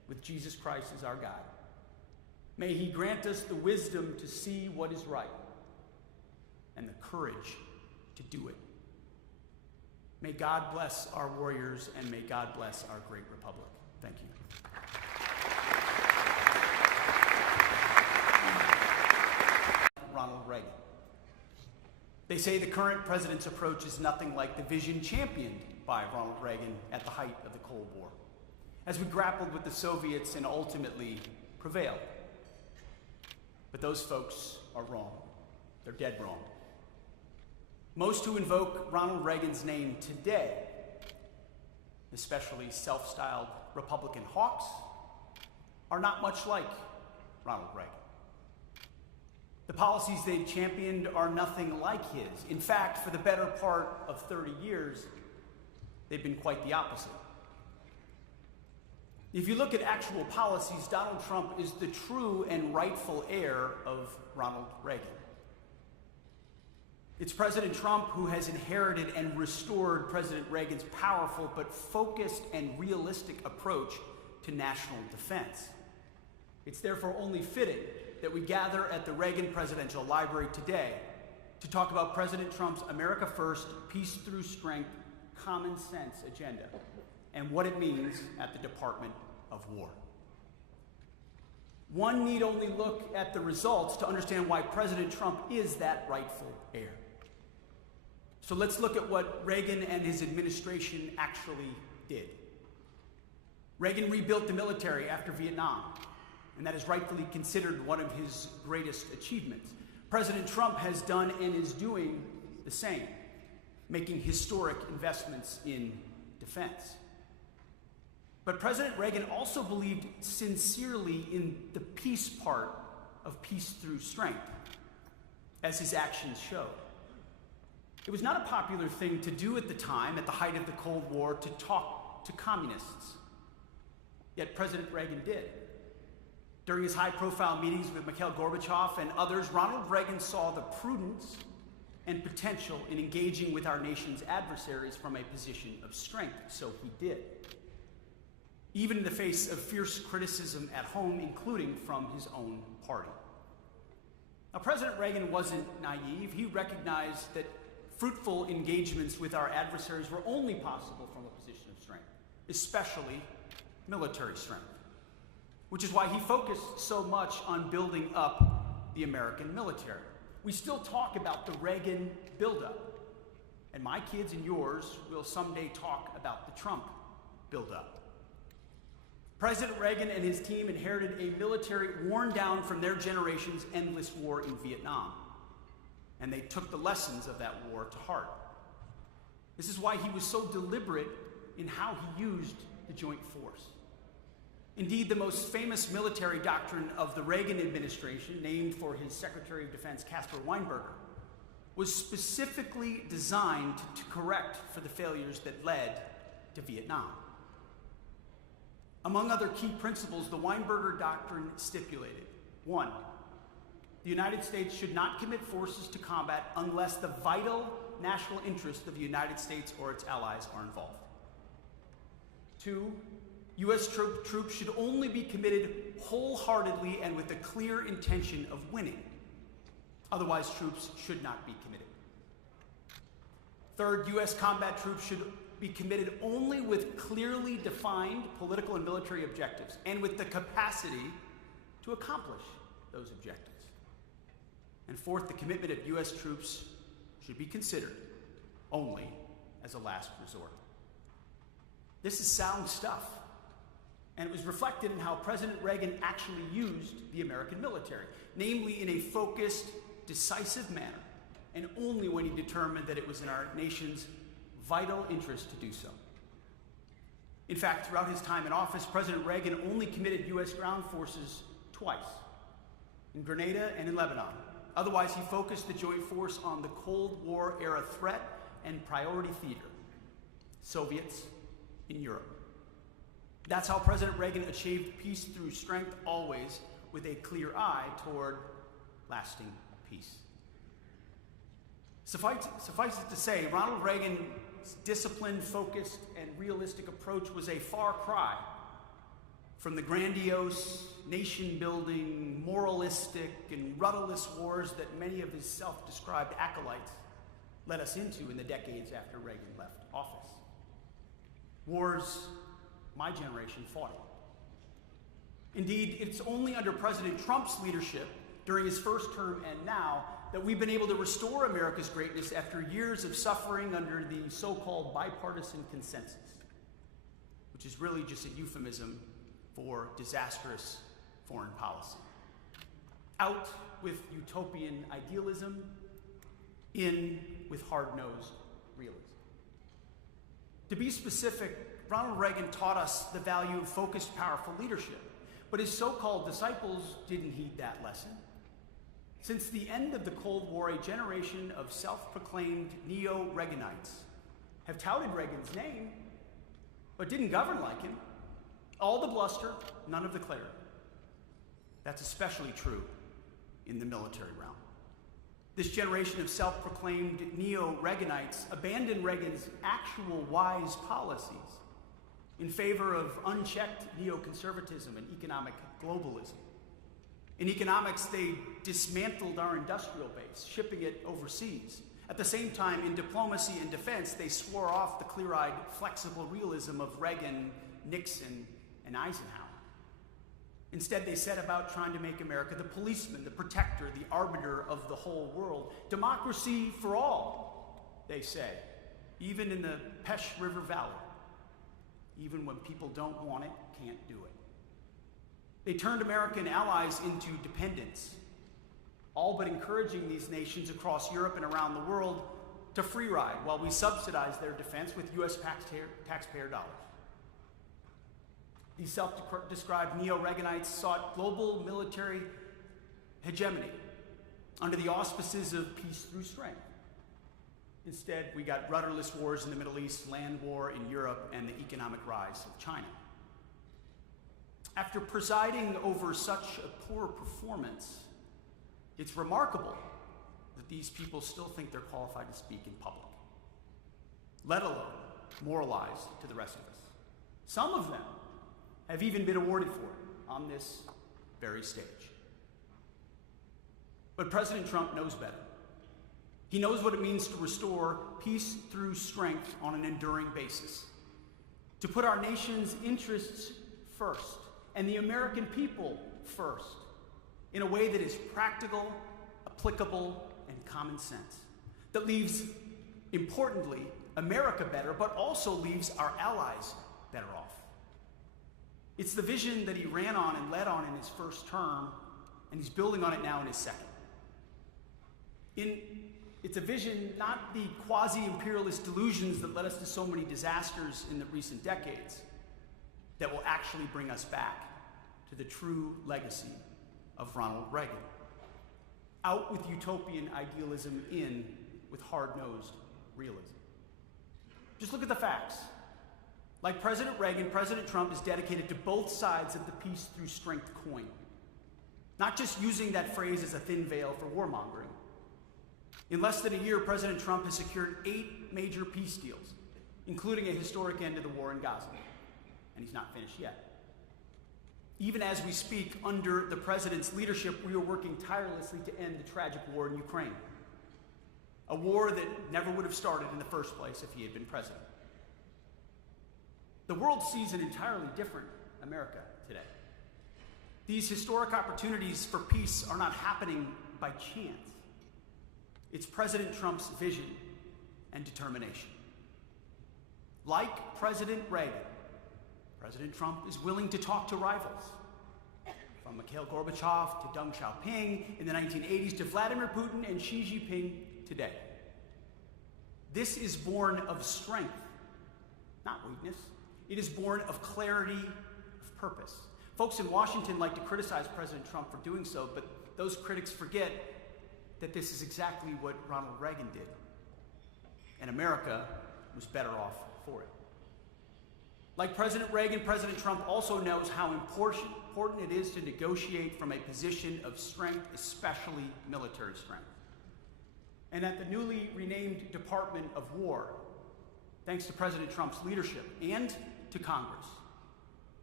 with Jesus Christ as our guide. May he grant us the wisdom to see what is right and the courage to do it. May God bless our warriors, and may God bless our great republic. Thank you. Ronald Reagan. They say the current president's approach is nothing like the vision championed by Ronald Reagan at the height of the Cold War, as we grappled with the Soviets and ultimately prevailed. But those folks are wrong. They're dead wrong. Most who invoke Ronald Reagan's name today, especially self-styled Republican hawks, are not much like Ronald Reagan. The policies they've championed are nothing like his. In fact, for the better part of 30 years, they've been quite the opposite. If you look at actual policies, Donald Trump is the true and rightful heir of Ronald Reagan. It's President Trump who has inherited and restored President Reagan's powerful but focused and realistic approach to national defense. It's therefore only fitting that we gather at the Reagan Presidential Library today to talk about President Trump's America First, Peace Through Strength, Common Sense agenda and what it means at the Department of War. One need only look at the results to understand why President Trump is that rightful heir. So let's look at what Reagan and his administration actually did. Reagan rebuilt the military after Vietnam, and that is rightfully considered one of his greatest achievements. President Trump has done and is doing the same, making historic investments in defense. But President Reagan also believed sincerely in the peace part of peace through strength, as his actions showed. It was not a popular thing to do at the time, at the height of the Cold War, to talk to communists. Yet President Reagan did. During his high-profile meetings with Mikhail Gorbachev and others, Ronald Reagan saw the prudence and potential in engaging with our nation's adversaries from a position of strength, so he did. Even in the face of fierce criticism at home, including from his own party. Now, President Reagan wasn't naive. He recognized that fruitful engagements with our adversaries were only possible from a position of strength, especially military strength, which is why he focused so much on building up the American military. We still talk about the Reagan buildup, and my kids and yours will someday talk about the Trump buildup. President Reagan and his team inherited a military worn down from their generation's endless war in Vietnam, and they took the lessons of that war to heart. This is why he was so deliberate in how he used the joint force. Indeed, the most famous military doctrine of the Reagan administration, named for his Secretary of Defense, Caspar Weinberger, was specifically designed to correct for the failures that led to Vietnam. Among other key principles, the Weinberger doctrine stipulated: 1, the United States should not commit forces to combat unless the vital national interests of the United States or its allies are involved. 2, U.S. troops should only be committed wholeheartedly and with a clear intention of winning. Otherwise, troops should not be committed. 3rd, U.S. combat troops should be committed only with clearly defined political and military objectives and with the capacity to accomplish those objectives. And 4th, the commitment of U.S. troops should be considered only as a last resort. This is sound stuff. And it was reflected in how President Reagan actually used the American military, namely in a focused, decisive manner, and only when he determined that it was in our nation's vital interest to do so. In fact, throughout his time in office, President Reagan only committed U.S. ground forces twice, in Grenada and in Lebanon. Otherwise, he focused the joint force on the Cold War era threat and priority theater, Soviets in Europe. That's how President Reagan achieved peace through strength, always with a clear eye toward lasting peace. Suffice it to say, Ronald Reagan's disciplined, focused, and realistic approach was a far cry from the grandiose, nation-building, moralistic, and rudderless wars that many of his self-described acolytes led us into in the decades after Reagan left office. Wars my generation fought in. Indeed, it's only under President Trump's leadership during his first term and now that we've been able to restore America's greatness after years of suffering under the so-called bipartisan consensus, which is really just a euphemism for disastrous foreign policy. Out with utopian idealism, in with hard-nosed realism. To be specific, Ronald Reagan taught us the value of focused, powerful leadership, but his so-called disciples didn't heed that lesson. Since the end of the Cold War, a generation of self-proclaimed neo-Reaganites have touted Reagan's name, but didn't govern like him. All the bluster, none of the clarity. That's especially true in the military realm. This generation of self-proclaimed neo-Reaganites abandoned Reagan's actual wise policies in favor of unchecked neoconservatism and economic globalism. In economics, they dismantled our industrial base, shipping it overseas. At the same time, in diplomacy and defense, they swore off the clear-eyed, flexible realism of Reagan, Nixon, and Eisenhower. Instead, they set about trying to make America the policeman, the protector, the arbiter of the whole world. Democracy for all, they say, even in the Pesh River Valley. Even when people don't want it, can't do it. They turned American allies into dependents, all but encouraging these nations across Europe and around the world to free ride while we subsidize their defense with U.S. taxpayer dollars. These self-described neo-Reaganites sought global military hegemony under the auspices of peace through strength. Instead, we got rudderless wars in the Middle East, land war in Europe, and the economic rise of China. After presiding over such a poor performance, it's remarkable that these people still think they're qualified to speak in public, let alone moralize to the rest of us. Some of them have even been awarded for it on this very stage. But President Trump knows better. He knows what it means to restore peace through strength on an enduring basis, to put our nation's interests first and the American people first in a way that is practical, applicable, and common sense, that leaves, importantly, America better, but also leaves our allies better off. It's the vision that he ran on and led on in his first term, and he's building on it now in his second. It's a vision, not the quasi-imperialist delusions that led us to so many disasters in the recent decades, that will actually bring us back to the true legacy of Ronald Reagan. Out with utopian idealism, in with hard-nosed realism. Just look at the facts. Like President Reagan, President Trump is dedicated to both sides of the peace through strength coin, not just using that phrase as a thin veil for warmongering. In less than a year, President Trump has secured 8 major peace deals, including a historic end to the war in Gaza. And he's not finished yet. Even as we speak, under the president's leadership, we are working tirelessly to end the tragic war in Ukraine. A war that never would have started in the first place if he had been president. The world sees an entirely different America today. These historic opportunities for peace are not happening by chance. It's President Trump's vision and determination. Like President Reagan, President Trump is willing to talk to rivals, from Mikhail Gorbachev to Deng Xiaoping in the 1980s to Vladimir Putin and Xi Jinping today. This is born of strength, not weakness. It is born of clarity of purpose. Folks in Washington like to criticize President Trump for doing so, but those critics forget that this is exactly what Ronald Reagan did. And America was better off for it. Like President Reagan, President Trump also knows how important it is to negotiate from a position of strength, especially military strength. And at the newly renamed Department of War, thanks to President Trump's leadership and to Congress,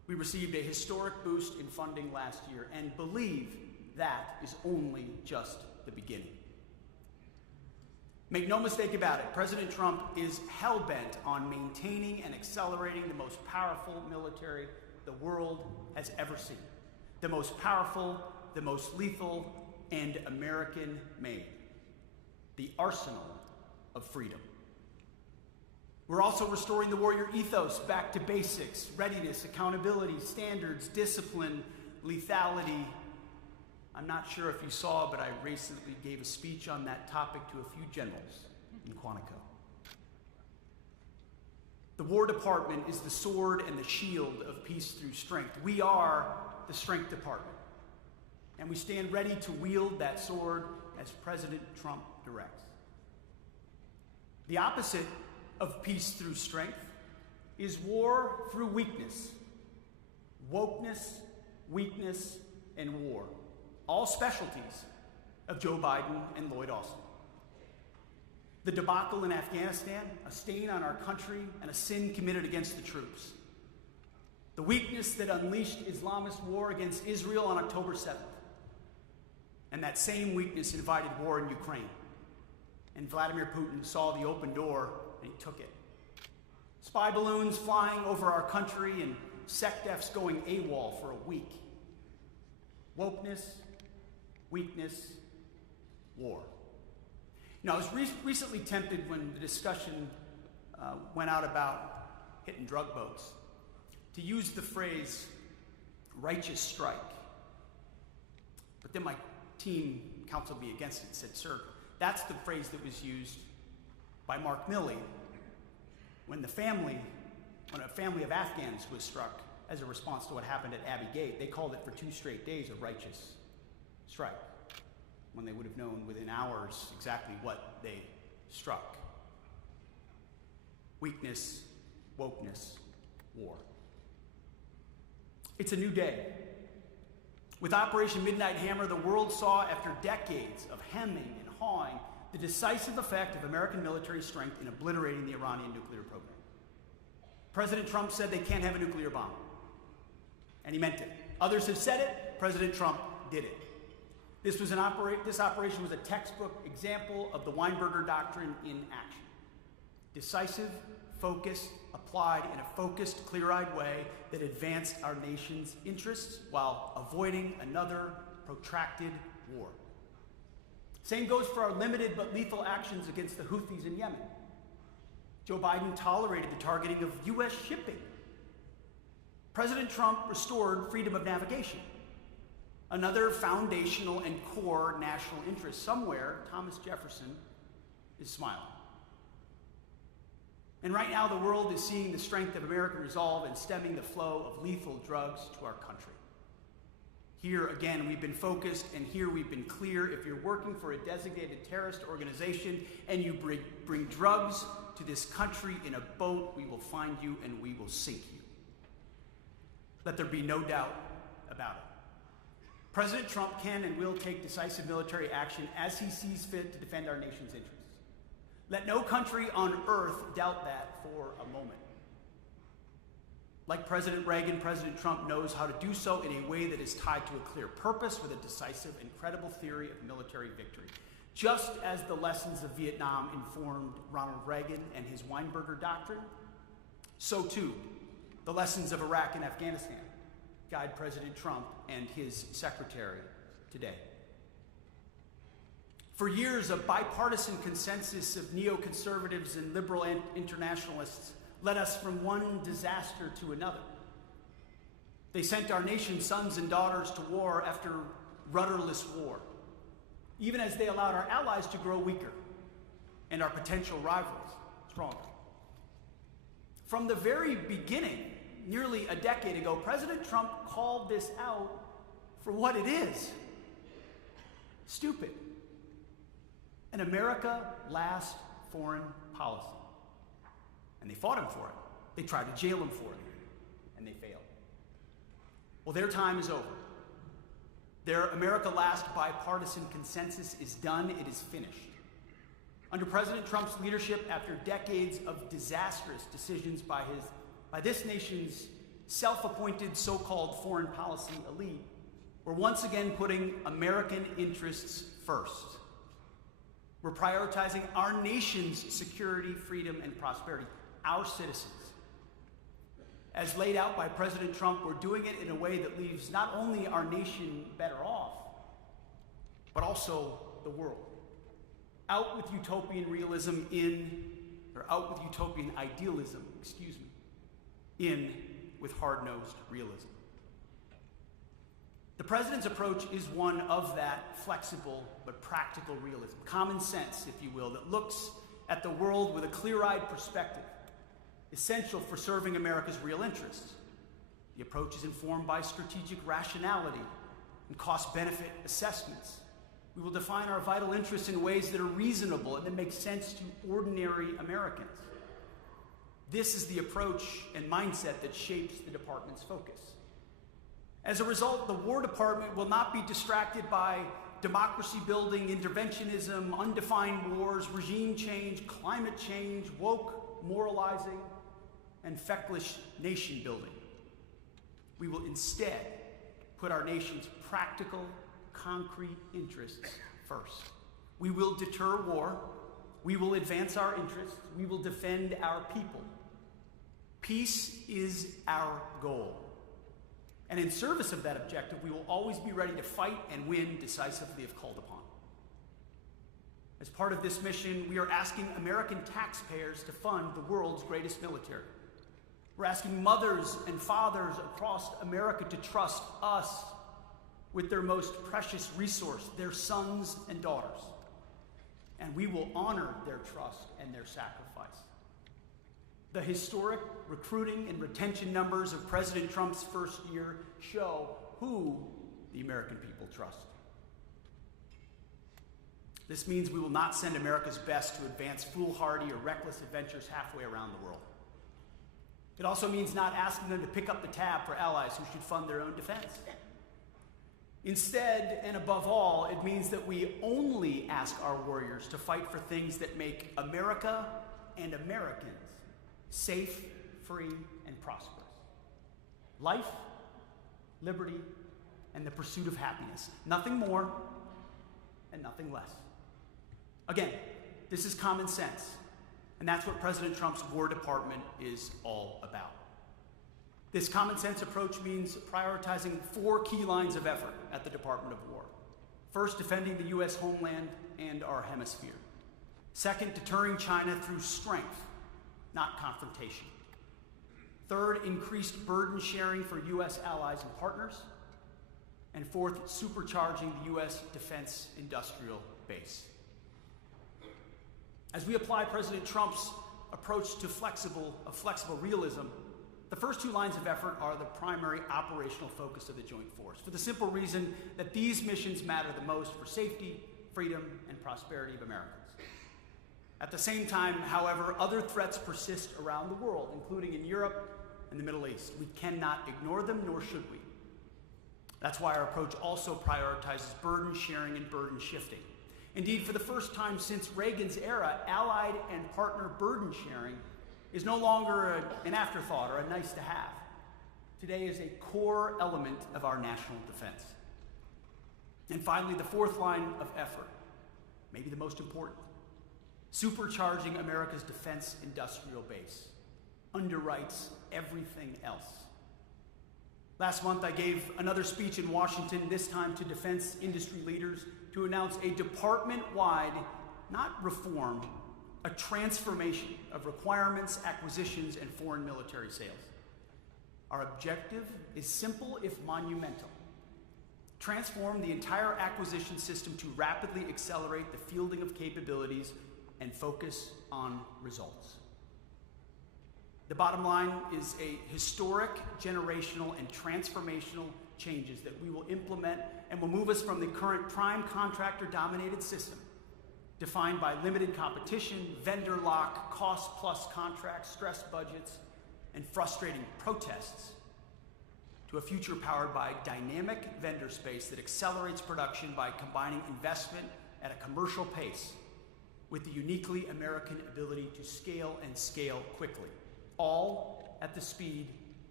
We received a historic boost in funding last year and believe that is only just the beginning. Make no mistake about it, President Trump is hell-bent on maintaining and accelerating the most powerful military the world has ever seen. The most powerful, the most lethal, and American-made. The arsenal of freedom. We're also restoring the warrior ethos back to basics: readiness, accountability, standards, discipline, lethality. I'm not sure if you saw, but I recently gave a speech on that topic to a few generals in Quantico. The War Department is the sword and the shield of peace through strength. We are the Strength Department, and we stand ready to wield that sword as President Trump directs. The opposite of peace through strength is war through weakness. Wokeness, weakness, and war. All specialties of Joe Biden and Lloyd Austin. The debacle in Afghanistan, a stain on our country and a sin committed against the troops. The weakness that unleashed Islamist war against Israel on October 7th. And that same weakness invited war in Ukraine. And Vladimir Putin saw the open door and he took it. Spy balloons flying over our country and SecDefs going AWOL for a week. Wokeness, weakness, war. Now, I was recently tempted when the discussion went out about hitting drug boats to use the phrase righteous strike. But then my team counseled me against it and said, sir, that's the phrase that was used by Mark Milley when a family of Afghans was struck as a response to what happened at Abbey Gate. They called it for 2 straight days a righteous strike, when they would have known within hours exactly what they struck. Weakness, wokeness, war. It's a new day. With Operation Midnight Hammer, the world saw, after decades of hemming and hawing, the decisive effect of American military strength in obliterating the Iranian nuclear program. President Trump said they can't have a nuclear bomb, and he meant it. Others have said it, President Trump did it. This operation was a textbook example of the Weinberger Doctrine in action. Decisive, focused, applied in a focused, clear-eyed way that advanced our nation's interests while avoiding another protracted war. Same goes for our limited but lethal actions against the Houthis in Yemen. Joe Biden tolerated the targeting of U.S. shipping. President Trump restored freedom of navigation. Another foundational and core national interest. Somewhere, Thomas Jefferson is smiling. And right now, the world is seeing the strength of American resolve in stemming the flow of lethal drugs to our country. Here, again, we've been focused, and here we've been clear. If you're working for a designated terrorist organization and you bring drugs to this country in a boat, we will find you and we will sink you. Let there be no doubt about it. President Trump can and will take decisive military action as he sees fit to defend our nation's interests. Let no country on earth doubt that for a moment. Like President Reagan, President Trump knows how to do so in a way that is tied to a clear purpose with a decisive and credible theory of military victory. Just as the lessons of Vietnam informed Ronald Reagan and his Weinberger Doctrine, so too the lessons of Iraq and Afghanistan guide President Trump and his secretary today. For years, a bipartisan consensus of neoconservatives and liberal internationalists led us from one disaster to another. They sent our nation's sons and daughters to war after rudderless war, even as they allowed our allies to grow weaker and our potential rivals stronger. From the very beginning, nearly a decade ago, President Trump called this out for what it is: stupid. An America last foreign policy. And they fought him for it. They tried to jail him for it, and they failed. Well, their time is over. Their America last bipartisan consensus is done. It is finished. Under President Trump's leadership, after decades of disastrous decisions by this nation's self-appointed so-called foreign policy elite were once again putting American interests first. We're prioritizing our nation's security, freedom, and prosperity, our citizens. As laid out by President Trump, we're doing it in a way that leaves not only our nation better off, but also the world. Out with utopian idealism, in with hard-nosed realism. The president's approach is one of that flexible but practical realism, common sense, if you will, that looks at the world with a clear-eyed perspective, essential for serving America's real interests. The approach is informed by strategic rationality and cost-benefit assessments. We will define our vital interests in ways that are reasonable and that make sense to ordinary Americans. This is the approach and mindset that shapes the department's focus. As a result, the War Department will not be distracted by democracy-building interventionism, undefined wars, regime change, climate change, woke moralizing, and feckless nation-building. We will instead put our nation's practical, concrete interests first. We will deter war. We will advance our interests. We will defend our people. Peace is our goal. And in service of that objective, we will always be ready to fight and win decisively if called upon. As part of this mission, we are asking American taxpayers to fund the world's greatest military. We're asking mothers and fathers across America to trust us with their most precious resource, their sons and daughters. And we will honor their trust and their sacrifice. The historic recruiting and retention numbers of President Trump's first year show who the American people trust. This means we will not send America's best to advance foolhardy or reckless adventures halfway around the world. It also means not asking them to pick up the tab for allies who should fund their own defense. Instead, and above all, it means that we only ask our warriors to fight for things that make America and Americans safe, free, and prosperous. Life, liberty, and the pursuit of happiness. Nothing more and nothing less. Again, this is common sense, and that's what President Trump's War Department is all about. This common sense approach means prioritizing 4 key lines of effort at the Department of War. First, defending the U.S. homeland and our hemisphere. Second, deterring China through strength, not confrontation. Third, increased burden sharing for U.S. allies and partners. And fourth, supercharging the U.S. defense industrial base. As we apply President Trump's approach to flexible realism, the first 2 lines of effort are the primary operational focus of the Joint Force, for the simple reason that these missions matter the most for safety, freedom, and prosperity of Americans. At the same time, however, other threats persist around the world, including in Europe and the Middle East. We cannot ignore them, nor should we. That's why our approach also prioritizes burden sharing and burden shifting. Indeed, for the first time since Reagan's era, allied and partner burden sharing is no longer an afterthought or a nice to have. Today is a core element of our national defense. And finally, the 4th line of effort, maybe the most important, supercharging America's defense industrial base, underwrites everything else. Last month, I gave another speech in Washington, this time to defense industry leaders, to announce a department-wide, not reform, a transformation of requirements, acquisitions, and foreign military sales. Our objective is simple if monumental. Transform the entire acquisition system to rapidly accelerate the fielding of capabilities and focus on results. The bottom line is a historic, generational, and transformational changes that we will implement and will move us from the current prime contractor-dominated system, defined by limited competition, vendor lock, cost-plus contracts, stressed budgets, and frustrating protests, to a future powered by dynamic vendor space that accelerates production by combining investment at a commercial pace with the uniquely American ability to scale and scale quickly, all at the speed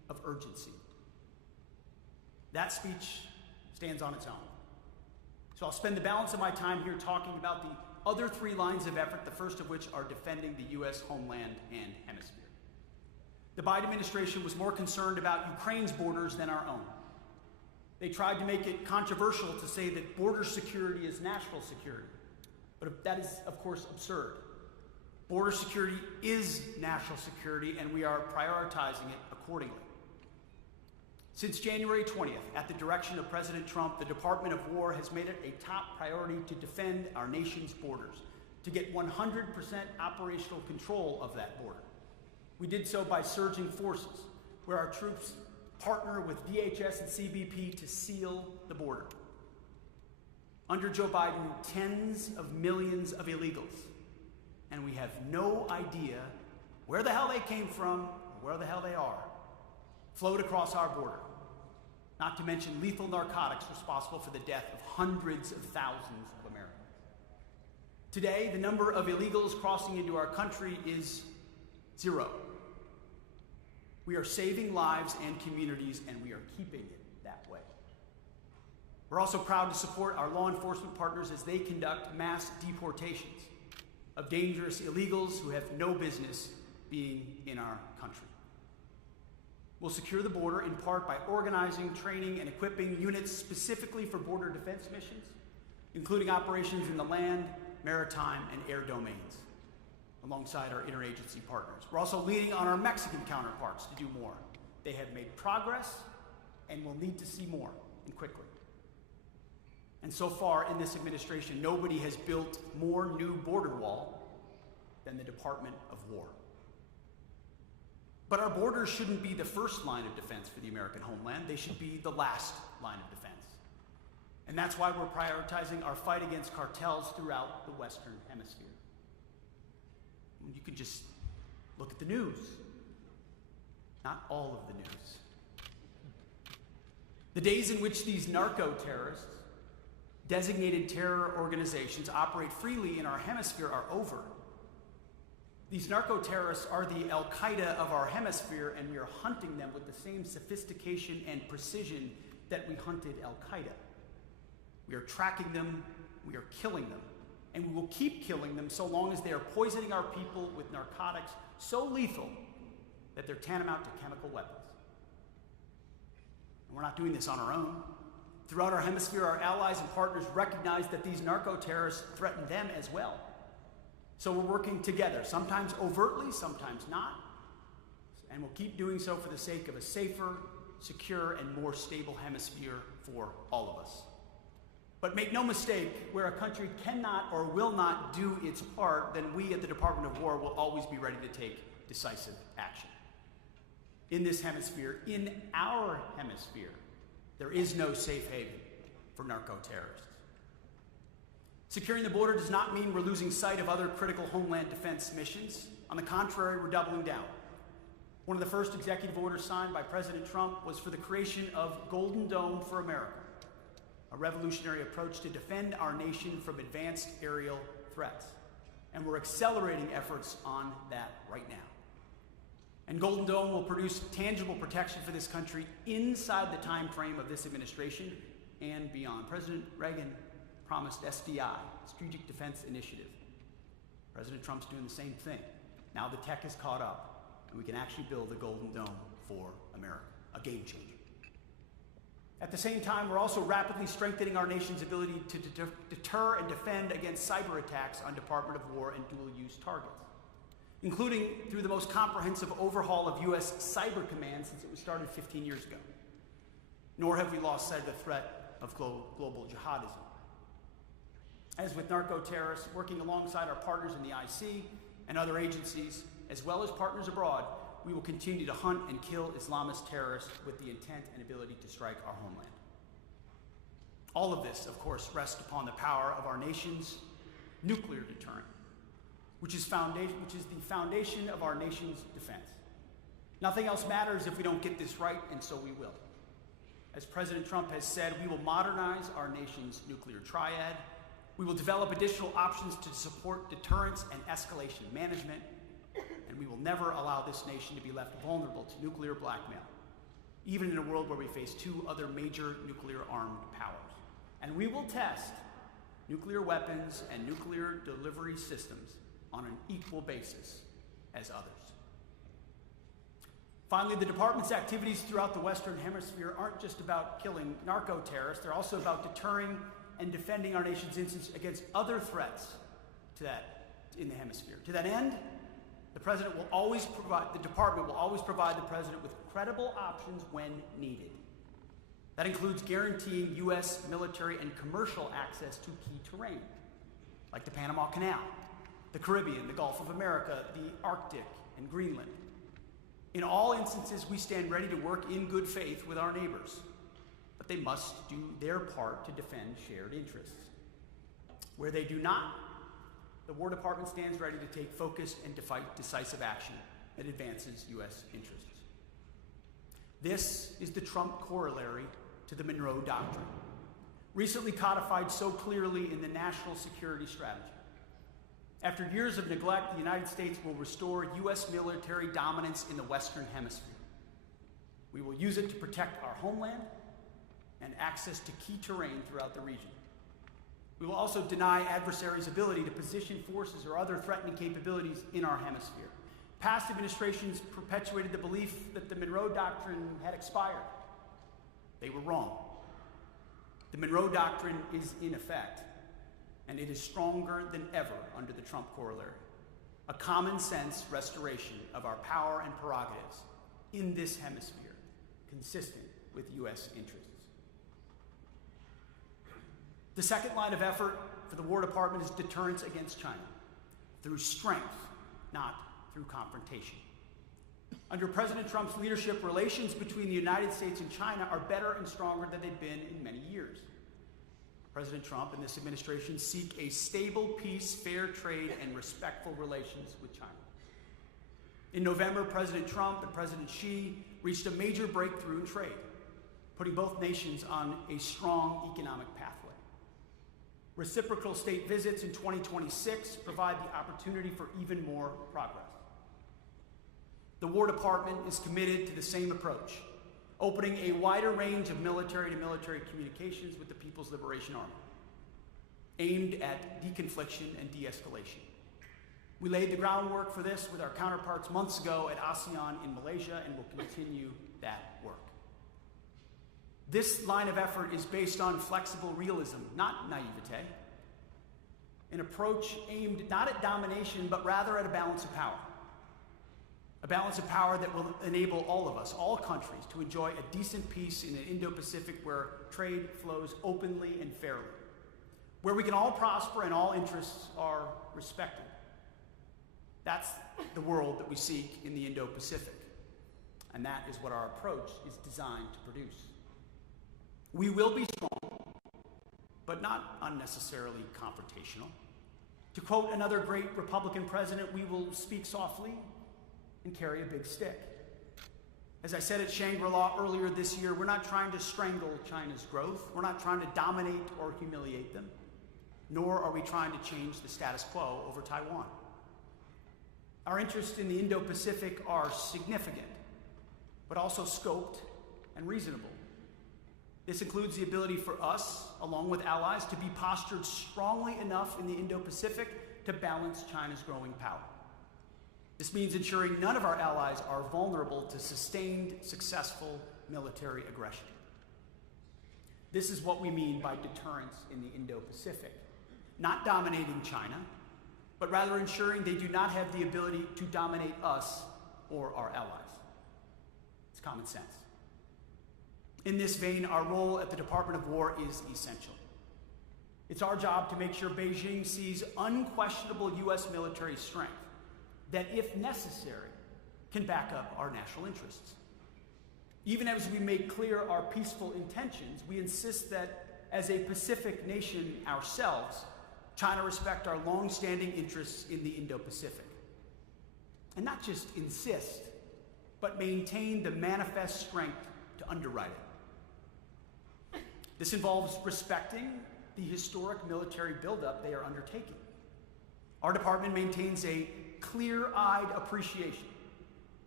of urgency. That speech stands on its own. So I'll spend the balance of my time here talking about the other three lines of effort, the first of which are defending the U.S. homeland and hemisphere. The Biden administration was more concerned about Ukraine's borders than our own. They tried to make it controversial to say that border security is national security. But that is, of course, absurd. Border security is national security, and we are prioritizing it accordingly. Since January 20th, at the direction of President Trump, the Department of War has made it a top priority to defend our nation's borders, to get 100% operational control of that border. We did so by surging forces, where our troops partner with DHS and CBP to seal the border. Under Joe Biden, tens of millions of illegals, and we have no idea where the hell they came from or where the hell they are, flowed across our border, not to mention lethal narcotics responsible for the death of hundreds of thousands of Americans. Today, the number of illegals crossing into our country is 0. We are saving lives and communities, and we are keeping it that way. We're also proud to support our law enforcement partners as they conduct mass deportations of dangerous illegals who have no business being in our country. We'll secure the border in part by organizing, training, and equipping units specifically for border defense missions, including operations in the land, maritime, and air domains, alongside our interagency partners. We're also leaning on our Mexican counterparts to do more. They have made progress and will need to see more, and quickly. And so far in this administration, nobody has built more new border wall than the Department of War. But our borders shouldn't be the first line of defense for the American homeland. They should be the last line of defense. And that's why we're prioritizing our fight against cartels throughout the Western Hemisphere. You can just look at the news. Not all of the news. The days in which these narco-terrorists, designated terror organizations, operate freely in our hemisphere are over. These narco-terrorists are the al-Qaida of our hemisphere, and we are hunting them with the same sophistication and precision that we hunted al-Qaida. We are tracking them, we are killing them, and we will keep killing them so long as they are poisoning our people with narcotics so lethal that they're tantamount to chemical weapons. And we're not doing this on our own. Throughout our hemisphere, our allies and partners recognize that these narco-terrorists threaten them as well. So we're working together, sometimes overtly, sometimes not, and we'll keep doing so for the sake of a safer, secure, and more stable hemisphere for all of us. But make no mistake, where a country cannot or will not do its part, then we at the Department of War will always be ready to take decisive action. In this hemisphere, in our hemisphere, there is no safe haven for narco-terrorists. Securing the border does not mean we're losing sight of other critical homeland defense missions. On the contrary, we're doubling down. One of the first executive orders signed by President Trump was for the creation of Golden Dome for America, a revolutionary approach to defend our nation from advanced aerial threats. And we're accelerating efforts on that right now. And Golden Dome will produce tangible protection for this country inside the time frame of this administration and beyond. President Reagan promised SDI, Strategic Defense Initiative. President Trump's doing the same thing. Now the tech has caught up, and we can actually build a Golden Dome for America, a game changer. At the same time, we're also rapidly strengthening our nation's ability to deter and defend against cyber attacks on Department of War and dual-use targets, including through the most comprehensive overhaul of U.S. Cyber Command since it was started 15 years ago. Nor have we lost sight of the threat of global jihadism. As with narco-terrorists, working alongside our partners in the IC and other agencies, as well as partners abroad, we will continue to hunt and kill Islamist terrorists with the intent and ability to strike our homeland. All of this, of course, rests upon the power of our nation's nuclear deterrent, which is the foundation of our nation's defense. Nothing else matters if we don't get this right, and so we will. As President Trump has said, we will modernize our nation's nuclear triad. We will develop additional options to support deterrence and escalation management, and we will never allow this nation to be left vulnerable to nuclear blackmail even in a world where we face two other major nuclear-armed powers. And we will test nuclear weapons and nuclear delivery systems on an equal basis as others. Finally, the department's activities throughout the Western Hemisphere aren't just about killing narco-terrorists, they're also about deterring and defending our nation's interests against other threats in the hemisphere. To that end, the department will always provide the president with credible options when needed. That includes guaranteeing U.S. military and commercial access to key terrain, like the Panama Canal, the Caribbean, the Gulf of America, the Arctic, and Greenland. In all instances, we stand ready to work in good faith with our neighbors, but they must do their part to defend shared interests. Where they do not, the War Department stands ready to take focused and decisive action that advances U.S. interests. This is the Trump corollary to the Monroe Doctrine, recently codified so clearly in the National Security Strategy. After years of neglect, the United States will restore U.S. military dominance in the Western Hemisphere. We will use it to protect our homeland and access to key terrain throughout the region. We will also deny adversaries' ability to position forces or other threatening capabilities in our hemisphere. Past administrations perpetuated the belief that the Monroe Doctrine had expired. They were wrong. The Monroe Doctrine is in effect, and it is stronger than ever under the Trump corollary. A common sense restoration of our power and prerogatives in this hemisphere, consistent with U.S. interests. The second line of effort for the War Department is deterrence against China, through strength, not through confrontation. Under President Trump's leadership, relations between the United States and China are better and stronger than they've been in many years. President Trump and this administration seek a stable peace, fair trade, and respectful relations with China. In November, President Trump and President Xi reached a major breakthrough in trade, putting both nations on a strong economic pathway. Reciprocal state visits in 2026 provide the opportunity for even more progress. The War Department is committed to the same approach, opening a wider range of military-to-military communications with the People's Liberation Army, aimed at deconfliction and de-escalation. We laid the groundwork for this with our counterparts months ago at ASEAN in Malaysia, and will continue that work. This line of effort is based on flexible realism, not naivete, an approach aimed not at domination, but rather at a balance of power. A balance of power that will enable all of us, all countries, to enjoy a decent peace in an Indo-Pacific where trade flows openly and fairly, where we can all prosper and all interests are respected. That's the world that we seek in the Indo-Pacific, and that is what our approach is designed to produce. We will be strong, but not unnecessarily confrontational. To quote another great Republican president, we will speak softly and carry a big stick. As I said at Shangri-La earlier this year, we're not trying to strangle China's growth. We're not trying to dominate or humiliate them, nor are we trying to change the status quo over Taiwan. Our interests in the Indo-Pacific are significant, but also scoped and reasonable. This includes the ability for us, along with allies, to be postured strongly enough in the Indo-Pacific to balance China's growing power. This means ensuring none of our allies are vulnerable to sustained, successful military aggression. This is what we mean by deterrence in the Indo-Pacific. Not dominating China, but rather ensuring they do not have the ability to dominate us or our allies. It's common sense. In this vein, our role at the Department of War is essential. It's our job to make sure Beijing sees unquestionable U.S. military strength that, if necessary, can back up our national interests. Even as we make clear our peaceful intentions, we insist that, as a Pacific nation ourselves, China respect our long-standing interests in the Indo-Pacific. And not just insist, but maintain the manifest strength to underwrite it. This involves respecting the historic military buildup they are undertaking. Our department maintains a clear-eyed appreciation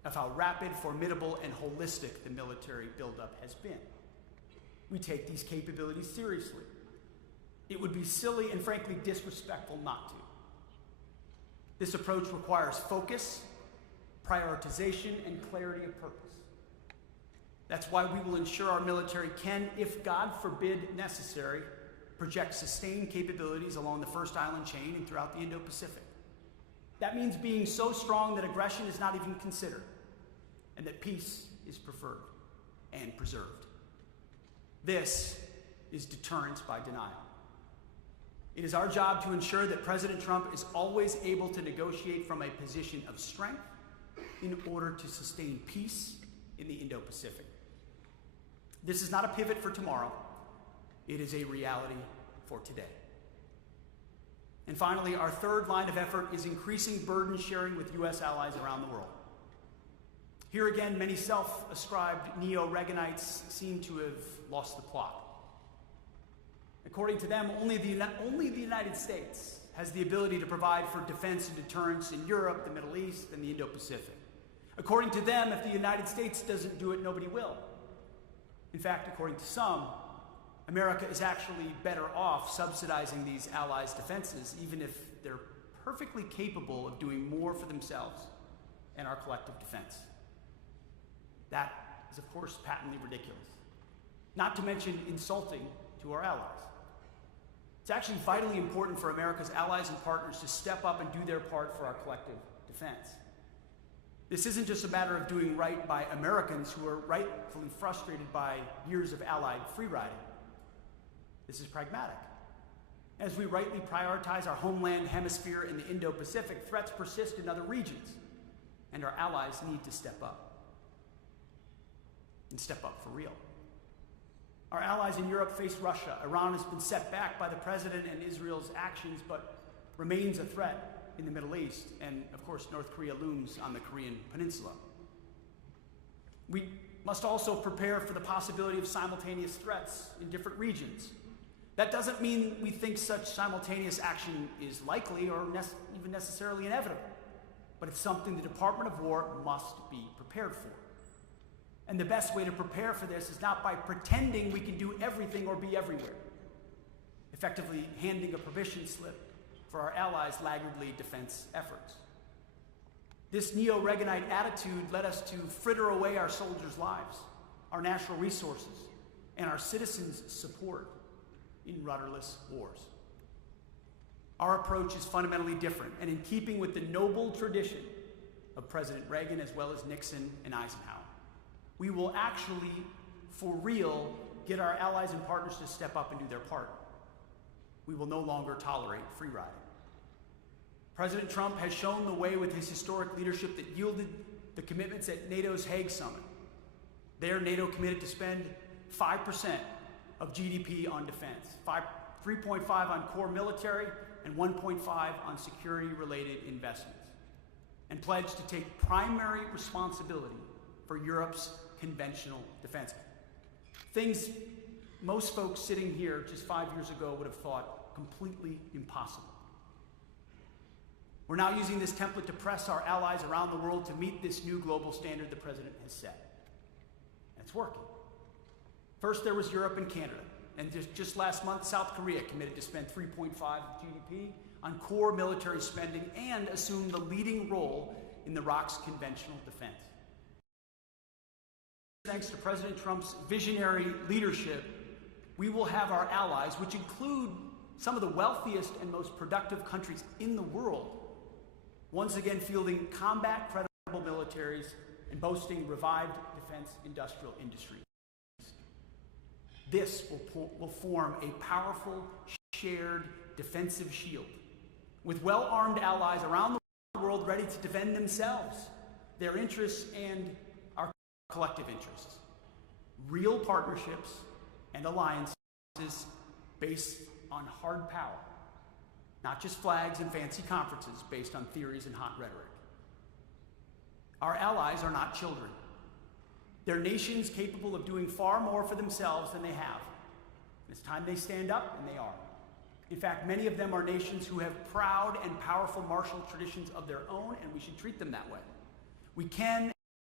of how rapid, formidable, and holistic the military buildup has been. We take these capabilities seriously. It would be silly and frankly disrespectful not to. This approach requires focus, prioritization, and clarity of purpose. That's why we will ensure our military can, if God forbid necessary, project sustained capabilities along the First Island chain and throughout the Indo-Pacific. That means being so strong that aggression is not even considered, and that peace is preferred and preserved. This is deterrence by denial. It is our job to ensure that President Trump is always able to negotiate from a position of strength in order to sustain peace in the Indo-Pacific. This is not a pivot for tomorrow. It is a reality for today. And finally, our third line of effort is increasing burden sharing with U.S. allies around the world. Here again, many self-ascribed neo-Reaganites seem to have lost the plot. According to them, only the United States has the ability to provide for defense and deterrence in Europe, the Middle East, and the Indo-Pacific. According to them, if the United States doesn't do it, nobody will. In fact, according to some, America is actually better off subsidizing these allies' defenses, even if they're perfectly capable of doing more for themselves and our collective defense. That is, of course, patently ridiculous, not to mention insulting to our allies. It's actually vitally important for America's allies and partners to step up and do their part for our collective defense. This isn't just a matter of doing right by Americans who are rightfully frustrated by years of allied free-riding. This is pragmatic. As we rightly prioritize our homeland hemisphere in the Indo-Pacific, threats persist in other regions, and our allies need to step up. And step up for real. Our allies in Europe face Russia. Iran has been set back by the president and Israel's actions, but remains a threat in the Middle East, and of course North Korea looms on the Korean Peninsula. We must also prepare for the possibility of simultaneous threats in different regions. That doesn't mean we think such simultaneous action is likely or even necessarily inevitable, but it's something the Department of War must be prepared for. And the best way to prepare for this is not by pretending we can do everything or be everywhere, effectively handing a permission slip for our allies' laggardly defense efforts. This neo-Reaganite attitude led us to fritter away our soldiers' lives, our national resources, and our citizens' support in rudderless wars. Our approach is fundamentally different and in keeping with the noble tradition of President Reagan as well as Nixon and Eisenhower. We will actually, for real, get our allies and partners to step up and do their part. We will no longer tolerate free riding. President Trump has shown the way with his historic leadership that yielded the commitments at NATO's Hague Summit. There, NATO committed to spend 5% of GDP on defense, 3.5% on core military, and 1.5% on security-related investments, and pledged to take primary responsibility for Europe's conventional defense. Things most folks sitting here just 5 years ago would have thought completely impossible. We're now using this template to press our allies around the world to meet this new global standard the president has set. And it's working. First, there was Europe and Canada. And just last month, South Korea committed to spend 3.5% of GDP on core military spending and assume the leading role in the ROC's conventional defense. Thanks to President Trump's visionary leadership, we will have our allies, which include some of the wealthiest and most productive countries in the world, once again fielding combat-credible militaries and boasting revived defense industrial industries. This will form a powerful, shared defensive shield, with well-armed allies around the world ready to defend themselves, their interests, and our collective interests. Real partnerships and alliances based on hard power, not just flags and fancy conferences based on theories and hot rhetoric. Our allies are not children. They're nations capable of doing far more for themselves than they have. It's time they stand up, and they are. In fact, many of them are nations who have proud and powerful martial traditions of their own, and we should treat them that way. We can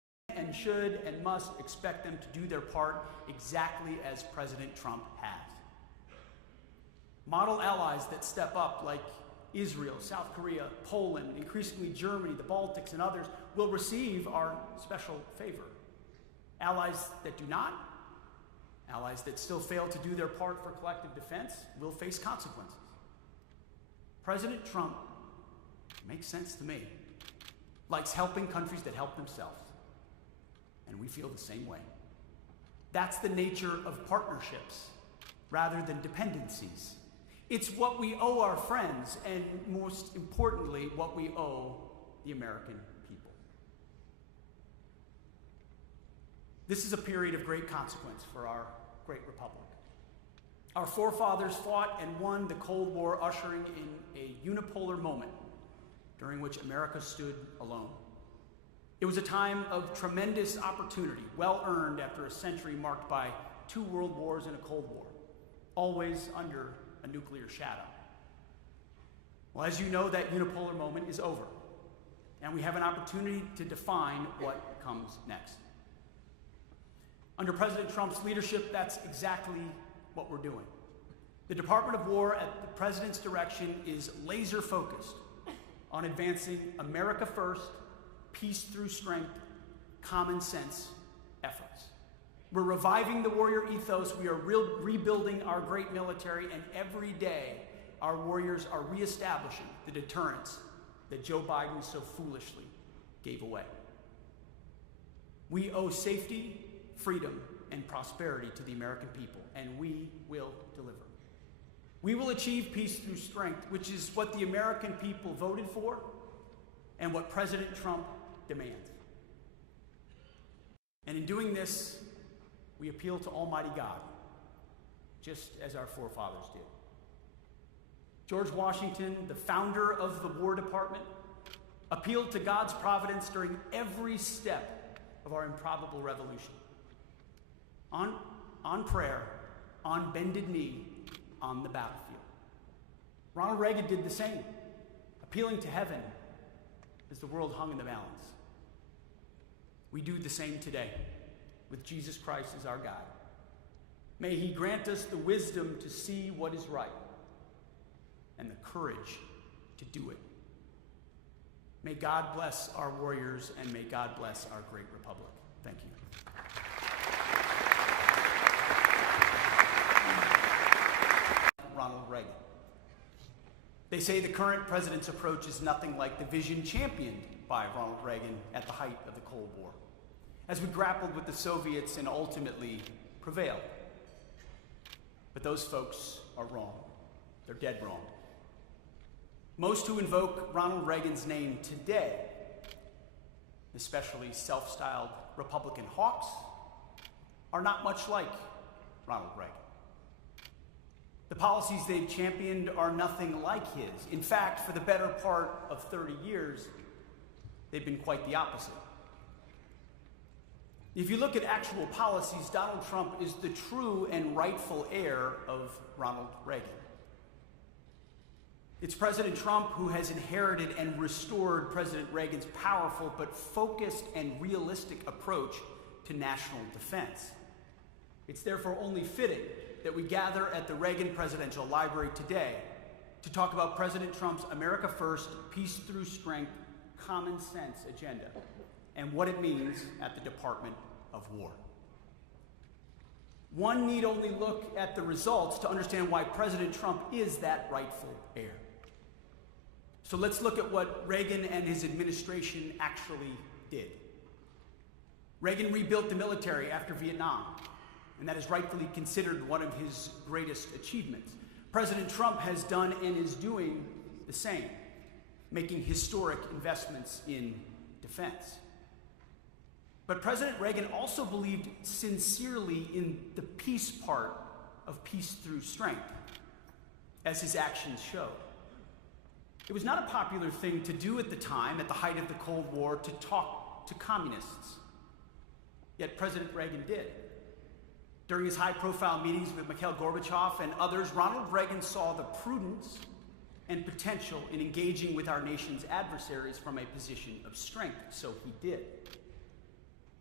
and should and must expect them to do their part exactly as President Trump has. Model allies that step up, like Israel, South Korea, Poland, increasingly Germany, the Baltics, and others, will receive our special favor. Allies that do not, allies that still fail to do their part for collective defense, will face consequences. President Trump, makes sense to me, likes helping countries that help themselves. And we feel the same way. That's the nature of partnerships rather than dependencies. It's what we owe our friends, and most importantly, what we owe the American people. This is a period of great consequence for our great republic. Our forefathers fought and won the Cold War, ushering in a unipolar moment during which America stood alone. It was a time of tremendous opportunity, well earned after a century marked by 2 world wars and a Cold War, always under a nuclear shadow. Well, as you know, that unipolar moment is over, and we have an opportunity to define what comes next. Under President Trump's leadership, that's exactly what we're doing. The Department of War, at the President's direction, is laser focused on advancing America first, peace through strength, common sense efforts. We're reviving the warrior ethos. We are rebuilding our great military, and every day our warriors are reestablishing the deterrence that Joe Biden so foolishly gave away. We owe safety, freedom, and prosperity to the American people, and we will deliver. We will achieve peace through strength, which is what the American people voted for and what President Trump demands. And in doing this, we appeal to Almighty God, just as our forefathers did. George Washington, the founder of the War Department, appealed to God's providence during every step of our improbable revolution. On prayer, on bended knee, on the battlefield. Ronald Reagan did the same, appealing to heaven as the world hung in the balance. We do the same today, with Jesus Christ as our guide. May he grant us the wisdom to see what is right and the courage to do it. May God bless our warriors, and may God bless our great republic. Thank you. Ronald Reagan. They say the current president's approach is nothing like the vision championed by Ronald Reagan at the height of the Cold War, as we grappled with the Soviets and ultimately prevailed. But those folks are wrong. They're dead wrong. Most who invoke Ronald Reagan's name today, especially self-styled Republican hawks, are not much like Ronald Reagan. The policies they've championed are nothing like his. In fact, for the better part of 30 years, they've been quite the opposite. If you look at actual policies, Donald Trump is the true and rightful heir of Ronald Reagan. It's President Trump who has inherited and restored President Reagan's powerful but focused and realistic approach to national defense. It's therefore only fitting that we gather at the Reagan Presidential Library today to talk about President Trump's America First, Peace Through Strength, Common Sense agenda and what it means at the Department of War. One need only look at the results to understand why President Trump is that rightful heir. So let's look at what Reagan and his administration actually did. Reagan rebuilt the military after Vietnam, and that is rightfully considered one of his greatest achievements. President Trump has done and is doing the same, making historic investments in defense. But President Reagan also believed sincerely in the peace part of peace through strength, as his actions showed. It was not a popular thing to do at the time, at the height of the Cold War, to talk to communists. Yet President Reagan did. During his high-profile meetings with Mikhail Gorbachev and others, Ronald Reagan saw the prudence and potential in engaging with our nation's adversaries from a position of strength, so he did.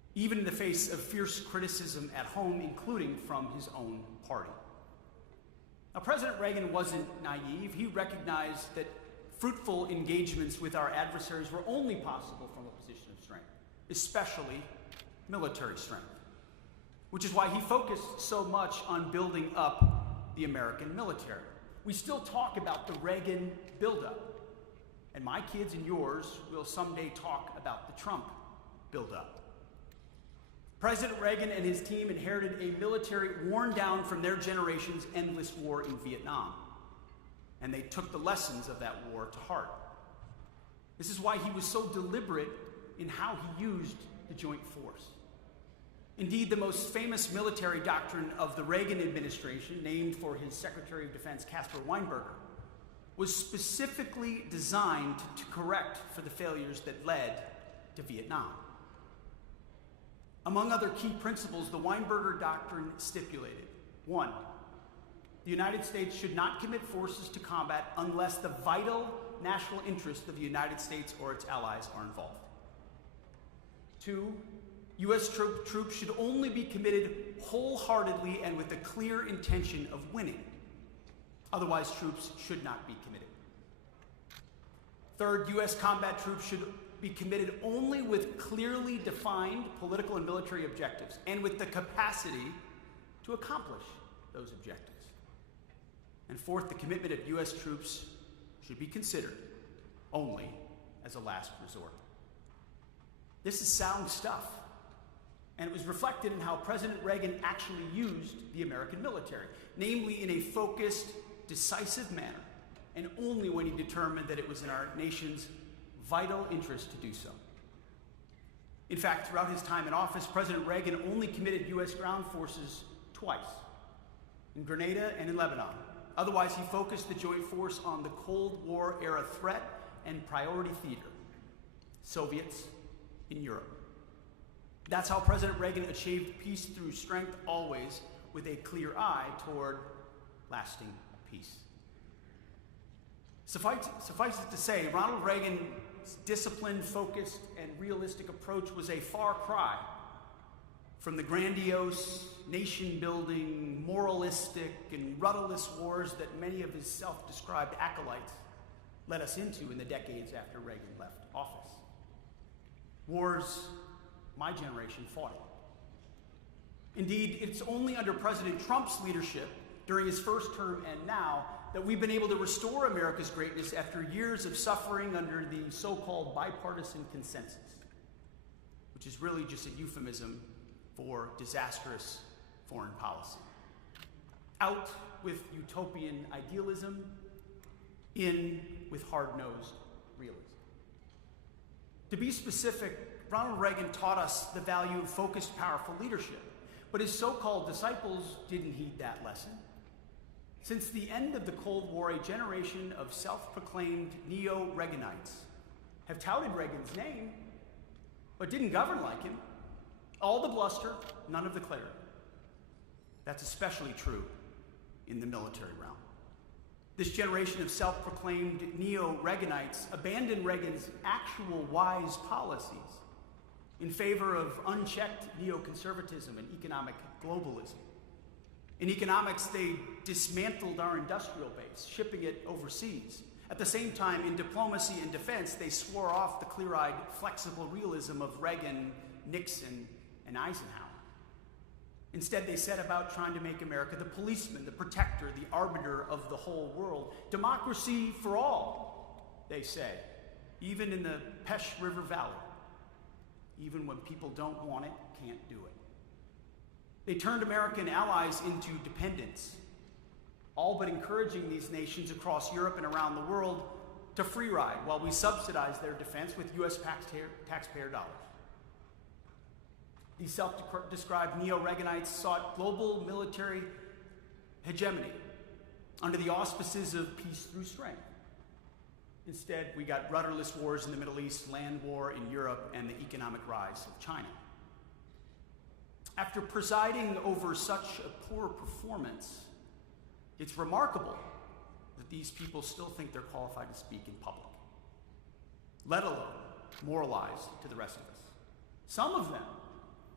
even in the face of fierce criticism at home, including from his own party. Now, President Reagan wasn't naive. He recognized that fruitful engagements with our adversaries were only possible from a position of strength, especially military strength, which is why he focused so much on building up the American military. We still talk about the Reagan buildup, and my kids and yours will someday talk about the Trump buildup. President Reagan and his team inherited a military worn down from their generation's endless war in Vietnam, and they took the lessons of that war to heart. This is why he was so deliberate in how he used the joint force. Indeed, the most famous military doctrine of the Reagan administration, named for his Secretary of Defense, Caspar Weinberger, was specifically designed to correct for the failures that led to Vietnam. Among other key principles, the Weinberger doctrine stipulated: 1, the United States should not commit forces to combat unless the vital national interest of the United States or its allies are involved. 2, U.S. troops should only be committed wholeheartedly and with the clear intention of winning. Otherwise, troops should not be committed. 3rd, U.S. combat troops should be committed only with clearly defined political and military objectives and with the capacity to accomplish those objectives. And 4th, the commitment of U.S. troops should be considered only as a last resort. This is sound stuff, and it was reflected in how President Reagan actually used the American military, namely in a focused, decisive manner, and only when he determined that it was in our nation's vital interest to do so. In fact, throughout his time in office, President Reagan only committed U.S. ground forces twice, in Grenada and in Lebanon. Otherwise, he focused the joint force on the Cold War era threat and priority theater, Soviets in Europe. That's how President Reagan achieved peace through strength, always with a clear eye toward lasting peace. Suffice it to say, Ronald Reagan's disciplined, focused, and realistic approach was a far cry from the grandiose, nation-building, moralistic, and rudderless wars that many of his self-described acolytes led us into in the decades after Reagan left office. Wars my generation fought it. Indeed, it's only under President Trump's leadership during his first term and now that we've been able to restore America's greatness after years of suffering under the so-called bipartisan consensus, which is really just a euphemism for disastrous foreign policy. Out with utopian idealism, in with hard-nosed realism. To be specific, Ronald Reagan taught us the value of focused, powerful leadership, but his so-called disciples didn't heed that lesson. Since the end of the Cold War, a generation of self-proclaimed neo-Reaganites have touted Reagan's name, but didn't govern like him. All the bluster, none of the clarity. That's especially true in the military realm. This generation of self-proclaimed neo-Reaganites abandoned Reagan's actual wise policies in favor of unchecked neoconservatism and economic globalism. In economics, they dismantled our industrial base, shipping it overseas. At the same time, in diplomacy and defense, they swore off the clear-eyed, flexible realism of Reagan, Nixon, and Eisenhower. Instead, they set about trying to make America the policeman, the protector, the arbiter of the whole world. Democracy for all, they say, even in the Pesh River Valley. Even when people don't want it, can't do it. They turned American allies into dependents, all but encouraging these nations across Europe and around the world to free ride while we subsidize their defense with U.S. taxpayer dollars. These self-described neo-Reaganites sought global military hegemony under the auspices of peace through strength. Instead, we got rudderless wars in the Middle East, land war in Europe, and the economic rise of China. After presiding over such a poor performance, it's remarkable that these people still think they're qualified to speak in public, let alone moralize to the rest of us. Some of them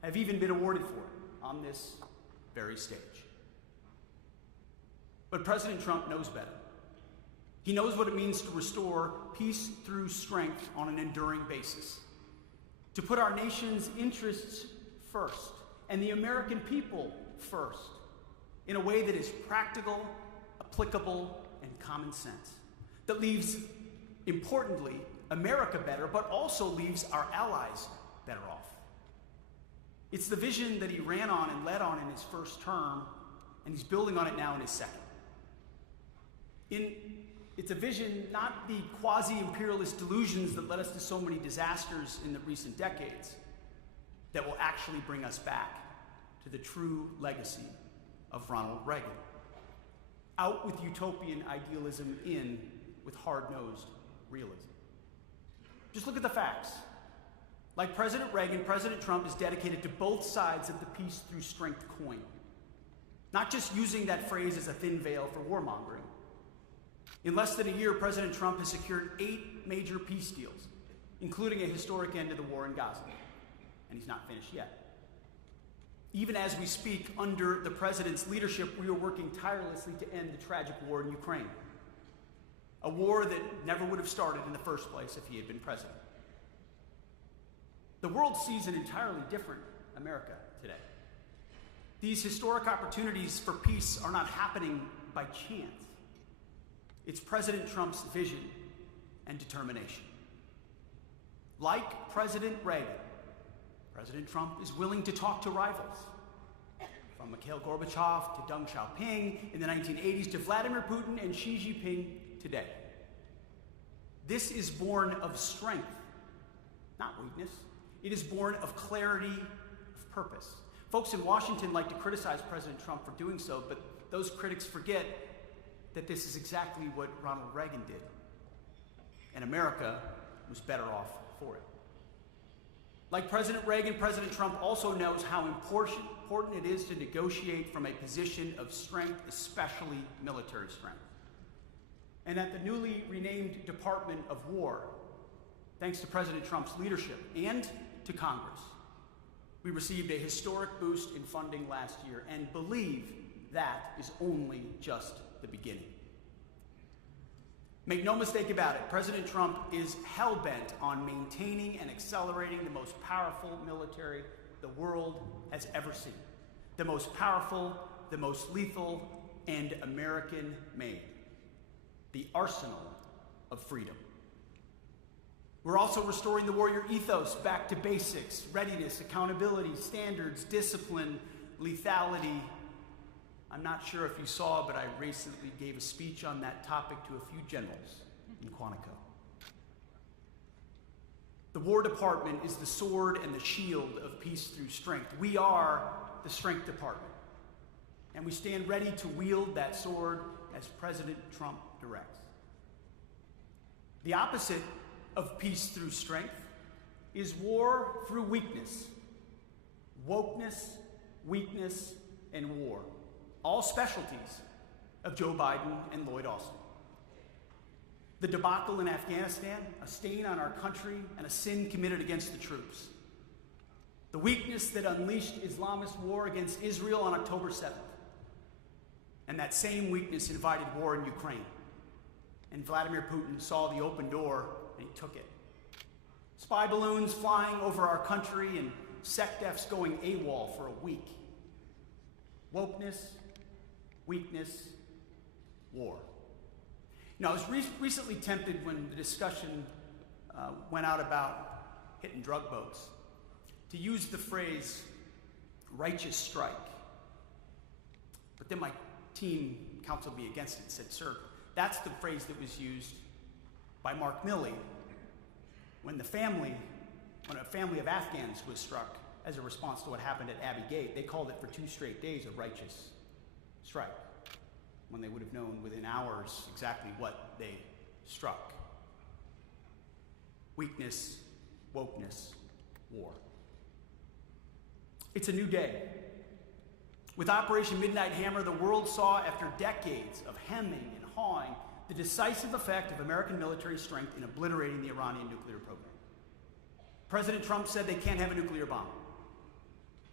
have even been awarded for it on this very stage. But President Trump knows better. He knows what it means to restore peace through strength on an enduring basis, to put our nation's interests first and the American people first in a way that is practical, applicable, and common sense, that leaves, importantly, America better, but also leaves our allies better off. It's the vision that he ran on and led on in his first term, and he's building on it now in his second. It's a vision, not the quasi-imperialist delusions that led us to so many disasters in the recent decades, that will actually bring us back to the true legacy of Ronald Reagan. Out with utopian idealism, in with hard-nosed realism. Just look at the facts. Like President Reagan, President Trump is dedicated to both sides of the peace through strength coin, not just using that phrase as a thin veil for warmongering. In less than a year, President Trump has secured 8 major peace deals, including a historic end to the war in Gaza. And he's not finished yet. Even as we speak, under the president's leadership, we are working tirelessly to end the tragic war in Ukraine. A war that never would have started in the first place if he had been president. The world sees an entirely different America today. These historic opportunities for peace are not happening by chance. It's President Trump's vision and determination. Like President Reagan, President Trump is willing to talk to rivals, from Mikhail Gorbachev to Deng Xiaoping in the 1980s to Vladimir Putin and Xi Jinping today. This is born of strength, not weakness. It is born of clarity of purpose. Folks in Washington like to criticize President Trump for doing so, but those critics forget that this is exactly what Ronald Reagan did. And America was better off for it. Like President Reagan, President Trump also knows how important it is to negotiate from a position of strength, especially military strength. And at the newly renamed Department of War, thanks to President Trump's leadership and to Congress, we received a historic boost in funding last year and believe that is only just the beginning. Make no mistake about it, President Trump is hell-bent on maintaining and accelerating the most powerful military the world has ever seen. The most powerful, the most lethal, and American-made. The arsenal of freedom. We're also restoring the warrior ethos back to basics: readiness, accountability, standards, discipline, lethality. I'm not sure if you saw, but I recently gave a speech on that topic to a few generals in Quantico. The War Department is the sword and the shield of peace through strength. We are the Strength Department, and we stand ready to wield that sword as President Trump directs. The opposite of peace through strength is war through weakness. Wokeness, weakness, and war. All specialties of Joe Biden and Lloyd Austin. The debacle in Afghanistan, a stain on our country and a sin committed against the troops. The weakness that unleashed Islamist war against Israel on October 7th. And that same weakness invited war in Ukraine. And Vladimir Putin saw the open door and he took it. Spy balloons flying over our country and SecDefs going AWOL for a week. Wokeness, weakness, war. Now, I was recently tempted when the discussion went out about hitting drug boats to use the phrase righteous strike. But then my team counseled me against it and said, sir, that's the phrase that was used by Mark Milley when a family of Afghans was struck as a response to what happened at Abbey Gate. They called it for 2 straight days a righteous strike, when they would have known within hours exactly what they struck. Weakness, wokeness, war. It's a new day. With Operation Midnight Hammer, the world saw, after decades of hemming and hawing, the decisive effect of American military strength in obliterating the Iranian nuclear program. President Trump said they can't have a nuclear bomb.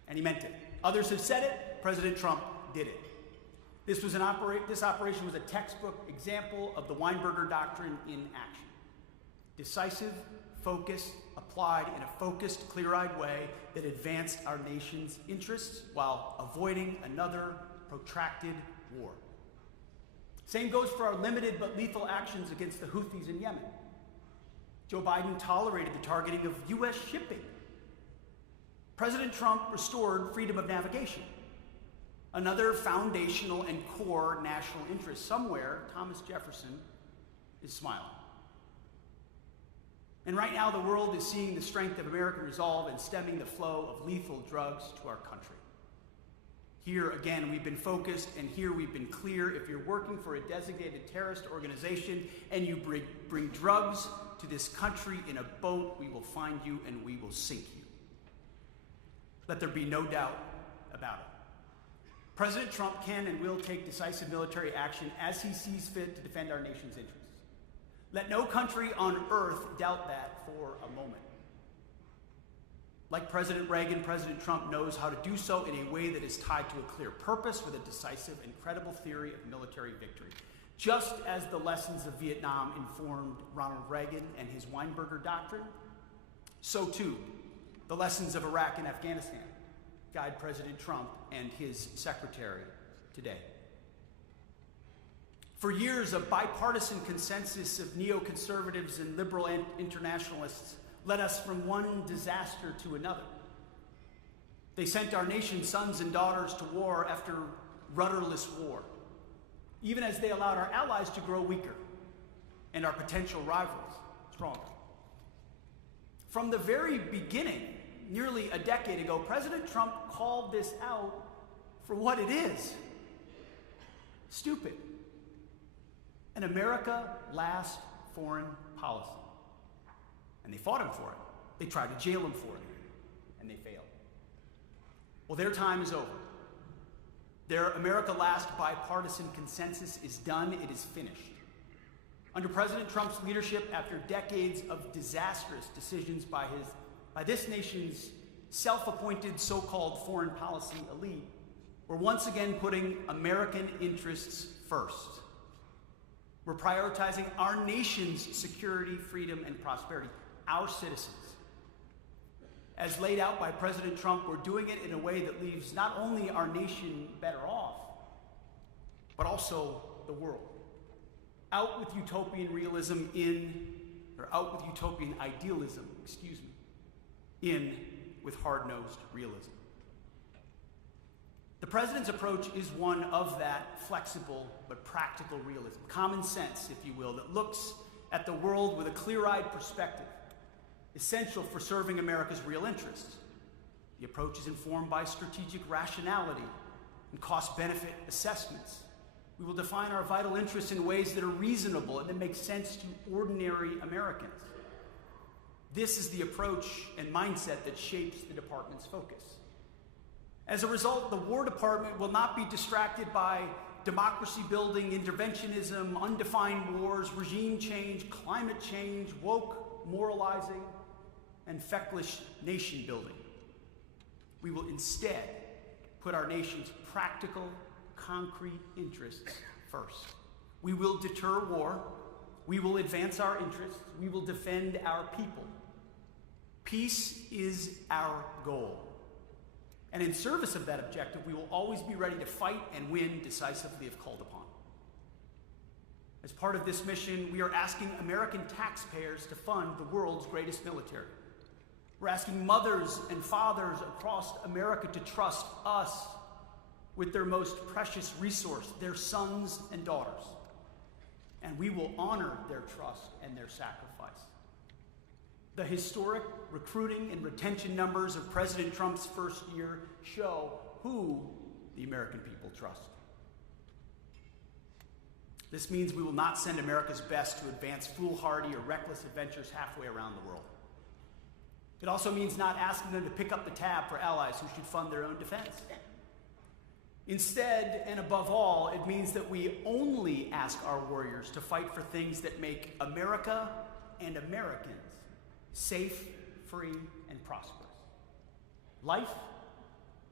and he meant it. Others have said it, President Trump did it. This operation was a textbook example of the Weinberger Doctrine in action. Decisive, focused, applied in a focused, clear-eyed way that advanced our nation's interests while avoiding another protracted war. Same goes for our limited but lethal actions against the Houthis in Yemen. Joe Biden tolerated the targeting of U.S. shipping. President Trump restored freedom of navigation, another foundational and core national interest. Somewhere, Thomas Jefferson is smiling. And right now, the world is seeing the strength of American resolve in stemming the flow of lethal drugs to our country. Here, again, we've been focused, and here we've been clear. If you're working for a designated terrorist organization and you bring drugs to this country in a boat, we will find you and we will sink you. Let there be no doubt about it. President Trump can and will take decisive military action as he sees fit to defend our nation's interests. Let no country on earth doubt that for a moment. Like President Reagan, President Trump knows how to do so in a way that is tied to a clear purpose with a decisive and credible theory of military victory. Just as the lessons of Vietnam informed Ronald Reagan and his Weinberger Doctrine, so too the lessons of Iraq and Afghanistan guide President Trump and his secretary today. For years, a bipartisan consensus of neoconservatives and liberal internationalists led us from one disaster to another. They sent our nation's sons and daughters to war after rudderless war, even as they allowed our allies to grow weaker and our potential rivals stronger. From the very beginning, nearly a decade ago, President Trump called this out for what it is: stupid. An America last foreign policy. And they fought him for it. They tried to jail him for it, and they failed. Well, their time is over. Their America last bipartisan consensus is done. It is finished. Under President Trump's leadership, after decades of disastrous decisions by this nation's self-appointed so-called foreign policy elite, we're once again putting American interests first. We're prioritizing our nation's security, freedom, and prosperity, our citizens. As laid out by President Trump, we're doing it in a way that leaves not only our nation better off, but also the world. Out with utopian idealism, in with hard-nosed realism. The president's approach is one of that flexible but practical realism, common sense, if you will, that looks at the world with a clear-eyed perspective, essential for serving America's real interests. The approach is informed by strategic rationality and cost-benefit assessments. We will define our vital interests in ways that are reasonable and that make sense to ordinary Americans. This is the approach and mindset that shapes the department's focus. As a result, the War Department will not be distracted by democracy-building interventionism, undefined wars, regime change, climate change, woke moralizing, and feckless nation-building. We will instead put our nation's practical, concrete interests first. We will deter war. We will advance our interests. We will defend our people. Peace is our goal. And in service of that objective, we will always be ready to fight and win decisively if called upon. As part of this mission, we are asking American taxpayers to fund the world's greatest military. We're asking mothers and fathers across America to trust us with their most precious resource, their sons and daughters. And we will honor their trust and their sacrifice. The historic recruiting and retention numbers of President Trump's first year show who the American people trust. This means we will not send America's best to advance foolhardy or reckless adventures halfway around the world. It also means not asking them to pick up the tab for allies who should fund their own defense. Instead, and above all, it means that we only ask our warriors to fight for things that make America and Americans safe, free, and prosperous. Life,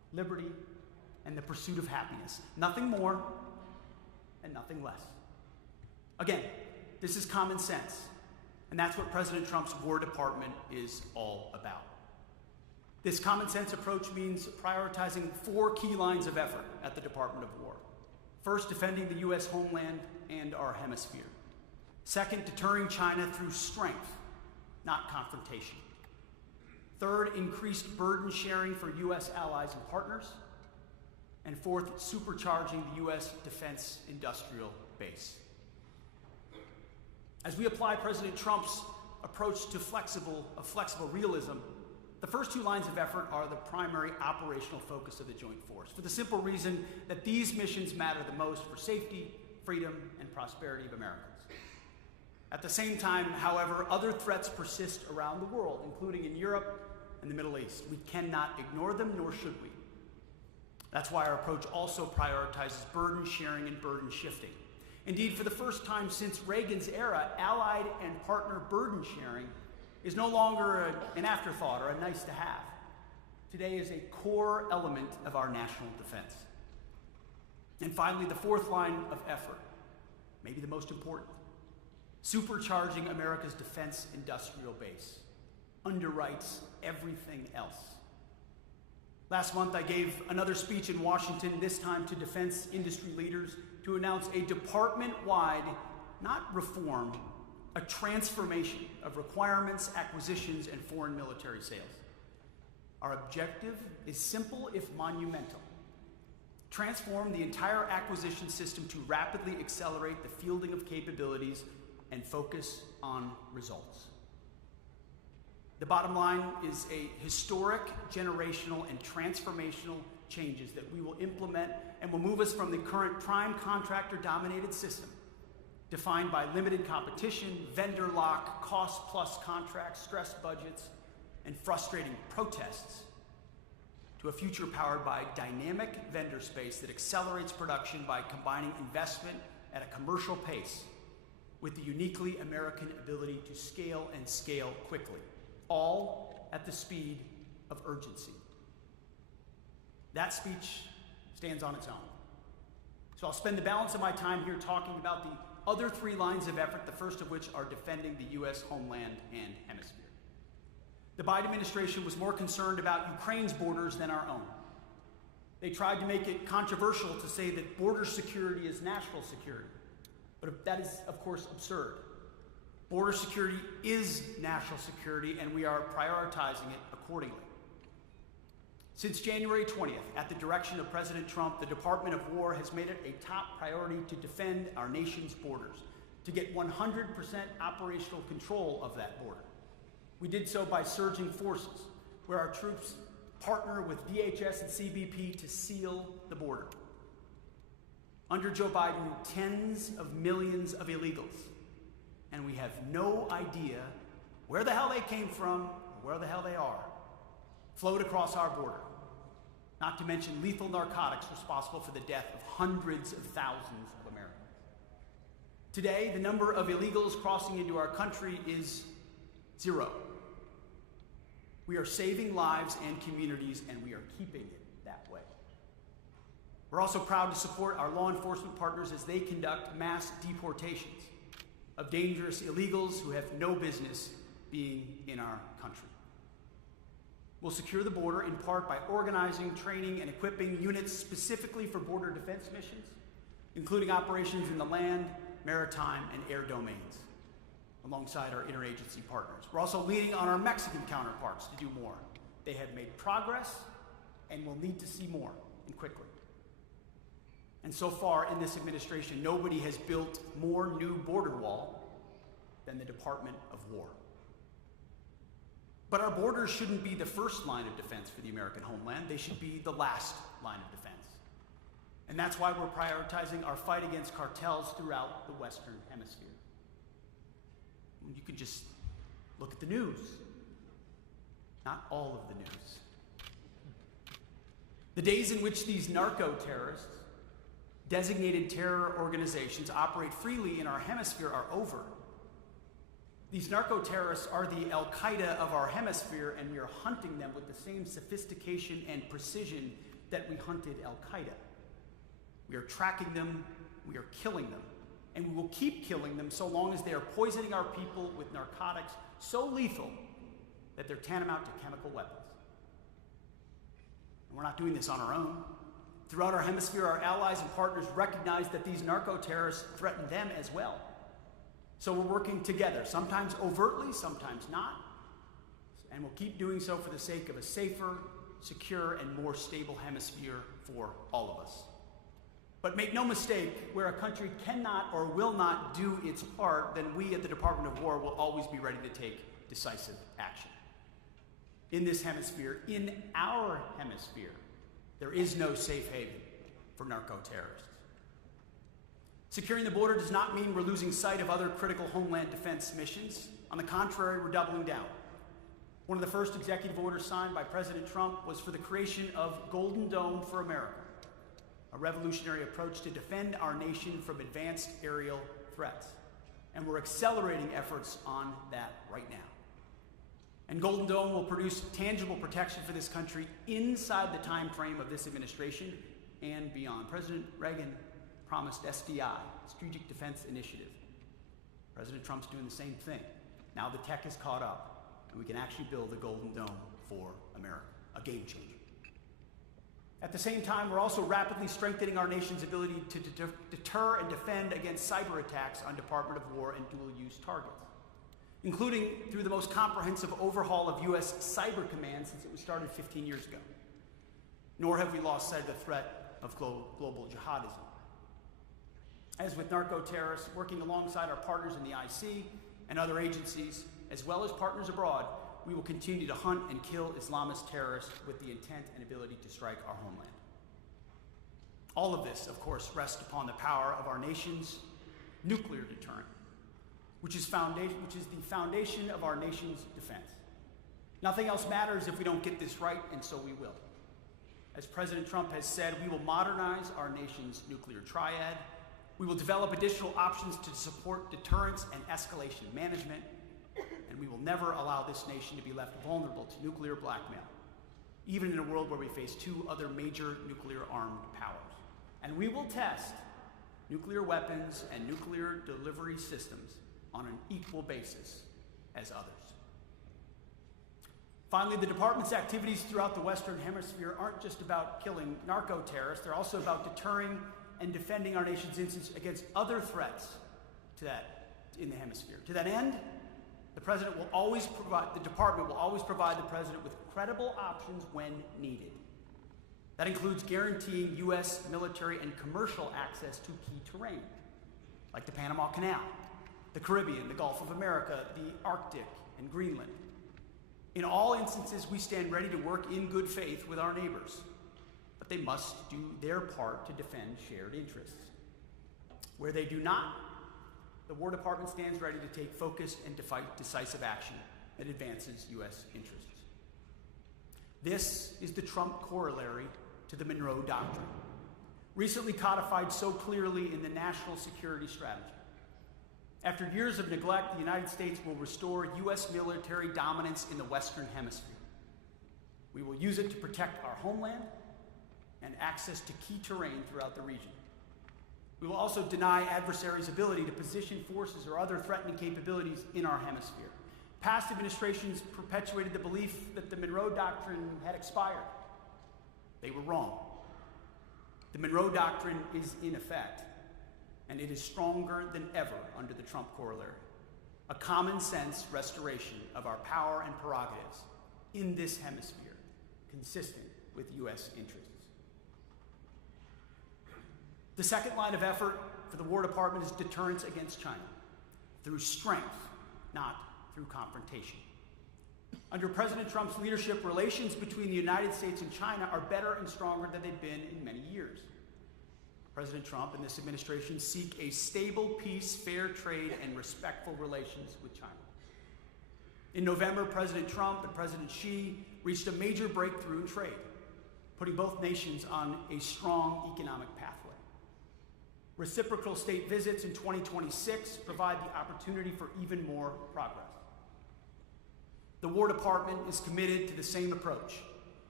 liberty, and the pursuit of happiness. Nothing more and nothing less. Again, this is common sense, and that's what President Trump's War Department is all about. This common sense approach means prioritizing 4 key lines of effort at the Department of War. First, defending the U.S. homeland and our hemisphere. Second, deterring China through strength, not confrontation. Third, increased burden sharing for U.S. allies and partners. And fourth, supercharging the U.S. defense industrial base. As we apply President Trump's approach to flexible realism, the first 2 lines of effort are the primary operational focus of the Joint Force, for the simple reason that these missions matter the most for safety, freedom, and prosperity of Americans. At the same time, however, other threats persist around the world, including in Europe and the Middle East. We cannot ignore them, nor should we. That's why our approach also prioritizes burden sharing and burden shifting. Indeed, for the first time since Reagan's era, allied and partner burden sharing is no longer an afterthought or a nice to have. Today is a core element of our national defense. And finally, the 4th line of effort, maybe the most important, supercharging America's defense industrial base, underwrites everything else. Last month, I gave another speech in Washington, this time to defense industry leaders, to announce a department-wide, not reform, a transformation of requirements, acquisitions, and foreign military sales. Our objective is simple if monumental. Transform the entire acquisition system to rapidly accelerate the fielding of capabilities and focus on results. The bottom line is a historic, generational, and transformational changes that we will implement and will move us from the current prime contractor-dominated system, defined by limited competition, vendor lock, cost-plus contracts, stressed budgets, and frustrating protests, to a future powered by dynamic vendor space that accelerates production by combining investment at a commercial pace with the uniquely American ability to scale and scale quickly, all at the speed of urgency. That speech stands on its own. So I'll spend the balance of my time here talking about the other 3 lines of effort, the first of which are defending the U.S. homeland and hemisphere. The Biden administration was more concerned about Ukraine's borders than our own. They tried to make it controversial to say that border security is national security, but that is, of course, absurd. Border security is national security, and we are prioritizing it accordingly. Since January 20th, at the direction of President Trump, the Department of War has made it a top priority to defend our nation's borders, to get 100% operational control of that border. We did so by surging forces, where our troops partner with DHS and CBP to seal the border. Under Joe Biden, tens of millions of illegals, and we have no idea where the hell they came from or where the hell they are, flowed across our border, not to mention lethal narcotics responsible for the death of hundreds of thousands of Americans. Today, the number of illegals crossing into our country is 0. We are saving lives and communities, and we are keeping it that way. We're also proud to support our law enforcement partners as they conduct mass deportations of dangerous illegals who have no business being in our country. We'll secure the border in part by organizing, training, and equipping units specifically for border defense missions, including operations in the land, maritime, and air domains, alongside our interagency partners. We're also leaning on our Mexican counterparts to do more. They have made progress and will need to see more, and quickly. And so far in this administration, nobody has built more new border wall than the Department of War. But our borders shouldn't be the first line of defense for the American homeland. They should be the last line of defense. And that's why we're prioritizing our fight against cartels throughout the Western Hemisphere. You can just look at the news. Not all of the news. The days in which these narco-terrorists, designated terror organizations, operate freely in our hemisphere are over. These narco-terrorists are the al-Qaida of our hemisphere, and we are hunting them with the same sophistication and precision that we hunted al-Qaida. We are tracking them, we are killing them, and we will keep killing them so long as they are poisoning our people with narcotics so lethal that they're tantamount to chemical weapons. And we're not doing this on our own. Throughout our hemisphere, our allies and partners recognize that these narco-terrorists threaten them as well. So we're working together, sometimes overtly, sometimes not, and we'll keep doing so for the sake of a safer, secure, and more stable hemisphere for all of us. But make no mistake, where a country cannot or will not do its part, then we at the Department of War will always be ready to take decisive action. In this hemisphere, in our hemisphere, there is no safe haven for narco-terrorists. Securing the border does not mean we're losing sight of other critical homeland defense missions. On the contrary, we're doubling down. One of the first executive orders signed by President Trump was for the creation of Golden Dome for America, a revolutionary approach to defend our nation from advanced aerial threats. And we're accelerating efforts on that right now. And Golden Dome will produce tangible protection for this country inside the time frame of this administration and beyond. President Reagan promised SDI, Strategic Defense Initiative. President Trump's doing the same thing. Now the tech has caught up, and we can actually build a Golden Dome for America, a game changer. At the same time, we're also rapidly strengthening our nation's ability to deter and defend against cyber attacks on Department of War and dual-use targets, including through the most comprehensive overhaul of U.S. Cyber Command since it was started 15 years ago. Nor have we lost sight of the threat of global jihadism. As with narco-terrorists, working alongside our partners in the IC and other agencies, as well as partners abroad, we will continue to hunt and kill Islamist terrorists with the intent and ability to strike our homeland. All of this, of course, rests upon the power of our nation's nuclear deterrent, which is the foundation of our nation's defense. Nothing else matters if we don't get this right, and so we will. As President Trump has said, we will modernize our nation's nuclear triad. We will develop additional options to support deterrence and escalation management, and we will never allow this nation to be left vulnerable to nuclear blackmail, even in a world where we face two other major nuclear-armed powers. And we will test nuclear weapons and nuclear delivery systems on an equal basis as others. Finally, the department's activities throughout the Western Hemisphere aren't just about killing narco-terrorists, they're also about deterring and defending our nation's interests against other threats in the hemisphere. To that end, the department will always provide the president with credible options when needed. That includes guaranteeing U.S. military and commercial access to key terrain, like the Panama Canal, the Caribbean, the Gulf of America, the Arctic, and Greenland. In all instances, we stand ready to work in good faith with our neighbors, but they must do their part to defend shared interests. Where they do not, the War Department stands ready to take focused and decisive action that advances U.S. interests. This is the Trump corollary to the Monroe Doctrine, recently codified so clearly in the National Security Strategy. After years of neglect, the United States will restore U.S. military dominance in the Western Hemisphere. We will use it to protect our homeland and access to key terrain throughout the region. We will also deny adversaries' ability to position forces or other threatening capabilities in our hemisphere. Past administrations perpetuated the belief that the Monroe Doctrine had expired. They were wrong. The Monroe Doctrine is in effect, and it is stronger than ever under the Trump corollary. A common sense restoration of our power and prerogatives in this hemisphere, consistent with U.S. interests. The second line of effort for the War Department is deterrence against China, through strength, not through confrontation. Under President Trump's leadership, relations between the United States and China are better and stronger than they've been in many years. President Trump and this administration seek a stable peace, fair trade, and respectful relations with China. In November, President Trump and President Xi reached a major breakthrough in trade, putting both nations on a strong economic pathway. Reciprocal state visits in 2026 provide the opportunity for even more progress. The War Department is committed to the same approach,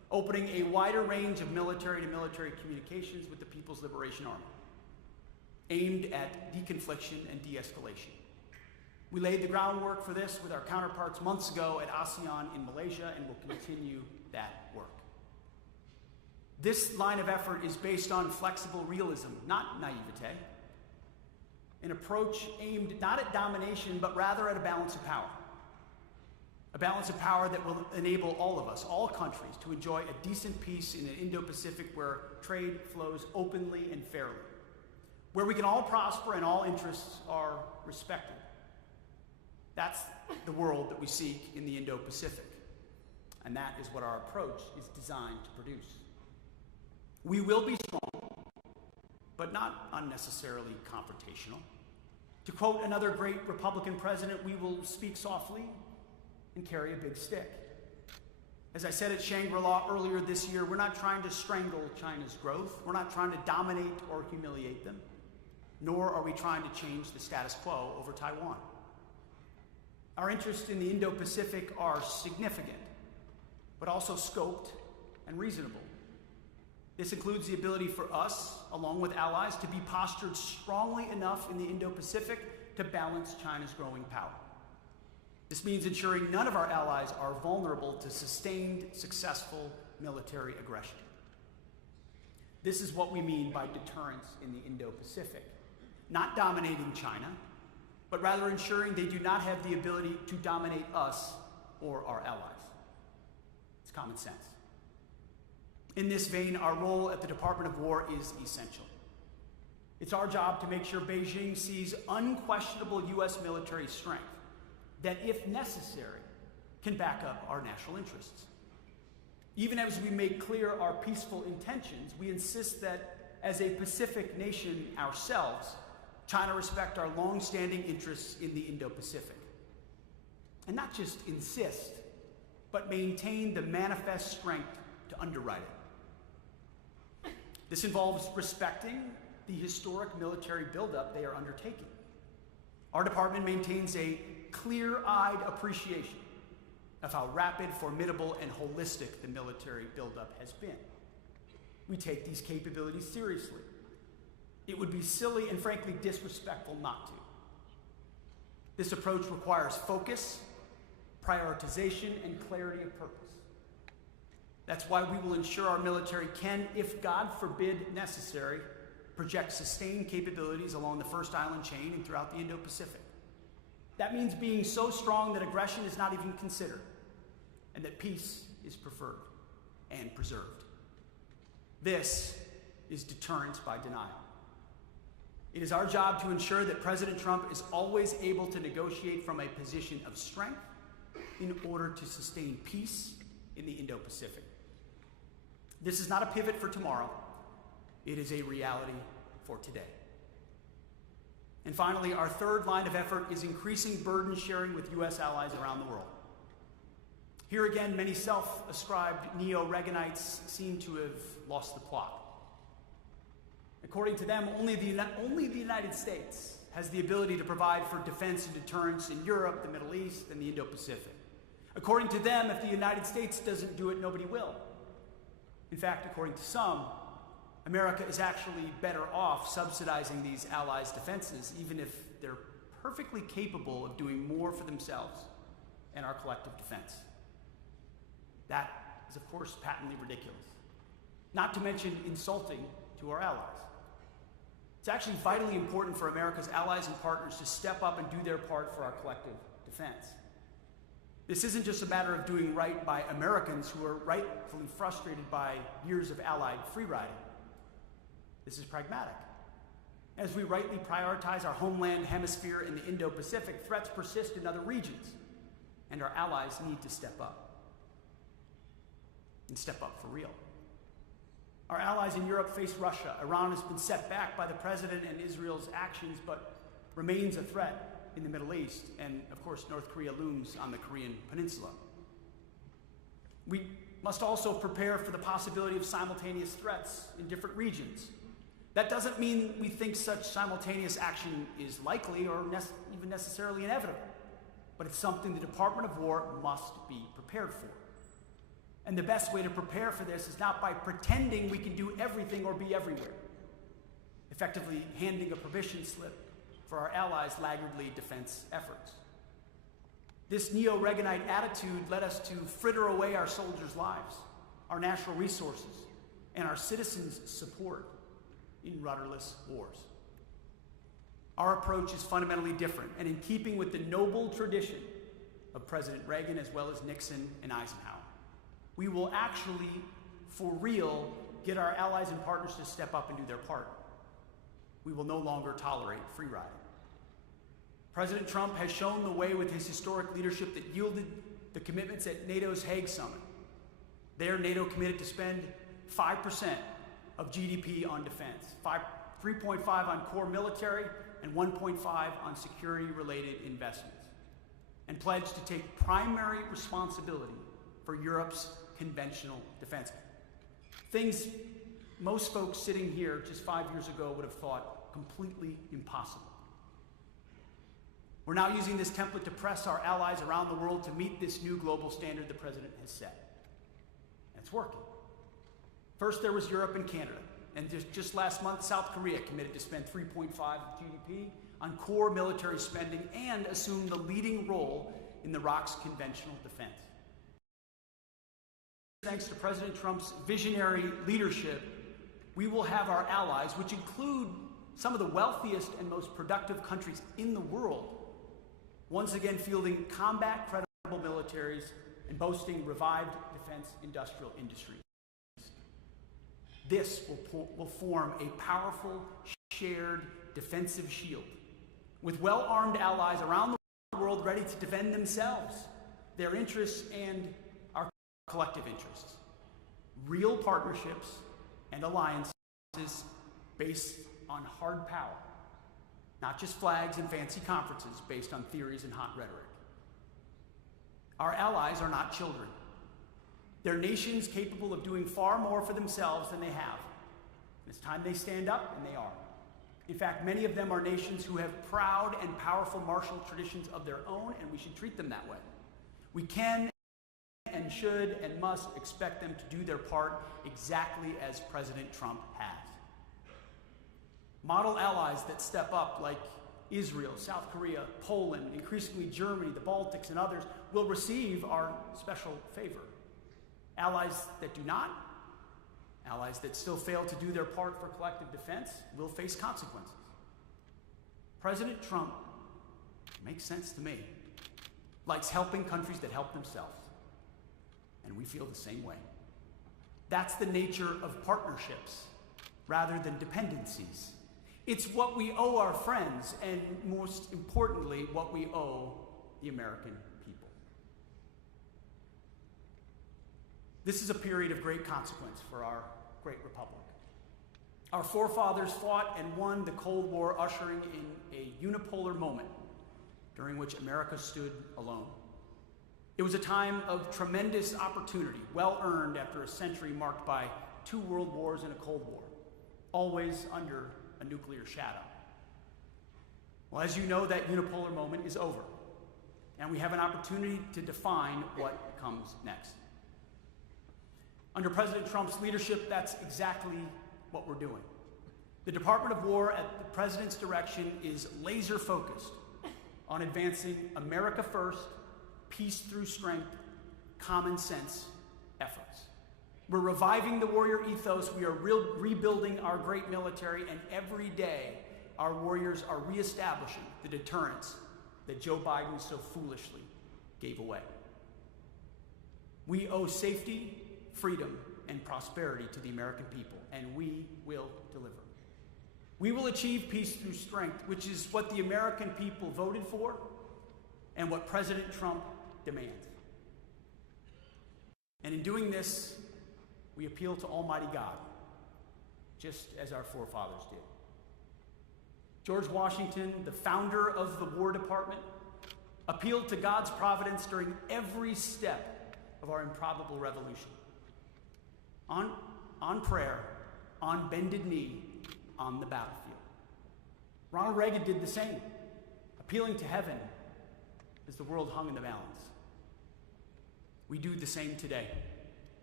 opening a wider range of military-to-military communications with the People's Liberation Army, aimed at deconfliction and de-escalation. We laid the groundwork for this with our counterparts months ago at ASEAN in Malaysia, and will continue that work. This line of effort is based on flexible realism, not naivete, an approach aimed not at domination, but rather at a balance of power. A balance of power that will enable all of us, all countries, to enjoy a decent peace in an Indo-Pacific where trade flows openly and fairly, where we can all prosper and all interests are respected. That's the world that we seek in the Indo-Pacific, and that is what our approach is designed to produce. We will be strong, but not unnecessarily confrontational. To quote another great Republican president, we will speak softly and carry a big stick. As I said at Shangri-La earlier this year, we're not trying to strangle China's growth. We're not trying to dominate or humiliate them, nor are we trying to change the status quo over Taiwan. Our interests in the Indo-Pacific are significant, but also scoped and reasonable. This includes the ability for us, along with allies, to be postured strongly enough in the Indo-Pacific to balance China's growing power. This means ensuring none of our allies are vulnerable to sustained, successful military aggression. This is what we mean by deterrence in the Indo-Pacific. Not dominating China, but rather ensuring they do not have the ability to dominate us or our allies. It's common sense. In this vein, our role at the Department of War is essential. It's our job to make sure Beijing sees unquestionable U.S. military strength that, if necessary, can back up our national interests. Even as we make clear our peaceful intentions, we insist that, as a Pacific nation ourselves, China respect our long-standing interests in the Indo-Pacific. And not just insist, but maintain the manifest strength to underwrite it. This involves respecting the historic military buildup they are undertaking. Our department maintains a clear-eyed appreciation of how rapid, formidable, and holistic the military buildup has been. We take these capabilities seriously. It would be silly and frankly disrespectful not to. This approach requires focus, prioritization, and clarity of purpose. That's why we will ensure our military can, if God forbid necessary, project sustained capabilities along the First Island chain and throughout the Indo-Pacific. That means being so strong that aggression is not even considered, and that peace is preferred and preserved. This is deterrence by denial. It is our job to ensure that President Trump is always able to negotiate from a position of strength in order to sustain peace in the Indo-Pacific. This is not a pivot for tomorrow. It is a reality for today. And finally, our third line of effort is increasing burden sharing with U.S. allies around the world. Here again, many self-ascribed neo-Reaganites seem to have lost the plot. According to them, only the United States has the ability to provide for defense and deterrence in Europe, the Middle East, and the Indo-Pacific. According to them, if the United States doesn't do it, nobody will. In fact, according to some, America is actually better off subsidizing these allies' defenses, even if they're perfectly capable of doing more for themselves and our collective defense. That is, of course, patently ridiculous, not to mention insulting to our allies. It's actually vitally important for America's allies and partners to step up and do their part for our collective defense. This isn't just a matter of doing right by Americans who are rightfully frustrated by years of allied free-riding. This is pragmatic. As we rightly prioritize our homeland hemisphere in the Indo-Pacific, threats persist in other regions, and our allies need to step up. And step up for real. Our allies in Europe face Russia. Iran has been set back by the president and Israel's actions, but remains a threat in the Middle East, and of course North Korea looms on the Korean Peninsula. We must also prepare for the possibility of simultaneous threats in different regions. That doesn't mean we think such simultaneous action is likely or even necessarily inevitable, but it's something the Department of War must be prepared for. And the best way to prepare for this is not by pretending we can do everything or be everywhere, effectively handing a permission slip for our allies' laggardly defense efforts. This neo-Reaganite attitude led us to fritter away our soldiers' lives, our national resources, and our citizens' support in rudderless wars. Our approach is fundamentally different and in keeping with the noble tradition of President Reagan as well as Nixon and Eisenhower. We will actually, for real, get our allies and partners to step up and do their part. We will no longer tolerate free riding. President Trump has shown the way with his historic leadership that yielded the commitments at NATO's Hague Summit. There, NATO committed to spend 5% of GDP on defense, 3.5% on core military, and 1.5% on security-related investments, and pledged to take primary responsibility for Europe's conventional defense. Things most folks sitting here just 5 years ago would have thought completely impossible. We're now using this template to press our allies around the world to meet this new global standard the president has set. And it's working. First, there was Europe and Canada. And just last month, South Korea committed to spend 3.5% of GDP on core military spending and assume the leading role in the ROC's conventional defense. Thanks to President Trump's visionary leadership, we will have our allies, which include some of the wealthiest and most productive countries in the world, once again fielding combat-credible militaries and boasting revived defense industrial industries. This will form a powerful, shared defensive shield with well-armed allies around the world ready to defend themselves, their interests, and our collective interests. Real partnerships and alliances based on hard power, not just flags and fancy conferences based on theories and hot rhetoric. Our allies are not children. They're nations capable of doing far more for themselves than they have. And it's time they stand up, and they are. In fact, many of them are nations who have proud and powerful martial traditions of their own, and we should treat them that way. We can and should and must expect them to do their part exactly as President Trump has. Model allies that step up, like Israel, South Korea, Poland, increasingly Germany, the Baltics, and others, will receive our special favor. Allies that do not, allies that still fail to do their part for collective defense, will face consequences. President Trump, makes sense to me, likes helping countries that help themselves. And we feel the same way. That's the nature of partnerships rather than dependencies. It's what we owe our friends, and most importantly, what we owe the American people. This is a period of great consequence for our great republic. Our forefathers fought and won the Cold War, ushering in a unipolar moment during which America stood alone. It was a time of tremendous opportunity, well earned after a century marked by 2 world wars and a Cold War, always under a nuclear shadow. Well, as you know, that unipolar moment is over, and we have an opportunity to define what comes next. Under President Trump's leadership, that's exactly what we're doing. The Department of War, at the President's direction, is laser focused on advancing America first, peace through strength, common sense efforts. We're reviving the warrior ethos. We are rebuilding our great military, and every day our warriors are reestablishing the deterrence that Joe Biden so foolishly gave away. We owe safety, freedom, and prosperity to the American people, and we will deliver. We will achieve peace through strength, which is what the American people voted for and what President Trump demands. And in doing this, we appeal to Almighty God, just as our forefathers did. George Washington, the founder of the War Department, appealed to God's providence during every step of our improbable revolution. On prayer, on bended knee, on the battlefield. Ronald Reagan did the same, appealing to heaven as the world hung in the balance. We do the same today.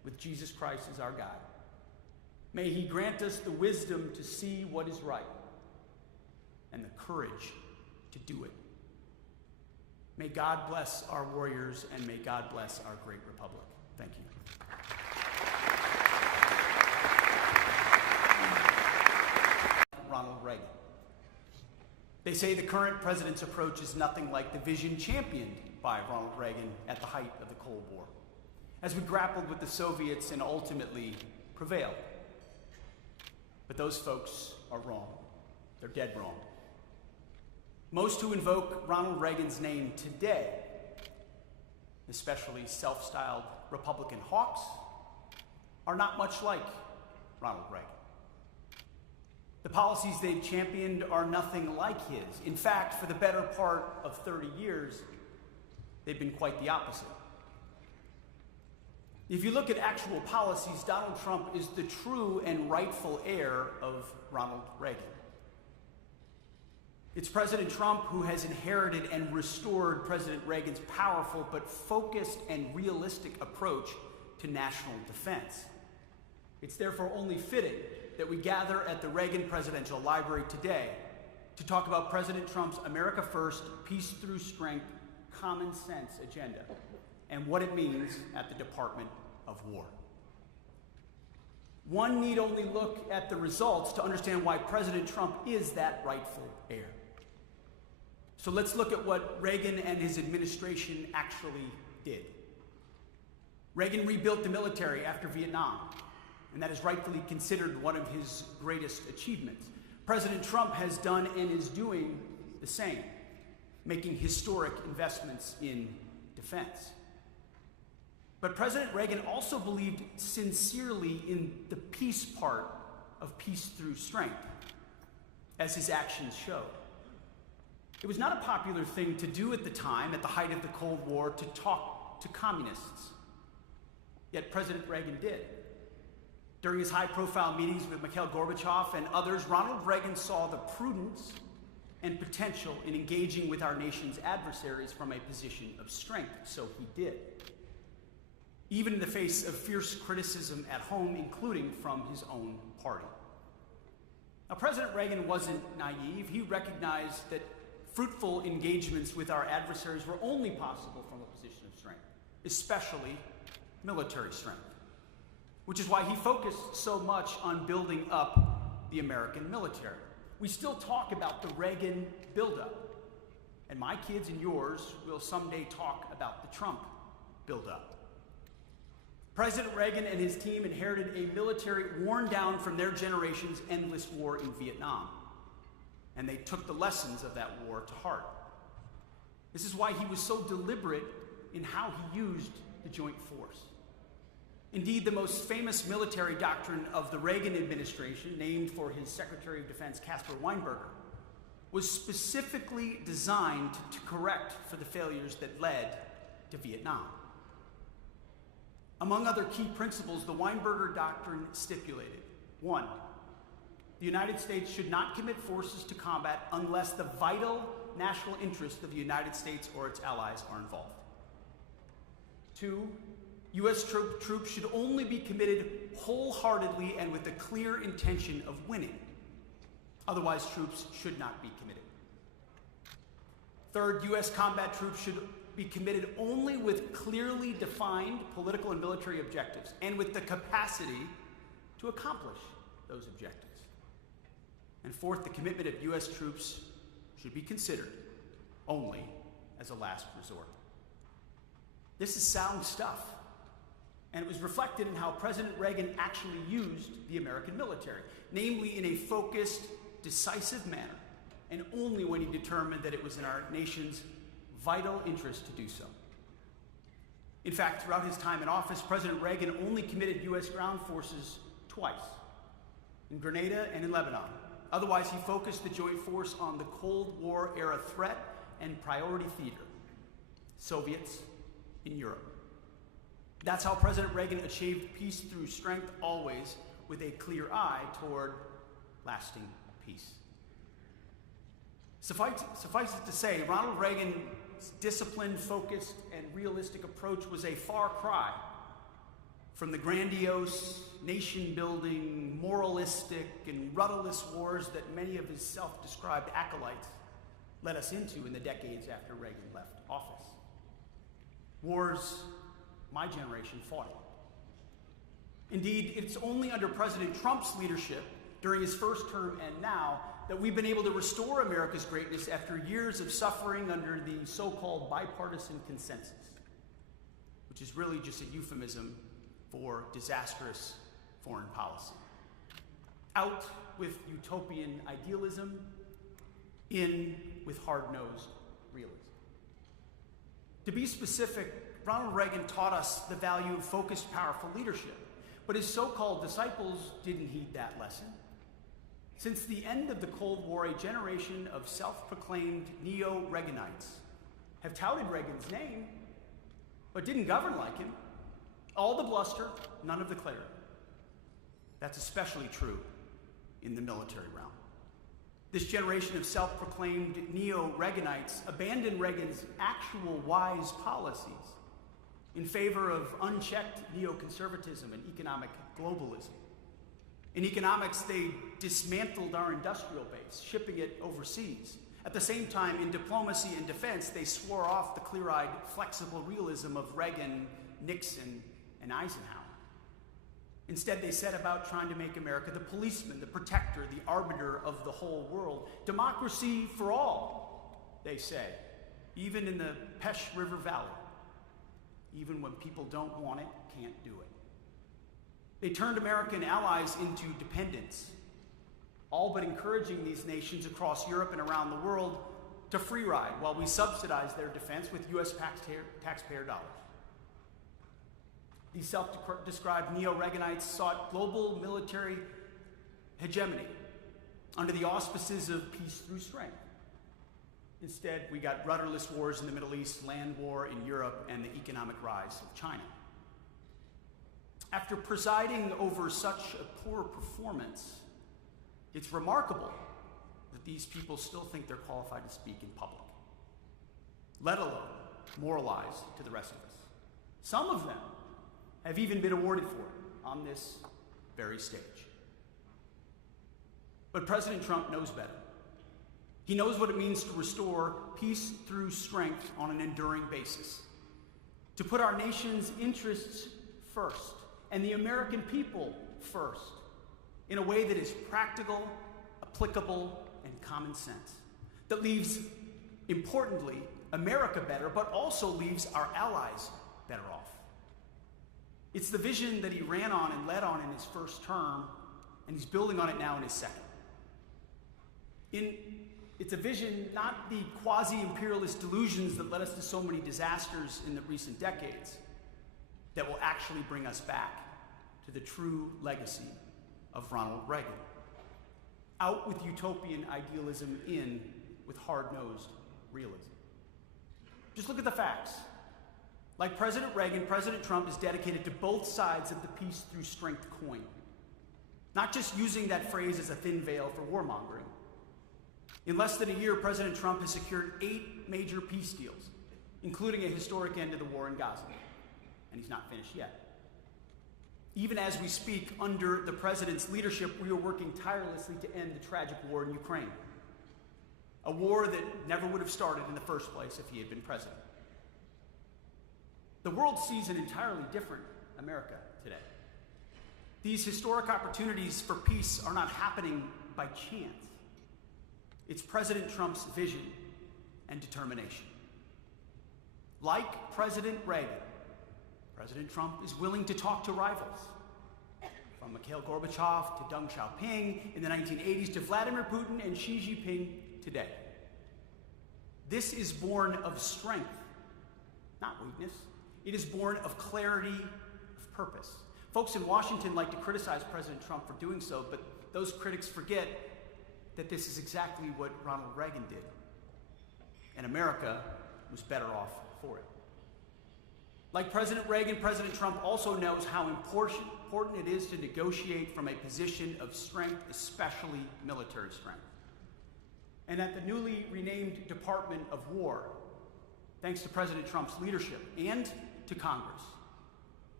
with Jesus Christ as our guide. May he grant us the wisdom to see what is right and the courage to do it. May God bless our warriors, and may God bless our great republic. Thank you. Ronald Reagan. They say the current president's approach is nothing like the vision championed by Ronald Reagan at the height of the Cold War, as we grappled with the Soviets and ultimately prevailed. But those folks are wrong. They're dead wrong. Most who invoke Ronald Reagan's name today, especially self-styled Republican hawks, are not much like Ronald Reagan. The policies they've championed are nothing like his. In fact, for the better part of 30 years, they've been quite the opposite. If you look at actual policies, Donald Trump is the true and rightful heir of Ronald Reagan. It's President Trump who has inherited and restored President Reagan's powerful but focused and realistic approach to national defense. It's therefore only fitting that we gather at the Reagan Presidential Library today to talk about President Trump's America First, Peace Through Strength, Common Sense agenda and what it means at the Department of War. One need only look at the results to understand why President Trump is that rightful heir. So let's look at what Reagan and his administration actually did. Reagan rebuilt the military after Vietnam, and that is rightfully considered one of his greatest achievements. President Trump has done and is doing the same, making historic investments in defense. But President Reagan also believed sincerely in the peace part of peace through strength, as his actions showed. It was not a popular thing to do at the time, at the height of the Cold War, to talk to communists. Yet President Reagan did. During his high-profile meetings with Mikhail Gorbachev and others, Ronald Reagan saw the prudence and potential in engaging with our nation's adversaries from a position of strength, so he did. Even in the face of fierce criticism at home, including from his own party. Now, President Reagan wasn't naive. He recognized that fruitful engagements with our adversaries were only possible from a position of strength, especially military strength, which is why he focused so much on building up the American military. We still talk about the Reagan buildup, and my kids and yours will someday talk about the Trump buildup. President Reagan and his team inherited a military worn down from their generation's endless war in Vietnam, and they took the lessons of that war to heart. This is why he was so deliberate in how he used the joint force. Indeed, the most famous military doctrine of the Reagan administration, named for his Secretary of Defense, Caspar Weinberger, was specifically designed to correct for the failures that led to Vietnam. Among other key principles, the Weinberger doctrine stipulated: 1, the United States should not commit forces to combat unless the vital national interests of the United States or its allies are involved. 2, U.S. troops should only be committed wholeheartedly and with the clear intention of winning. Otherwise, troops should not be committed. 3rd, U.S. combat troops should be committed only with clearly defined political and military objectives and with the capacity to accomplish those objectives. And 4th, the commitment of U.S. troops should be considered only as a last resort. This is sound stuff. And it was reflected in how President Reagan actually used the American military, namely in a focused, decisive manner, and only when he determined that it was in our nation's vital interest to do so. In fact, throughout his time in office, President Reagan only committed U.S. ground forces twice, in Grenada and in Lebanon. Otherwise, he focused the joint force on the Cold War era threat and priority theater, Soviets in Europe. That's how President Reagan achieved peace through strength, always with a clear eye toward lasting peace. Suffice it to say, Ronald Reagan's disciplined, focused, and realistic approach was a far cry from the grandiose, nation-building, moralistic, and rudderless wars that many of his self-described acolytes led us into in the decades after Reagan left office. Wars my generation fought in. Indeed, it's only under President Trump's leadership during his first term and now that we've been able to restore America's greatness after years of suffering under the so-called bipartisan consensus, which is really just a euphemism for disastrous foreign policy. Out with utopian idealism, in with hard-nosed realism. To be specific, Ronald Reagan taught us the value of focused, powerful leadership, but his so-called disciples didn't heed that lesson. Since the end of the Cold War, a generation of self-proclaimed neo-Reaganites have touted Reagan's name, but didn't govern like him. All the bluster, none of the clarity. That's especially true in the military realm. This generation of self-proclaimed neo-Reaganites abandoned Reagan's actual wise policies in favor of unchecked neoconservatism and economic globalism. In economics, they dismantled our industrial base, shipping it overseas. At the same time, in diplomacy and defense, they swore off the clear-eyed, flexible realism of Reagan, Nixon, and Eisenhower. Instead, they set about trying to make America the policeman, the protector, the arbiter of the whole world. Democracy for all, they say, even in the Pesh River Valley. Even when people don't want it, can't do it. They turned American allies into dependents, all but encouraging these nations across Europe and around the world to free ride while we subsidize their defense with U.S. taxpayer dollars. These self-described neo-Reaganites sought global military hegemony under the auspices of peace through strength. Instead, we got rudderless wars in the Middle East, land war in Europe, and the economic rise of China. After presiding over such a poor performance, it's remarkable that these people still think they're qualified to speak in public, let alone moralize to the rest of us. Some of them have even been awarded for it on this very stage. But President Trump knows better. He knows what it means to restore peace through strength on an enduring basis, to put our nation's interests first and the American people first in a way that is practical, applicable, and common sense, that leaves, importantly, America better, but also leaves our allies better off. It's the vision that he ran on and led on in his first term, and he's building on it now in his second. It's a vision, not the quasi-imperialist delusions that led us to so many disasters in the recent decades, that will actually bring us back to the true legacy of Ronald Reagan. Out with utopian idealism, in with hard-nosed realism. Just look at the facts. Like President Reagan, President Trump is dedicated to both sides of the peace through strength coin. Not just using that phrase as a thin veil for warmongering. In less than a year, President Trump has secured 8 major peace deals, including a historic end to the war in Gaza. And he's not finished yet. Even as we speak, under the president's leadership, we are working tirelessly to end the tragic war in Ukraine. A war that never would have started in the first place if he had been president. The world sees an entirely different America today. These historic opportunities for peace are not happening by chance. It's President Trump's vision and determination. Like President Reagan, President Trump is willing to talk to rivals, from Mikhail Gorbachev to Deng Xiaoping in the 1980s to Vladimir Putin and Xi Jinping today. This is born of strength, not weakness. It is born of clarity of purpose. Folks in Washington like to criticize President Trump for doing so, but those critics forget that this is exactly what Ronald Reagan did. And America was better off for it. Like President Reagan, President Trump also knows how important it is to negotiate from a position of strength, especially military strength. And at the newly renamed Department of War, thanks to President Trump's leadership and to Congress,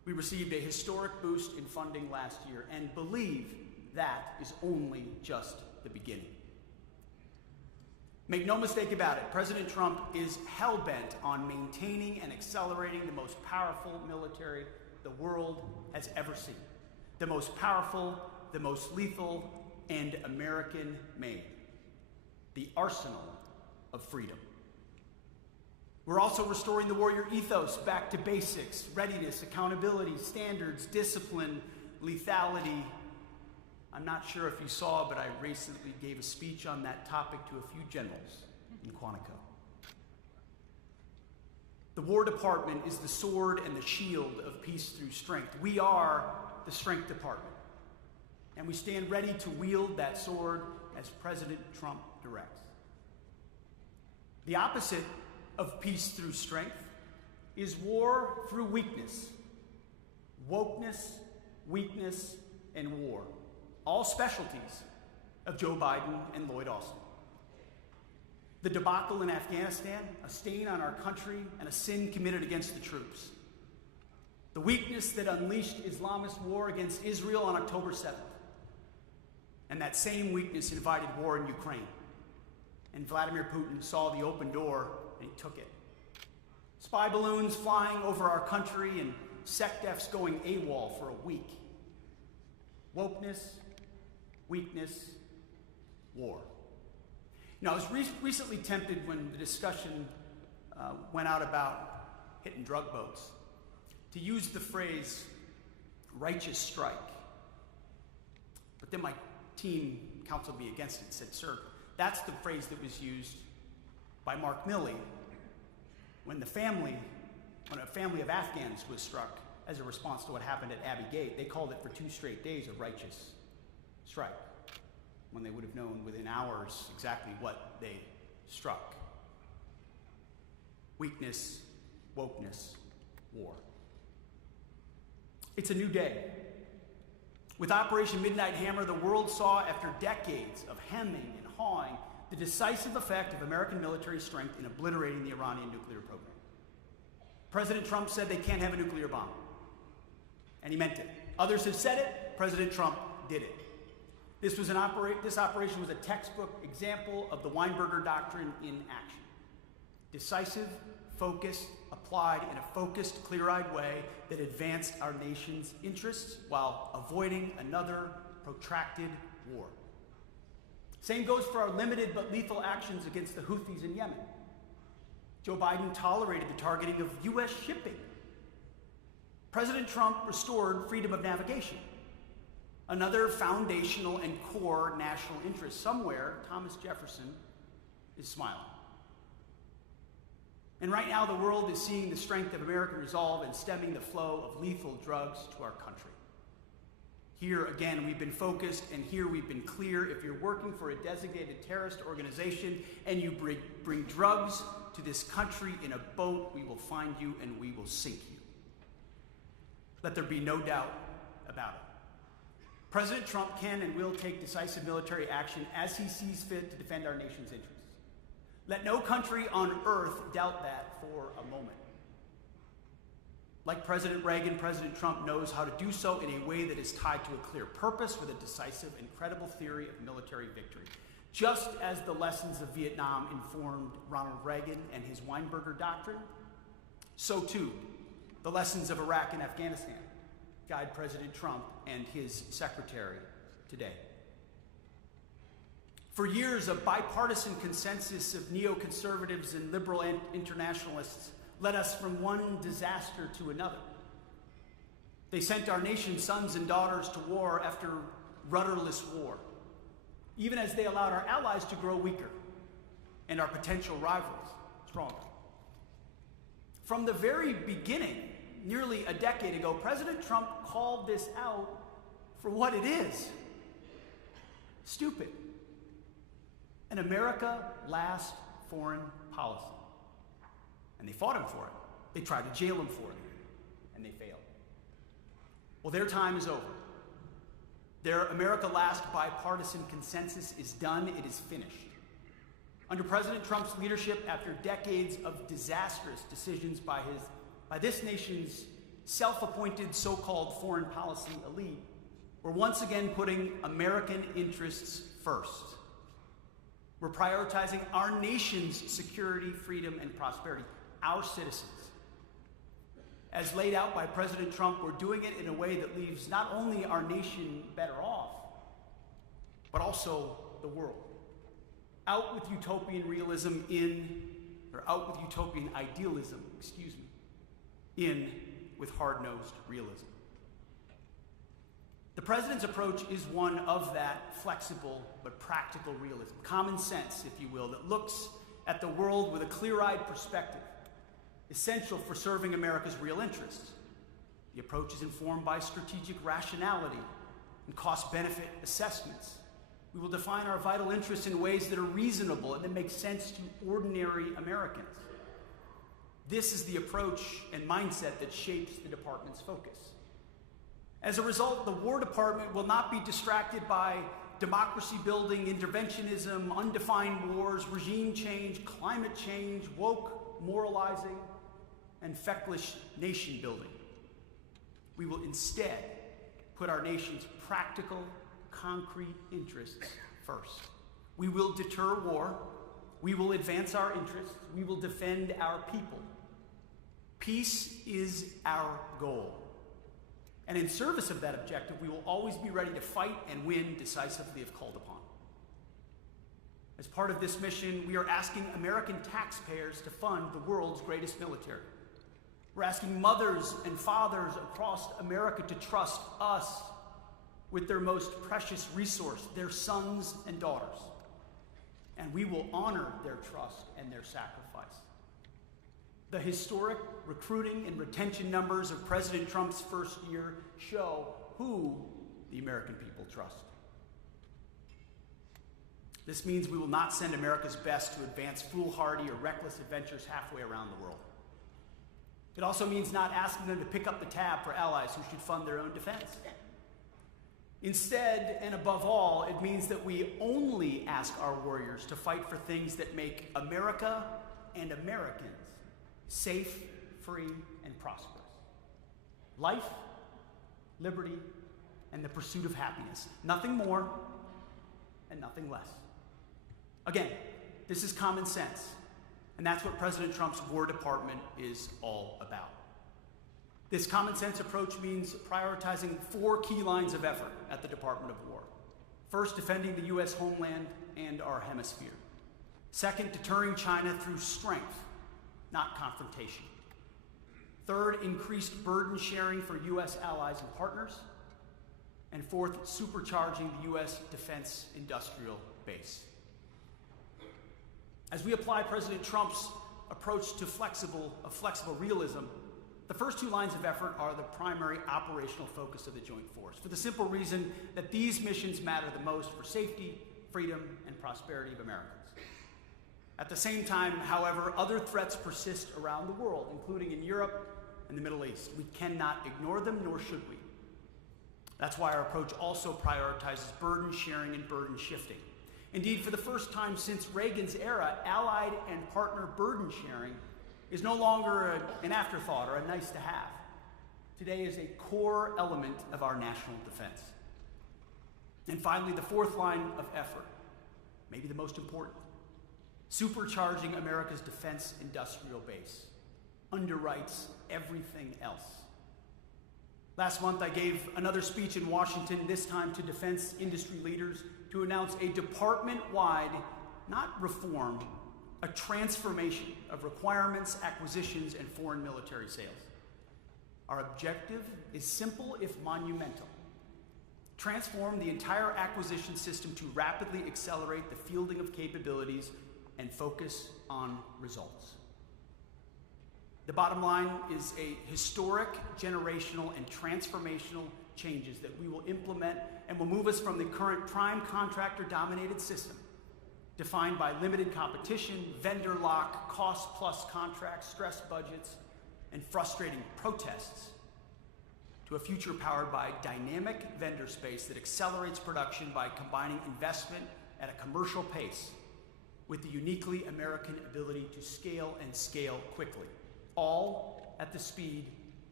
We received a historic boost in funding last year and believe that is only just the beginning. Make no mistake about it, President Trump is hell-bent on maintaining and accelerating the most powerful military the world has ever seen. The most powerful, the most lethal, and American-made. The arsenal of freedom. We're also restoring the warrior ethos back to basics: readiness, accountability, standards, discipline, lethality. I'm not sure if you saw, but I recently gave a speech on that topic to a few generals in Quantico. The War Department is the sword and the shield of peace through strength. We are the Strength Department, and we stand ready to wield that sword as President Trump directs. The opposite of peace through strength is war through weakness. Wokeness, weakness, and war. All specialties of Joe Biden and Lloyd Austin. The debacle in Afghanistan, a stain on our country and a sin committed against the troops. The weakness that unleashed Islamist war against Israel on October 7th. And that same weakness invited war in Ukraine. And Vladimir Putin saw the open door and he took it. Spy balloons flying over our country and SecDefs going AWOL for a week. Wokeness, weakness, war. Now, I was recently tempted when the discussion went out about hitting drug boats to use the phrase righteous strike. But then my team counseled me against it and said, sir, that's the phrase that was used by Mark Milley when a family of Afghans was struck as a response to what happened at Abbey Gate. They called it for 2 straight days a righteous strike, when they would have known within hours exactly what they struck. Weakness, wokeness, war. It's a new day. With Operation Midnight Hammer, the world saw, after decades of hemming and hawing, the decisive effect of American military strength in obliterating the Iranian nuclear program. President Trump said they can't have a nuclear bomb, and he meant it. Others have said it, President Trump did it. This operation was a textbook example of the Weinberger Doctrine in action. Decisive, focused, applied in a focused, clear-eyed way that advanced our nation's interests while avoiding another protracted war. Same goes for our limited but lethal actions against the Houthis in Yemen. Joe Biden tolerated the targeting of U.S. shipping. President Trump restored freedom of navigation. Another foundational and core national interest. Somewhere, Thomas Jefferson is smiling. And right now, the world is seeing the strength of American resolve in stemming the flow of lethal drugs to our country. Here, again, we've been focused, and here we've been clear. If you're working for a designated terrorist organization and you bring drugs to this country in a boat, we will find you and we will sink you. Let there be no doubt about it. President Trump can and will take decisive military action as he sees fit to defend our nation's interests. Let no country on earth doubt that for a moment. Like President Reagan, President Trump knows how to do so in a way that is tied to a clear purpose with a decisive and credible theory of military victory. Just as the lessons of Vietnam informed Ronald Reagan and his Weinberger Doctrine, so too the lessons of Iraq and Afghanistan guide President Trump and his secretary today. For years, a bipartisan consensus of neoconservatives and liberal internationalists led us from one disaster to another. They sent our nation's sons and daughters to war after rudderless war, even as they allowed our allies to grow weaker and our potential rivals stronger. From the very beginning, nearly a decade ago, President Trump called this out for what it is: stupid. An America last foreign policy. And they fought him for it. They tried to jail him for it, and they failed. Well, their time is over. Their America last bipartisan consensus is done. It is finished. Under President Trump's leadership, after decades of disastrous decisions by this nation's self-appointed so-called foreign policy elite were once again putting American interests first. We're prioritizing our nation's security, freedom, and prosperity, our citizens. As laid out by President Trump, we're doing it in a way that leaves not only our nation better off, but also the world. Out with utopian idealism, in with hard-nosed realism. The president's approach is one of that flexible but practical realism, common sense, if you will, that looks at the world with a clear-eyed perspective, essential for serving America's real interests. The approach is informed by strategic rationality and cost-benefit assessments. We will define our vital interests in ways that are reasonable and that make sense to ordinary Americans. This is the approach and mindset that shapes the department's focus. As a result, the War Department will not be distracted by democracy-building, interventionism, undefined wars, regime change, climate change, woke moralizing, and feckless nation-building. We will instead put our nation's practical, concrete interests first. We will deter war. We will advance our interests. We will defend our people. Peace is our goal. And in service of that objective, we will always be ready to fight and win decisively if called upon. As part of this mission, we are asking American taxpayers to fund the world's greatest military. We're asking mothers and fathers across America to trust us with their most precious resource, their sons and daughters. And we will honor their trust and their sacrifice. The historic recruiting and retention numbers of President Trump's first year show who the American people trust. This means we will not send America's best to advance foolhardy or reckless adventures halfway around the world. It also means not asking them to pick up the tab for allies who should fund their own defense. Instead, and above all, it means that we only ask our warriors to fight for things that make America and Americans safe, free, and prosperous. Life, liberty, and the pursuit of happiness. Nothing more and nothing less. Again, this is common sense, and that's what President Trump's War Department is all about. This common sense approach means prioritizing 4 key lines of effort at the Department of War. First, defending the U.S. homeland and our hemisphere. Second, deterring China through strength, not confrontation. Third, increased burden sharing for U.S. allies and partners. And fourth, supercharging the U.S. defense industrial base. As we apply President Trump's approach to flexible realism, the first 2 lines of effort are the primary operational focus of the Joint Force, for the simple reason that these missions matter the most for safety, freedom, and prosperity of Americans. At the same time, however, other threats persist around the world, including in Europe and the Middle East. We cannot ignore them, nor should we. That's why our approach also prioritizes burden sharing and burden shifting. Indeed, for the first time since Reagan's era, allied and partner burden sharing is no longer an afterthought or a nice to have. Today is a core element of our national defense. And finally, the 4th line of effort, maybe the most important, supercharging America's defense industrial base, underwrites everything else. Last month, I gave another speech in Washington, this time to defense industry leaders, to announce a department-wide, not reform, a transformation of requirements, acquisitions, and foreign military sales. Our objective is simple if monumental. Transform the entire acquisition system to rapidly accelerate the fielding of capabilities and focus on results. The bottom line is a historic, generational, and transformational changes that we will implement and will move us from the current prime contractor-dominated system, defined by limited competition, vendor lock, cost-plus contracts, stressed budgets, and frustrating protests, to a future powered by dynamic vendor space that accelerates production by combining investment at a commercial pace with the uniquely American ability to scale and scale quickly, all at the speed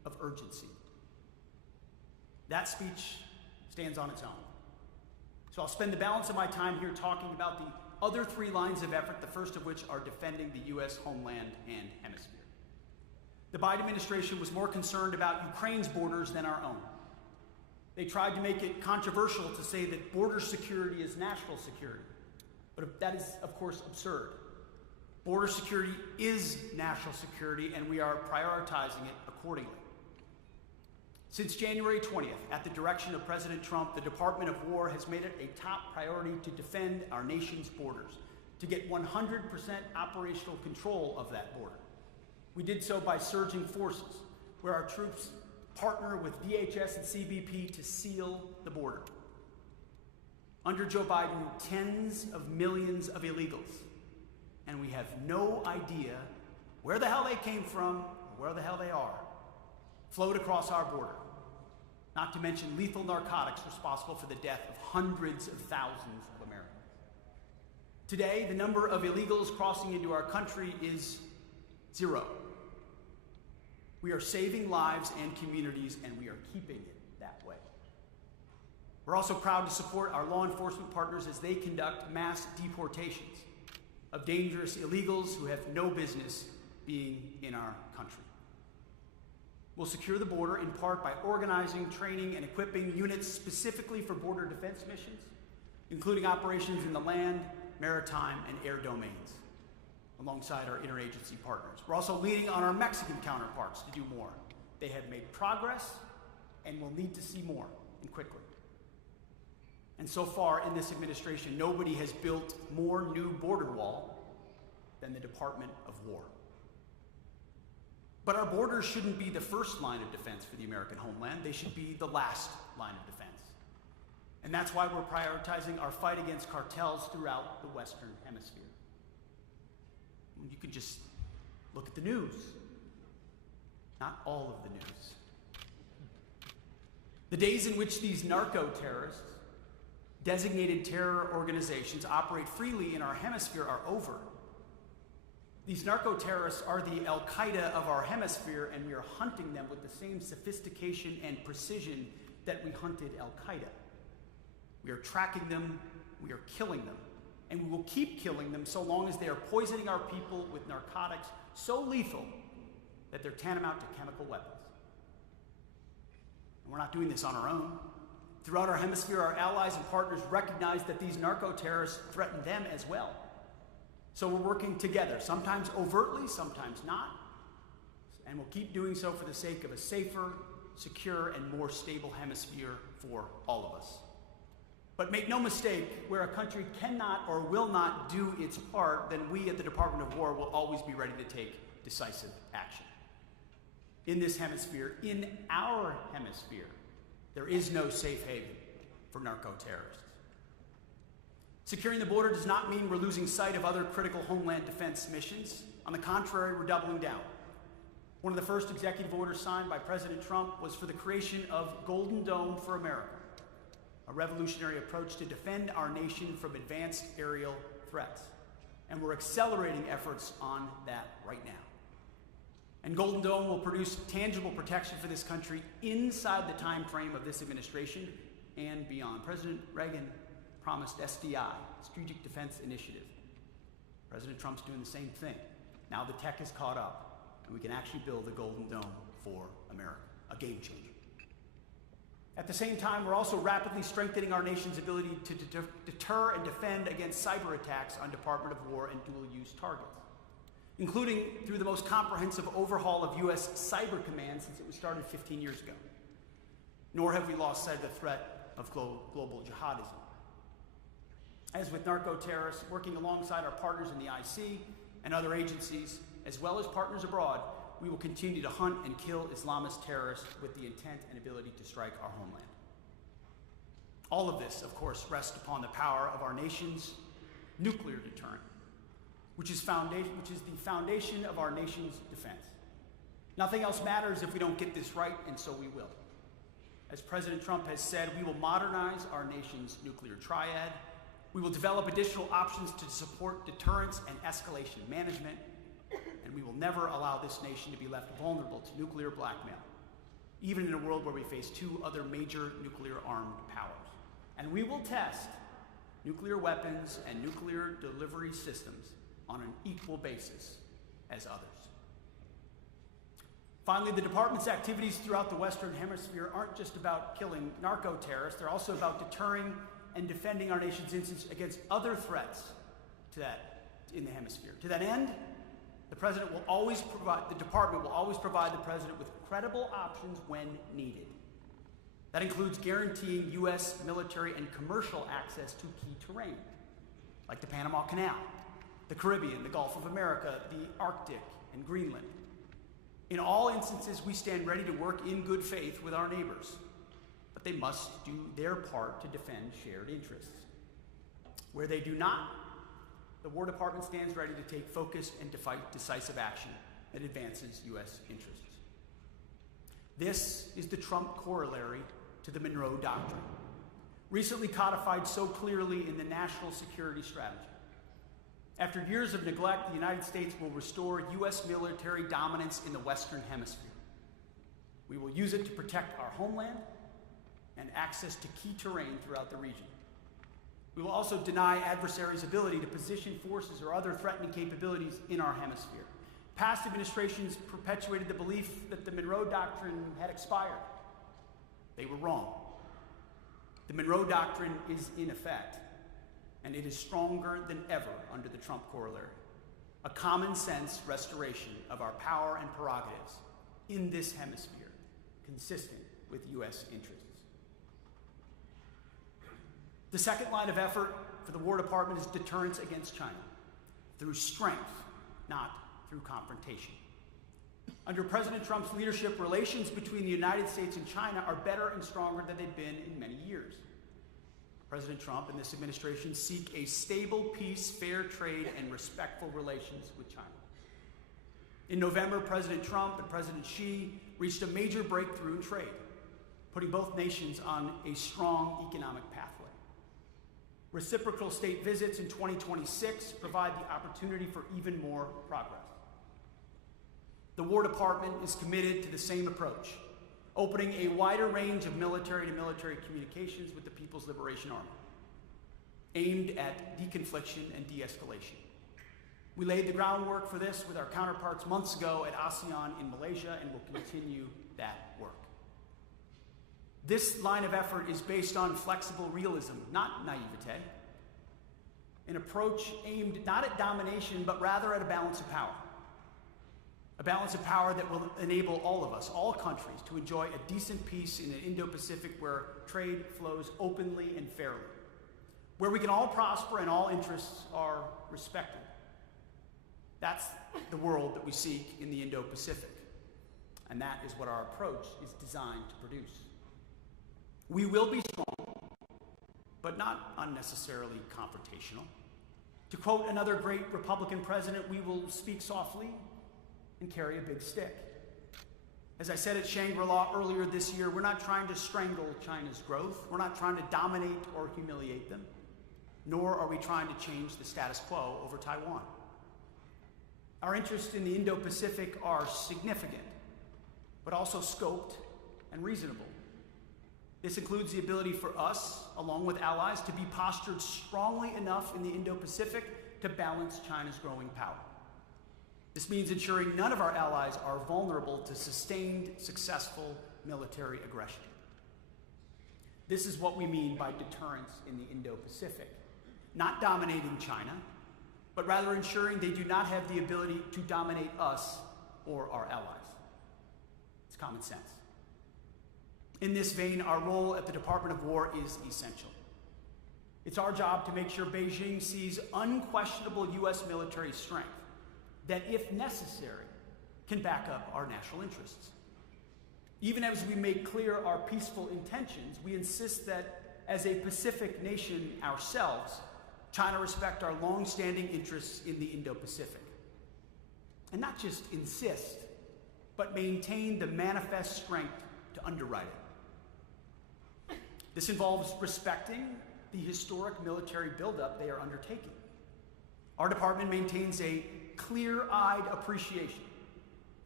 of urgency. That speech stands on its own. So I'll spend the balance of my time here talking about the other three lines of effort, the first of which are defending the U.S. homeland and hemisphere. The Biden administration was more concerned about Ukraine's borders than our own. They tried to make it controversial to say that border security is national security. But that is, of course, absurd. Border security is national security, and we are prioritizing it accordingly. Since January 20th, at the direction of President Trump, the Department of War has made it a top priority to defend our nation's borders, to get 100% operational control of that border. We did so by surging forces, where our troops partner with DHS and CBP to seal the border. Under Joe Biden, tens of millions of illegals, and we have no idea where the hell they came from or where the hell they are, flowed across our border, not to mention lethal narcotics responsible for the death of hundreds of thousands of Americans. Today, the number of illegals crossing into our country is 0. We are saving lives and communities, and we are keeping it that way. We're also proud to support our law enforcement partners as they conduct mass deportations of dangerous illegals who have no business being in our country. We'll secure the border in part by organizing, training, and equipping units specifically for border defense missions, including operations in the land, maritime, and air domains, alongside our interagency partners. We're also leaning on our Mexican counterparts to do more. They have made progress and will need to see more, and quickly. And so far in this administration, nobody has built more new border wall than the Department of War. But our borders shouldn't be the first line of defense for the American homeland. They should be the last line of defense. And that's why we're prioritizing our fight against cartels throughout the Western Hemisphere. You can just look at the news. Not all of the news. The days in which these narco-terrorists, designated terror organizations, operate freely in our hemisphere are over. These narco-terrorists are the al-Qaida of our hemisphere, and we are hunting them with the same sophistication and precision that we hunted al-Qaida. We are tracking them, we are killing them, and we will keep killing them so long as they are poisoning our people with narcotics so lethal that they're tantamount to chemical weapons. And we're not doing this on our own. Throughout our hemisphere, our allies and partners recognize that these narco-terrorists threaten them as well. So we're working together, sometimes overtly, sometimes not, and we'll keep doing so for the sake of a safer, secure, and more stable hemisphere for all of us. But make no mistake, where a country cannot or will not do its part, then we at the Department of War will always be ready to take decisive action. In this hemisphere, in our hemisphere, there is no safe haven for narco-terrorists. Securing the border does not mean we're losing sight of other critical homeland defense missions. On the contrary, we're doubling down. One of the first executive orders signed by President Trump was for the creation of Golden Dome for America, a revolutionary approach to defend our nation from advanced aerial threats. And we're accelerating efforts on that right now. And Golden Dome will produce tangible protection for this country inside the time frame of this administration and beyond. President Reagan promised SDI, Strategic Defense Initiative. President Trump's doing the same thing. Now the tech has caught up, and we can actually build a Golden Dome for America, a game changer. At the same time, we're also rapidly strengthening our nation's ability to deter and defend against cyber attacks on Department of War and dual-use targets, including through the most comprehensive overhaul of U.S. Cyber Command since it was started 15 years ago. Nor have we lost sight of the threat of global jihadism. As with narco-terrorists, working alongside our partners in the IC and other agencies, as well as partners abroad, we will continue to hunt and kill Islamist terrorists with the intent and ability to strike our homeland. All of this, of course, rests upon the power of our nation's nuclear deterrent, which is the foundation of our nation's defense. Nothing else matters if we don't get this right, and so we will. As President Trump has said, we will modernize our nation's nuclear triad. We will develop additional options to support deterrence and escalation management, and we will never allow this nation to be left vulnerable to nuclear blackmail even in a world where we face two other major nuclear-armed powers. And we will test nuclear weapons and nuclear delivery systems on an equal basis as others. Finally, the department's activities throughout the Western Hemisphere aren't just about killing narco-terrorists, they're also about deterring and defending our nation's interests against other threats in the hemisphere. To that end, the department will always provide the president with credible options when needed. That includes guaranteeing U.S. military and commercial access to key terrain, like the Panama Canal, the Caribbean, the Gulf of America, the Arctic, and Greenland. In all instances, we stand ready to work in good faith with our neighbors, but they must do their part to defend shared interests. Where they do not, the War Department stands ready to take focused and decisive action that advances U.S. interests. This is the Trump corollary to the Monroe Doctrine, recently codified so clearly in the National Security Strategy. After years of neglect, the United States will restore U.S. military dominance in the Western Hemisphere. We will use it to protect our homeland and access to key terrain throughout the region. We will also deny adversaries' ability to position forces or other threatening capabilities in our hemisphere. Past administrations perpetuated the belief that the Monroe Doctrine had expired. They were wrong. The Monroe Doctrine is in effect, and it is stronger than ever under the Trump corollary. A common sense restoration of our power and prerogatives in this hemisphere, consistent with U.S. interests. The second line of effort for the War Department is deterrence against China, through strength, not through confrontation. Under President Trump's leadership, relations between the United States and China are better and stronger than they've been in many years. President Trump and this administration seek a stable peace, fair trade, and respectful relations with China. In November, President Trump and President Xi reached a major breakthrough in trade, putting both nations on a strong economic pathway. Reciprocal state visits in 2026 provide the opportunity for even more progress. The War Department is committed to the same approach, opening a wider range of military-to-military communications with the People's Liberation Army, aimed at deconfliction and de-escalation. We laid the groundwork for this with our counterparts months ago at ASEAN in Malaysia, and will continue that work. This line of effort is based on flexible realism, not naivete, an approach aimed not at domination, but rather at a balance of power. A balance of power that will enable all of us, all countries, to enjoy a decent peace in an Indo-Pacific where trade flows openly and fairly, where we can all prosper and all interests are respected. That's the world that we seek in the Indo-Pacific, and that is what our approach is designed to produce. We will be strong, but not unnecessarily confrontational. To quote another great Republican president, we will speak softly and carry a big stick. As I said at Shangri-La earlier this year, we're not trying to strangle China's growth. We're not trying to dominate or humiliate them, nor are we trying to change the status quo over Taiwan. Our interests in the Indo-Pacific are significant, but also scoped and reasonable. This includes the ability for us, along with allies, to be postured strongly enough in the Indo-Pacific to balance China's growing power. This means ensuring none of our allies are vulnerable to sustained, successful military aggression. This is what we mean by deterrence in the Indo-Pacific. Not dominating China, but rather ensuring they do not have the ability to dominate us or our allies. It's common sense. In this vein, our role at the Department of War is essential. It's our job to make sure Beijing sees unquestionable U.S. military strength that, if necessary, can back up our national interests. Even as we make clear our peaceful intentions, we insist that, as a Pacific nation ourselves, China respect our long-standing interests in the Indo-Pacific. And not just insist, but maintain the manifest strength to underwrite it. This involves respecting the historic military buildup they are undertaking. Our department maintains a clear-eyed appreciation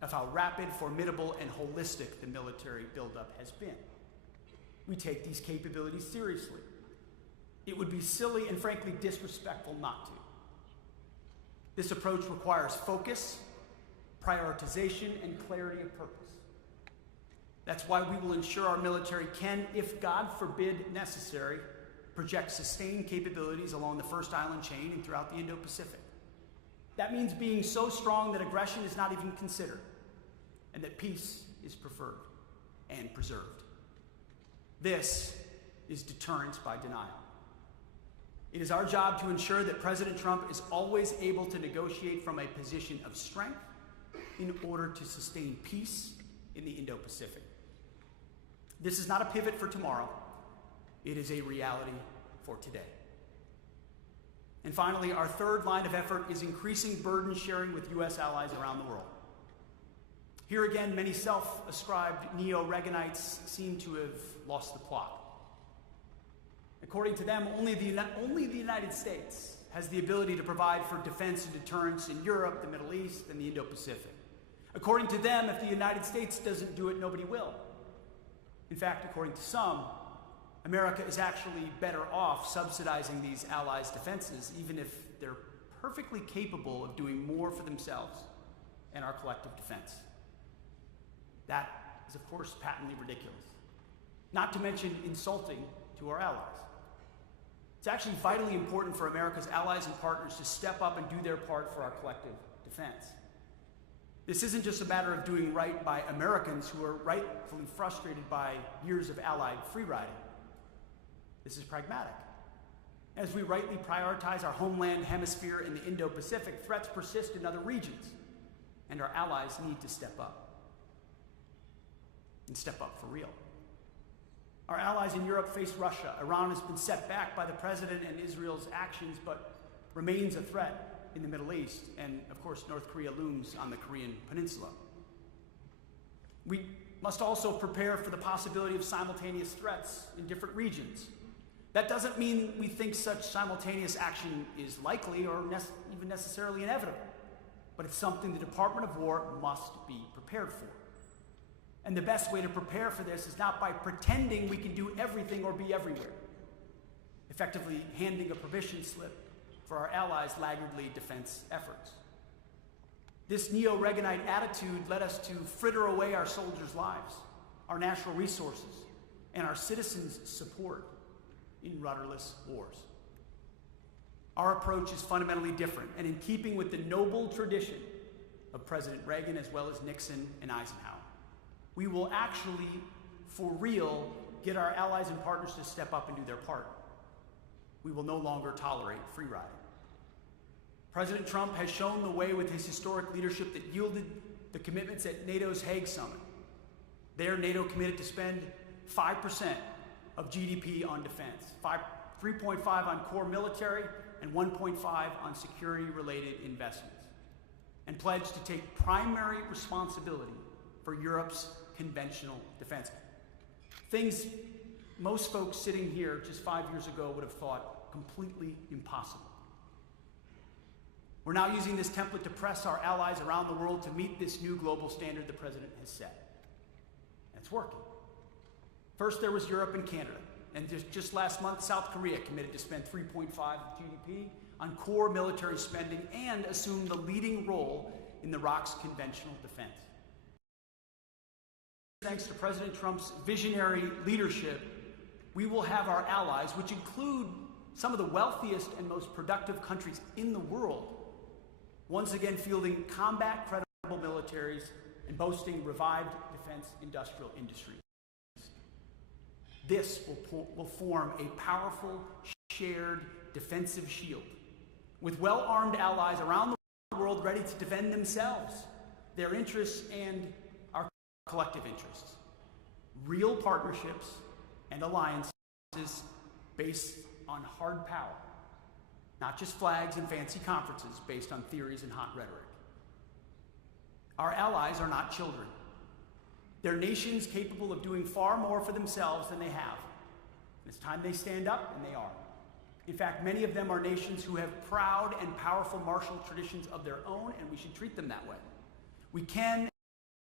of how rapid, formidable, and holistic the military buildup has been. We take these capabilities seriously. It would be silly and frankly disrespectful not to. This approach requires focus, prioritization, and clarity of purpose. That's why we will ensure our military can, if God forbid necessary, project sustained capabilities along the First Island chain and throughout the Indo-Pacific. That means being so strong that aggression is not even considered, and that peace is preferred and preserved. This is deterrence by denial. It is our job to ensure that President Trump is always able to negotiate from a position of strength in order to sustain peace in the Indo-Pacific. This is not a pivot for tomorrow. It is a reality for today. And finally, our third line of effort is increasing burden sharing with U.S. allies around the world. Here again, many self-ascribed neo-Reaganites seem to have lost the plot. According to them, only the United States has the ability to provide for defense and deterrence in Europe, the Middle East, and the Indo-Pacific. According to them, if the United States doesn't do it, nobody will. In fact, according to some, America is actually better off subsidizing these allies' defenses, even if they're perfectly capable of doing more for themselves and our collective defense. That is, of course, patently ridiculous, not to mention insulting to our allies. It's actually vitally important for America's allies and partners to step up and do their part for our collective defense. This isn't just a matter of doing right by Americans who are rightfully frustrated by years of allied free-riding. This is pragmatic. As we rightly prioritize our homeland hemisphere in the Indo-Pacific, threats persist in other regions, and our allies need to step up. And step up for real. Our allies in Europe face Russia. Iran has been set back by the president and Israel's actions, but remains a threat in the Middle East, and of course North Korea looms on the Korean Peninsula. We must also prepare for the possibility of simultaneous threats in different regions. That doesn't mean we think such simultaneous action is likely or even necessarily inevitable, but it's something the Department of War must be prepared for. And the best way to prepare for this is not by pretending we can do everything or be everywhere, effectively handing a permission slip for our allies' laggardly defense efforts. This neo-Reaganite attitude led us to fritter away our soldiers' lives, our natural resources, and our citizens' support in rudderless wars. Our approach is fundamentally different and in keeping with the noble tradition of President Reagan as well as Nixon and Eisenhower. We will actually, for real, get our allies and partners to step up and do their part. We will no longer tolerate free riding. President Trump has shown the way with his historic leadership that yielded the commitments at NATO's Hague Summit. There, NATO committed to spend 5% of GDP on defense, 3.5% on core military, and 1.5% on security-related investments, and pledged to take primary responsibility for Europe's conventional defense. Things most folks sitting here just 5 years ago would have thought completely impossible. We're now using this template to press our allies around the world to meet this new global standard the president has set. And it's working. First, there was Europe and Canada. And just last month, South Korea committed to spend 3.5% of GDP on core military spending and assume the leading role in the ROC's conventional defense. Thanks to President Trump's visionary leadership, we will have our allies, which include some of the wealthiest and most productive countries in the world, once again fielding combat-credible militaries and boasting revived defense industrial industries. This will form a powerful, shared defensive shield, with well-armed allies around the world ready to defend themselves, their interests, and our collective interests. Real partnerships and alliances based on hard power, not just flags and fancy conferences based on theories and hot rhetoric. Our allies are not children. They're nations capable of doing far more for themselves than they have. And it's time they stand up, and they are. In fact, many of them are nations who have proud and powerful martial traditions of their own, and we should treat them that way. We can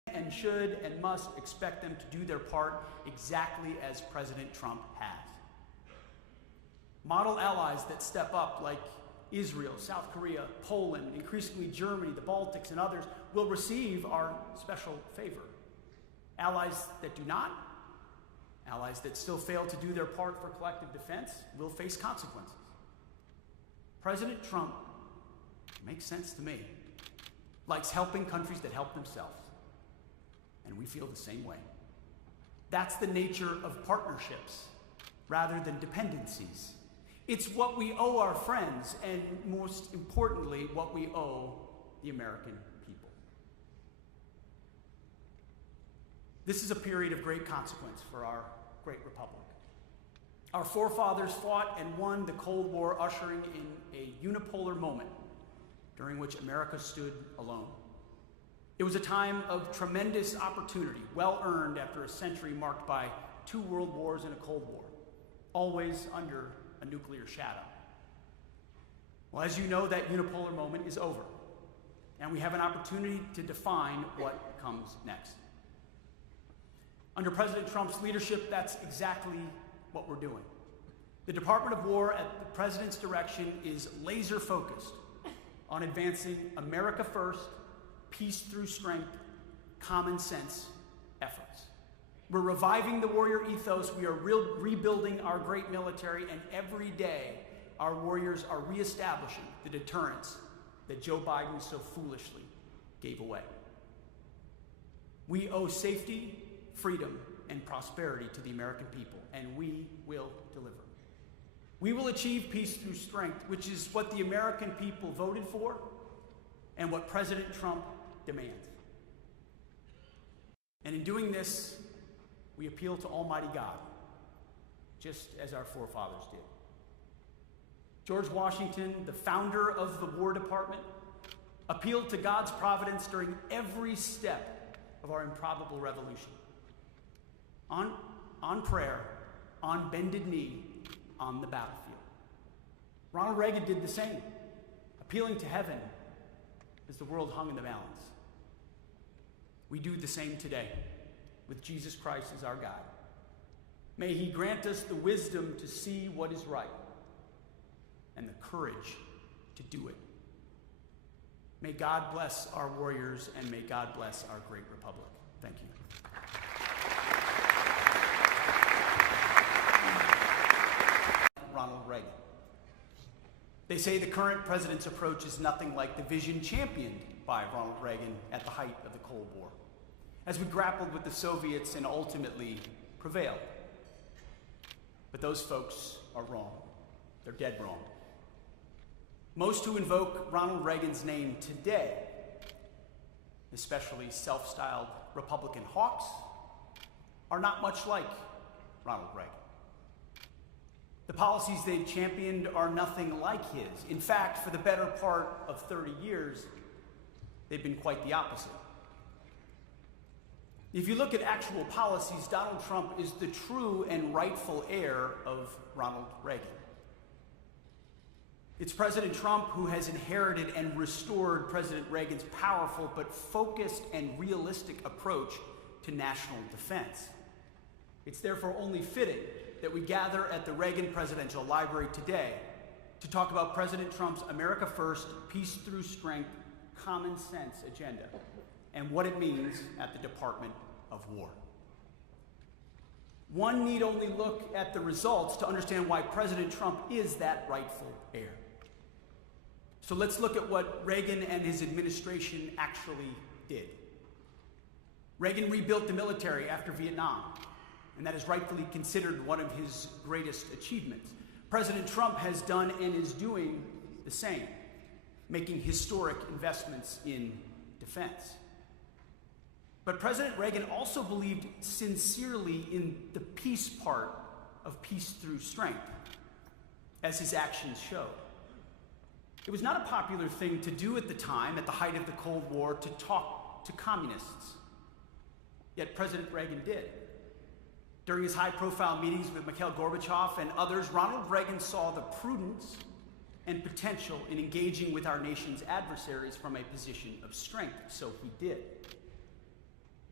and should and must expect them to do their part exactly as President Trump has. Model allies that step up, like Israel, South Korea, Poland, increasingly Germany, the Baltics, and others, will receive our special favor. Allies that do not, allies that still fail to do their part for collective defense, will face consequences. President Trump, makes sense to me, likes helping countries that help themselves. And we feel the same way. That's the nature of partnerships rather than dependencies. It's what we owe our friends, and most importantly, what we owe the American people. This is a period of great consequence for our great republic. Our forefathers fought and won the Cold War, ushering in a unipolar moment during which America stood alone. It was a time of tremendous opportunity, well earned after a century marked by 2 world wars and a Cold War, always under a nuclear shadow. Well, as you know, that unipolar moment is over, and we have an opportunity to define what comes next. Under President Trump's leadership, that's exactly what we're doing. The Department of War, at the President's direction, is laser focused on advancing America first, peace through strength, common sense efforts. We're reviving the warrior ethos. We are rebuilding our great military, and every day our warriors are reestablishing the deterrence that Joe Biden so foolishly gave away. We owe safety, freedom, and prosperity to the American people, and we will deliver. We will achieve peace through strength, which is what the American people voted for and what President Trump demands. And in doing this, we appeal to Almighty God, just as our forefathers did. George Washington, the founder of the War Department, appealed to God's providence during every step of our improbable revolution. On prayer, on bended knee, on the battlefield. Ronald Reagan did the same, appealing to heaven as the world hung in the balance. We do the same today, with Jesus Christ as our guide. May he grant us the wisdom to see what is right and the courage to do it. May God bless our warriors, and may God bless our great republic. Thank you. Ronald Reagan. They say the current president's approach is nothing like the vision championed by Ronald Reagan at the height of the Cold War, as we grappled with the Soviets and ultimately prevailed. But those folks are wrong. They're dead wrong. Most who invoke Ronald Reagan's name today, especially self-styled Republican hawks, are not much like Ronald Reagan. The policies they've championed are nothing like his. In fact, for the better part of 30 years, they've been quite the opposite. If you look at actual policies, Donald Trump is the true and rightful heir of Ronald Reagan. It's President Trump who has inherited and restored President Reagan's powerful but focused and realistic approach to national defense. It's therefore only fitting that we gather at the Reagan Presidential Library today to talk about President Trump's America First, Peace Through Strength, Common Sense agenda and what it means at the Department of War. One need only look at the results to understand why President Trump is that rightful heir. So let's look at what Reagan and his administration actually did. Reagan rebuilt the military after Vietnam, and that is rightfully considered one of his greatest achievements. President Trump has done and is doing the same, making historic investments in defense. But President Reagan also believed sincerely in the peace part of peace through strength, as his actions showed. It was not a popular thing to do at the time, at the height of the Cold War, to talk to communists. Yet President Reagan did. During his high-profile meetings with Mikhail Gorbachev and others, Ronald Reagan saw the prudence and potential in engaging with our nation's adversaries from a position of strength, so he did.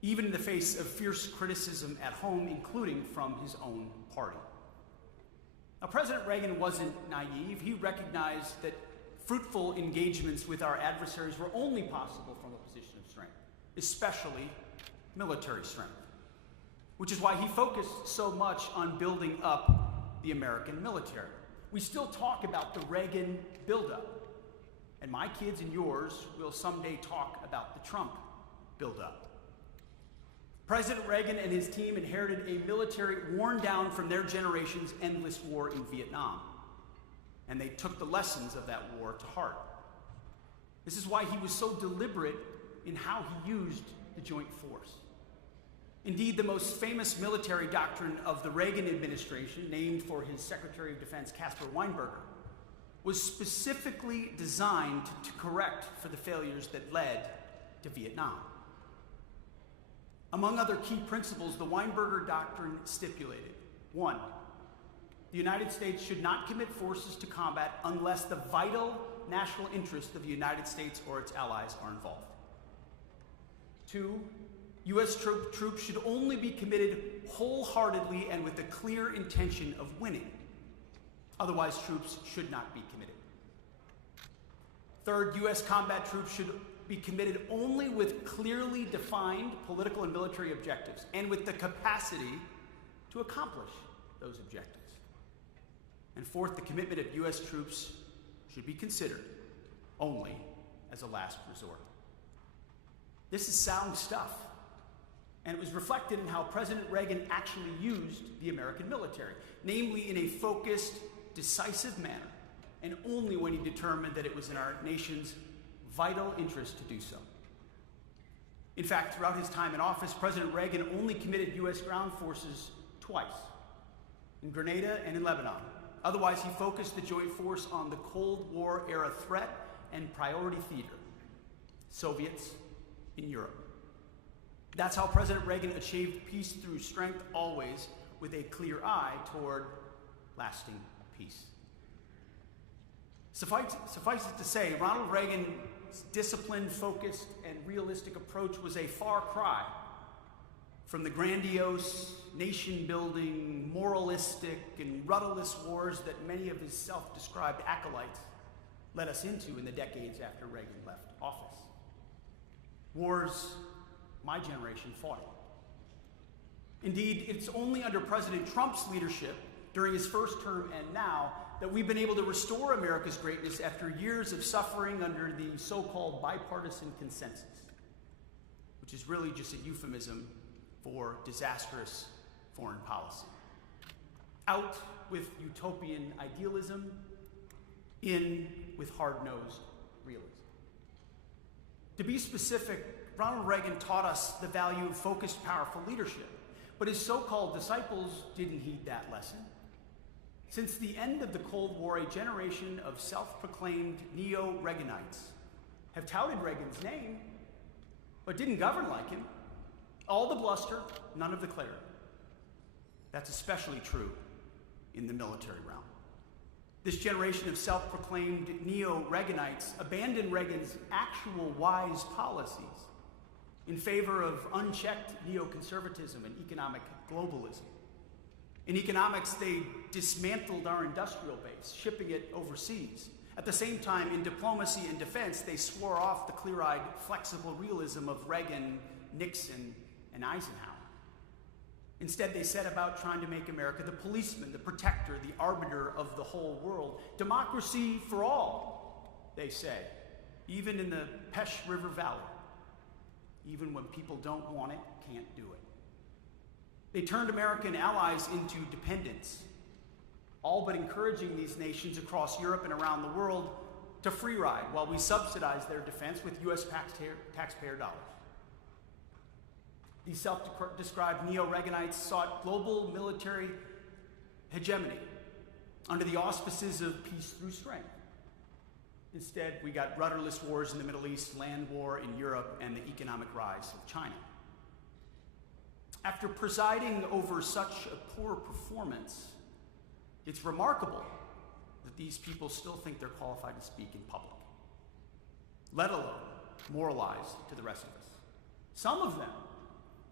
even in the face of fierce criticism at home, including from his own party. Now, President Reagan wasn't naive. He recognized that fruitful engagements with our adversaries were only possible from a position of strength, especially military strength, which is why he focused so much on building up the American military. We still talk about the Reagan buildup, and my kids and yours will someday talk about the Trump buildup. President Reagan and his team inherited a military worn down from their generation's endless war in Vietnam, and they took the lessons of that war to heart. This is why he was so deliberate in how he used the joint force. Indeed, the most famous military doctrine of the Reagan administration, named for his Secretary of Defense Caspar Weinberger, was specifically designed to correct for the failures that led to Vietnam. Among other key principles, the Weinberger Doctrine stipulated: 1, the United States should not commit forces to combat unless the vital national interest of the United States or its allies are involved. 2, U.S. troops should only be committed wholeheartedly and with the clear intention of winning. Otherwise, troops should not be committed. 3rd, U.S. combat troops should be committed only with clearly defined political and military objectives and with the capacity to accomplish those objectives. And 4th, the commitment of U.S. troops should be considered only as a last resort. This is sound stuff, and it was reflected in how President Reagan actually used the American military, namely in a focused, decisive manner, and only when he determined that it was in our nation's vital interest to do so. In fact, throughout his time in office, President Reagan only committed U.S. ground forces twice, in Grenada and in Lebanon. Otherwise, he focused the joint force on the Cold War era threat and priority theater, Soviets in Europe. That's how President Reagan achieved peace through strength, always with a clear eye toward lasting peace. Suffice it to say, Ronald Reagan's disciplined, focused, and realistic approach was a far cry from the grandiose, nation-building, moralistic, and rudderless wars that many of his self-described acolytes led us into in the decades after Reagan left office. Wars my generation fought. Indeed, it's only under President Trump's leadership during his first term and now that we've been able to restore America's greatness after years of suffering under the so-called bipartisan consensus, which is really just a euphemism for disastrous foreign policy. Out with utopian idealism, in with hard-nosed realism. To be specific, Ronald Reagan taught us the value of focused, powerful leadership, but his so-called disciples didn't heed that lesson. Since the end of the Cold War, a generation of self-proclaimed neo-Reaganites have touted Reagan's name, but didn't govern like him. All the bluster, none of the clarity. That's especially true in the military realm. This generation of self-proclaimed neo-Reaganites abandoned Reagan's actual wise policies in favor of unchecked neoconservatism and economic globalism. In economics, they dismantled our industrial base, shipping it overseas. At the same time, in diplomacy and defense, they swore off the clear-eyed, flexible realism of Reagan, Nixon, and Eisenhower. Instead, they set about trying to make America the policeman, the protector, the arbiter of the whole world. Democracy for all, they say, even in the Pesh River Valley. Even when people don't want it, can't do it. They turned American allies into dependents, all but encouraging these nations across Europe and around the world to free ride while we subsidize their defense with U.S. taxpayer dollars. These self-described neo-Reaganites sought global military hegemony under the auspices of peace through strength. Instead, we got rudderless wars in the Middle East, land war in Europe, and the economic rise of China. After presiding over such a poor performance, it's remarkable that these people still think they're qualified to speak in public, let alone moralize to the rest of us. Some of them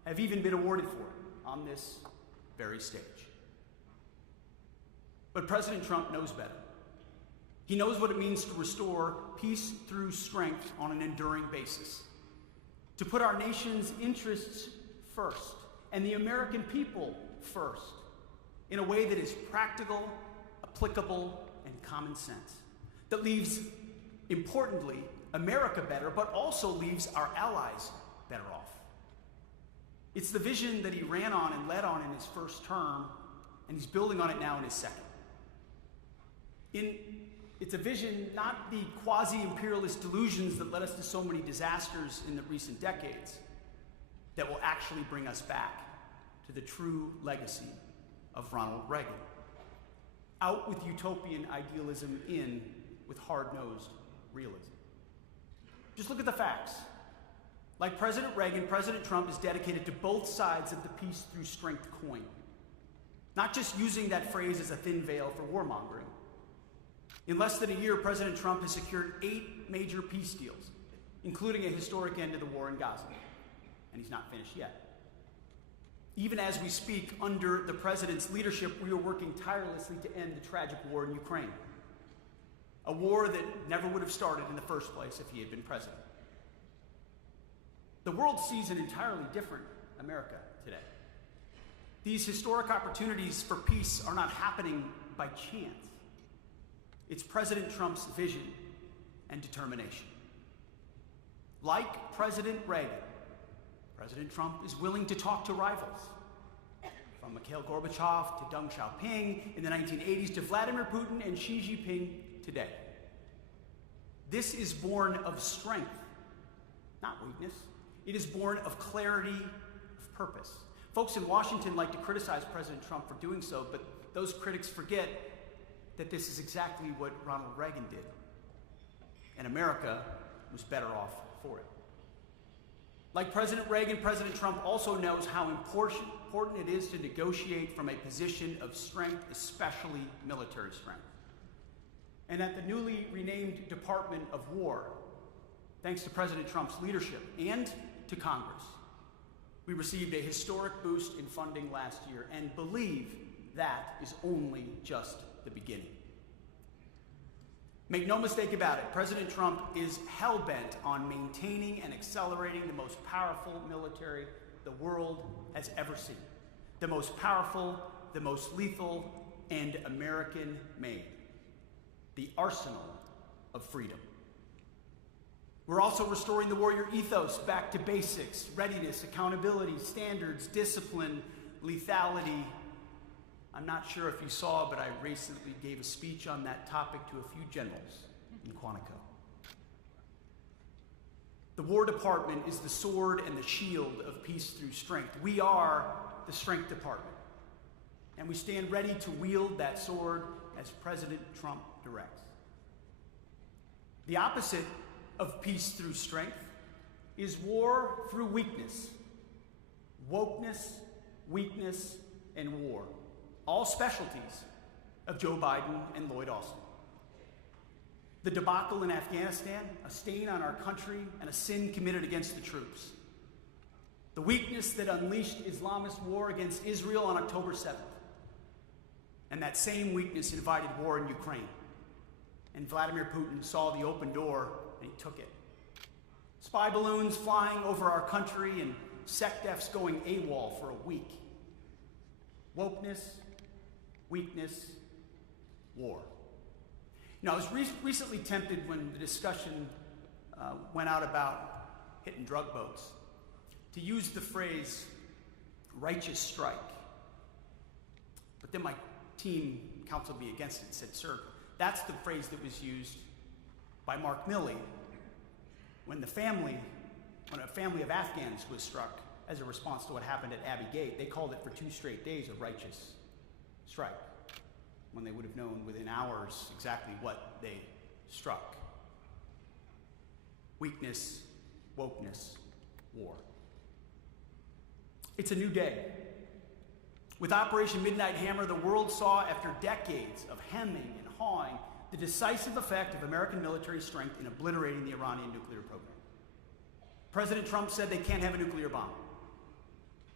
have even been awarded for it on this very stage. But President Trump knows better. He knows what it means to restore peace through strength on an enduring basis, to put our nation's interests first and the American people first in a way that is practical, applicable, and common sense, that leaves, importantly, America better, but also leaves our allies better off. It's the vision that he ran on and led on in his first term, and he's building on it now in his second. It's a vision, not the quasi-imperialist delusions that led us to so many disasters in the recent decades, that will actually bring us back to the true legacy of Ronald Reagan. Out with utopian idealism, in with hard-nosed realism. Just look at the facts. Like President Reagan, President Trump is dedicated to both sides of the peace through strength coin, not just using that phrase as a thin veil for warmongering. In less than a year, President Trump has secured 8 major peace deals, including a historic end to the war in Gaza. And he's not finished yet. Even as we speak, under the president's leadership, we are working tirelessly to end the tragic war in Ukraine. A war that never would have started in the first place if he had been president. The world sees an entirely different America today. These historic opportunities for peace are not happening by chance. It's President Trump's vision and determination. Like President Reagan, President Trump is willing to talk to rivals, from Mikhail Gorbachev to Deng Xiaoping in the 1980s to Vladimir Putin and Xi Jinping today. This is born of strength, not weakness. It is born of clarity of purpose. Folks in Washington like to criticize President Trump for doing so, but those critics forget that this is exactly what Ronald Reagan did. And America was better off for it. Like President Reagan, President Trump also knows how important it is to negotiate from a position of strength, especially military strength. And at the newly renamed Department of War, thanks to President Trump's leadership and to Congress, we received a historic boost in funding last year and believe that is only just the beginning. Make no mistake about it, President Trump is hell-bent on maintaining and accelerating the most powerful military the world has ever seen. The most powerful, the most lethal, and American-made. The arsenal of freedom. We're also restoring the warrior ethos back to basics: readiness, accountability, standards, discipline, lethality. I'm not sure if you saw, but I recently gave a speech on that topic to a few generals in Quantico. The War Department is the sword and the shield of peace through strength. We are the Strength Department, and we stand ready to wield that sword as President Trump directs. The opposite of peace through strength is war through weakness. Wokeness, weakness, and war. All specialties of Joe Biden and Lloyd Austin. The debacle in Afghanistan, a stain on our country and a sin committed against the troops. The weakness that unleashed Islamist war against Israel on October 7th. And that same weakness invited war in Ukraine. And Vladimir Putin saw the open door and he took it. Spy balloons flying over our country and SecDefs going AWOL for a week. Wokeness, weakness, war. Now, I was recently tempted when the discussion went out about hitting drug boats to use the phrase righteous strike. But then my team counseled me against it and said, sir, that's the phrase that was used by Mark Milley when a family of Afghans was struck as a response to what happened at Abbey Gate. They called it for 2 straight days a righteous strike, when they would have known within hours exactly what they struck. Weakness, wokeness, war. It's a new day. With Operation Midnight Hammer, the world saw, after decades of hemming and hawing, the decisive effect of American military strength in obliterating the Iranian nuclear program. President Trump said they can't have a nuclear bomb.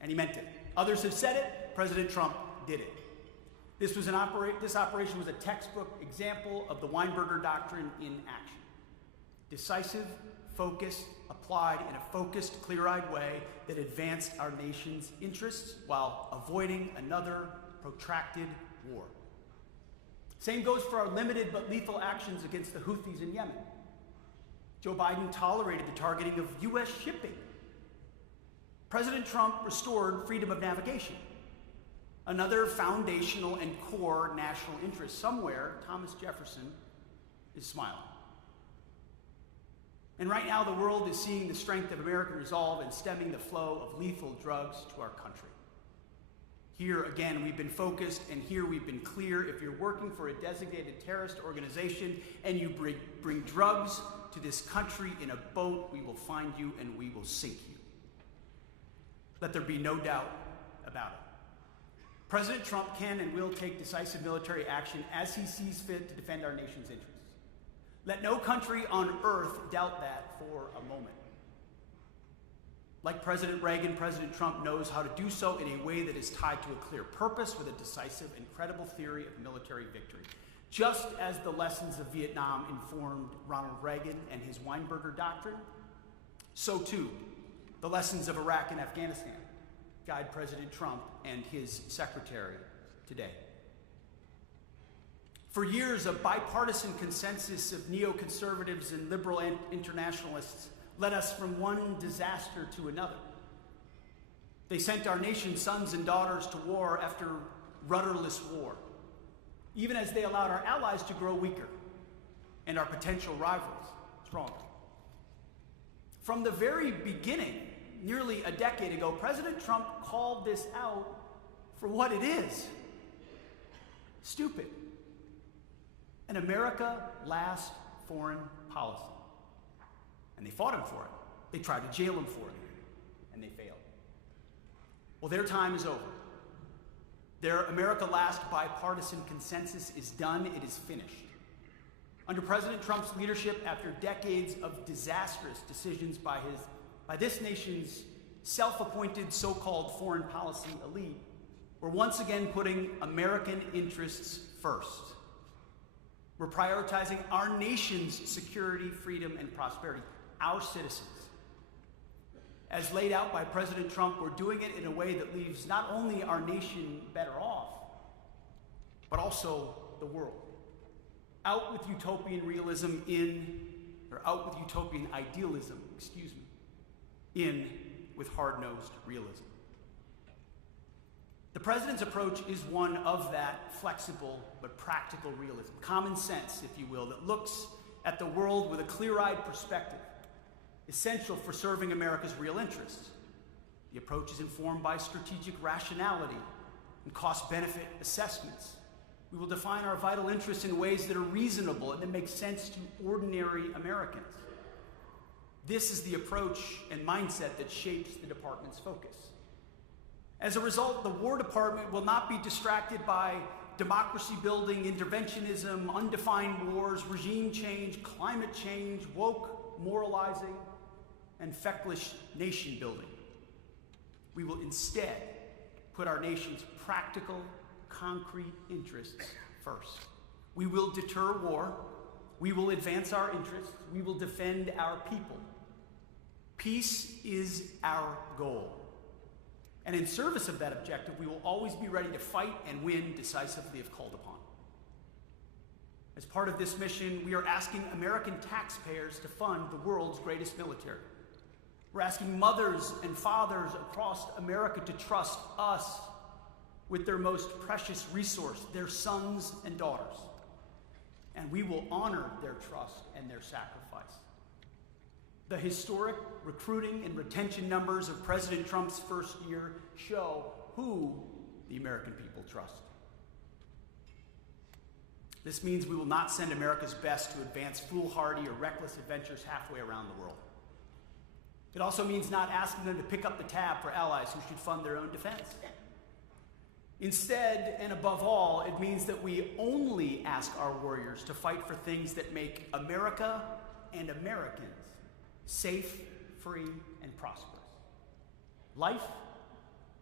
and he meant it. Others have said it, President Trump did it. This operation was a textbook example of the Weinberger Doctrine in action. Decisive, focused, applied in a focused, clear-eyed way that advanced our nation's interests while avoiding another protracted war. Same goes for our limited but lethal actions against the Houthis in Yemen. Joe Biden tolerated the targeting of U.S. shipping. President Trump restored freedom of navigation, another foundational and core national interest. Somewhere, Thomas Jefferson is smiling. And right now, the world is seeing the strength of American resolve in stemming the flow of lethal drugs to our country. Here, again, we've been focused, and here we've been clear. If you're working for a designated terrorist organization and you bring drugs to this country in a boat, we will find you and we will sink you. Let there be no doubt about it. President Trump can and will take decisive military action as he sees fit to defend our nation's interests. Let no country on earth doubt that for a moment. Like President Reagan, President Trump knows how to do so in a way that is tied to a clear purpose with a decisive and credible theory of military victory. Just as the lessons of Vietnam informed Ronald Reagan and his Weinberger Doctrine, so too the lessons of Iraq and Afghanistan guide President Trump and his secretary today. For years, a bipartisan consensus of neoconservatives and liberal internationalists led us from one disaster to another. They sent our nation's sons and daughters to war after rudderless war, even as they allowed our allies to grow weaker and our potential rivals stronger. From the very beginning, nearly a decade ago, President Trump called this out for what it is: stupid. An America last foreign policy. And they fought him for it. They tried to jail him for it, and they failed. Well, their time is over. Their America last bipartisan consensus is done. It is finished. Under President Trump's leadership, after decades of disastrous decisions by this nation's self-appointed so-called foreign policy elite, we're once again putting American interests first. We're prioritizing our nation's security, freedom, and prosperity, our citizens. As laid out by President Trump, we're doing it in a way that leaves not only our nation better off, but also the world. Out with utopian idealism, in with hard-nosed realism. The president's approach is one of that flexible but practical realism, common sense, if you will, that looks at the world with a clear-eyed perspective, essential for serving America's real interests. The approach is informed by strategic rationality and cost-benefit assessments. We will define our vital interests in ways that are reasonable and that make sense to ordinary Americans. This is the approach and mindset that shapes the department's focus. As a result, the War Department will not be distracted by democracy-building, interventionism, undefined wars, regime change, climate change, woke moralizing, and feckless nation-building. We will instead put our nation's practical, concrete interests first. We will deter war. We will advance our interests. We will defend our people. Peace is our goal. And in service of that objective, we will always be ready to fight and win decisively if called upon. As part of this mission, we are asking American taxpayers to fund the world's greatest military. We're asking mothers and fathers across America to trust us with their most precious resource, their sons and daughters. And we will honor their trust and their sacrifice. The historic recruiting and retention numbers of President Trump's first year show who the American people trust. This means we will not send America's best to advance foolhardy or reckless adventures halfway around the world. It also means not asking them to pick up the tab for allies who should fund their own defense. Instead, and above all, it means that we only ask our warriors to fight for things that make America and Americans safe, free, and prosperous. Life,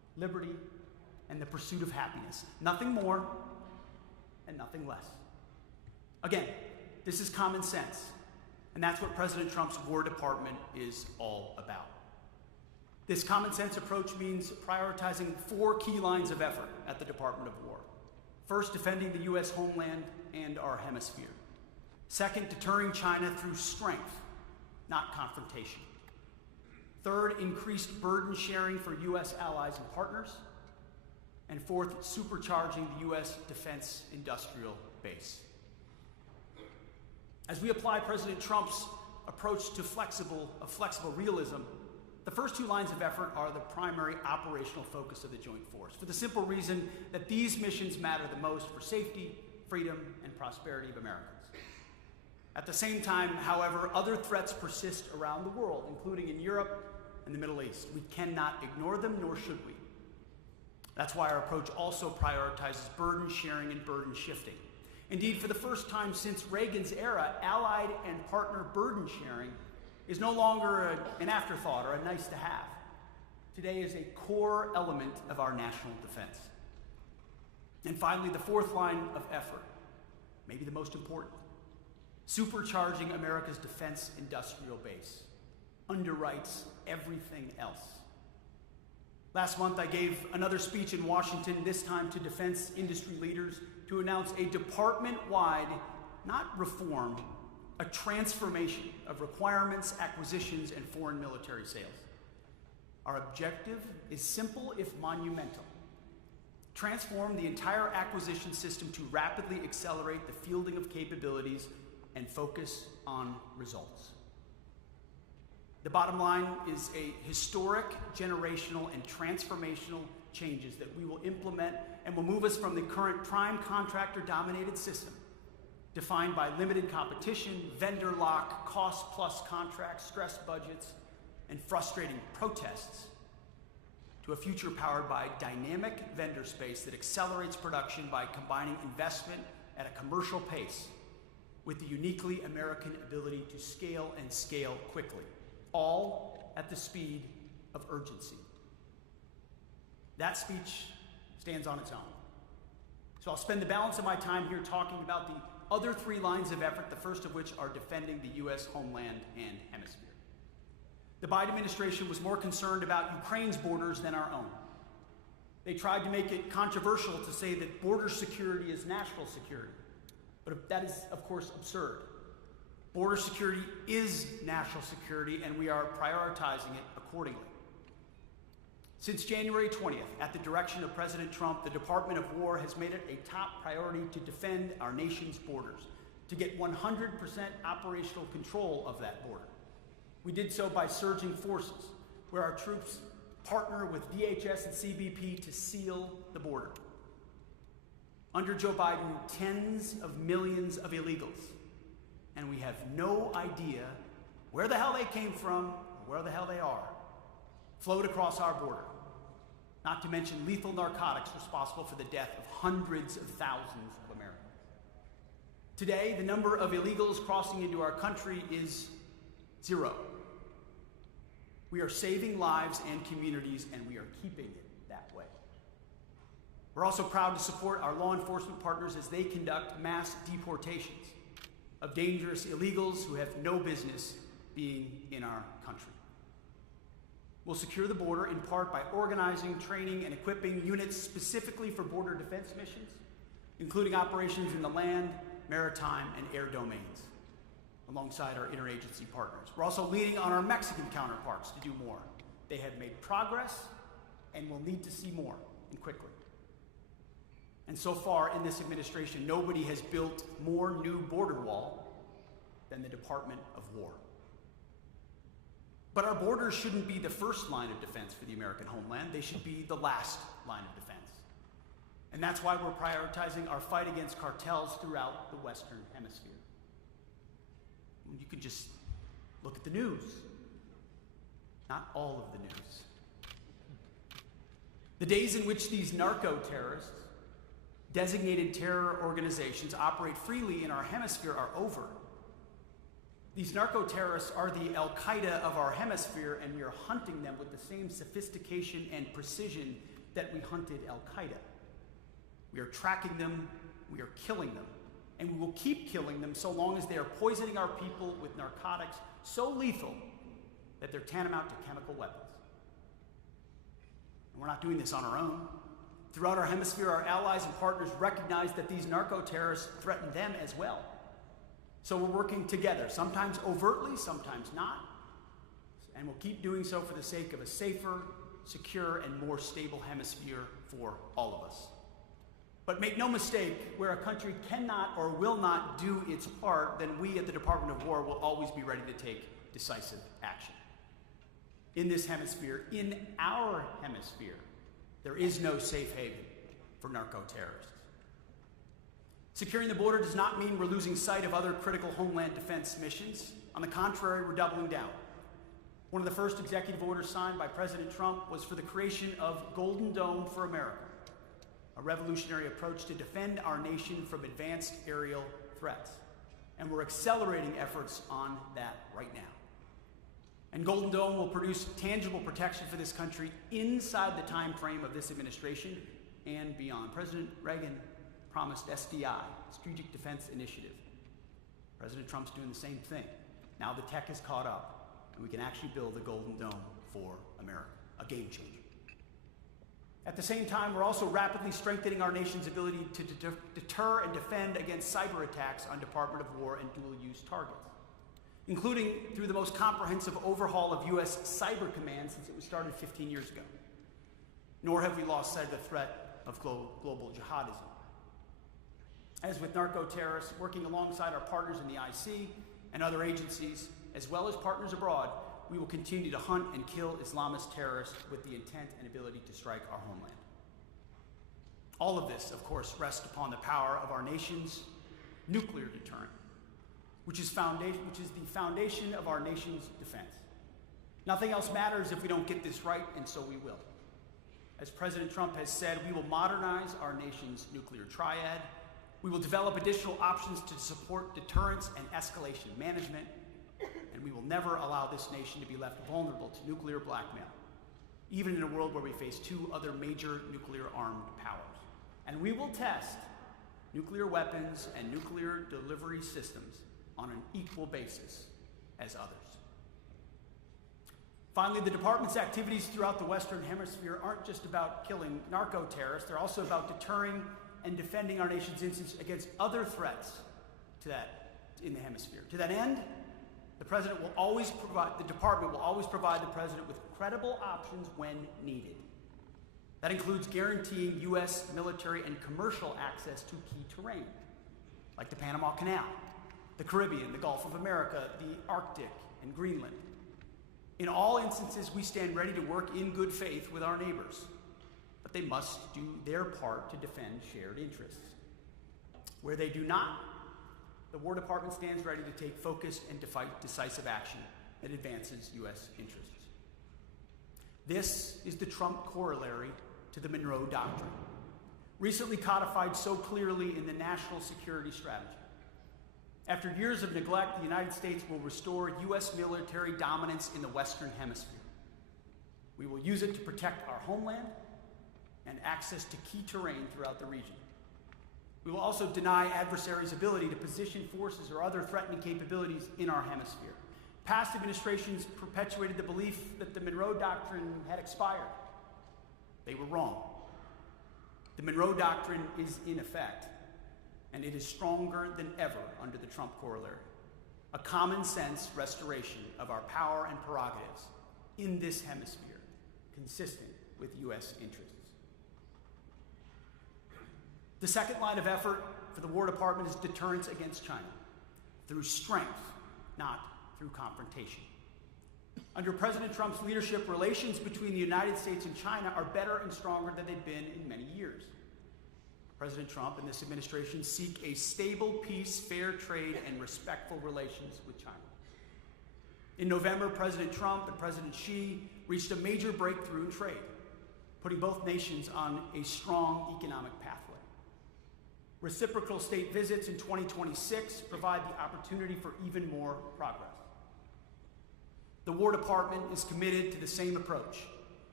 liberty, and the pursuit of happiness. Nothing more and nothing less. Again, this is common sense, and that's what President Trump's War Department is all about. This common sense approach means prioritizing 4 key lines of effort at the Department of War. First, defending the U.S. homeland and our hemisphere. Second, deterring China through strength, not confrontation. Third, increased burden sharing for U.S. allies and partners. And fourth, supercharging the U.S. defense industrial base. As we apply President Trump's approach to flexible realism, the first 2 lines of effort are the primary operational focus of the Joint Force, for the simple reason that these missions matter the most for safety, freedom, and prosperity of Americans. At the same time, however, other threats persist around the world, including in Europe and the Middle East. We cannot ignore them, nor should we. That's why our approach also prioritizes burden sharing and burden shifting. Indeed, for the first time since Reagan's era, allied and partner burden sharing is no longer an afterthought or a nice to have. Today is a core element of our national defense. And finally, the 4th line of effort, maybe the most important, supercharging America's defense industrial base, underwrites everything else. Last month, I gave another speech in Washington, this time to defense industry leaders, to announce a department-wide, not reform, a transformation of requirements, acquisitions, and foreign military sales. Our objective is simple if monumental. Transform the entire acquisition system to rapidly accelerate the fielding of capabilities and focus on results. The bottom line is a historic, generational, and transformational changes that we will implement and will move us from the current prime contractor-dominated system, defined by limited competition, vendor lock, cost-plus contracts, stressed budgets, and frustrating protests, to a future powered by dynamic vendor space that accelerates production by combining investment at a commercial pace with the uniquely American ability to scale and scale quickly, all at the speed of urgency. That speech stands on its own. So I'll spend the balance of my time here talking about the other 3 lines of effort, the first of which are defending the U.S. homeland and hemisphere. The Biden administration was more concerned about Ukraine's borders than our own. They tried to make it controversial to say that border security is national security, but that is, of course, absurd. Border security is national security, and we are prioritizing it accordingly. Since January 20th, at the direction of President Trump, the Department of War has made it a top priority to defend our nation's borders, to get 100% operational control of that border. We did so by surging forces, where our troops partner with DHS and CBP to seal the border. Under Joe Biden, tens of millions of illegals, and we have no idea where the hell they came from or where the hell they are, flowed across our border, not to mention lethal narcotics responsible for the death of hundreds of thousands of Americans. Today, the number of illegals crossing into our country is 0. We are saving lives and communities, and we are keeping it that way. We're also proud to support our law enforcement partners as they conduct mass deportations of dangerous illegals who have no business being in our country. We'll secure the border in part by organizing, training, and equipping units specifically for border defense missions, including operations in the land, maritime, and air domains, alongside our interagency partners. We're also leaning on our Mexican counterparts to do more. They have made progress and will need to see more, and quickly. And so far in this administration, nobody has built more new border wall than the Department of War. But our borders shouldn't be the first line of defense for the American homeland. They should be the last line of defense. And that's why we're prioritizing our fight against cartels throughout the Western Hemisphere. You can just look at the news. Not all of the news. The days in which these narco-terrorists, designated terror organizations, operate freely in our hemisphere are over. These narco-terrorists are the al-Qaida of our hemisphere, and we are hunting them with the same sophistication and precision that we hunted al-Qaida. We are tracking them, we are killing them, and we will keep killing them so long as they are poisoning our people with narcotics so lethal that they're tantamount to chemical weapons. And we're not doing this on our own. Throughout our hemisphere, our allies and partners recognize that these narco-terrorists threaten them as well. So we're working together, sometimes overtly, sometimes not, and we'll keep doing so for the sake of a safer, secure, and more stable hemisphere for all of us. But make no mistake, where a country cannot or will not do its part, then we at the Department of War will always be ready to take decisive action. In this hemisphere, in our hemisphere, there is no safe haven for narco-terrorists. Securing the border does not mean we're losing sight of other critical homeland defense missions. On the contrary, we're doubling down. One of the first executive orders signed by President Trump was for the creation of Golden Dome for America, a revolutionary approach to defend our nation from advanced aerial threats. And we're accelerating efforts on that right now. And Golden Dome will produce tangible protection for this country inside the time frame of this administration and beyond. President Reagan promised SDI, Strategic Defense Initiative. President Trump's doing the same thing. Now the tech has caught up, and we can actually build the Golden Dome for America, a game changer. At the same time, we're also rapidly strengthening our nation's ability to deter and defend against cyber attacks on Department of War and dual-use targets, including through the most comprehensive overhaul of U.S. Cyber Command since it was started 15 years ago. Nor have we lost sight of the threat of global jihadism. As with narco-terrorists, working alongside our partners in the IC and other agencies, as well as partners abroad, we will continue to hunt and kill Islamist terrorists with the intent and ability to strike our homeland. All of this, of course, rests upon the power of our nation's nuclear deterrent, which is the foundation of our nation's defense. Nothing else matters if we don't get this right, and so we will. As President Trump has said, we will modernize our nation's nuclear triad. We will develop additional options to support deterrence and escalation management, and we will never allow this nation to be left vulnerable to nuclear blackmail, even in a world where we face two other major nuclear-armed powers. And we will test nuclear weapons and nuclear delivery systems on an equal basis as others. Finally, the department's activities throughout the Western Hemisphere aren't just about killing narco-terrorists, they're also about deterring and defending our nation's interests against other threats in the hemisphere. To that end, the department will always provide the president with credible options when needed. That includes guaranteeing U.S. military and commercial access to key terrain, like the Panama Canal, the Caribbean, the Gulf of America, the Arctic, and Greenland. In all instances, we stand ready to work in good faith with our neighbors, but they must do their part to defend shared interests. Where they do not, the War Department stands ready to take focused and decisive action that advances U.S. interests. This is the Trump corollary to the Monroe Doctrine, recently codified so clearly in the National Security Strategy. After years of neglect, the United States will restore U.S. military dominance in the Western Hemisphere. We will use it to protect our homeland and access to key terrain throughout the region. We will also deny adversaries' ability to position forces or other threatening capabilities in our hemisphere. Past administrations perpetuated the belief that the Monroe Doctrine had expired. They were wrong. The Monroe Doctrine is in effect, and it is stronger than ever under the Trump corollary. A common sense restoration of our power and prerogatives in this hemisphere, consistent with U.S. interests. The second line of effort for the War Department is deterrence against China, through strength, not through confrontation. Under President Trump's leadership, relations between the United States and China are better and stronger than they've been in many years. President Trump and this administration seek a stable peace, fair trade, and respectful relations with China. In November, President Trump and President Xi reached a major breakthrough in trade, putting both nations on a strong economic pathway. Reciprocal state visits in 2026 provide the opportunity for even more progress. The War Department is committed to the same approach,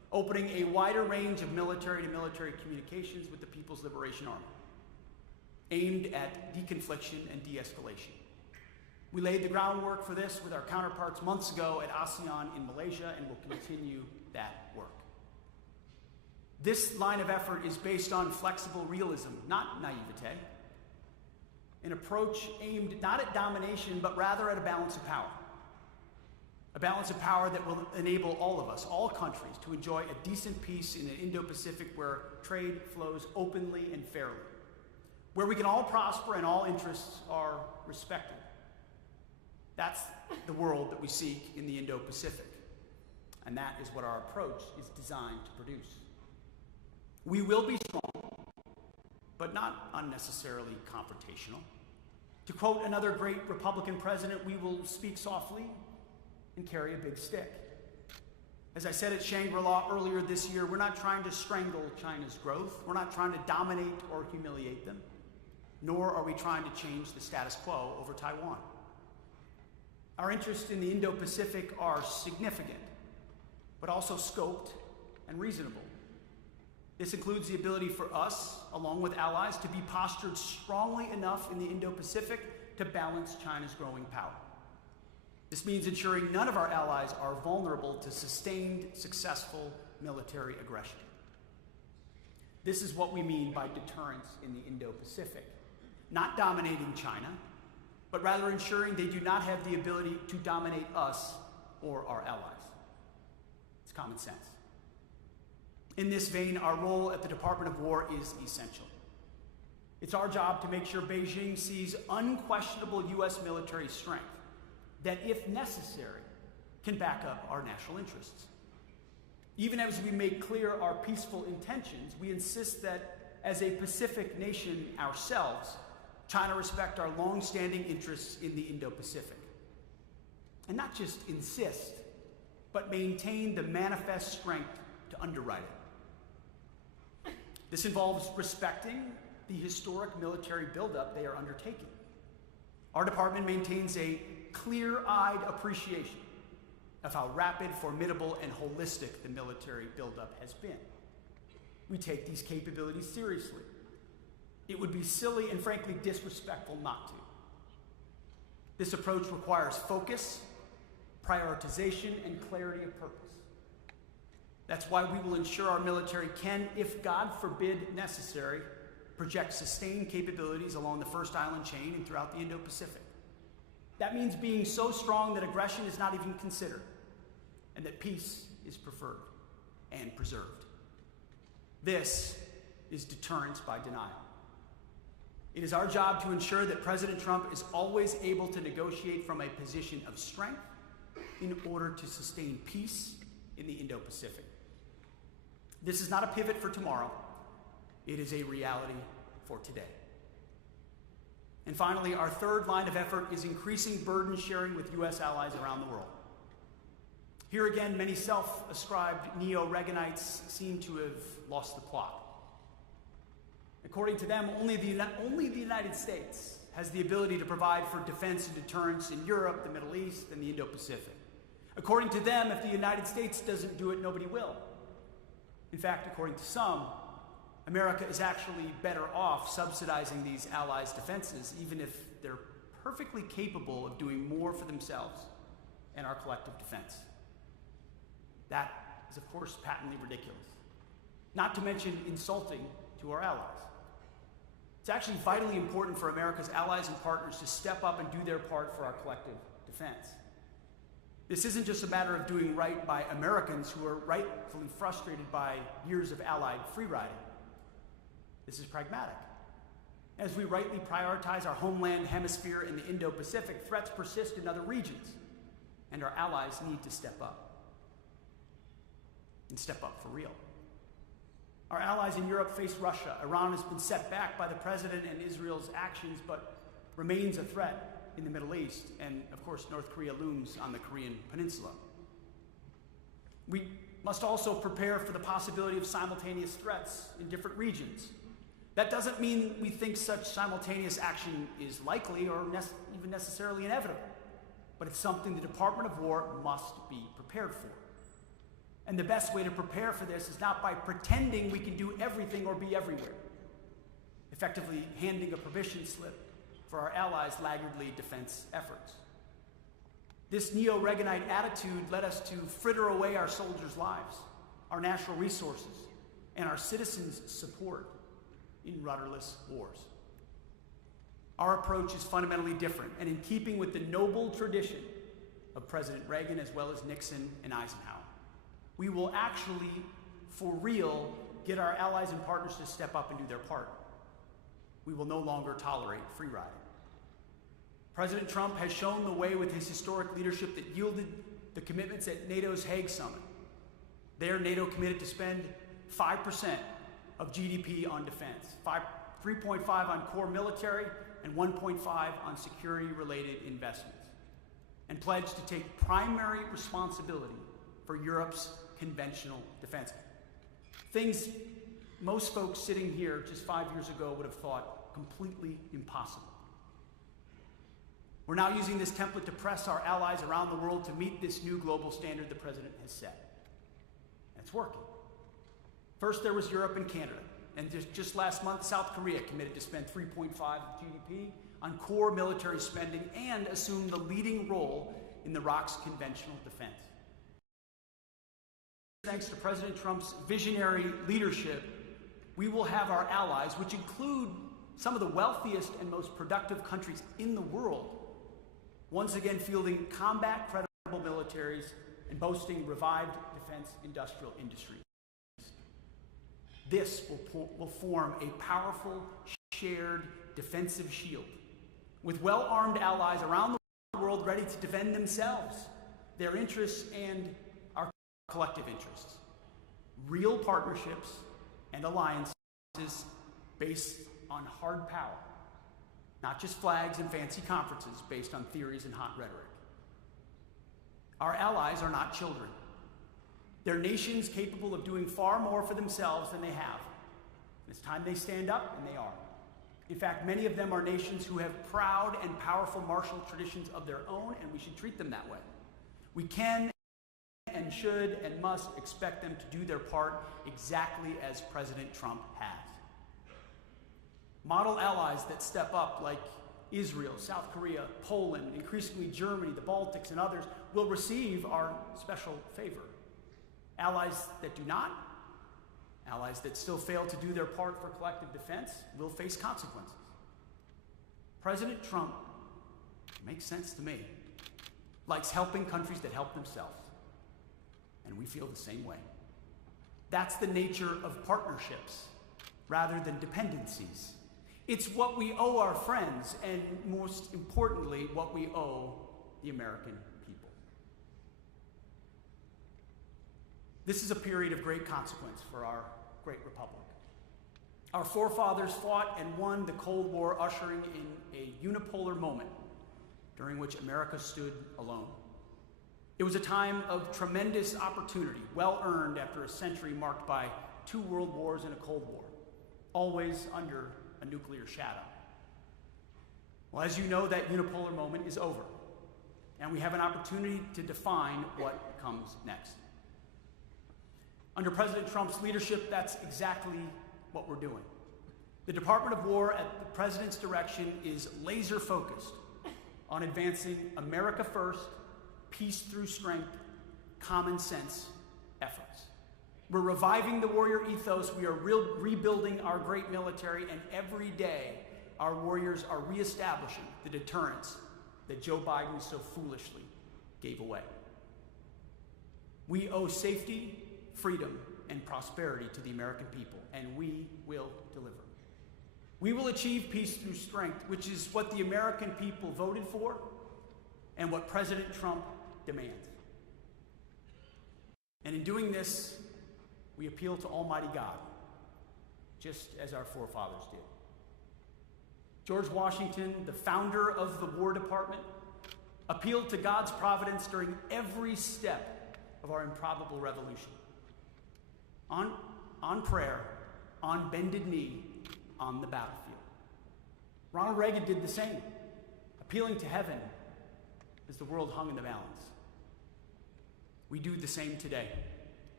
opening a wider range of military-to-military communications with the People's Liberation Army, aimed at deconfliction and de-escalation. We laid the groundwork for this with our counterparts months ago at ASEAN in Malaysia, and will continue that work. This line of effort is based on flexible realism, not naivete, an approach aimed not at domination, but rather at a balance of power. A balance of power that will enable all of us, all countries, to enjoy a decent peace in an Indo-Pacific where trade flows openly and fairly, where we can all prosper and all interests are respected. That's the world that we seek in the Indo-Pacific, and that is what our approach is designed to produce. We will be strong, but not unnecessarily confrontational. To quote another great Republican president, we will speak softly and carry a big stick. As I said at Shangri-La earlier this year, we're not trying to strangle China's growth. We're not trying to dominate or humiliate them, nor are we trying to change the status quo over Taiwan. Our interests in the Indo-Pacific are significant, but also scoped and reasonable. This includes the ability for us, along with allies, to be postured strongly enough in the Indo-Pacific to balance China's growing power. This means ensuring none of our allies are vulnerable to sustained, successful military aggression. This is what we mean by deterrence in the Indo-Pacific. Not dominating China, but rather ensuring they do not have the ability to dominate us or our allies. It's common sense. In this vein, our role at the Department of War is essential. It's our job to make sure Beijing sees unquestionable U.S. military strength that, if necessary, can back up our national interests. Even as we make clear our peaceful intentions, we insist that, as a Pacific nation ourselves, China respect our long-standing interests in the Indo-Pacific. And not just insist, but maintain the manifest strength to underwrite it. This involves respecting the historic military buildup they are undertaking. Our department maintains a clear-eyed appreciation of how rapid, formidable, and holistic the military buildup has been. We take these capabilities seriously. It would be silly and frankly disrespectful not to. This approach requires focus, prioritization, and clarity of purpose. That's why we will ensure our military can, if God forbid necessary, project sustained capabilities along the First Island chain and throughout the Indo-Pacific. That means being so strong that aggression is not even considered, and that peace is preferred and preserved. This is deterrence by denial. It is our job to ensure that President Trump is always able to negotiate from a position of strength in order to sustain peace in the Indo-Pacific. This is not a pivot for tomorrow. It is a reality for today. And finally, our third line of effort is increasing burden sharing with U.S. allies around the world. Here again, many self-ascribed neo-Reaganites seem to have lost the plot. According to them, only the United States has the ability to provide for defense and deterrence in Europe, the Middle East, and the Indo-Pacific. According to them, if the United States doesn't do it, nobody will. In fact, according to some, America is actually better off subsidizing these allies' defenses, even if they're perfectly capable of doing more for themselves and our collective defense. That is, of course, patently ridiculous, not to mention insulting to our allies. It's actually vitally important for America's allies and partners to step up and do their part for our collective defense. This isn't just a matter of doing right by Americans who are rightfully frustrated by years of allied free-riding. This is pragmatic. As we rightly prioritize our homeland hemisphere in the Indo-Pacific, threats persist in other regions, and our allies need to step up. And step up for real. Our allies in Europe face Russia. Iran has been set back by the president and Israel's actions, but remains a threat in the Middle East, and of course North Korea looms on the Korean Peninsula. We must also prepare for the possibility of simultaneous threats in different regions. That doesn't mean we think such simultaneous action is likely or even necessarily inevitable, but it's something the Department of War must be prepared for. And the best way to prepare for this is not by pretending we can do everything or be everywhere, effectively handing a permission slip for our allies' laggardly defense efforts. This neo-Reaganite attitude led us to fritter away our soldiers' lives, our natural resources, and our citizens' support in rudderless wars. Our approach is fundamentally different and in keeping with the noble tradition of President Reagan as well as Nixon and Eisenhower. We will actually, for real, get our allies and partners to step up and do their part. We will no longer tolerate free riding. President Trump has shown the way with his historic leadership that yielded the commitments at NATO's Hague Summit. There, NATO committed to spend 5% of GDP on defense, 3.5% on core military, and 1.5% on security-related investments, and pledged to take primary responsibility for Europe's conventional defense. Things most folks sitting here just 5 years ago would have thought completely impossible. We're now using this template to press our allies around the world to meet this new global standard the president has set. And it's working. First, there was Europe and Canada. And just last month, South Korea committed to spend 3.5% of GDP on core military spending and assume the leading role in Iraq's conventional defense. Thanks to President Trump's visionary leadership, we will have our allies, which include some of the wealthiest and most productive countries in the world, once again fielding combat-credible militaries and boasting revived defense industrial industries. This will form a powerful, shared defensive shield with well-armed allies around the world ready to defend themselves, their interests, and our collective interests. Real partnerships and alliances based on hard power, not just flags and fancy conferences based on theories and hot rhetoric. Our allies are not children. They're nations capable of doing far more for themselves than they have. And it's time they stand up, and they are. In fact, many of them are nations who have proud and powerful martial traditions of their own, and we should treat them that way. We can and should and must expect them to do their part exactly as President Trump has. Model allies that step up, like Israel, South Korea, Poland, increasingly Germany, the Baltics, and others, will receive our special favor. Allies that do not, allies that still fail to do their part for collective defense, will face consequences. President Trump, makes sense to me, likes helping countries that help themselves. And we feel the same way. That's the nature of partnerships rather than dependencies. It's what we owe our friends, and most importantly, what we owe the American people. This is a period of great consequence for our great republic. Our forefathers fought and won the Cold War, ushering in a unipolar moment during which America stood alone. It was a time of tremendous opportunity, well earned after a century marked by 2 world wars and a Cold War, always under a nuclear shadow. Well, as you know, that unipolar moment is over, and we have an opportunity to define what comes next. Under President Trump's leadership, that's exactly what we're doing. The Department of War, at the President's direction, is laser focused on advancing America first, peace through strength, common sense efforts. We're reviving the warrior ethos. We are rebuilding our great military, and every day our warriors are reestablishing the deterrence that Joe Biden so foolishly gave away. We owe safety, freedom, and prosperity to the American people, and we will deliver. We will achieve peace through strength, which is what the American people voted for and what President Trump demands. And in doing this, we appeal to Almighty God, just as our forefathers did. George Washington, the founder of the War Department, appealed to God's providence during every step of our improbable revolution. On prayer, on bended knee, on the battlefield. Ronald Reagan did the same, appealing to heaven as the world hung in the balance. We do the same today.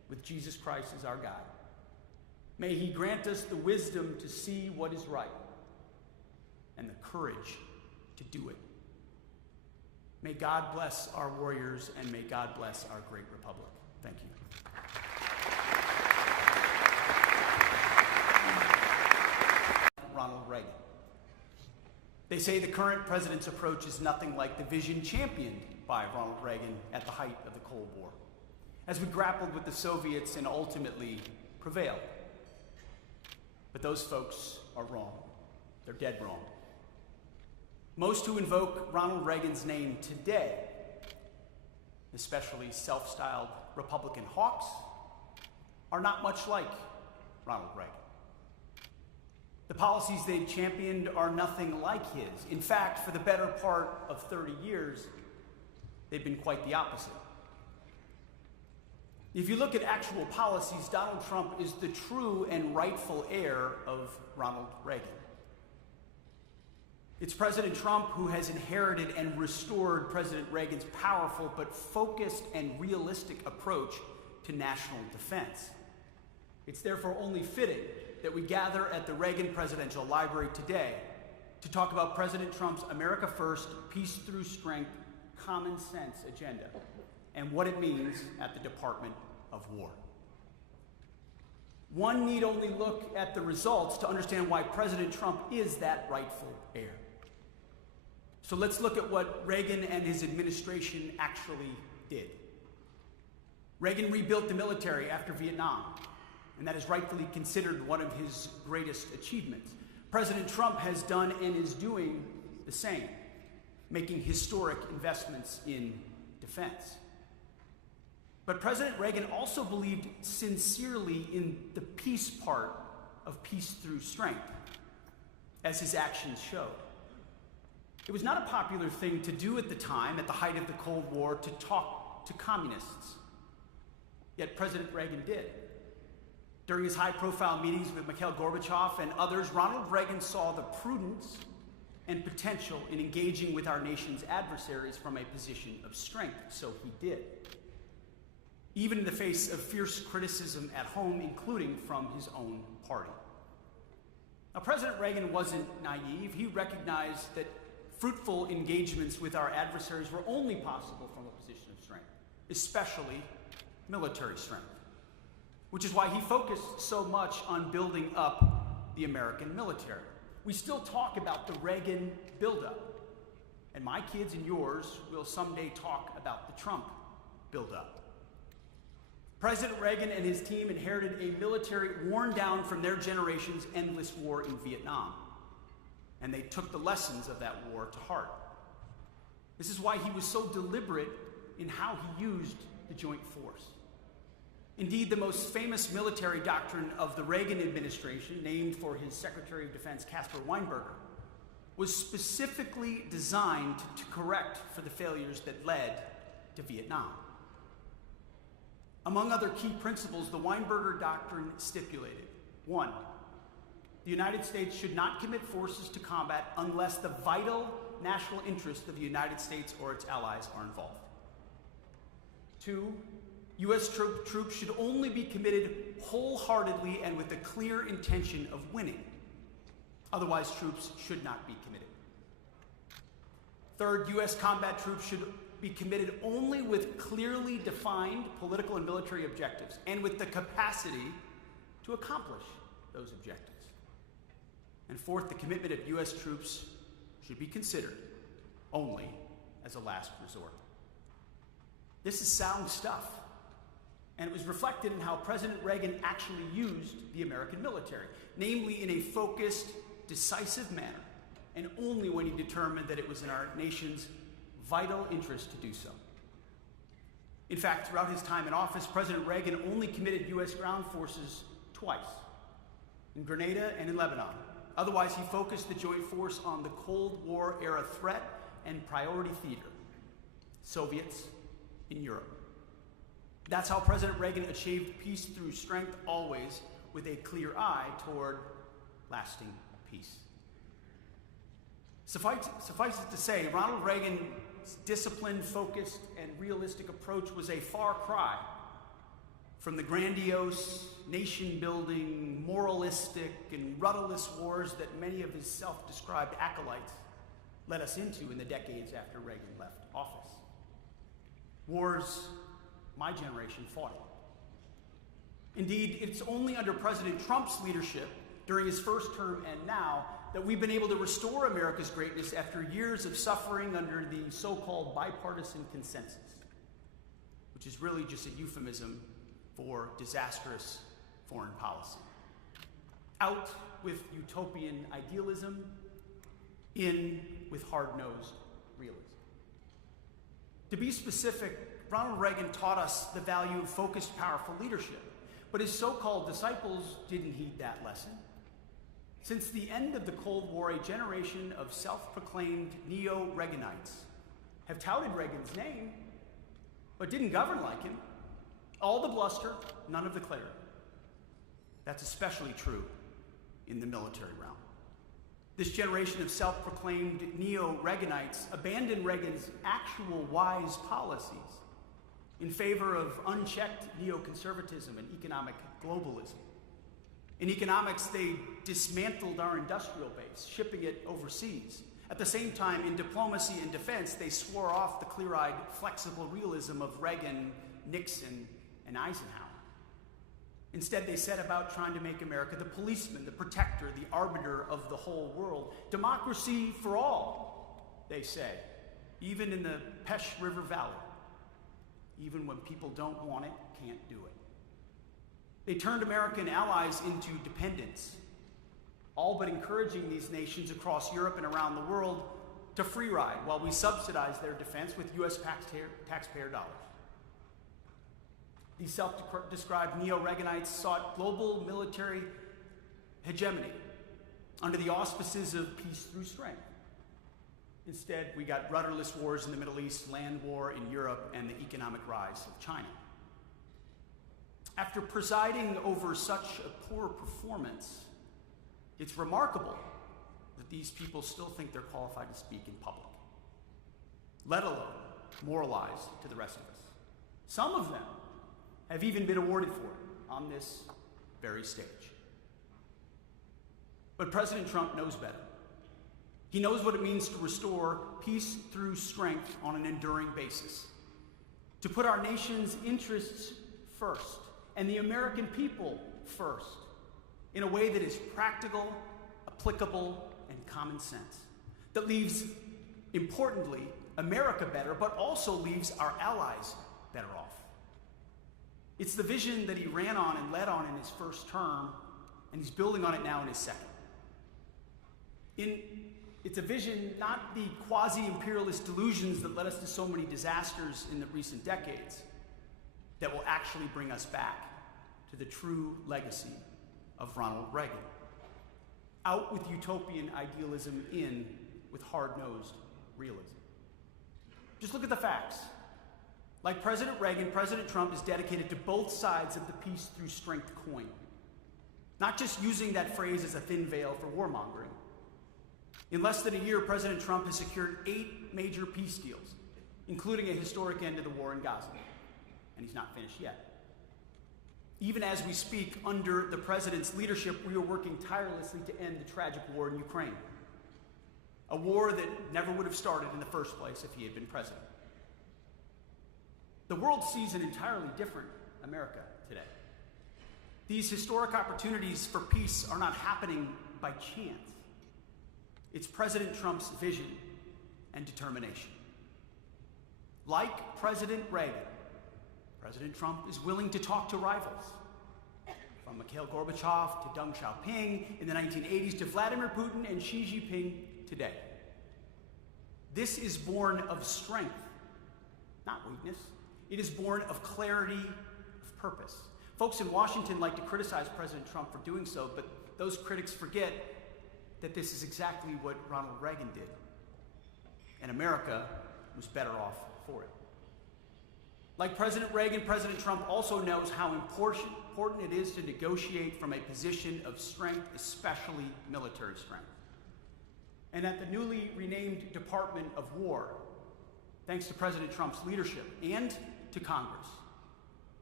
with Jesus Christ as our guide. May he grant us the wisdom to see what is right and the courage to do it. May God bless our warriors, and may God bless our great republic. Thank you. Ronald Reagan. They say the current president's approach is nothing like the vision championed by Ronald Reagan at the height of the Cold War, as we grappled with the Soviets and ultimately prevailed. But those folks are wrong. They're dead wrong. Most who invoke Ronald Reagan's name today, especially self-styled Republican hawks, are not much like Ronald Reagan. The policies they've championed are nothing like his. In fact, for the better part of 30 years, they've been quite the opposite. If you look at actual policies, Donald Trump is the true and rightful heir of Ronald Reagan. It's President Trump who has inherited and restored President Reagan's powerful but focused and realistic approach to national defense. It's therefore only fitting that we gather at the Reagan Presidential Library today to talk about President Trump's America First, Peace Through Strength, Common Sense agenda and what it means at the Department of War. One need only look at the results to understand why President Trump is that rightful heir. So let's look at what Reagan and his administration actually did. Reagan rebuilt the military after Vietnam, and that is rightfully considered one of his greatest achievements. President Trump has done and is doing the same, making historic investments in defense. But President Reagan also believed sincerely in the peace part of peace through strength, as his actions showed. It was not a popular thing to do at the time, at the height of the Cold War, to talk to communists. Yet President Reagan did. During his high-profile meetings with Mikhail Gorbachev and others, Ronald Reagan saw the prudence and potential in engaging with our nation's adversaries from a position of strength, so he did. Even in the face of fierce criticism at home, including from his own party. Now, President Reagan wasn't naive. He recognized that fruitful engagements with our adversaries were only possible from a position of strength, especially military strength, which is why he focused so much on building up the American military. We still talk about the Reagan buildup, and my kids and yours will someday talk about the Trump buildup. President Reagan and his team inherited a military worn down from their generation's endless war in Vietnam, and they took the lessons of that war to heart. This is why he was so deliberate in how he used the joint force. Indeed, the most famous military doctrine of the Reagan administration, named for his Secretary of Defense, Caspar Weinberger, was specifically designed to correct for the failures that led to Vietnam. Among other key principles, the Weinberger doctrine stipulated: 1, the United States should not commit forces to combat unless the vital national interests of the United States or its allies are involved. 2, U.S. troops should only be committed wholeheartedly and with the clear intention of winning. Otherwise, troops should not be committed. 3rd, U.S. combat troops should be committed only with clearly defined political and military objectives and with the capacity to accomplish those objectives. And 4th, the commitment of U.S. troops should be considered only as a last resort. This is sound stuff. And it was reflected in how President Reagan actually used the American military, namely in a focused, decisive manner, and only when he determined that it was in our nation's vital interest to do so. In fact, throughout his time in office, President Reagan only committed U.S. ground forces twice, in Grenada and in Lebanon. Otherwise, he focused the joint force on the Cold War era threat and priority theater, Soviets in Europe. That's how President Reagan achieved peace through strength, always with a clear eye toward lasting peace. Suffice it to say, Ronald Reagan's disciplined, focused, and realistic approach was a far cry from the grandiose, nation-building, moralistic, and rudderless wars that many of his self-described acolytes led us into in the decades after Reagan left office. Wars my generation fought in. Indeed, it's only under President Trump's leadership during his first term and now that we've been able to restore America's greatness after years of suffering under the so-called bipartisan consensus, which is really just a euphemism for disastrous foreign policy. Out with utopian idealism, in with hard-nosed realism. To be specific, Ronald Reagan taught us the value of focused, powerful leadership, but his so-called disciples didn't heed that lesson. Since the end of the Cold War, a generation of self-proclaimed neo-Reaganites have touted Reagan's name, but didn't govern like him. All the bluster, none of the clarity. That's especially true in the military realm. This generation of self-proclaimed neo-Reaganites abandoned Reagan's actual wise policies in favor of unchecked neoconservatism and economic globalism. In economics, they dismantled our industrial base, shipping it overseas. At the same time, in diplomacy and defense, they swore off the clear-eyed, flexible realism of Reagan, Nixon, and Eisenhower. Instead, they set about trying to make America the policeman, the protector, the arbiter of the whole world. Democracy for all, they say, even in the Pesh River Valley. Even when people don't want it, can't do it. They turned American allies into dependents, all but encouraging these nations across Europe and around the world to free ride while we subsidize their defense with U.S. taxpayer dollars. These self-described neo-Reaganites sought global military hegemony under the auspices of peace through strength. Instead, we got rudderless wars in the Middle East, land war in Europe, and the economic rise of China. After presiding over such a poor performance, it's remarkable that these people still think they're qualified to speak in public, let alone moralize to the rest of us. Some of them have even been awarded for it on this very stage. But President Trump knows better. He knows what it means to restore peace through strength on an enduring basis, to put our nation's interests first and the American people first in a way that is practical, applicable, and common sense, that leaves, importantly, America better, but also leaves our allies better off. It's the vision that he ran on and led on in his first term, and he's building on it now in his second. It's a vision, not the quasi-imperialist delusions that led us to so many disasters in the recent decades, that will actually bring us back to the true legacy of Ronald Reagan. Out with utopian idealism, in with hard-nosed realism. Just look at the facts. Like President Reagan, President Trump is dedicated to both sides of the peace through strength coin. Not just using that phrase as a thin veil for warmongering. In less than a year, President Trump has secured 8 major peace deals, including a historic end to the war in Gaza. And he's not finished yet. Even as we speak, under the president's leadership, we are working tirelessly to end the tragic war in Ukraine. A war that never would have started in the first place if he had been president. The world sees an entirely different America today. These historic opportunities for peace are not happening by chance. It's President Trump's vision and determination. Like President Reagan, President Trump is willing to talk to rivals, from Mikhail Gorbachev to Deng Xiaoping in the 1980s to Vladimir Putin and Xi Jinping today. This is born of strength, not weakness. It is born of clarity of purpose. Folks in Washington like to criticize President Trump for doing so, but those critics forget that this is exactly what Ronald Reagan did. And America was better off for it. Like President Reagan, President Trump also knows how important it is to negotiate from a position of strength, especially military strength. And at the newly renamed Department of War, thanks to President Trump's leadership and to Congress,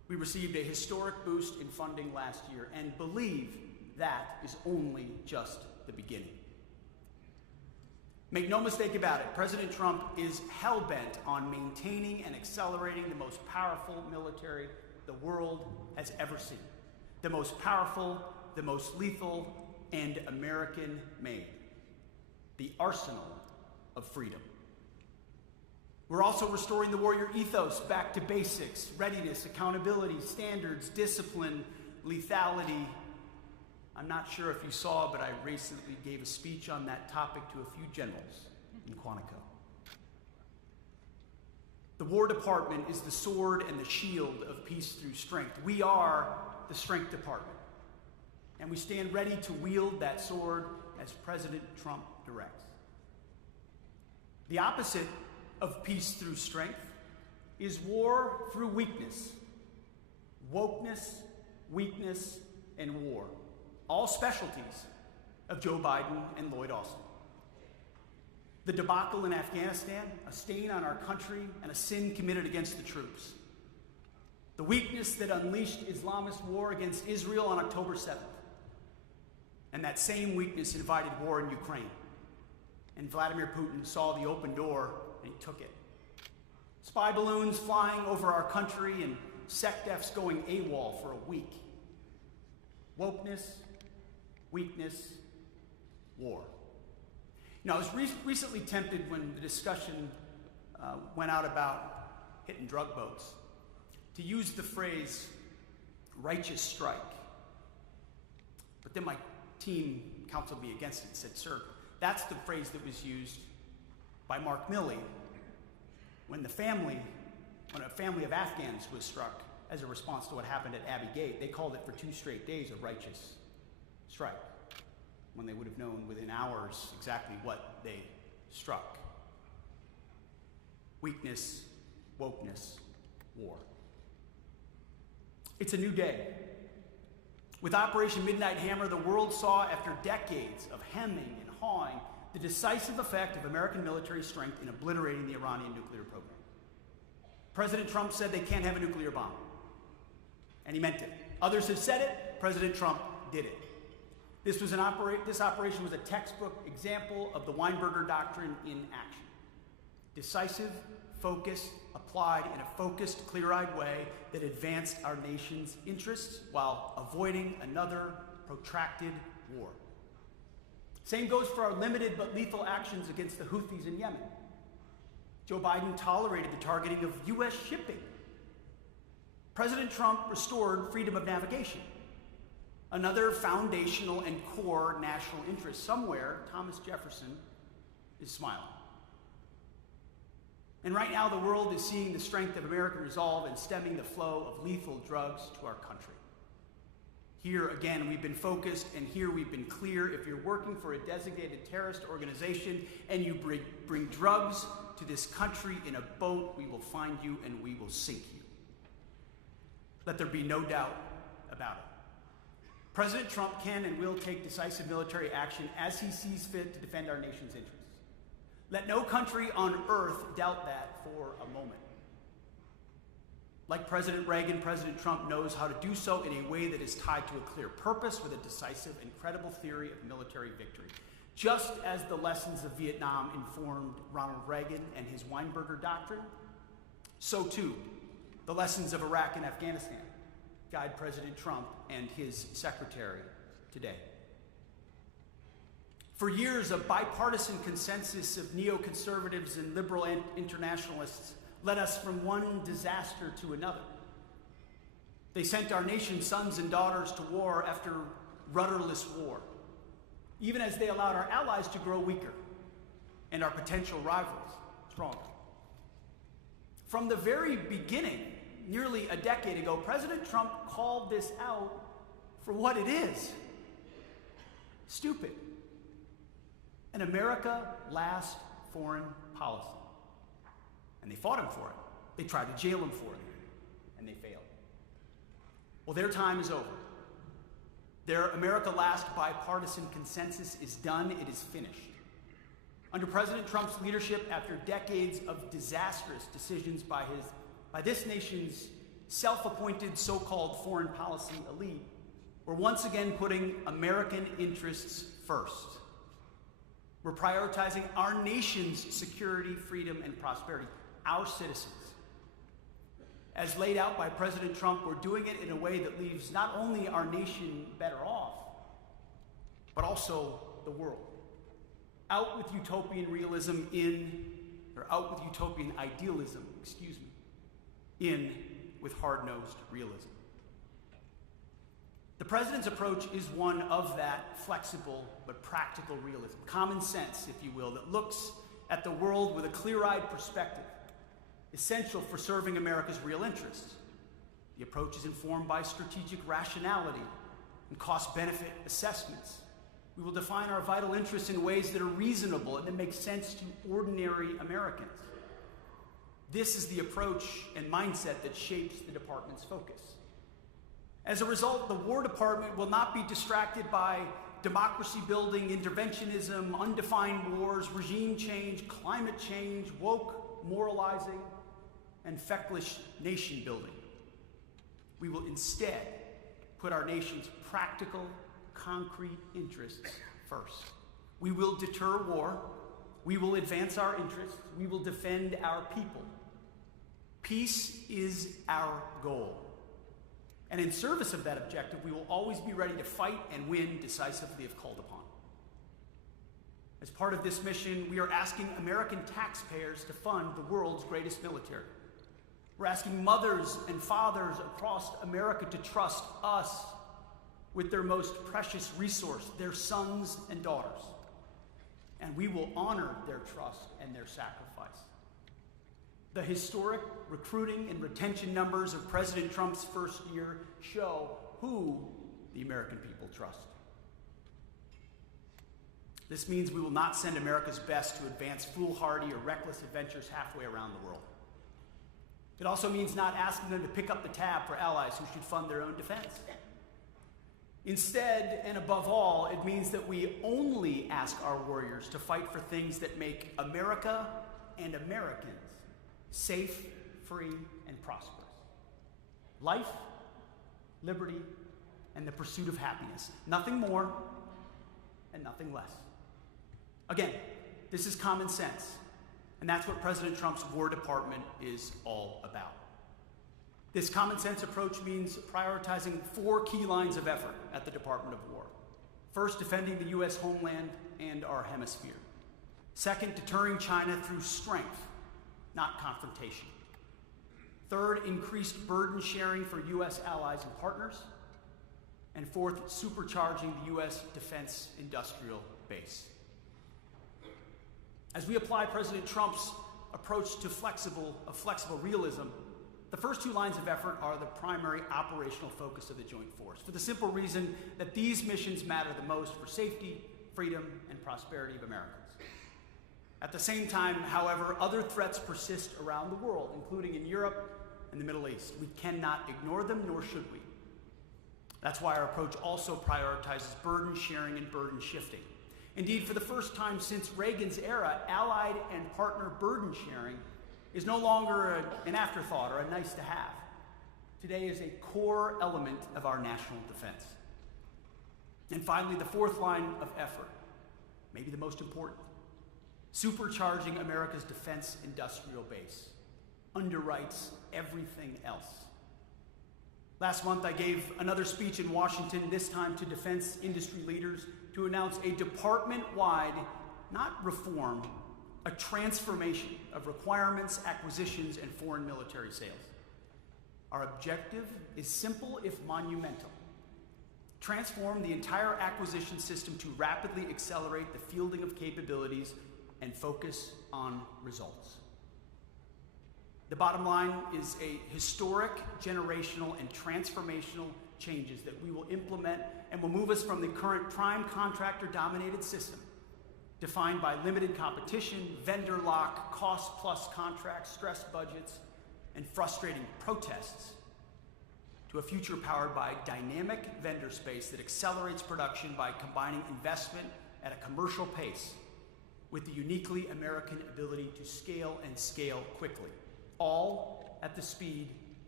We received a historic boost in funding last year and believe that is only just the beginning. Make no mistake about it, President Trump is hell-bent on maintaining and accelerating the most powerful military the world has ever seen. The most powerful, the most lethal, and American-made. The arsenal of freedom. We're also restoring the warrior ethos back to basics: readiness, accountability, standards, discipline, lethality. I'm not sure if you saw, but I recently gave a speech on that topic to a few generals in Quantico. The War Department is the sword and the shield of peace through strength. We are the Strength Department, and we stand ready to wield that sword as President Trump directs. The opposite of peace through strength is war through weakness. Wokeness, weakness, and war. All specialties of Joe Biden and Lloyd Austin. The debacle in Afghanistan, a stain on our country and a sin committed against the troops. The weakness that unleashed Islamist war against Israel on October 7th. And that same weakness invited war in Ukraine. And Vladimir Putin saw the open door and he took it. Spy balloons flying over our country and SecDefs going AWOL for a week. Wokeness, weakness, war. Now, I was recently tempted when the discussion went out about hitting drug boats to use the phrase righteous strike. But then my team counseled me against it and said, sir, that's the phrase that was used by Mark Milley when a family of Afghans was struck as a response to what happened at Abbey Gate. They called it for 2 straight days a righteous strike, when they would have known within hours exactly what they struck. Weakness, wokeness, war. It's a new day. With Operation Midnight Hammer, the world saw, after decades of hemming and hawing, the decisive effect of American military strength in obliterating the Iranian nuclear program. President Trump said they can't have a nuclear bomb, and he meant it. Others have said it. President Trump did it. This operation was a textbook example of the Weinberger Doctrine in action. Decisive, focused, applied in a focused, clear-eyed way that advanced our nation's interests while avoiding another protracted war. Same goes for our limited but lethal actions against the Houthis in Yemen. Joe Biden tolerated the targeting of U.S. shipping. President Trump restored freedom of navigation. Another foundational and core national interest. Somewhere, Thomas Jefferson is smiling. And right now, the world is seeing the strength of American resolve in stemming the flow of lethal drugs to our country. Here, again, we've been focused, and here we've been clear. If you're working for a designated terrorist organization and you bring drugs to this country in a boat, we will find you and we will sink you. Let there be no doubt about it. President Trump can and will take decisive military action as he sees fit to defend our nation's interests. Let no country on earth doubt that for a moment. Like President Reagan, President Trump knows how to do so in a way that is tied to a clear purpose with a decisive and credible theory of military victory. Just as the lessons of Vietnam informed Ronald Reagan and his Weinberger Doctrine, so too the lessons of Iraq and Afghanistan guide President Trump and his secretary today. For years, a bipartisan consensus of neoconservatives and liberal internationalists led us from one disaster to another. They sent our nation's sons and daughters to war after rudderless war, even as they allowed our allies to grow weaker and our potential rivals stronger. From the very beginning, nearly a decade ago, President Trump called this out for what it is: stupid. An America last foreign policy. And they fought him for it. They tried to jail him for it, and they failed. Well, their time is over. Their America last bipartisan consensus is done. It is finished. Under President Trump's leadership, after decades of disastrous decisions by this nation's self-appointed so-called foreign policy elite were once again putting American interests first. We're prioritizing our nation's security, freedom, and prosperity, our citizens. As laid out by President Trump, we're doing it in a way that leaves not only our nation better off, but also the world. Out with utopian idealism, in with hard-nosed realism. The president's approach is one of that flexible but practical realism, common sense, if you will, that looks at the world with a clear-eyed perspective, essential for serving America's real interests. The approach is informed by strategic rationality and cost-benefit assessments. We will define our vital interests in ways that are reasonable and that make sense to ordinary Americans. This is the approach and mindset that shapes the department's focus. As a result, the War Department will not be distracted by democracy-building interventionism, undefined wars, regime change, climate change, woke moralizing, and feckless nation-building. We will instead put our nation's practical, concrete interests first. We will deter war. We will advance our interests. We will defend our people. Peace is our goal. And in service of that objective, we will always be ready to fight and win decisively if called upon. As part of this mission, we are asking American taxpayers to fund the world's greatest military. We're asking mothers and fathers across America to trust us with their most precious resource, their sons and daughters. And we will honor their trust and their sacrifice. The historic recruiting and retention numbers of President Trump's first year show who the American people trust. This means we will not send America's best to advance foolhardy or reckless adventures halfway around the world. It also means not asking them to pick up the tab for allies who should fund their own defense. Instead, and above all, it means that we only ask our warriors to fight for things that make America and Americans safe, free, and prosperous. Life, liberty, and the pursuit of happiness. Nothing more and nothing less. Again, this is common sense, and that's what President Trump's War Department is all about. This common sense approach means prioritizing 4 key lines of effort at the Department of War. First, defending the U.S. homeland and our hemisphere. Second, deterring China through strength, not confrontation. Third, increased burden sharing for U.S. allies and partners. And fourth, supercharging the U.S. defense industrial base. As we apply President Trump's approach to flexible realism, the first 2 lines of effort are the primary operational focus of the Joint Force, for the simple reason that these missions matter the most for safety, freedom, and prosperity of Americans. At the same time, however, other threats persist around the world, including in Europe and the Middle East. We cannot ignore them, nor should we. That's why our approach also prioritizes burden sharing and burden shifting. Indeed, for the first time since Reagan's era, allied and partner burden sharing is no longer an afterthought or a nice to have. Today is a core element of our national defense. And finally, the 4th line of effort, maybe the most important, supercharging America's defense industrial base, underwrites everything else. Last month, I gave another speech in Washington, this time to defense industry leaders, to announce a department-wide, not reform, a transformation of requirements, acquisitions, and foreign military sales. Our objective is simple if monumental. Transform the entire acquisition system to rapidly accelerate the fielding of capabilities and focus on results. The bottom line is a historic, generational, and transformational changes that we will implement and will move us from the current prime contractor-dominated system, defined by limited competition, vendor lock, cost-plus contracts, stressed budgets, and frustrating protests, to a future powered by dynamic vendor space that accelerates production by combining investment at a commercial pace with the uniquely American ability to scale and scale quickly, all at the speed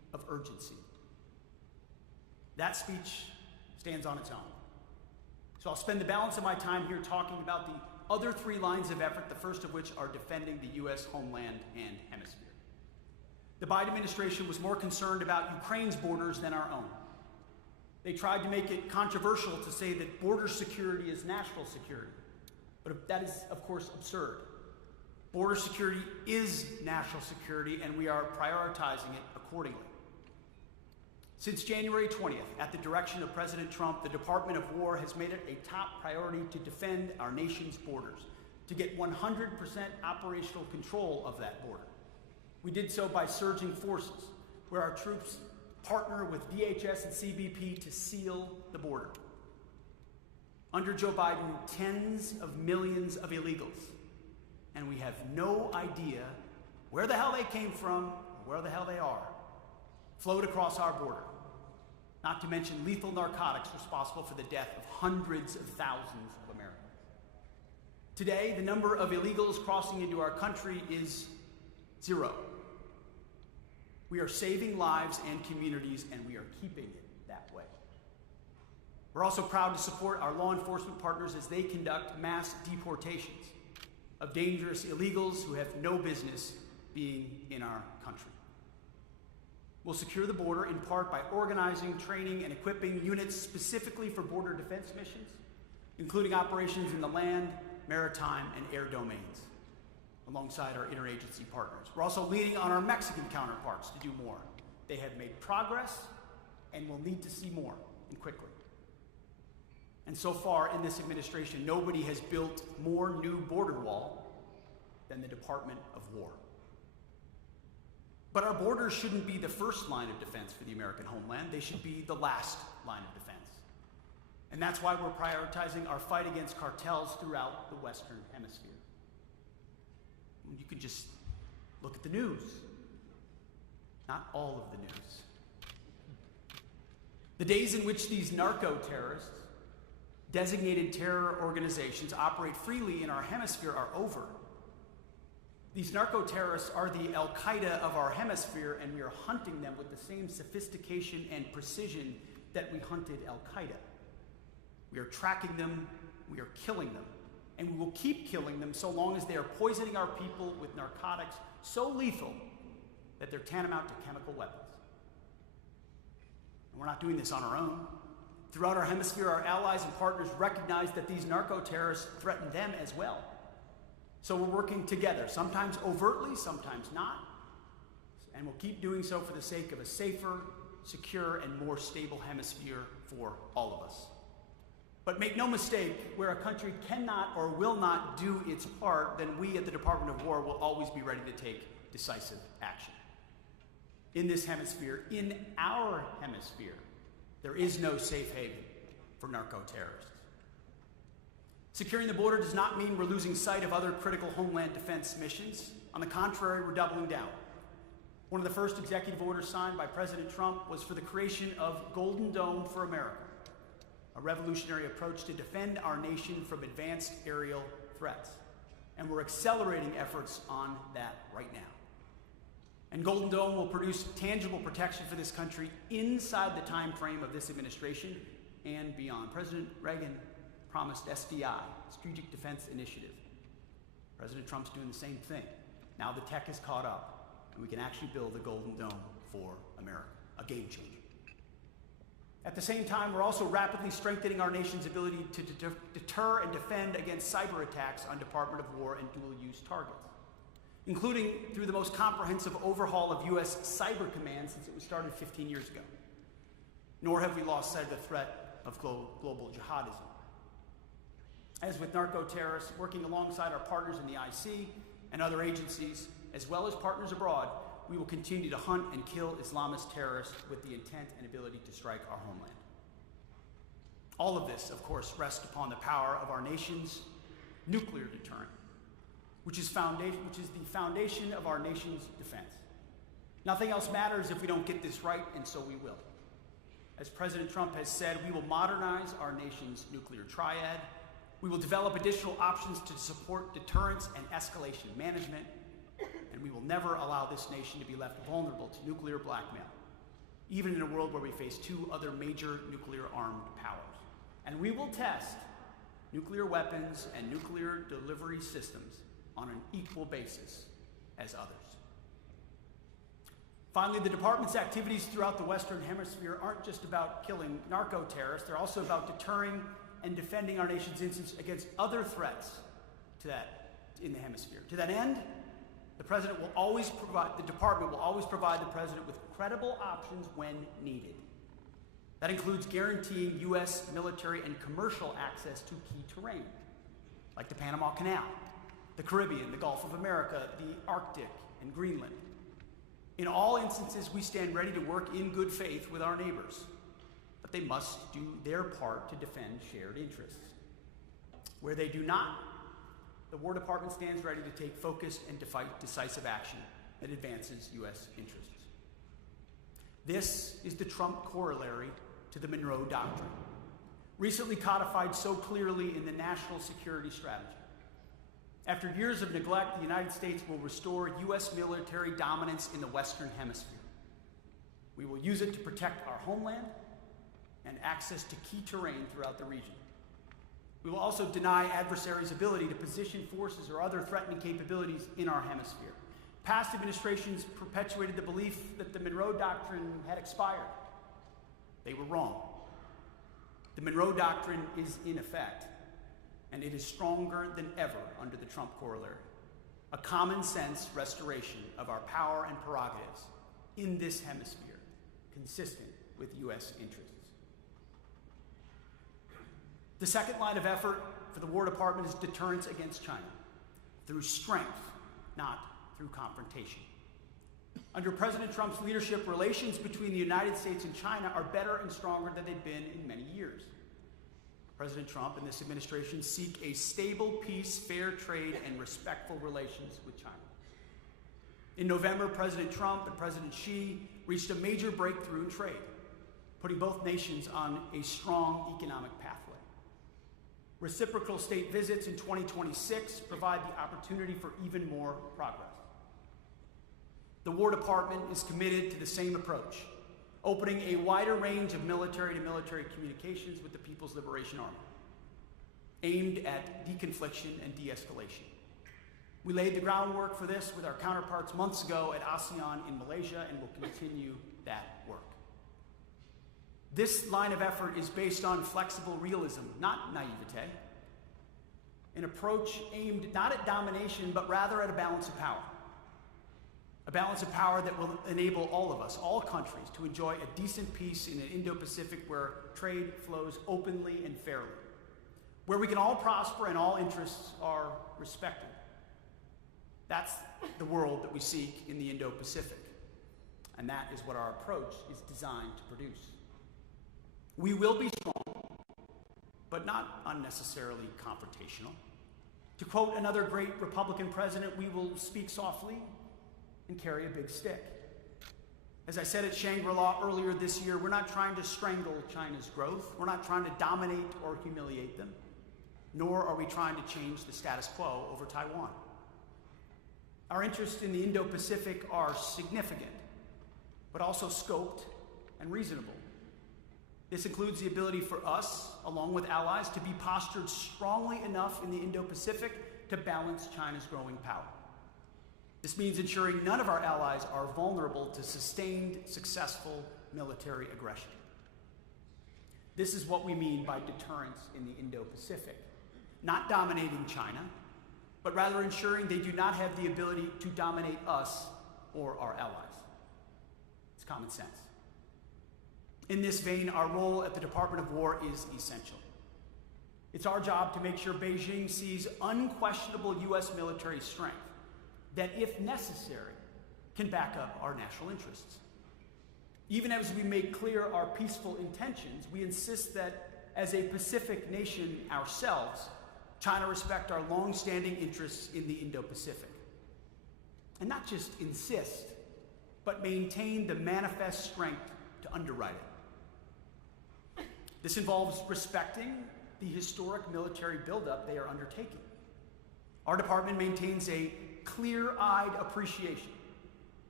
of urgency. That speech stands on its own. So I'll spend the balance of my time here talking about the other three lines of effort, the first of which are defending the U.S. homeland and hemisphere. The Biden administration was more concerned about Ukraine's borders than our own. They tried to make it controversial to say that border security is national security, but that is, of course, absurd. Border security is national security, and we are prioritizing it accordingly. Since January 20th, at the direction of President Trump, the Department of War has made it a top priority to defend our nation's borders, to get 100% operational control of that border. We did so by surging forces, where our troops partner with DHS and CBP to seal the border. Under Joe Biden, tens of millions of illegals, and we have no idea where the hell they came from or where the hell they are, flowed across our border, not to mention lethal narcotics responsible for the death of hundreds of thousands of Americans. Today, the number of illegals crossing into our country is 0. We are saving lives and communities, and we are keeping it that way. We're also proud to support our law enforcement partners as they conduct mass deportations of dangerous illegals who have no business being in our country. We'll secure the border in part by organizing, training, and equipping units specifically for border defense missions, including operations in the land, maritime, and air domains, alongside our interagency partners. We're also leaning on our Mexican counterparts to do more. They have made progress and will need to see more, and quickly. And so far in this administration, nobody has built more new border wall than the Department of War. But our borders shouldn't be the first line of defense for the American homeland. They should be the last line of defense. And that's why we're prioritizing our fight against cartels throughout the Western Hemisphere. You can just look at the news. Not all of the news. The days in which these narco-terrorists, designated terror organizations, operate freely in our hemisphere are over. These narco-terrorists are the al-Qaida of our hemisphere, and we are hunting them with the same sophistication and precision that we hunted al-Qaida. We are tracking them, we are killing them, and we will keep killing them so long as they are poisoning our people with narcotics so lethal that they're tantamount to chemical weapons. And we're not doing this on our own. Throughout our hemisphere, our allies and partners recognize that these narco-terrorists threaten them as well. So we're working together, sometimes overtly, sometimes not, and we'll keep doing so for the sake of a safer, secure, and more stable hemisphere for all of us. But make no mistake, where a country cannot or will not do its part, then we at the Department of War will always be ready to take decisive action. In this hemisphere, in our hemisphere, there is no safe haven for narco-terrorists. Securing the border does not mean we're losing sight of other critical homeland defense missions. On the contrary, we're doubling down. One of the first executive orders signed by President Trump was for the creation of Golden Dome for America, a revolutionary approach to defend our nation from advanced aerial threats. And we're accelerating efforts on that right now. And Golden Dome will produce tangible protection for this country inside the time frame of this administration and beyond. President Reagan promised SDI, Strategic Defense Initiative. President Trump's doing the same thing. Now the tech has caught up, and we can actually build a Golden Dome for America, a game changer. At the same time, we're also rapidly strengthening our nation's ability to deter and defend against cyber attacks on Department of War and dual-use targets, including through the most comprehensive overhaul of U.S. Cyber Command since it was started 15 years ago. Nor have we lost sight of the threat of global jihadism. As with narco-terrorists, working alongside our partners in the IC and other agencies, as well as partners abroad, we will continue to hunt and kill Islamist terrorists with the intent and ability to strike our homeland. All of this, of course, rests upon the power of our nation's nuclear deterrent, which is the foundation of our nation's defense. Nothing else matters if we don't get this right, and so we will. As President Trump has said, we will modernize our nation's nuclear triad. We will develop additional options to support deterrence and escalation management, and we will never allow this nation to be left vulnerable to nuclear blackmail even in a world where we face two other major nuclear-armed powers. And we will test nuclear weapons and nuclear delivery systems on an equal basis as others. Finally, the department's activities throughout the Western Hemisphere aren't just about killing narco-terrorists, they're also about deterring and defending our nation's interests against other threats in the hemisphere. To that end, the department will always provide the president with credible options when needed. That includes guaranteeing U.S. military and commercial access to key terrain, like the Panama Canal, the Caribbean, the Gulf of America, the Arctic, and Greenland. In all instances, we stand ready to work in good faith with our neighbors, but they must do their part to defend shared interests. Where they do not, the War Department stands ready to take focused and decisive action that advances U.S. interests. This is the Trump corollary to the Monroe Doctrine, recently codified so clearly in the National Security Strategy. After years of neglect, the United States will restore U.S. military dominance in the Western Hemisphere. We will use it to protect our homeland and access to key terrain throughout the region. We will also deny adversaries' ability to position forces or other threatening capabilities in our hemisphere. Past administrations perpetuated the belief that the Monroe Doctrine had expired. They were wrong. The Monroe Doctrine is in effect, and it is stronger than ever under the Trump corollary. A common sense restoration of our power and prerogatives in this hemisphere, consistent with U.S. interests. The second line of effort for the War Department is deterrence against China, through strength, not through confrontation. Under President Trump's leadership, relations between the United States and China are better and stronger than they've been in many years. President Trump and this administration seek a stable peace, fair trade, and respectful relations with China. In November, President Trump and President Xi reached a major breakthrough in trade, putting both nations on a strong economic pathway. Reciprocal state visits in 2026 provide the opportunity for even more progress. The War Department is committed to the same approach, opening a wider range of military-to-military communications with the People's Liberation Army, aimed at deconfliction and de-escalation. We laid the groundwork for this with our counterparts months ago at ASEAN in Malaysia, and will continue that work. This line of effort is based on flexible realism, not naivete, an approach aimed not at domination, but rather at a balance of power. A balance of power that will enable all of us, all countries, to enjoy a decent peace in an Indo-Pacific where trade flows openly and fairly, where we can all prosper and all interests are respected. That's the world that we seek in the Indo-Pacific, and that is what our approach is designed to produce. We will be strong, but not unnecessarily confrontational. To quote another great Republican president, we will speak softly and carry a big stick. As I said at Shangri-La earlier this year, we're not trying to strangle China's growth. We're not trying to dominate or humiliate them, nor are we trying to change the status quo over Taiwan. Our interests in the Indo-Pacific are significant, but also scoped and reasonable. This includes the ability for us, along with allies, to be postured strongly enough in the Indo-Pacific to balance China's growing power. This means ensuring none of our allies are vulnerable to sustained, successful military aggression. This is what we mean by deterrence in the Indo-Pacific. Not dominating China, but rather ensuring they do not have the ability to dominate us or our allies. It's common sense. In this vein, our role at the Department of War is essential. It's our job to make sure Beijing sees unquestionable U.S. military strength that, if necessary, can back up our national interests. Even as we make clear our peaceful intentions, we insist that, as a Pacific nation ourselves, China respect our long-standing interests in the Indo-Pacific. And not just insist, but maintain the manifest strength to underwrite it. This involves respecting the historic military buildup they are undertaking. Our department maintains a clear-eyed appreciation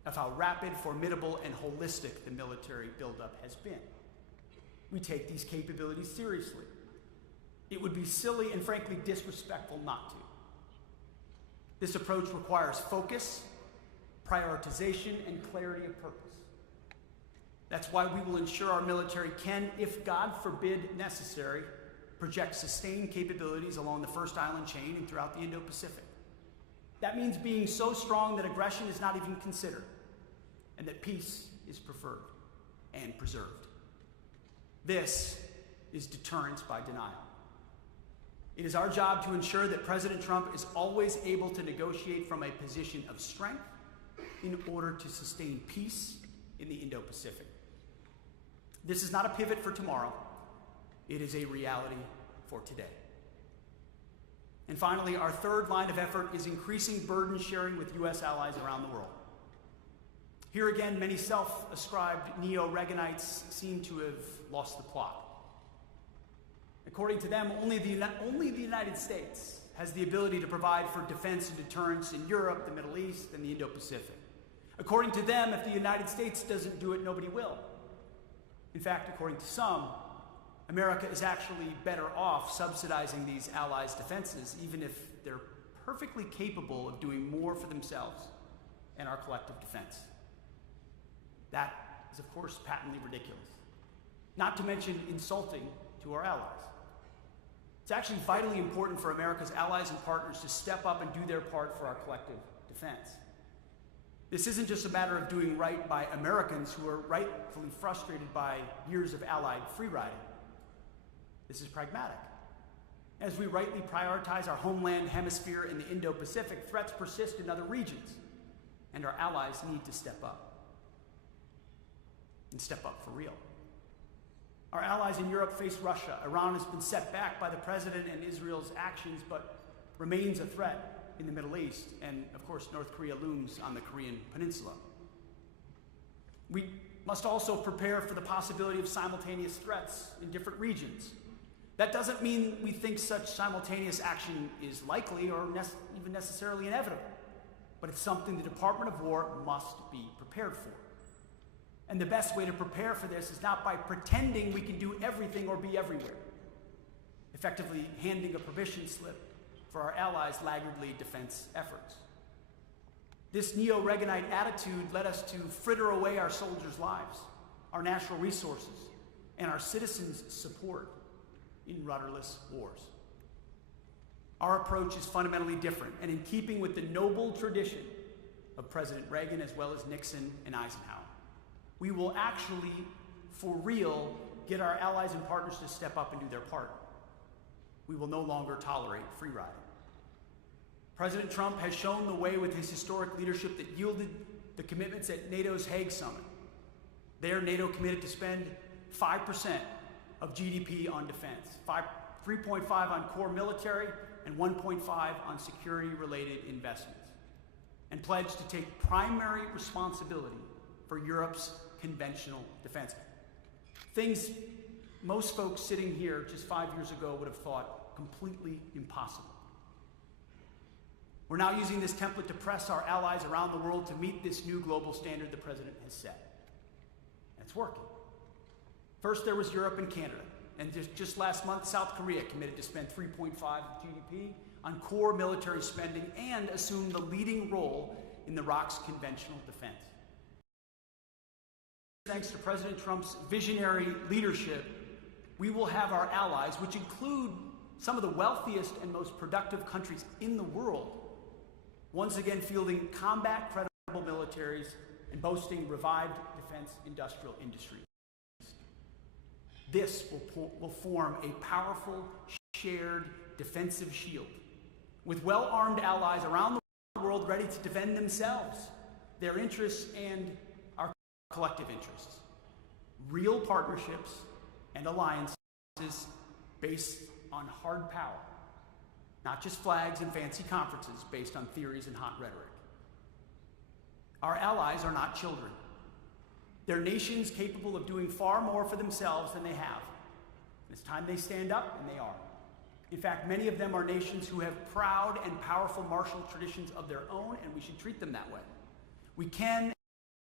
of how rapid, formidable, and holistic the military buildup has been. We take these capabilities seriously. It would be silly and frankly disrespectful not to. This approach requires focus, prioritization, and clarity of purpose. That's why we will ensure our military can, if God forbid necessary, project sustained capabilities along the First Island chain and throughout the Indo-Pacific. That means being so strong that aggression is not even considered, and that peace is preferred and preserved. This is deterrence by denial. It is our job to ensure that President Trump is always able to negotiate from a position of strength in order to sustain peace in the Indo-Pacific. This is not a pivot for tomorrow. It is a reality for today. And finally, our third line of effort is increasing burden sharing with U.S. allies around the world. Here again, many self-ascribed neo-Reaganites seem to have lost the plot. According to them, only the United States has the ability to provide for defense and deterrence in Europe, the Middle East, and the Indo-Pacific. According to them, if the United States doesn't do it, nobody will. In fact, according to some, America is actually better off subsidizing these allies' defenses, even if they're perfectly capable of doing more for themselves and our collective defense. That is, of course, patently ridiculous, not to mention insulting to our allies. It's actually vitally important for America's allies and partners to step up and do their part for our collective defense. This isn't just a matter of doing right by Americans who are rightfully frustrated by years of allied free riding. This is pragmatic. As we rightly prioritize our homeland hemisphere in the Indo-Pacific, threats persist in other regions, and our allies need to step up. And step up for real. Our allies in Europe face Russia. Iran has been set back by the president and Israel's actions, but remains a threat in the Middle East. And of course, North Korea looms on the Korean Peninsula. We must also prepare for the possibility of simultaneous threats in different regions. That doesn't mean we think such simultaneous action is likely or even necessarily inevitable, but it's something the Department of War must be prepared for. And the best way to prepare for this is not by pretending we can do everything or be everywhere, effectively handing a permission slip for our allies' laggardly defense efforts. This neo-Reaganite attitude led us to fritter away our soldiers' lives, our natural resources, and our citizens' support in rudderless wars. Our approach is fundamentally different and in keeping with the noble tradition of President Reagan as well as Nixon and Eisenhower. We will actually, for real, get our allies and partners to step up and do their part. We will no longer tolerate free riding. President Trump has shown the way with his historic leadership that yielded the commitments at NATO's Hague Summit. There, NATO committed to spend 5% of GDP on defense, 3.5% on core military, and 1.5% on security-related investments, and pledged to take primary responsibility for Europe's conventional defense. Things most folks sitting here just 5 years ago would have thought completely impossible. We're now using this template to press our allies around the world to meet this new global standard the president has set. And it's working. First, there was Europe and Canada. And just last month, South Korea committed to spend 3.5% of GDP on core military spending and assume the leading role in the ROC's conventional defense. Thanks to President Trump's visionary leadership, we will have our allies, which include some of the wealthiest and most productive countries in the world, once again fielding combat-credible militaries and boasting revived defense industrial industries. This will form a powerful, shared defensive shield, with well-armed allies around the world ready to defend themselves, their interests, and our collective interests. Real partnerships and alliances based on hard power, not just flags and fancy conferences based on theories and hot rhetoric. Our allies are not children. They're nations capable of doing far more for themselves than they have. It's time they stand up, and they are. In fact, many of them are nations who have proud and powerful martial traditions of their own, and we should treat them that way. We can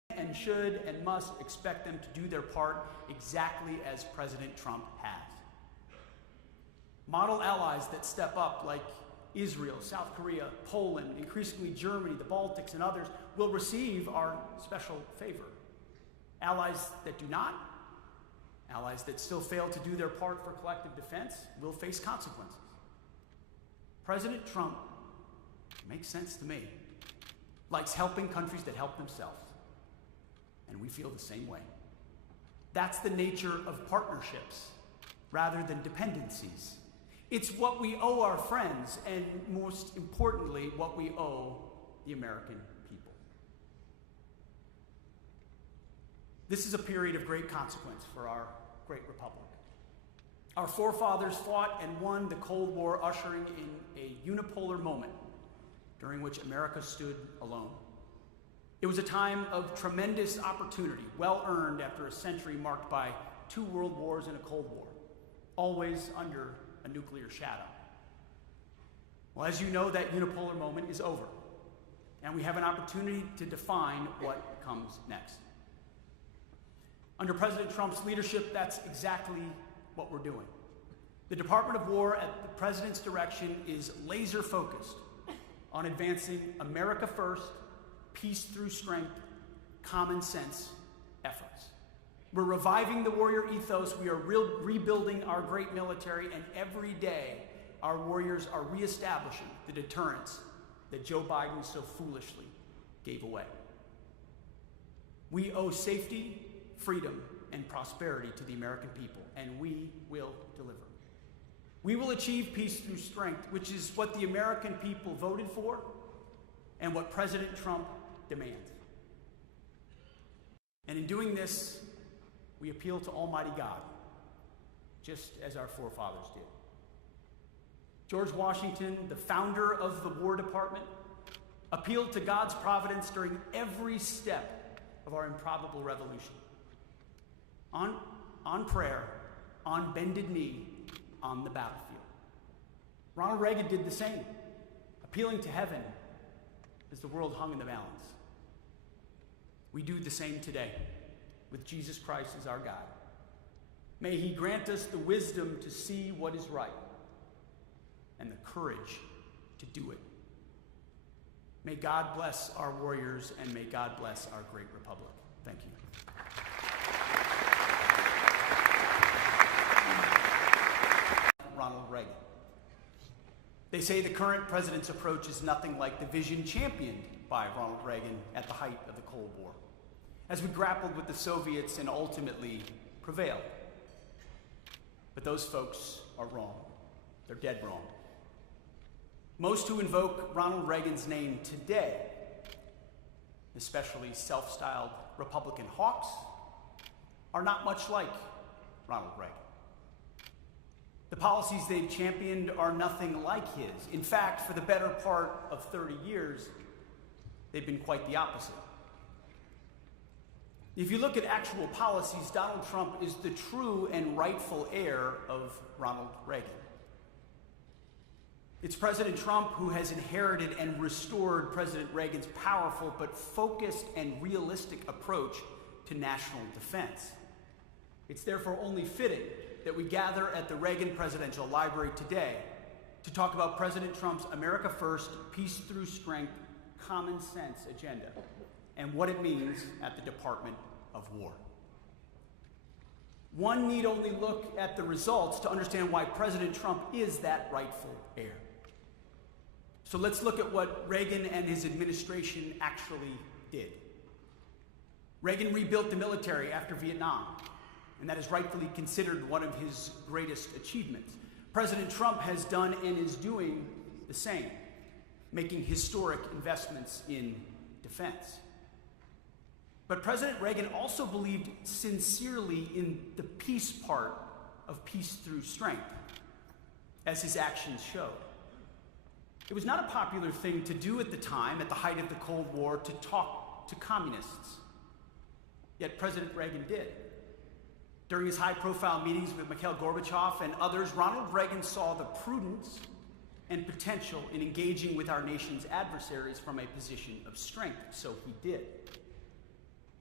and should and must expect them to do their part exactly as President Trump has. Model allies that step up, like Israel, South Korea, Poland, increasingly Germany, the Baltics, and others, will receive our special favor. Allies that do not, allies that still fail to do their part for collective defense, will face consequences. President Trump, makes sense to me, likes helping countries that help themselves. And we feel the same way. That's the nature of partnerships rather than dependencies. It's what we owe our friends, and most importantly, what we owe the American people. This is a period of great consequence for our great republic. Our forefathers fought and won the Cold War, ushering in a unipolar moment during which America stood alone. It was a time of tremendous opportunity, well earned after a century marked by 2 world wars and a Cold War, always under a nuclear shadow. Well, as you know, that unipolar moment is over, and we have an opportunity to define what comes next. Under President Trump's leadership, that's exactly what we're doing. The Department of War, at the President's direction, is laser focused on advancing America first, peace through strength, common sense efforts. We're reviving the warrior ethos. We are rebuilding our great military, and every day our warriors are reestablishing the deterrence that Joe Biden so foolishly gave away. We owe safety, freedom, and prosperity to the American people, and we will deliver. We will achieve peace through strength, which is what the American people voted for and what President Trump demands. And in doing this, we appeal to Almighty God, just as our forefathers did. George Washington, the founder of the War Department, appealed to God's providence during every step of our improbable revolution. On prayer, on bended knee, on the battlefield. Ronald Reagan did the same, appealing to heaven as the world hung in the balance. We do the same today, with Jesus Christ as our guide. May he grant us the wisdom to see what is right and the courage to do it. May God bless our warriors, and may God bless our great republic. Thank you. Ronald Reagan. They say the current president's approach is nothing like the vision championed by Ronald Reagan at the height of the Cold War, as we grappled with the Soviets and ultimately prevailed. But those folks are wrong. They're dead wrong. Most who invoke Ronald Reagan's name today, especially self-styled Republican hawks, are not much like Ronald Reagan. The policies they've championed are nothing like his. In fact, for the better part of 30 years, they've been quite the opposite. If you look at actual policies, Donald Trump is the true and rightful heir of Ronald Reagan. It's President Trump who has inherited and restored President Reagan's powerful but focused and realistic approach to national defense. It's therefore only fitting that we gather at the Reagan Presidential Library today to talk about President Trump's America First, Peace Through Strength, Common Sense agenda and what it means at the Department of War. One need only look at the results to understand why President Trump is that rightful heir. So let's look at what Reagan and his administration actually did. Reagan rebuilt the military after Vietnam, and that is rightfully considered one of his greatest achievements. President Trump has done and is doing the same, making historic investments in defense. But President Reagan also believed sincerely in the peace part of peace through strength, as his actions showed. It was not a popular thing to do at the time, at the height of the Cold War, to talk to communists. Yet President Reagan did. During his high-profile meetings with Mikhail Gorbachev and others, Ronald Reagan saw the prudence and potential in engaging with our nation's adversaries from a position of strength, so he did.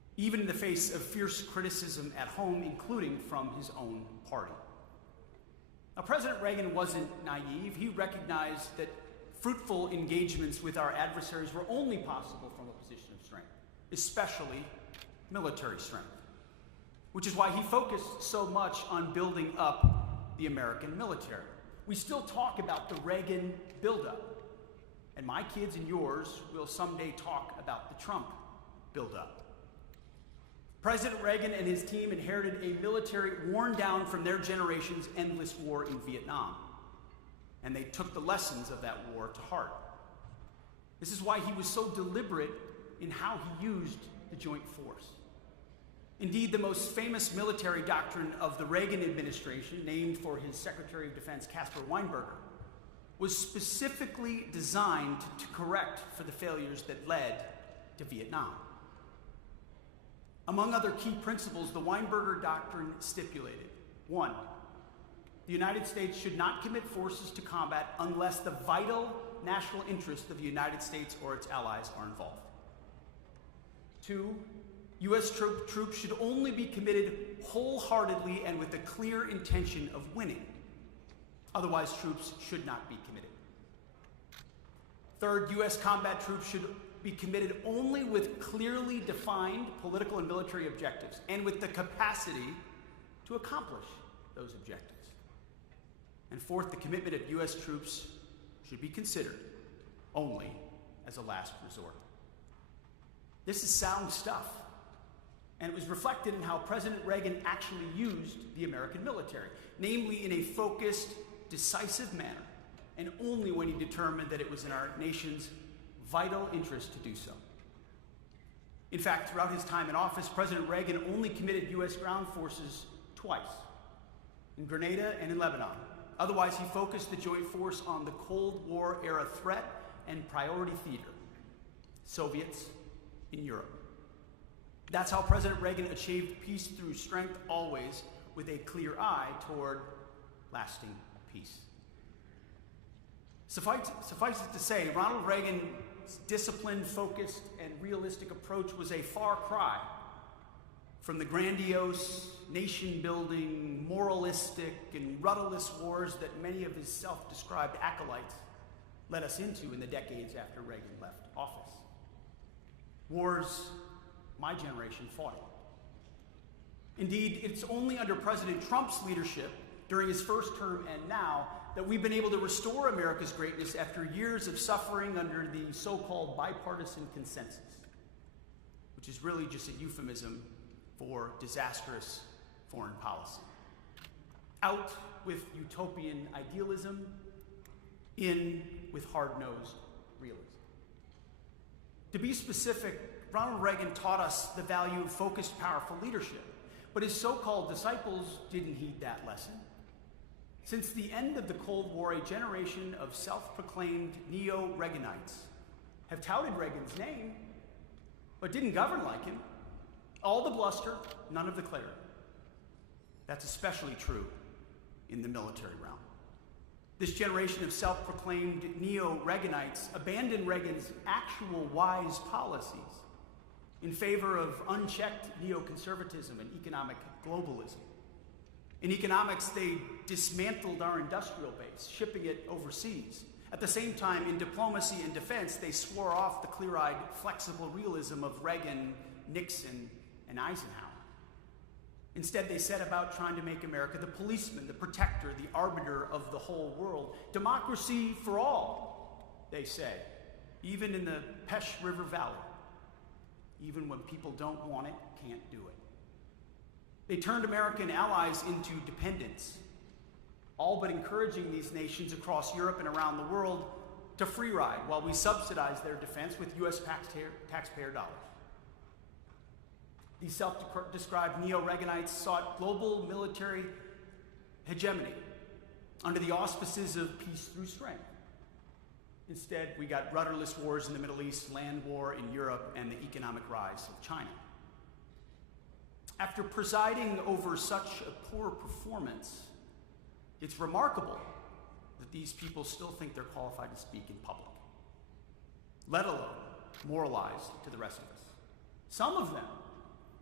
even in the face of fierce criticism at home, including from his own party. Now, President Reagan wasn't naive. He recognized that fruitful engagements with our adversaries were only possible from a position of strength, especially military strength, which is why he focused so much on building up the American military. We still talk about the Reagan buildup, and my kids and yours will someday talk about the Trump buildup. President Reagan and his team inherited a military worn down from their generation's endless war in Vietnam, and they took the lessons of that war to heart. This is why he was so deliberate in how he used the joint force. Indeed, the most famous military doctrine of the Reagan administration, named for his Secretary of Defense Caspar Weinberger, was specifically designed to correct for the failures that led to Vietnam. Among other key principles, the Weinberger Doctrine stipulated: 1, the United States should not commit forces to combat unless the vital national interests of the United States or its allies are involved. 2, U.S. troops should only be committed wholeheartedly and with the clear intention of winning. Otherwise, troops should not be committed. 3rd, U.S. combat troops should be committed only with clearly defined political and military objectives and with the capacity to accomplish those objectives. And 4th, the commitment of U.S. troops should be considered only as a last resort. This is sound stuff, and it was reflected in how President Reagan actually used the American military, namely in a focused, decisive manner, and only when he determined that it was in our nation's vital interest to do so. In fact, throughout his time in office, President Reagan only committed U.S. ground forces twice, in Grenada and in Lebanon. Otherwise, he focused the joint force on the Cold War era threat and priority theater, Soviets in Europe. That's how President Reagan achieved peace through strength, always with a clear eye toward lasting peace. Suffice it to say, Ronald Reagan's disciplined, focused, and realistic approach was a far cry from the grandiose, nation-building, moralistic, and rudderless wars that many of his self-described acolytes led us into in the decades after Reagan left office. Wars my generation fought in. Indeed, it's only under President Trump's leadership during his first term and now that we've been able to restore America's greatness after years of suffering under the so-called bipartisan consensus, which is really just a euphemism for disastrous foreign policy. Out with utopian idealism, in with hard-nosed realism. To be specific, Ronald Reagan taught us the value of focused, powerful leadership, but his so-called disciples didn't heed that lesson. Since the end of the Cold War, a generation of self-proclaimed neo-Reaganites have touted Reagan's name, but didn't govern like him. All the bluster, none of the clarity. That's especially true in the military realm. This generation of self-proclaimed neo-Reaganites abandoned Reagan's actual wise policies in favor of unchecked neoconservatism and economic globalism. In economics, they dismantled our industrial base, shipping it overseas. At the same time, in diplomacy and defense, they swore off the clear-eyed, flexible realism of Reagan, Nixon, and Eisenhower. Instead, they set about trying to make America the policeman, the protector, the arbiter of the whole world. Democracy for all, they say, even in the Pesh River Valley. Even when people don't want it, can't do it. They turned American allies into dependents, all but encouraging these nations across Europe and around the world to free ride while we subsidize their defense with U.S. taxpayer dollars. These self-described neo-Reaganites sought global military hegemony under the auspices of peace through strength. Instead, we got rudderless wars in the Middle East, land war in Europe, and the economic rise of China. After presiding over such a poor performance, it's remarkable that these people still think they're qualified to speak in public, let alone moralize to the rest of us. Some of them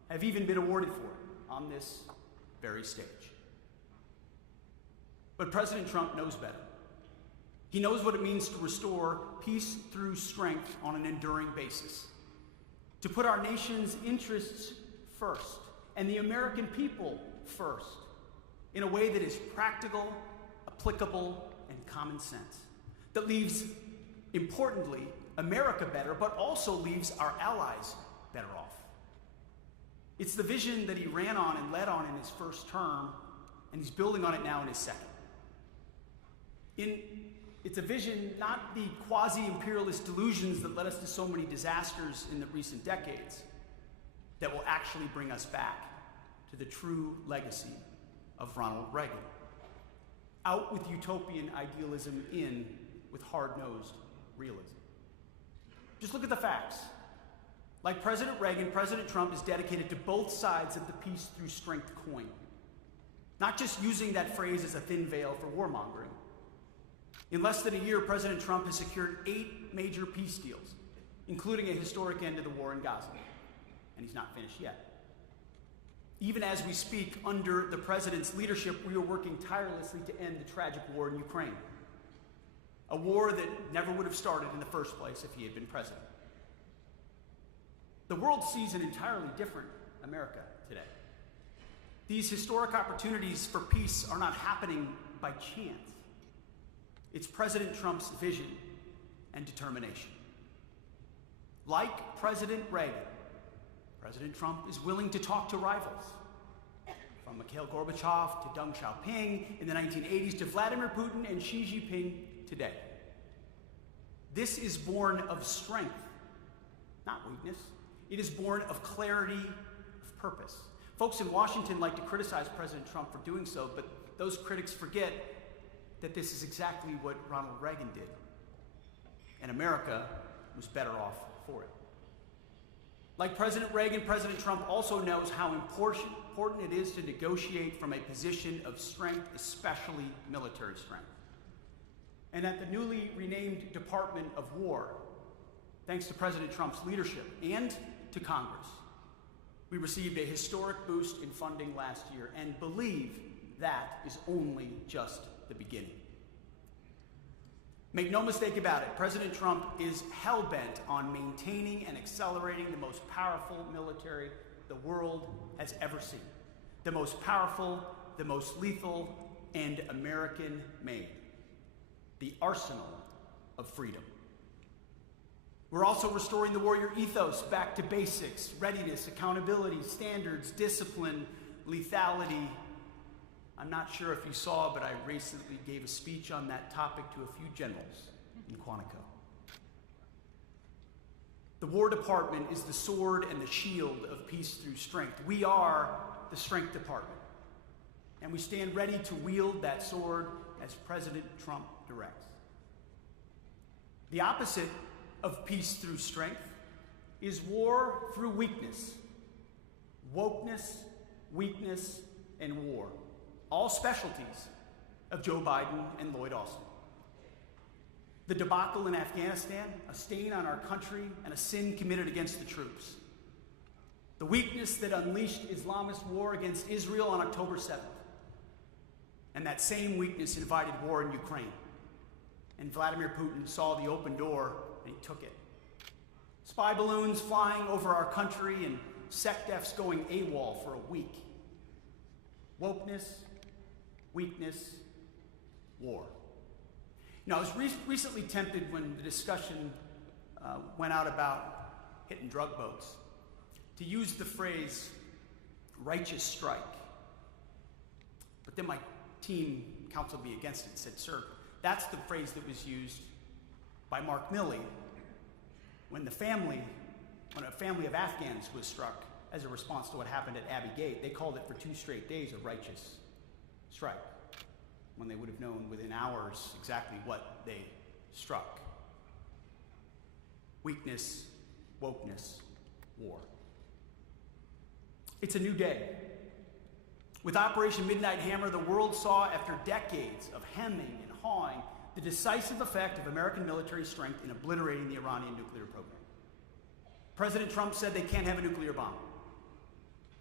have even been awarded for it on this very stage. But President Trump knows better. He knows what it means to restore peace through strength on an enduring basis, to put our nation's interests first and the American people first in a way that is practical, applicable, and common sense, that leaves, importantly, America better, but also leaves our allies better off. It's the vision that he ran on and led on in his first term, and he's building on it now in his second. It's a vision, not the quasi-imperialist delusions that led us to so many disasters in the recent decades, that will actually bring us back to the true legacy of Ronald Reagan. Out with utopian idealism, in with hard-nosed realism. Just look at the facts. Like President Reagan, President Trump is dedicated to both sides of the peace through strength coin. Not just using that phrase as a thin veil for warmongering. In less than a year, President Trump has secured 8 major peace deals, including a historic end to the war in Gaza. And he's not finished yet. Even as we speak, under the president's leadership, we are working tirelessly to end the tragic war in Ukraine. A war that never would have started in the first place if he had been president. The world sees an entirely different America today. These historic opportunities for peace are not happening by chance. It's President Trump's vision and determination. Like President Reagan, President Trump is willing to talk to rivals, from Mikhail Gorbachev to Deng Xiaoping in the 1980s to Vladimir Putin and Xi Jinping today. This is born of strength, not weakness. It is born of clarity of purpose. Folks in Washington like to criticize President Trump for doing so, but those critics forget that this is exactly what Ronald Reagan did. And America was better off for it. Like President Reagan, President Trump also knows how important it is to negotiate from a position of strength, especially military strength. And at the newly renamed Department of War, thanks to President Trump's leadership and to Congress, we received a historic boost in funding last year and believe that is only just the beginning. Make no mistake about it, President Trump is hell-bent on maintaining and accelerating the most powerful military the world has ever seen. The most powerful, the most lethal, and American-made. The arsenal of freedom. We're also restoring the warrior ethos back to basics: readiness, accountability, standards, discipline, lethality. I'm not sure if you saw, but I recently gave a speech on that topic to a few generals in Quantico. The War Department is the sword and the shield of peace through strength. We are the Strength Department, and we stand ready to wield that sword as President Trump directs. The opposite of peace through strength is war through weakness. Wokeness, weakness, and war. All specialties of Joe Biden and Lloyd Austin. The debacle in Afghanistan, a stain on our country and a sin committed against the troops. The weakness that unleashed Islamist war against Israel on October 7th. And that same weakness invited war in Ukraine. And Vladimir Putin saw the open door and he took it. Spy balloons flying over our country and SecDefs going AWOL for a week. Wokeness, weakness, war. Now, I was recently tempted when the discussion went out about hitting drug boats to use the phrase righteous strike. But then my team counseled me against it and said, sir, that's the phrase that was used by Mark Milley when a family of Afghans was struck as a response to what happened at Abbey Gate. They called it for 2 straight days a righteous strike, when they would have known within hours exactly what they struck. Weakness, wokeness, war. It's a new day. With Operation Midnight Hammer, the world saw, after decades of hemming and hawing, the decisive effect of American military strength in obliterating the Iranian nuclear program. President Trump said they can't have a nuclear bomb.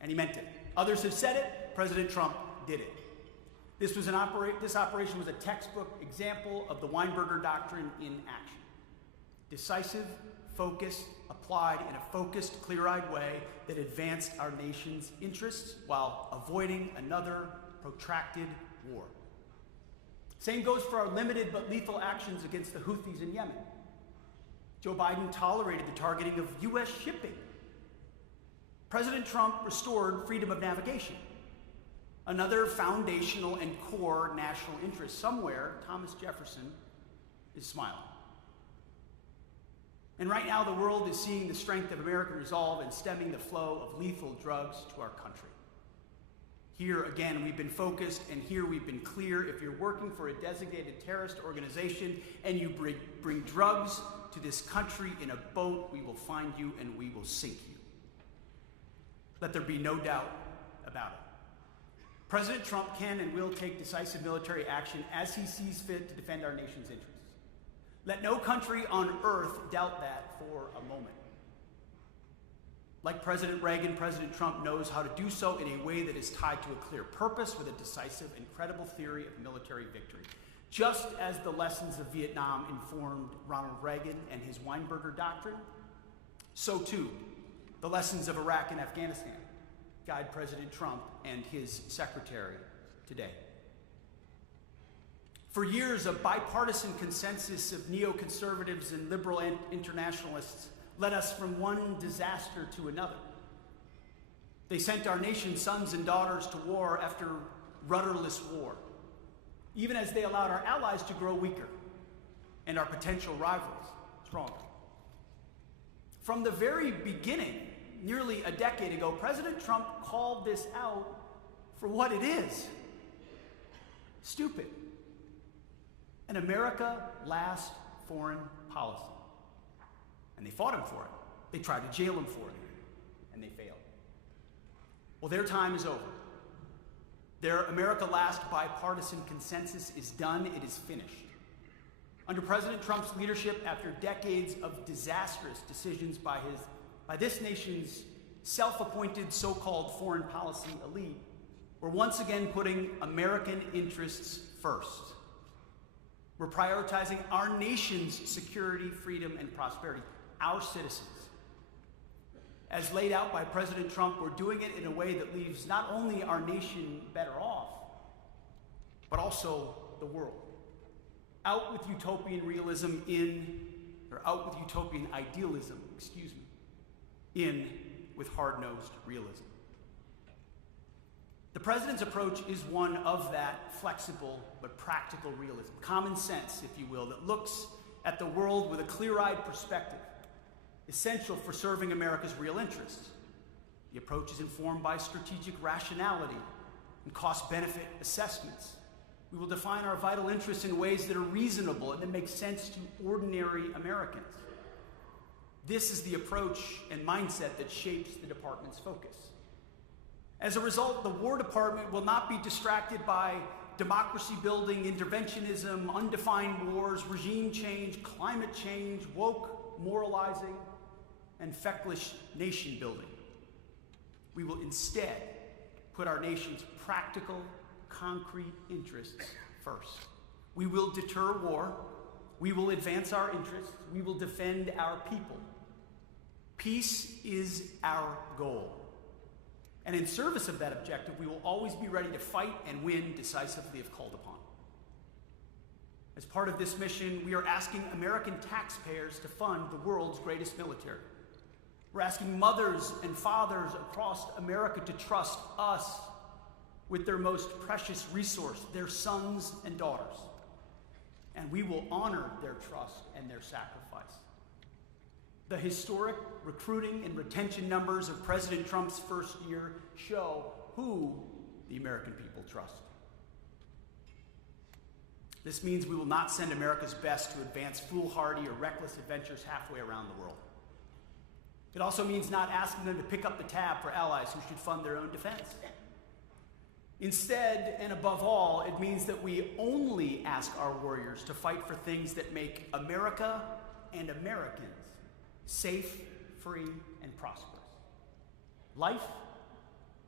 and he meant it. Others have said it, President Trump did it. This operation was a textbook example of the Weinberger Doctrine in action. Decisive, focused, applied in a focused, clear-eyed way that advanced our nation's interests while avoiding another protracted war. Same goes for our limited but lethal actions against the Houthis in Yemen. Joe Biden tolerated the targeting of U.S. shipping. President Trump restored freedom of navigation, another foundational and core national interest. Somewhere, Thomas Jefferson is smiling. And right now, the world is seeing the strength of American resolve in stemming the flow of lethal drugs to our country. Here, again, we've been focused, and here we've been clear. If you're working for a designated terrorist organization and you bring drugs to this country in a boat, we will find you and we will sink you. Let there be no doubt about it. President Trump can and will take decisive military action as he sees fit to defend our nation's interests. Let no country on earth doubt that for a moment. Like President Reagan, President Trump knows how to do so in a way that is tied to a clear purpose with a decisive and credible theory of military victory. Just as the lessons of Vietnam informed Ronald Reagan and his Weinberger Doctrine, so too the lessons of Iraq and Afghanistan guide President Trump and his secretary today. For years, a bipartisan consensus of neoconservatives and liberal internationalists led us from one disaster to another. They sent our nation's sons and daughters to war after rudderless war, even as they allowed our allies to grow weaker and our potential rivals stronger. From the very beginning, nearly a decade ago, President Trump called this out for what it is: stupid. An America last foreign policy. And they fought him for it. They tried to jail him for it, and they failed. Well, their time is over. Their America last bipartisan consensus is done. It is finished. Under President Trump's leadership, after decades of disastrous decisions by this nation's self-appointed so-called foreign policy elite, we're once again putting American interests first. We're prioritizing our nation's security, freedom, and prosperity, our citizens. As laid out by President Trump, we're doing it in a way that leaves not only our nation better off, but also the world. Out with utopian idealism, in with hard-nosed realism. The president's approach is one of that flexible but practical realism, common sense, if you will, that looks at the world with a clear-eyed perspective, essential for serving America's real interests. The approach is informed by strategic rationality and cost-benefit assessments. We will define our vital interests in ways that are reasonable and that make sense to ordinary Americans. This is the approach and mindset that shapes the department's focus. As a result, the War Department will not be distracted by democracy building, interventionism, undefined wars, regime change, climate change, woke moralizing, and feckless nation building. We will instead put our nation's practical, concrete interests first. We will deter war. We will advance our interests. We will defend our people. Peace is our goal. And in service of that objective, we will always be ready to fight and win decisively if called upon. As part of this mission, we are asking American taxpayers to fund the world's greatest military. We're asking mothers and fathers across America to trust us with their most precious resource, their sons and daughters. And we will honor their trust and their sacrifice. The historic recruiting and retention numbers of President Trump's first year show who the American people trust. This means we will not send America's best to advance foolhardy or reckless adventures halfway around the world. It also means not asking them to pick up the tab for allies who should fund their own defense. Instead, and above all, it means that we only ask our warriors to fight for things that make America and Americans safe, free, and prosperous. Life,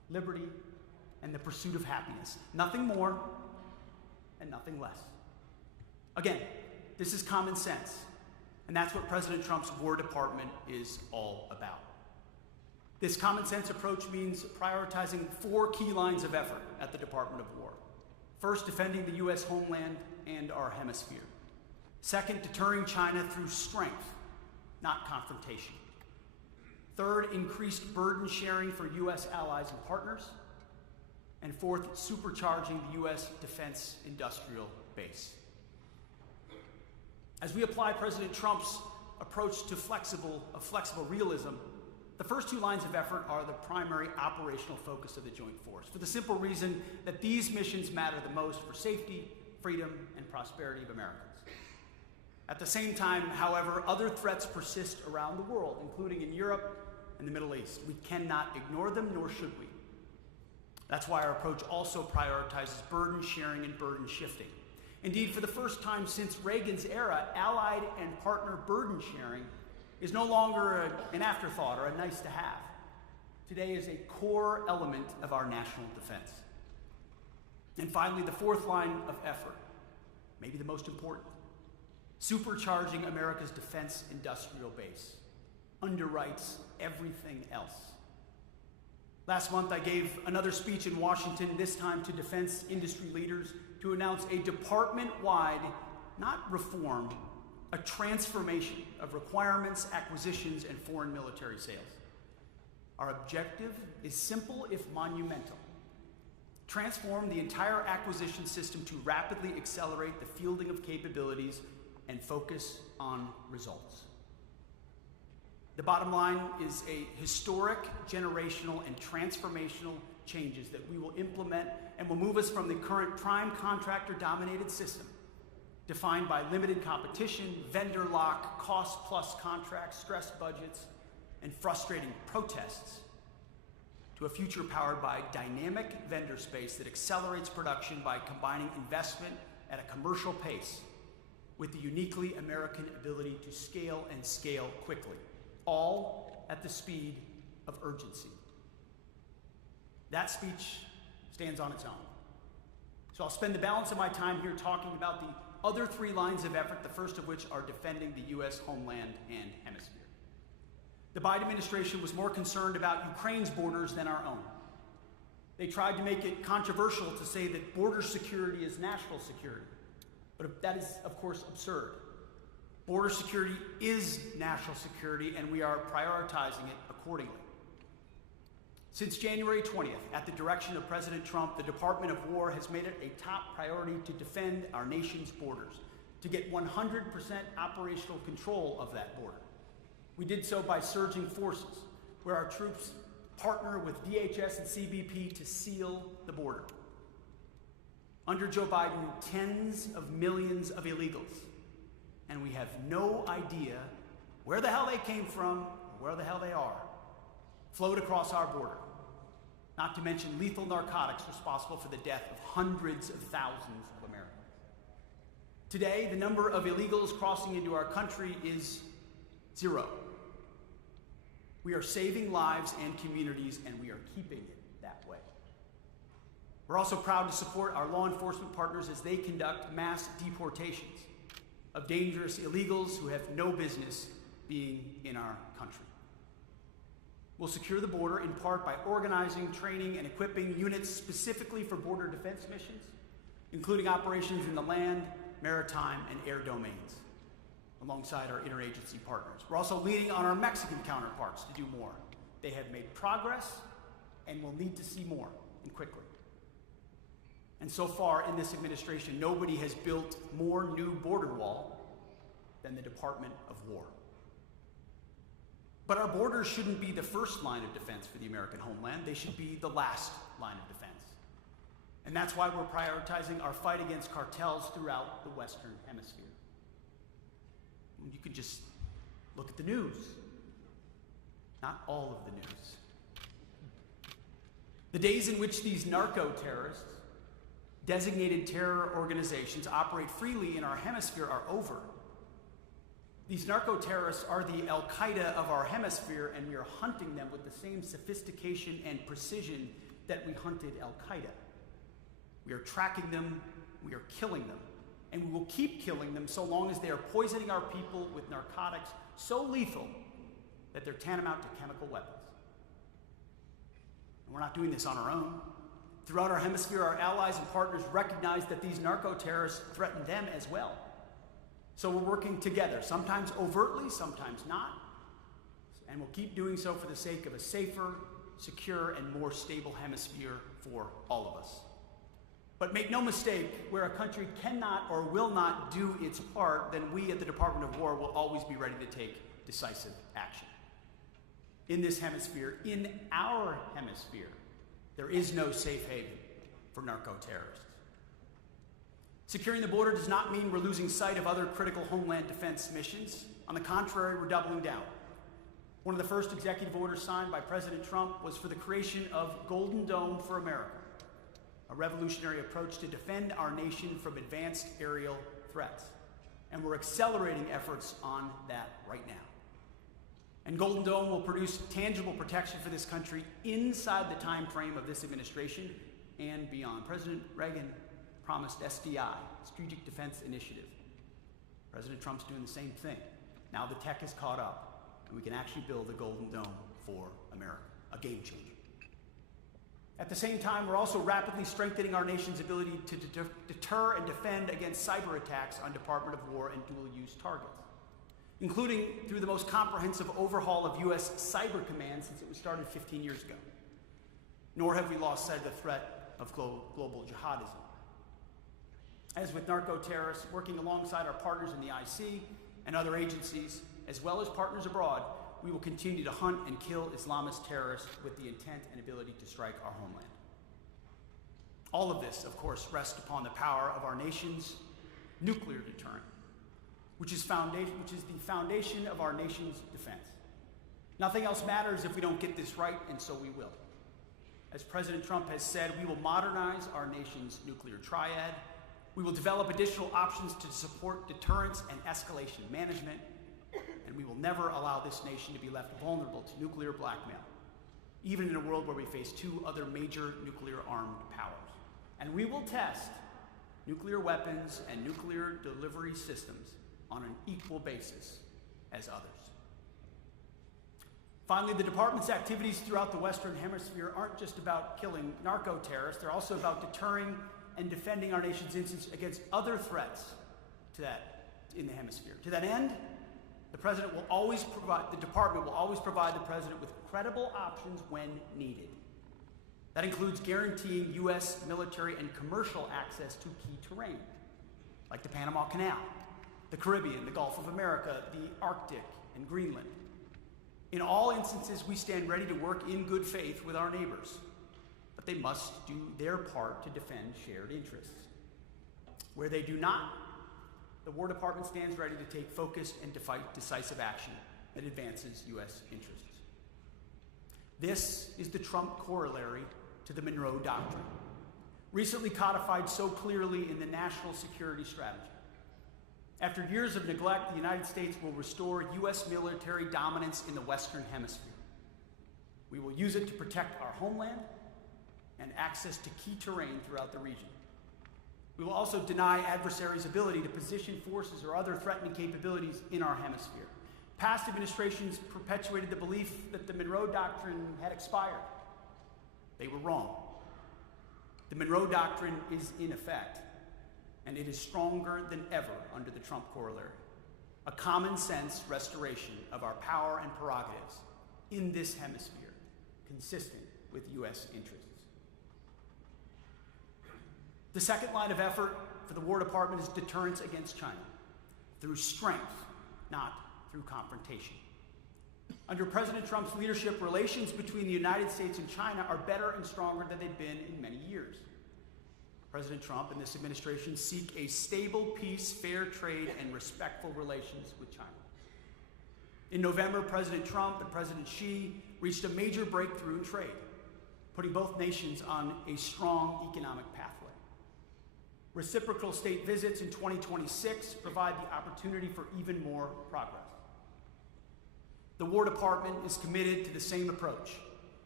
liberty, and the pursuit of happiness. Nothing more and nothing less. Again, this is common sense, and that's what President Trump's War Department is all about. This common sense approach means prioritizing 4 key lines of effort at the Department of War. First, defending the U.S. homeland and our hemisphere. Second, deterring China through strength, not confrontation. Third, increased burden sharing for U.S. allies and partners. And fourth, supercharging the U.S. defense industrial base. As we apply President Trump's approach to flexible realism, the first 2 lines of effort are the primary operational focus of the Joint Force, for the simple reason that these missions matter the most for safety, freedom, and prosperity of Americans. At the same time, however, other threats persist around the world, including in Europe and the Middle East. We cannot ignore them, nor should we. That's why our approach also prioritizes burden sharing and burden shifting. Indeed, for the first time since Reagan's era, allied and partner burden sharing is no longer an afterthought or a nice to have. Today is a core element of our national defense. And finally, the 4th line of effort, maybe the most important, supercharging America's defense industrial base, underwrites everything else. Last month, I gave another speech in Washington, this time to defense industry leaders, to announce a department-wide, not reform, a transformation of requirements, acquisitions, and foreign military sales. Our objective is simple if monumental. Transform the entire acquisition system to rapidly accelerate the fielding of capabilities and focus on results. The bottom line is a historic, generational, and transformational changes that we will implement and will move us from the current prime contractor-dominated system, defined by limited competition, vendor lock, cost-plus contracts, stressed budgets, and frustrating protests, to a future powered by dynamic vendor space that accelerates production by combining investment at a commercial pace with the uniquely American ability to scale and scale quickly, all at the speed of urgency. That speech stands on its own. So I'll spend the balance of my time here talking about the other 3 lines of effort, the first of which are defending the U.S. homeland and hemisphere. The Biden administration was more concerned about Ukraine's borders than our own. They tried to make it controversial to say that border security is national security, but that is, of course, absurd. Border security is national security, and we are prioritizing it accordingly. Since January 20th, at the direction of President Trump, the Department of War has made it a top priority to defend our nation's borders, to get 100% operational control of that border. We did so by surging forces, where our troops partner with DHS and CBP to seal the border. Under Joe Biden, tens of millions of illegals, and we have no idea where the hell they came from or where the hell they are, flowed across our border, not to mention lethal narcotics responsible for the death of hundreds of thousands of Americans. Today, the number of illegals crossing into our country is 0. We are saving lives and communities, and we are keeping it that way. We're also proud to support our law enforcement partners as they conduct mass deportations of dangerous illegals who have no business being in our country. We'll secure the border in part by organizing, training, and equipping units specifically for border defense missions, including operations in the land, maritime, and air domains, alongside our interagency partners. We're also leaning on our Mexican counterparts to do more. They have made progress and will need to see more, and quickly. And so far in this administration, nobody has built more new border wall than the Department of War. But our borders shouldn't be the first line of defense for the American homeland. They should be the last line of defense. And that's why we're prioritizing our fight against cartels throughout the Western Hemisphere. You can just look at the news. Not all of the news. The days in which these narco-terrorists, designated terror organizations, operate freely in our hemisphere are over. These narco-terrorists are the al-Qaida of our hemisphere, and we are hunting them with the same sophistication and precision that we hunted al-Qaida. We are tracking them, we are killing them, and we will keep killing them so long as they are poisoning our people with narcotics so lethal that they're tantamount to chemical weapons. And we're not doing this on our own. Throughout our hemisphere, our allies and partners recognize that these narco-terrorists threaten them as well. So we're working together, sometimes overtly, sometimes not, and we'll keep doing so for the sake of a safer, secure, and more stable hemisphere for all of us. But make no mistake, where a country cannot or will not do its part, then we at the Department of War will always be ready to take decisive action. In this hemisphere, in our hemisphere, there is no safe haven for narco-terrorists. Securing the border does not mean we're losing sight of other critical homeland defense missions. On the contrary, we're doubling down. One of the first executive orders signed by President Trump was for the creation of Golden Dome for America, a revolutionary approach to defend our nation from advanced aerial threats. And we're accelerating efforts on that right now. And Golden Dome will produce tangible protection for this country inside the time frame of this administration and beyond. President Reagan promised SDI, Strategic Defense Initiative. President Trump's doing the same thing. Now the tech has caught up, and we can actually build a Golden Dome for America, a game changer. At the same time, we're also rapidly strengthening our nation's ability to deter and defend against cyber attacks on Department of War and dual-use targets, including through the most comprehensive overhaul of U.S. Cyber Command since it was started 15 years ago. Nor have we lost sight of the threat of global jihadism. As with narco-terrorists, working alongside our partners in the IC and other agencies, as well as partners abroad, we will continue to hunt and kill Islamist terrorists with the intent and ability to strike our homeland. All of this, of course, rests upon the power of our nation's nuclear deterrent, which is the foundation of our nation's defense. Nothing else matters if we don't get this right, and so we will. As President Trump has said, we will modernize our nation's nuclear triad. We will develop additional options to support deterrence and escalation management, and we will never allow this nation to be left vulnerable to nuclear blackmail, even in a world where we face two other major nuclear-armed powers. And we will test nuclear weapons and nuclear delivery systems on an equal basis as others. Finally, the department's activities throughout the Western Hemisphere aren't just about killing narco-terrorists, they're also about deterring and defending our nation's interests against other threats in the hemisphere. To that end, the department will always provide the president with credible options when needed. That includes guaranteeing U.S. military and commercial access to key terrain, like the Panama Canal, the Caribbean, the Gulf of America, the Arctic, and Greenland. In all instances, we stand ready to work in good faith with our neighbors, but they must do their part to defend shared interests. Where they do not, the War Department stands ready to take focused and decisive action that advances U.S. interests. This is the Trump corollary to the Monroe Doctrine, recently codified so clearly in the National Security Strategy. After years of neglect, the United States will restore U.S. military dominance in the Western Hemisphere. We will use it to protect our homeland and access to key terrain throughout the region. We will also deny adversaries' ability to position forces or other threatening capabilities in our hemisphere. Past administrations perpetuated the belief that the Monroe Doctrine had expired. They were wrong. The Monroe Doctrine is in effect, and it is stronger than ever under the Trump corollary. A common sense restoration of our power and prerogatives in this hemisphere, consistent with U.S. interests. The second line of effort for the War Department is deterrence against China, through strength, not through confrontation. Under President Trump's leadership, relations between the United States and China are better and stronger than they've been in many years. President Trump and this administration seek a stable peace, fair trade, and respectful relations with China. In November, President Trump and President Xi reached a major breakthrough in trade, putting both nations on a strong economic pathway. Reciprocal state visits in 2026 provide the opportunity for even more progress. The War Department is committed to the same approach,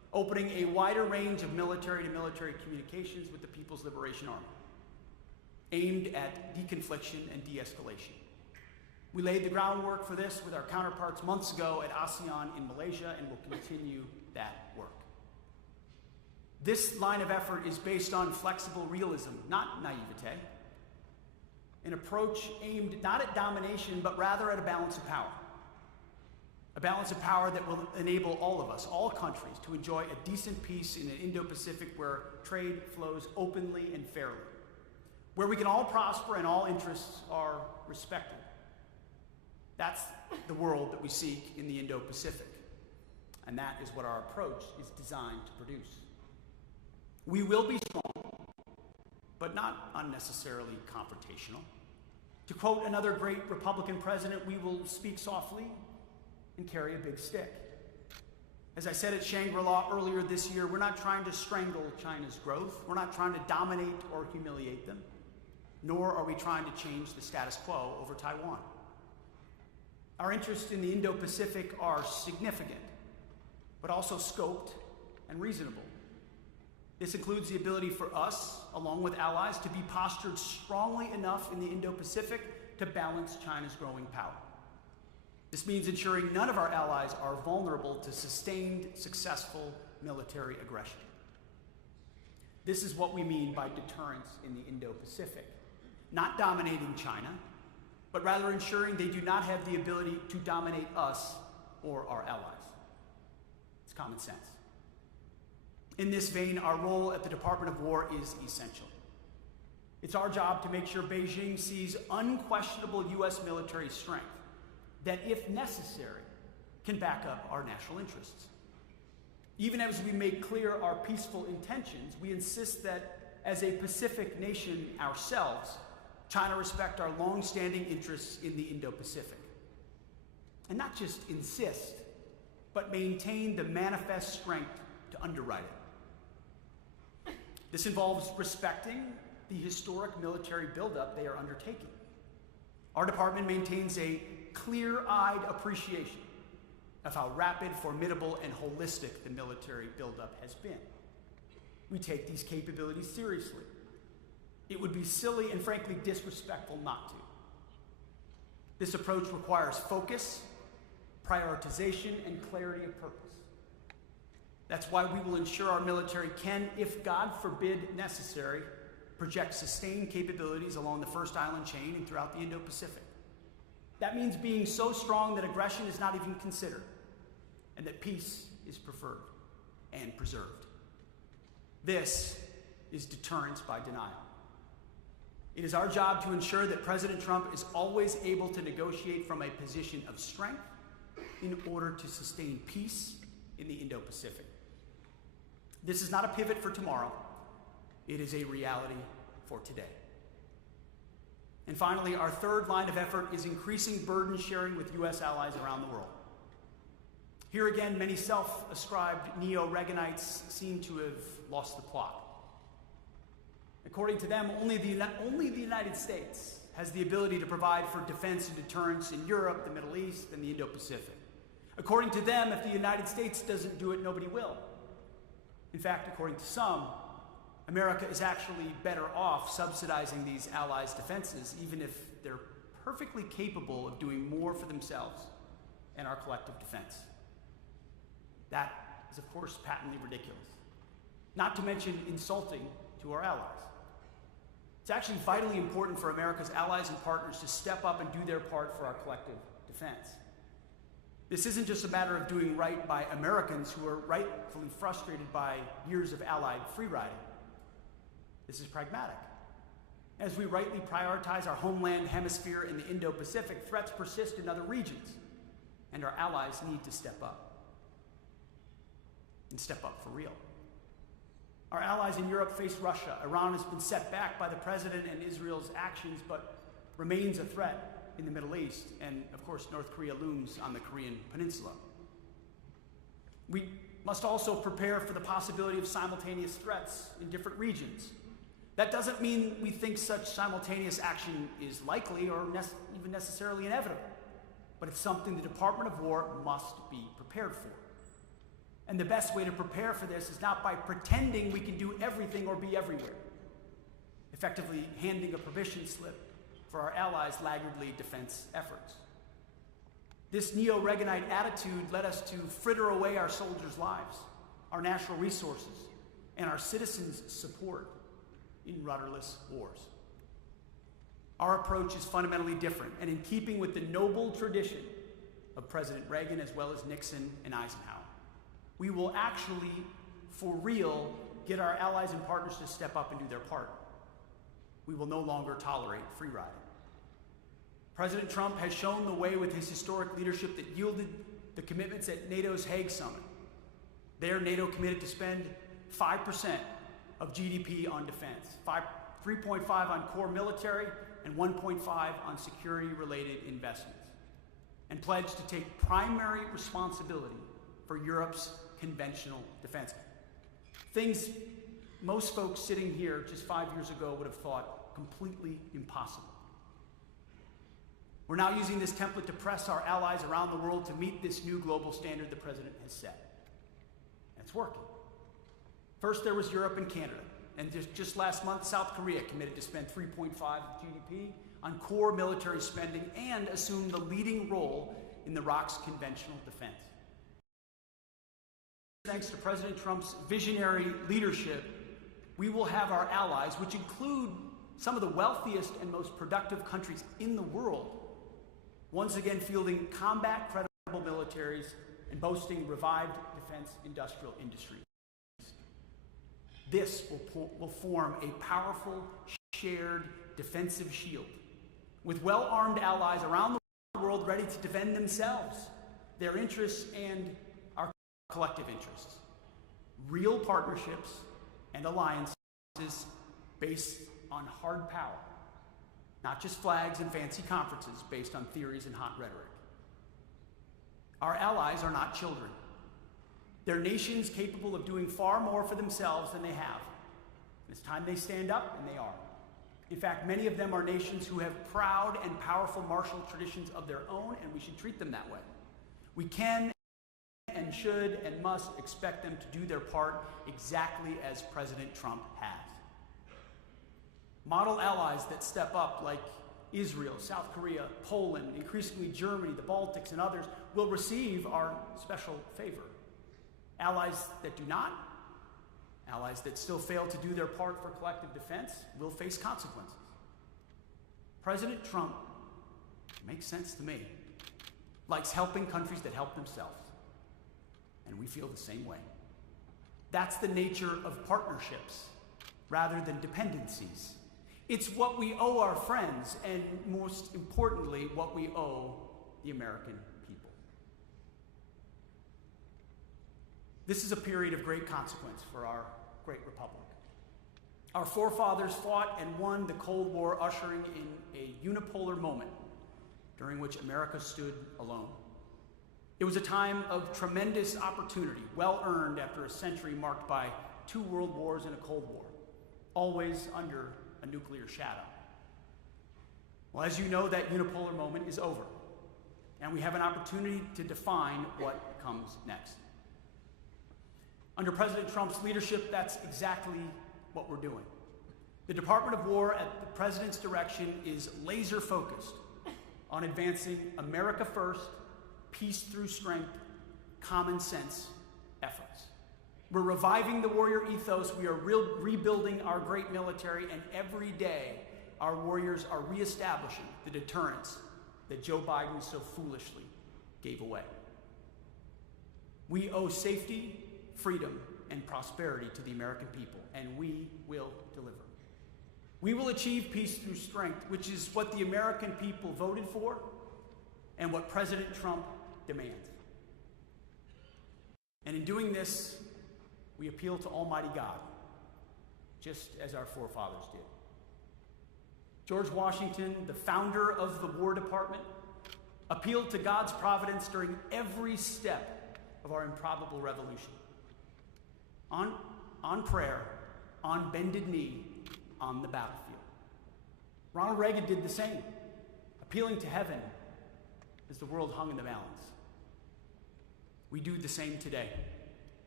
opening a wider range of military-to-military communications with the People's Liberation Army, aimed at deconfliction and de-escalation. We laid the groundwork for this with our counterparts months ago at ASEAN in Malaysia, and will continue that work. This line of effort is based on flexible realism, not naivete, an approach aimed not at domination, but rather at a balance of power. A balance of power that will enable all of us, all countries, to enjoy a decent peace in an Indo-Pacific where trade flows openly and fairly, where we can all prosper and all interests are respected. That's the world that we seek in the Indo-Pacific, and that is what our approach is designed to produce. We will be strong, but not unnecessarily confrontational. To quote another great Republican president, we will speak softly and carry a big stick. As I said at Shangri-La earlier this year, we're not trying to strangle China's growth. We're not trying to dominate or humiliate them, nor are we trying to change the status quo over Taiwan. Our interests in the Indo-Pacific are significant, but also scoped and reasonable. This includes the ability for us, along with allies, to be postured strongly enough in the Indo-Pacific to balance China's growing power. This means ensuring none of our allies are vulnerable to sustained, successful military aggression. This is what we mean by deterrence in the Indo-Pacific. Not dominating China, but rather ensuring they do not have the ability to dominate us or our allies. It's common sense. In this vein, our role at the Department of War is essential. It's our job to make sure Beijing sees unquestionable U.S. military strength that, if necessary, can back up our national interests. Even as we make clear our peaceful intentions, we insist that, as a Pacific nation ourselves, China respect our long-standing interests in the Indo-Pacific. And not just insist, but maintain the manifest strength to underwrite it. This involves respecting the historic military buildup they are undertaking. Our department maintains a clear-eyed appreciation of how rapid, formidable, and holistic the military buildup has been. We take these capabilities seriously. It would be silly and frankly disrespectful not to. This approach requires focus, prioritization, and clarity of purpose. That's why we will ensure our military can, if God forbid necessary, project sustained capabilities along the First Island chain and throughout the Indo-Pacific. That means being so strong that aggression is not even considered, and that peace is preferred and preserved. This is deterrence by denial. It is our job to ensure that President Trump is always able to negotiate from a position of strength in order to sustain peace in the Indo-Pacific. This is not a pivot for tomorrow. It is a reality for today. And finally, our third line of effort is increasing burden sharing with U.S. allies around the world. Here again, many self-ascribed neo-Reaganites seem to have lost the plot. According to them, only the United States has the ability to provide for defense and deterrence in Europe, the Middle East, and the Indo-Pacific. According to them, if the United States doesn't do it, nobody will. In fact, according to some, America is actually better off subsidizing these allies' defenses, even if they're perfectly capable of doing more for themselves and our collective defense. That is, of course, patently ridiculous, not to mention insulting to our allies. It's actually vitally important for America's allies and partners to step up and do their part for our collective defense. This isn't just a matter of doing right by Americans who are rightfully frustrated by years of allied free-riding. This is pragmatic. As we rightly prioritize our homeland hemisphere in the Indo-Pacific, threats persist in other regions, and our allies need to step up. And step up for real. Our allies in Europe face Russia. Iran has been set back by the president and Israel's actions, but remains a threat in the Middle East, and of course North Korea looms on the Korean Peninsula. We must also prepare for the possibility of simultaneous threats in different regions. That doesn't mean we think such simultaneous action is likely or even necessarily inevitable, but it's something the Department of War must be prepared for. And the best way to prepare for this is not by pretending we can do everything or be everywhere, effectively handing a permission slip for our allies' laggardly defense efforts. This neo-Reaganite attitude led us to fritter away our soldiers' lives, our national resources, and our citizens' support in rudderless wars. Our approach is fundamentally different and in keeping with the noble tradition of President Reagan as well as Nixon and Eisenhower. We will actually, for real, get our allies and partners to step up and do their part. We will no longer tolerate free riding. President Trump has shown the way with his historic leadership that yielded the commitments at NATO's Hague Summit. There, NATO committed to spend 5% of GDP on defense, 3.5% on core military, and 1.5% on security-related investments, and pledged to take primary responsibility for Europe's conventional defense. Things most folks sitting here just 5 years ago would have thought completely impossible. We're now using this template to press our allies around the world to meet this new global standard the president has set. And it's working. First, there was Europe and Canada. And just last month, South Korea committed to spend 3.5% of GDP on core military spending and assume the leading role in Iraq's conventional defense. Thanks to President Trump's visionary leadership, we will have our allies, which include some of the wealthiest and most productive countries in the world, once again fielding combat-credible militaries and boasting revived defense industrial industries. This will form a powerful, shared defensive shield with well-armed allies around the world ready to defend themselves, their interests, and our collective interests. Real partnerships and alliances based on hard power, not just flags and fancy conferences based on theories and hot rhetoric. Our allies are not children. They're nations capable of doing far more for themselves than they have. It's time they stand up, and they are. In fact, many of them are nations who have proud and powerful martial traditions of their own, and we should treat them that way. We can and should and must expect them to do their part exactly as President Trump has. Model allies that step up, like Israel, South Korea, Poland, increasingly Germany, the Baltics, and others, will receive our special favor. Allies that do not, allies that still fail to do their part for collective defense, will face consequences. President Trump, makes sense to me, likes helping countries that help themselves. And we feel the same way. That's the nature of partnerships rather than dependencies. It's what we owe our friends, and most importantly, what we owe the American people. This is a period of great consequence for our great republic. Our forefathers fought and won the Cold War, ushering in a unipolar moment during which America stood alone. It was a time of tremendous opportunity, well earned after a century marked by 2 world wars and a Cold War, always under a nuclear shadow. Well, as you know, that unipolar moment is over, and we have an opportunity to define what comes next. Under President Trump's leadership, that's exactly what we're doing. The Department of War, at the President's direction, is laser focused on advancing America first, peace through strength, common sense efforts. We're reviving the warrior ethos. We are rebuilding our great military, and every day our warriors are reestablishing the deterrence that Joe Biden so foolishly gave away. We owe safety, freedom, and prosperity to the American people, and we will deliver. We will achieve peace through strength, which is what the American people voted for and what President Trump demands. And in doing this, we appeal to Almighty God, just as our forefathers did. George Washington, the founder of the War Department, appealed to God's providence during every step of our improbable revolution. On prayer, on bended knee, on the battlefield. Ronald Reagan did the same, appealing to heaven as the world hung in the balance. We do the same today.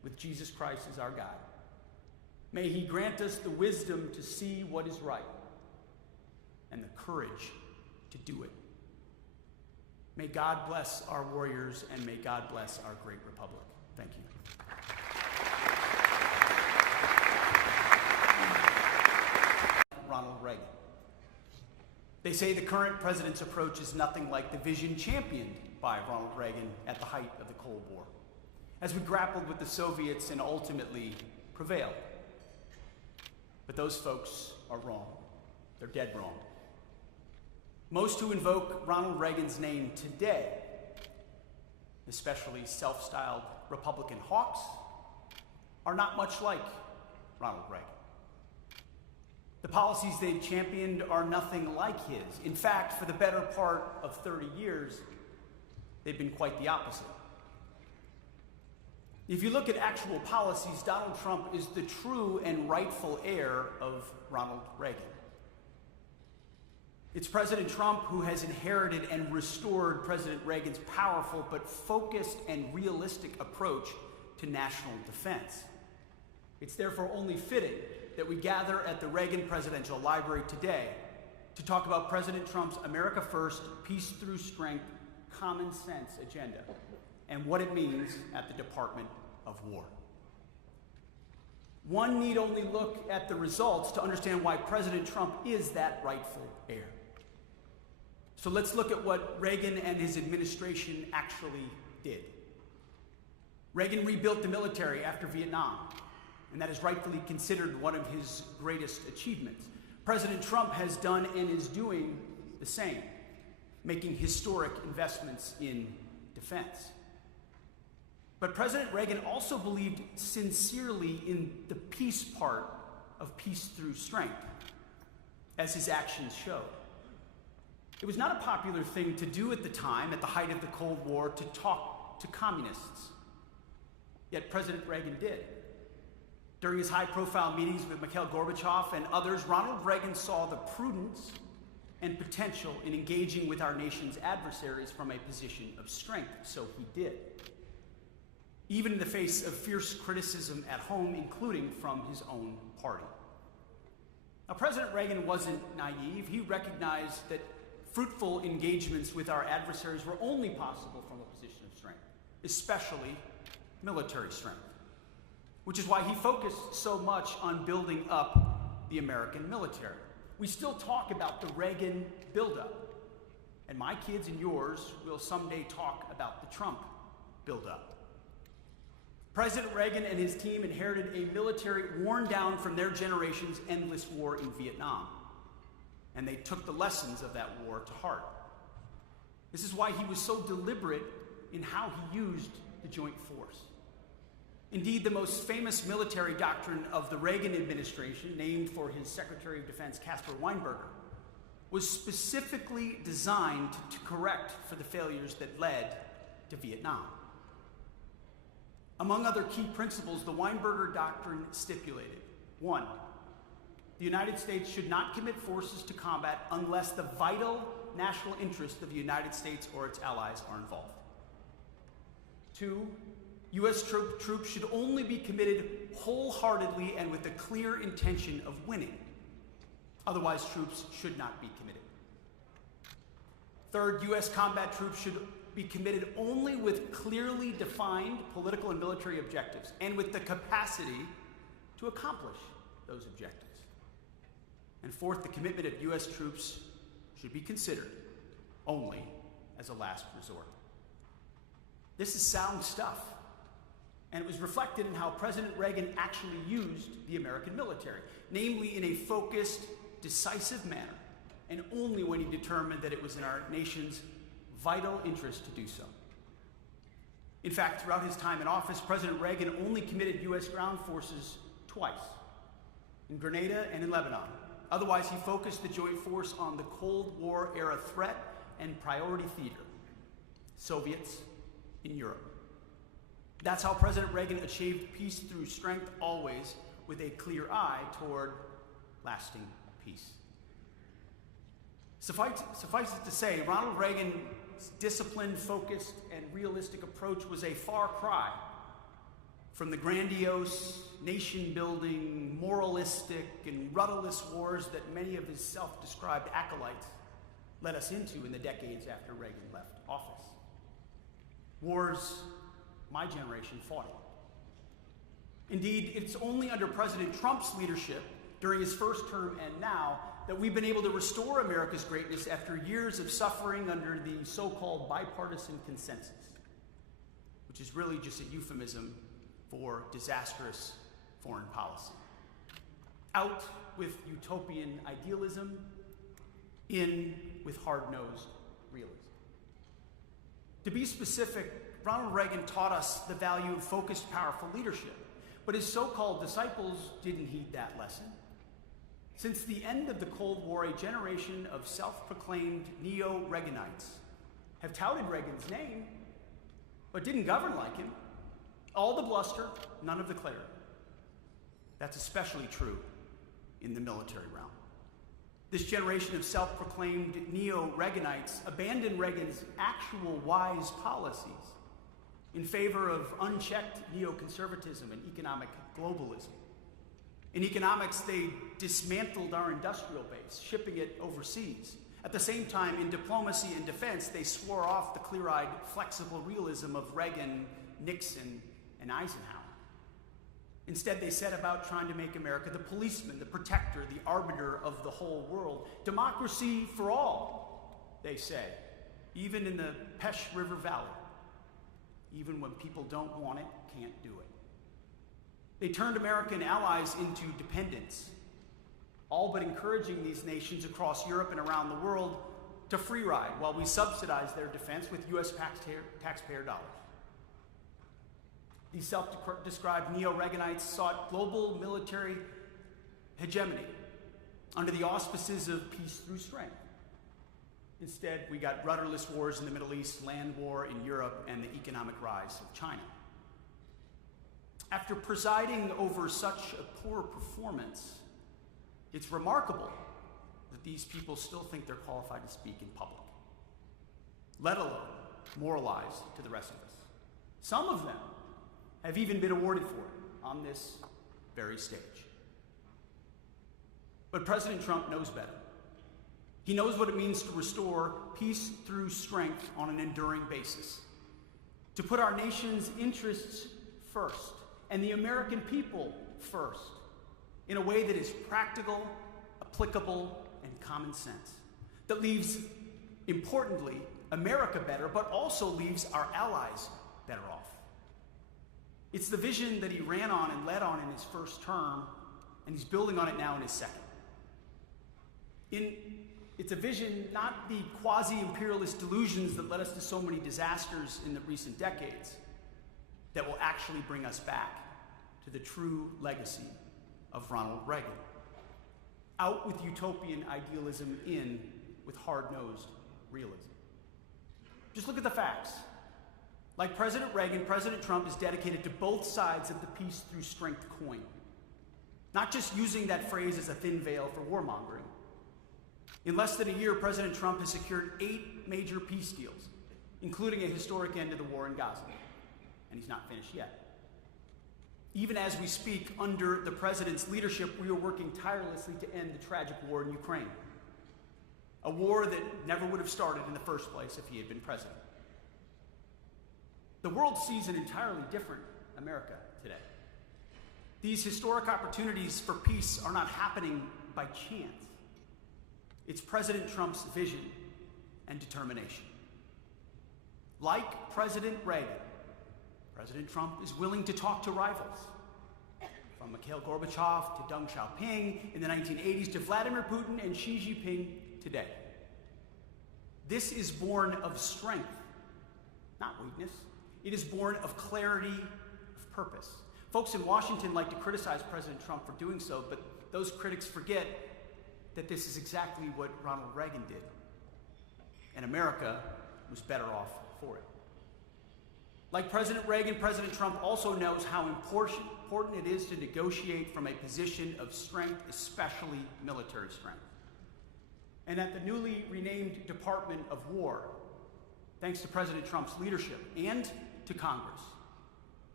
with Jesus Christ as our guide. May he grant us the wisdom to see what is right and the courage to do it. May God bless our warriors, and may God bless our great republic. Thank you. Ronald Reagan. They say the current president's approach is nothing like the vision championed by Ronald Reagan at the height of the Cold War, as we grappled with the Soviets and ultimately prevailed. But those folks are wrong. They're dead wrong. Most who invoke Ronald Reagan's name today, especially self-styled Republican hawks, are not much like Ronald Reagan. The policies they've championed are nothing like his. In fact, for the better part of 30 years, they've been quite the opposite. If you look at actual policies, Donald Trump is the true and rightful heir of Ronald Reagan. It's President Trump who has inherited and restored President Reagan's powerful but focused and realistic approach to national defense. It's therefore only fitting that we gather at the Reagan Presidential Library today to talk about President Trump's America First, Peace Through Strength, Common Sense agenda and what it means at the Department of War. One need only look at the results to understand why President Trump is that rightful heir. So let's look at what Reagan and his administration actually did. Reagan rebuilt the military after Vietnam, and that is rightfully considered one of his greatest achievements. President Trump has done and is doing the same, making historic investments in defense. But President Reagan also believed sincerely in the peace part of peace through strength, as his actions showed. It was not a popular thing to do at the time, at the height of the Cold War, to talk to communists. Yet President Reagan did. During his high-profile meetings with Mikhail Gorbachev and others, Ronald Reagan saw the prudence and potential in engaging with our nation's adversaries from a position of strength, so he did. Even in the face of fierce criticism at home, including from his own party. Now, President Reagan wasn't naive. He recognized that fruitful engagements with our adversaries were only possible from a position of strength, especially military strength, which is why he focused so much on building up the American military. We still talk about the Reagan buildup, and my kids and yours will someday talk about the Trump buildup. President Reagan and his team inherited a military worn down from their generation's endless war in Vietnam, and they took the lessons of that war to heart. This is why he was so deliberate in how he used the joint force. Indeed, the most famous military doctrine of the Reagan administration, named for his Secretary of Defense, Caspar Weinberger, was specifically designed to correct for the failures that led to Vietnam. Among other key principles, the Weinberger doctrine stipulated: 1, the United States should not commit forces to combat unless the vital national interest of the United States or its allies are involved. 2, U.S. troops should only be committed wholeheartedly and with the clear intention of winning. Otherwise, troops should not be committed. 3rd, U.S. combat troops should be committed only with clearly defined political and military objectives and with the capacity to accomplish those objectives. And 4th, the commitment of U.S. troops should be considered only as a last resort. This is sound stuff. And it was reflected in how President Reagan actually used the American military, namely in a focused, decisive manner, and only when he determined that it was in our nation's vital interest to do so. In fact, throughout his time in office, President Reagan only committed U.S. ground forces twice, in Grenada and in Lebanon. Otherwise, he focused the joint force on the Cold War era threat and priority theater, Soviets in Europe. That's how President Reagan achieved peace through strength, always with a clear eye toward lasting peace. Suffice it to say, Ronald Reagan's disciplined, focused, and realistic approach was a far cry from the grandiose, nation-building, moralistic, and rudderless wars that many of his self-described acolytes led us into in the decades after Reagan left office. Wars my generation fought in. Indeed, it's only under President Trump's leadership during his first term and now that we've been able to restore America's greatness after years of suffering under the so-called bipartisan consensus, which is really just a euphemism for disastrous foreign policy. Out with utopian idealism, in with hard-nosed realism. To be specific, Ronald Reagan taught us the value of focused, powerful leadership, but his so-called disciples didn't heed that lesson. Since the end of the Cold War, a generation of self-proclaimed neo-Reaganites have touted Reagan's name, but didn't govern like him. All the bluster, none of the clarity. That's especially true in the military realm. This generation of self-proclaimed neo-Reaganites abandoned Reagan's actual wise policies in favor of unchecked neoconservatism and economic globalism. In economics, they dismantled our industrial base, shipping it overseas. At the same time, in diplomacy and defense, they swore off the clear-eyed, flexible realism of Reagan, Nixon, and Eisenhower. Instead, they set about trying to make America the policeman, the protector, the arbiter of the whole world. Democracy for all, they say, even in the Pesh River Valley. Even when people don't want it, can't do it. They turned American allies into dependents, all but encouraging these nations across Europe and around the world to free ride while we subsidize their defense with U.S. taxpayer dollars. These self-described neo-Reaganites sought global military hegemony under the auspices of peace through strength. Instead, we got rudderless wars in the Middle East, land war in Europe, and the economic rise of China. After presiding over such a poor performance, it's remarkable that these people still think they're qualified to speak in public, let alone moralize to the rest of us. Some of them have even been awarded for it on this very stage. But President Trump knows better. He knows what it means to restore peace through strength on an enduring basis, to put our nation's interests first and the American people first in a way that is practical, applicable, and common sense, that leaves, importantly, America better, but also leaves our allies better off. It's the vision that he ran on and led on in his first term, and he's building on it now in his second. It's a vision, not the quasi-imperialist delusions that led us to so many disasters in the recent decades, that will actually bring us back to the true legacy of Ronald Reagan. Out with utopian idealism, in with hard-nosed realism. Just look at the facts. Like President Reagan, President Trump is dedicated to both sides of the peace through strength coin. Not just using that phrase as a thin veil for warmongering. In less than a year, President Trump has secured 8 major peace deals, including a historic end to the war in Gaza. And he's not finished yet. Even as we speak, under the president's leadership, we are working tirelessly to end the tragic war in Ukraine. A war that never would have started in the first place if he had been president. The world sees an entirely different America today. These historic opportunities for peace are not happening by chance. It's President Trump's vision and determination. Like President Reagan, President Trump is willing to talk to rivals, from Mikhail Gorbachev to Deng Xiaoping in the 1980s to Vladimir Putin and Xi Jinping today. This is born of strength, not weakness. It is born of clarity of purpose. Folks in Washington like to criticize President Trump for doing so, but those critics forget that this is exactly what Ronald Reagan did. And America was better off for it. Like President Reagan, President Trump also knows how important it is to negotiate from a position of strength, especially military strength. And at the newly renamed Department of War, thanks to President Trump's leadership and to Congress,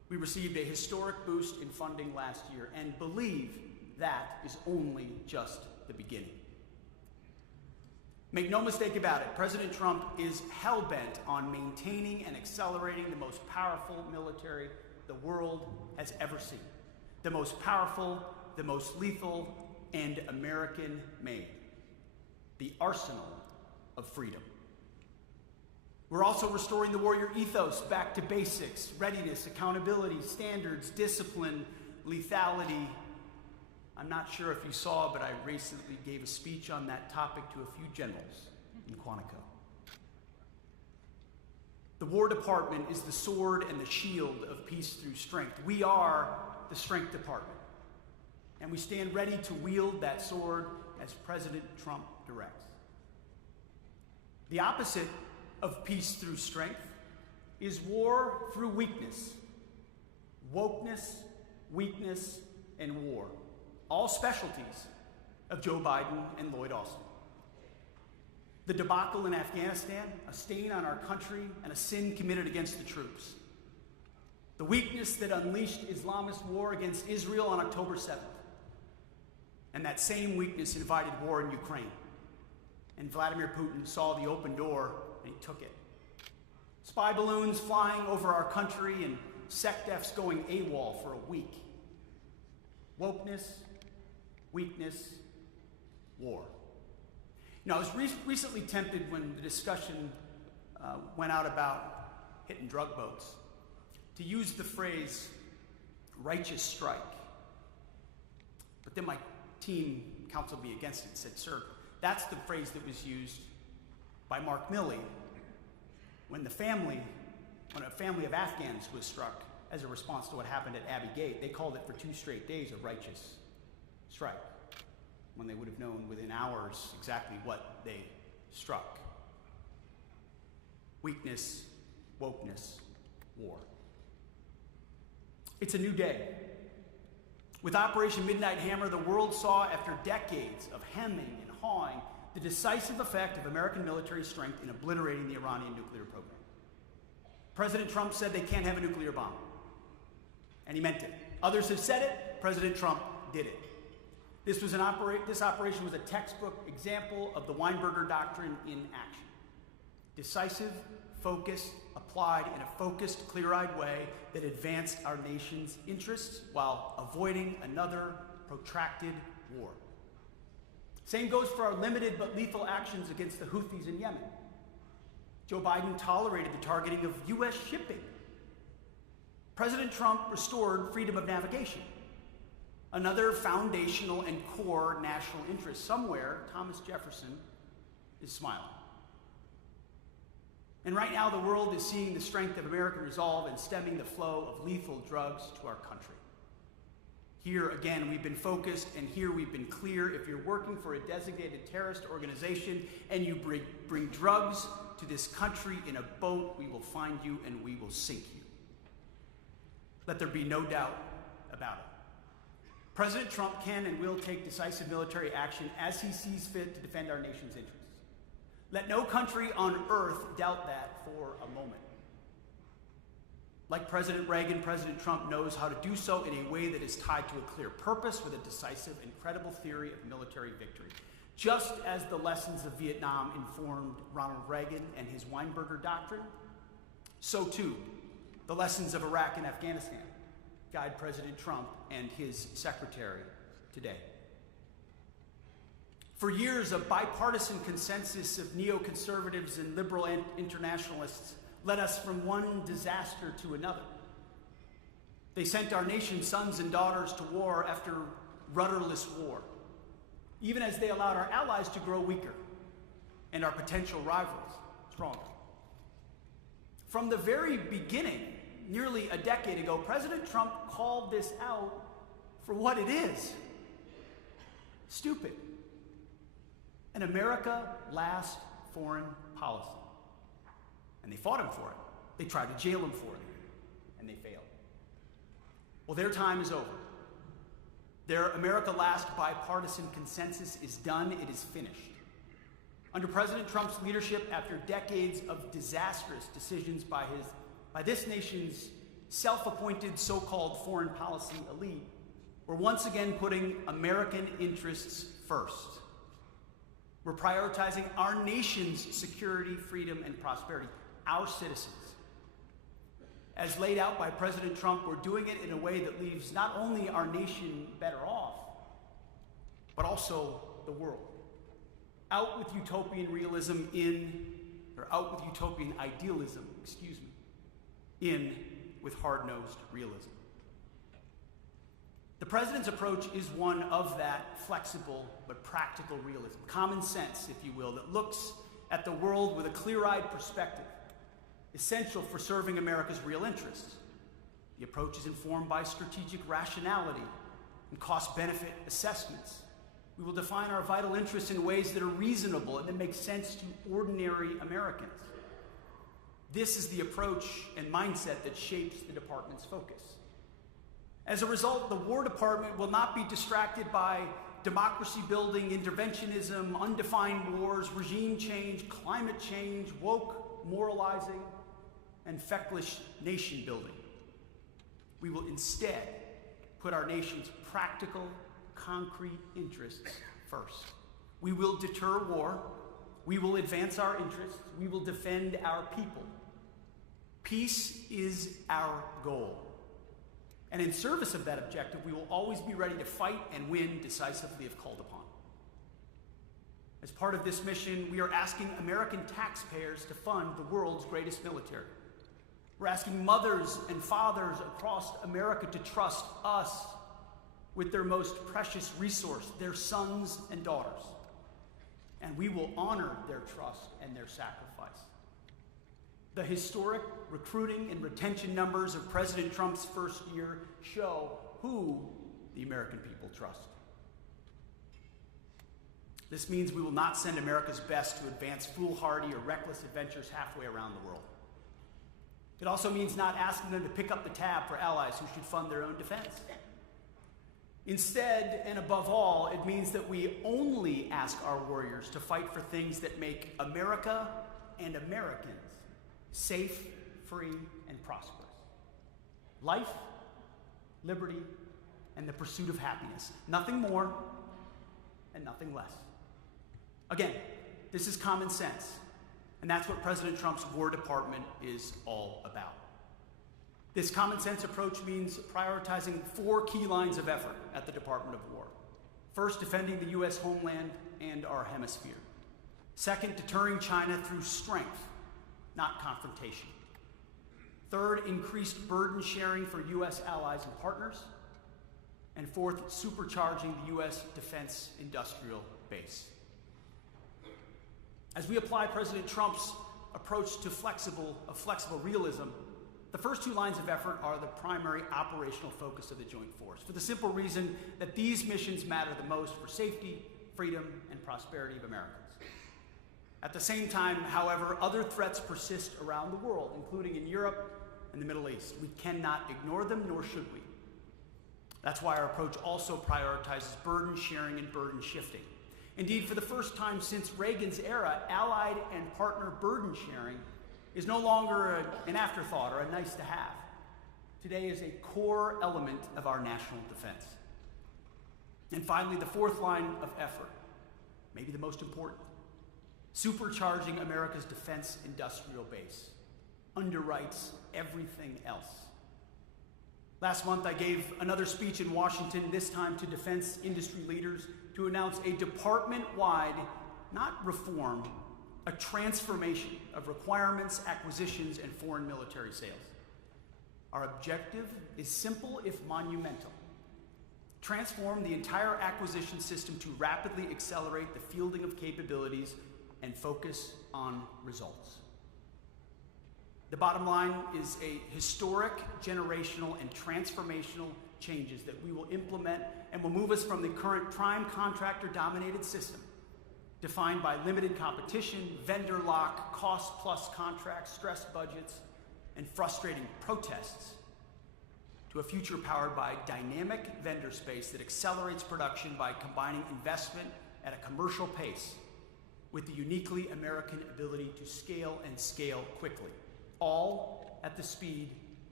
We received a historic boost in funding last year and believe that is only just the beginning. Make no mistake about it, President Trump is hell-bent on maintaining and accelerating the most powerful military the world has ever seen. The most powerful, the most lethal, and American-made. The arsenal of freedom. We're also restoring the warrior ethos back to basics: readiness, accountability, standards, discipline, lethality. I'm not sure if you saw, but I recently gave a speech on that topic to a few generals in Quantico. The War Department is the sword and the shield of peace through strength. We are the Strength Department, and we stand ready to wield that sword as President Trump directs. The opposite of peace through strength is war through weakness. Wokeness, weakness, and war. All specialties of Joe Biden and Lloyd Austin. The debacle in Afghanistan, a stain on our country and a sin committed against the troops. The weakness that unleashed Islamist war against Israel on October 7th. And that same weakness invited war in Ukraine. And Vladimir Putin saw the open door and he took it. Spy balloons flying over our country and SecDefs going AWOL for a week. Wokeness, weakness, war. Now, I was recently tempted when the discussion went out about hitting drug boats to use the phrase righteous strike. But then my team counseled me against it and said, sir, that's the phrase that was used by Mark Milley when a family of Afghans was struck as a response to what happened at Abbey Gate. They called it for 2 straight days a righteous strike, when they would have known within hours exactly what they struck. Weakness, wokeness, war. It's a new day. With Operation Midnight Hammer, the world saw, after decades of hemming and hawing, the decisive effect of American military strength in obliterating the Iranian nuclear program. President Trump said they can't have a nuclear bomb, and he meant it. Others have said it, President Trump did it. This operation was a textbook example of the Weinberger Doctrine in action. Decisive, focused, applied in a focused, clear-eyed way that advanced our nation's interests while avoiding another protracted war. Same goes for our limited but lethal actions against the Houthis in Yemen. Joe Biden tolerated the targeting of U.S. shipping. President Trump restored freedom of navigation. Another foundational and core national interest. Somewhere, Thomas Jefferson is smiling. And right now, the world is seeing the strength of American resolve in stemming the flow of lethal drugs to our country. Here, again, we've been focused, and here we've been clear. If you're working for a designated terrorist organization and you bring drugs to this country in a boat, we will find you and we will sink you. Let there be no doubt about it. President Trump can and will take decisive military action as he sees fit to defend our nation's interests. Let no country on earth doubt that for a moment. Like President Reagan, President Trump knows how to do so in a way that is tied to a clear purpose with a decisive and credible theory of military victory. Just as the lessons of Vietnam informed Ronald Reagan and his Weinberger Doctrine, so too the lessons of Iraq and Afghanistan guide President Trump and his secretary today. For years, a bipartisan consensus of neoconservatives and liberal internationalists led us from one disaster to another. They sent our nation's sons and daughters to war after rudderless war, even as they allowed our allies to grow weaker and our potential rivals stronger. From the very beginning, nearly a decade ago, President Trump called this out for what it is: stupid. An America last foreign policy. And they fought him for it. They tried to jail him for it, and they failed. Well, their time is over. Their America last bipartisan consensus is done. It is finished. Under President Trump's leadership, after decades of disastrous decisions by this nation's self-appointed so-called foreign policy elite were once again putting American interests first. We're prioritizing our nation's security, freedom, and prosperity, our citizens. As laid out by President Trump, we're doing it in a way that leaves not only our nation better off, but also the world. Out with utopian idealism, in with hard-nosed realism. The president's approach is one of that flexible but practical realism, common sense, if you will, that looks at the world with a clear-eyed perspective, essential for serving America's real interests. The approach is informed by strategic rationality and cost-benefit assessments. We will define our vital interests in ways that are reasonable and that make sense to ordinary Americans. This is the approach and mindset that shapes the department's focus. As a result, the War Department will not be distracted by democracy-building, interventionism, undefined wars, regime change, climate change, woke moralizing, and feckless nation-building. We will instead put our nation's practical, concrete interests first. We will deter war. We will advance our interests. We will defend our people. Peace is our goal. And in service of that objective, we will always be ready to fight and win decisively if called upon. As part of this mission, we are asking American taxpayers to fund the world's greatest military. We're asking mothers and fathers across America to trust us with their most precious resource, their sons and daughters. And we will honor their trust and their sacrifice. The historic recruiting and retention numbers of President Trump's first year show who the American people trust. This means we will not send America's best to advance foolhardy or reckless adventures halfway around the world. It also means not asking them to pick up the tab for allies who should fund their own defense. Instead, and above all, it means that we only ask our warriors to fight for things that make America and Americans safe, free, and prosperous. Life, liberty, and the pursuit of happiness. Nothing more and nothing less. Again, this is common sense, and that's what President Trump's War Department is all about. This common sense approach means prioritizing 4 key lines of effort at the Department of War. First, defending the U.S. homeland and our hemisphere. Second, deterring China through strength, not confrontation. Third, increased burden sharing for U.S. allies and partners. And fourth, supercharging the U.S. defense industrial base. As we apply President Trump's approach to flexible realism, the first 2 lines of effort are the primary operational focus of the Joint Force, for the simple reason that these missions matter the most for safety, freedom, and prosperity of Americans. At the same time, however, other threats persist around the world, including in Europe and the Middle East. We cannot ignore them, nor should we. That's why our approach also prioritizes burden sharing and burden shifting. Indeed, for the first time since Reagan's era, allied and partner burden sharing is no longer an afterthought or a nice to have. Today is a core element of our national defense. And finally, the 4th line of effort, maybe the most important, supercharging America's defense industrial base, underwrites everything else. Last month, I gave another speech in Washington, this time to defense industry leaders, to announce a department-wide, not reform, a transformation of requirements, acquisitions, and foreign military sales. Our objective is simple if monumental. Transform the entire acquisition system to rapidly accelerate the fielding of capabilities and focus on results. The bottom line is a historic, generational, and transformational changes that we will implement and will move us from the current prime contractor-dominated system, defined by limited competition, vendor lock, cost-plus contracts, stressed budgets, and frustrating protests, to a future powered by dynamic vendor space that accelerates production by combining investment at a commercial pace with the uniquely American ability to scale and scale quickly, all at the speed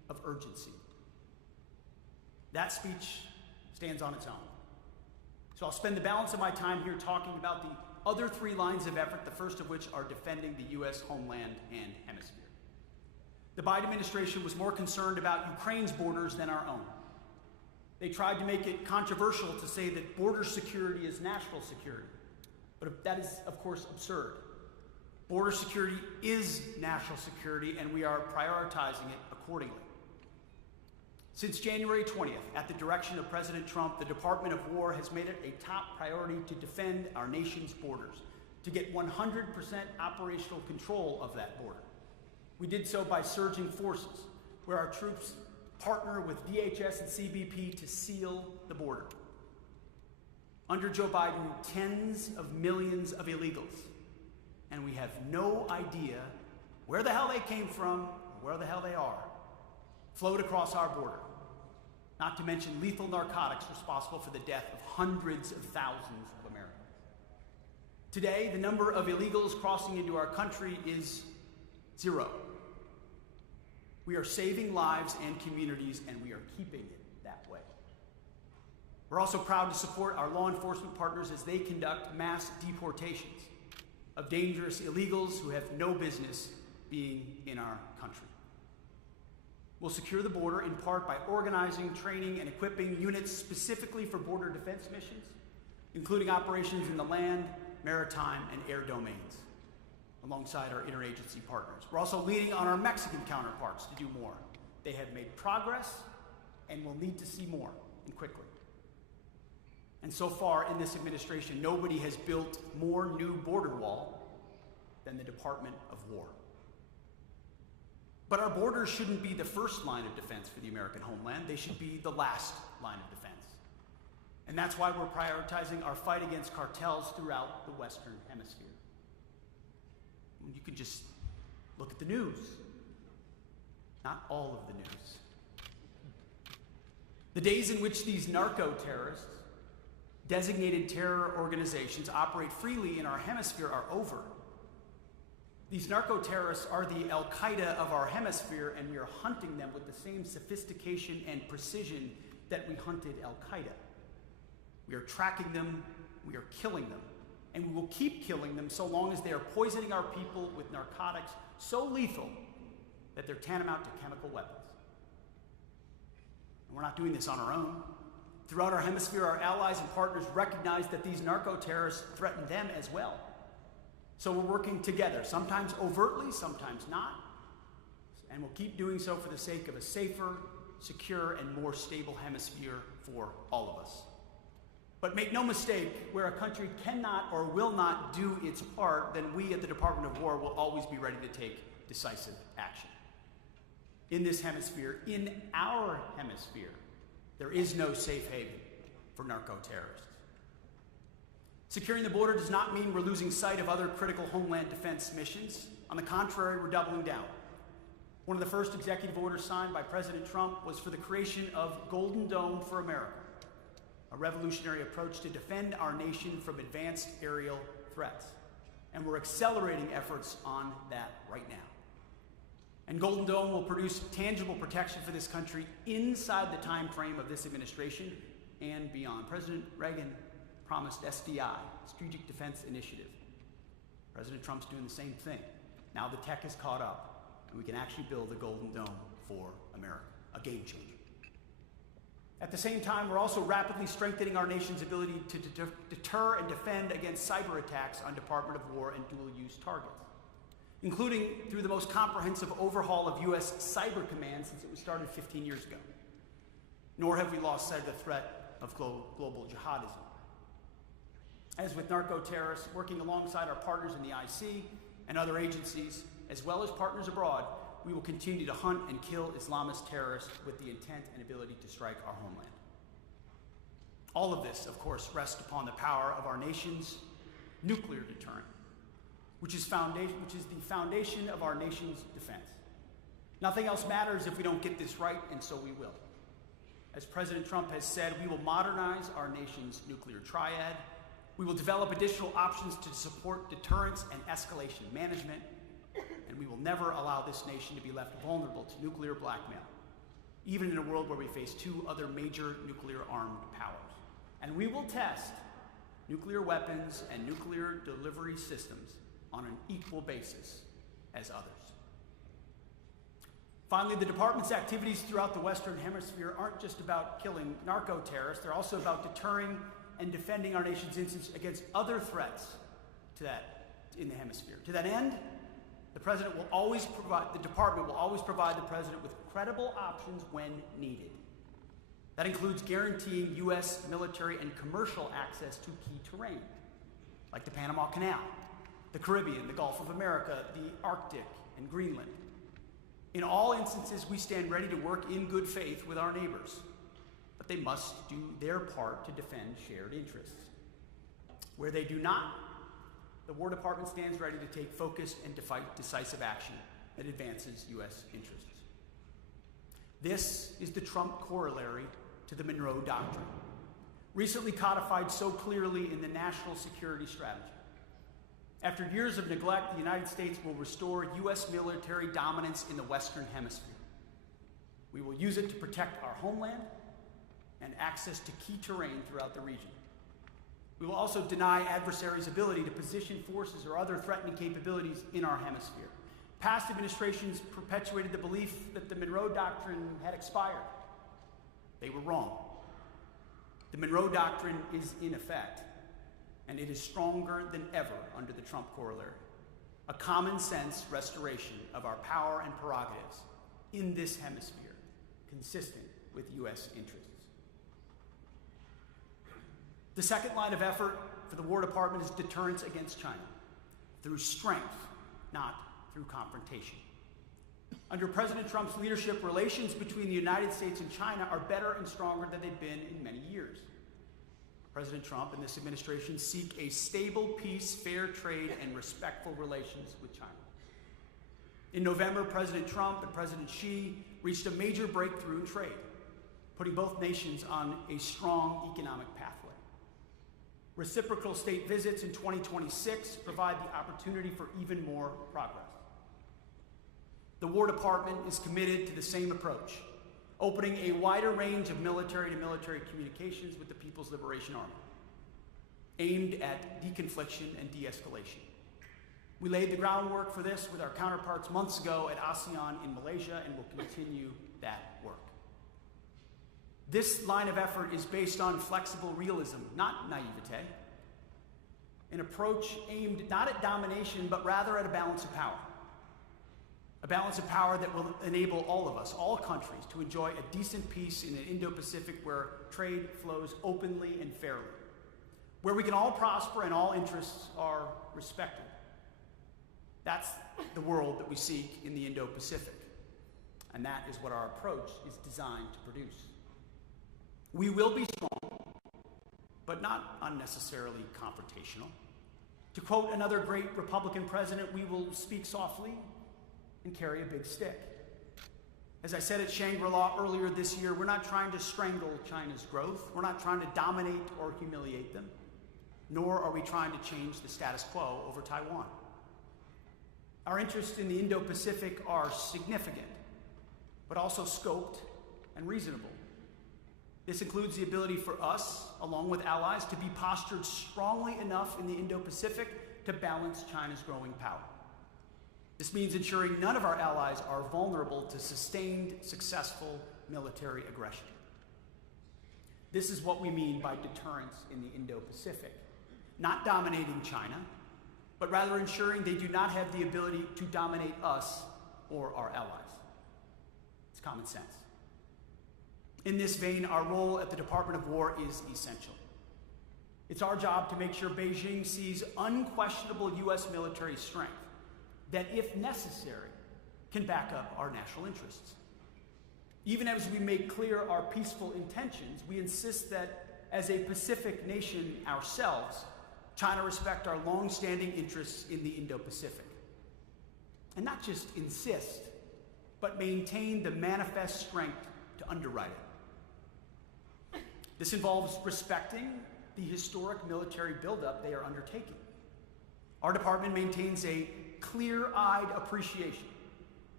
of urgency. That speech stands on its own. So I'll spend the balance of my time here talking about the other three lines of effort, the first of which are defending the U.S. homeland and hemisphere. The Biden administration was more concerned about Ukraine's borders than our own. They tried to make it controversial to say that border security is national security. But that is, of course, absurd. Border security is national security, and we are prioritizing it accordingly. Since January 20th, at the direction of President Trump, the Department of War has made it a top priority to defend our nation's borders, to get 100% operational control of that border. We did so by surging forces, where our troops partner with DHS and CBP to seal the border. Under Joe Biden, tens of millions of illegals, and we have no idea where the hell they came from or where the hell they are, flowed across our border, not to mention lethal narcotics responsible for the death of hundreds of thousands of Americans. Today, the number of illegals crossing into our country is 0. We are saving lives and communities, and we are keeping it that way. We're also proud to support our law enforcement partners as they conduct mass deportations of dangerous illegals who have no business being in our country. We'll secure the border in part by organizing, training, and equipping units specifically for border defense missions, including operations in the land, maritime, and air domains, alongside our interagency partners. We're also leaning on our Mexican counterparts to do more. They have made progress and will need to see more, and quickly. And so far in this administration, nobody has built more new border wall than the Department of War. But our borders shouldn't be the first line of defense for the American homeland. They should be the last line of defense. And that's why we're prioritizing our fight against cartels throughout the Western Hemisphere. You can just look at the news. Not all of the news. The days in which these narco-terrorists, designated terror organizations, operate freely in our hemisphere are over. These narco-terrorists are the al-Qaida of our hemisphere, and we are hunting them with the same sophistication and precision that we hunted al-Qaida. We are tracking them, we are killing them, and we will keep killing them so long as they are poisoning our people with narcotics so lethal that they're tantamount to chemical weapons. And we're not doing this on our own. Throughout our hemisphere, our allies and partners recognize that these narco-terrorists threaten them as well. So we're working together, sometimes overtly, sometimes not, and we'll keep doing so for the sake of a safer, secure, and more stable hemisphere for all of us. But make no mistake, where a country cannot or will not do its part, then we at the Department of War will always be ready to take decisive action. In this hemisphere, in our hemisphere, there is no safe haven for narco-terrorists. Securing the border does not mean we're losing sight of other critical homeland defense missions. On the contrary, we're doubling down. One of the first executive orders signed by President Trump was for the creation of Golden Dome for America, a revolutionary approach to defend our nation from advanced aerial threats. And we're accelerating efforts on that right now. And Golden Dome will produce tangible protection for this country inside the time frame of this administration and beyond. President Reagan promised SDI, Strategic Defense Initiative. President Trump's doing the same thing. Now the tech has caught up, and we can actually build a Golden Dome for America, a game changer. At the same time, we're also rapidly strengthening our nation's ability to deter and defend against cyber attacks on Department of War and dual-use targets, including through the most comprehensive overhaul of U.S. Cyber Command since it was started 15 years ago. Nor have we lost sight of the threat of global jihadism. As with narco-terrorists, working alongside our partners in the IC and other agencies, as well as partners abroad, we will continue to hunt and kill Islamist terrorists with the intent and ability to strike our homeland. All of this, of course, rests upon the power of our nation's nuclear deterrent, which is the foundation of our nation's defense. Nothing else matters if we don't get this right, and so we will. As President Trump has said, we will modernize our nation's nuclear triad. We will develop additional options to support deterrence and escalation management, and we will never allow this nation to be left vulnerable to nuclear blackmail even in a world where we face two other major nuclear-armed powers. And we will test nuclear weapons and nuclear delivery systems on an equal basis as others. Finally, the department's activities throughout the Western Hemisphere aren't just about killing narco-terrorists, they're also about deterring and defending our nation's interests against other threats in the hemisphere. To that end, the department will always provide the president with credible options when needed. That includes guaranteeing U.S. military and commercial access to key terrain, like the Panama Canal, the Caribbean, the Gulf of America, the Arctic, and Greenland. In all instances, we stand ready to work in good faith with our neighbors, but they must do their part to defend shared interests. Where they do not, the War Department stands ready to take focused and decisive action that advances U.S. interests. This is the Trump corollary to the Monroe Doctrine, recently codified so clearly in the National Security Strategy. After years of neglect, the United States will restore U.S. military dominance in the Western Hemisphere. We will use it to protect our homeland and access to key terrain throughout the region. We will also deny adversaries' ability to position forces or other threatening capabilities in our hemisphere. Past administrations perpetuated the belief that the Monroe Doctrine had expired. They were wrong. The Monroe Doctrine is in effect, and it is stronger than ever under the Trump corollary. A common sense restoration of our power and prerogatives in this hemisphere, consistent with U.S. interests. The second line of effort for the War Department is deterrence against China, through strength, not through confrontation. Under President Trump's leadership, relations between the United States and China are better and stronger than they've been in many years. President Trump and this administration seek a stable peace, fair trade, and respectful relations with China. In November, President Trump and President Xi reached a major breakthrough in trade, putting both nations on a strong economic pathway. Reciprocal state visits in 2026 provide the opportunity for even more progress. The War Department is committed to the same approach, opening a wider range of military-to-military communications with the People's Liberation Army, aimed at deconfliction and de-escalation. We laid the groundwork for this with our counterparts months ago at ASEAN in Malaysia, and will continue that work. This line of effort is based on flexible realism, not naivete, an approach aimed not at domination, but rather at a balance of power. A balance of power that will enable all of us, all countries, to enjoy a decent peace in an Indo-Pacific where trade flows openly and fairly, where we can all prosper and all interests are respected. That's the world that we seek in the Indo-Pacific, and that is what our approach is designed to produce. We will be strong, but not unnecessarily confrontational. To quote another great Republican president, we will speak softly and carry a big stick. As I said at Shangri-La earlier this year, we're not trying to strangle China's growth. We're not trying to dominate or humiliate them, nor are we trying to change the status quo over Taiwan. Our interests in the Indo-Pacific are significant, but also scoped and reasonable. This includes the ability for us, along with allies, to be postured strongly enough in the Indo-Pacific to balance China's growing power. This means ensuring none of our allies are vulnerable to sustained, successful military aggression. This is what we mean by deterrence in the Indo-Pacific. Not dominating China, but rather ensuring they do not have the ability to dominate us or our allies. It's common sense. In this vein, our role at the Department of War is essential. It's our job to make sure Beijing sees unquestionable U.S. military strength that, if necessary, can back up our national interests. Even as we make clear our peaceful intentions, we insist that, as a Pacific nation ourselves, China respect our long-standing interests in the Indo-Pacific. And not just insist, but maintain the manifest strength to underwrite it. This involves respecting the historic military buildup they are undertaking. Our department maintains a clear-eyed appreciation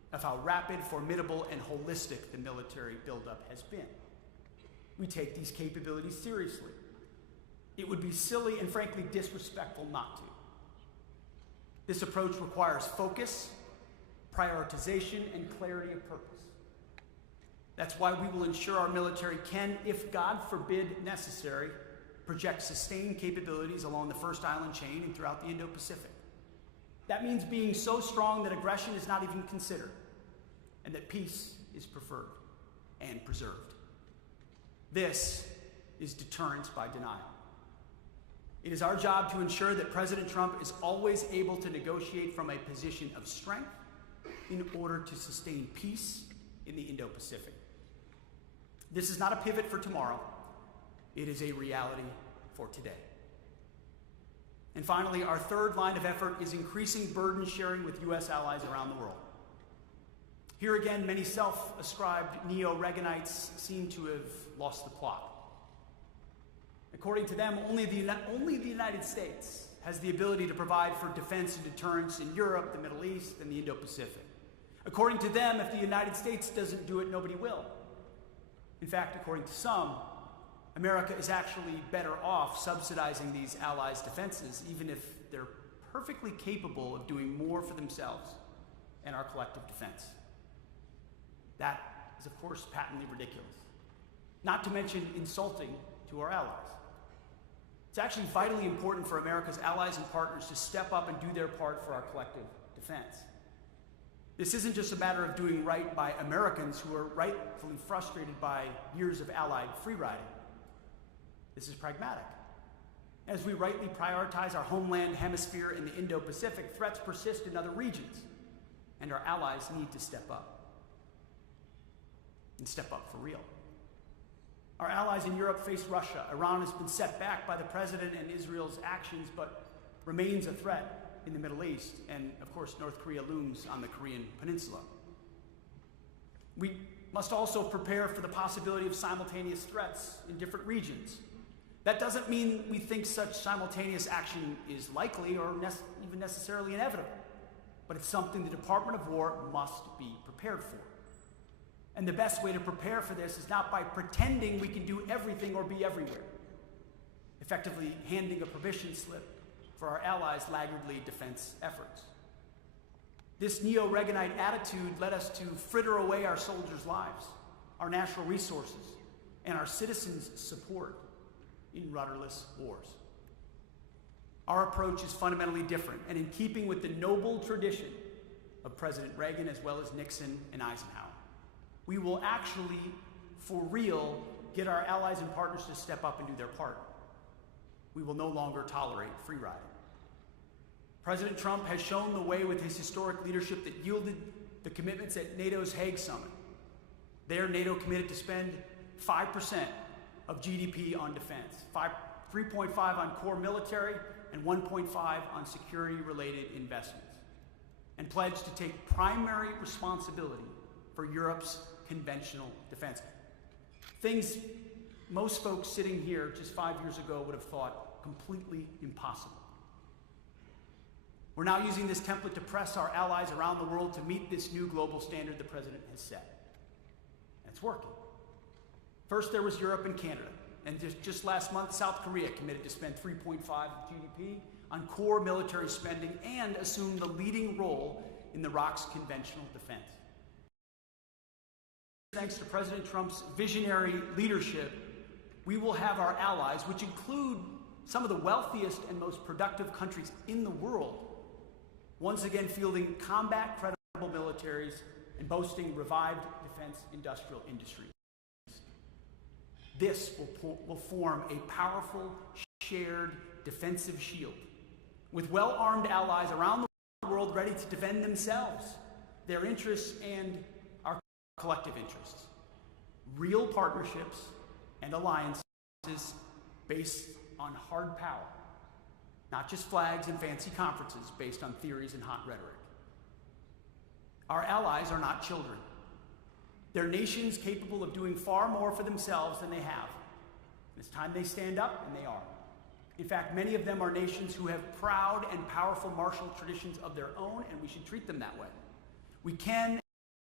of how rapid, formidable, and holistic the military buildup has been. We take these capabilities seriously. It would be silly and frankly disrespectful not to. This approach requires focus, prioritization, and clarity of purpose. That's why we will ensure our military can, if God forbid necessary, project sustained capabilities along the First Island chain and throughout the Indo-Pacific. That means being so strong that aggression is not even considered, and that peace is preferred and preserved. This is deterrence by denial. It is our job to ensure that President Trump is always able to negotiate from a position of strength in order to sustain peace in the Indo-Pacific. This is not a pivot for tomorrow. It is a reality for today. And finally, our third line of effort is increasing burden sharing with U.S. allies around the world. Here again, many self-ascribed neo-Reaganites seem to have lost the plot. According to them, only the United States has the ability to provide for defense and deterrence in Europe, the Middle East, and the Indo-Pacific. According to them, if the United States doesn't do it, nobody will. In fact, according to some, America is actually better off subsidizing these allies' defenses, even if they're perfectly capable of doing more for themselves and our collective defense. That is, of course, patently ridiculous, not to mention insulting to our allies. It's actually vitally important for America's allies and partners to step up and do their part for our collective defense. This isn't just a matter of doing right by Americans who are rightfully frustrated by years of allied free-riding. This is pragmatic. As we rightly prioritize our homeland hemisphere in the Indo-Pacific, threats persist in other regions, and our allies need to step up. And step up for real. Our allies in Europe face Russia. Iran has been set back by the president and Israel's actions, but remains a threat in the Middle East. And of course, North Korea looms on the Korean Peninsula. We must also prepare for the possibility of simultaneous threats in different regions. That doesn't mean we think such simultaneous action is likely or even necessarily inevitable, but it's something the Department of War must be prepared for. And the best way to prepare for this is not by pretending we can do everything or be everywhere, effectively handing a permission slip for our allies' laggardly defense efforts. This neo-Reaganite attitude led us to fritter away our soldiers' lives, our natural resources, and our citizens' support in rudderless wars. Our approach is fundamentally different and in keeping with the noble tradition of President Reagan as well as Nixon and Eisenhower. We will actually, for real, get our allies and partners to step up and do their part. We will no longer tolerate free riding. President Trump has shown the way with his historic leadership that yielded the commitments at NATO's Hague Summit. There, NATO committed to spend 5% of GDP on defense, 3.5% on core military, and 1.5% on security-related investments, and pledged to take primary responsibility for Europe's conventional defense. Things most folks sitting here just 5 years ago would have thought completely impossible. We're now using this template to press our allies around the world to meet this new global standard the president has set. And it's working. First, there was Europe and Canada. And just last month, South Korea committed to spend 3.5% of GDP on core military spending and assume the leading role in the ROC's conventional defense. Thanks to President Trump's visionary leadership, we will have our allies, which include some of the wealthiest and most productive countries in the world, once again fielding combat-credible militaries and boasting revived defense industrial industries. This will form a powerful, shared defensive shield, with well-armed allies around the world ready to defend themselves, their interests, and our collective interests. Real partnerships and alliances based on hard power, not just flags and fancy conferences based on theories and hot rhetoric. Our allies are not children. They're nations capable of doing far more for themselves than they have. And it's time they stand up, and they are. In fact, many of them are nations who have proud and powerful martial traditions of their own, and we should treat them that way. We can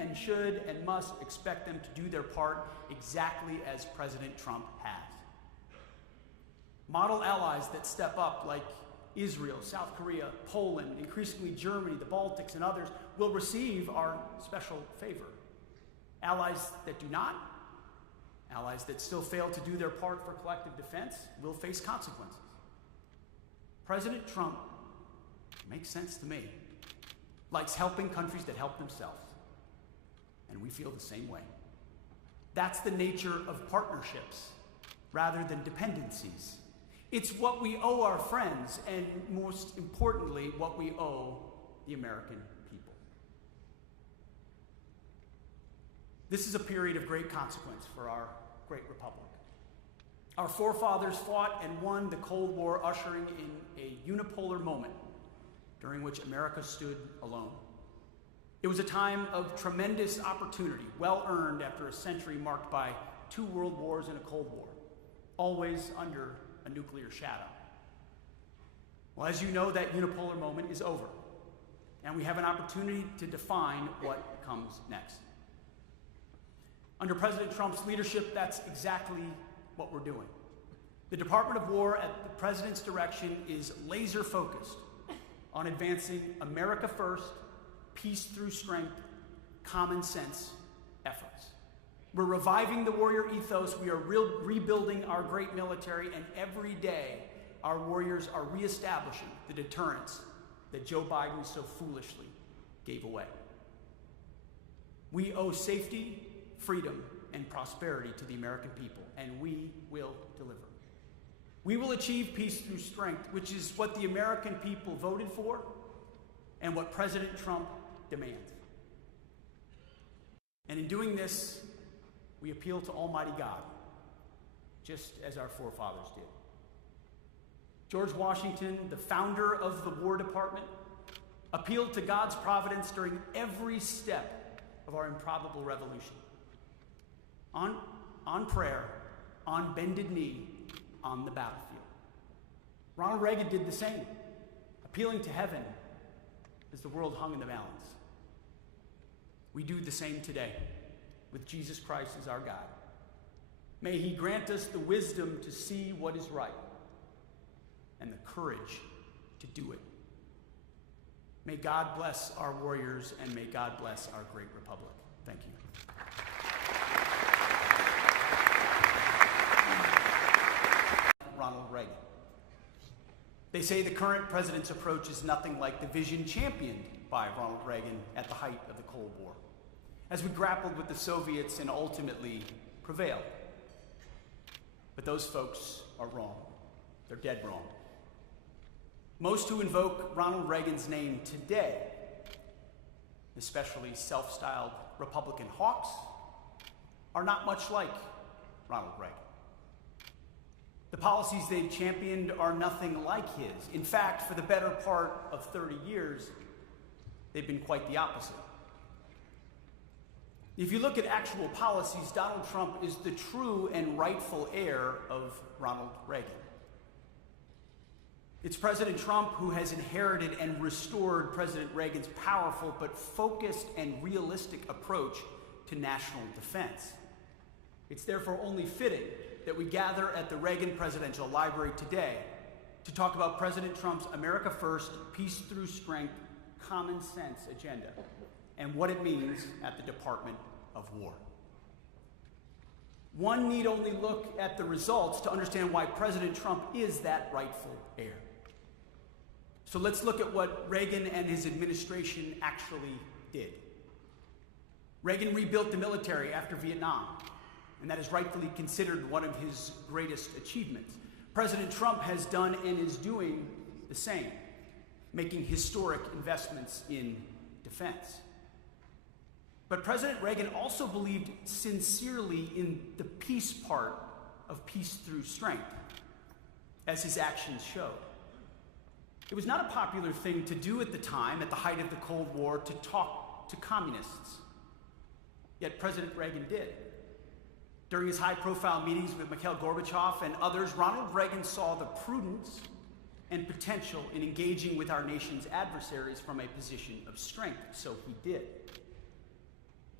and should and must expect them to do their part exactly as President Trump has. Model allies that step up, like Israel, South Korea, Poland, increasingly Germany, the Baltics, and others, will receive our special favor. Allies that do not, allies that still fail to do their part for collective defense, will face consequences. President Trump, makes sense to me, likes helping countries that help themselves. And we feel the same way. That's the nature of partnerships rather than dependencies. It's what we owe our friends, and most importantly, what we owe the American people. This is a period of great consequence for our great republic. Our forefathers fought and won the Cold War, ushering in a unipolar moment during which America stood alone. It was a time of tremendous opportunity, well earned after a century marked by 2 world wars and a Cold War, always under a nuclear shadow. Well, as you know, that unipolar moment is over, and we have an opportunity to define what comes next. Under President Trump's leadership, that's exactly what we're doing. The Department of War, at the President's direction, is laser focused on advancing America first, peace through strength, common sense efforts. We're reviving the warrior ethos. We are rebuilding our great military, and every day our warriors are reestablishing the deterrence that Joe Biden so foolishly gave away. We owe safety, freedom, and prosperity to the American people, and we will deliver. We will achieve peace through strength, which is what the American people voted for and what President Trump demands. And in doing this, we appeal to Almighty God, just as our forefathers did. George Washington, the founder of the War Department, appealed to God's providence during every step of our improbable revolution. On prayer, on bended knee, on the battlefield. Ronald Reagan did the same, appealing to heaven as the world hung in the balance. We do the same today, with Jesus Christ as our guide. May he grant us the wisdom to see what is right and the courage to do it. May God bless our warriors, and may God bless our great republic. Thank you. Ronald Reagan. They say the current president's approach is nothing like the vision championed by Ronald Reagan at the height of the Cold War, as we grappled with the Soviets and ultimately prevailed. But those folks are wrong. They're dead wrong. Most who invoke Ronald Reagan's name today, especially self-styled Republican hawks, are not much like Ronald Reagan. The policies they've championed are nothing like his. In fact, for the better part of 30 years, they've been quite the opposite. If you look at actual policies, Donald Trump is the true and rightful heir of Ronald Reagan. It's President Trump who has inherited and restored President Reagan's powerful but focused and realistic approach to national defense. It's therefore only fitting that we gather at the Reagan Presidential Library today to talk about President Trump's America First, Peace Through Strength, Common Sense agenda and what it means at the Department of War. One need only look at the results to understand why President Trump is that rightful heir. So let's look at what Reagan and his administration actually did. Reagan rebuilt the military after Vietnam, and that is rightfully considered one of his greatest achievements. President Trump has done and is doing the same, making historic investments in defense. But President Reagan also believed sincerely in the peace part of peace through strength, as his actions showed. It was not a popular thing to do at the time, at the height of the Cold War, to talk to communists. Yet President Reagan did. During his high-profile meetings with Mikhail Gorbachev and others, Ronald Reagan saw the prudence and potential in engaging with our nation's adversaries from a position of strength, so he did.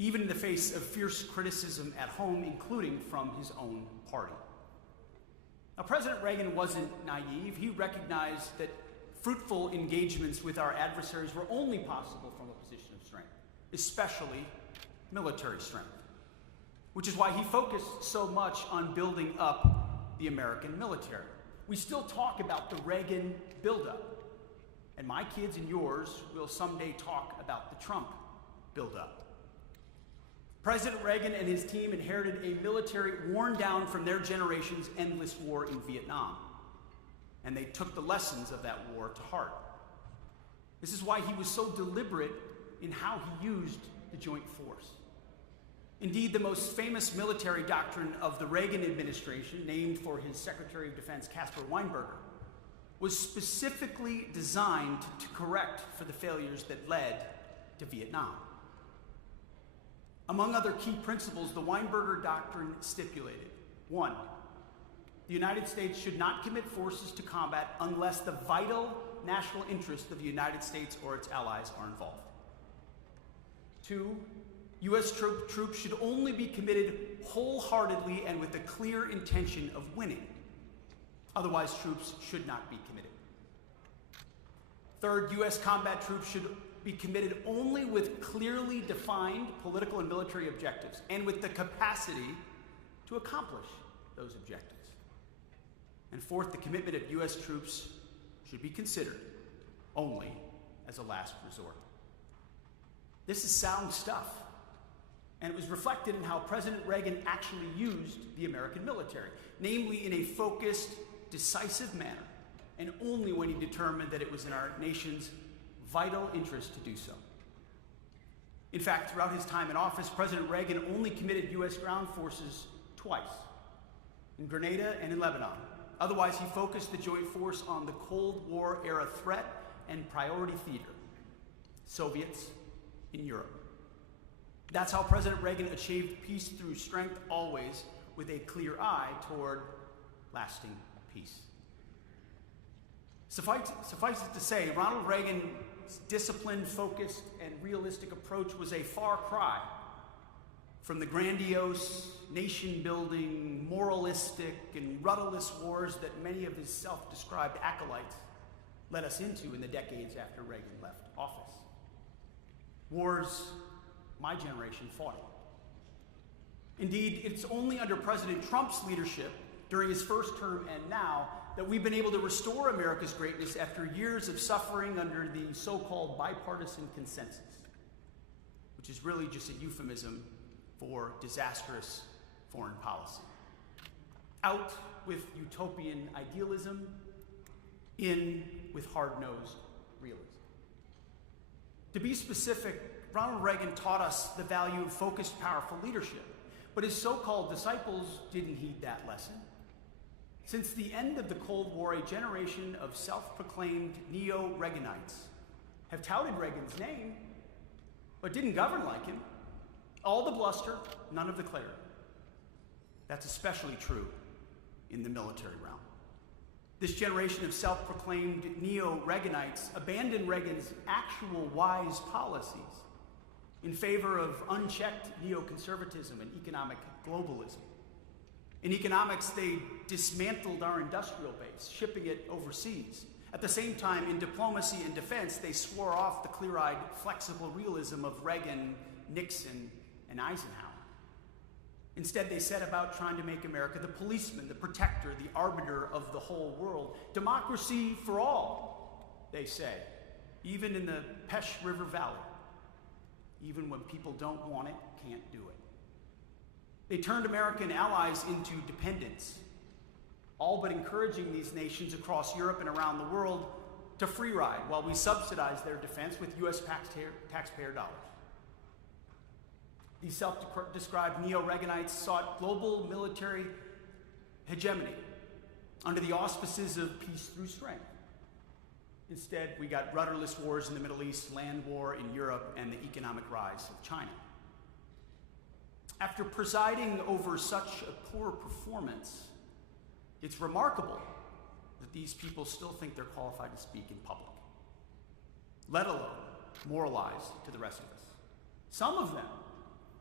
even in the face of fierce criticism at home, including from his own party. Now, President Reagan wasn't naive. He recognized that fruitful engagements with our adversaries were only possible from a position of strength, especially military strength, which is why he focused so much on building up the American military. We still talk about the Reagan buildup, and my kids and yours will someday talk about the Trump buildup. President Reagan and his team inherited a military worn down from their generation's endless war in Vietnam, and they took the lessons of that war to heart. This is why he was so deliberate in how he used the joint force. Indeed, the most famous military doctrine of the Reagan administration, named for his Secretary of Defense Caspar Weinberger, was specifically designed to correct for the failures that led to Vietnam. Among other key principles, the Weinberger Doctrine stipulated: 1, the United States should not commit forces to combat unless the vital national interests of the United States or its allies are involved. 2, U.S. troops should only be committed wholeheartedly and with the clear intention of winning. Otherwise, troops should not be committed. 3rd, U.S. combat troops should be committed only with clearly defined political and military objectives and with the capacity to accomplish those objectives. And 4th, the commitment of U.S. troops should be considered only as a last resort. This is sound stuff, and it was reflected in how President Reagan actually used the American military, namely in a focused, decisive manner, and only when he determined that it was in our nation's vital interest to do so. In fact, throughout his time in office, President Reagan only committed U.S. ground forces twice, in Grenada and in Lebanon. Otherwise, he focused the joint force on the Cold War era threat and priority theater, Soviets in Europe. That's how President Reagan achieved peace through strength, always with a clear eye toward lasting peace. Suffice it to say, Ronald Reagan's disciplined, focused, and realistic approach was a far cry from the grandiose, nation-building, moralistic, and rudderless wars that many of his self-described acolytes led us into in the decades after Reagan left office. Wars my generation fought in. Indeed, it's only under President Trump's leadership during his first term and now that we've been able to restore America's greatness after years of suffering under the so-called bipartisan consensus, which is really just a euphemism for disastrous foreign policy. Out with utopian idealism, in with hard-nosed realism. To be specific, Ronald Reagan taught us the value of focused, powerful leadership, but his so-called disciples didn't heed that lesson. Since the end of the Cold War, a generation of self-proclaimed neo-Reaganites have touted Reagan's name, but didn't govern like him. All the bluster, none of the clarity. That's especially true in the military realm. This generation of self-proclaimed neo-Reaganites abandoned Reagan's actual wise policies in favor of unchecked neoconservatism and economic globalism. In economics, they dismantled our industrial base, shipping it overseas. At the same time, in diplomacy and defense, they swore off the clear-eyed, flexible realism of Reagan, Nixon, and Eisenhower. Instead, they set about trying to make America the policeman, the protector, the arbiter of the whole world. Democracy for all, they say, even in the Pesh River Valley. Even when people don't want it, can't do it. They turned American allies into dependents, all but encouraging these nations across Europe and around the world to free ride while we subsidize their defense with U.S. taxpayer dollars. These self-described neo-Reaganites sought global military hegemony under the auspices of peace through strength. Instead, we got rudderless wars in the Middle East, land war in Europe, and the economic rise of China. After presiding over such a poor performance, it's remarkable that these people still think they're qualified to speak in public, let alone moralize to the rest of us. Some of them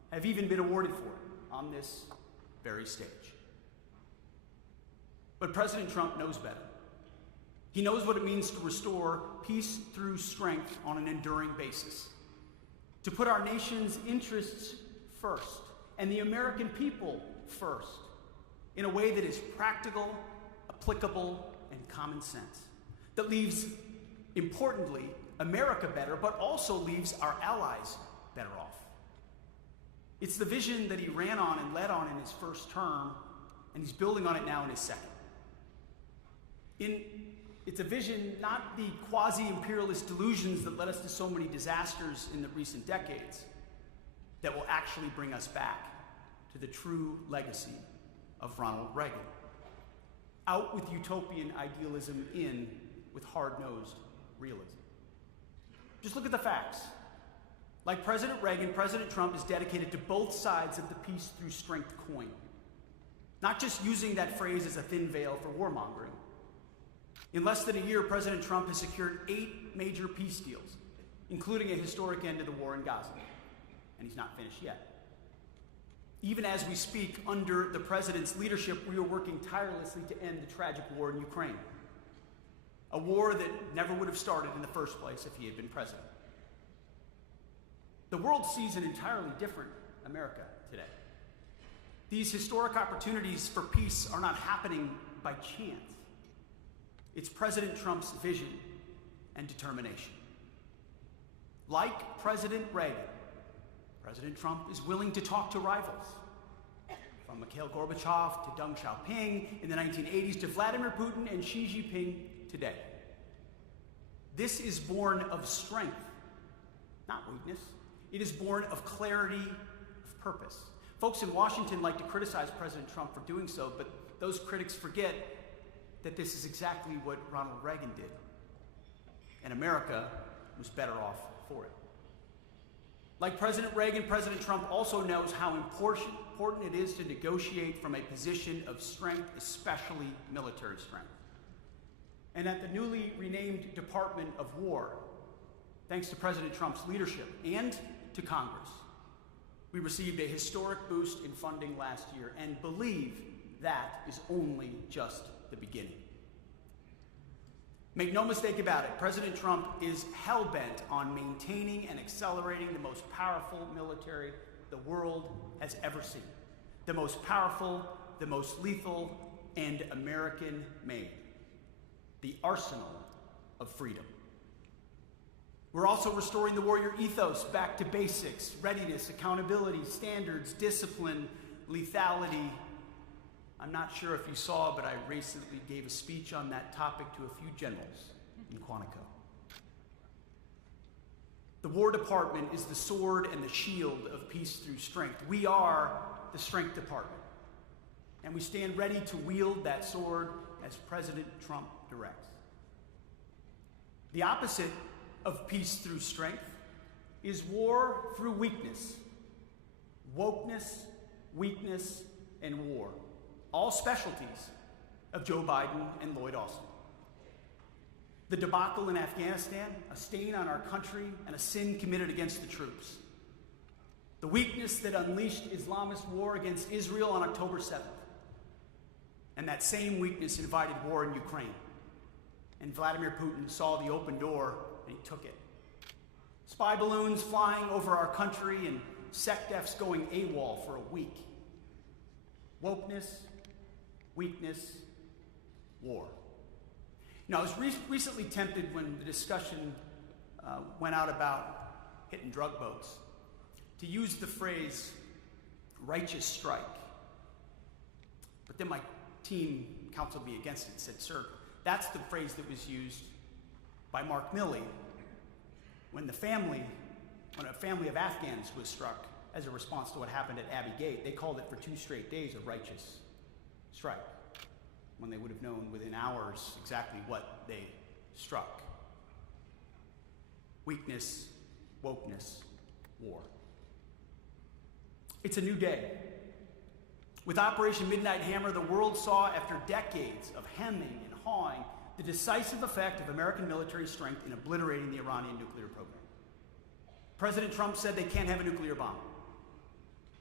have even been awarded for it on this very stage. But President Trump knows better. He knows what it means to restore peace through strength on an enduring basis, to put our nation's interests first and the American people first in a way that is practical, applicable, and common sense, that leaves, importantly, America better, but also leaves our allies better off. It's the vision that he ran on and led on in his first term, and he's building on it now in his second. It's a vision, not the quasi-imperialist delusions that led us to so many disasters in the recent decades, that will actually bring us back to the true legacy of Ronald Reagan. Out with utopian idealism, in with hard-nosed realism. Just look at the facts. Like President Reagan, President Trump is dedicated to both sides of the peace through strength coin, not just using that phrase as a thin veil for warmongering. In less than a year, President Trump has secured 8 major peace deals, including a historic end to the war in Gaza. And he's not finished yet. Even as we speak, under the president's leadership, we are working tirelessly to end the tragic war in Ukraine. A war that never would have started in the first place if he had been president. The world sees an entirely different America today. These historic opportunities for peace are not happening by chance. It's President Trump's vision and determination. Like President Reagan, President Trump is willing to talk to rivals, from Mikhail Gorbachev to Deng Xiaoping in the 1980s to Vladimir Putin and Xi Jinping today. This is born of strength, not weakness. It is born of clarity of purpose. Folks in Washington like to criticize President Trump for doing so, but those critics forget that this is exactly what Ronald Reagan did. And America was better off for it. Like President Reagan, President Trump also knows how important it is to negotiate from a position of strength, especially military strength. And at the newly renamed Department of War, thanks to President Trump's leadership and to Congress, we received a historic boost in funding last year and believe that is only just the beginning. Make no mistake about it, President Trump is hell-bent on maintaining and accelerating the most powerful military the world has ever seen. The most powerful, the most lethal, and American-made. The arsenal of freedom. We're also restoring the warrior ethos back to basics: readiness, accountability, standards, discipline, lethality. I'm not sure if you saw, but I recently gave a speech on that topic to a few generals in Quantico. The War Department is the sword and the shield of peace through strength. We are the Strength Department, and we stand ready to wield that sword as President Trump directs. The opposite of peace through strength is war through weakness. Wokeness, weakness, and war. All specialties of Joe Biden and Lloyd Austin. The debacle in Afghanistan, a stain on our country and a sin committed against the troops. The weakness that unleashed Islamist war against Israel on October 7th. And that same weakness invited war in Ukraine. And Vladimir Putin saw the open door and he took it. Spy balloons flying over our country and SecDefs going AWOL for a week. Wokeness, weakness, war. Now, I was recently tempted when the discussion went out about hitting drug boats to use the phrase righteous strike. But then my team counseled me against it and said, sir, that's the phrase that was used by Mark Milley when a family of Afghans was struck as a response to what happened at Abbey Gate. They called it for 2 straight days a righteous strike, when they would have known within hours exactly what they struck. Weakness, wokeness, war. It's a new day. With Operation Midnight Hammer, the world saw, after decades of hemming and hawing, the decisive effect of American military strength in obliterating the Iranian nuclear program. President Trump said they can't have a nuclear bomb.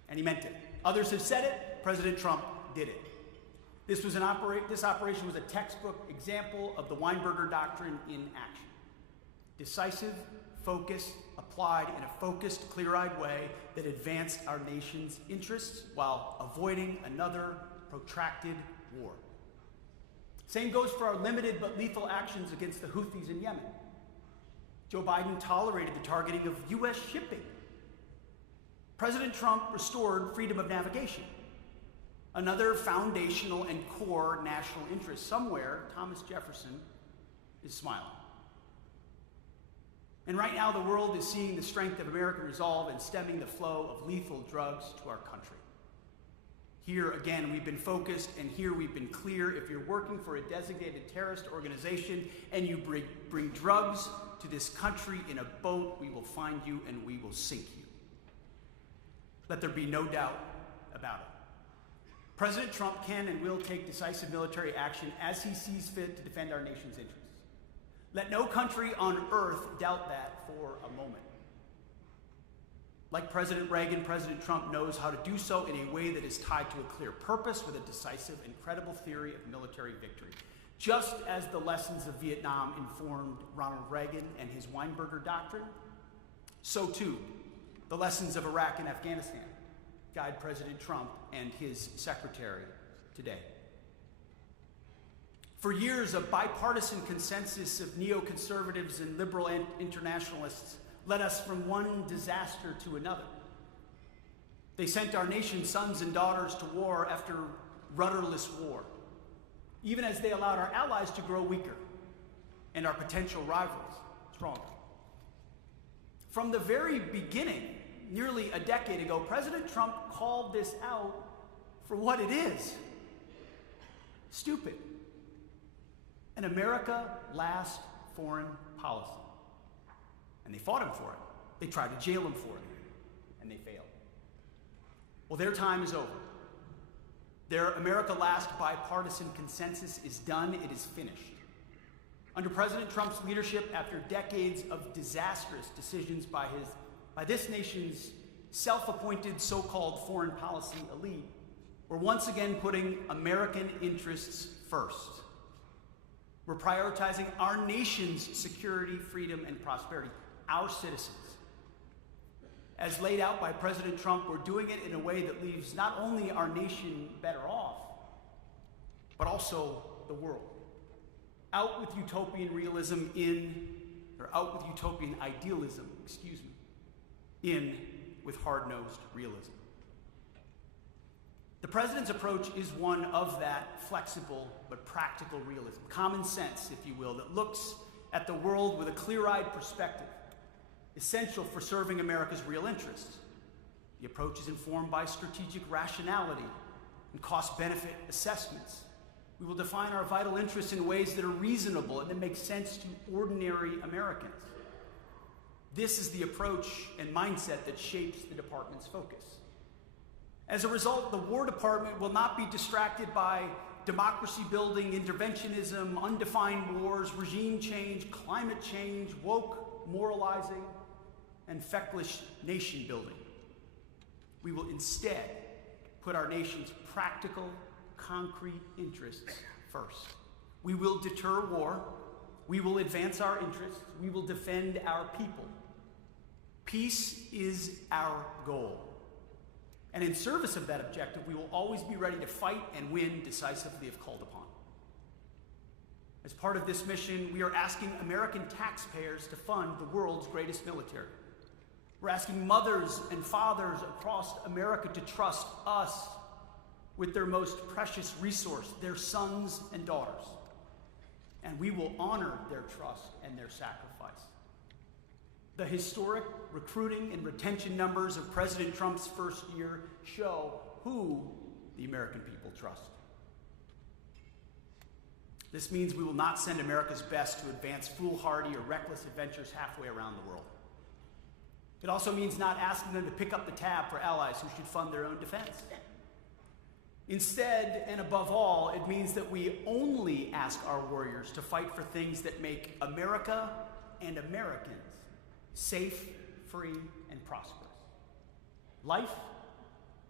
and he meant it. Others have said it, President Trump did it. This operation was a textbook example of the Weinberger Doctrine in action. Decisive, focused, applied in a focused, clear-eyed way that advanced our nation's interests while avoiding another protracted war. Same goes for our limited but lethal actions against the Houthis in Yemen. Joe Biden tolerated the targeting of U.S. shipping. President Trump restored freedom of navigation, another foundational and core national interest. Somewhere, Thomas Jefferson is smiling. And right now, the world is seeing the strength of American resolve in stemming the flow of lethal drugs to our country. Here, again, we've been focused, and here we've been clear. If you're working for a designated terrorist organization and you bring drugs to this country in a boat, we will find you and we will sink you. Let there be no doubt about it. President Trump can and will take decisive military action as he sees fit to defend our nation's interests. Let no country on earth doubt that for a moment. Like President Reagan, President Trump knows how to do so in a way that is tied to a clear purpose with a decisive and credible theory of military victory. Just as the lessons of Vietnam informed Ronald Reagan and his Weinberger Doctrine, so too the lessons of Iraq and Afghanistan guide President Trump and his secretary today. For years, a bipartisan consensus of neoconservatives and liberal internationalists led us from one disaster to another. They sent our nation's sons and daughters to war after rudderless war, even as they allowed our allies to grow weaker and our potential rivals stronger. From the very beginning, nearly a decade ago, President Trump called this out for what it is: stupid. An America last foreign policy. And they fought him for it. They tried to jail him for it, and they failed. Well, their time is over. Their America last bipartisan consensus is done. It is finished. Under President Trump's leadership, after decades of disastrous decisions by this nation's self-appointed so-called foreign policy elite, we're once again putting American interests first. We're prioritizing our nation's security, freedom, and prosperity, our citizens. As laid out by President Trump, we're doing it in a way that leaves not only our nation better off, but also the world. Out with utopian idealism, in with hard-nosed realism. The president's approach is one of that flexible but practical realism, common sense, if you will, that looks at the world with a clear-eyed perspective, essential for serving America's real interests. The approach is informed by strategic rationality and cost-benefit assessments. We will define our vital interests in ways that are reasonable and that make sense to ordinary Americans. This is the approach and mindset that shapes the department's focus. As a result, the War Department will not be distracted by democracy-building interventionism, undefined wars, regime change, climate change, woke moralizing, and feckless nation-building. We will instead put our nation's practical, concrete interests first. We will deter war. We will advance our interests. We will defend our people. Peace is our goal. And in service of that objective, we will always be ready to fight and win decisively if called upon. As part of this mission, we are asking American taxpayers to fund the world's greatest military. We're asking mothers and fathers across America to trust us with their most precious resource, their sons and daughters. And we will honor their trust and their sacrifice. The historic recruiting and retention numbers of President Trump's first year show who the American people trust. This means we will not send America's best to advance foolhardy or reckless adventures halfway around the world. It also means not asking them to pick up the tab for allies who should fund their own defense. Instead, and above all, it means that we only ask our warriors to fight for things that make America and Americans safe, free, and prosperous. Life,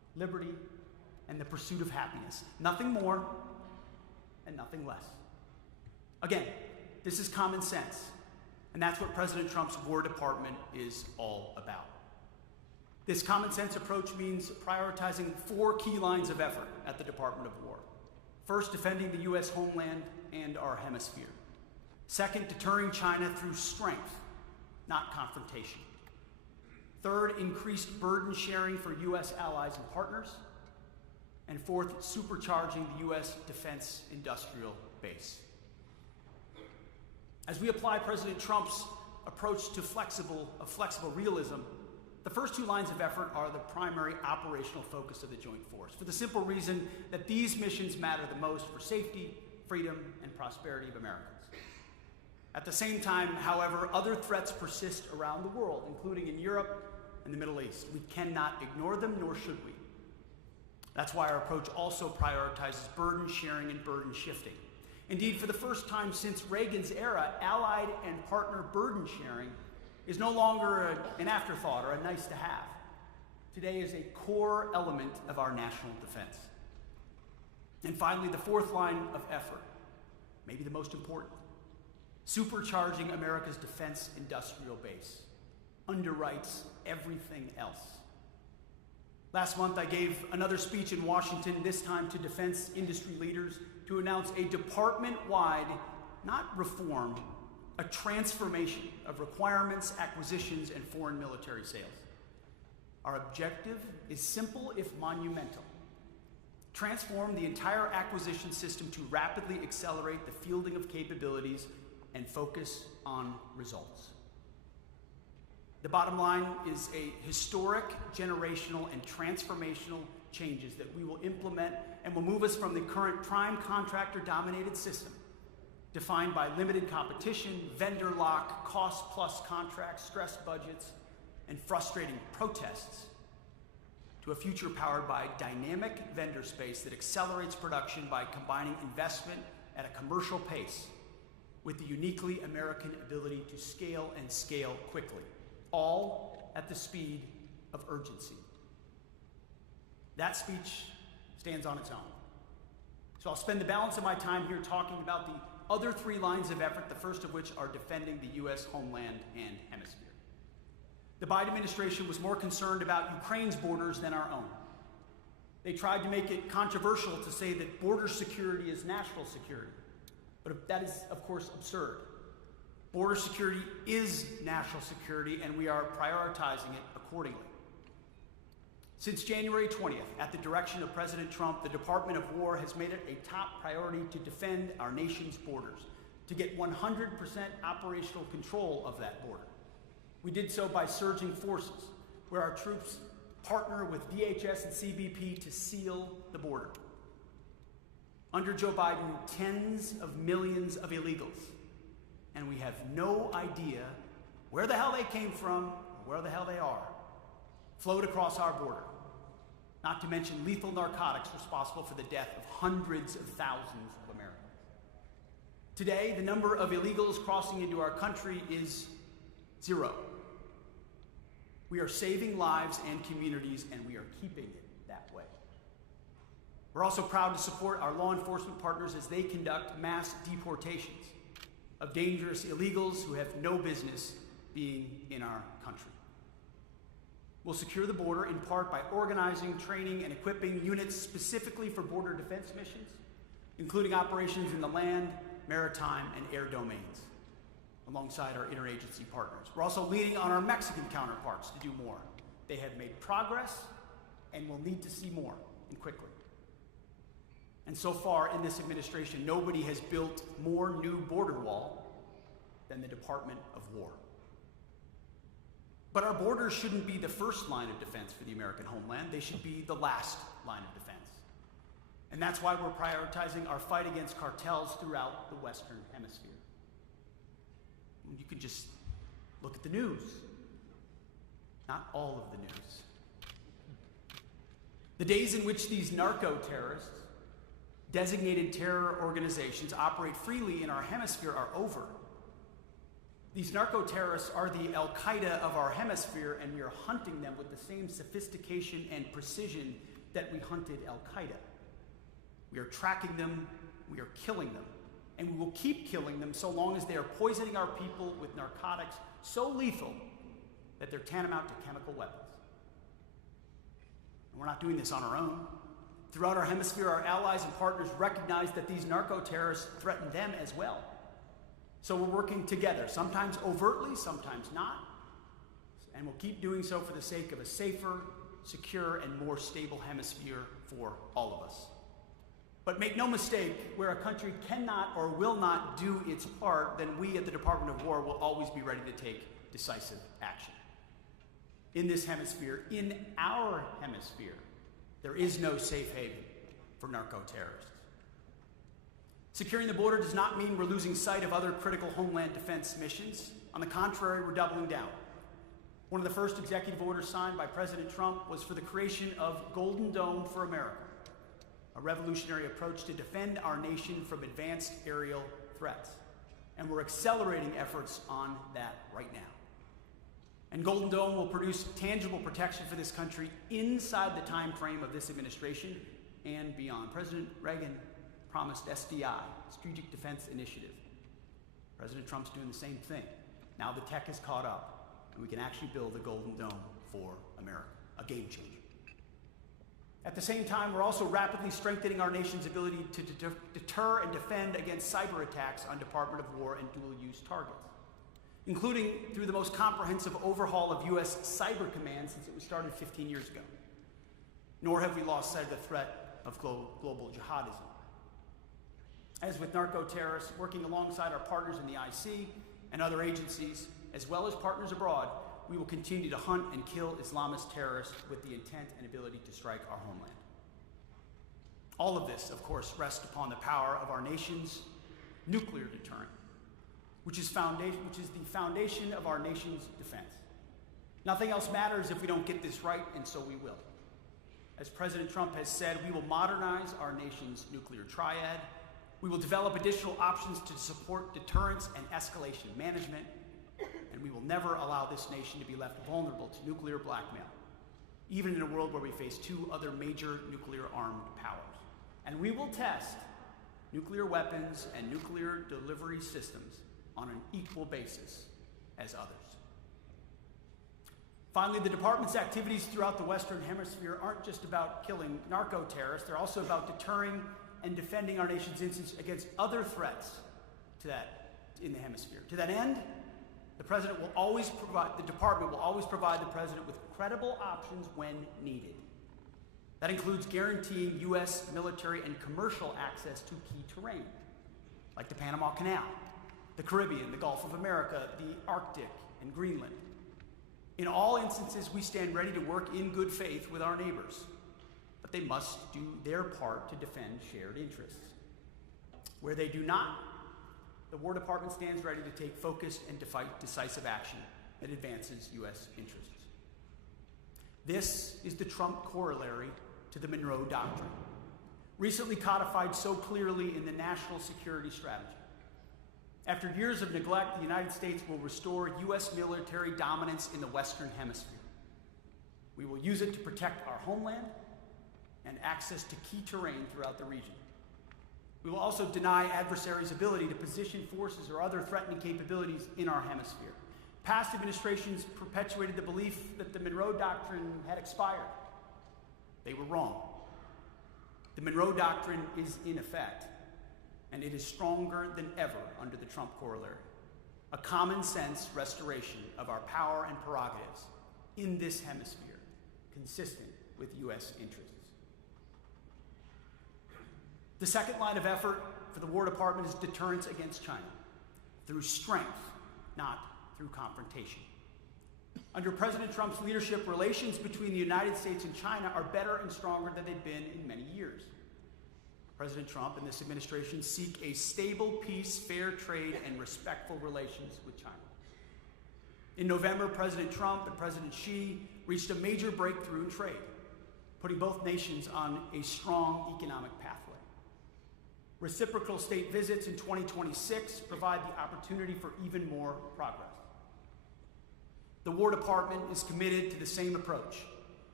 liberty, and the pursuit of happiness. Nothing more and nothing less. Again, this is common sense, and that's what President Trump's War Department is all about. This common sense approach means prioritizing 4 key lines of effort at the Department of War. First, defending the U.S. homeland and our hemisphere. Second, deterring China through strength, not confrontation. Third, increased burden sharing for U.S. allies and partners. And fourth, supercharging the U.S. defense industrial base. As we apply President Trump's approach to flexible realism, the first 2 lines of effort are the primary operational focus of the Joint Force, for the simple reason that these missions matter the most for safety, freedom, and prosperity of Americans. At the same time, however, other threats persist around the world, including in Europe and the Middle East. We cannot ignore them, nor should we. That's why our approach also prioritizes burden sharing and burden shifting. Indeed, for the first time since Reagan's era, allied and partner burden sharing is no longer an afterthought or a nice to have. Today is a core element of our national defense. And finally, the 4th line of effort, maybe the most important, supercharging America's defense industrial base, underwrites everything else. Last month, I gave another speech in Washington, this time to defense industry leaders, to announce a department-wide, not reform, a transformation of requirements, acquisitions, and foreign military sales. Our objective is simple if monumental. Transform the entire acquisition system to rapidly accelerate the fielding of capabilities and focus on results. The bottom line is a historic, generational, and transformational changes that we will implement and will move us from the current prime contractor-dominated system, defined by limited competition, vendor lock, cost-plus contracts, stressed budgets, and frustrating protests, to a future powered by dynamic vendor space that accelerates production by combining investment at a commercial pace with the uniquely American ability to scale and scale quickly, all at the speed of urgency. That speech stands on its own. So I'll spend the balance of my time here talking about the other 3 lines of effort, the first of which are defending the U.S. homeland and hemisphere. The Biden administration was more concerned about Ukraine's borders than our own. They tried to make it controversial to say that border security is national security, but that is, of course, absurd. Border security is national security, and we are prioritizing it accordingly. Since January 20th, at the direction of President Trump, the Department of War has made it a top priority to defend our nation's borders, to get 100% operational control of that border. We did so by surging forces, where our troops partner with DHS and CBP to seal the border. Under Joe Biden, tens of millions of illegals, and we have no idea where the hell they came from or where the hell they are, flowed across our border, not to mention lethal narcotics responsible for the death of hundreds of thousands of Americans. Today, the number of illegals crossing into our country is 0. We are saving lives and communities, and we are keeping it that way. We're also proud to support our law enforcement partners as they conduct mass deportations of dangerous illegals who have no business being in our country. We'll secure the border in part by organizing, training, and equipping units specifically for border defense missions, including operations in the land, maritime, and air domains, alongside our interagency partners. We're also leaning on our Mexican counterparts to do more. They have made progress and will need to see more, and quickly. And so far in this administration, nobody has built more new border wall than the Department of War. But our borders shouldn't be the first line of defense for the American homeland. They should be the last line of defense. And that's why we're prioritizing our fight against cartels throughout the Western Hemisphere. You can just look at the news. Not all of the news. The days in which these narco-terrorists, designated terror organizations, operate freely in our hemisphere are over. These narco-terrorists are the al-Qaida of our hemisphere, and we are hunting them with the same sophistication and precision that we hunted al-Qaida. We are tracking them, we are killing them, and we will keep killing them so long as they are poisoning our people with narcotics so lethal that they're tantamount to chemical weapons. And we're not doing this on our own. Throughout our hemisphere, our allies and partners recognize that these narco-terrorists threaten them as well. So we're working together, sometimes overtly, sometimes not, and we'll keep doing so for the sake of a safer, secure, and more stable hemisphere for all of us. But make no mistake, where a country cannot or will not do its part, then we at the Department of War will always be ready to take decisive action. In this hemisphere, in our hemisphere, there is no safe haven for narco-terrorists. Securing the border does not mean we're losing sight of other critical homeland defense missions. On the contrary, we're doubling down. One of the first executive orders signed by President Trump was for the creation of Golden Dome for America, a revolutionary approach to defend our nation from advanced aerial threats. And we're accelerating efforts on that right now. And Golden Dome will produce tangible protection for this country inside the time frame of this administration and beyond. President Reagan promised SDI, Strategic Defense Initiative. President Trump's doing the same thing. Now the tech has caught up, and we can actually build a Golden Dome for America, a game changer. At the same time, we're also rapidly strengthening our nation's ability to deter and defend against cyber attacks on Department of War and dual-use targets, including through the most comprehensive overhaul of U.S. Cyber Command since it was started 15 years ago. Nor have we lost sight of the threat of global jihadism. As with narco-terrorists, working alongside our partners in the IC and other agencies, as well as partners abroad, we will continue to hunt and kill Islamist terrorists with the intent and ability to strike our homeland. All of this, of course, rests upon the power of our nation's nuclear deterrent, which is the foundation of our nation's defense. Nothing else matters if we don't get this right, and so we will. As President Trump has said, we will modernize our nation's nuclear triad. We will develop additional options to support deterrence and escalation management, and we will never allow this nation to be left vulnerable to nuclear blackmail, even in a world where we face two other major nuclear-armed powers. And we will test nuclear weapons and nuclear delivery systems on an equal basis as others. Finally, the department's activities throughout the Western Hemisphere aren't just about killing narco-terrorists, they're also about deterring and defending our nation's interests against other threats in the hemisphere. To that end, the department will always provide the president with credible options when needed. That includes guaranteeing U.S. military and commercial access to key terrain, like the Panama Canal, the Caribbean, the Gulf of America, the Arctic, and Greenland. In all instances, we stand ready to work in good faith with our neighbors, but they must do their part to defend shared interests. Where they do not, the War Department stands ready to take focused and decisive action that advances U.S. interests. This is the Trump corollary to the Monroe Doctrine, recently codified so clearly in the National Security Strategy. After years of neglect, the United States will restore U.S. military dominance in the Western Hemisphere. We will use it to protect our homeland and access to key terrain throughout the region. We will also deny adversaries' ability to position forces or other threatening capabilities in our hemisphere. Past administrations perpetuated the belief that the Monroe Doctrine had expired. They were wrong. The Monroe Doctrine is in effect, and it is stronger than ever under the Trump corollary. A common sense restoration of our power and prerogatives in this hemisphere, consistent with U.S. interests. The second line of effort for the War Department is deterrence against China, through strength, not through confrontation. Under President Trump's leadership, relations between the United States and China are better and stronger than they've been in many years. President Trump and this administration seek a stable peace, fair trade, and respectful relations with China. In November, President Trump and President Xi reached a major breakthrough in trade, putting both nations on a strong economic pathway. Reciprocal state visits in 2026 provide the opportunity for even more progress. The War Department is committed to the same approach,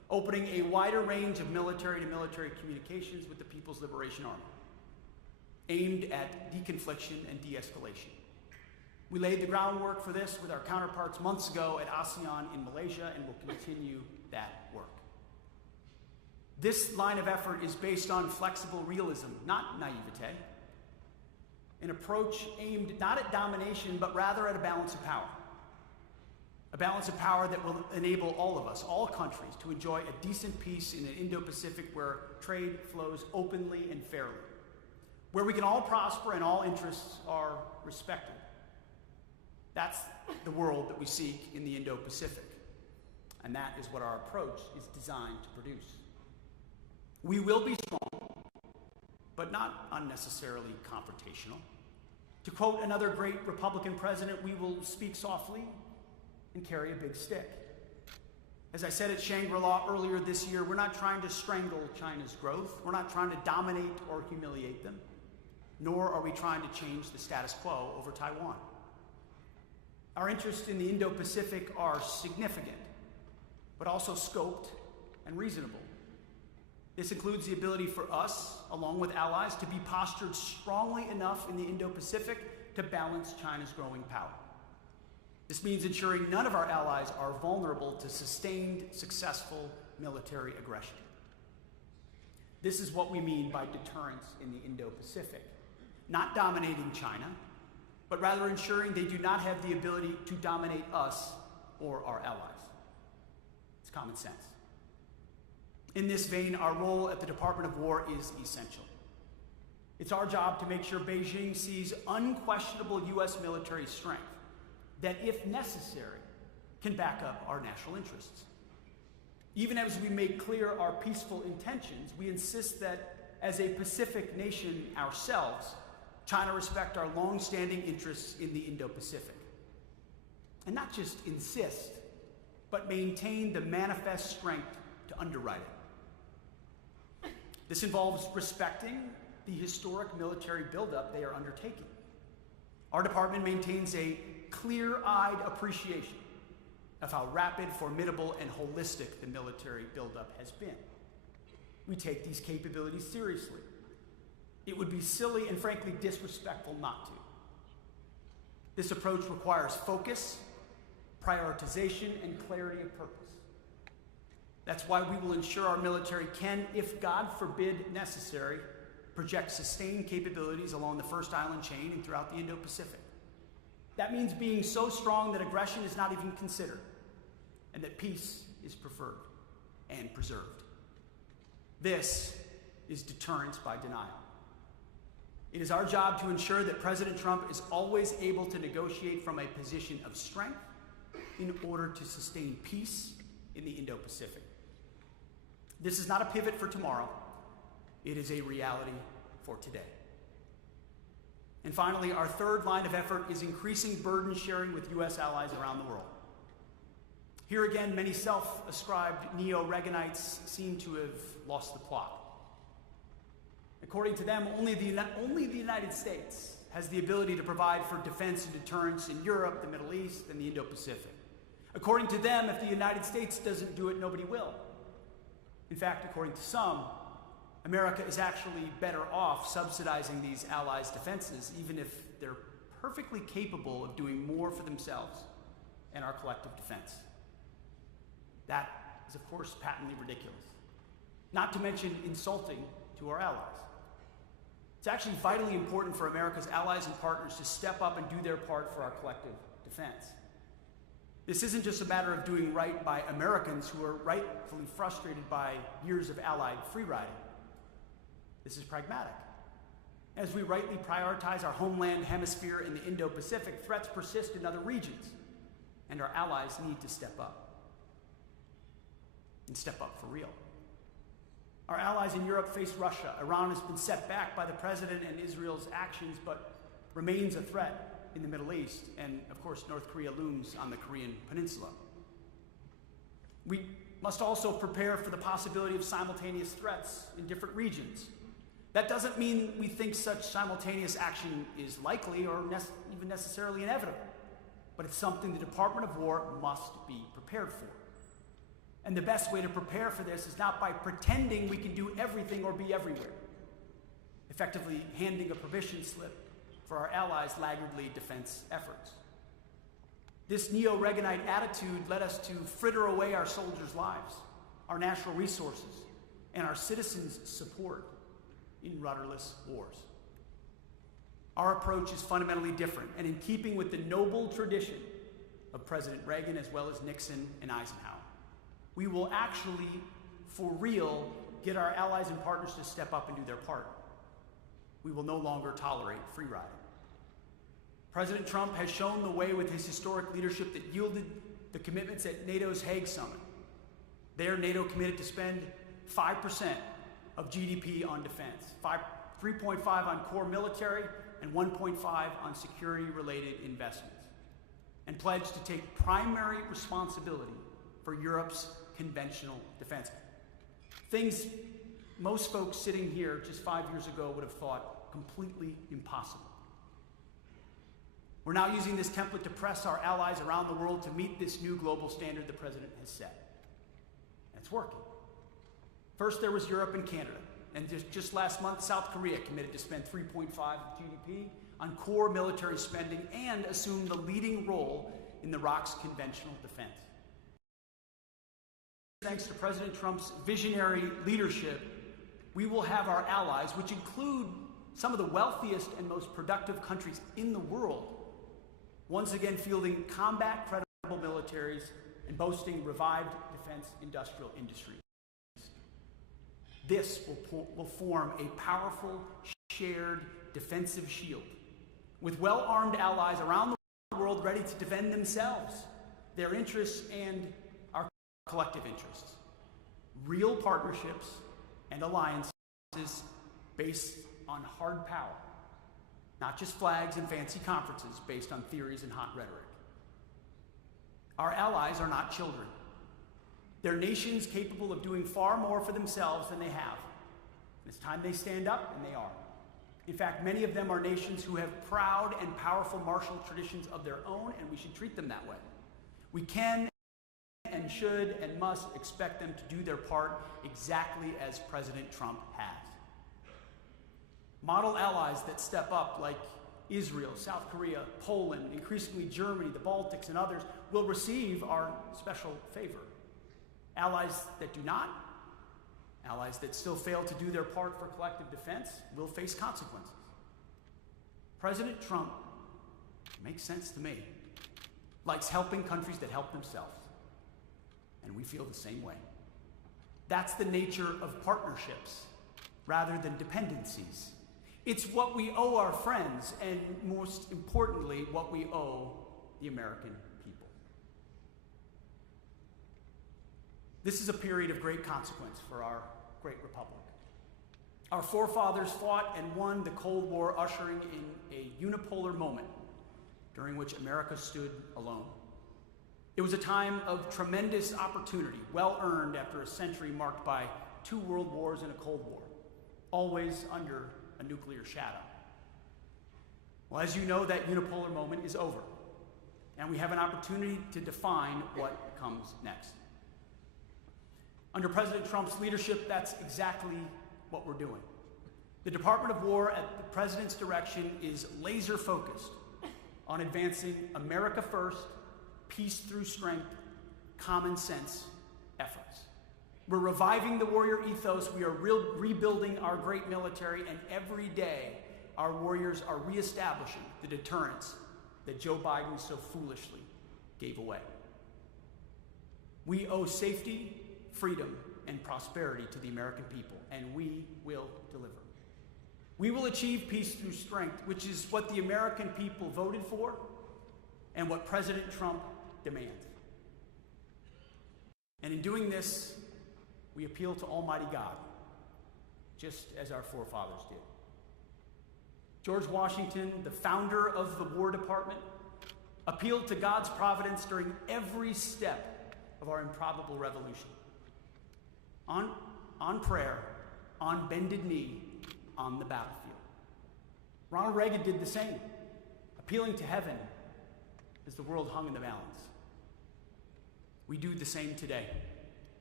opening a wider range of military-to-military communications with the People's Liberation Army, aimed at deconfliction and de-escalation. We laid the groundwork for this with our counterparts months ago at ASEAN in Malaysia, and will continue that work. This line of effort is based on flexible realism, not naivete, an approach aimed not at domination, but rather at a balance of power. A balance of power that will enable all of us, all countries, to enjoy a decent peace in an Indo-Pacific where trade flows openly and fairly, where we can all prosper and all interests are respected. That's the world that we seek in the Indo-Pacific, and that is what our approach is designed to produce. We will be strong, but not unnecessarily confrontational. To quote another great Republican president, we will speak softly and carry a big stick. As I said at Shangri-La earlier this year, we're not trying to strangle China's growth. We're not trying to dominate or humiliate them, nor are we trying to change the status quo over Taiwan. Our interests in the Indo-Pacific are significant, but also scoped and reasonable. This includes the ability for us, along with allies, to be postured strongly enough in the Indo-Pacific to balance China's growing power. This means ensuring none of our allies are vulnerable to sustained, successful military aggression. This is what we mean by deterrence in the Indo-Pacific. Not dominating China, but rather ensuring they do not have the ability to dominate us or our allies. It's common sense. In this vein, our role at the Department of War is essential. It's our job to make sure Beijing sees unquestionable U.S. military strength that, if necessary, can back up our national interests. Even as we make clear our peaceful intentions, we insist that, as a Pacific nation ourselves, China respect our long-standing interests in the Indo-Pacific. And not just insist, but maintain the manifest strength to underwrite it. This involves respecting the historic military buildup they are undertaking. Our department maintains a clear-eyed appreciation of how rapid, formidable, and holistic the military buildup has been. We take these capabilities seriously. It would be silly and frankly disrespectful not to. This approach requires focus, prioritization, and clarity of purpose. That's why we will ensure our military can, if God forbid necessary, project sustained capabilities along the First Island chain and throughout the Indo-Pacific. That means being so strong that aggression is not even considered, and that peace is preferred and preserved. This is deterrence by denial. It is our job to ensure that President Trump is always able to negotiate from a position of strength in order to sustain peace in the Indo-Pacific. This is not a pivot for tomorrow. It is a reality for today. And finally, our third line of effort is increasing burden sharing with U.S. allies around the world. Here again, many self-ascribed neo-Reaganites seem to have lost the plot. According to them, only the United States has the ability to provide for defense and deterrence in Europe, the Middle East, and the Indo-Pacific. According to them, if the United States doesn't do it, nobody will. In fact, according to some, America is actually better off subsidizing these allies' defenses, even if they're perfectly capable of doing more for themselves and our collective defense. That is, of course, patently ridiculous, not to mention insulting to our allies. It's actually vitally important for America's allies and partners to step up and do their part for our collective defense. This isn't just a matter of doing right by Americans who are rightfully frustrated by years of allied free-riding. This is pragmatic. As we rightly prioritize our homeland hemisphere in the Indo-Pacific, threats persist in other regions, and our allies need to step up. And step up for real. Our allies in Europe face Russia. Iran has been set back by the president and Israel's actions, but remains a threat in the Middle East, and of course North Korea looms on the Korean Peninsula. We must also prepare for the possibility of simultaneous threats in different regions. That doesn't mean we think such simultaneous action is likely or even necessarily inevitable, but it's something the Department of War must be prepared for. And the best way to prepare for this is not by pretending we can do everything or be everywhere, effectively handing a permission slip for our allies' laggardly defense efforts. This neo-Reaganite attitude led us to fritter away our soldiers' lives, our national resources, and our citizens' support in rudderless wars. Our approach is fundamentally different and in keeping with the noble tradition of President Reagan as well as Nixon and Eisenhower. We will actually, for real, get our allies and partners to step up and do their part. We will no longer tolerate free riding. President Trump has shown the way with his historic leadership that yielded the commitments at NATO's Hague Summit. There, NATO committed to spend 5% of GDP on defense, 3.5% on core military, and 1.5% on security-related investments, and pledged to take primary responsibility for Europe's conventional defense. Things most folks sitting here just 5 years ago would have thought completely impossible. We're now using this template to press our allies around the world to meet this new global standard the president has set. And it's working. First, there was Europe and Canada. And just last month, South Korea committed to spend 3.5% of GDP on core military spending and assume the leading role in Iraq's conventional defense. Thanks to President Trump's visionary leadership, we will have our allies, which include some of the wealthiest and most productive countries in the world, once again fielding combat-credible militaries and boasting revived defense industrial industries. This will form a powerful, shared defensive shield with well-armed allies around the world ready to defend themselves, their interests, and our collective interests. Real partnerships and alliances based on hard power, not just flags and fancy conferences based on theories and hot rhetoric. Our allies are not children. They're nations capable of doing far more for themselves than they have. And it's time they stand up, and they are. In fact, many of them are nations who have proud and powerful martial traditions of their own, and we should treat them that way. We can and should and must expect them to do their part exactly as President Trump has. Model allies that step up, like Israel, South Korea, Poland, increasingly Germany, the Baltics, and others, will receive our special favor. Allies that do not, allies that still fail to do their part for collective defense, will face consequences. President Trump, makes sense to me, likes helping countries that help themselves. And we feel the same way. That's the nature of partnerships rather than dependencies. It's what we owe our friends, and most importantly, what we owe the American people. This is a period of great consequence for our great republic. Our forefathers fought and won the Cold War, ushering in a unipolar moment during which America stood alone. It was a time of tremendous opportunity, well earned after a century marked by 2 world wars and a Cold War, always under a nuclear shadow. Well, as you know, that unipolar moment is over, and we have an opportunity to define what comes next. Under President Trump's leadership, that's exactly what we're doing. The Department of War, at the President's direction, is laser focused on advancing America first, peace through strength, common sense efforts. We're reviving the warrior ethos. We are rebuilding our great military, and every day our warriors are reestablishing the deterrence that Joe Biden so foolishly gave away. We owe safety, freedom, and prosperity to the American people, and we will deliver. We will achieve peace through strength, which is what the American people voted for and what President Trump demands. And in doing this, we appeal to Almighty God, just as our forefathers did. George Washington, the founder of the War Department, appealed to God's providence during every step of our improbable revolution. On prayer, on bended knee, on the battlefield. Ronald Reagan did the same, appealing to heaven as the world hung in the balance. We do the same today.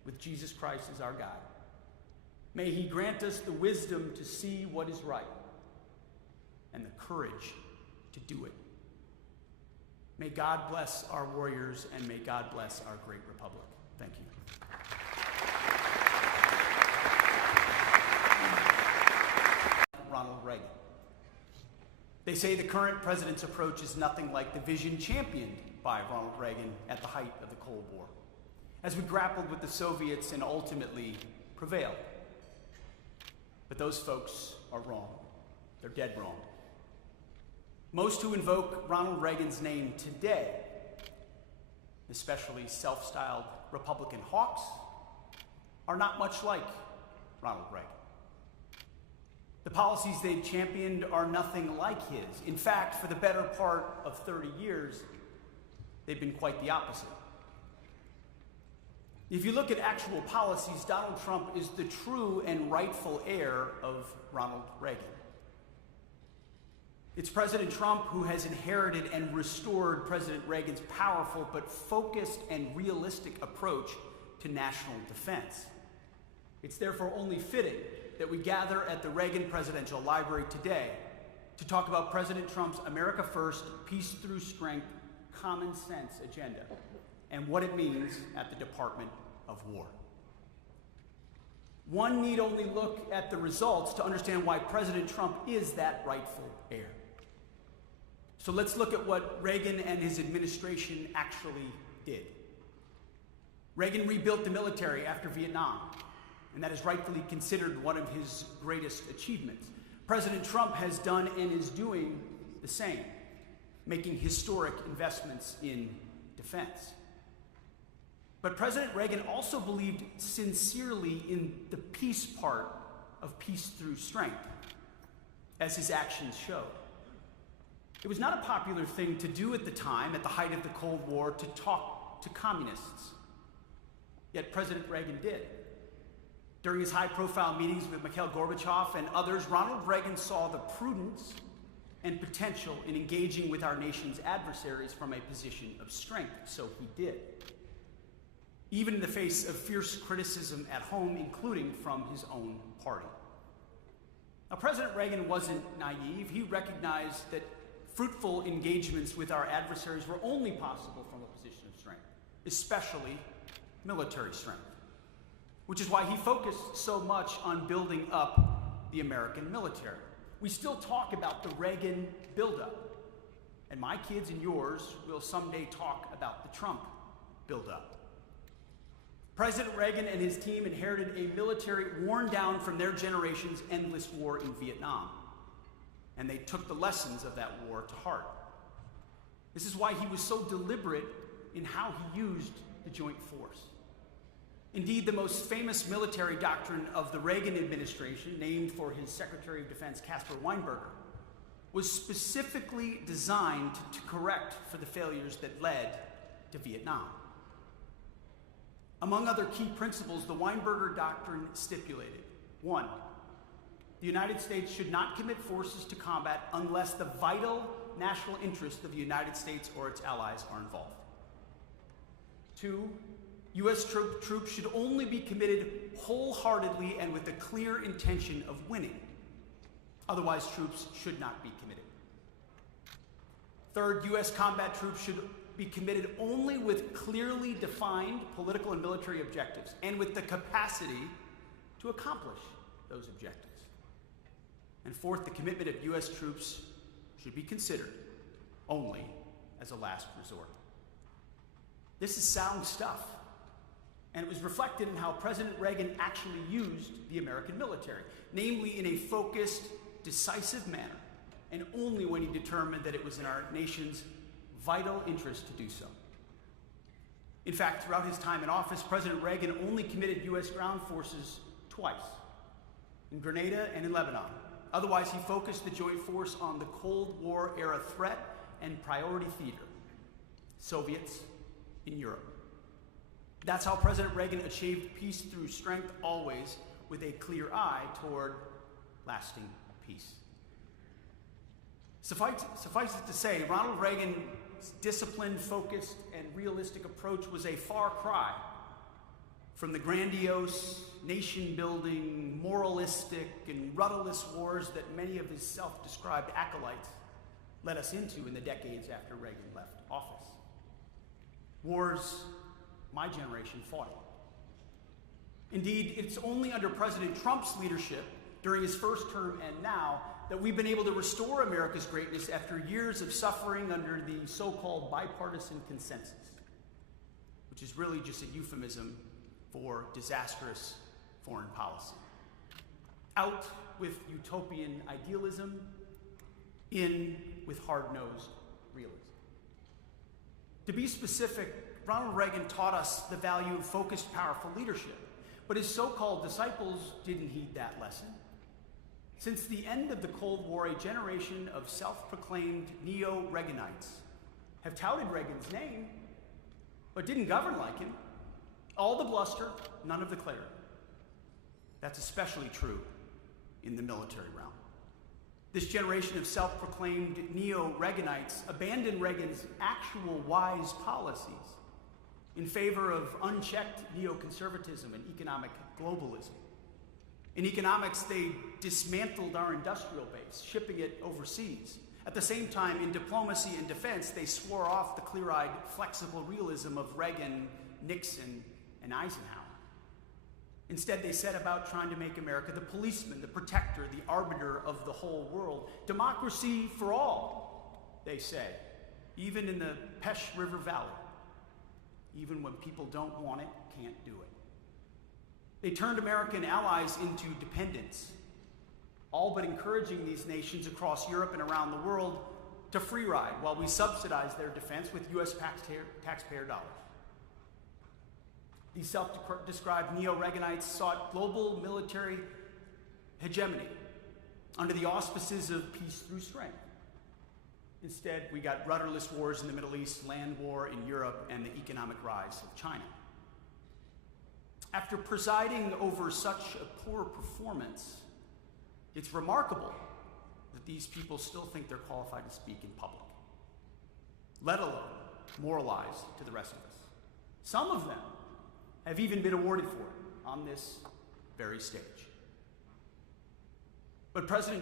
with Jesus Christ as our guide. May he grant us the wisdom to see what is right and the courage to do it. May God bless our warriors, and may God bless our great republic. Thank you. Ronald Reagan. They say the current president's approach is nothing like the vision championed by Ronald Reagan at the height of the Cold War, as we grappled with the Soviets and ultimately prevailed. But those folks are wrong. They're dead wrong. Most who invoke Ronald Reagan's name today, especially self-styled Republican hawks, are not much like Ronald Reagan. The policies they've championed are nothing like his. In fact, for the better part of 30 years, they've been quite the opposite. If you look at actual policies, Donald Trump is the true and rightful heir of Ronald Reagan. It's President Trump who has inherited and restored President Reagan's powerful but focused and realistic approach to national defense. It's therefore only fitting that we gather at the Reagan Presidential Library today to talk about President Trump's America First, Peace Through Strength, Common Sense agenda and what it means at the Department of War. One need only look at the results to understand why President Trump is that rightful heir. So let's look at what Reagan and his administration actually did. Reagan rebuilt the military after Vietnam, and that is rightfully considered one of his greatest achievements. President Trump has done and is doing the same, making historic investments in defense. But President Reagan also believed sincerely in the peace part of peace through strength, as his actions showed. It was not a popular thing to do at the time, at the height of the Cold War, to talk to communists. Yet President Reagan did. During his high-profile meetings with Mikhail Gorbachev and others, Ronald Reagan saw the prudence and potential in engaging with our nation's adversaries from a position of strength, so he did. Even in the face of fierce criticism at home, including from his own party. Now, President Reagan wasn't naive. He recognized that fruitful engagements with our adversaries were only possible from a position of strength, especially military strength, which is why he focused so much on building up the American military. We still talk about the Reagan buildup, and my kids and yours will someday talk about the Trump buildup. President Reagan and his team inherited a military worn down from their generation's endless war in Vietnam, and they took the lessons of that war to heart. This is why he was so deliberate in how he used the joint force. Indeed, the most famous military doctrine of the Reagan administration, named for his Secretary of Defense, Caspar Weinberger, was specifically designed to correct for the failures that led to Vietnam. Among other key principles, the Weinberger doctrine stipulated: 1, the United States should not commit forces to combat unless the vital national interest of the United States or its allies are involved. 2, U.S. troops should only be committed wholeheartedly and with the clear intention of winning. Otherwise, troops should not be committed. 3rd, U.S. combat troops should be committed only with clearly defined political and military objectives and with the capacity to accomplish those objectives. And 4th, the commitment of U.S. troops should be considered only as a last resort. This is sound stuff. And it was reflected in how President Reagan actually used the American military, namely in a focused, decisive manner, and only when he determined that it was in our nation's vital interest to do so. In fact, throughout his time in office, President Reagan only committed U.S. ground forces twice, in Grenada and in Lebanon. Otherwise, he focused the joint force on the Cold War era threat and priority theater, Soviets in Europe. That's how President Reagan achieved peace through strength, always with a clear eye toward lasting peace. Suffice it to say, Ronald Reagan's disciplined, focused, and realistic approach was a far cry from the grandiose, nation-building, moralistic, and rudderless wars that many of his self-described acolytes led us into in the decades after Reagan left office. Wars my generation fought in. Indeed, it's only under President Trump's leadership during his first term and now that we've been able to restore America's greatness after years of suffering under the so-called bipartisan consensus, which is really just a euphemism for disastrous foreign policy. Out with utopian idealism, in with hard-nosed realism. To be specific, Ronald Reagan taught us the value of focused, powerful leadership, but his so-called disciples didn't heed that lesson. Since the end of the Cold War, a generation of self-proclaimed neo-Reaganites have touted Reagan's name, but didn't govern like him. All the bluster, none of the clarity. That's especially true in the military realm. This generation of self-proclaimed neo-Reaganites abandoned Reagan's actual wise policies in favor of unchecked neoconservatism and economic globalism. In economics, they dismantled our industrial base, shipping it overseas. At the same time, in diplomacy and defense, they swore off the clear-eyed, flexible realism of Reagan, Nixon, and Eisenhower. Instead, they set about trying to make America the policeman, the protector, the arbiter of the whole world. Democracy for all, they say, even in the Pesh River Valley. Even when people don't want it, can't do it. They turned American allies into dependents, all but encouraging these nations across Europe and around the world to free ride while we subsidize their defense with U.S. taxpayer dollars. These self-described neo-Reaganites sought global military hegemony under the auspices of peace through strength. Instead, we got rudderless wars in the Middle East, land war in Europe, and the economic rise of China. After presiding over such a poor performance, it's remarkable that these people still think they're qualified to speak in public, let alone moralize to the rest of us. Some of them have even been awarded for it on this very stage. But President